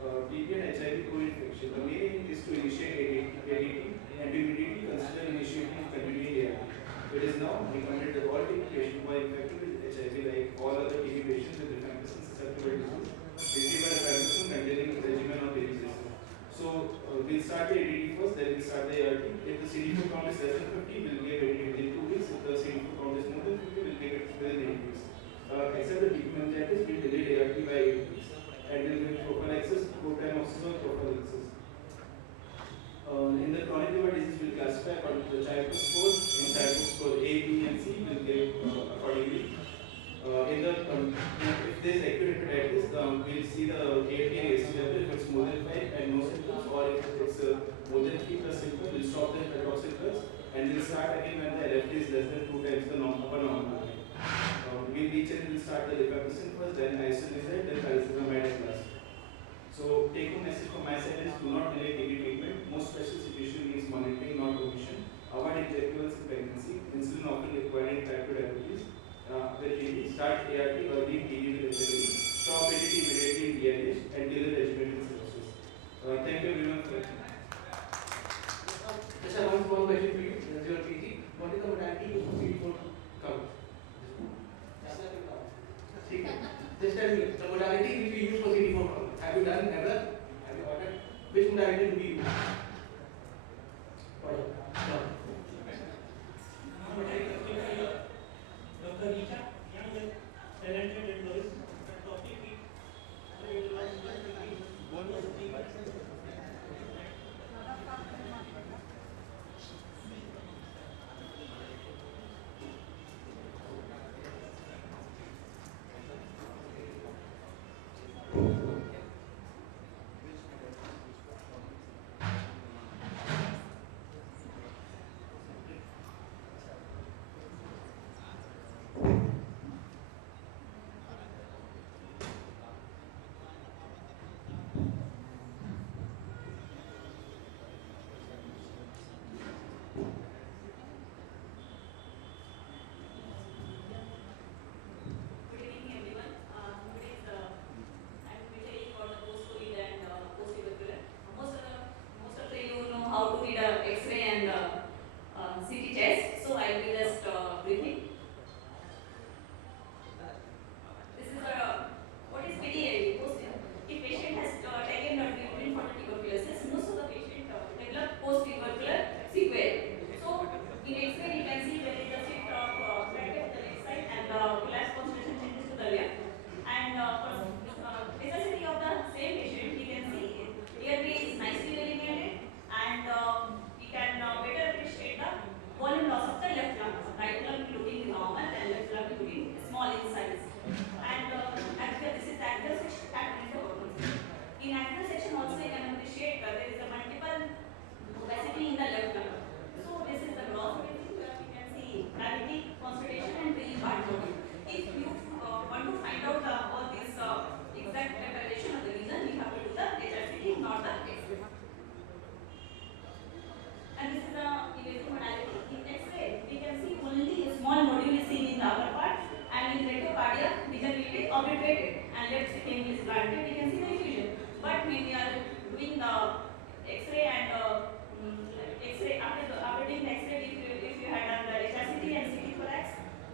TB and HIV co-infection. The main aim is to initiate ADT and to immediately consider initiating and continuing ART. It is now recommended that all TB patients who are infected with HIV, like all other TB patients with rifampicin susceptible disease, receive a rifampicin containing regimen on daily basis. So we'll start the ADT first, then we'll start the ART. If the CD4 count is less than 50, we'll give ADT within 2 weeks. If the CD4 count is more than 50, we'll give it within 8 weeks. Except the TB meningitis, we'll delay ART by 8 weeks. And we'll give prophylaxis, protamoxazole prophylaxis. In the chronic liver disease, we'll classify according to the Child score. In Child score A, B, and C, we'll give accordingly. If there is acute hepatitis, we'll see the ALT and AST level if it's more than 5 and no symptoms, or if it's more than 3 plus symptoms, we'll stop the hepatotoxic drugs and we'll start again when the LFT is less than 2 times the upper normal limit. We'll each and we'll start the rifampicin first, then isoniazid, then pyrazinamide and last. So take home message from my side is do not delay TB treatment. Most special situation needs monitoring, not omission. Avoid injectables in pregnancy. Insulin often required in type 2 diabetes. With TB, start ART early in TB with HIV. Stop ADT immediately in DLH and delay regimented cirrhosis. Thank you everyone for listening. Just one small question for you. As your PG, what is the modality you proceed for count? Just tell me the modality which we use for CD4 count. Have you done ever? Have you ordered? Which modality do we use? Dr. Richa, young and talented and novice. The topic is X-ray and CT test. So I will just briefing. This is what is PDA? If patient has taken a treatment for the tuberculosis, most of the patient develop post-tubercular sequelae. So in X-ray you can see there is a shift of bracket to the left side and collapse concentration changes to the left. And for necessity of the same patient, you can see airway is nicely delineated and we can better appreciate the volume loss of the left lung. Right lung looking normal and left lung looking small in size. And this is axial section, that is the organ. In axial section also you can appreciate there is a multiple opacity in the left lung. So this is the gross imaging where you can see cavity, consolidation and the part body. If you want to find out all this exact preparation of the reason, we have to do the HRCT, not the X-ray. And this is the imaging modality. In X-ray, we can see only a small nodule is seen in the upper part, and in retrocardia, vision will be obliterated, and left septum is granted. We can see the diffusion. But when we are doing the X-ray and X-ray after doing the X-ray, if you had done the HRCT and CT thorax,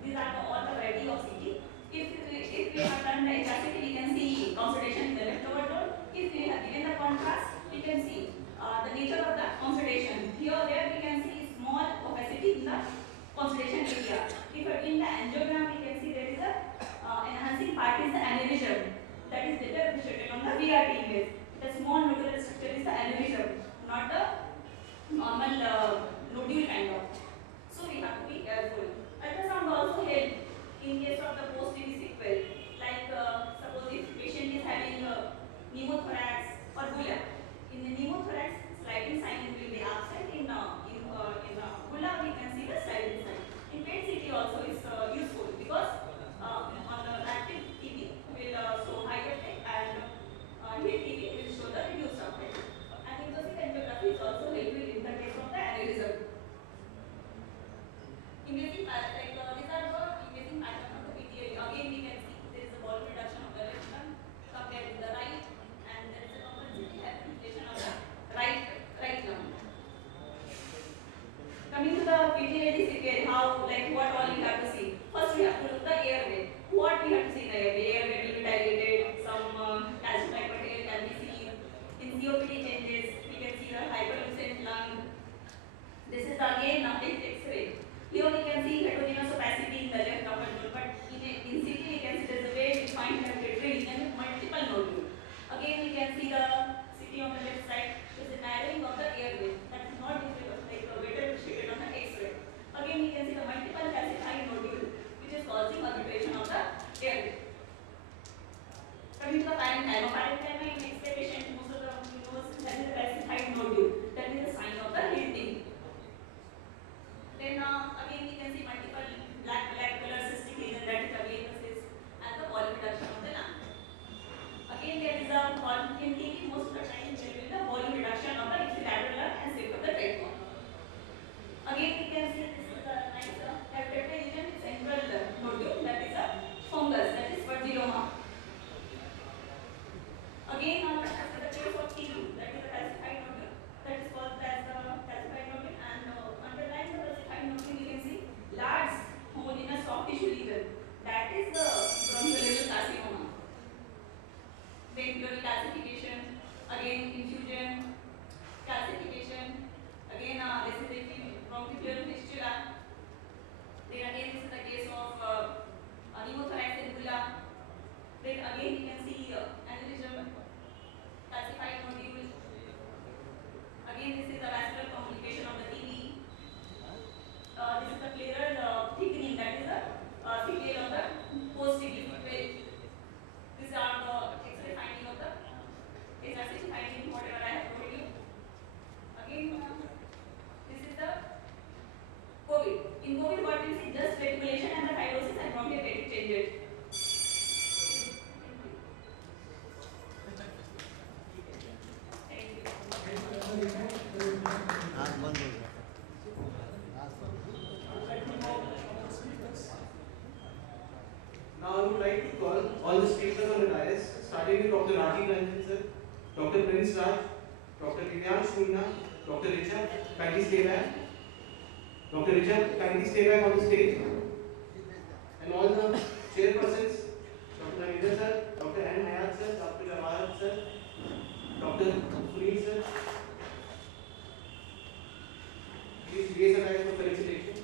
these are all the variety of CT. If we have done the HRCT, we can see consolidation in the left lower lobe. If we have given the contrast, we can see the nature of the consolidation. Here, there we can see small opacity in the consolidation area. If you are doing the angiogram, we can see there is a enhancing part is the aneurysm. That is better appreciated on the VRT image. The small nodular structure is the aneurysm, not the normal nodule kind of. So we have to be careful. Ultrasound also help in case of the post-TB sequel. Like suppose if patient is having pneumothorax or bulla. In the pneumothorax, sliding sign will be absent. In bulla, we can see the sliding sign. In PET CT also is useful because on the active TB will show higher tech and here TB will show the reduced uptake. And indosic angiography is also helpful in the case of the aneurysm. calcification, again infusion, calcification, again this is a bronchial fistula. Then again this is the case of pneumothorax emboli. Then again you can see aneurysm, calcified nodule. Again this is a vascular complication of the TB. This is the pleural thickening, that is the sequelae of the post-TB sequelae. These are the X-ray finding of the HRCT finding, whatever I have told you. Again, this is the COVID. In COVID, what we see just reticulation and the fibrosis and bronchial changes. Now I would like to call all the speakers on the dais, starting with Dr. Dhananjay sir, Dr. Prince Raj, Dr. Biharsharif, Dr. Richard, kindly stay back. Dr. Richard, kindly stay back on the stage. And all the chairpersons, Dr. Nalanda sir, Dr. N. Nayat sir, Dr. Kumar sir, Dr. Sunil sir. Please raise a hand for felicitation.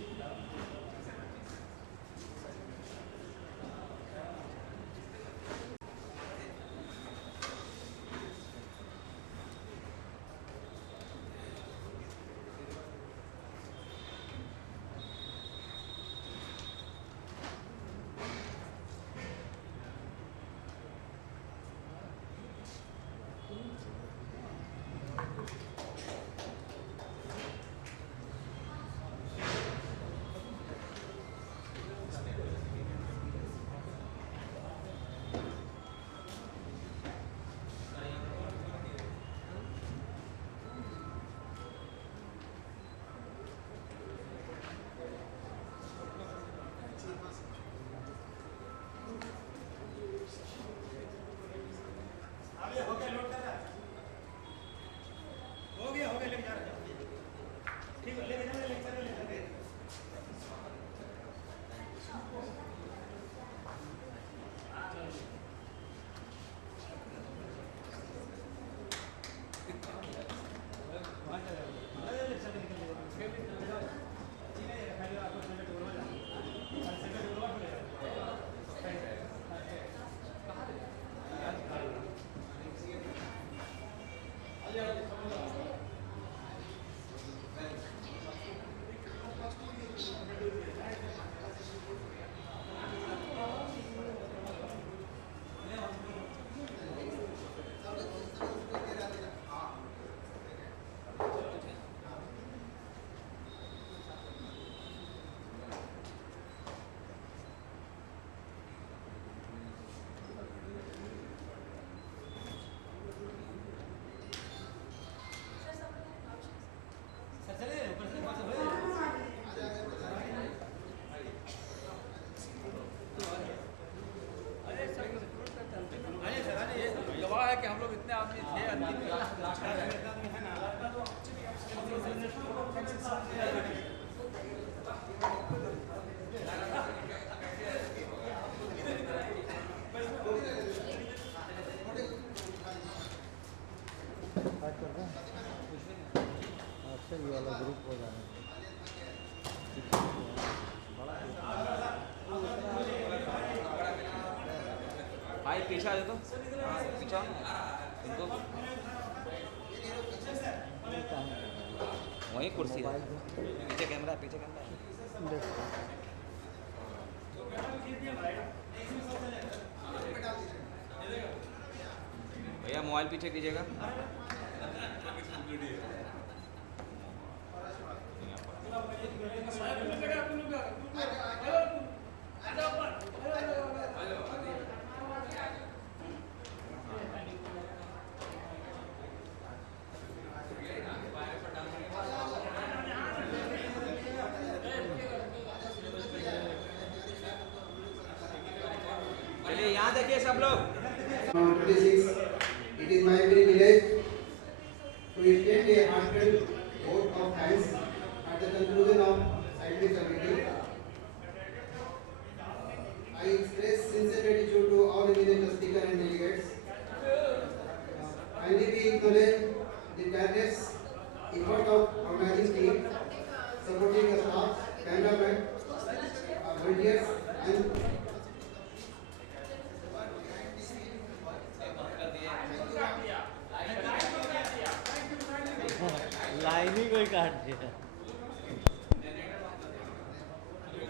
भाई पीछे आ जाओ तो पीछे इनको वहीं कुर्सी है पीछे कैमरा भैया मोबाइल पीछे कीजिएगा यहाँ देखिए सब लोग 26, it is my privilege to extend a heartfelt vote of thanks at the conclusion of scientific committee. I express sincere gratitude to all eminent speakers and delegates effort of organizing team, supporting the staff, cameramen, volunteers, and line ही कोई काट दिया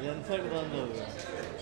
जनसट बंद हो गया